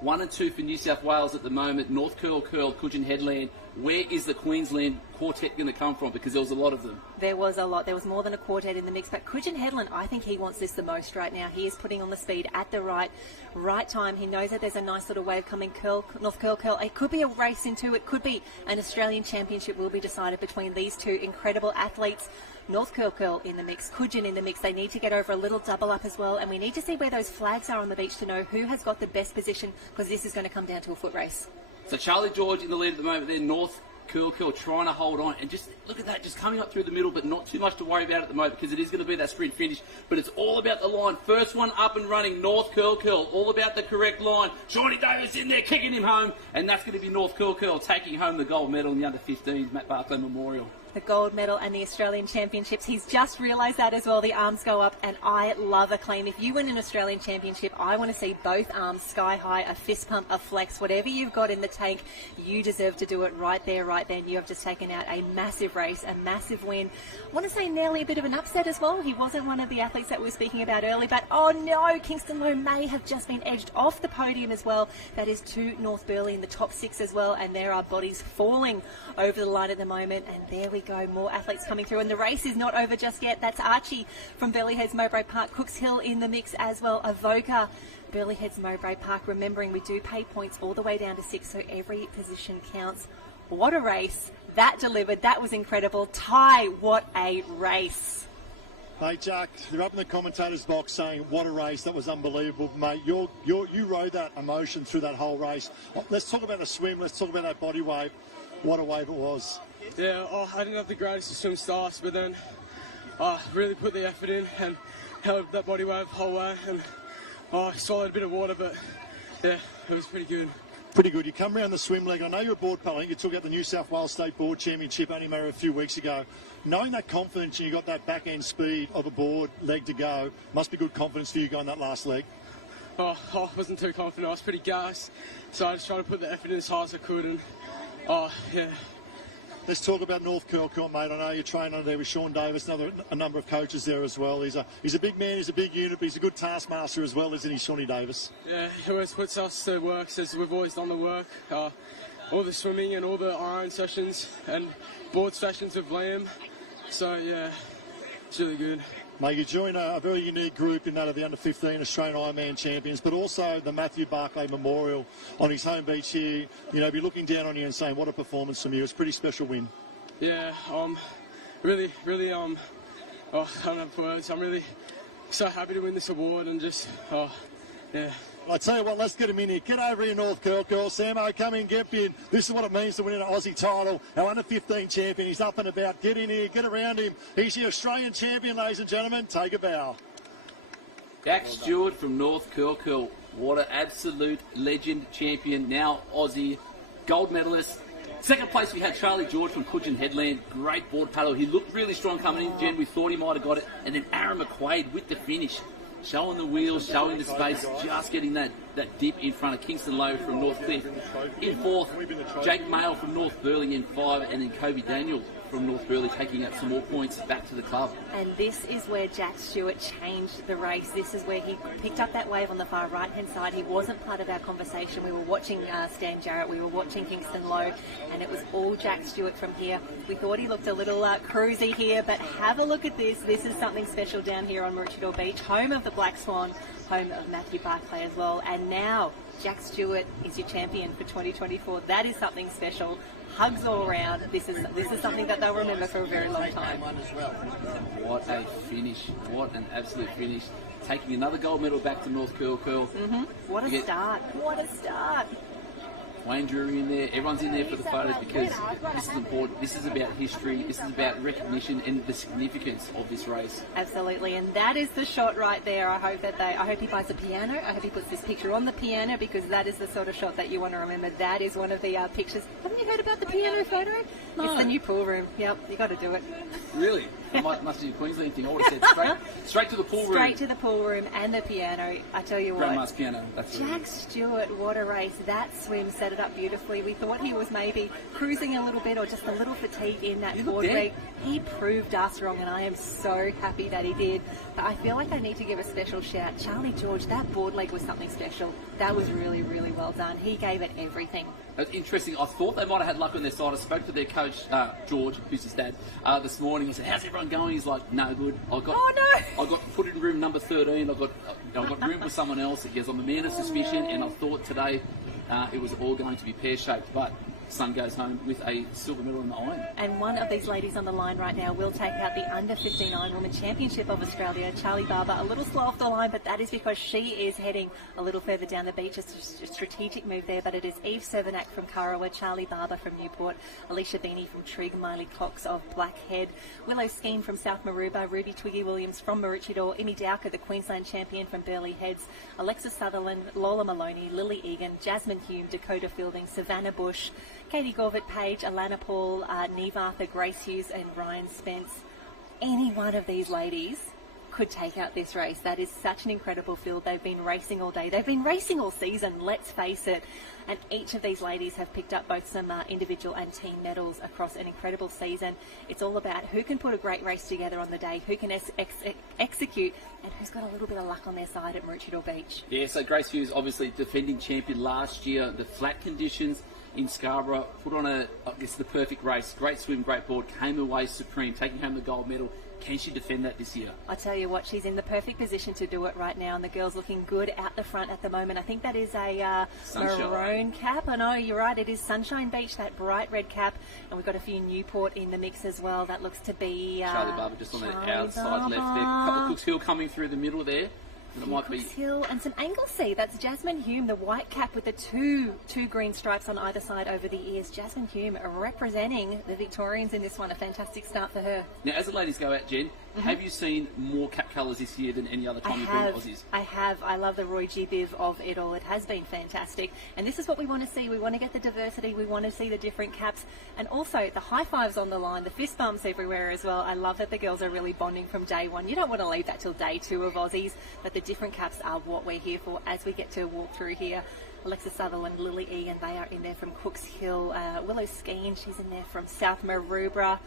1 and 2 for New South Wales at the moment. North Curl, Coogin Headland. Where is the Queensland quartet going to come from? Because there was a lot of them. There was a lot. There was more than a quartet in the mix. But Coogin Headland, I think he wants this the most right now. He is putting on the speed at the right time. He knows that there's a nice little wave coming. North Curl. It could be a race into it. Could be an Australian championship will be decided between these two incredible athletes. North Curl in the mix, Coogin in the mix. They need to get over a little double up as well, and we need to see where those flags are on the beach to know who has got the best position, because this is going to come down to a foot race. So Charlie George in the lead at the moment there. North Curl trying to hold on, and just look at that, just coming up through the middle, but not too much to worry about at the moment, because it is going to be that sprint finish, but it's all about the line. First one up and running, North Curl, all about the correct line. Shawnee Davis in there kicking him home, and that's going to be North Curl taking home the gold medal in the under-15s Matt Barclay Memorial. The gold medal and the Australian Championships. He's just realised that as well. The arms go up, and I love a claim. If you win an Australian Championship, I want to see both arms sky high, a fist pump, a flex, whatever you've got in the tank, you deserve to do it right there, right then. You have just taken out a massive race, a massive win. I want to say nearly a bit of an upset as well. He wasn't one of the athletes that we were speaking about earlier, but oh no, Kingston Lowe may have just been edged off the podium as well. That is to North Burleigh in the top 6 as well, and there are bodies falling over the line at the moment, and there we go, more athletes coming through, and the race is not over just yet. That's Archie from Burleigh Heads Mowbray Park, Cooks Hill in the mix as well, Avoca, Burleigh Heads Mowbray Park. Remembering we do pay points all the way down to 6, so every position counts. What a race that delivered. That was incredible. Ty, what a race. Hey Jack, you're up in the commentator's box saying, what a race, that was unbelievable, mate. You rode that emotion through that whole race. Let's talk about the swim, let's talk about that body wave. What a wave it was. Yeah, I didn't have the greatest of swim starts, but then I really put the effort in and held that body wave the whole way, and I swallowed a bit of water, but yeah, it was pretty good. Pretty good. You come around the swim leg. I know you're a board paddler. You took out the New South Wales State Board Championship only a few weeks ago. Knowing that confidence and you got that back end speed of a board leg to go, must be good confidence for you going that last leg. I wasn't too confident. I was pretty gassed, so I just tried to put the effort in as hard as I could, and yeah. Let's talk about North Curl, mate. I know you're training under there with Sean Davis, a number of coaches there as well. He's a big man, he's a big unit, but he's a good taskmaster as well, isn't he, Shawnee Davis? Yeah, he always puts us to work, says we've always done the work. All the swimming and all the iron sessions and board sessions with Liam. So, yeah, it's really good. Mate, you join a very unique group in that of the under-15 Australian Ironman champions, but also the Matthew Barclay Memorial on his home beach here. You know, be looking down on you and saying, what a performance from you. It's a pretty special win. Yeah, really, I don't have words. I'm really so happy to win this award and just, yeah. I tell you what, let's get him in here. Get over here, North Curl. Samo, come in, get in. This is what it means to win an Aussie title. Our under-15 champion. He's up and about. Get in here, get around him. He's the Australian champion, ladies and gentlemen. Take a bow. Jack Stewart from North Curl. What an absolute legend champion. Now Aussie gold medalist. Second place, we had Charlie George from Coogin Headland. Great board paddler. He looked really strong coming in, Jen. We thought he might have got it. And then Aaron McQuaid with the finish. Showing the wheels, showing the space, just getting that dip in front of Kingston Lowe from North Cliff. In 4th, Jake Mail from North Burleigh in 5, and then Kobe Daniel from North Burleigh taking up some more points back to the club. And this is where Jack Stewart changed the race. This is where he picked up that wave on the far right-hand side. He wasn't part of our conversation. We were watching Stan Jarrett, we were watching Kingston Lowe, and it was all Jack Stewart from here. We thought he looked a little cruisy here, but have a look at this. This is something special down here on Maroochydore Beach, home of the Black Swan, home of Matthew Barclay as well. And now Jack Stewart is your champion for 2024. That is something special. Hugs all around. This is something that they'll remember for a very long time. What a finish. What an absolute finish. Taking another gold medal back to North Curl. What a start. What a start. Wayne Drury in there. Everyone's in there for the photos because this is important. This is about history. This is about recognition and the significance of this race. Absolutely, and that is the shot right there. I hope he buys a piano. I hope he puts this picture on the piano because that is the sort of shot that you want to remember. That is one of the pictures. Haven't you heard about the piano photo? No. It's the new pool room. Yep, you got to do it. Really? It must be a Queensland thing. I would have said straight to the pool room. Straight to the pool room and the piano. I tell you what. Grandma's piano. That's Jack Stewart, what a race. That swim set it up beautifully. We thought he was maybe cruising a little bit or just a little fatigued in that board week. He proved us wrong, and I am so happy that he did. But I feel like I need to give a special shout. Charlie George, that board leg was something special. That was really, really well done. He gave it everything. That's interesting. I thought they might have had luck on their side. I spoke to their coach, George, who's his dad, this morning. I said, "How's everyone going?" He's like, "No good. I got put in room number 13. I got room with someone else." He goes, "I'm a man of suspicion," and I thought today it was all going to be pear-shaped, but Sun goes home with a silver medal in the iron. And one of these ladies on the line right now will take out the Under-15 Ironwoman Championship of Australia, Charlie Barber. A little slow off the line, but that is because she is heading a little further down the beach. It's a strategic move there, but it is Eve Cervenak from Karawa, Charlie Barber from Newport, Alicia Beanie from Trigg, Miley Cox of Blackhead, Willow Skeen from South Maroubra, Ruby Twiggy Williams from Maroochydore, Imi Dowker, the Queensland champion from Burleigh Heads, Alexis Sutherland, Lola Maloney, Lily Egan, Jasmine Hume, Dakota Fielding, Savannah Bush, Katie Gorvett-Page, Alana Paul, Neve Arthur, Grace Hughes and Ryan Spence. Any one of these ladies could take out this race. That is such an incredible field. They've been racing all day. They've been racing all season, let's face it. And each of these ladies have picked up both some individual and team medals across an incredible season. It's all about who can put a great race together on the day, who can execute, and who's got a little bit of luck on their side at Maroochydore Beach. Yeah, so Grace Hughes, obviously defending champion last year. The flat conditions in Scarborough put on the perfect race. Great swim, great board, came away supreme, taking home the gold medal. Can she defend that this year? I tell you what, she's in the perfect position to do it right now, and the girl's looking good out the front at the moment. I think that is a maroon cap. I know, you're right, it is Sunshine Beach, that bright red cap, and we've got a few Newport in the mix as well. That looks to be Charlie Barber just on the outside left there. A couple of Cooks Hill coming through the middle there. And it might be Hill and some Anglesey. That's Jasmine Hume, the white cap with the two green stripes on either side over the ears. Jasmine Hume representing the Victorians in this one. A fantastic start for her. Now, as the ladies go out, Jen, have you seen more cap colours this year than any other time you've been Aussies? I have. I love the Roy G. Biv of it all. It has been fantastic. And this is what we want to see. We want to get the diversity. We want to see the different caps. And also the high fives on the line, the fist bumps everywhere as well. I love that the girls are really bonding from day one. You don't want to leave that till day two of Aussies, but the different caps are what we're here for as we get to walk through here. Alexis Sutherland, Lily Egan, they are in there from Cooks Hill. Willow Skeen, she's in there from South Maroubra.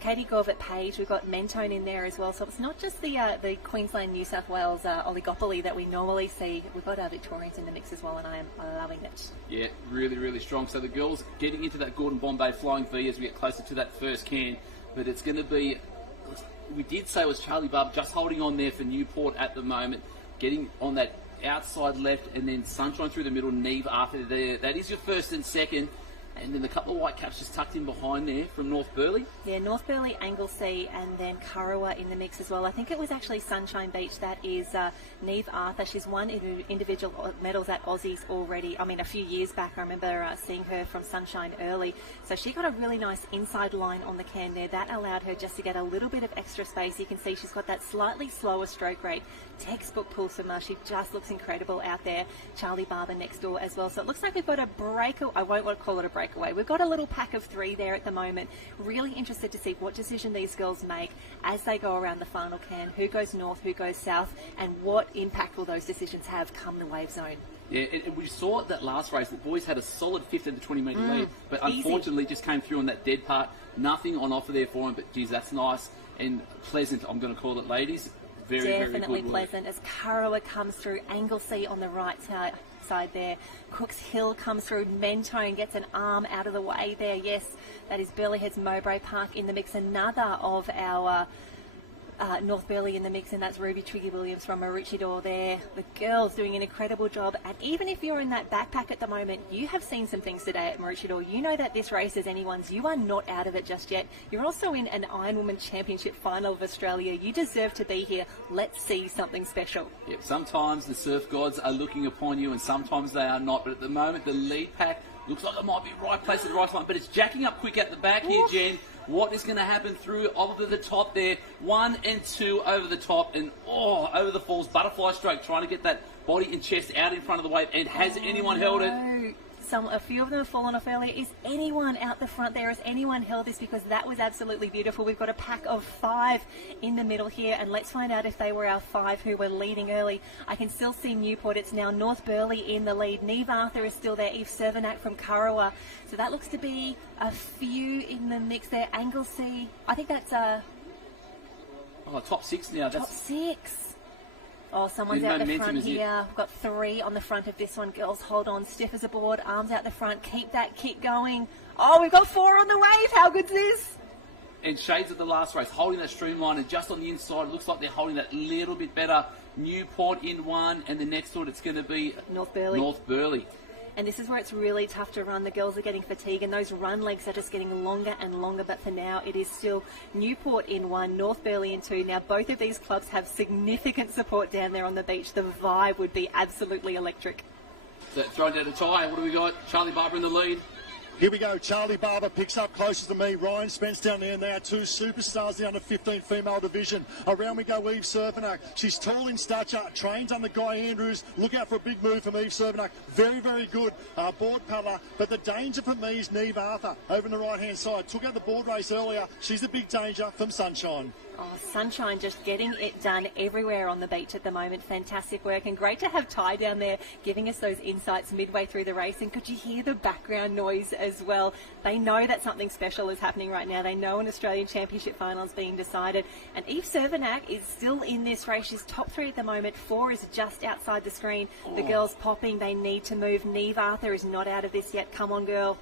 Katie Gorvett-Page, we've got Mentone in there as well. So it's not just the Queensland, New South Wales oligopoly that we normally see. We've got our Victorians in the mix as well, and I am loving it. Yeah, really, really strong. So the girls getting into that Gordon Bombay Flying V as we get closer to that first can. But it's going to be, we did say it was Charlie Barber just holding on there for Newport at the moment, getting on that outside left, and then Sunshine through the middle, Neve after there. That is your first and second. And then a couple of white caps just tucked in behind there from North Burleigh. Yeah, North Burleigh, Anglesey, and then Karawa in the mix as well. I think it was actually Sunshine Beach. That is Neve Arthur. She's won individual medals at Aussies already. I mean, a few years back, I remember seeing her from Sunshine early. So she got a really nice inside line on the can there. That allowed her just to get a little bit of extra space. You can see she's got that slightly slower stroke rate. Textbook pull swimmer. She just looks incredible out there. Charlie Barber next door as well. So it looks like we've got a breakaway. I won't want to call it a breakaway. We've got a little pack of three there at the moment. Really interested to see what decision these girls make as they go around the final can. Who goes north, who goes south, and what impact will those decisions have come the wave zone? Yeah, we saw that last race. The boys had a solid 5th in the 20-metre lead, but unfortunately just came through on that dead part. Nothing on offer there for them, but geez, that's nice and pleasant, I'm going to call it, ladies. Definitely very good pleasant as Karawa comes through, Anglesey on the right side there. Cooks Hill comes through, Mentone gets an arm out of the way there. Yes, that is Burleigh Heads Mowbray Park in the mix. Another of our North Burleigh in the mix, and that's Ruby Twiggy Williams from Maroochydore there. The girls doing an incredible job, and even if you're in that backpack at the moment, you have seen some things today at Maroochydore. You know that this race is anyone's. You are not out of it just yet. You're also in an Ironwoman Championship final of Australia. You deserve to be here. Let's see something special. Yep, sometimes the surf gods are looking upon you and sometimes they are not, but at the moment the lead pack Looks like it might be right place at the right time, but it's jacking up quick at the back here, Jen. What is going to happen through over the top there? 1 and 2 over the top, and over the falls. Butterfly stroke, trying to get that body and chest out in front of the wave. And has anyone held it? A few of them have fallen off earlier. Is anyone out the front there? Has anyone held this? Because that was absolutely beautiful. We've got a pack of 5 in the middle here, and let's find out if they were our 5 who were leading early. I can still see Newport. It's now North Burleigh in the lead. Neve Arthur is still there. Eve Cervenak from Kurrawa. So that looks to be a few in the mix there. Anglesey, I think that's top 6 now. Top 6. Oh, someone's out the front here. We've got 3 on the front of this one. Girls, hold on. Stiff as a board. Arms out the front. Keep that kick going. Oh, we've got 4 on the wave. How good's this? And shades of the last race, holding that streamline, and just on the inside, it looks like they're holding that little bit better. Newport in 1, and the next one it's going to be North Burleigh. North Burleigh. And this is where it's really tough to run. The girls are getting fatigued, and those run legs are just getting longer and longer. But for now, it is still Newport in 1, North Burleigh in 2. Now, both of these clubs have significant support down there on the beach. The vibe would be absolutely electric. So thrown down the tyre. What do we got? Charlie Barber in the lead. Here we go. Charlie Barber picks up closer to me. Ryan Spence down there now. 2 superstars in the under 15 female division. Around we go, Eve Cervenak. She's tall in stature, trains under Guy Andrews. Look out for a big move from Eve Cervenak. Very, very good board paddler. But the danger for me is Neve Arthur over on the right-hand side. Took out the board race earlier. She's the big danger from Sunshine. Oh, Sunshine just getting it done everywhere on the beach at the moment. Fantastic work, and great to have Ty down there giving us those insights midway through the race. And could you hear the background noise as well? They know that something special is happening right now. They know an Australian Championship final is being decided. And Eve Cervenak is still in this race. She's top 3 at the moment. 4 is just outside the screen. The girls popping. They need to move. Neve Arthur is not out of this yet. Come on, girl.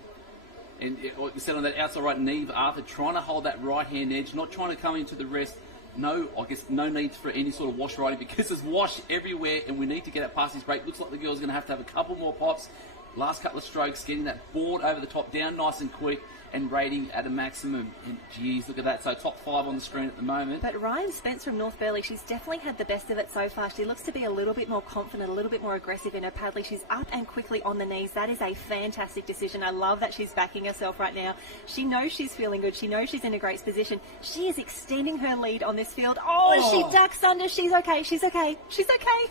And like you said on that outside right, Neve Arthur trying to hold that right-hand edge, not trying to come into the rest. No, I guess no need for any sort of wash riding because there's wash everywhere and we need to get it past this break. Looks like the girl's going to have a couple more pops. Last couple of strokes, getting that board over the top, down nice and quick, and rating at a maximum. And geez, look at that. So top 5 on the screen at the moment. But Ryan Spence from North Burleigh, she's definitely had the best of it so far. She looks to be a little bit more confident, a little bit more aggressive in her paddling. She's up and quickly on the knees. That is a fantastic decision. I love that she's backing herself right now. She knows she's feeling good. She knows she's in a great position. She is extending her lead on this field. And she ducks under. She's okay. She's okay. She's okay.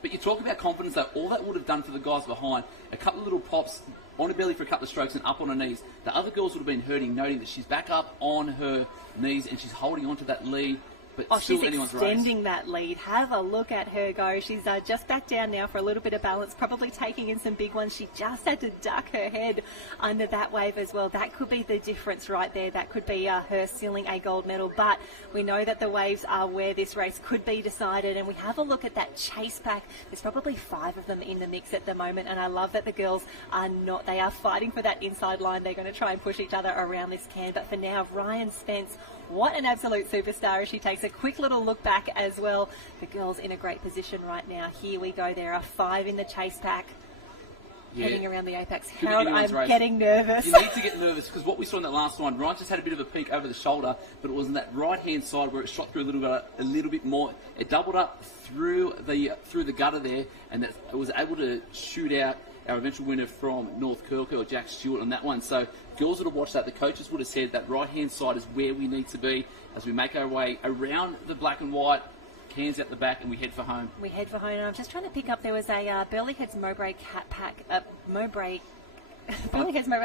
But you talk about confidence, though. All that would have done for the guys behind, a couple of little pops on her belly for a couple of strokes and up on her knees. The other girls would have been hurting, noting that she's back up on her knees and she's holding onto that lead. But still she's anyone's extending race. that lead. Have a look at her go. She's just back down now for a little bit of balance, probably taking in some big ones. She just had to duck her head under that wave as well. That could be the difference right there. That could be her sealing a gold medal. But we know that the waves are where this race could be decided. And we have a look at that chase pack. There's probably 5 of them in the mix at the moment. And I love that the girls are not. They are fighting for that inside line. They're going to try and push each other around this can. But for now, Ryan Spence, what an absolute superstar as she takes a quick little look back as well. The girls in a great position right now. Here we go. There are 5 in the chase pack. Heading around the apex. Harold, I'm getting nervous. You need to get nervous because what we saw in that last one, Ryan just had a bit of a peek over the shoulder, but it was on that right-hand side where it shot through a little bit more. It doubled up through the gutter there, and it was able to shoot out our eventual winner from North Kirkhill, Jack Stewart, on that one. So girls would have watched that. The coaches would have said that right-hand side is where we need to be as we make our way around the black and white, cans at the back, and we head for home. We head for home. And I'm just trying to pick up, there was a Burleigh Heads Mowbray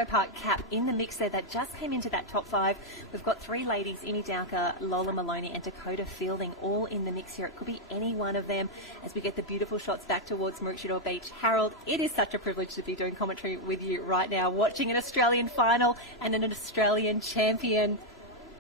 Park cap in the mix there that just came into that top 5. We've got 3 ladies, Innie Dowker, Lola Maloney and Dakota Fielding, all in the mix here. It could be any one of them as we get the beautiful shots back towards Maroochydore Beach. Harold, it is such a privilege to be doing commentary with you right now, watching an Australian final and an Australian champion.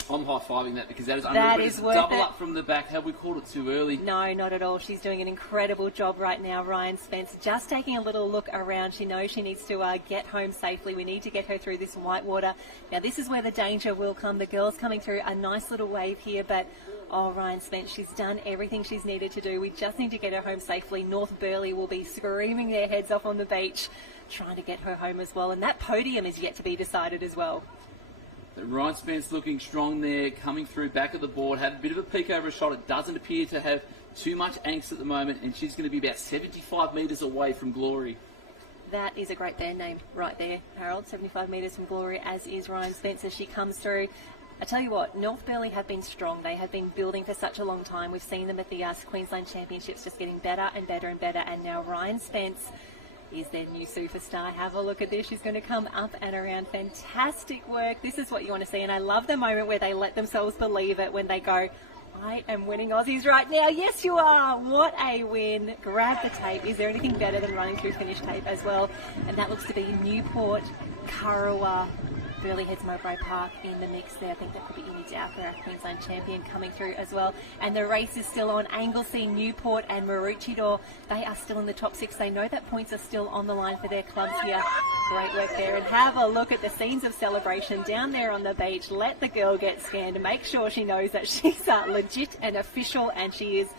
I'm high-fiving that because that is unreal. That is worth double it. Up from the back. Have we called it too early? No, not at all. She's doing an incredible job right now. Ryan Spence just taking a little look around. She knows she needs to get home safely. We need to get her through this white water. Now, this is where the danger will come. The girls coming through a nice little wave here, but Ryan Spence, she's done everything she's needed to do. We just need to get her home safely. North Burleigh will be screaming their heads off on the beach, trying to get her home as well. And that podium is yet to be decided as well. Ryan Spence looking strong there, coming through back of the board, had a bit of a peek over a shot. It doesn't appear to have too much angst at the moment, and she's going to be about 75 metres away from glory. That is a great band name right there, Harold. 75 metres from Glory, as is Ryan Spencer. She comes through. I tell you what, North Burleigh have been strong. They have been building for such a long time. We've seen them at the Queensland Championships just getting better and better and better. And now Ryan Spence is their new superstar. Have a look at this. She's going to come up and around. Fantastic work. This is what you want to see. And I love the moment where they let themselves believe it when they go, I am winning Aussies right now. Yes, you are. What a win. Grab the tape. Is there anything better than running through finish tape as well? And that looks to be Newport, Kurrawa, Burleigh Heads Mowbray Park in the mix there. I think that could be any doubt for our Queensland champion coming through as well. And the race is still on. Anglesea, Newport and Maroochydore, they are still in the top 6. They know that points are still on the line for their clubs here. Great work there. And have a look at the scenes of celebration down there on the beach. Let the girl get scanned. Make sure she knows that she's legit and official, and she is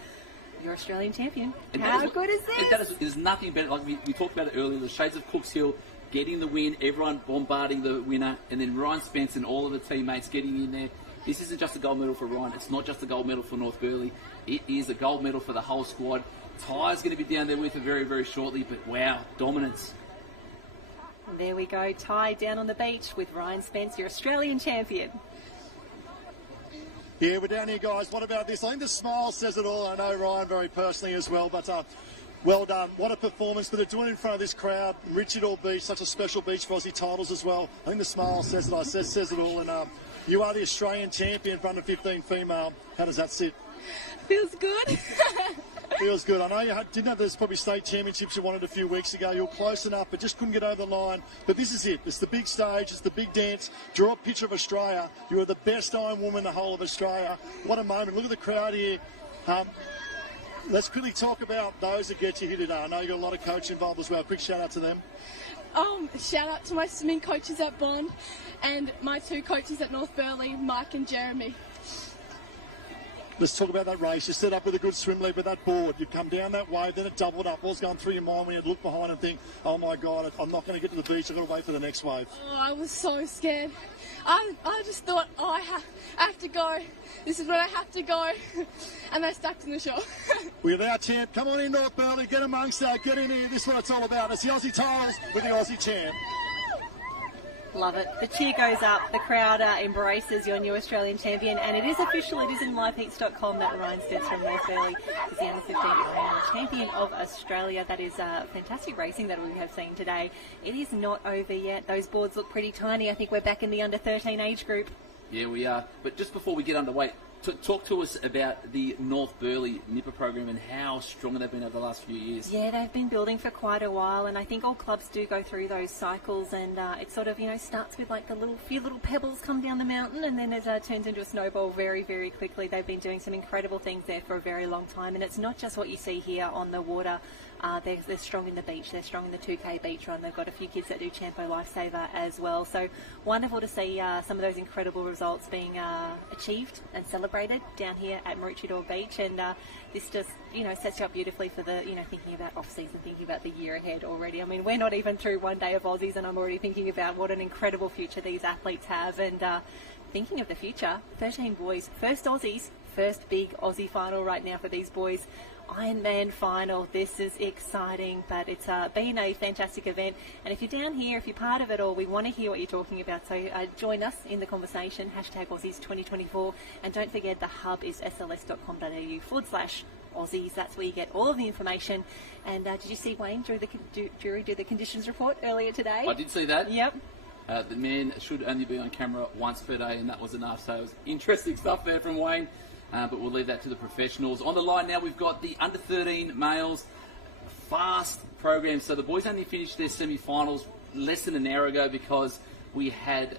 your Australian champion. And how good is this? There's nothing better. Like we talked about it earlier, the shades of Cooks Hill, getting the win, everyone bombarding the winner, and then Ryan Spence and all of the teammates getting in there. This isn't just a gold medal for Ryan. It's not just a gold medal for North Burleigh. It is a gold medal for the whole squad. Ty's going to be down there with her very, very shortly, but wow, dominance. And there we go, Ty down on the beach with Ryan Spence, your Australian champion. Yeah, we're down here, guys. What about this? I think the smile says it all. I know Ryan very personally as well, but well done. What a performance. But they're doing it in front of this crowd. Maroochydore Beach, such a special beach for Aussie titles as well. I think the smile says it, says it all. And you are the Australian champion for under 15 female. How does that sit? Feels good. Feels good. I know you didn't have those probably state championships you wanted a few weeks ago. You were close enough, but just couldn't get over the line. But this is it. It's the big stage. It's the big dance. Draw a picture of Australia. You are the best Iron Woman in the whole of Australia. What a moment. Look at the crowd here. Let's quickly talk about those that get you here today. I know you've got a lot of coaching involved as well. Quick shout out to them. Shout out to my swimming coaches at Bond and my 2 coaches at North Burleigh, Mike and Jeremy. Let's talk about that race. You set up with a good swim lead with that board. You come down that wave, then it doubled up. What was going through your mind when you look behind and think, oh my God, I'm not going to get to the beach. I've got to wait for the next wave. Oh, I was so scared. I just thought, I have to go. This is where I have to go. And I stuck in the shore. We're our champ. Come on in, North Burleigh. Get amongst that. Get in here. This is what it's all about. It's the Aussie titles with the Aussie champ. Love it. The cheer goes up. The crowd embraces your new Australian champion, and it is official. It is in liveheats.com that Ryan Spence from North Burleigh is the under 15 champion of Australia. That is fantastic racing that we have seen today. It is not over yet. Those boards look pretty tiny. I think we're back in the under 13 age group. Yeah, we are. But just before we get underway, talk to us about the North Burleigh Nipper program and how strong they've been over the last few years. Yeah, they've been building for quite a while, and I think all clubs do go through those cycles, and it sort of, starts with like few little pebbles come down the mountain, and then it turns into a snowball very, very quickly. They've been doing some incredible things there for a very long time, and it's not just what you see here on the water. They're strong in the beach. They're strong in the 2K beach run. They've got a few kids that do Champo Lifesaver as well. So wonderful to see some of those incredible results being achieved and celebrated down here at Maroochydore Beach. And this just, sets you up beautifully for the, thinking about off-season, thinking about the year ahead already. I mean, we're not even through one day of Aussies, and I'm already thinking about what an incredible future these athletes have. And thinking of the future, 13 boys, first Aussies, first big Aussie final right now for these boys. Ironman final. This is exciting, but it's been a fantastic event. And if you're down here, if you're part of it all, we want to hear what you're talking about. So join us in the conversation, #Aussies2024. And don't forget, the hub is sls.com.au/Aussies. That's where you get all of the information. And did you see Wayne do the conditions report earlier today? I did see that. Yep. The man should only be on camera once per day, and that was enough. So it was interesting stuff there from Wayne. But we'll leave that to the professionals. On the line now, we've got the under 13 males fast program. So the boys only finished their semi-finals less than an hour ago because we had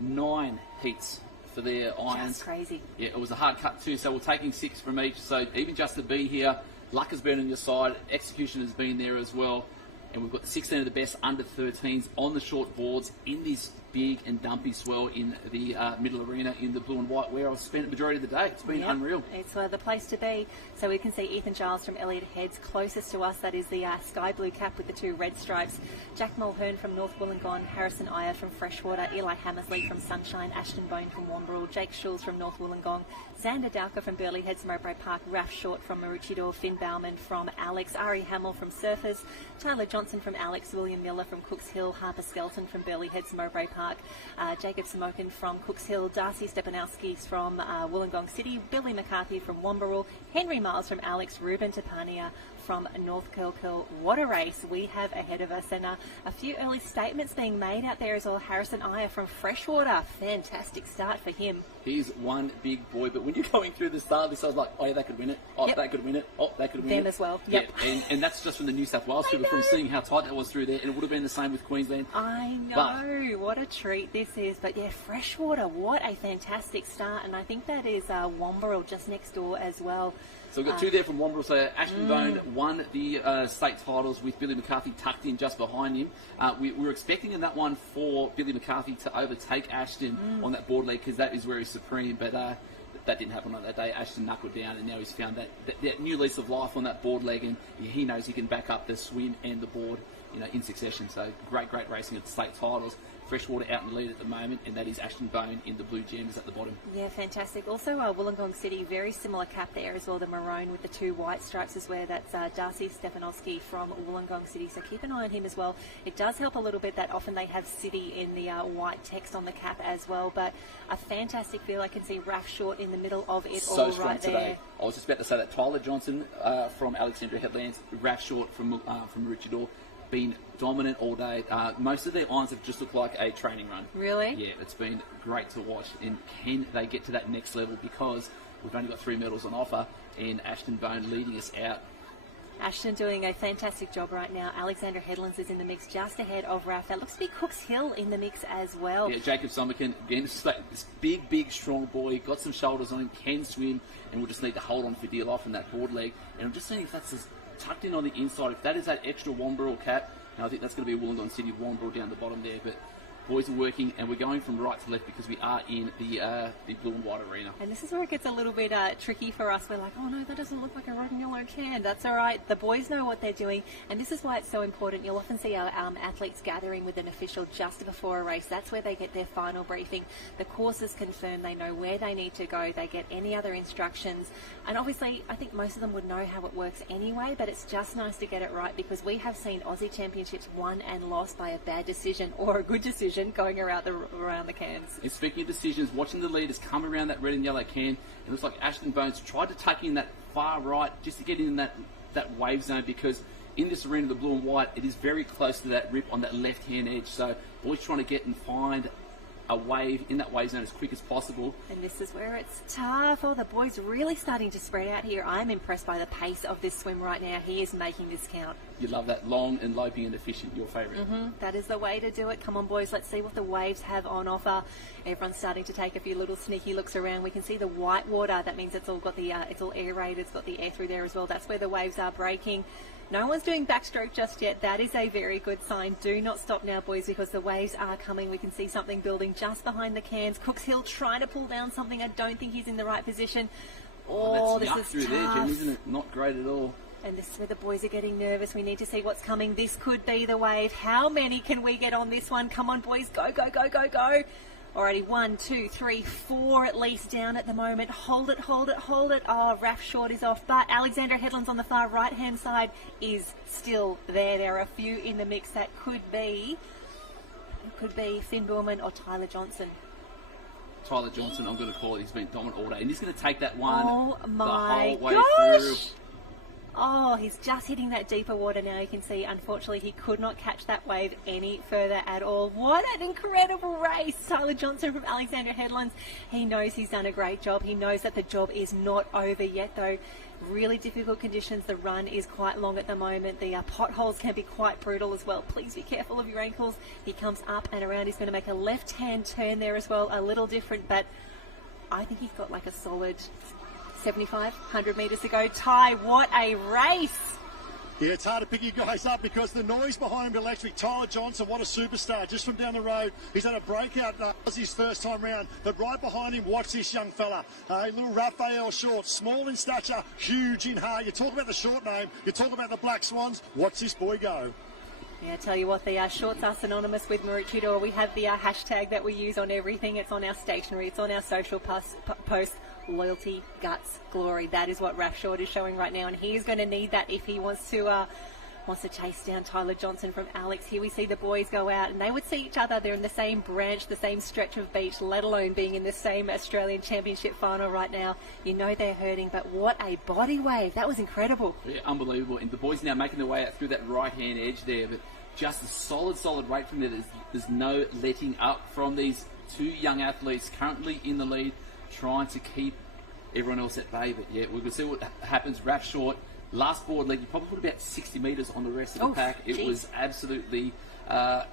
9 heats for their irons. That's crazy. Yeah, it was a hard cut too. So we're taking 6 from each. So even just to be here, luck has been on your side. Execution has been there as well. And we've got 16 of the best under 13s on the short boards in this big and dumpy swell in the middle arena in the blue and white, where I've spent the majority of the day. It's been unreal. It's the place to be. So we can see Ethan Giles from Elliott Heads closest to us. That is the sky blue cap with the 2 red stripes. Jack Mulhern from North Wollongong, Harrison Iyer from Freshwater, Eli Hammersley from Sunshine, Ashton Bone from Wamberal, Jake Schulz from North Wollongong, Xander Dowker from Burleigh Heads, Mowbray Park, Raf Short from Maroochydore, Finn Bauman from Alex, Ari Hamill from Surfers, Tyler Johnson from Alex, William Miller from Cooks Hill, Harper Skelton from Burleigh Heads, Mowbray Park, Jacob Smokin from Cooks Hill, Darcy Stepanowski from Wollongong City, Billy McCarthy from Wamberal, Henry Miles from Alex, Ruben Tapania from North Curl. What a race we have ahead of us, and a few early statements being made out there as well. Harrison Iyer from Freshwater, fantastic start for him. He's one big boy, but when you're going through the start, this I was like, oh yeah, that could win it. Oh, that could win it. Oh, that could win it. Them as well. Yep. Yeah, and that's just from the New South Wales people, from seeing how tight that was through there, and it would have been the same with Queensland. I know, what a treat this is. But yeah, Freshwater, what a fantastic start, and I think that is Wamberal just next door as well. So we've got 2 there from Wamberal. So Ashton Bone won the state titles with Billy McCarthy tucked in just behind him. We were expecting in that one for Billy McCarthy to overtake Ashton on that board leg, because that is where he's supreme, but that didn't happen on that day. Ashton knuckled down, and now he's found that new lease of life on that board leg, and he knows he can back up the swim and the board, in succession. So great racing at the state titles. Freshwater out in the lead at the moment, and that is Ashton Bone in the blue gems at the bottom. Yeah, fantastic. Also, Wollongong City, very similar cap there as well, the maroon with the 2 white stripes is where that's Darcy Stepanowski from Wollongong City, so keep an eye on him as well. It does help a little bit that often they have city in the white text on the cap as well, but a fantastic feel. I can see Raf Short in the middle of it so all strong right today. there. I was just about to say that Tyler Johnson from Alexandria Headlands, Raf Short from Maroochydore, been dominant all day. Most of their irons have just looked like a training run. Really? Yeah, it's been great to watch. And can they get to that next level? Because we've only got 3 medals on offer, and Ashton Bone leading us out. Ashton doing a fantastic job right now. Alexander Headlands is in the mix just ahead of Raf. That looks to be Cooks Hill in the mix as well. Yeah, Jacob Sommerkin, again, this big, strong boy, got some shoulders on him, can swim, and we'll just need to hold on for dear life on that board leg. And I'm just seeing if that's tucked in on the inside. If that is that extra Wamberal cap, I think that's going to be Wollongong City Wamberal down the bottom there. But boys are working, and we're going from right to left because we are in the blue and white arena. And this is where it gets a little bit tricky for us. We're like, oh no, that doesn't look like a red and yellow can. That's all right. The boys know what they're doing, and this is why it's so important. You'll often see our athletes gathering with an official just before a race. That's where they get their final briefing. The course is confirmed. They know where they need to go. They get any other instructions. And obviously, I think most of them would know how it works anyway, but it's just nice to get it right, because we have seen Aussie Championships won and lost by a bad decision or a good decision going around the cans. And speaking of decisions, watching the leaders come around that red and yellow can, it looks like Ashton Bones tried to tuck in that far right just to get in that wave zone, because in this arena, the blue and white, it is very close to that rip on that left-hand edge. So boys trying to get and find a wave in that wave zone as quick as possible. And this is where it's tough. Oh, the boys really starting to spread out here. I'm impressed by the pace of this swim right now. He is making this count. You love that long and loping and efficient, your favourite. That is the way to do it. Come on, boys, let's see what the waves have on offer. Everyone's starting to take a few little sneaky looks around. We can see the white water. That means it's all got the it's all aerated. It's got the air through there as well. That's where the waves are breaking. No one's doing backstroke just yet. That is a very good sign. Do not stop now, boys, because the waves are coming. We can see something building just behind the cans. Cooks Hill trying to pull down something. I don't think he's in the right position. Oh, that's this through is there, tough. Jen, isn't it? Not great at all. And this is where the boys are getting nervous. We need to see what's coming. This could be the wave. How many can we get on this one? Come on, boys. Go, go, go, go, go. Alrighty, 1, 2, 3, 4 at least down at the moment. Hold it, hold it, hold it. Oh, Raf Short is off, but Alexander Headlands on the far right-hand side is still there. There are a few in the mix that could be Finn Buhlmann or Tyler Johnson. Tyler Johnson, I'm going to call it. He's been dominant all day, and he's going to take that one the whole way through. Oh, he's just hitting that deeper water now. You can see, unfortunately, he could not catch that wave any further at all. What an incredible race. Tyler Johnson from Alexander Headlands. He knows he's done a great job. He knows that the job is not over yet, though. Really difficult conditions. The run is quite long at the moment. The potholes can be quite brutal as well. Please be careful of your ankles. He comes up and around. He's going to make a left-hand turn there as well. A little different, but I think he's got like a solid 75, 100 metres to go. Ty, what a race! Yeah, it's hard to pick you guys up because the noise behind him electric. Tyler Johnson, what a superstar, just from down the road. He's had a breakout, was his first time round. But right behind him, watch this young fella. Little Raphael Short, small in stature, huge in heart. You talk about the short name, you talk about the Black Swans. Watch this boy go. Yeah, I tell you what, the shorts are synonymous with Maroochydore. We have the hashtag that we use on everything. It's on our stationery, it's on our social post. Loyalty, guts, glory. That is what Raph Short is showing right now, and he is going to need that if he wants to chase down Tyler Johnson from Alex. Here we see the boys go out, and they would see each other. They're in the same branch, the same stretch of beach, let alone being in the same Australian Championship final right now. You know they're hurting, but what a body wave. That was incredible. Yeah, unbelievable. And the boys now making their way out through that right-hand edge there, but just a solid rate from there. There's no letting up from these two young athletes currently in the lead, trying to keep everyone else at bay. But yeah, we're going to see what happens. Raph Short, last board leg, you probably put about 60 metres on the rest of the pack. It was absolutely, I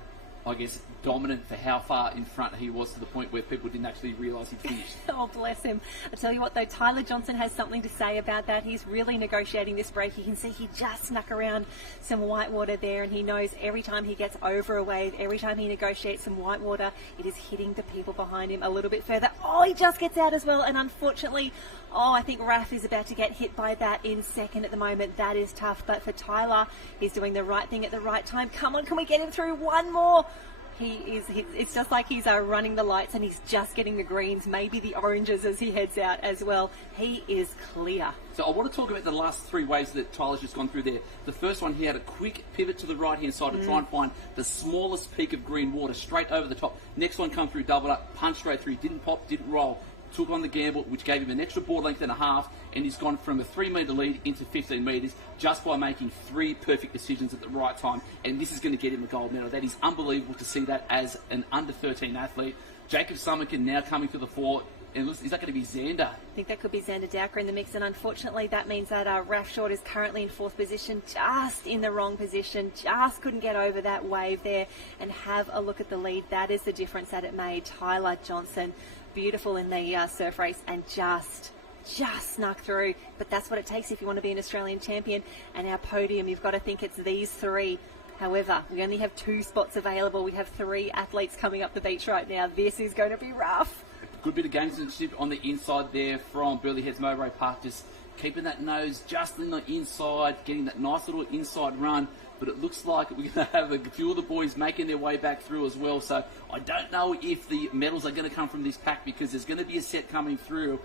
guess, dominant for how far in front he was, to the point where people didn't actually realise he'd finished. Oh, bless him. I tell you what, though, Tyler Johnson has something to say about that. He's really negotiating this break. You can see he just snuck around some whitewater there, and he knows every time he gets over a wave, every time he negotiates some whitewater, it is hitting the people behind him a little bit further. Oh, he just gets out as well, and unfortunately, I think Raph is about to get hit by that in second at the moment. That is tough, but for Tyler, he's doing the right thing at the right time. Come on, can we get him through one more? It's just like he's running the lights, and he's just getting the greens, maybe the oranges as he heads out as well. He is clear. So I want to talk about the last three waves that Tyler's just gone through there. The first one, he had a quick pivot to the right-hand side to try and find the smallest peak of green water straight over the top. Next one come through, doubled up, punched straight through, didn't pop, didn't roll. Took on the gamble, which gave him an extra board length and a half, and he's gone from a 3-metre lead into 15 metres just by making 3 perfect decisions at the right time, and this is going to get him a gold medal. That is unbelievable to see that as an under-13 athlete. Jacob Summerkin now coming to the fore, and is that going to be Xander? I think that could be Xander Dowker in the mix, and unfortunately that means that Raph Short is currently in 4th position, just in the wrong position, just couldn't get over that wave there. And have a look at the lead. That is the difference that it made. Tyler Johnson, beautiful in the surf race, and just snuck through. But that's what it takes if you want to be an Australian champion. And our podium, you've got to think it's these 3. However, we only have 2 spots available. We have 3 athletes coming up the beach right now. This is going to be rough. Good bit of gamesmanship on the inside there from Burleigh Heads Mowbray Park, just keeping that nose just in the inside, getting that nice little inside run. But it looks like we're going to have a few of the boys making their way back through as well. So I don't know if the medals are going to come from this pack, because there's going to be a set coming through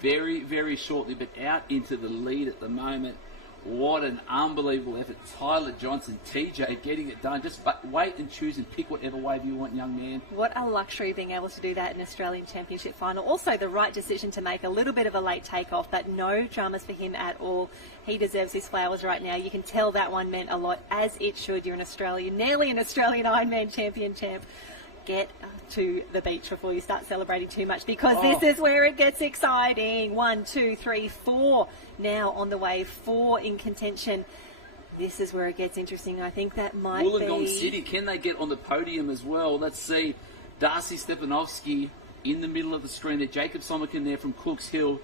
very, very shortly. But out into the lead at the moment. What an unbelievable effort. Tyler Johnson, TJ, getting it done. Just wait and choose and pick whatever wave you want, young man. What a luxury being able to do that in an Australian Championship final. Also the right decision to make, a little bit of a late takeoff, but no dramas for him at all. He deserves his flowers right now. You can tell that one meant a lot, as it should. You're an Australian, nearly an Australian Ironman champ. Get to the beach before you start celebrating too much, because this is where it gets exciting. 1, 2, 3, 4 now on the wave, 4 in contention. This is where it gets interesting. I think that might be Wollongong City. Can they get on the podium as well? Let's see. Darcy Stepanovsky in the middle of the screen there. Jacob Somerkin there from Cooks Hill.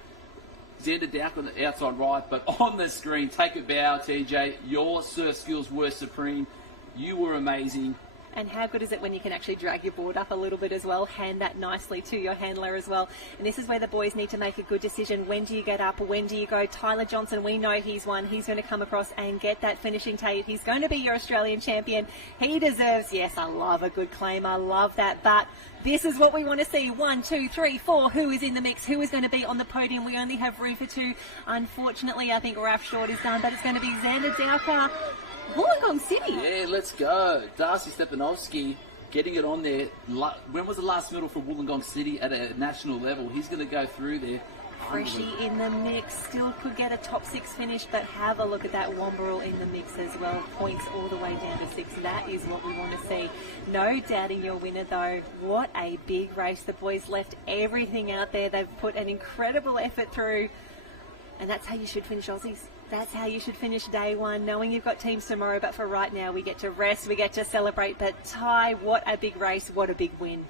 Xander Dowk on the outside right, but on the screen, take a bow, TJ. Your surf skills were supreme. You were amazing. And how good is it when you can actually drag your board up a little bit as well, hand that nicely to your handler as well. And this is where the boys need to make a good decision. When do you get up? When do you go? Tyler Johnson, we know he's won. He's going to come across and get that finishing tape. He's going to be your Australian champion. He deserves, yes, I love a good claim. I love that. But this is what we want to see. 1, 2, 3, 4. Who is in the mix? Who is going to be on the podium? We only have room for 2. Unfortunately, I think Raph Short is done, but it's going to be Xander Dowker. Wollongong City. Yeah, let's go. Darcy Stepanovsky getting it on there. When was the last medal for Wollongong City at a national level? He's going to go through there. Freshie in the mix. Still could get a top 6 finish, but have a look at that Womberall in the mix as well. Points all the way down to 6. That is what we want to see. No doubting your winner, though. What a big race. The boys left everything out there. They've put an incredible effort through. And that's how you should finish Aussies. That's how you should finish day 1, knowing you've got teams tomorrow. But for right now, we get to rest, we get to celebrate. But Ty, what a big race, what a big win.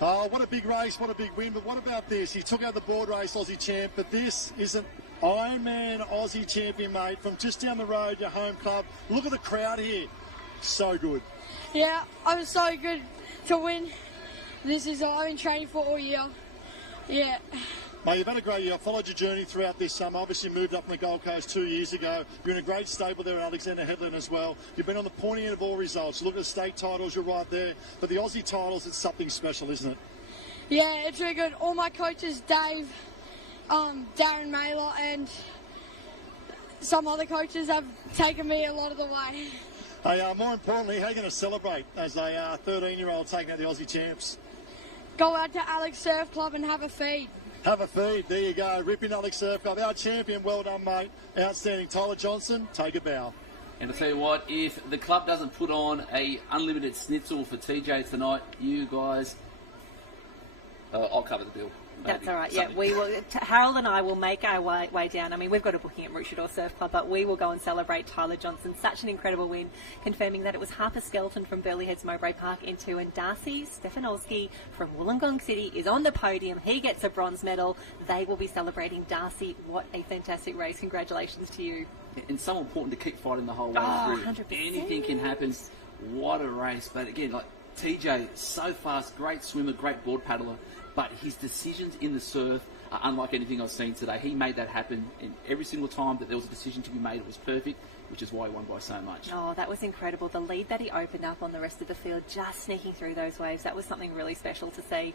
Oh, what a big race, what a big win. But what about this? He took out the board race, Aussie champ, but this isn't Ironman Aussie champion, mate, from just down the road, your home club. Look at the crowd here. So good. Yeah, I'm so good to win. I've been training for all year. Yeah. Mate, you've had a great year. I followed your journey throughout this summer. Obviously moved up from the Gold Coast 2 years ago. You're in a great stable there at Alexander Headland as well. You've been on the pointy end of all results. Look at the state titles, you're right there. But the Aussie titles, it's something special, isn't it? Yeah, it's really good. All my coaches, Dave, Darren Mailer, and some other coaches have taken me a lot of the way. Hey, more importantly, how are you going to celebrate as a 13-year-old taking out the Aussie champs? Go out to Alex Surf Club and have a feed. Have a feed. There you go. Ripping Alex Surf Club. Our champion. Well done, mate. Outstanding. Tyler Johnson, take a bow. And I'll tell you what, if the club doesn't put on a unlimited schnitzel for TJ tonight, you guys, I'll cover the bill. That's all right. Yeah, we will. Harold and I will make our way down. I mean, we've got a booking at Maroochydore Surf Club, but we will go and celebrate Tyler Johnson. Such an incredible win, confirming that it was Harper Skelton from Burleigh Heads Mowbray Park in 2, and Darcy Stefanowski from Wollongong City is on the podium. He gets a bronze medal. They will be celebrating. Darcy, what a fantastic race. Congratulations to you. And so important to keep fighting the whole way through. 100%. Anything can happen. What a race. But again, like TJ, so fast, great swimmer, great board paddler. But his decisions in the surf are unlike anything I've seen today. He made that happen, and every single time that there was a decision to be made, it was perfect, which is why he won by so much. Oh, that was incredible. The lead that he opened up on the rest of the field, just sneaking through those waves, that was something really special to see.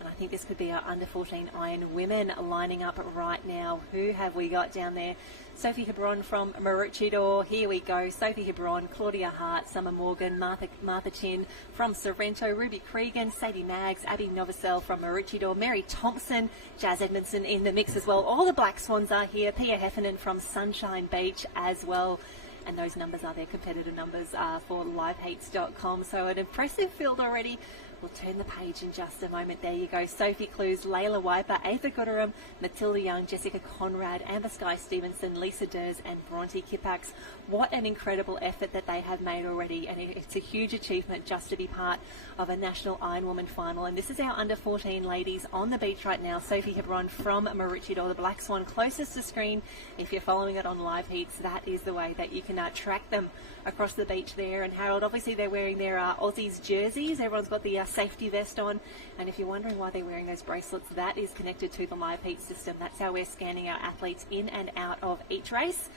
And I think this could be our under-14 Iron women lining up right now. Who have we got down there? Sophie Hebron from Maroochydore. Here we go. Sophie Hebron, Claudia Hart, Summer Morgan, Martha Chin from Sorrento, Ruby Cregan, Sadie Maggs, Abby Novosel from Maroochydore, Mary Thompson, Jazz Edmondson in the mix as well. All the Black Swans are here. Pia Heffernan from Sunshine Beach as well. And those numbers are their competitor numbers for liveheats.com. So an impressive field already. We'll turn the page in just a moment. There you go. Sophie Clues, Layla Wiper, Ava Gooderam, Matilda Young, Jessica Conrad, Amber Sky Stevenson, Lisa Durs and Bronte Kipax. What an incredible effort that they have made already. And it's a huge achievement just to be part of a National Iron Woman final. And this is our under-14 ladies on the beach right now. Sophie Hebron from Maroochydore, the Black Swan closest to screen. If you're following it on Live Heats, that is the way that you can track them across the beach there. And Harold, obviously they're wearing their Aussies jerseys. Everyone's got the safety vest on, and if you're wondering why they're wearing those bracelets, that is connected to the Live Heat system. That's how we're scanning our athletes in and out of each race,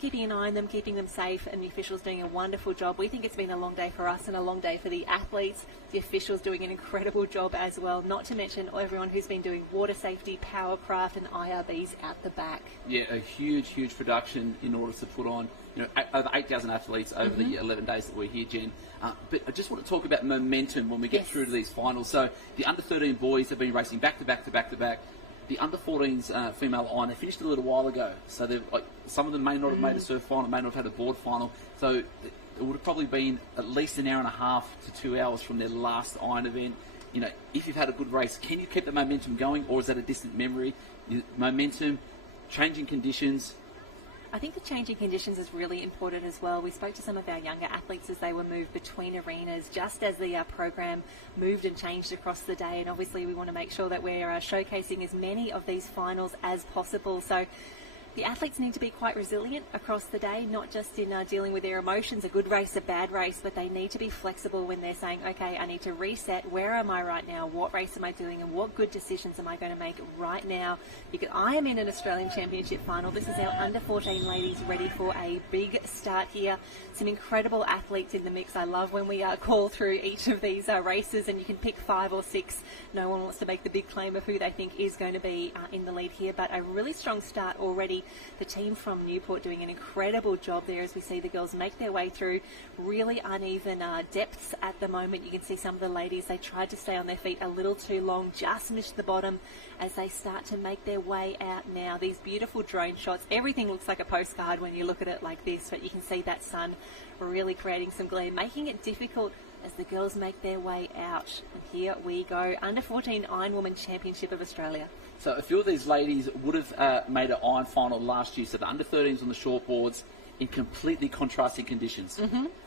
keeping an eye on them, keeping them safe, and the officials doing a wonderful job. We think it's been a long day for us and a long day for the athletes. The officials doing an incredible job as well, not to mention everyone who's been doing water safety, powercraft and IRBs out the back. Yeah, a huge production in order to put on over 8,000 athletes over the 11 days that we're here, Jen. But I just want to talk about momentum when we get through to these finals. So the under-13 boys have been racing back to back to back to back. The under-14s female iron, they finished a little while ago. So they've, some of them may not have made a surf final, may not have had a board final. So it would have probably been at least an hour and a half to 2 hours from their last iron event. You know, if you've had a good race, can you keep the momentum going, or is that a distant memory? Momentum, changing conditions. I think the changing conditions is really important as well. We spoke to some of our younger athletes as they were moved between arenas just as the program moved and changed across the day, and obviously we want to make sure that we're showcasing as many of these finals as possible. So the athletes need to be quite resilient across the day, not just in dealing with their emotions, a good race, a bad race, but they need to be flexible when they're saying, okay, I need to reset. Where am I right now? What race am I doing? And what good decisions am I going to make right now? Because I am in an Australian Championship final. This is our under-14 ladies ready for a big start here. Some incredible athletes in the mix. I love when we call through each of these races and you can pick 5 or 6. No one wants to make the big claim of who they think is going to be in the lead here, but a really strong start already. The team from Newport doing an incredible job there as we see the girls make their way through really uneven depths at the moment. You can see some of the ladies, they tried to stay on their feet a little too long, just missed the bottom as they start to make their way out now. These beautiful drone shots, everything looks like a postcard when you look at it like this, but you can see that sun really creating some glare, making it difficult as the girls make their way out. And here we go, Under-14 Iron Woman Championship of Australia. So a few of these ladies would have made an iron final last year, so the under-13s on the shortboards in completely contrasting conditions.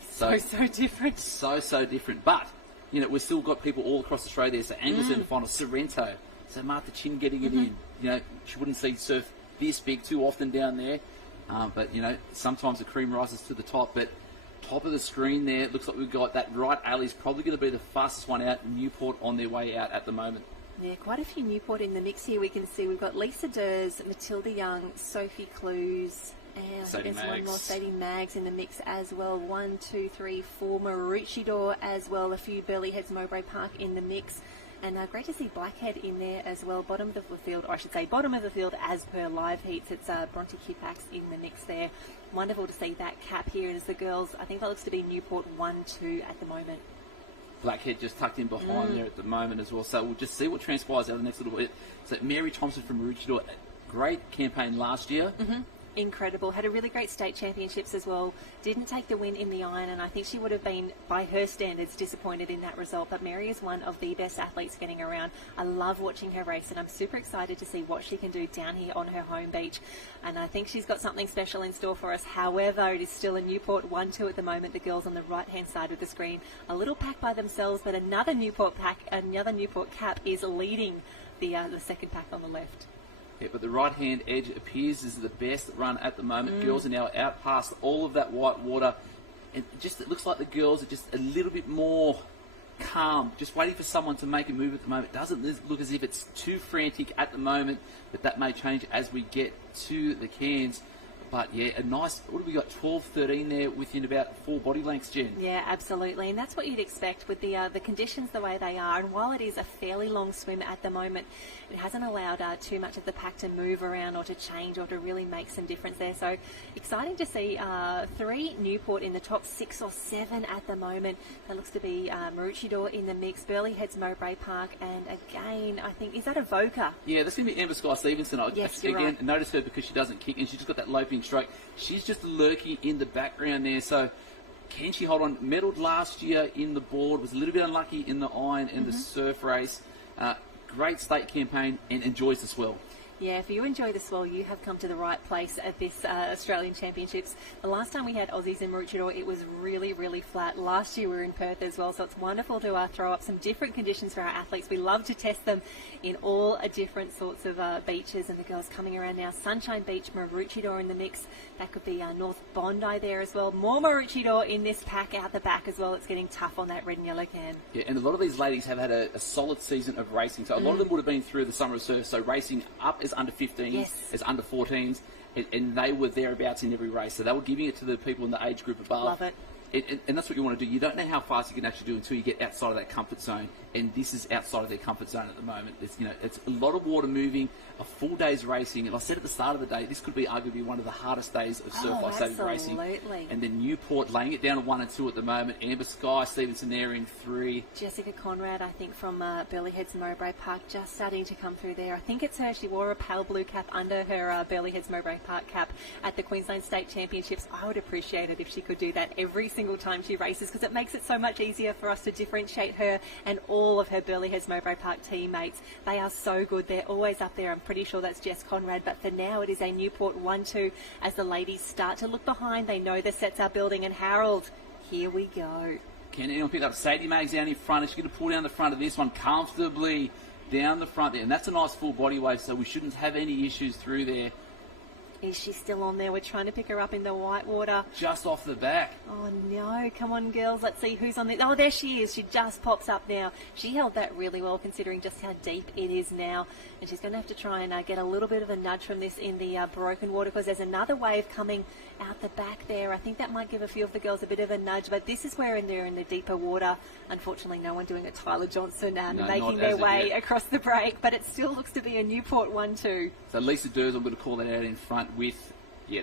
So different. So different. But, you know, we've still got people all across Australia there. So Angles in the final, Sorrento. So Martha Chin getting it in. You know, she wouldn't see surf this big too often down there. But, you know, sometimes the cream rises to the top. But top of the screen there, it looks like we've got that right alley's probably going to be the fastest one out. Newport on their way out at the moment. Yeah, quite a few Newport in the mix here. We can see we've got Lisa Durs, Matilda Young, Sophie Clues, and I think there's one more, Sadie Maggs in the mix as well. 1, 2, 3, 4 Maroochydore as well. A few Burleigh Heads Mowbray Park in the mix. And great to see Blackhead in there as well. Bottom of the field, or I should say bottom of the field as per live heats. It's Bronte Kipax in the mix there. Wonderful to see that cap here. And as the girls, I think that looks to be Newport 1-2 at the moment. Blackhead just tucked in behind there at the moment as well. So we'll just see what transpires out the next little bit. So Mary Thompson from Maroochydore, great campaign last year. Incredible. Had a really great state championships as well. Didn't take the win in the iron, and I think she would have been, by her standards, disappointed in that result. But Mary is one of the best athletes getting around. I love watching her race, and I'm super excited to see what she can do down here on her home beach. And I think she's got something special in store for us. However, it is still a Newport 1-2 at the moment. The girls on the right-hand side of the screen, a little pack by themselves, but another Newport pack, another Newport cap is leading the second pack on the left. Yeah, but the right-hand edge appears is the best run at the moment. Girls are now out past all of that white water. And it looks like the girls are just a little bit more calm, just waiting for someone to make a move at the moment. It doesn't look as if it's too frantic at the moment, but that may change as we get to the Cairns. But yeah, a nice, what have we got, 12, 13 there within about 4 body lengths, Jen? Yeah, absolutely. And that's what you'd expect with the conditions the way they are. And while it is a fairly long swim at the moment, it hasn't allowed too much of the pack to move around or to change or to really make some difference there. So exciting to see 3 Newport in the top 6 or 7 at the moment. That looks to be Maroochydore in the mix, Burleigh Heads Mowbray Park, and again, I think, is that Avoca? Yeah, that's going to be Amber Sky Stevenson. Yes, again, right. Notice her because she doesn't kick, and she's just got that loping stroke. She's just lurking in the background there. So can she hold on? Medalled last year in the board, was a little bit unlucky in the iron and the surf race. Great state campaign and enjoys the swell. Yeah, if you enjoy the swell, you have come to the right place at this Australian Championships. The last time we had Aussies in Maroochydore, it was really, really flat. Last year we were in Perth as well, so it's wonderful to throw up some different conditions for our athletes. We love to test them in all different sorts of beaches, and the girls coming around now. Sunshine Beach, Maroochydore in the mix. That could be North Bondi there as well. More Maroochydore in this pack out the back as well. It's getting tough on that red and yellow can. Yeah, and a lot of these ladies have had a solid season of racing. So a lot of them would have been through the summer of surf, so racing up as under 15s, as under 14s, and they were thereabouts in every race. So they were giving it to the people in the age group above. Love it. And that's what you want to do. You don't know how fast you can actually do until you get outside of that comfort zone, and this is outside of their comfort zone at the moment. It's, it's a lot of water moving, a full day's racing, and I said at the start of the day, this could be arguably one of the hardest days of surf life saving racing. And then Newport laying it down at 1 and 2 at the moment. Amber Sky Stevenson there in 3. Jessica Conrad, I think, from Burleigh Heads Mowbray Park, just starting to come through there. I think it's her. She wore a pale blue cap under her Burleigh Heads Mowbray Park cap at the Queensland State Championships. I would appreciate it if she could do that every single time she races, because it makes it so much easier for us to differentiate her and all of her Burleigh Heads Mowbray Park teammates. They are so good. They're always up there. I'm pretty sure that's Jess Conrad, but for now it is a Newport 1-2 as the ladies start to look behind. They know the sets are building, and Harold, here we go. Can anyone pick up Sadie Maggs down in front? She's going to pull down the front of this one comfortably down the front there, and that's a nice full body wave, so we shouldn't have any issues through there. Is she still on there? We're trying to pick her up in the white water. Just off the back. Oh, no. Come on, girls. Let's see who's on there. Oh, there she is. She just pops up now. She held that really well, considering just how deep it is now. And she's going to have to try and get a little bit of a nudge from this in the broken water, because there's another wave coming out the back there. I think that might give a few of the girls a bit of a nudge, but this is where they're in the deeper water. Unfortunately, no one doing a Tyler Johnson making their way across the break, but it still looks to be a Newport 1-2. So Lisa Durs, I'm going to call that out in front with,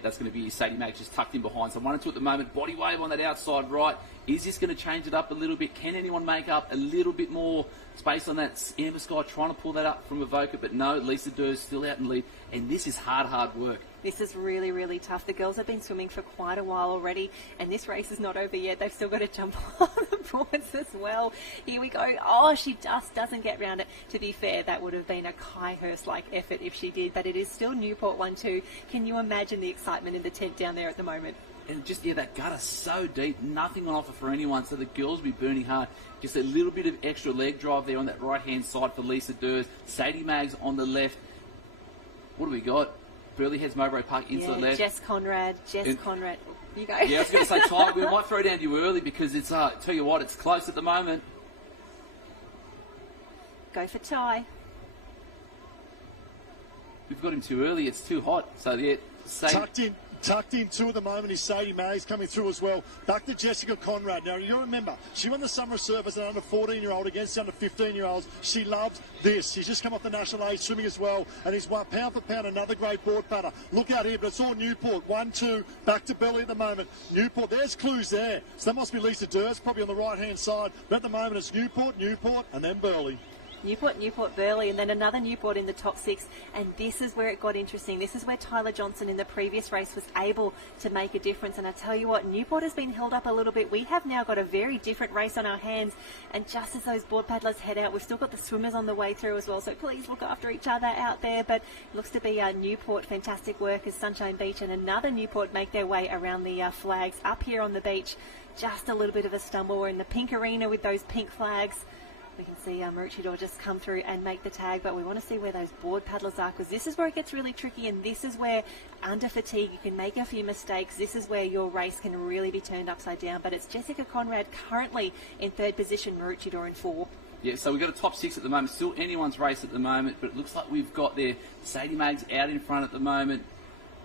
that's going to be Sadie Maggs just tucked in behind. So 1 and 2 at the moment. Body wave on that outside right. Is this going to change it up a little bit? Can anyone make up a little bit more space on that? Amber Sky trying to pull that up from Avoca, but no, Lisa Durs still out in lead. And this is hard work. This is really, really tough. The girls have been swimming for quite a while already, and this race is not over yet. They've still got to jump on the boards as well. Here we go. Oh, she just doesn't get round it. To be fair, that would have been a Kai Hurst-like effort if she did, but it is still Newport 1-2. Can you imagine the excitement in the tent down there at the moment? And just, that gutter's so deep, nothing on offer for anyone, so the girls will be burning hard. Just a little bit of extra leg drive there on that right-hand side for Lisa Durs. Sadie Maggs on the left. What do we got? Burley heads Mowbray Park inside left. Jess Conrad. Conrad. You go. Yeah, I was going to say, Ty, we might throw down to you early because it's, tell you what, it's close at the moment. Go for Ty. We've got him too early. It's too hot. So, yeah, Tucked in two at the moment is Sadie Mays coming through as well. Back to Jessica Conrad. Now, you remember, she won the Summer Surf as an under 14-year-old against the under 15-year-olds. She loved this. She's just come off the national age swimming as well. And he's pound for pound another great board putter. Look out here, but it's all Newport. 1-2. Back to Burley at the moment. Newport, there's clues there. So that must be Lisa Durst, probably on the right-hand side. But at the moment, it's Newport, and then Burley. Newport, Burley, and then another Newport in the top 6. And this is where it got interesting. This is where Tyler Johnson in the previous race was able to make a difference. And I tell you what, Newport has been held up a little bit. We have now got a very different race on our hands. And just as those board paddlers head out, we've still got the swimmers on the way through as well. So please look after each other out there. But it looks to be Newport, fantastic work as Sunshine Beach and another Newport make their way around the flags up here on the beach. Just a little bit of a stumble. We're in the pink arena with those pink flags. We can see Maroochydore just come through and make the tag, but we want to see where those board paddlers are, because this is where it gets really tricky, and this is where under fatigue you can make a few mistakes. This is where your race can really be turned upside down. But it's Jessica Conrad currently in 3rd position, Maroochydore in 4. Yeah, so we've got a top 6 at the moment. Still anyone's race at the moment, but it looks like we've got there Sadie Maggs out in front at the moment.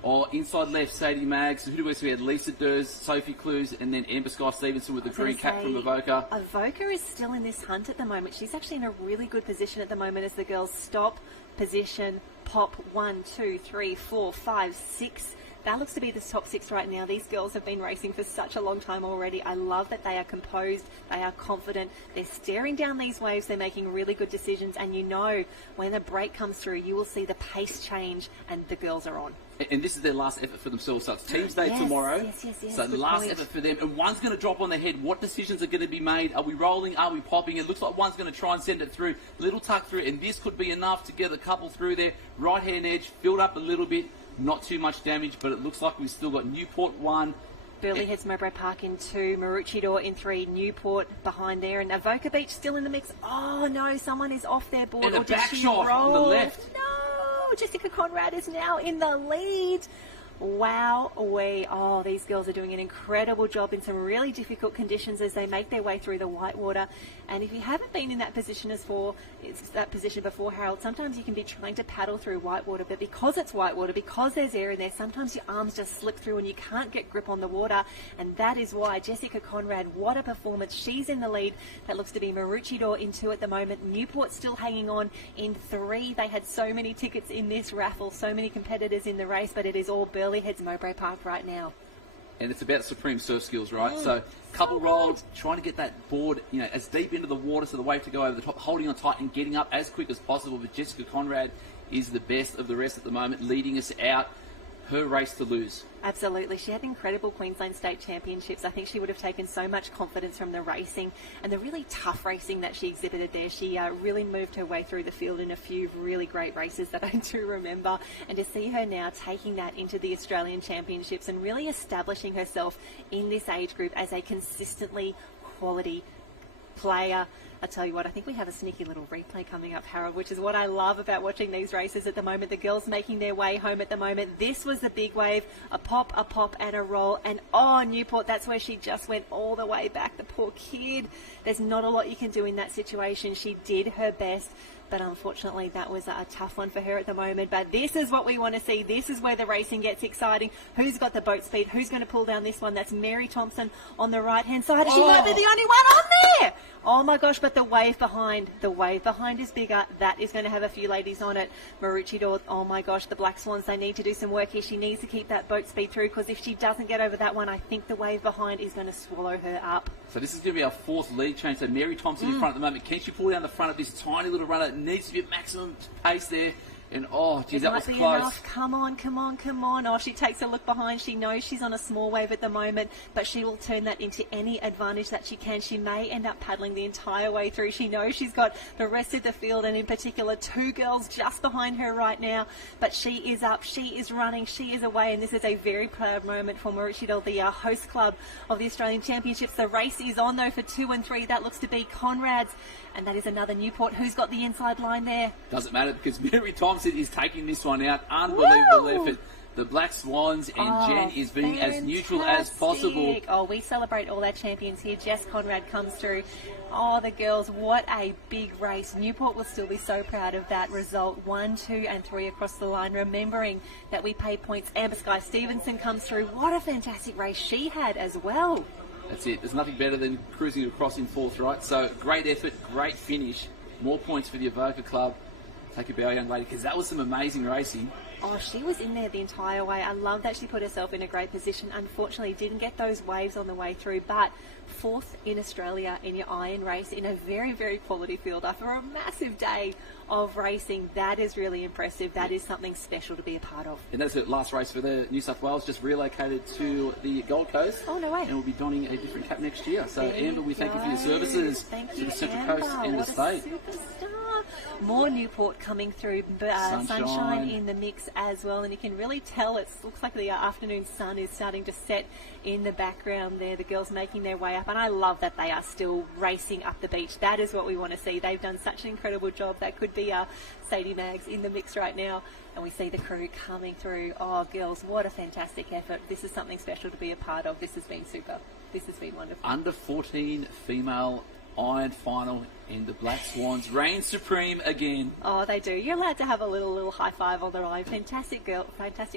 Or inside left, Sadie Maggs. So who do we see? We had Lisa Durst, Sophie Clues, and then Amber Scott Stevenson with the green cap from Avoca. Avoca is still in this hunt at the moment. She's actually in a really good position at the moment as the girls stop, position, pop, 1, 2, 3, 4, 5, 6. That looks to be the top 6 right now. These girls have been racing for such a long time already. I love that they are composed, they are confident, they're staring down these waves, they're making really good decisions, and you know when a break comes through, you will see the pace change and the girls are on. And this is their last effort for themselves. So it's Teams Day tomorrow. Yes, so the last effort for them. And one's going to drop on their head. What decisions are going to be made? Are we rolling? Are we popping? It looks like one's going to try and send it through. Little tuck through. And this could be enough to get a couple through there. Right hand edge. Filled up a little bit. Not too much damage. But it looks like we've still got Newport 1. Burley heads Mowbray Park in 2. Maroochydore in 3. Newport behind there. And Avoca Beach still in the mix. Oh, no. Someone is off their board. And or a back did she shot roll? on the left. No. Jessica Conrad is now in the lead. Wow, these girls are doing an incredible job in some really difficult conditions as they make their way through the whitewater. And if you haven't been in that position before, Harold, sometimes you can be trying to paddle through whitewater, but because it's whitewater, because there's air in there, sometimes your arms just slip through and you can't get grip on the water. And that is why Jessica Conrad, what a performance. She's in the lead. That looks to be Maroochydore in 2 at the moment. Newport still hanging on in 3. They had so many tickets in this raffle, so many competitors in the race, but it is all Burley heads Mowbray Park right now. And it's about supreme surf skills, right? So couple rolls, trying to get that board, as deep into the water so the wave to go over the top, holding on tight and getting up as quick as possible. But Jessica Conrad is the best of the rest at the moment, leading us out. Her race to lose. Absolutely. She had incredible Queensland State Championships. I think she would have taken so much confidence from the racing and the really tough racing that she exhibited there. She really moved her way through the field in a few really great races that I do remember. And to see her now taking that into the Australian Championships and really establishing herself in this age group as a consistently quality player. I tell you what, I think we have a sneaky little replay coming up, Harold, which is what I love about watching these races at the moment. The girls making their way home at the moment. This was the big wave, a pop, and a roll. And Newport, that's where she just went all the way back. The poor kid. There's not a lot you can do in that situation. She did her best. But unfortunately, that was a tough one for her at the moment. But this is what we want to see. This is where the racing gets exciting. Who's got the boat speed? Who's going to pull down this one? That's Mary Thompson on the right-hand side. She might be the only one on there. Oh, my gosh, but the wave behind is bigger. That is going to have a few ladies on it. Maroochydore, oh, my gosh, the Black Swans, they need to do some work here. She needs to keep that boat speed through because if she doesn't get over that one, I think the wave behind is going to swallow her up. So this is going to be our 4th lead change. So Mary Thompson in front at the moment. Can she pull down the front of this tiny little runner? It needs to be at maximum pace there. And geez, that was close. Enough. Come on. Oh, she takes a look behind. She knows she's on a small wave at the moment, but she will turn that into any advantage that she can. She may end up paddling the entire way through. She knows she's got the rest of the field, and in particular 2 girls just behind her right now. But she is up. She is running. She is away, and this is a very proud moment for Maroochydore, the host club of the Australian Championships. The race is on though for 2 and 3. That looks to be Conrad's, and that is another Newport. Who's got the inside line there? Doesn't matter because Mary Thompson Thompson is taking this one out. Unbelievable effort. The Black Swans and Jen is being as neutral as possible. Oh, we celebrate all our champions here. Jess Conrad comes through. Oh, the girls, what a big race. Newport will still be so proud of that result. 1, 2 and 3 across the line, remembering that we pay points. Amber Sky Stevenson comes through. What a fantastic race she had as well. That's it. There's nothing better than cruising across in fourth, right? So, great effort, great finish. More points for the Avoca Club. Take a bow, young lady, because that was some amazing racing. Oh, she was in there the entire way. I love that she put herself in a great position. Unfortunately, didn't get those waves on the way through, but 4th in Australia in your iron race in a very, very quality field after a massive day of racing. That is really impressive. That is something special to be a part of. And that's the last race for the New South Wales, just relocated to the Gold Coast. Oh, no way. And will be donning a different cap next year. So, Amber, we thank you for your services to the Central Coast and the state. Superstar. More Newport coming through, sunshine in the mix as well, and you can really tell it looks like the afternoon sun is starting to set in the background there. The girls making their way up, and I love that they are still racing up the beach. That is what we want to see. They've done such an incredible job. That could be Sadie Maggs in the mix right now, and we see the crew coming through. Oh, girls, what a fantastic effort. This is something special to be a part of. This has been super. This has been wonderful. Under 14 female iron final, and the Black Swans reign supreme again. Oh, they do. You're allowed to have a little high five on the line. Fantastic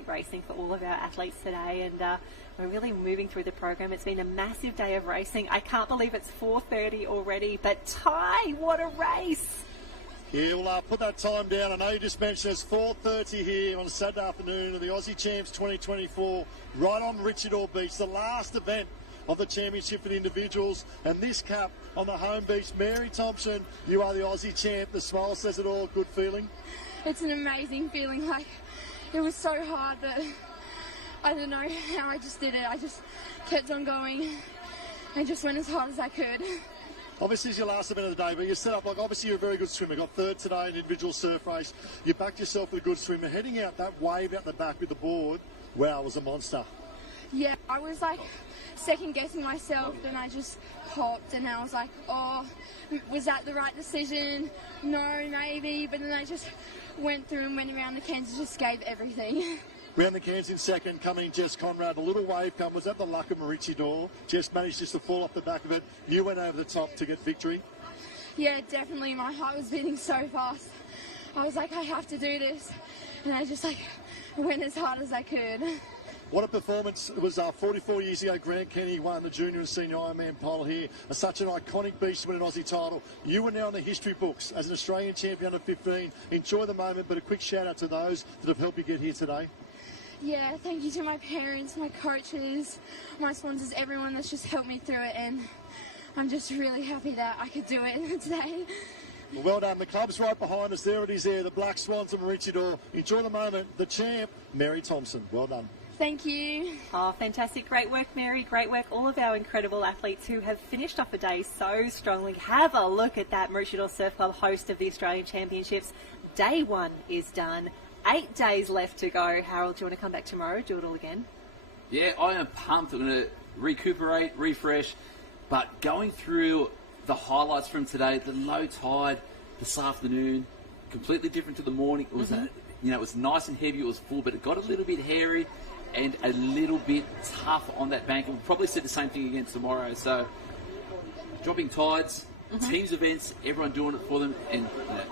racing for all of our athletes today, and we're really moving through the program. It's been a massive day of racing. I can't believe it's 4:30 already, but Ty, what a race! Yeah, we'll put that time down. I know you just mentioned it's 4:30 here on a Saturday afternoon of the Aussie Champs 2024, right on Richard Orr Beach, the last event of the championship for the individuals, and this cap on the home beach. Mary Thompson, you are the Aussie champ. The smile says it all. Good feeling? It's an amazing feeling. Like, it was so hard, but I don't know how I just did it. I just kept on going and just went as hard as I could. Obviously, it's your last event of the day, but you set up, like, obviously you're a very good swimmer. Got third today in the individual surf race. You backed yourself with a good swimmer. Heading out that wave out the back with the board, wow, it was a monster. Yeah, I was like second guessing myself, and I just hopped, and I was like, oh, was that the right decision? No, maybe. But then I just went through and went around the cans and just gave everything. Round the cans in second, coming in Jess Conrad. A little wave come. Was that the luck of Maroochydore? Jess managed just to fall off the back of it. You went over the top to get victory. Yeah, definitely. My heart was beating so fast. I was like, I have to do this. And I just went as hard as I could. What a performance. It was 44 years ago, Grant Kenny won the junior and senior Ironman pole here. Such an iconic beach to win an Aussie title. You are now in the history books as an Australian champion under 15. Enjoy the moment, but a quick shout out to those that have helped you get here today. Yeah, thank you to my parents, my coaches, my sponsors, everyone that's just helped me through it, and I'm just really happy that I could do it today. Well done. The club's right behind us. There it is there, the Black Swans of Maroochydore. Enjoy the moment. The champ, Mary Thompson. Well done. Thank you. Oh, fantastic. Great work, Mary. Great work. All of our incredible athletes who have finished off the day so strongly. Have a look at that. Maroochydore Surf Club, host of the Australian Championships. Day 1 is done. 8 days left to go. Harold, do you want to come back tomorrow? Do it all again? Yeah, I am pumped. I'm going to recuperate, refresh. But going through the highlights from today, the low tide this afternoon, completely different to the morning. It was, it was nice and heavy. It was full, but it got a little bit hairy and a little bit tough on that bank. And we'll probably see the same thing again tomorrow. So, dropping tides, teams events, everyone doing it for them, and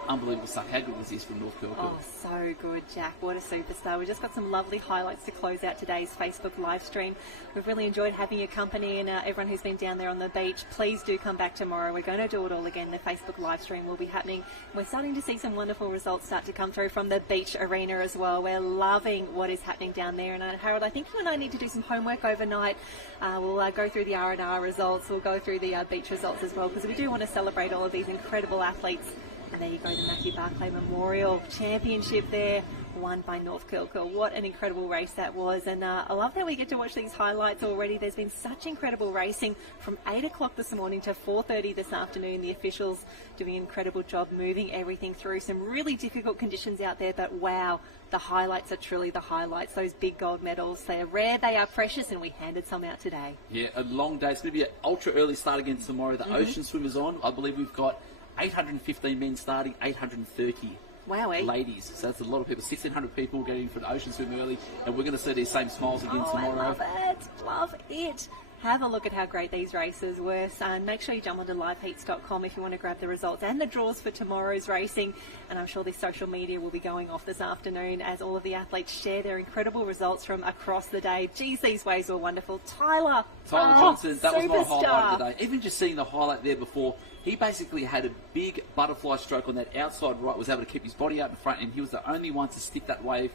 unbelievable stuff. How good was this from North Kilcook? Oh, so good, Jack. What a superstar. We just got some lovely highlights to close out today's Facebook live stream. We've really enjoyed having your company, and everyone who's been down there on the beach, please do come back tomorrow. We're going to do it all again. The Facebook live stream will be happening. We're starting to see some wonderful results start to come through from the beach arena as well. We're loving what is happening down there. And Harold, I think you and I need to do some homework overnight. We'll go through the R&R results. We'll go through the beach results as well, because we do want to celebrate all of these incredible athletes. And there you go, the Matthew Barclay Memorial Championship there, won by North Kilcook. What an incredible race that was. And I love that we get to watch these highlights already. There's been such incredible racing from 8 o'clock this morning to 4:30 this afternoon. The officials doing an incredible job moving everything through. Some really difficult conditions out there, but wow, the highlights are truly the highlights. Those big gold medals, they are rare, they are precious, and we handed some out today. Yeah, a long day. It's going to be an ultra early start again tomorrow. The ocean swim is on. I believe we've got 815 men starting, 830 Wowee. ladies. So that's a lot of people. 1,600 people getting for the ocean swim early, and we're going to see these same smiles again tomorrow. I love it. Love it. Have a look at how great these races were. And make sure you jump onto liveheats.com if you want to grab the results and the draws for tomorrow's racing. And I'm sure this social media will be going off this afternoon as all of the athletes share their incredible results from across the day. Geez, these waves were wonderful. Tyler Johnson, that was my superstar. highlight of the day. Even just seeing the highlight there before, he basically had a big butterfly stroke on that outside right, was able to keep his body out in front, and he was the only one to stick that wave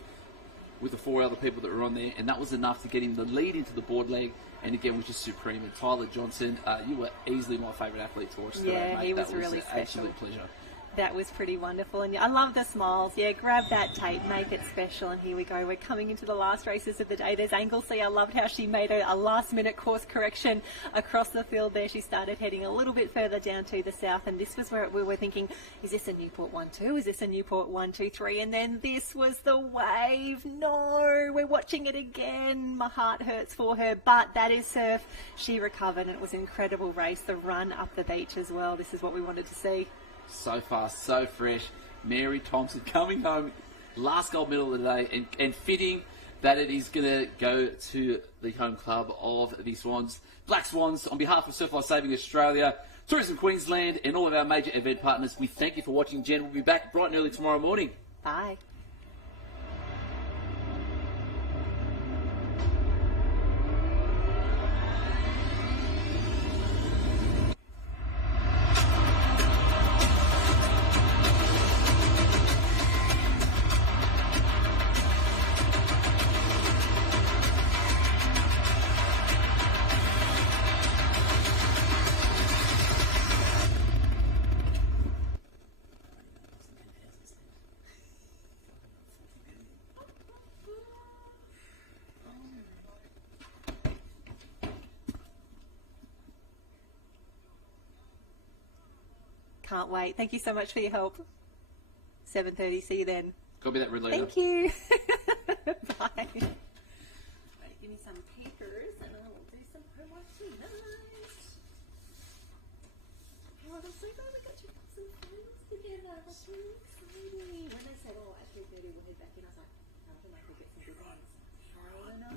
with the 4 other people that were on there, and that was enough to get him the lead into the board leg, and again, was just supreme. And Tyler Johnson, you were easily my favourite athlete to watch today, Yeah, mate. he was That really an special. absolute pleasure. That was pretty wonderful. And I love the smiles. Yeah, grab that tape, make it special. And here we go. We're coming into the last races of the day. There's Anglesey. I loved how she made a last-minute course correction across the field there. She started heading a little bit further down to the south. And this was where we were thinking, is this a Newport 1-2? Is this a Newport 1-2-3? And then this was the wave. No, we're watching it again. My heart hurts for her. But that is surf. She recovered, and it was an incredible race. The run up the beach as well. This is what we wanted to see. So fast, so fresh. Mary Thompson coming home, last gold medal of the day, and fitting that it is going to go to the home club of the Swans. Black Swans, on behalf of Surf Life Saving Australia, Tourism Queensland, and all of our major event partners, we thank you for watching, Jen. We'll be back bright and early tomorrow morning. Bye. Can't wait. Thank you so much for your help. 7:30. See you then. Got me that red leader. Thank you. Bye. Right, give me some papers and I will do some homework tonight. Oh, I'm so glad we got to put some finals together. That's really exciting. When they said, oh, at 3:30 we'll head back in, I was like, I feel like we'll get some good ones. Oh, no.